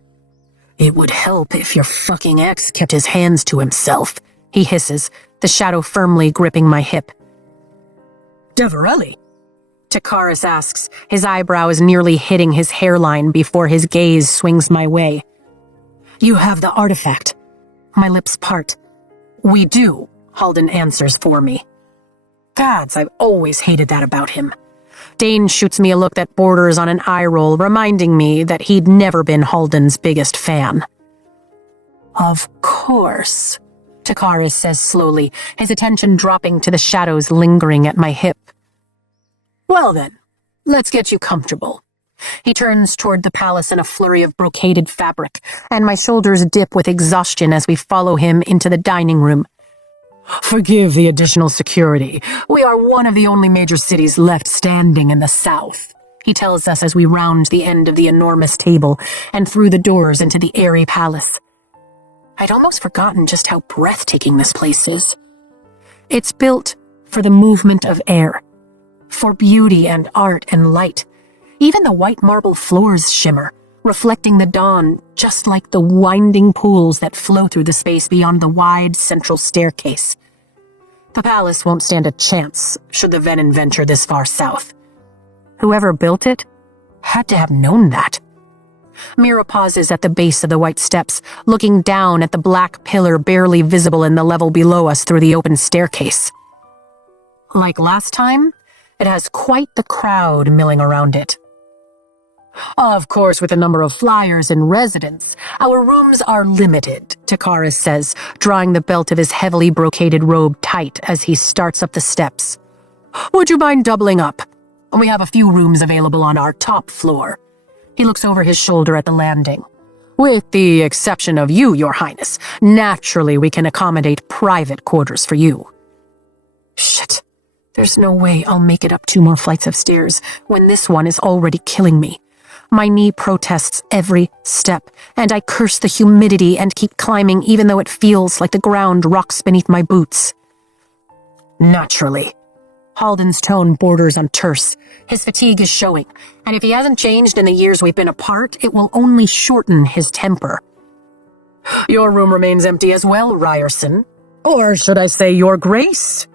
It would help if your fucking ex kept his hands to himself, he hisses, the shadow firmly gripping my hip. Deverelli? Takaris asks, his eyebrows nearly hitting his hairline before his gaze swings my way. You have the artifact. My lips part. We do, Halden answers for me. Gods, I've always hated that about him. Dane shoots me a look that borders on an eye roll, reminding me that he'd never been Halden's biggest fan. Of course, Takaris says slowly, his attention dropping to the shadows lingering at my hip. Well then, let's get you comfortable. He turns toward the palace in a flurry of brocaded fabric, and my shoulders dip with exhaustion as we follow him into the dining room. Forgive the additional security. We are one of the only major cities left standing in the south, he tells us as we round the end of the enormous table and through the doors into the airy palace. I'd almost forgotten just how breathtaking this place is. It's built for the movement of air, for beauty and art and light. Even the white marble floors shimmer, reflecting the dawn just like the winding pools that flow through the space beyond the wide central staircase. The palace won't stand a chance should the Venom venture this far south. Whoever built it had to have known that. Mira pauses at the base of the white steps, looking down at the black pillar barely visible in the level below us through the open staircase. Like last time, it has quite the crowd milling around it. Of course, with the number of flyers in residence, our rooms are limited, Takaris says, drawing the belt of his heavily brocaded robe tight as he starts up the steps. Would you mind doubling up? We have a few rooms available on our top floor. He looks over his shoulder at the landing. With the exception of you, Your Highness. Naturally, we can accommodate private quarters for you. Shit. There's no way I'll make it up 2 more flights of stairs when this one is already killing me. My knee protests every step, and I curse the humidity and keep climbing even though it feels like the ground rocks beneath my boots. Naturally. Halden's tone borders on terse. His fatigue is showing, and if he hasn't changed in the years we've been apart, it will only shorten his temper. Your room remains empty as well, Ryerson. Or should I say Your Grace?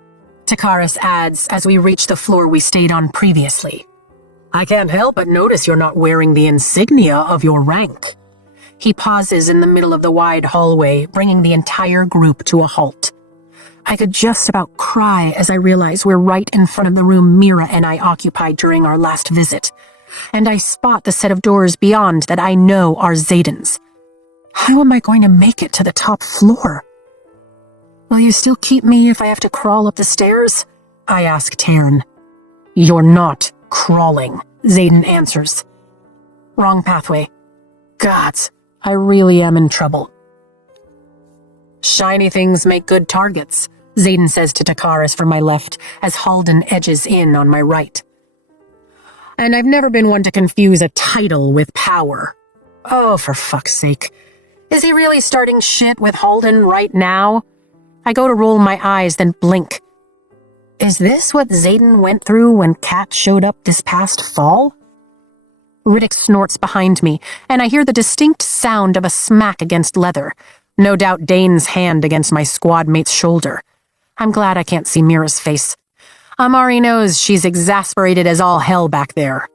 Takaris adds as we reach the floor we stayed on previously. I can't help but notice you're not wearing the insignia of your rank. He pauses in the middle of the wide hallway, bringing the entire group to a halt. I could just about cry as I realize we're right in front of the room Mira and I occupied during our last visit, and I spot the set of doors beyond that I know are Xaden's. How am I going to make it to the top floor? Will you still keep me if I have to crawl up the stairs? I ask Taryn. You're not crawling, Xaden answers. Wrong pathway. Gods, I really am in trouble. Shiny things make good targets, Xaden says to Takaris from my left as Halden edges in on my right. And I've never been one to confuse a title with power. Oh, for fuck's sake. Is he really starting shit with Halden right now? I go to roll my eyes, then blink. Is this what Xaden went through when Kat showed up this past fall? Riddick snorts behind me, and I hear the distinct sound of a smack against leather. No doubt Dane's hand against my squad mate's shoulder. I'm glad I can't see Mira's face. Amari knows she's exasperated as all hell back there.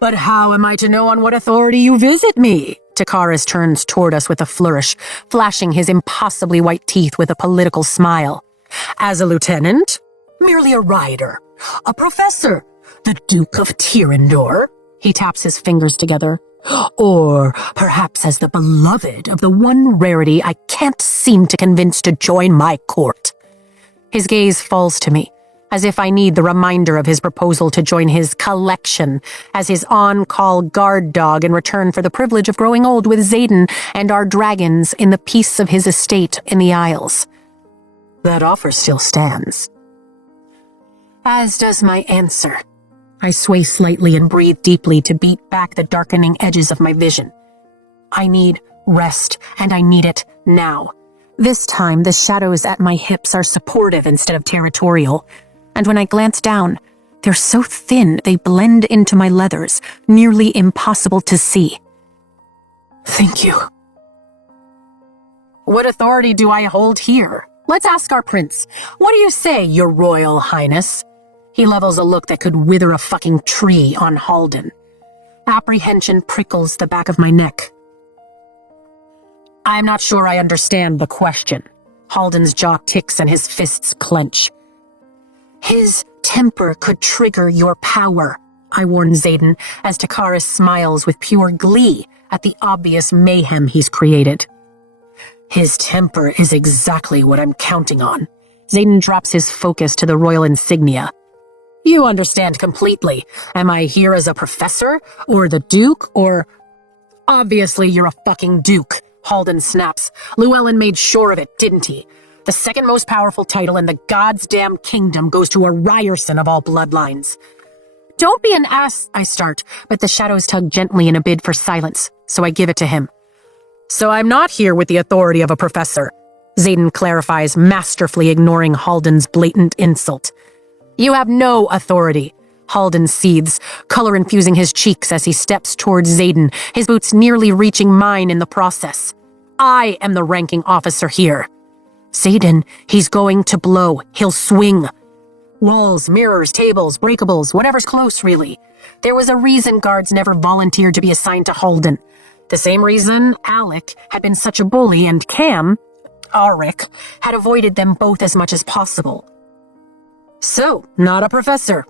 But how am I to know on what authority you visit me? Takaris turns toward us with a flourish, flashing his impossibly white teeth with a political smile. As a lieutenant? Merely a rider. A professor? The Duke of Tyrandor? He taps his fingers together. Or perhaps as the beloved of the one rarity I can't seem to convince to join my court. His gaze falls to me, as if I need the reminder of his proposal to join his collection as his on-call guard dog in return for the privilege of growing old with Xaden and our dragons in the peace of his estate in the Isles. That offer still stands. As does my answer. I sway slightly and breathe deeply to beat back the darkening edges of my vision. I need rest, and I need it now. This time, the shadows at my hips are supportive instead of territorial, and when I glance down, they're so thin they blend into my leathers, nearly impossible to see. Thank you. What authority do I hold here? Let's ask our prince. What do you say, your royal highness? He levels a look that could wither a fucking tree on Halden. Apprehension prickles the back of my neck. I'm not sure I understand the question. Halden's jaw ticks and his fists clench. His temper could trigger your power, I warn Xaden, as Takaris smiles with pure glee at the obvious mayhem he's created. His temper is exactly what I'm counting on. Xaden drops his focus to the royal insignia. You understand completely. Am I here as a professor? Or the duke? Or... Obviously you're a fucking duke, Halden snaps. Llewellyn made sure of it, didn't he? The second most powerful title in the goddamn kingdom goes to a Ryerson of all bloodlines. Don't be an ass, I start, but the shadows tug gently in a bid for silence, so I give it to him. So I'm not here with the authority of a professor, Xaden clarifies, masterfully ignoring Halden's blatant insult. You have no authority, Halden seethes, color infusing his cheeks as he steps towards Xaden, his boots nearly reaching mine in the process. I am the ranking officer here. Xaden, he's going to blow. He'll swing. Walls, mirrors, tables, breakables, whatever's close, really. There was a reason guards never volunteered to be assigned to Halden. The same reason Alec had been such a bully and Cam, Auric, had avoided them both as much as possible. So, not a professor.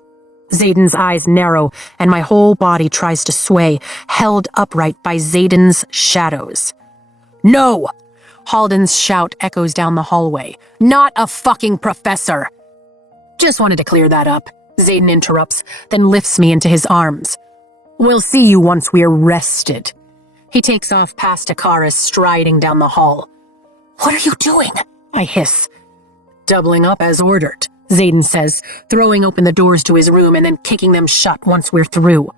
Xaden's eyes narrow, and my whole body tries to sway, held upright by Xaden's shadows. No! Halden's shout echoes down the hallway. Not a fucking professor! Just wanted to clear that up, Xaden interrupts, then lifts me into his arms. We'll see you once we're rested. He takes off past Takaris, striding down the hall. What are you doing? I hiss. Doubling up as ordered, Xaden says, throwing open the doors to his room and then kicking them shut once we're through.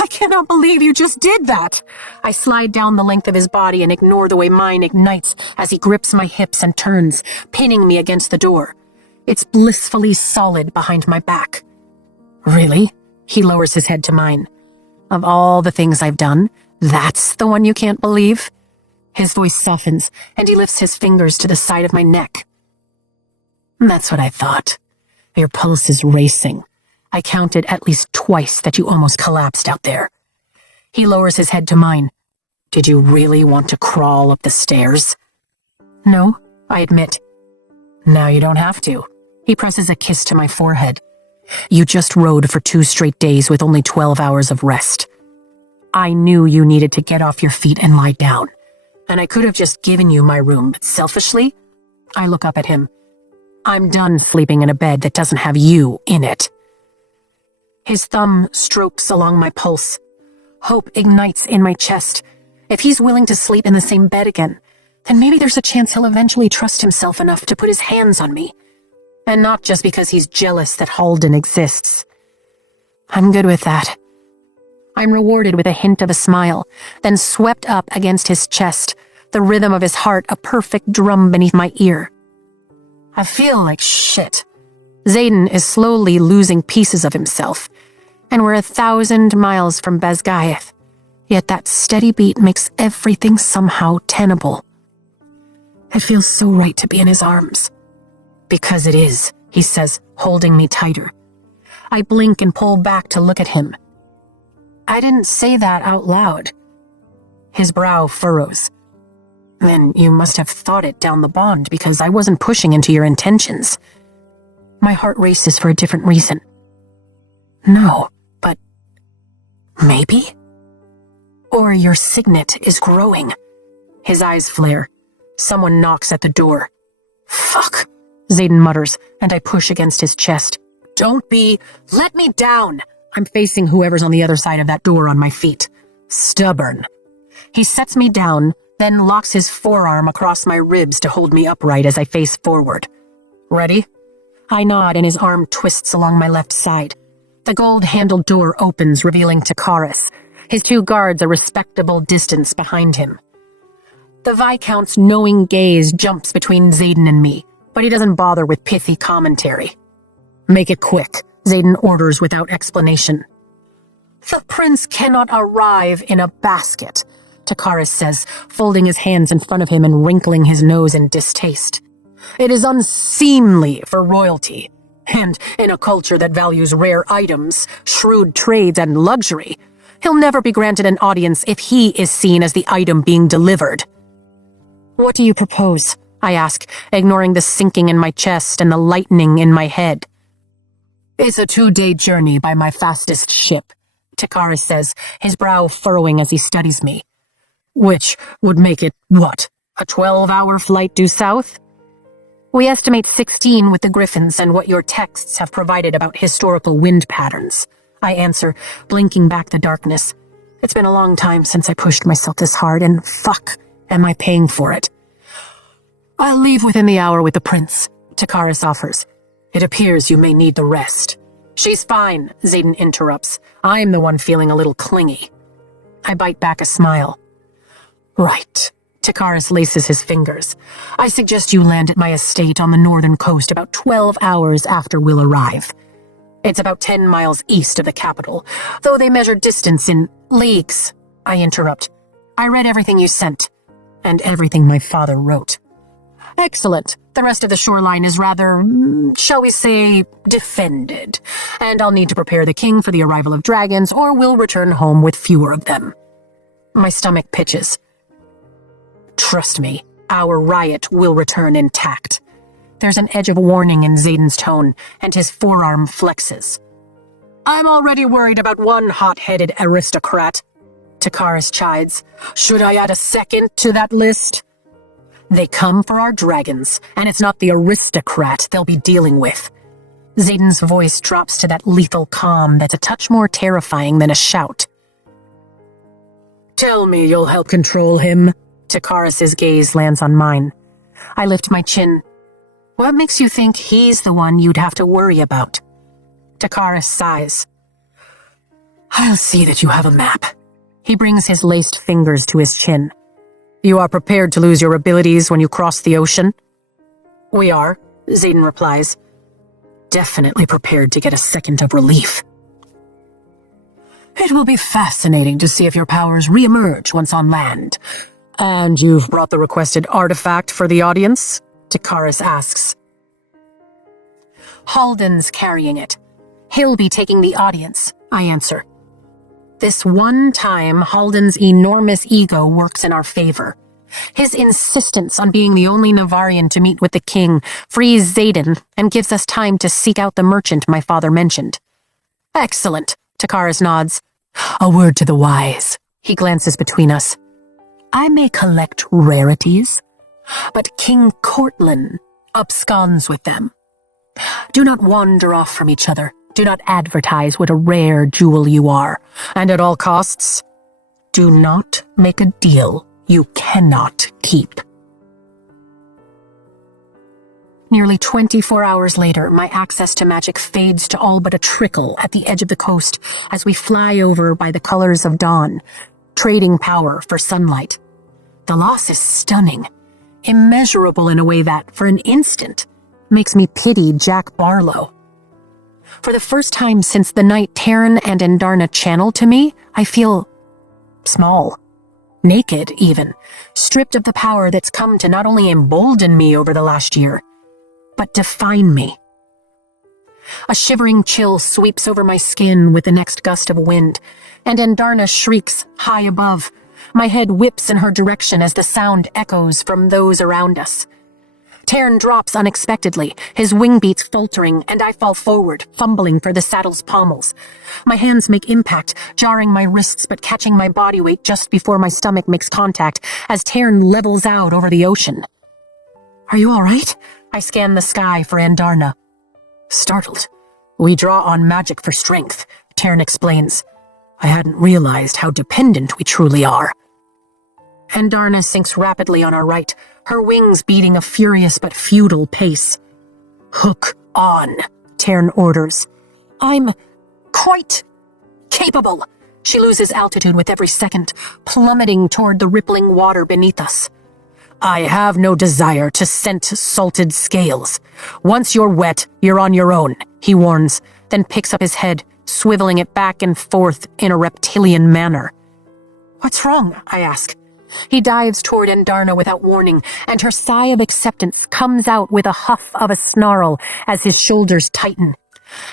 I cannot believe you just did that. I slide down the length of his body and ignore the way mine ignites as he grips my hips and turns, pinning me against the door. It's blissfully solid behind my back. Really? He lowers his head to mine. Of all the things I've done, that's the one you can't believe? His voice softens, and he lifts his fingers to the side of my neck. That's what I thought. Your pulse is racing. I counted at least twice that you almost collapsed out there. He lowers his head to mine. Did you really want to crawl up the stairs? No, I admit. Now you don't have to. He presses a kiss to my forehead. You just rode for 2 straight days with only 12 hours of rest. I knew you needed to get off your feet and lie down, and I could have just given you my room, but selfishly, I look up at him. I'm done sleeping in a bed that doesn't have you in it. His thumb strokes along my pulse. Hope ignites in my chest. If he's willing to sleep in the same bed again, then maybe there's a chance he'll eventually trust himself enough to put his hands on me. And not just because he's jealous that Halden exists. I'm good with that. I'm rewarded with a hint of a smile, then swept up against his chest, the rhythm of his heart a perfect drum beneath my ear. I feel like shit. Xaden is slowly losing pieces of himself, and we're 1,000 miles from Basgaeth, yet that steady beat makes everything somehow tenable. It feels so right to be in his arms. Because it is, he says, holding me tighter. I blink and pull back to look at him. I didn't say that out loud. His brow furrows. Then you must have thought it down the bond because I wasn't pushing into your intentions. My heart races for a different reason. No, but maybe? Or your signet is growing. His eyes flare. Someone knocks at the door. Fuck, Xaden mutters, and I push against his chest. Don't be... Let me down! I'm facing whoever's on the other side of that door on my feet. Stubborn. He sets me down, then locks his forearm across my ribs to hold me upright as I face forward. Ready? I nod and his arm twists along my left side. The gold-handled door opens, revealing Takaris, his 2 guards a respectable distance behind him. The Viscount's knowing gaze jumps between Xaden and me, but he doesn't bother with pithy commentary. Make it quick, Xaden orders without explanation. The prince cannot arrive in a basket. Takaris says, folding his hands in front of him and wrinkling his nose in distaste. It is unseemly for royalty, and in a culture that values rare items, shrewd trades, and luxury, he'll never be granted an audience if he is seen as the item being delivered. What do you propose? I ask, ignoring the sinking in my chest and the lightening in my head. It's a 2-day journey by my fastest ship, Takaris says, his brow furrowing as he studies me. Which would make it, what, a 12-hour flight due south? We estimate 16 with the griffins and what your texts have provided about historical wind patterns, I answer, blinking back the darkness. It's been a long time since I pushed myself this hard, and fuck, am I paying for it? I'll leave within the hour with the prince, Takaris offers. It appears you may need the rest. She's fine, Xaden interrupts. I'm the one feeling a little clingy. I bite back a smile. Right. Takaris laces his fingers. I suggest you land at my estate on the northern coast about 12 hours after we'll arrive. It's about 10 miles east of the capital, though they measure distance in leagues, I interrupt. I read everything you sent, and everything my father wrote. Excellent. The rest of the shoreline is rather, shall we say, defended, and I'll need to prepare the king for the arrival of dragons, or we'll return home with fewer of them. My stomach pitches. Trust me, our riot will return intact. There's an edge of warning in Xaden's tone, and his forearm flexes. I'm already worried about one hot-headed aristocrat, Takaris chides. Should I add a second to that list? They come for our dragons, and it's not the aristocrat they'll be dealing with. Xaden's voice drops to that lethal calm that's a touch more terrifying than a shout. Tell me you'll help control him. Takaris' gaze lands on mine. I lift my chin. What makes you think he's the one you'd have to worry about? Takaris sighs. I'll see that you have a map. He brings his laced fingers to his chin. You are prepared to lose your abilities when you cross the ocean? We are, Xaden replies. Definitely prepared to get a second of relief. It will be fascinating to see if your powers re-emerge once on land. And you've brought the requested artifact for the audience? Takaris asks. Halden's carrying it. He'll be taking the audience, I answer. This one time, Halden's enormous ego works in our favor. His insistence on being the only Navarian to meet with the king frees Xaden and gives us time to seek out the merchant my father mentioned. Excellent, Takaris nods. A word to the wise. He glances between us. I may collect rarities, but King Cortland absconds with them. Do not wander off from each other. Do not advertise what a rare jewel you are. And at all costs, do not make a deal you cannot keep. Nearly 24 hours later, my access to magic fades to all but a trickle at the edge of the coast as we fly over by the colors of dawn, trading power for sunlight. The loss is stunning, immeasurable in a way that, for an instant, makes me pity Jack Barlow. For the first time since the night Taryn and Endarna channeled to me, I feel small, naked even, stripped of the power that's come to not only embolden me over the last year, but define me. A shivering chill sweeps over my skin with the next gust of wind, and Endarna shrieks high above. My head whips in her direction as the sound echoes from those around us. Taryn drops unexpectedly, his wing beats faltering, and I fall forward, fumbling for the saddle's pommels. My hands make impact, jarring my wrists but catching my body weight just before my stomach makes contact as Taryn levels out over the ocean. Are you all right? I scan the sky for Endarna. Startled. We draw on magic for strength, Taryn explains. I hadn't realized how dependent we truly are. Endarna sinks rapidly on our right, her wings beating a furious but futile pace. Hook on, Taryn orders. I'm quite capable. She loses altitude with every second, plummeting toward the rippling water beneath us. I have no desire to scent salted scales. Once you're wet, you're on your own, he warns, then picks up his head, swiveling it back and forth in a reptilian manner. What's wrong? I ask. He dives toward Endarna without warning, and her sigh of acceptance comes out with a huff of a snarl as his shoulders tighten.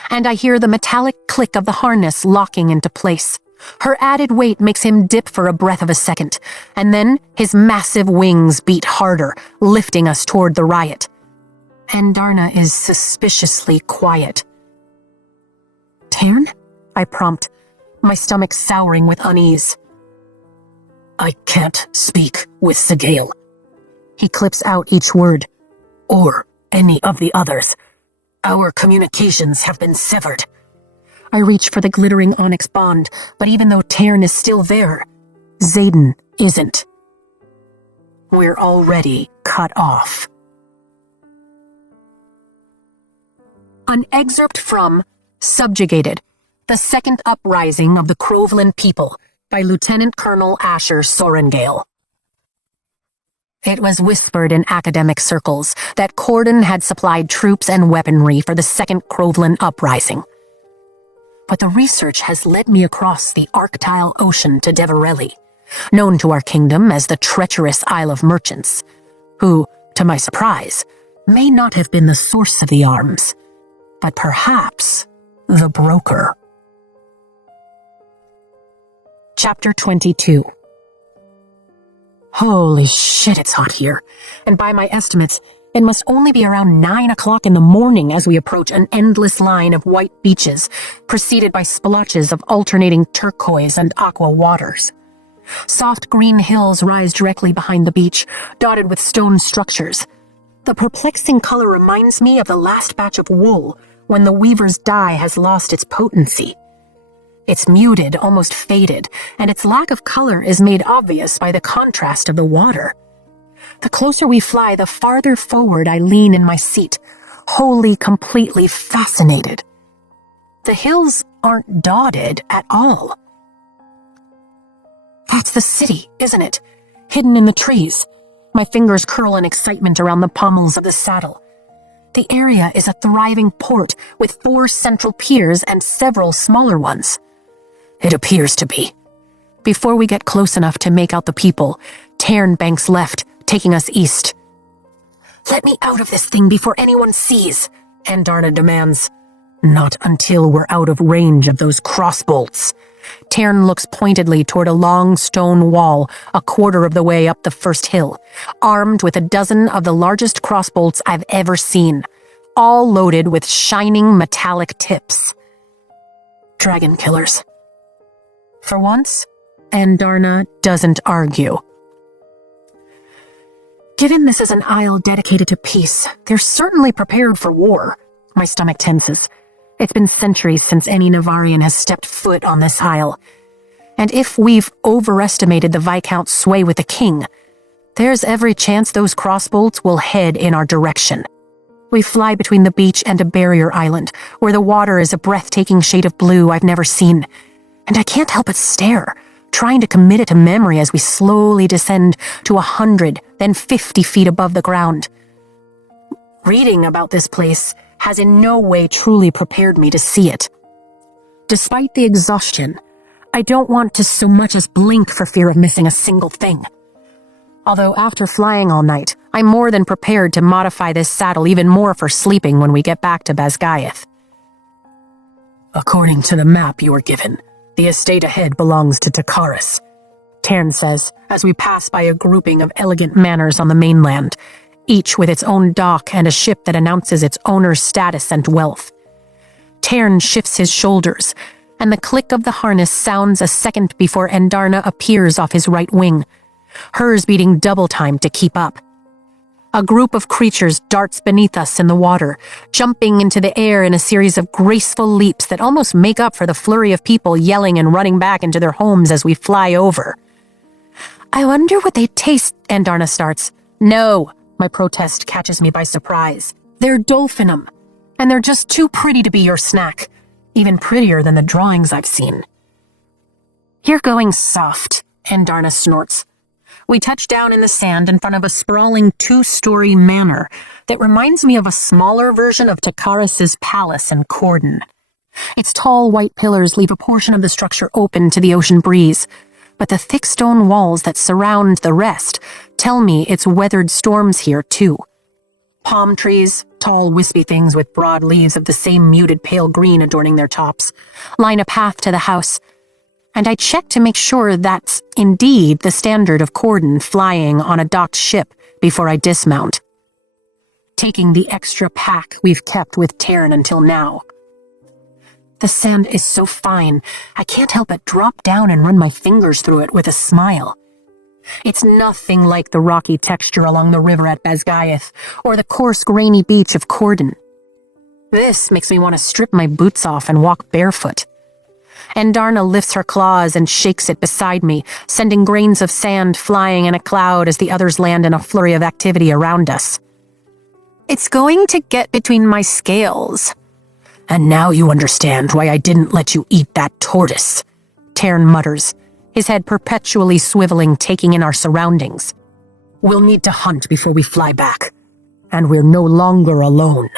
And I hear the metallic click of the harness locking into place. Her added weight makes him dip for a breath of a second, and then his massive wings beat harder, lifting us toward the riot. Endarna is suspiciously quiet. "Tern?" I prompt, my stomach souring with unease. "I can't speak with Sigale." He clips out each word. "Or any of the others. Our communications have been severed." I reach for the glittering onyx bond, but even though Tern is still there, Xaden isn't. We're already cut off. An excerpt from Subjugated, the Second Uprising of the Croveland People, by Lieutenant Colonel Asher Sorengale. It was whispered in academic circles that Corden had supplied troops and weaponry for the Second Croveland Uprising. But the research has led me across the Arctile Ocean to Deverelli, known to our kingdom as the treacherous Isle of Merchants, who, to my surprise, may not have been the source of the arms, but perhaps the broker. Chapter 22. Holy shit, it's hot here, and by my estimates, it must only be around 9 o'clock in the morning as we approach an endless line of white beaches, preceded by splotches of alternating turquoise and aqua waters. Soft green hills rise directly behind the beach, dotted with stone structures. The perplexing color reminds me of the last batch of wool, when the weaver's dye has lost its potency. It's muted, almost faded, and its lack of color is made obvious by the contrast of the water. The closer we fly, the farther forward I lean in my seat, wholly, completely fascinated. The hills aren't dotted at all. That's the city, isn't it? Hidden in the trees. My fingers curl in excitement around the pommels of the saddle. The area is a thriving port with 4 central piers and several smaller ones. It appears to be. Before we get close enough to make out the people, Tern banks left, taking us east. "Let me out of this thing before anyone sees," Endarna demands. "Not until we're out of range of those crossbolts." Tern looks pointedly toward a long stone wall a quarter of the way up the first hill, armed with a dozen of the largest crossbolts I've ever seen, all loaded with shining metallic tips. "Dragon killers." For once, Endarna doesn't argue. Given this is an isle dedicated to peace, they're certainly prepared for war. My stomach tenses. It's been centuries since any Navarian has stepped foot on this isle. And if we've overestimated the Viscount's sway with the king, there's every chance those crossbolts will head in our direction. We fly between the beach and a barrier island, where the water is a breathtaking shade of blue I've never seen. And I can't help but stare, trying to commit it to memory as we slowly descend to 100, then 50 feet above the ground. Reading about this place has in no way truly prepared me to see it. Despite the exhaustion, I don't want to so much as blink for fear of missing a single thing. Although after flying all night, I'm more than prepared to modify this saddle even more for sleeping when we get back to Basgaeth. "According to the map you were given, the estate ahead belongs to Takaris," Tern says, as we pass by a grouping of elegant manors on the mainland, each with its own dock and a ship that announces its owner's status and wealth. Tern shifts his shoulders, and the click of the harness sounds a second before Endarna appears off his right wing, hers beating double time to keep up. A group of creatures darts beneath us in the water, jumping into the air in a series of graceful leaps that almost make up for the flurry of people yelling and running back into their homes as we fly over. "I wonder what they taste," Endarna starts. "No," my protest catches me by surprise. "They're dolphinum, and they're just too pretty to be your snack, even prettier than the drawings I've seen." "You're going soft," Endarna snorts. We touch down in the sand in front of a sprawling 2-story manor that reminds me of a smaller version of Takaris' palace in Corden. Its tall white pillars leave a portion of the structure open to the ocean breeze, but the thick stone walls that surround the rest tell me it's weathered storms here too. Palm trees, tall wispy things with broad leaves of the same muted pale green adorning their tops, line a path to the house, and I check to make sure that's indeed the standard of cordon flying on a docked ship before I dismount, taking the extra pack we've kept with Taryn until now. The sand is so fine, I can't help but drop down and run my fingers through it with a smile. It's nothing like the rocky texture along the river at Basgaeth or the coarse, grainy beach of Cordon. This makes me want to strip my boots off and walk barefoot. And Darna lifts her claws and shakes it beside me, sending grains of sand flying in a cloud as the others land in a flurry of activity around us. It's going to get between my scales. And now you understand why I didn't let you eat that tortoise, Taryn mutters, his head perpetually swiveling, taking in our surroundings. We'll need to hunt before we fly back, and we're no longer alone.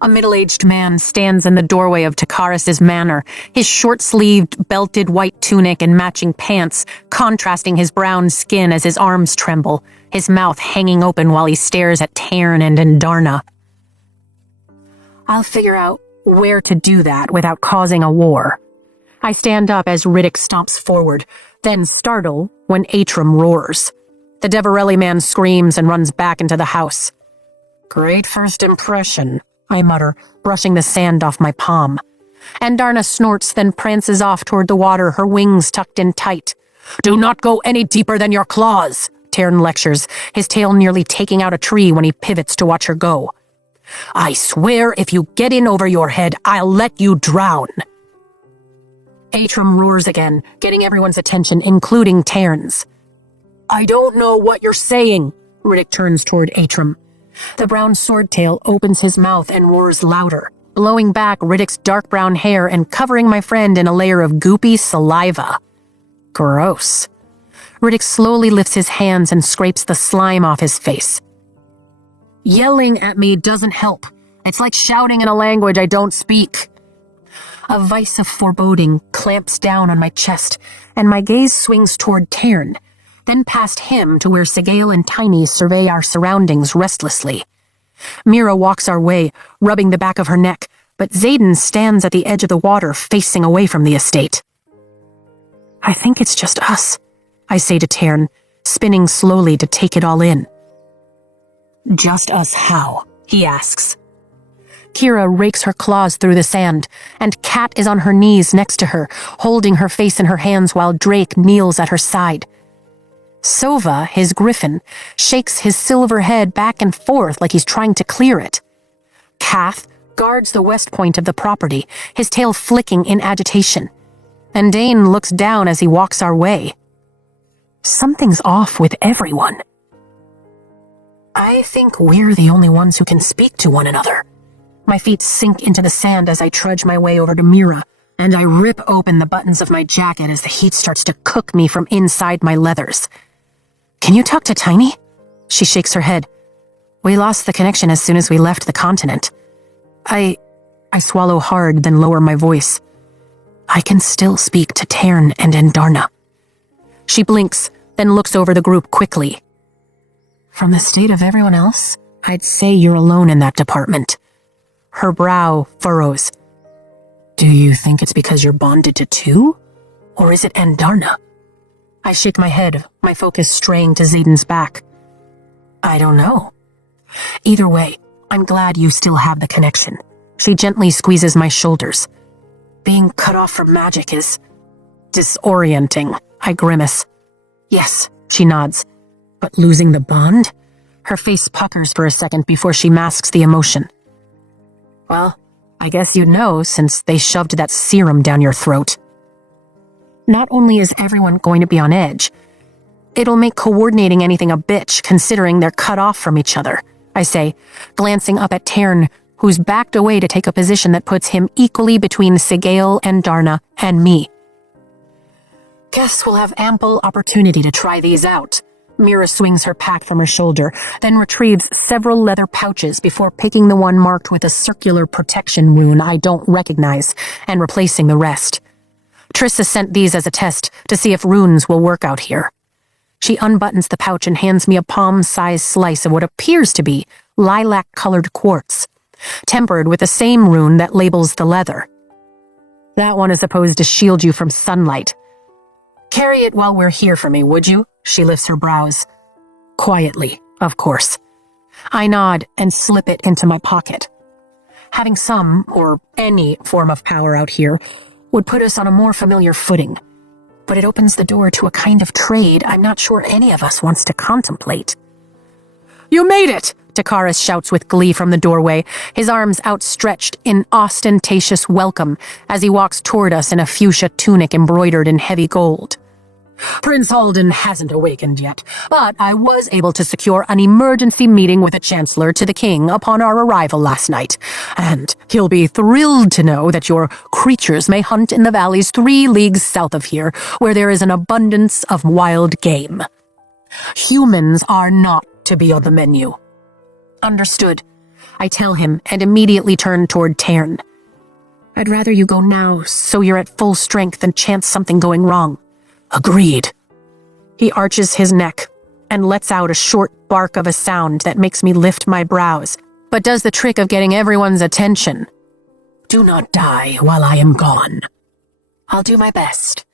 A middle-aged man stands in the doorway of Takaris' manor, his short-sleeved, belted white tunic and matching pants contrasting his brown skin as his arms tremble, his mouth hanging open while he stares at Taryn and Indarna. I'll figure out where to do that without causing a war. I stand up as Riddick stomps forward, then startle when Atrum roars. The Deverelli man screams and runs back into the house. Great first impression, I mutter, brushing the sand off my palm. Andarna snorts, then prances off toward the water, her wings tucked in tight. Do not go any deeper than your claws, Taryn lectures, his tail nearly taking out a tree when he pivots to watch her go. I swear if you get in over your head, I'll let you drown. Atrum roars again, getting everyone's attention, including Taryn's. I don't know what you're saying, Riddick turns toward Atrum. The brown swordtail opens his mouth and roars louder, blowing back Riddick's dark brown hair and covering my friend in a layer of goopy saliva. Gross. Riddick slowly lifts his hands and scrapes the slime off his face. Yelling at me doesn't help. It's like shouting in a language I don't speak. A vice of foreboding clamps down on my chest, and my gaze swings toward Taryn, then past him to where Sigale and Tiny survey our surroundings restlessly. Mira walks our way, rubbing the back of her neck, but Zayden stands at the edge of the water facing away from the estate. I think it's just us, I say to Taryn, spinning slowly to take it all in. Just us how? He asks. Kira rakes her claws through the sand, and Kat is on her knees next to her, holding her face in her hands while Drake kneels at her side. Sova, his griffin, shakes his silver head back and forth like he's trying to clear it. Kath guards the west point of the property, his tail flicking in agitation. And Dane looks down as he walks our way. Something's off with everyone. I think we're the only ones who can speak to one another. My feet sink into the sand as I trudge my way over to Mira, and I rip open the buttons of my jacket as the heat starts to cook me from inside my leathers. Can you talk to Tiny? She shakes her head. We lost the connection as soon as we left the continent. I swallow hard, then lower my voice. I can still speak to Taryn and Indarna. She blinks, then looks over the group quickly. From the state of everyone else, I'd say you're alone in that department. Her brow furrows. Do you think it's because you're bonded to two? Or is it Andarna? I shake my head, my focus straying to Zayden's back. I don't know. Either way, I'm glad you still have the connection. She gently squeezes my shoulders. Being cut off from magic is disorienting, I grimace. Yes, she nods. But losing the bond? Her face puckers for a second before she masks the emotion. Well, I guess you'd know since they shoved that serum down your throat. Not only is everyone going to be on edge, it'll make coordinating anything a bitch considering they're cut off from each other, I say, glancing up at Taryn, who's backed away to take a position that puts him equally between Sigale and Darna and me. Guess we'll have ample opportunity to try these out. Mira swings her pack from her shoulder, then retrieves several leather pouches before picking the one marked with a circular protection rune I don't recognize and replacing the rest. Trissa sent these as a test to see if runes will work out here. She unbuttons the pouch and hands me a palm-sized slice of what appears to be lilac-colored quartz, tempered with the same rune that labels the leather. That one is supposed to shield you from sunlight. Carry it while we're here for me, would you? She lifts her brows. Quietly, of course. I nod and slip it into my pocket. Having some, or any, form of power out here would put us on a more familiar footing, but it opens the door to a kind of trade I'm not sure any of us wants to contemplate. You made it! Takaris shouts with glee from the doorway, his arms outstretched in ostentatious welcome as he walks toward us in a fuchsia tunic embroidered in heavy gold. Prince Halden hasn't awakened yet, but I was able to secure an emergency meeting with the Chancellor to the King upon our arrival last night, and he'll be thrilled to know that your creatures may hunt in the valleys 3 leagues south of here, where there is an abundance of wild game. Humans are not to be on the menu. Understood, I tell him and immediately turn toward Tairn. I'd rather you go now so you're at full strength than chance something going wrong. Agreed. He arches his neck and lets out a short bark of a sound that makes me lift my brows, but does the trick of getting everyone's attention. Do not die while I am gone. I'll do my best.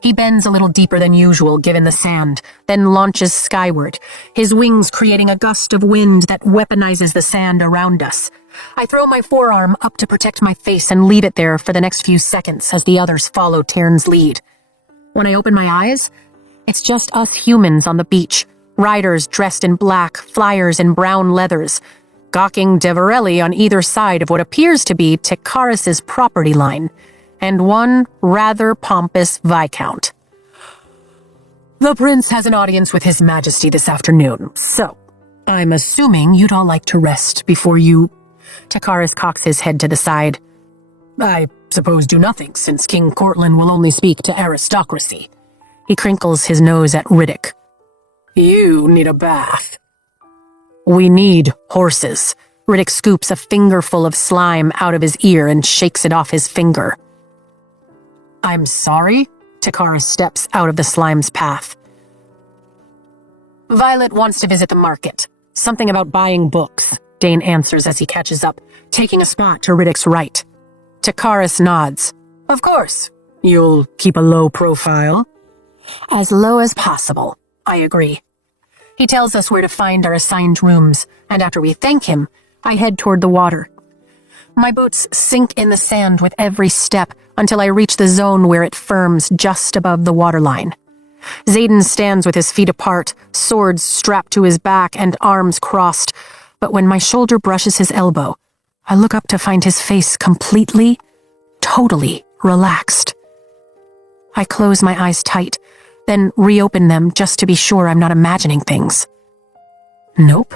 He bends a little deeper than usual given the sand, then launches skyward, his wings creating a gust of wind that weaponizes the sand around us. I throw my forearm up to protect my face and leave it there for the next few seconds as the others follow Tairn's lead. When I open my eyes, it's just us humans on the beach, riders dressed in black, flyers in brown leathers, gawking Deverelli on either side of what appears to be Takaris's property line, and one rather pompous viscount. The prince has an audience with his majesty this afternoon, so I'm assuming you'd all like to rest before you... Takaris cocks his head to the side. I suppose do nothing, since King Cortland will only speak to aristocracy. He crinkles his nose at Riddick. You need a bath. We need horses. Riddick scoops a fingerful of slime out of his ear and shakes it off his finger. I'm sorry? Takaris steps out of the slime's path. Violet wants to visit the market. Something about buying books, Dane answers as he catches up, taking a spot to Riddick's right. Takaris nods. Of course. You'll keep a low profile? As low as possible, I agree. He tells us where to find our assigned rooms, and after we thank him, I head toward the water. My boots sink in the sand with every step until I reach the zone where it firms just above the waterline. Xaden stands with his feet apart, swords strapped to his back and arms crossed, but when my shoulder brushes his elbow, I look up to find his face completely, totally relaxed. I close my eyes tight, then reopen them just to be sure I'm not imagining things. Nope.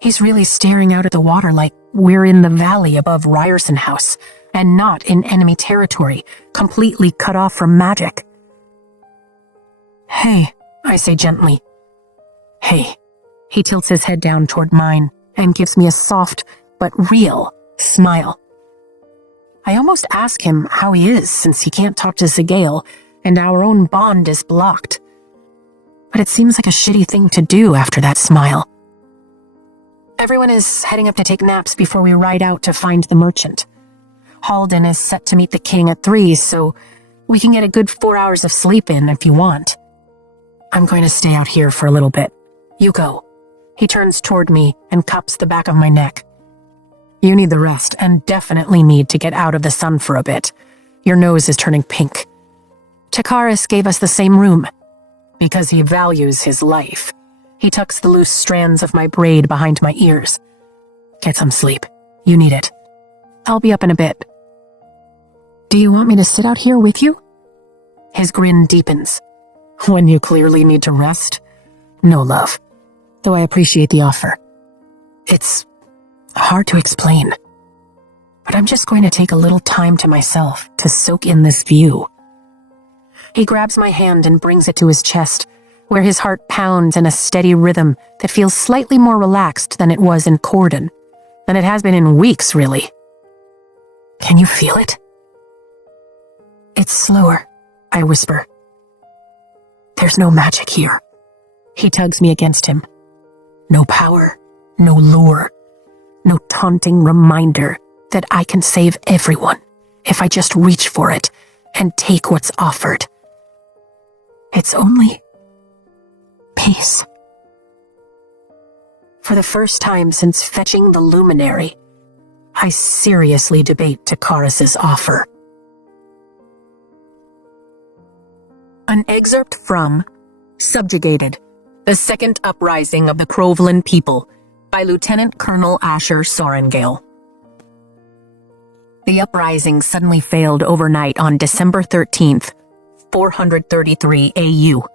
He's really staring out at the water like we're in the valley above Ryerson House, and not in enemy territory, completely cut off from magic. Hey, I say gently. Hey. He tilts his head down toward mine and gives me a soft but real smile. I almost ask him how he is since he can't talk to Zagail and our own bond is blocked. But it seems like a shitty thing to do after that smile. Everyone is heading up to take naps before we ride out to find the merchant. Halden is set to meet the king at 3, so we can get a good 4 hours of sleep in if you want. I'm going to stay out here for a little bit. You go. He turns toward me and cups the back of my neck. You need the rest and definitely need to get out of the sun for a bit. Your nose is turning pink. Takaris gave us the same room. Because he values his life. He tucks the loose strands of my braid behind my ears. Get some sleep. You need it. I'll be up in a bit. Do you want me to sit out here with you? His grin deepens. When you clearly need to rest? No, love. Though I appreciate the offer. It's hard to explain. But I'm just going to take a little time to myself to soak in this view. He grabs my hand and brings it to his chest, where his heart pounds in a steady rhythm that feels slightly more relaxed than it was in Corden, than it has been in weeks, really. Can you feel it? It's slower, I whisper. There's no magic here. He tugs me against him. No power, no lure, no taunting reminder that I can save everyone if I just reach for it and take what's offered. It's only peace. For the first time since fetching the luminary, I seriously debate Takaris's offer. An excerpt from Subjugated, the Second Uprising of the Croveland People by Lieutenant Colonel Asher Sorengale. The uprising suddenly failed overnight on December 13th, 433 AU,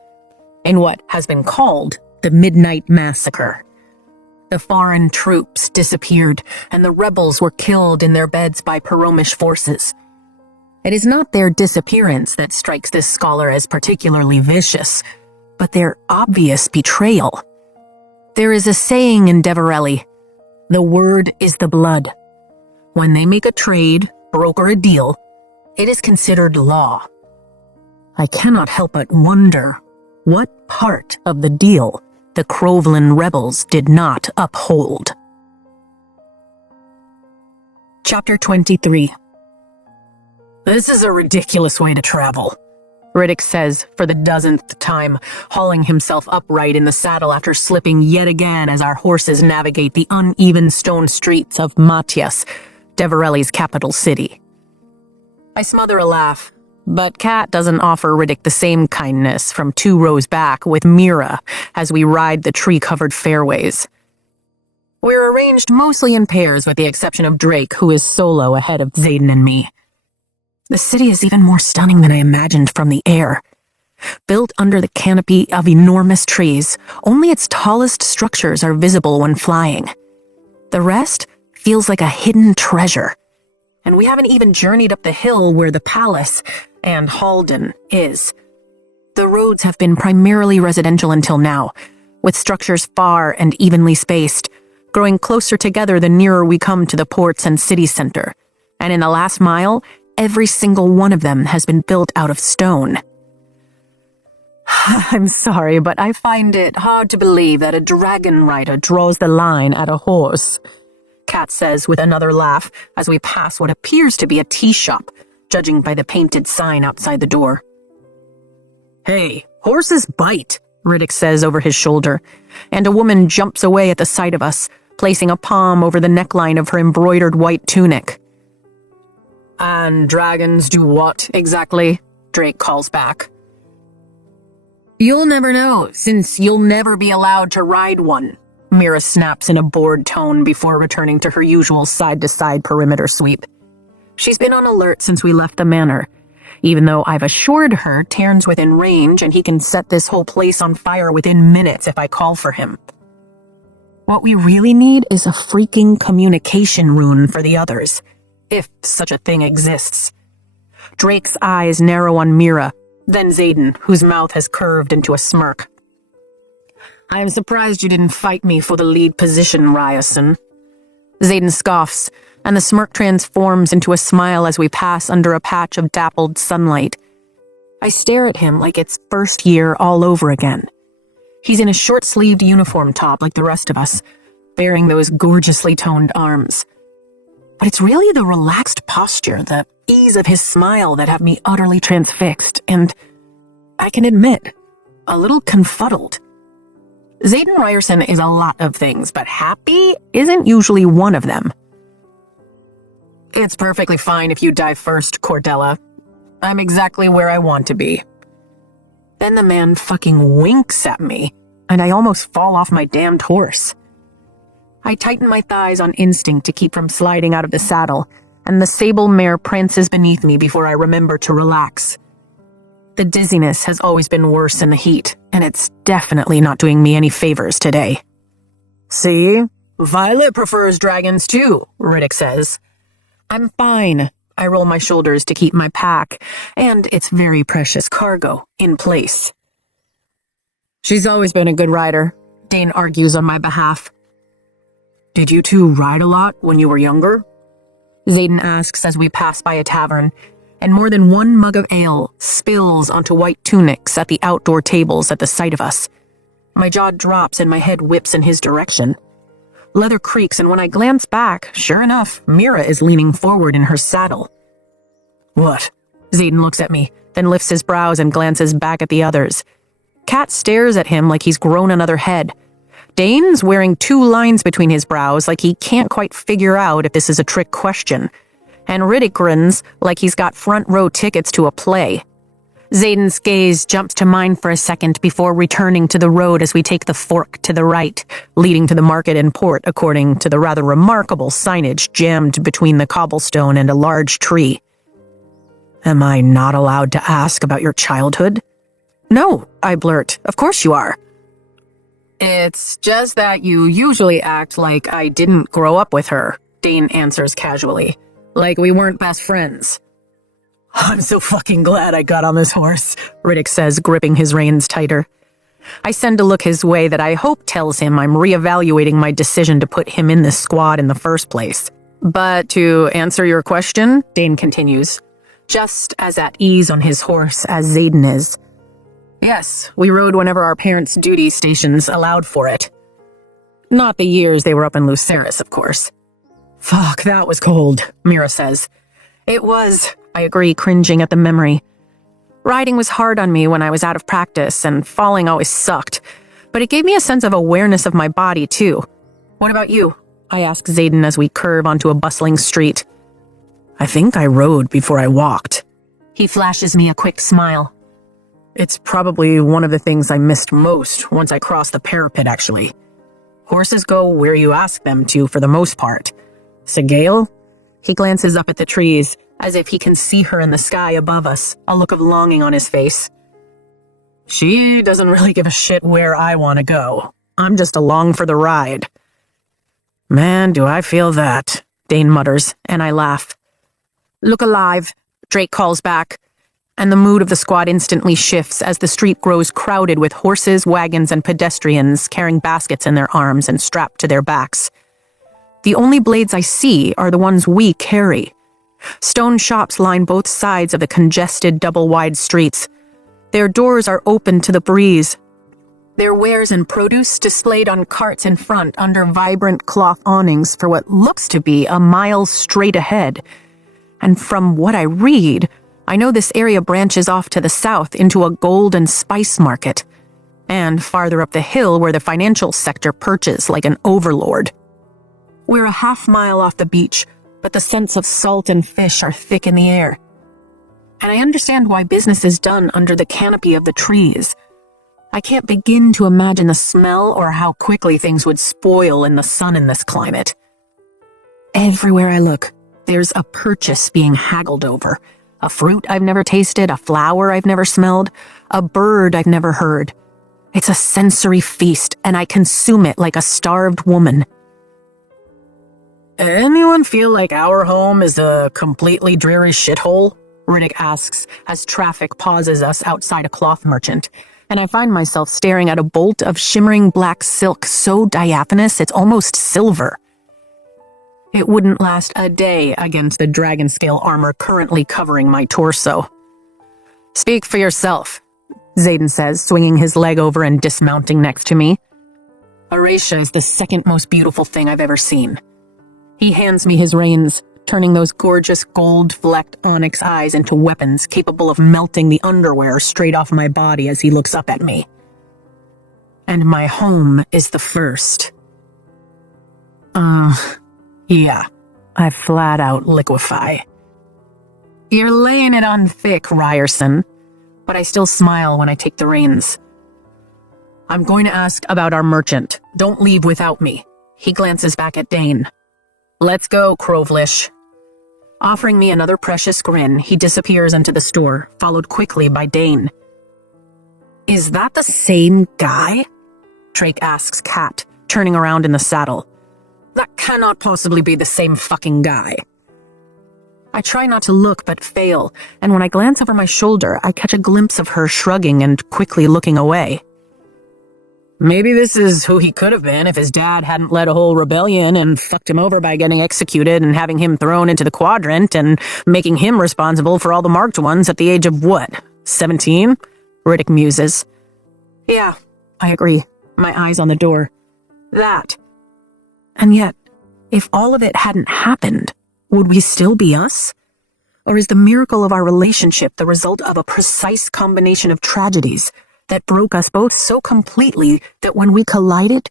in what has been called the Midnight Massacre. The foreign troops disappeared, and the rebels were killed in their beds by Peromish forces. It is not their disappearance that strikes this scholar as particularly vicious, but their obvious betrayal. There is a saying in Deverelli, the word is the blood. When they make a trade, broker a deal, it is considered law. I cannot help but wonder what part of the deal the Croveland rebels did not uphold. Chapter 23. This is a ridiculous way to travel, Riddick says for the dozenth time, hauling himself upright in the saddle after slipping yet again as our horses navigate the uneven stone streets of Matyas, Deverelli's capital city. I smother a laugh, but Kat doesn't offer Riddick the same kindness from 2 rows back with Mira as we ride the tree-covered fairways. We're arranged mostly in pairs with the exception of Drake, who is solo ahead of Zayden and me. The city is even more stunning than I imagined from the air. Built under the canopy of enormous trees, only its tallest structures are visible when flying. The rest feels like a hidden treasure. And we haven't even journeyed up the hill where the palace and Halden is. The roads have been primarily residential until now, with structures far and evenly spaced, growing closer together the nearer we come to the ports and city center. And in the last mile, every single one of them has been built out of stone. I'm sorry, but I find it hard to believe that a dragon rider draws the line at a horse, Kat says with another laugh as we pass what appears to be a tea shop, judging by the painted sign outside the door. Hey, horses bite, Riddick says over his shoulder, and a woman jumps away at the sight of us, placing a palm over the neckline of her embroidered white tunic. And dragons do what, exactly? Drake calls back. You'll never know, since you'll never be allowed to ride one, Mira snaps in a bored tone before returning to her usual side-to-side perimeter sweep. She's been on alert since we left the manor, even though I've assured her Tairn's within range and he can set this whole place on fire within minutes if I call for him. What we really need is a freaking communication rune for the others, if such a thing exists. Drake's eyes narrow on Mira, then Zayden, whose mouth has curved into a smirk. I am surprised you didn't fight me for the lead position, Ryerson. Zayden scoffs, and the smirk transforms into a smile as we pass under a patch of dappled sunlight. I stare at him like it's first year all over again. He's in a short-sleeved uniform top like the rest of us, bearing those gorgeously toned arms. But it's really the relaxed posture, the ease of his smile that have me utterly transfixed, and I can admit, a little confuddled. Zayden Ryerson is a lot of things, but happy isn't usually one of them. It's perfectly fine if you die first, Cordella. I'm exactly where I want to be. Then the man fucking winks at me, and I almost fall off my damned horse. I tighten my thighs on instinct to keep from sliding out of the saddle, and the sable mare prances beneath me before I remember to relax. The dizziness has always been worse in the heat, and it's definitely not doing me any favors today. See? Violet prefers dragons too, Riddick says. I'm fine. I roll my shoulders to keep my pack, and its very precious cargo, in place. She's always been a good rider, Dane argues on my behalf. Did you two ride a lot when you were younger? Zayden asks as we pass by a tavern, and more than one mug of ale spills onto white tunics at the outdoor tables at the sight of us. My jaw drops and my head whips in his direction. Leather creaks, and when I glance back, sure enough, Mira is leaning forward in her saddle. "What?" Xaden looks at me, then lifts his brows and glances back at the others. Kat stares at him like he's grown another head. Dane's wearing 2 lines between his brows like he can't quite figure out if this is a trick question. And Riddick grins like he's got front row tickets to a play. Xaden's gaze jumps to mine for a second before returning to the road as we take the fork to the right, leading to the market and port according to the rather remarkable signage jammed between the cobblestone and a large tree. "Am I not allowed to ask about your childhood?" "No," I blurt. "Of course you are." "It's just that you usually act like I didn't grow up with her," Dane answers casually. "Like we weren't best friends." "I'm so fucking glad I got on this horse," Riddick says, gripping his reins tighter. I send a look his way that I hope tells him I'm reevaluating my decision to put him in this squad in the first place. "But to answer your question," Dane continues, just as at ease on his horse as Xaden is. "Yes, we rode whenever our parents' duty stations allowed for it. Not the years they were up in Lucerys, of course." "Fuck, that was cold," Mira says. "It was," I agree, cringing at the memory. Riding was hard on me when I was out of practice, and falling always sucked, but it gave me a sense of awareness of my body, too. "What about you?" I ask Xaden as we curve onto a bustling street. "I think I rode before I walked." He flashes me a quick smile. "It's probably one of the things I missed most once I crossed the parapet, actually. Horses go where you ask them to for the most part. Sigale?" He glances up at the trees, as if he can see her in the sky above us, a look of longing on his face. "She doesn't really give a shit where I want to go. I'm just along for the ride." "Man, do I feel that," Dane mutters, and I laugh. "Look alive," Drake calls back, and the mood of the squad instantly shifts as the street grows crowded with horses, wagons, and pedestrians carrying baskets in their arms and strapped to their backs. The only blades I see are the ones we carry. Stone shops line both sides of the congested double-wide streets. Their doors are open to the breeze. Their wares and produce displayed on carts in front under vibrant cloth awnings for what looks to be a mile straight ahead. And from what I read, I know this area branches off to the south into a gold and spice market, and farther up the hill where the financial sector perches like an overlord. We're a half-mile off the beach, but the scents of salt and fish are thick in the air. And I understand why business is done under the canopy of the trees. I can't begin to imagine the smell or how quickly things would spoil in the sun in this climate. Everywhere I look, there's a purchase being haggled over. A fruit I've never tasted, a flower I've never smelled, a bird I've never heard. It's a sensory feast, and I consume it like a starved woman. "Anyone feel like our home is a completely dreary shithole?" Riddick asks as traffic pauses us outside a cloth merchant, and I find myself staring at a bolt of shimmering black silk so diaphanous it's almost silver. It wouldn't last a day against the dragon scale armor currently covering my torso. "Speak for yourself," Xaden says, swinging his leg over and dismounting next to me. "Aracia is the second most beautiful thing I've ever seen." He hands me his reins, turning those gorgeous gold-flecked onyx eyes into weapons capable of melting the underwear straight off my body as he looks up at me. "And my home is the first." Yeah, I flat out liquefy. "You're laying it on thick, Ryerson," but I still smile when I take the reins. "I'm going to ask about our merchant. Don't leave without me." He glances back at Dane. "Let's go, Crovelish." Offering me another precious grin, he disappears into the store, followed quickly by Dane. "Is that the same guy?" Drake asks Kat, turning around in the saddle. "That cannot possibly be the same fucking guy." I try not to look but fail, and when I glance over my shoulder, I catch a glimpse of her shrugging and quickly looking away. Maybe this is who he could have been if his dad hadn't led a whole rebellion and fucked him over by getting executed and having him thrown into the quadrant and making him responsible for all the marked ones at the age of what, 17? Riddick muses. Yeah, I agree, my eyes on the door. That. And yet, if all of it hadn't happened, would we still be us? Or is the miracle of our relationship the result of a precise combination of tragedies that broke us both so completely that when we collided,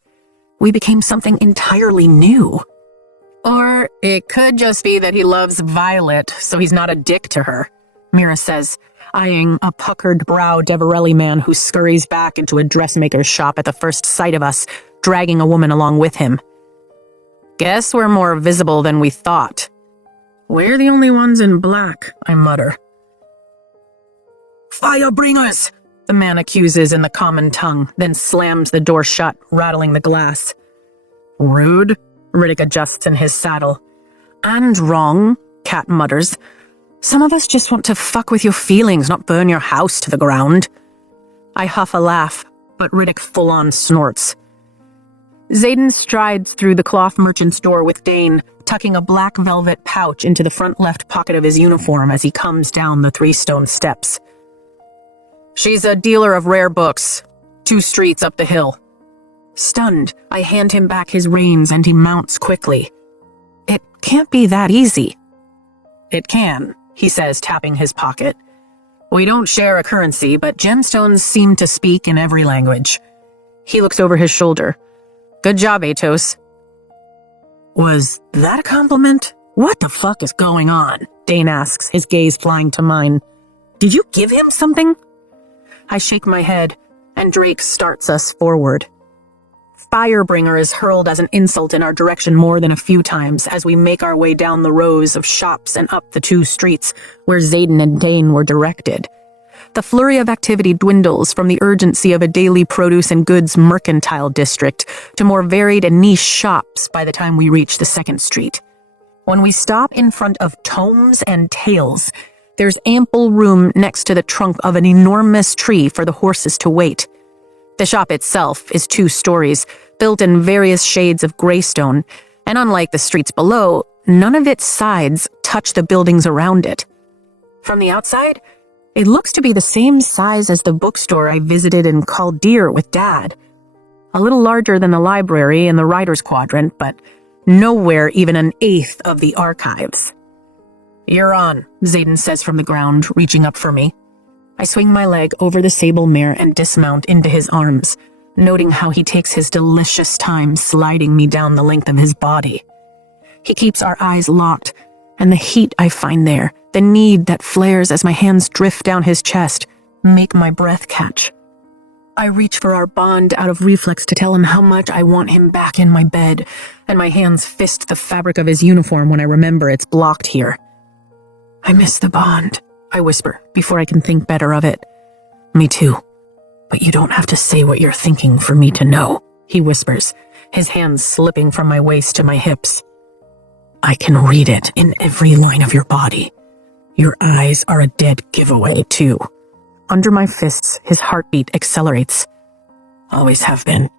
we became something entirely new? Or it could just be that he loves Violet, so he's not a dick to her, Mira says, eyeing a puckered-browed Deverelli man who scurries back into a dressmaker's shop at the first sight of us, dragging a woman along with him. Guess we're more visible than we thought. We're the only ones in black, I mutter. Firebringers! The man accuses in the common tongue, then slams the door shut, rattling the glass. Rude, Riddick adjusts in his saddle. And wrong, Cat mutters. Some of us just want to fuck with your feelings, not burn your house to the ground. I huff a laugh, but Riddick full-on snorts. Xaden strides through the cloth merchant's door with Dane, tucking a black velvet pouch into the front left pocket of his uniform as he comes down the 3 stone steps. She's a dealer of rare books, 2 streets up the hill. Stunned, I hand him back his reins and he mounts quickly. It can't be that easy. It can, he says, tapping his pocket. We don't share a currency, but gemstones seem to speak in every language. He looks over his shoulder. Good job, Atos. Was that a compliment? What the fuck is going on? Dane asks, his gaze flying to mine. Did you give him something? I shake my head, and Drake starts us forward. Firebringer is hurled as an insult in our direction more than a few times as we make our way down the rows of shops and up the 2 streets where Xaden and Dane were directed. The flurry of activity dwindles from the urgency of a daily produce and goods mercantile district to more varied and niche shops by the time we reach the 2nd street. When we stop in front of Tomes and Tales, there's ample room next to the trunk of an enormous tree for the horses to wait. The shop itself is 2 stories, built in various shades of graystone, and unlike the streets below, none of its sides touch the buildings around it. From the outside, it looks to be the same size as the bookstore I visited in Caldeer with Dad. A little larger than the library in the Writers' Quadrant, but nowhere even an 1/8 of the archives. You're on, Xaden says from the ground, reaching up for me. I swing my leg over the sable mare and dismount into his arms, noting how he takes his delicious time sliding me down the length of his body. He keeps our eyes locked, and the heat I find there, the need that flares as my hands drift down his chest, make my breath catch. I reach for our bond out of reflex to tell him how much I want him back in my bed, and my hands fist the fabric of his uniform when I remember it's blocked here. I miss the bond, I whisper, before I can think better of it. Me too. But you don't have to say what you're thinking for me to know, he whispers, his hands slipping from my waist to my hips. I can read it in every line of your body. Your eyes are a dead giveaway, too. Under my fists, his heartbeat accelerates. Always have been.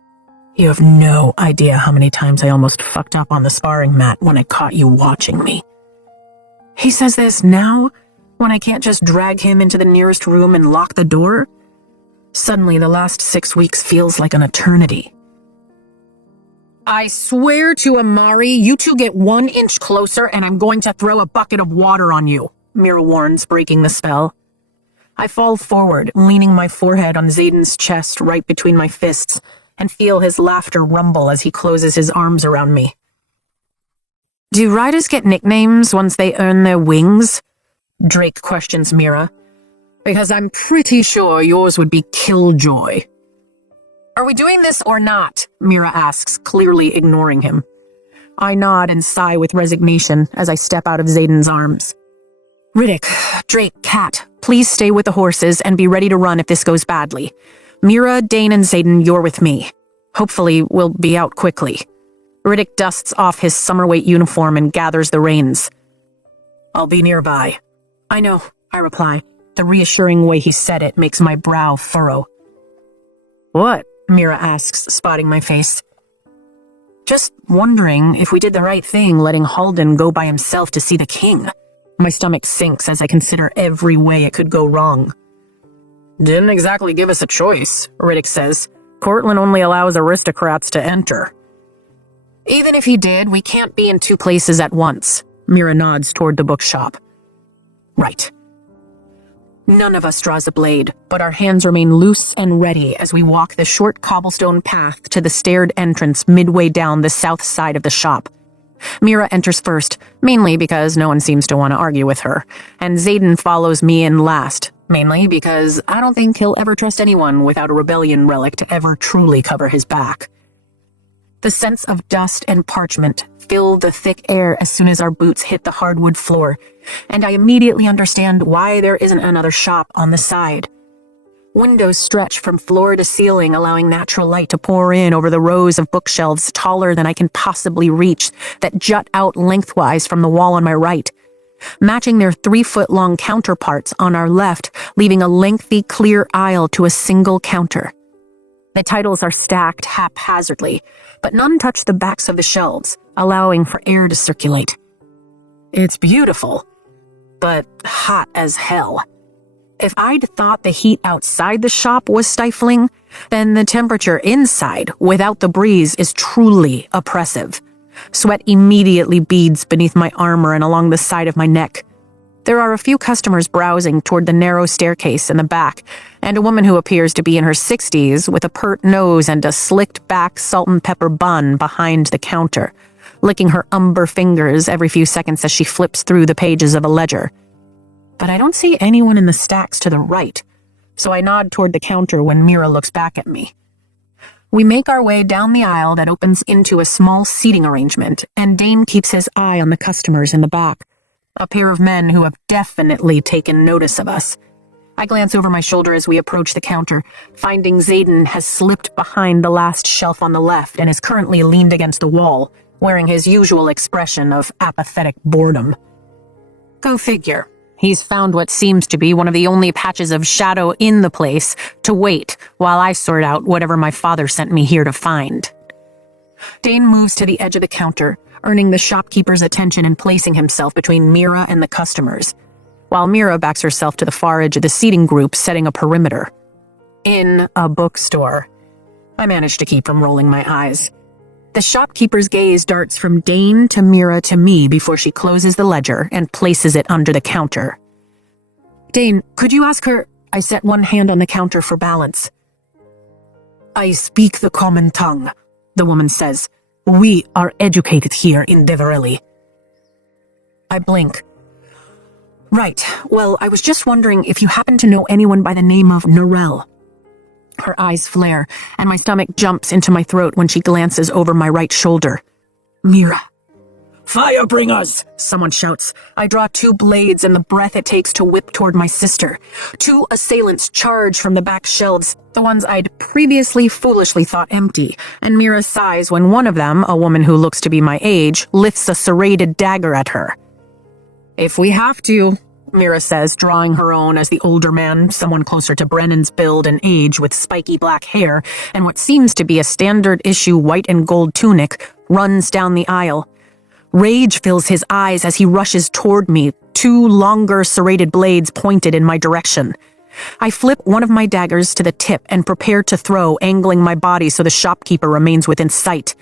You have no idea how many times I almost fucked up on the sparring mat when I caught you watching me. He says this now, when I can't just drag him into the nearest room and lock the door? Suddenly, the last 6 weeks feels like an eternity. I swear to Amari, you 2 get 1 inch closer and I'm going to throw a bucket of water on you, Mira warns, breaking the spell. I fall forward, leaning my forehead on Xaden's chest right between my fists, and feel his laughter rumble as he closes his arms around me. Do riders get nicknames once they earn their wings? Drake questions Mira. Because I'm pretty sure yours would be Killjoy. Are we doing this or not? Mira asks, clearly ignoring him. I nod and sigh with resignation as I step out of Xaden's arms. Riddick, Drake, Cat, please stay with the horses and be ready to run if this goes badly. Mira, Dane, and Xaden, you're with me. Hopefully, we'll be out quickly. Riddick dusts off his summer weight uniform and gathers the reins. I'll be nearby. I know, I reply. The reassuring way he said it makes my brow furrow. What? Mira asks, spotting my face. Just wondering if we did the right thing letting Halden go by himself to see the king. My stomach sinks as I consider every way it could go wrong. Didn't exactly give us a choice, Riddick says. Cortland only allows aristocrats to enter. Even if he did, we can't be in two places at once. Mira nods toward the bookshop. Right. None of us draws a blade, but our hands remain loose and ready as we walk the short cobblestone path to the staired entrance midway down the south side of the shop. Mira enters first, mainly because no one seems to want to argue with her, and Xaden follows me in last, mainly because I don't think he'll ever trust anyone without a rebellion relic to ever truly cover his back. The scents of dust and parchment fill the thick air as soon as our boots hit the hardwood floor, and I immediately understand why there isn't another shop on the side. Windows stretch from floor to ceiling, allowing natural light to pour in over the rows of bookshelves taller than I can possibly reach that jut out lengthwise from the wall on my right, matching their 3-foot-long counterparts on our left, leaving a lengthy, clear aisle to a single counter. The titles are stacked haphazardly, but none touch the backs of the shelves, allowing for air to circulate. It's beautiful, but hot as hell. If I'd thought the heat outside the shop was stifling, then the temperature inside, without the breeze, is truly oppressive. Sweat immediately beads beneath my armor and along the side of my neck. There are a few customers browsing toward the narrow staircase in the back, and a woman who appears to be in her 60s with a pert nose and a slicked-back salt and pepper bun behind the counter, licking her umber fingers every few seconds as she flips through the pages of a ledger. But I don't see anyone in the stacks to the right, so I nod toward the counter when Mira looks back at me. We make our way down the aisle that opens into a small seating arrangement, and Dane keeps his eye on the customers in the back, a pair of men who have definitely taken notice of us. I glance over my shoulder as we approach the counter, finding Xaden has slipped behind the last shelf on the left and is currently leaned against the wall, wearing his usual expression of apathetic boredom. Go figure. He's found what seems to be one of the only patches of shadow in the place to wait while I sort out whatever my father sent me here to find. Dane moves to the edge of the counter, earning the shopkeeper's attention and placing himself between Mira and the customers, while Mira backs herself to the far edge of the seating group, setting a perimeter. In a bookstore. I manage to keep from rolling my eyes. The shopkeeper's gaze darts from Dane to Mira to me before she closes the ledger and places it under the counter. Dane, could you ask her? I set one hand on the counter for balance. I speak the common tongue, the woman says. We are educated here in Deverelli. I blink. Right, well, I was just wondering if you happen to know anyone by the name of Norel. Her eyes flare, and my stomach jumps into my throat when she glances over my right shoulder. Mira. Firebringers! Someone shouts. I draw 2 blades and the breath it takes to whip toward my sister. 2 assailants charge from the back shelves, the ones I'd previously foolishly thought empty, and Mira sighs when one of them, a woman who looks to be my age, lifts a serrated dagger at her. If we have to, Mira says, drawing her own as the older man, someone closer to Brennan's build and age with spiky black hair and what seems to be a standard-issue white and gold tunic, runs down the aisle. Rage fills his eyes as he rushes toward me, 2 longer serrated blades pointed in my direction. I flip one of my daggers to the tip and prepare to throw, angling my body so the shopkeeper remains within sight.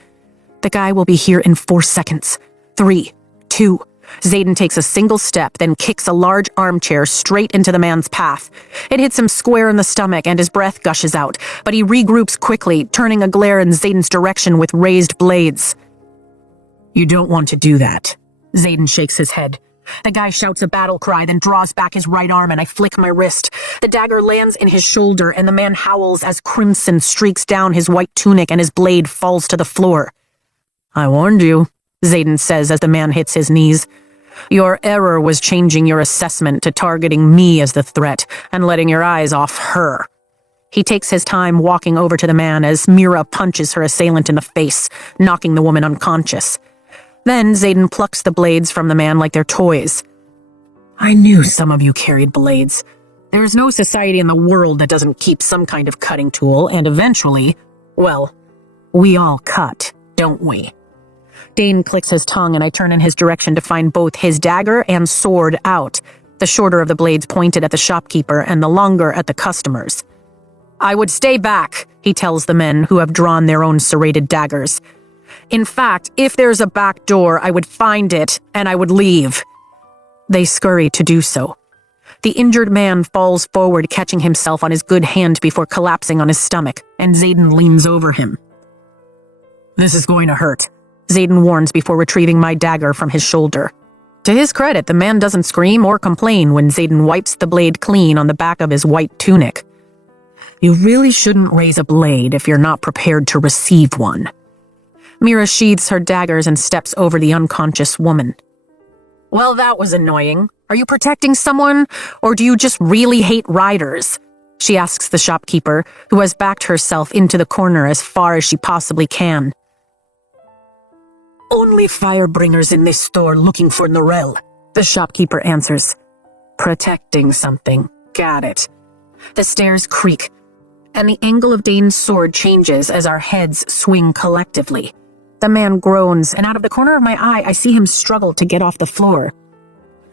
The guy will be here in 4 seconds. 3, 2... Xaden takes a single step, then kicks a large armchair straight into the man's path. It hits him square in the stomach and his breath gushes out, but he regroups quickly, turning a glare in Xaden's direction with raised blades. You don't want to do that. Xaden shakes his head. The guy shouts a battle cry, then draws back his right arm and I flick my wrist. The dagger lands in his shoulder and the man howls as crimson streaks down his white tunic and his blade falls to the floor. I warned you, Xaden says as the man hits his knees. Your error was changing your assessment to targeting me as the threat and letting your eyes off her. He takes his time walking over to the man as Mira punches her assailant in the face, knocking the woman unconscious. Then Xaden plucks the blades from the man like they're toys. I knew some of you carried blades. There's no society in the world that doesn't keep some kind of cutting tool, and eventually, Well, we all cut, don't we? Dane clicks his tongue and I turn in his direction to find both his dagger and sword out, the shorter of the blades pointed at the shopkeeper and the longer at the customers. I would stay back, he tells the men who have drawn their own serrated daggers. In fact, if there's a back door, I would find it and I would leave. They scurry to do so. The injured man falls forward, catching himself on his good hand before collapsing on his stomach, and Xaden leans over him. This is going to hurt, Xaden warns before retrieving my dagger from his shoulder. To his credit, the man doesn't scream or complain when Xaden wipes the blade clean on the back of his white tunic. You really shouldn't raise a blade if you're not prepared to receive one. Mira sheathes her daggers and steps over the unconscious woman. Well, that was annoying. Are you protecting someone, or do you just really hate riders? She asks the shopkeeper, who has backed herself into the corner as far as she possibly can. Only firebringers in this store looking for Norel, the shopkeeper answers. Protecting something. Got it. The stairs creak, and the angle of Dane's sword changes as our heads swing collectively. The man groans, and out of the corner of my eye, I see him struggle to get off the floor.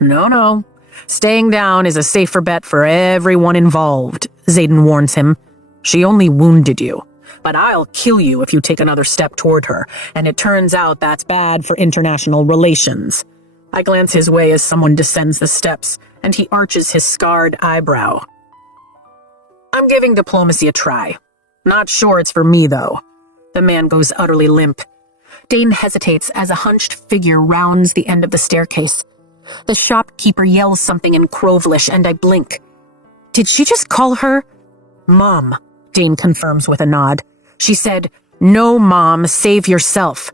No. Staying down is a safer bet for everyone involved, Xaden warns him. She only wounded you, but I'll kill you if you take another step toward her, and it turns out that's bad for international relations. I glance his way as someone descends the steps, and he arches his scarred eyebrow. I'm giving diplomacy a try. Not sure it's for me, though. The man goes utterly limp. Dane hesitates as a hunched figure rounds the end of the staircase. The shopkeeper yells something in Crovelish, and I blink. Did she just call her? Mom, Dane confirms with a nod. She said, No, Mom, save yourself.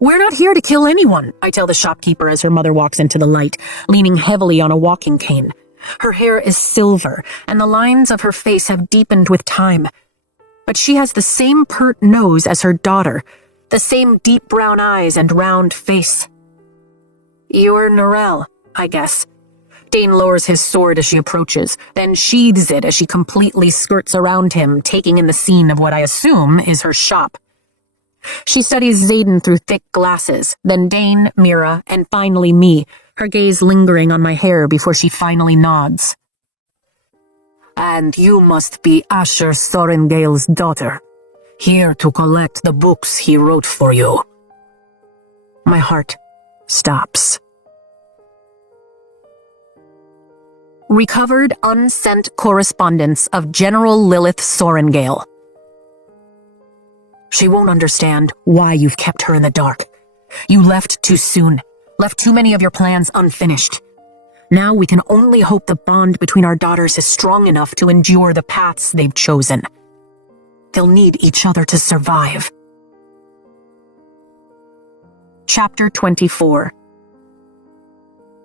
We're not here to kill anyone, I tell the shopkeeper as her mother walks into the light, leaning heavily on a walking cane. Her hair is silver, and the lines of her face have deepened with time. But she has the same pert nose as her daughter, the same deep brown eyes and round face. You're Norel, I guess. Dane lowers his sword as she approaches, then sheathes it as she completely skirts around him, taking in the scene of what I assume is her shop. She studies Xaden through thick glasses, then Dane, Mira, and finally me, her gaze lingering on my hair before she finally nods. And you must be Asher Sorengale's daughter, here to collect the books he wrote for you. My heart stops. Recovered unsent correspondence of General Lilith Sorengale. She won't understand why you've kept her in the dark. You left too soon, left too many of your plans unfinished. Now we can only hope the bond between our daughters is strong enough to endure the paths they've chosen. They'll need each other to survive. Chapter 24.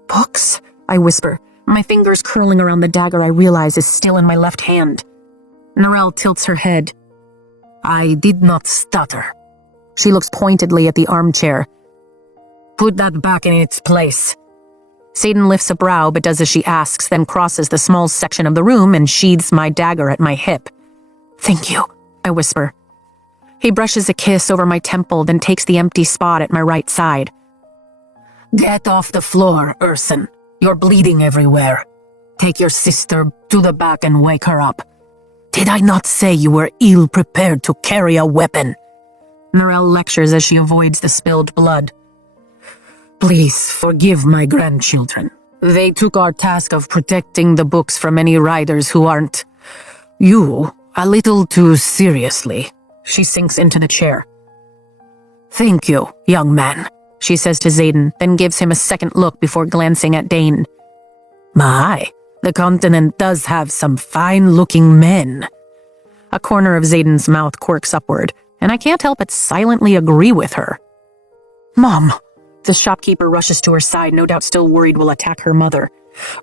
Books, I whisper, my fingers curling around the dagger I realize is still in my left hand. Norel tilts her head. I did not stutter. She looks pointedly at the armchair. Put that back in its place. Xaden lifts a brow but does as she asks, then crosses the small section of the room and sheathes my dagger at my hip. Thank you, I whisper. He brushes a kiss over my temple, then takes the empty spot at my right side. Get off the floor, Urson. You're bleeding everywhere. Take your sister to the back and wake her up. Did I not say you were ill-prepared to carry a weapon? Norel lectures as she avoids the spilled blood. Please forgive my grandchildren. They took our task of protecting the books from any riders who aren't, you, a little too seriously. She sinks into the chair. Thank you, young man, she says to Xaden, then gives him a second look before glancing at Dane. My, the continent does have some fine-looking men. A corner of Xaden's mouth quirks upward, and I can't help but silently agree with her. Mom! The shopkeeper rushes to her side, no doubt still worried we'll attack her mother.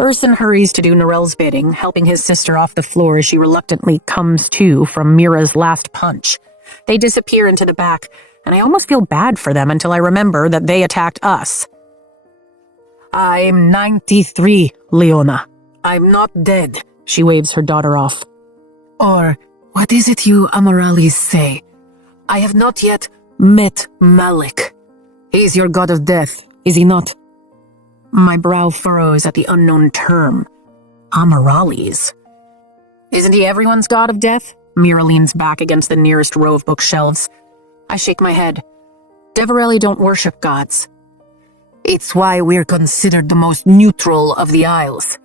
Urson hurries to do Norel's bidding, helping his sister off the floor as she reluctantly comes to from Mira's last punch. They disappear into the back, and I almost feel bad for them until I remember that they attacked us. I'm 93, Leona. I'm not dead, she waves her daughter off. Or, what is it you Amoralis say? I have not yet met Malik. He is your god of death, is he not? My brow furrows at the unknown term. Amarales. Isn't he everyone's god of death? Mira leans back against the nearest row of bookshelves. I shake my head. Deverelli don't worship gods. It's why we're considered the most neutral of the Isles.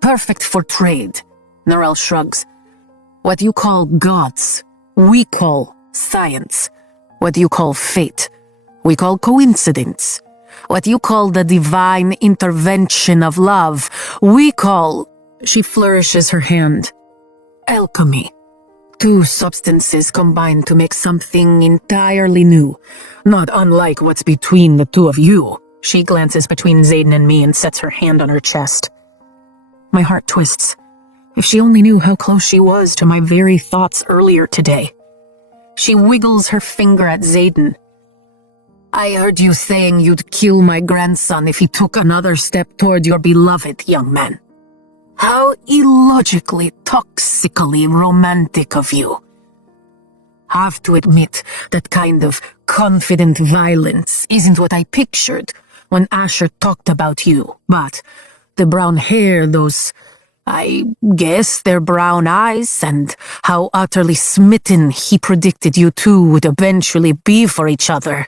Perfect for trade. Narelle shrugs. What you call gods, we call science. What you call fate, we call coincidence. What you call the divine intervention of love, we call... She flourishes her hand. Alchemy. Two substances combined to make something entirely new. Not unlike what's between the two of you. She glances between Xaden and me and sets her hand on her chest. My heart twists. If she only knew how close she was to my very thoughts earlier today. She wiggles her finger at Xaden. I heard you saying you'd kill my grandson if he took another step toward your beloved, young man. How illogically, toxically romantic of you. Have to admit that kind of confident violence isn't what I pictured when Asher talked about you, but the brown hair, those... I guess their brown eyes, and how utterly smitten he predicted you two would eventually be for each other.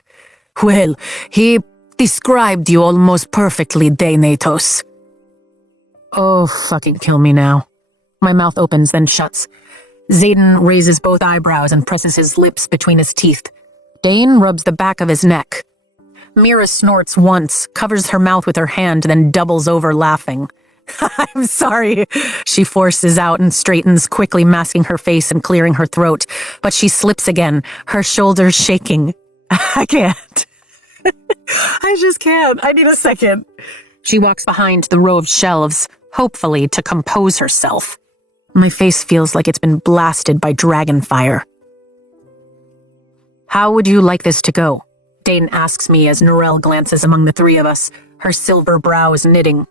Well, he described you almost perfectly, Daenatos. Oh, fucking kill me now. My mouth opens, then shuts. Xaden raises both eyebrows and presses his lips between his teeth. Dane rubs the back of his neck. Mira snorts once, covers her mouth with her hand, then doubles over laughing. I'm sorry, she forces out and straightens, quickly masking her face and clearing her throat. But she slips again, her shoulders shaking. I can't. I just can't. I need a second. She walks behind the row of shelves, hopefully to compose herself. My face feels like it's been blasted by dragon fire. How would you like this to go? Dane asks me as Narelle glances among the three of us, her silver brows knitting.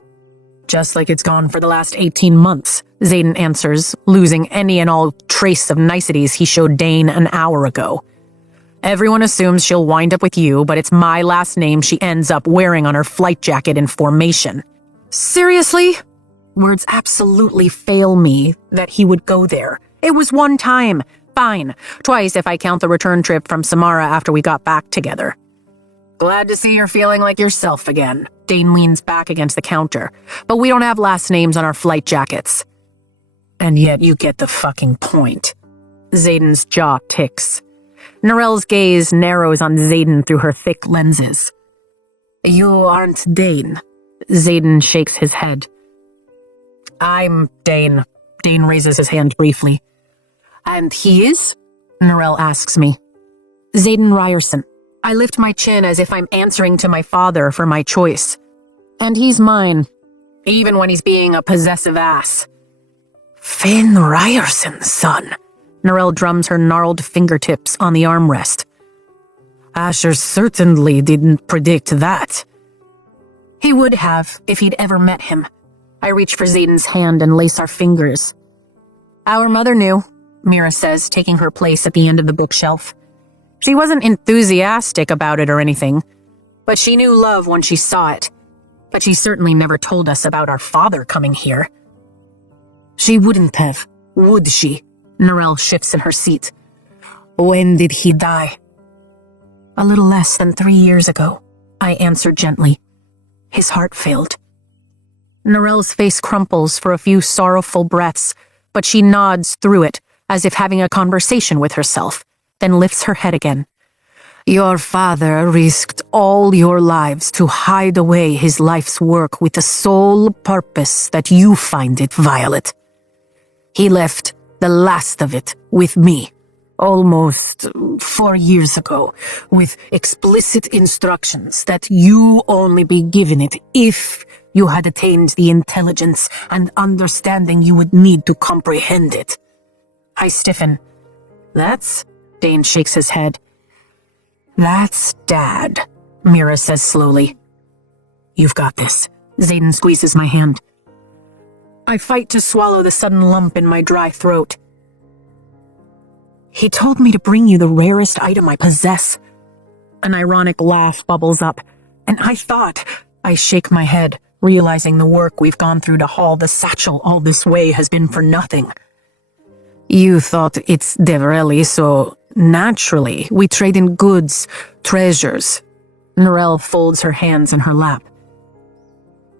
Just like it's gone for the last 18 months, Xaden answers, losing any and all trace of niceties he showed Dane an hour ago. Everyone assumes she'll wind up with you, but it's my last name she ends up wearing on her flight jacket in formation. Seriously? Words absolutely fail me that he would go there. It was one time. Fine. Twice if I count the return trip from Samara after we got back together. Glad to see you're feeling like yourself again. Dane leans back against the counter. But we don't have last names on our flight jackets. And yet you get the fucking point. Xaden's jaw ticks. Narelle's gaze narrows on Xaden through her thick lenses. You aren't Dane. Xaden shakes his head. I'm Dane. Dane raises his hand briefly. And he is? Narelle asks me. Xaden Ryerson. I lift my chin as if I'm answering to my father for my choice. And he's mine, even when he's being a possessive ass. Finn Ryerson's son. Narelle drums her gnarled fingertips on the armrest. Asher certainly didn't predict that. He would have if he'd ever met him. I reach for Xaden's hand and lace our fingers. Our mother knew, Mira says, taking her place at the end of the bookshelf. She wasn't enthusiastic about it or anything, but she knew love when she saw it. But she certainly never told us about our father coming here. She wouldn't have, would she? Narelle shifts in her seat. When did he die? A little less than 3 years ago, I answered gently. His heart failed. Narelle's face crumples for a few sorrowful breaths, but she nods through it, as if having a conversation with herself, then lifts her head again. Your father risked all your lives to hide away his life's work with the sole purpose that you find it, Violet. He left the last of it with me, almost 4 years ago, with explicit instructions that you only be given it if you had attained the intelligence and understanding you would need to comprehend it. I stiffen. That's... Dane shakes his head. That's Dad, Mira says slowly. You've got this. Xaden squeezes my hand. I fight to swallow the sudden lump in my dry throat. He told me to bring you the rarest item I possess. An ironic laugh bubbles up, and I shake my head, realizing the work we've gone through to haul the satchel all this way has been for nothing. You thought it's Deverelli, so naturally we trade in goods, treasures. Narelle folds her hands in her lap.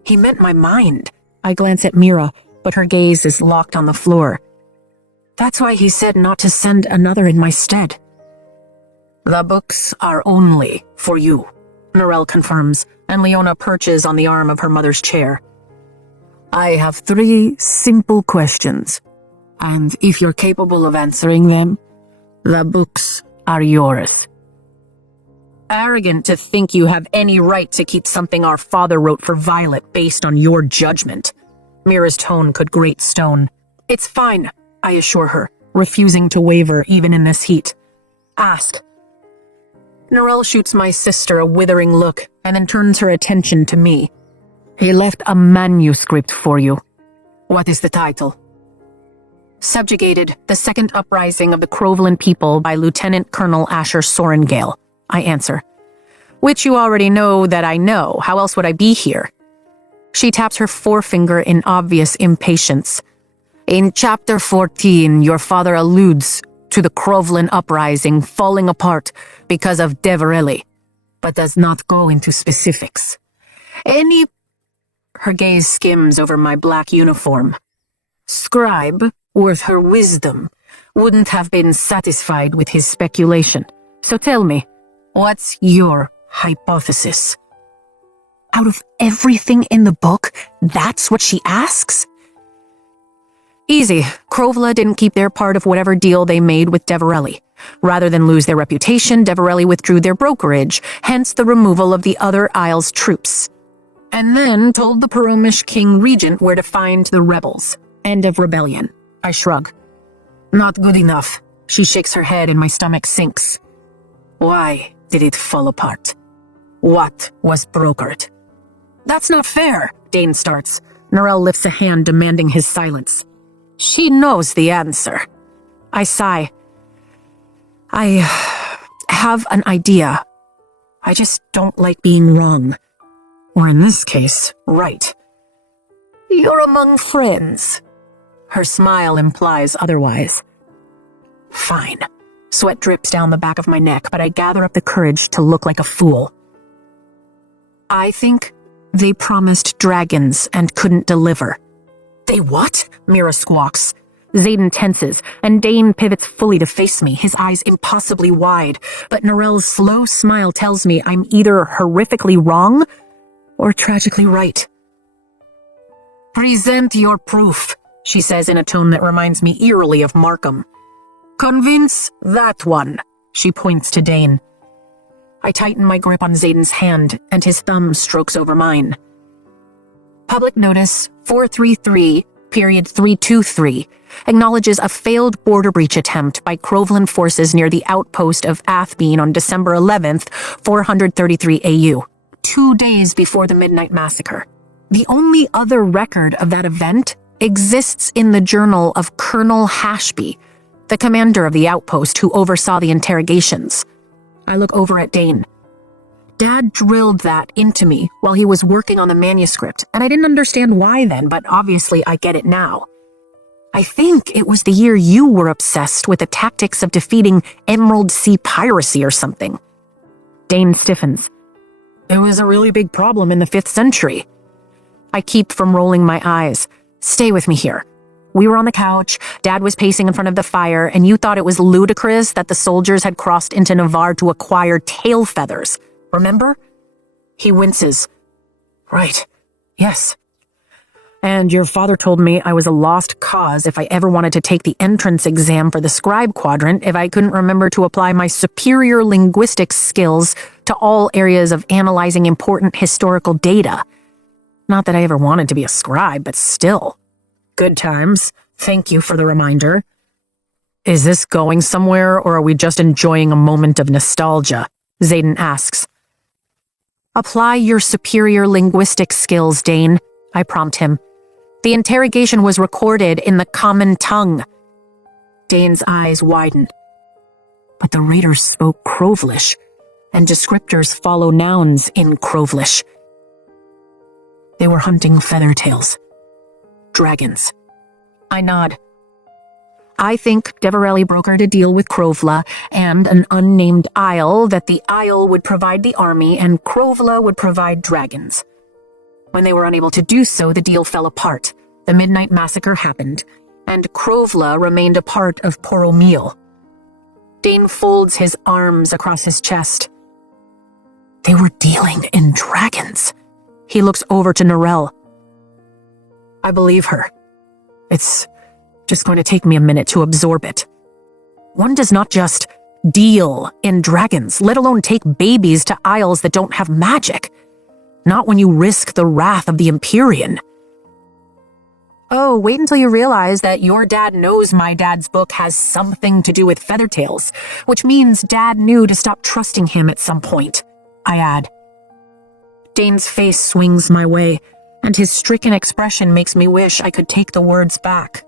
He meant my mind. I glance at Mira, but her gaze is locked on the floor. That's why he said not to send another in my stead. The books are only for you, Narelle confirms, and Leona perches on the arm of her mother's chair. I have 3 simple questions, and if you're capable of answering them, the books are yours. Arrogant to think you have any right to keep something our father wrote for Violet based on your judgment. Mira's tone could grate stone. It's fine, I assure her, refusing to waver even in this heat. Ask. Narelle shoots my sister a withering look and then turns her attention to me. He left a manuscript for you. What is the title? Subjugated, the Second Uprising of the Croveland People by Lieutenant Colonel Asher Sorengale, I answer. Which you already know that I know. How else would I be here? She taps her forefinger in obvious impatience. In Chapter 14, your father alludes to the Croveland Uprising falling apart because of Deverelli, but does not go into specifics. Her gaze skims over my black uniform. Scribe, worth her wisdom, wouldn't have been satisfied with his speculation. So tell me, what's your hypothesis? Out of everything in the book, that's what she asks? Easy. Krovla didn't keep their part of whatever deal they made with Deverelli. Rather than lose their reputation, Deverelli withdrew their brokerage, hence the removal of the other Isle's troops. And then told the Perumish King Regent where to find the rebels. End of rebellion. I shrug. Not good enough. She shakes her head and my stomach sinks. Why did it fall apart? What was brokered? That's not fair, Dane starts. Narelle lifts a hand demanding his silence. She knows the answer. I sigh. I have an idea. I just don't like being wrong. Or in this case, right. You're among friends. Her smile implies otherwise. Fine. Sweat drips down the back of my neck, but I gather up the courage to look like a fool. I think they promised dragons and couldn't deliver. They what? Mira squawks. Xaden tenses, and Dane pivots fully to face me, his eyes impossibly wide, but Narelle's slow smile tells me I'm either horrifically wrong or tragically right. Present your proof, she says in a tone that reminds me eerily of Markham. Convince that one, she points to Dane. I tighten my grip on Xaden's hand, and his thumb strokes over mine. Public Notice 433.323 acknowledges a failed border breach attempt by Croveland forces near the outpost of Athbean on December 11th, 433 AU, 2 days before the Midnight Massacre. The only other record of that event exists in the journal of Colonel Hashby, the commander of the outpost who oversaw the interrogations. I look over at Dane. Dad drilled that into me while he was working on the manuscript, and I didn't understand why then, but obviously I get it now. I think it was the year you were obsessed with the tactics of defeating Emerald Sea piracy or something. Dane stiffens. It was a really big problem in the 5th century. I keep from rolling my eyes. Stay with me here. We were on the couch, Dad was pacing in front of the fire, and you thought it was ludicrous that the soldiers had crossed into Navarre to acquire tail feathers. Remember? He winces. Right. Yes. And your father told me I was a lost cause if I ever wanted to take the entrance exam for the scribe quadrant if I couldn't remember to apply my superior linguistics skills to all areas of analyzing important historical data. Not that I ever wanted to be a scribe, but still. Good times. Thank you for the reminder. Is this going somewhere, or are we just enjoying a moment of nostalgia? Xaden asks. Apply your superior linguistic skills, Dane, I prompt him. The interrogation was recorded in the common tongue. Dane's eyes widen. but the raiders spoke Crovelish, and descriptors follow nouns in Crovelish. They were hunting feathertails. Dragons. I nod. I think Deverelli brokered a deal with Krovla and an unnamed isle that the isle would provide the army and Krovla would provide dragons. When they were unable to do so, the deal fell apart. The Midnight Massacre happened, and Krovla remained a part of Poromil. Dane folds his arms across his chest. They were dealing in dragons. He looks over to Narelle. I believe her. It's just going to take me a minute to absorb it. One does not just deal in dragons, let alone take babies to isles that don't have magic. Not when you risk the wrath of the Empyrean. Oh, wait until you realize that your dad knows my dad's book has something to do with feathertails, which means Dad knew to stop trusting him at some point, I add. Dane's face swings my way, and his stricken expression makes me wish I could take the words back.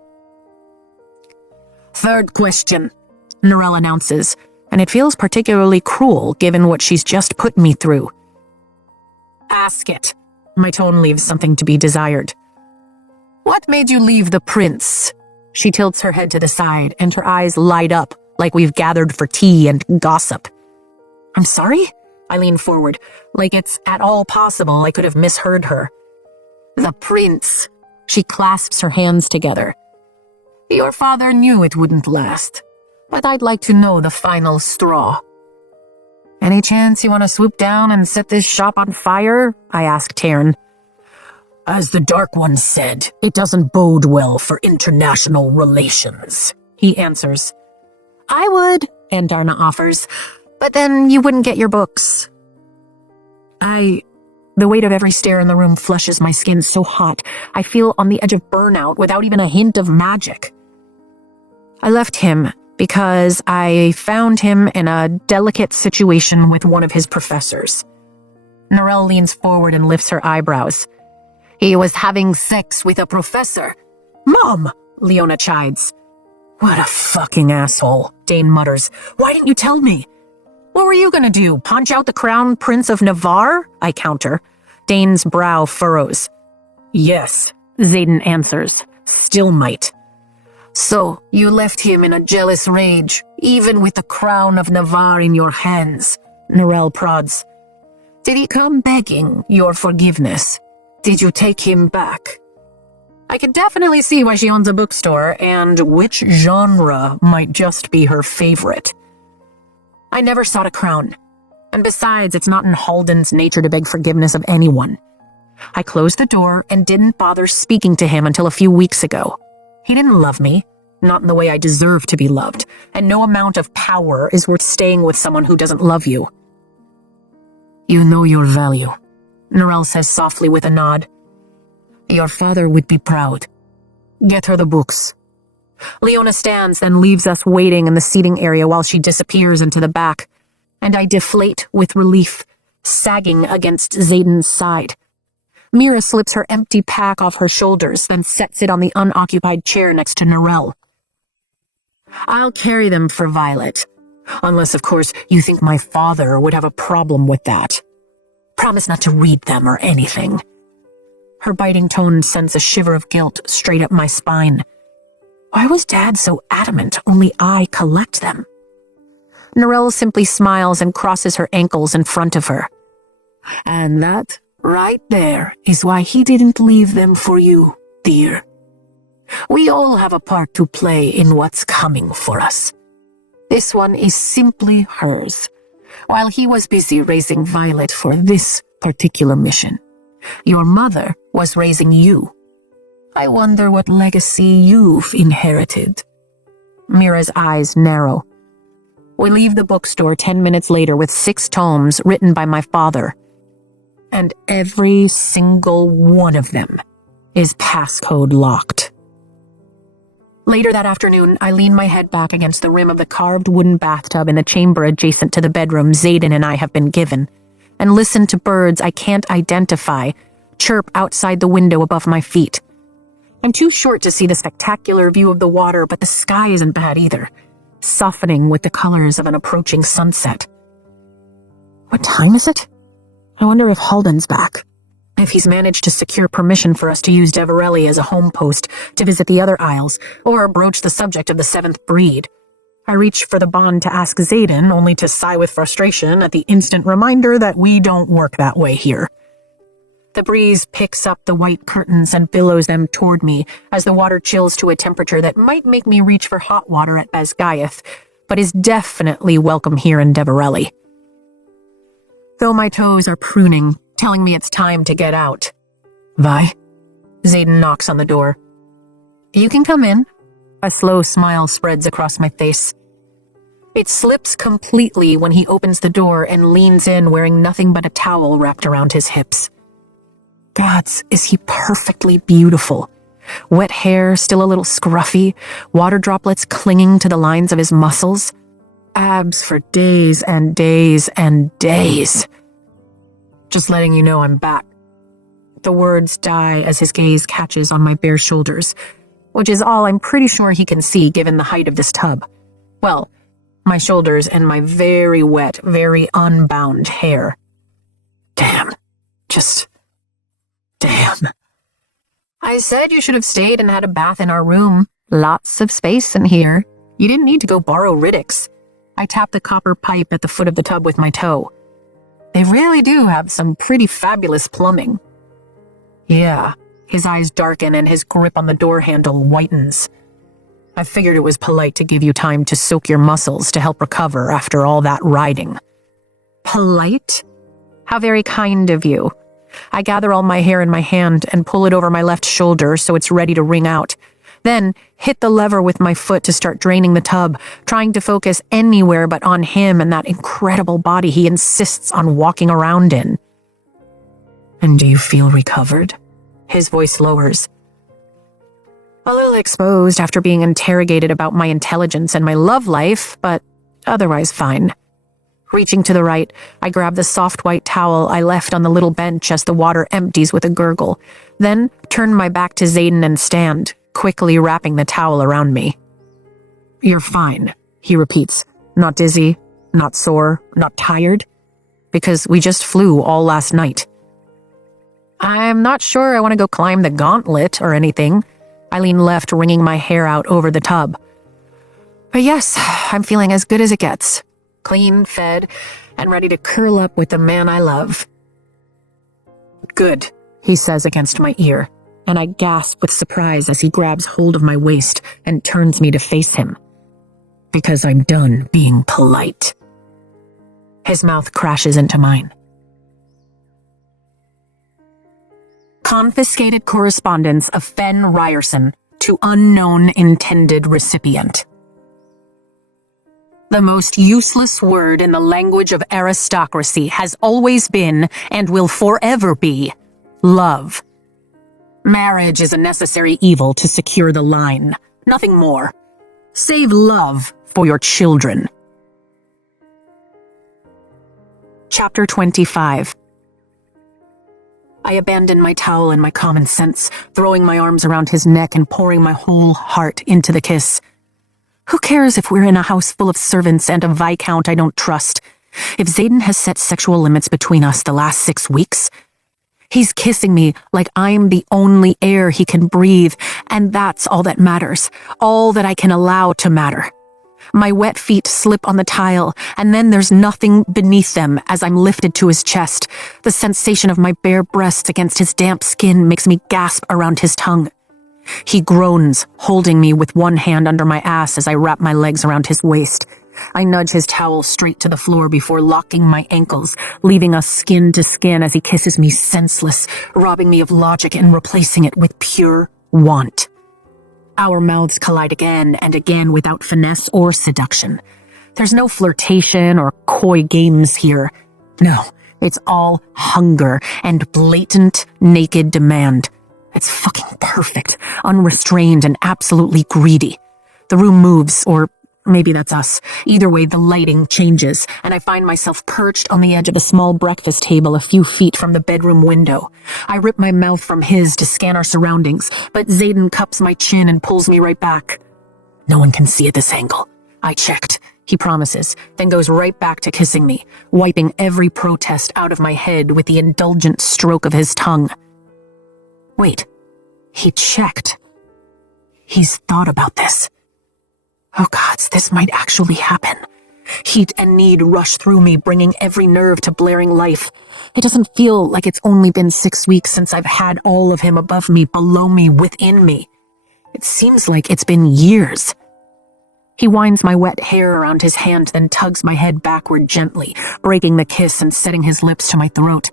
Third question, Narelle announces, and it feels particularly cruel given what she's just put me through. Ask it. My tone leaves something to be desired. What made you leave the prince? She tilts her head to the side, and her eyes light up like we've gathered for tea and gossip. I'm sorry? I lean forward, like it's at all possible I could have misheard her. The prince. She clasps her hands together. Your father knew it wouldn't last, but I'd like to know the final straw. Any chance you want to swoop down and set this shop on fire? I ask Taryn. As the Dark One said, it doesn't bode well for international relations, he answers. I would, Andarna offers, but then you wouldn't get your books. The weight of every stare in the room flushes my skin so hot, I feel on the edge of burnout without even a hint of magic. I left him because I found him in a delicate situation with one of his professors. Narelle leans forward and lifts her eyebrows. He was having sex with a professor. Mom, Leona chides. What a fucking asshole, Dane mutters. Why didn't you tell me? What were you gonna do, punch out the Crown Prince of Navarre? I counter. Dane's brow furrows. Yes, Xaden answers. Still might. So, you left him in a jealous rage, even with the crown of Navarre in your hands, Narelle prods. Did he come begging your forgiveness? Did you take him back? I can definitely see why she owns a bookstore, and which genre might just be her favorite. I never sought a crown, and besides, it's not in Halden's nature to beg forgiveness of anyone. I closed the door and didn't bother speaking to him until a few weeks ago. He didn't love me, not in the way I deserve to be loved, and no amount of power is worth staying with someone who doesn't love you. You know your value, Narelle says softly with a nod. Your father would be proud. Get her the books. Leona stands, then leaves us waiting in the seating area while she disappears into the back, and I deflate with relief, sagging against Xaden's side. Mira slips her empty pack off her shoulders, then sets it on the unoccupied chair next to Narelle. I'll carry them for Violet. Unless, of course, you think my father would have a problem with that. Promise not to read them or anything. Her biting tone sends a shiver of guilt straight up my spine. Why was Dad so adamant only I collect them? Narelle simply smiles and crosses her ankles in front of her. And that right there is why he didn't leave them for you, dear. We all have a part to play in what's coming for us. This one is simply hers, while he was busy raising Violet for this particular mission. Your mother was raising you. I wonder what legacy you've inherited. Mira's eyes narrow. We leave the bookstore 10 minutes later with 6 tomes written by my father. And every single one of them is passcode locked. Later that afternoon, I lean my head back against the rim of the carved wooden bathtub in the chamber adjacent to the bedroom Xaden and I have been given, and listen to birds I can't identify chirp outside the window above my feet. I'm too short to see the spectacular view of the water, but the sky isn't bad either. softening with the colors of an approaching sunset. What time is it? I wonder if Halden's back. If he's managed to secure permission for us to use Deverelli as a home post to visit the other isles, or broach the subject of the seventh breed. I reach for the bond to ask Xaden, only to sigh with frustration at the instant reminder that we don't work that way here. The breeze picks up the white curtains and billows them toward me as the water chills to a temperature that might make me reach for hot water at Basgayath, but is definitely welcome here in Deverelli. Though my toes are pruning, telling me it's time to get out. Vi? Xaden knocks on the door. You can come in. A slow smile spreads across my face. It slips completely when he opens the door and leans in wearing nothing but a towel wrapped around his hips. Gods, is he perfectly beautiful. Wet hair, still a little scruffy, water droplets clinging to the lines of his muscles. Abs for days and days and days. Just letting you know I'm back. The words die as his gaze catches on my bare shoulders, which is all I'm pretty sure he can see given the height of this tub. Well, my shoulders and my very wet, very unbound hair. Damn. Just... damn. I said you should have stayed and had a bath in our room. Lots of space in here. You didn't need to go borrow Riddick's. I tapped the copper pipe at the foot of the tub with my toe. They really do have some pretty fabulous plumbing. Yeah, his eyes darken and his grip on the door handle whitens. I figured it was polite to give you time to soak your muscles to help recover after all that riding. Polite? How very kind of you. I gather all my hair in my hand and pull it over my left shoulder so it's ready to wring out. Then hit the lever with my foot to start draining the tub, trying to focus anywhere but on him and that incredible body he insists on walking around in. And do you feel recovered? His voice lowers. A little exposed after being interrogated about my intelligence and my love life, but otherwise fine. Reaching to the right, I grab the soft white towel I left on the little bench as the water empties with a gurgle, then turn my back to Xaden and stand, quickly wrapping the towel around me. You're fine, he repeats. Not dizzy, not sore, not tired? Because we just flew all last night. I'm not sure I want to go climb the gauntlet or anything. I lean left, wringing my hair out over the tub. But yes, I'm feeling as good as it gets. Clean, fed, and ready to curl up with the man I love. Good, he says against my ear, and I gasp with surprise as he grabs hold of my waist and turns me to face him. Because I'm done being polite. His mouth crashes into mine. Confiscated correspondence of Fen Ryerson to unknown intended recipient. The most useless word in the language of aristocracy has always been, and will forever be, love. Marriage is a necessary evil to secure the line, nothing more. Save love for your children. Chapter 25. I abandon my towel and my common sense, throwing my arms around his neck and pouring my whole heart into the kiss. Who cares if we're in a house full of servants and a viscount I don't trust? If Xaden has set sexual limits between us the last 6 weeks, he's kissing me like I'm the only air he can breathe, and that's all that matters, all that I can allow to matter. My wet feet slip on the tile, and then there's nothing beneath them as I'm lifted to his chest. The sensation of my bare breasts against his damp skin makes me gasp around his tongue. He groans, holding me with one hand under my ass as I wrap my legs around his waist. I nudge his towel straight to the floor before locking my ankles, leaving us skin to skin as he kisses me senseless, robbing me of logic and replacing it with pure want. Our mouths collide again and again without finesse or seduction. There's no flirtation or coy games here. No, it's all hunger and blatant, naked demand. It's fucking perfect, unrestrained and absolutely greedy. The room moves, or maybe that's us. Either way, the lighting changes, and I find myself perched on the edge of a small breakfast table a few feet from the bedroom window. I rip my mouth from his to scan our surroundings, but Xaden cups my chin and pulls me right back. No one can see at this angle. I checked, he promises, then goes right back to kissing me, wiping every protest out of my head with the indulgent stroke of his tongue. Wait, he checked. He's thought about this. Oh gods, this might actually happen. Heat and need rush through me, bringing every nerve to blaring life. It doesn't feel like it's only been 6 weeks since I've had all of him above me, below me, within me. It seems like it's been years. He winds my wet hair around his hand, then tugs my head backward gently, breaking the kiss and setting his lips to my throat.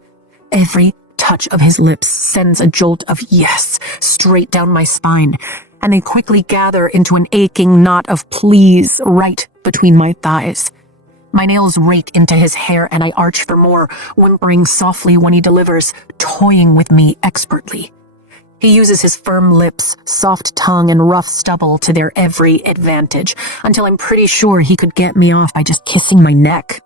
Every touch of his lips sends a jolt of yes straight down my spine, and they quickly gather into an aching knot of please right between my thighs. My nails rake into his hair and I arch for more, whimpering softly when he delivers, toying with me expertly. He uses his firm lips, soft tongue, and rough stubble to their every advantage, until I'm pretty sure he could get me off by just kissing my neck.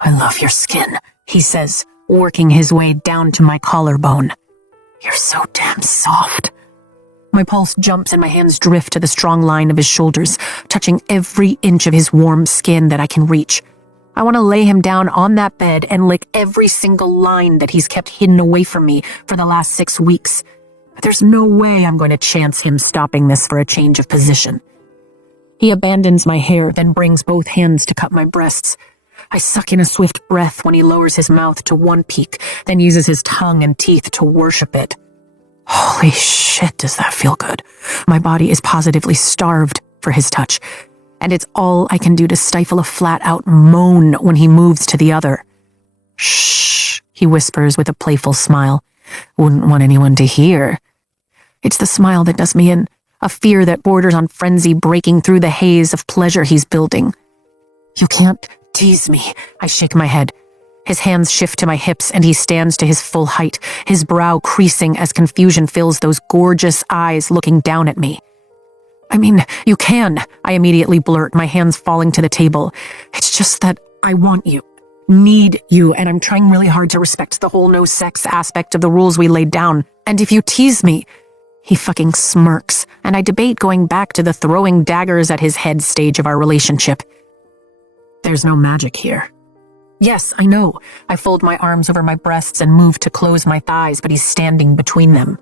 I love your skin, he says, working his way down to my collarbone. You're so damn soft. My pulse jumps and my hands drift to the strong line of his shoulders, touching every inch of his warm skin that I can reach. I want to lay him down on that bed and lick every single line that he's kept hidden away from me for the last 6 weeks. But there's no way I'm going to chance him stopping this for a change of position. He abandons my hair, then brings both hands to cup my breasts. I suck in a swift breath when he lowers his mouth to one peak, then uses his tongue and teeth to worship it. Holy shit, does that feel good. My body is positively starved for his touch, and it's all I can do to stifle a flat-out moan when he moves to the other. Shh, he whispers with a playful smile. Wouldn't want anyone to hear. It's the smile that does me in, a fear that borders on frenzy breaking through the haze of pleasure he's building. You can't tease me, I shake my head. His hands shift to my hips and he stands to his full height, his brow creasing as confusion fills those gorgeous eyes looking down at me. I mean, you can, I immediately blurt, my hands falling to the table. It's just that I want you. Need you, and I'm trying really hard to respect the whole no sex aspect of the rules we laid down. And if you tease me, he fucking smirks, and I debate going back to the throwing daggers at his head stage of our relationship. There's no magic here. Yes, I know. I fold my arms over my breasts and move to close my thighs, but he's standing between them.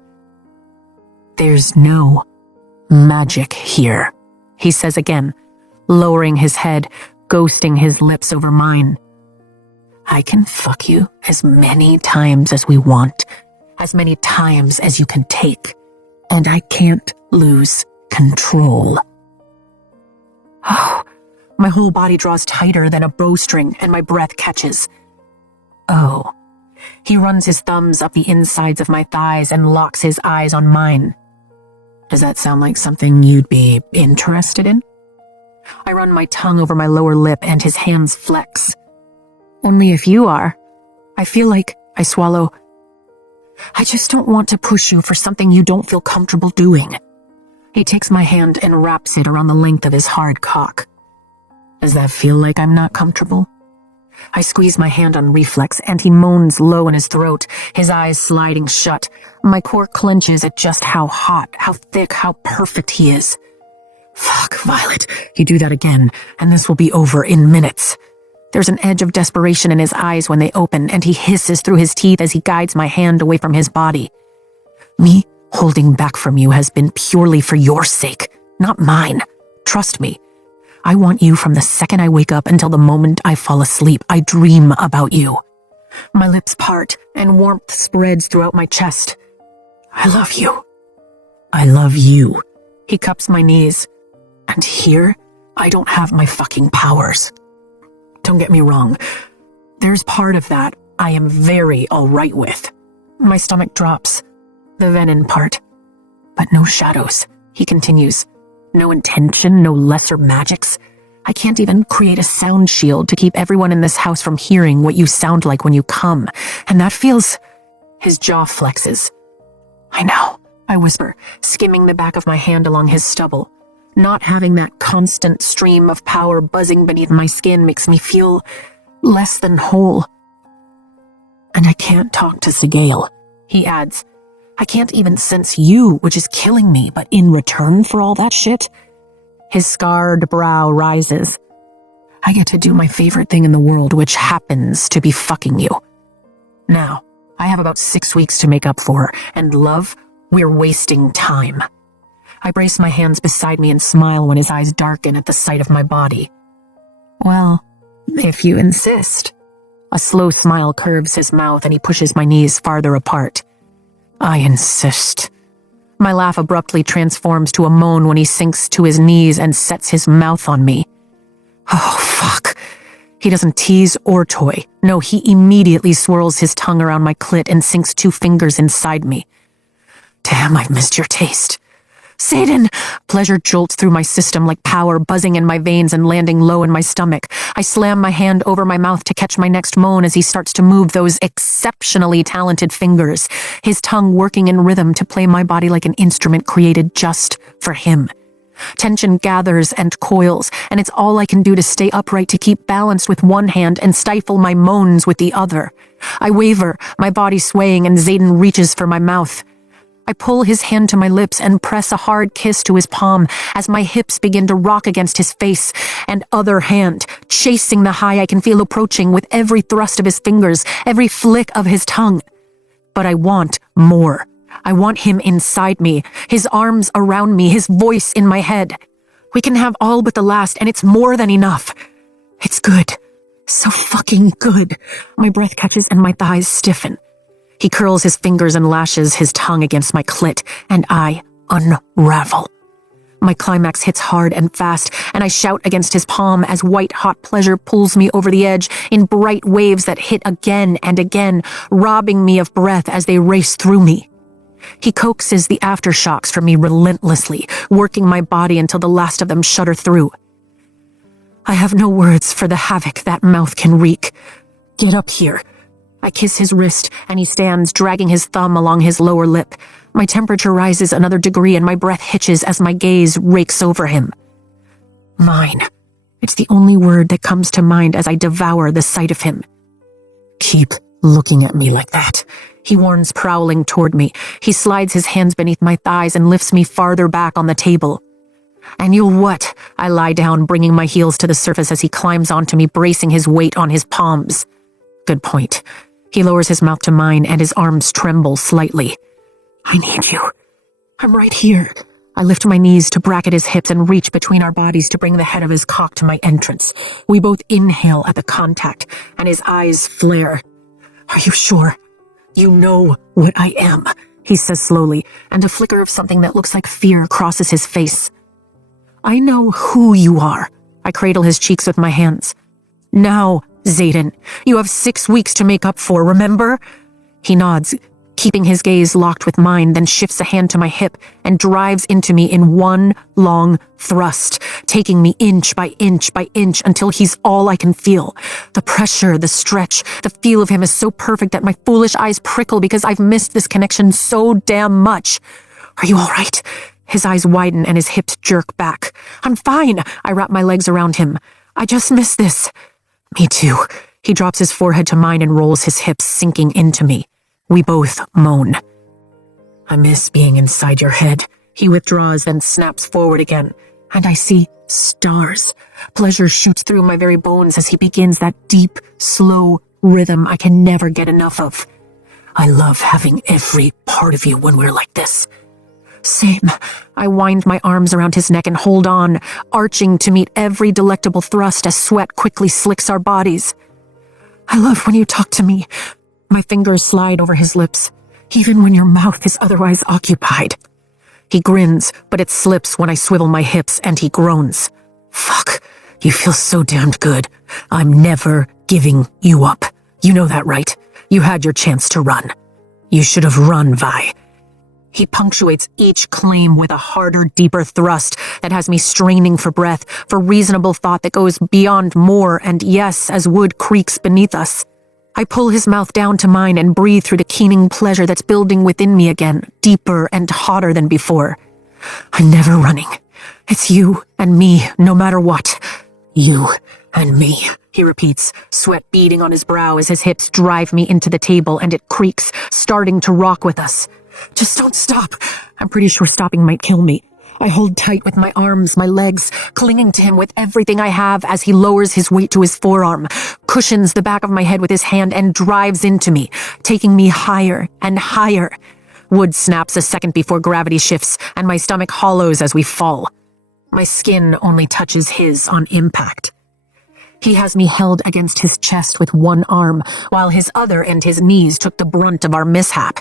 There's no magic here, he says again, lowering his head, ghosting his lips over mine. I can fuck you as many times as we want, as many times as you can take, and I can't lose control. Oh, my whole body draws tighter than a bowstring and my breath catches. Oh, he runs his thumbs up the insides of my thighs and locks his eyes on mine. Does that sound like something you'd be interested in? I run my tongue over my lower lip and his hands flex. Only if you are. I feel like I swallow. I just don't want to push you for something you don't feel comfortable doing. He takes my hand and wraps it around the length of his hard cock. Does that feel like I'm not comfortable? I squeeze my hand on reflex and he moans low in his throat, his eyes sliding shut. My core clenches at just how hot, how thick, how perfect he is. Fuck, Violet, you do that again, and this will be over in minutes. There's an edge of desperation in his eyes when they open, and he hisses through his teeth as he guides my hand away from his body. Me holding back from you has been purely for your sake, not mine. Trust me. I want you from the second I wake up until the moment I fall asleep. I dream about you. My lips part, and warmth spreads throughout my chest. I love you. I love you. He cups my knees. And here, I don't have my fucking powers. Don't get me wrong. There's part of that I am very all right with. My stomach drops. The venom part. But no shadows, he continues. No intention, no lesser magics. I can't even create a sound shield to keep everyone in this house from hearing what you sound like when you come. And that feels... His jaw flexes. I know, I whisper, skimming the back of my hand along his stubble. Not having that constant stream of power buzzing beneath my skin makes me feel less than whole. And I can't talk to Sigale, he adds. I can't even sense you, which is killing me, but in return for all that shit, His scarred brow rises. I get to do my favorite thing in the world, which happens to be fucking you. Now, I have about 6 weeks to make up for, and love, we're wasting time. I brace my hands beside me and smile when his eyes darken at the sight of my body. Well, if you insist. A slow smile curves his mouth and he pushes my knees farther apart. I insist. My laugh abruptly transforms to a moan when he sinks to his knees and sets his mouth on me. Oh, fuck. He doesn't tease or toy. No, he immediately swirls his tongue around my clit and sinks 2 fingers inside me. Damn, I've missed your taste. Satan! Pleasure jolts through my system like power buzzing in my veins and landing low in my stomach. I slam my hand over my mouth to catch my next moan as he starts to move those exceptionally talented fingers, his tongue working in rhythm to play my body like an instrument created just for him. Tension gathers and coils, and it's all I can do to stay upright to keep balanced with one hand and stifle my moans with the other. I waver, my body swaying, and Zayden reaches for my mouth. I pull his hand to my lips and press a hard kiss to his palm as my hips begin to rock against his face, and other hand, chasing the high I can feel approaching with every thrust of his fingers, every flick of his tongue. But I want more. I want him inside me, his arms around me, his voice in my head. We can have all but the last, and it's more than enough. It's good. So fucking good. My breath catches and my thighs stiffen. He curls his fingers and lashes his tongue against my clit, and I unravel. My climax hits hard and fast, and I shout against his palm as white-hot pleasure pulls me over the edge in bright waves that hit again and again, robbing me of breath as they race through me. He coaxes the aftershocks from me relentlessly, working my body until the last of them shudder through. I have no words for the havoc that mouth can wreak. Get up here. I kiss his wrist, and he stands, dragging his thumb along his lower lip. My temperature rises another degree, and my breath hitches as my gaze rakes over him. Mine. It's the only word that comes to mind as I devour the sight of him. Keep looking at me like that, he warns, prowling toward me. He slides his hands beneath my thighs and lifts me farther back on the table. And you'll what? I lie down, bringing my heels to the surface as he climbs onto me, bracing his weight on his palms. Good point. He lowers his mouth to mine, and his arms tremble slightly. I need you. I'm right here. I lift my knees to bracket his hips and reach between our bodies to bring the head of his cock to my entrance. We both inhale at the contact, and his eyes flare. Are you sure? You know what I am, he says slowly, and a flicker of something that looks like fear crosses his face. I know who you are. I cradle his cheeks with my hands. Now, Zayden, you have 6 weeks to make up for, remember? He nods, keeping his gaze locked with mine, then shifts a hand to my hip and drives into me in one long thrust, taking me inch by inch by inch until he's all I can feel. The pressure, the stretch, the feel of him is so perfect that my foolish eyes prickle because I've missed this connection so damn much. Are you all right? His eyes widen and his hips jerk back. I'm fine. I wrap my legs around him. I just miss this. Me too. He drops his forehead to mine and rolls his hips, sinking into me. We both moan. I miss being inside your head. He withdraws, then snaps forward again, and I see stars. Pleasure shoots through my very bones as he begins that deep, slow rhythm I can never get enough of. I love having every part of you when we're like this. Same. I wind my arms around his neck and hold on, arching to meet every delectable thrust as sweat quickly slicks our bodies. I love when you talk to me. My fingers slide over his lips, even when your mouth is otherwise occupied. He grins, but it slips when I swivel my hips, and he groans. Fuck, you feel so damned good. I'm never giving you up. You know that, right? You had your chance to run. You should have run, Vi. He punctuates each claim with a harder, deeper thrust that has me straining for breath, for reasonable thought that goes beyond more and yes, as wood creaks beneath us. I pull his mouth down to mine and breathe through the keening pleasure that's building within me again, deeper and hotter than before. I'm never running. It's you and me, no matter what. You and me, he repeats, sweat beading on his brow as his hips drive me into the table and it creaks, starting to rock with us. Just don't stop. I'm pretty sure stopping might kill me. I hold tight with my arms, my legs, clinging to him with everything I have as he lowers his weight to his forearm, cushions the back of my head with his hand, and drives into me, taking me higher and higher. Wood snaps a second before gravity shifts, and my stomach hollows as we fall. My skin only touches his on impact. He has me held against his chest with one arm, while his other and his knees took the brunt of our mishap.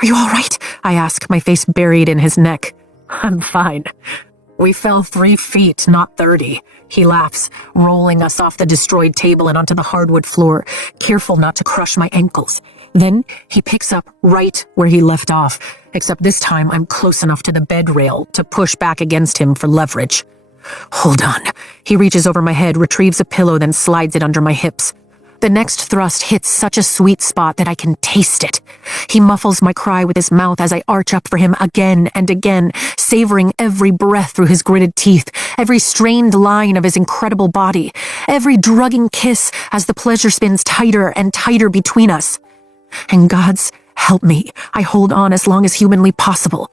"Are you all right?" I ask, my face buried in his neck. "I'm fine. We fell 3 feet, not 30. He laughs, rolling us off the destroyed table and onto the hardwood floor, careful not to crush my ankles. Then he picks up right where he left off, except this time I'm close enough to the bed rail to push back against him for leverage. "Hold on." He reaches over my head, retrieves a pillow, then slides it under my hips. The next thrust hits such a sweet spot that I can taste it. He muffles my cry with his mouth as I arch up for him again and again, savoring every breath through his gritted teeth, every strained line of his incredible body, every drugging kiss as the pleasure spins tighter and tighter between us. And God's help me, I hold on as long as humanly possible.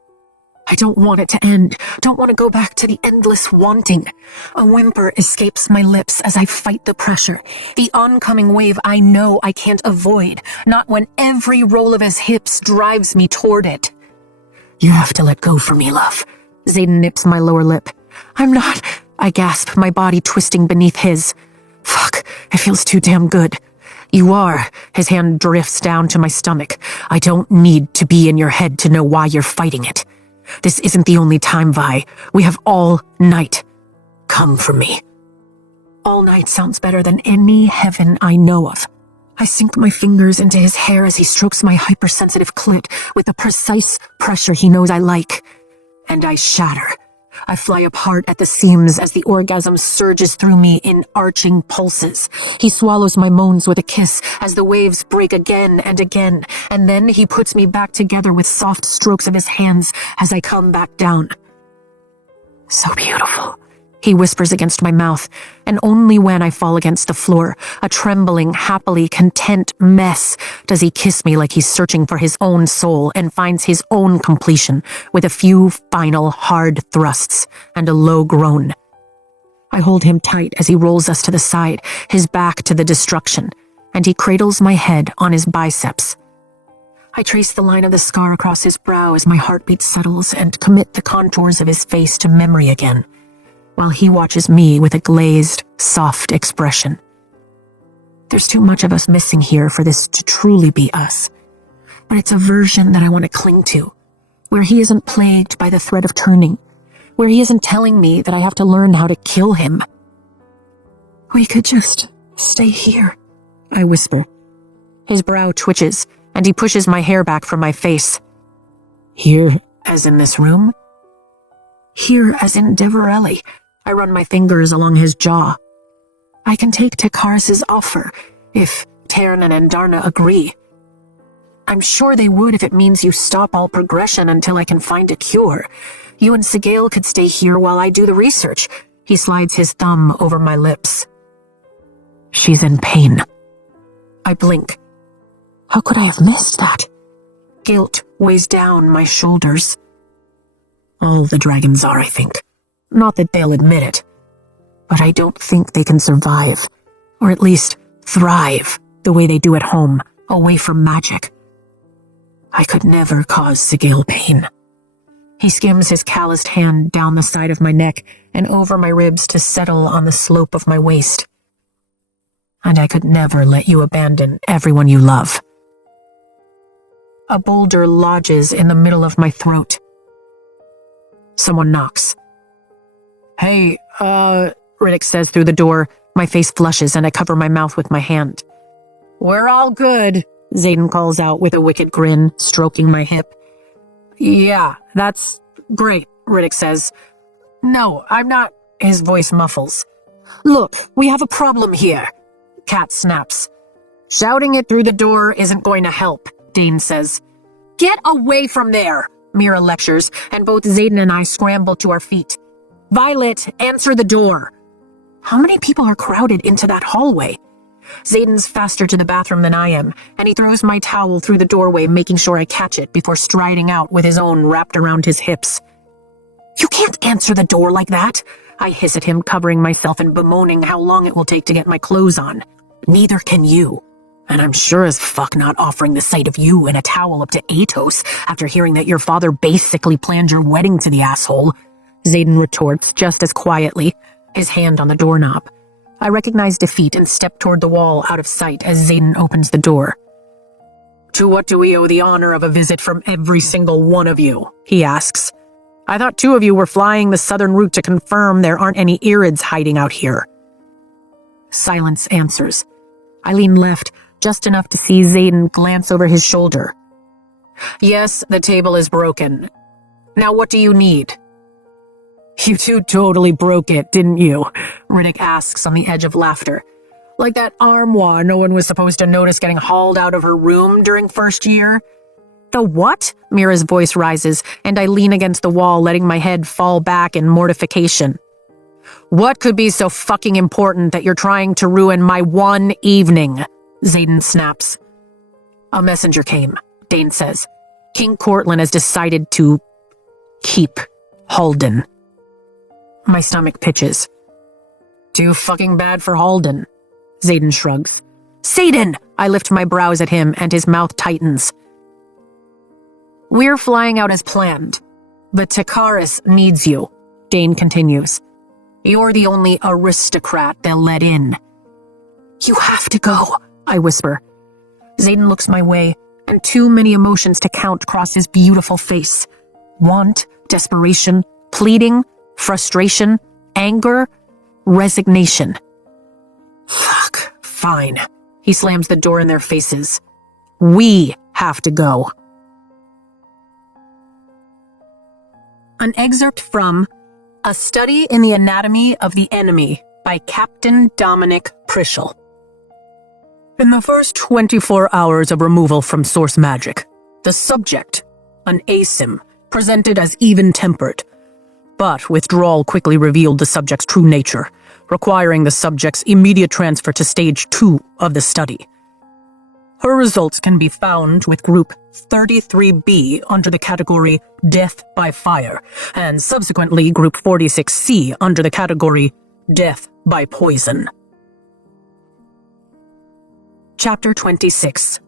I don't want it to end, don't want to go back to the endless wanting. A whimper escapes my lips as I fight the pressure, the oncoming wave I know I can't avoid, not when every roll of his hips drives me toward it. "You have to let go for me, love." Zayden nips my lower lip. "I'm not," I gasp, my body twisting beneath his. "Fuck, it feels too damn good." "You are." His hand drifts down to my stomach. "I don't need to be in your head to know why you're fighting it. This isn't the only time, Vi. We have all night. Come for me." All night sounds better than any heaven I know of. I sink my fingers into his hair as he strokes my hypersensitive clit with the precise pressure he knows I like. And I shatter. I fly apart at the seams as the orgasm surges through me in arching pulses. He swallows my moans with a kiss as the waves break again and again, and then he puts me back together with soft strokes of his hands as I come back down. "So beautiful," he whispers against my mouth, and only when I fall against the floor, a trembling, happily content mess, does he kiss me like he's searching for his own soul and finds his own completion with a few final hard thrusts and a low groan. I hold him tight as he rolls us to the side, his back to the destruction, and he cradles my head on his biceps. I trace the line of the scar across his brow as my heartbeat settles and commit the contours of his face to memory again, while he watches me with a glazed, soft expression. There's too much of us missing here for this to truly be us, but it's a version that I want to cling to, where he isn't plagued by the threat of turning, where he isn't telling me that I have to learn how to kill him. "We could just stay here," I whisper. His brow twitches, and he pushes my hair back from my face. "Here, as in this room?" "Here, as in Deverelli." I run my fingers along his jaw. "I can take Takaris's offer, if Tiernan and Darna agree. I'm sure they would if it means you stop all progression until I can find a cure. You and Sigale could stay here while I do the research." He slides his thumb over my lips. "She's in pain." I blink. How could I have missed that? Guilt weighs down my shoulders. All the dragons are, I think. Not that they'll admit it. But I don't think they can survive, or at least thrive, the way they do at home, away from magic. I could never cause Sigale pain. He skims his calloused hand down the side of my neck and over my ribs to settle on the slope of my waist. And I could never let you abandon everyone you love. A boulder lodges in the middle of my throat. Someone knocks. "Hey, Riddick says through the door. My face flushes and I cover my mouth with my hand. "We're all good," Zayden calls out with a wicked grin, stroking my hip. "Yeah, that's great," Riddick says. "No, I'm not," his voice muffles. "Look, we have a problem here," Kat snaps. "Shouting it through the door isn't going to help," Dane says. "Get away from there," Mira lectures, and both Zayden and I scramble to our feet. "Violet, answer the door." How many people are crowded into that hallway? Zayden's faster to the bathroom than I am, and he throws my towel through the doorway, making sure I catch it before striding out with his own wrapped around his hips. You can't answer the door like that. I hiss at him, covering myself and bemoaning how long it will take to get my clothes on. Neither can you. And I'm sure as fuck not offering the sight of you in a towel up to Atos after hearing that your father basically planned your wedding to the asshole. Xaden retorts just as quietly, his hand on the doorknob. I recognize defeat and step toward the wall out of sight as Xaden opens the door. To what do we owe the honor of a visit from every single one of you? He asks. I thought 2 of you were flying the southern route to confirm there aren't any Irids hiding out here. Silence answers. I lean left, just enough to see Xaden glance over his shoulder. Yes, the table is broken. Now what do you need? You two totally broke it, didn't you? Riddick asks on the edge of laughter. Like that armoire no one was supposed to notice getting hauled out of her room during first year? The what? Mira's voice rises, and I lean against the wall, letting my head fall back in mortification. What could be so fucking important that you're trying to ruin my one evening? Xaden snaps. A messenger came, Dane says. King Cortland has decided to keep Halden. My stomach pitches. Too fucking bad for Halden. Xaden shrugs. Xaden! I lift my brows at him, and his mouth tightens. We're flying out as planned, but Takaris needs you, Dane continues. You're the only aristocrat they'll let in. You have to go, I whisper. Xaden looks my way, and too many emotions to count cross his beautiful face. Want, desperation, pleading, frustration, anger, resignation. Fuck, fine. He slams the door in their faces. We have to go. An excerpt from A Study in the Anatomy of the Enemy by Captain Dominic Prischel. In the first 24 hours of removal from source magic, the subject, an ASIM, presented as even-tempered, but withdrawal quickly revealed the subject's true nature, requiring the subject's immediate transfer to Stage 2 of the study. Her results can be found with Group 33B under the category Death by Fire, and subsequently Group 46C under the category Death by Poison. Chapter 26.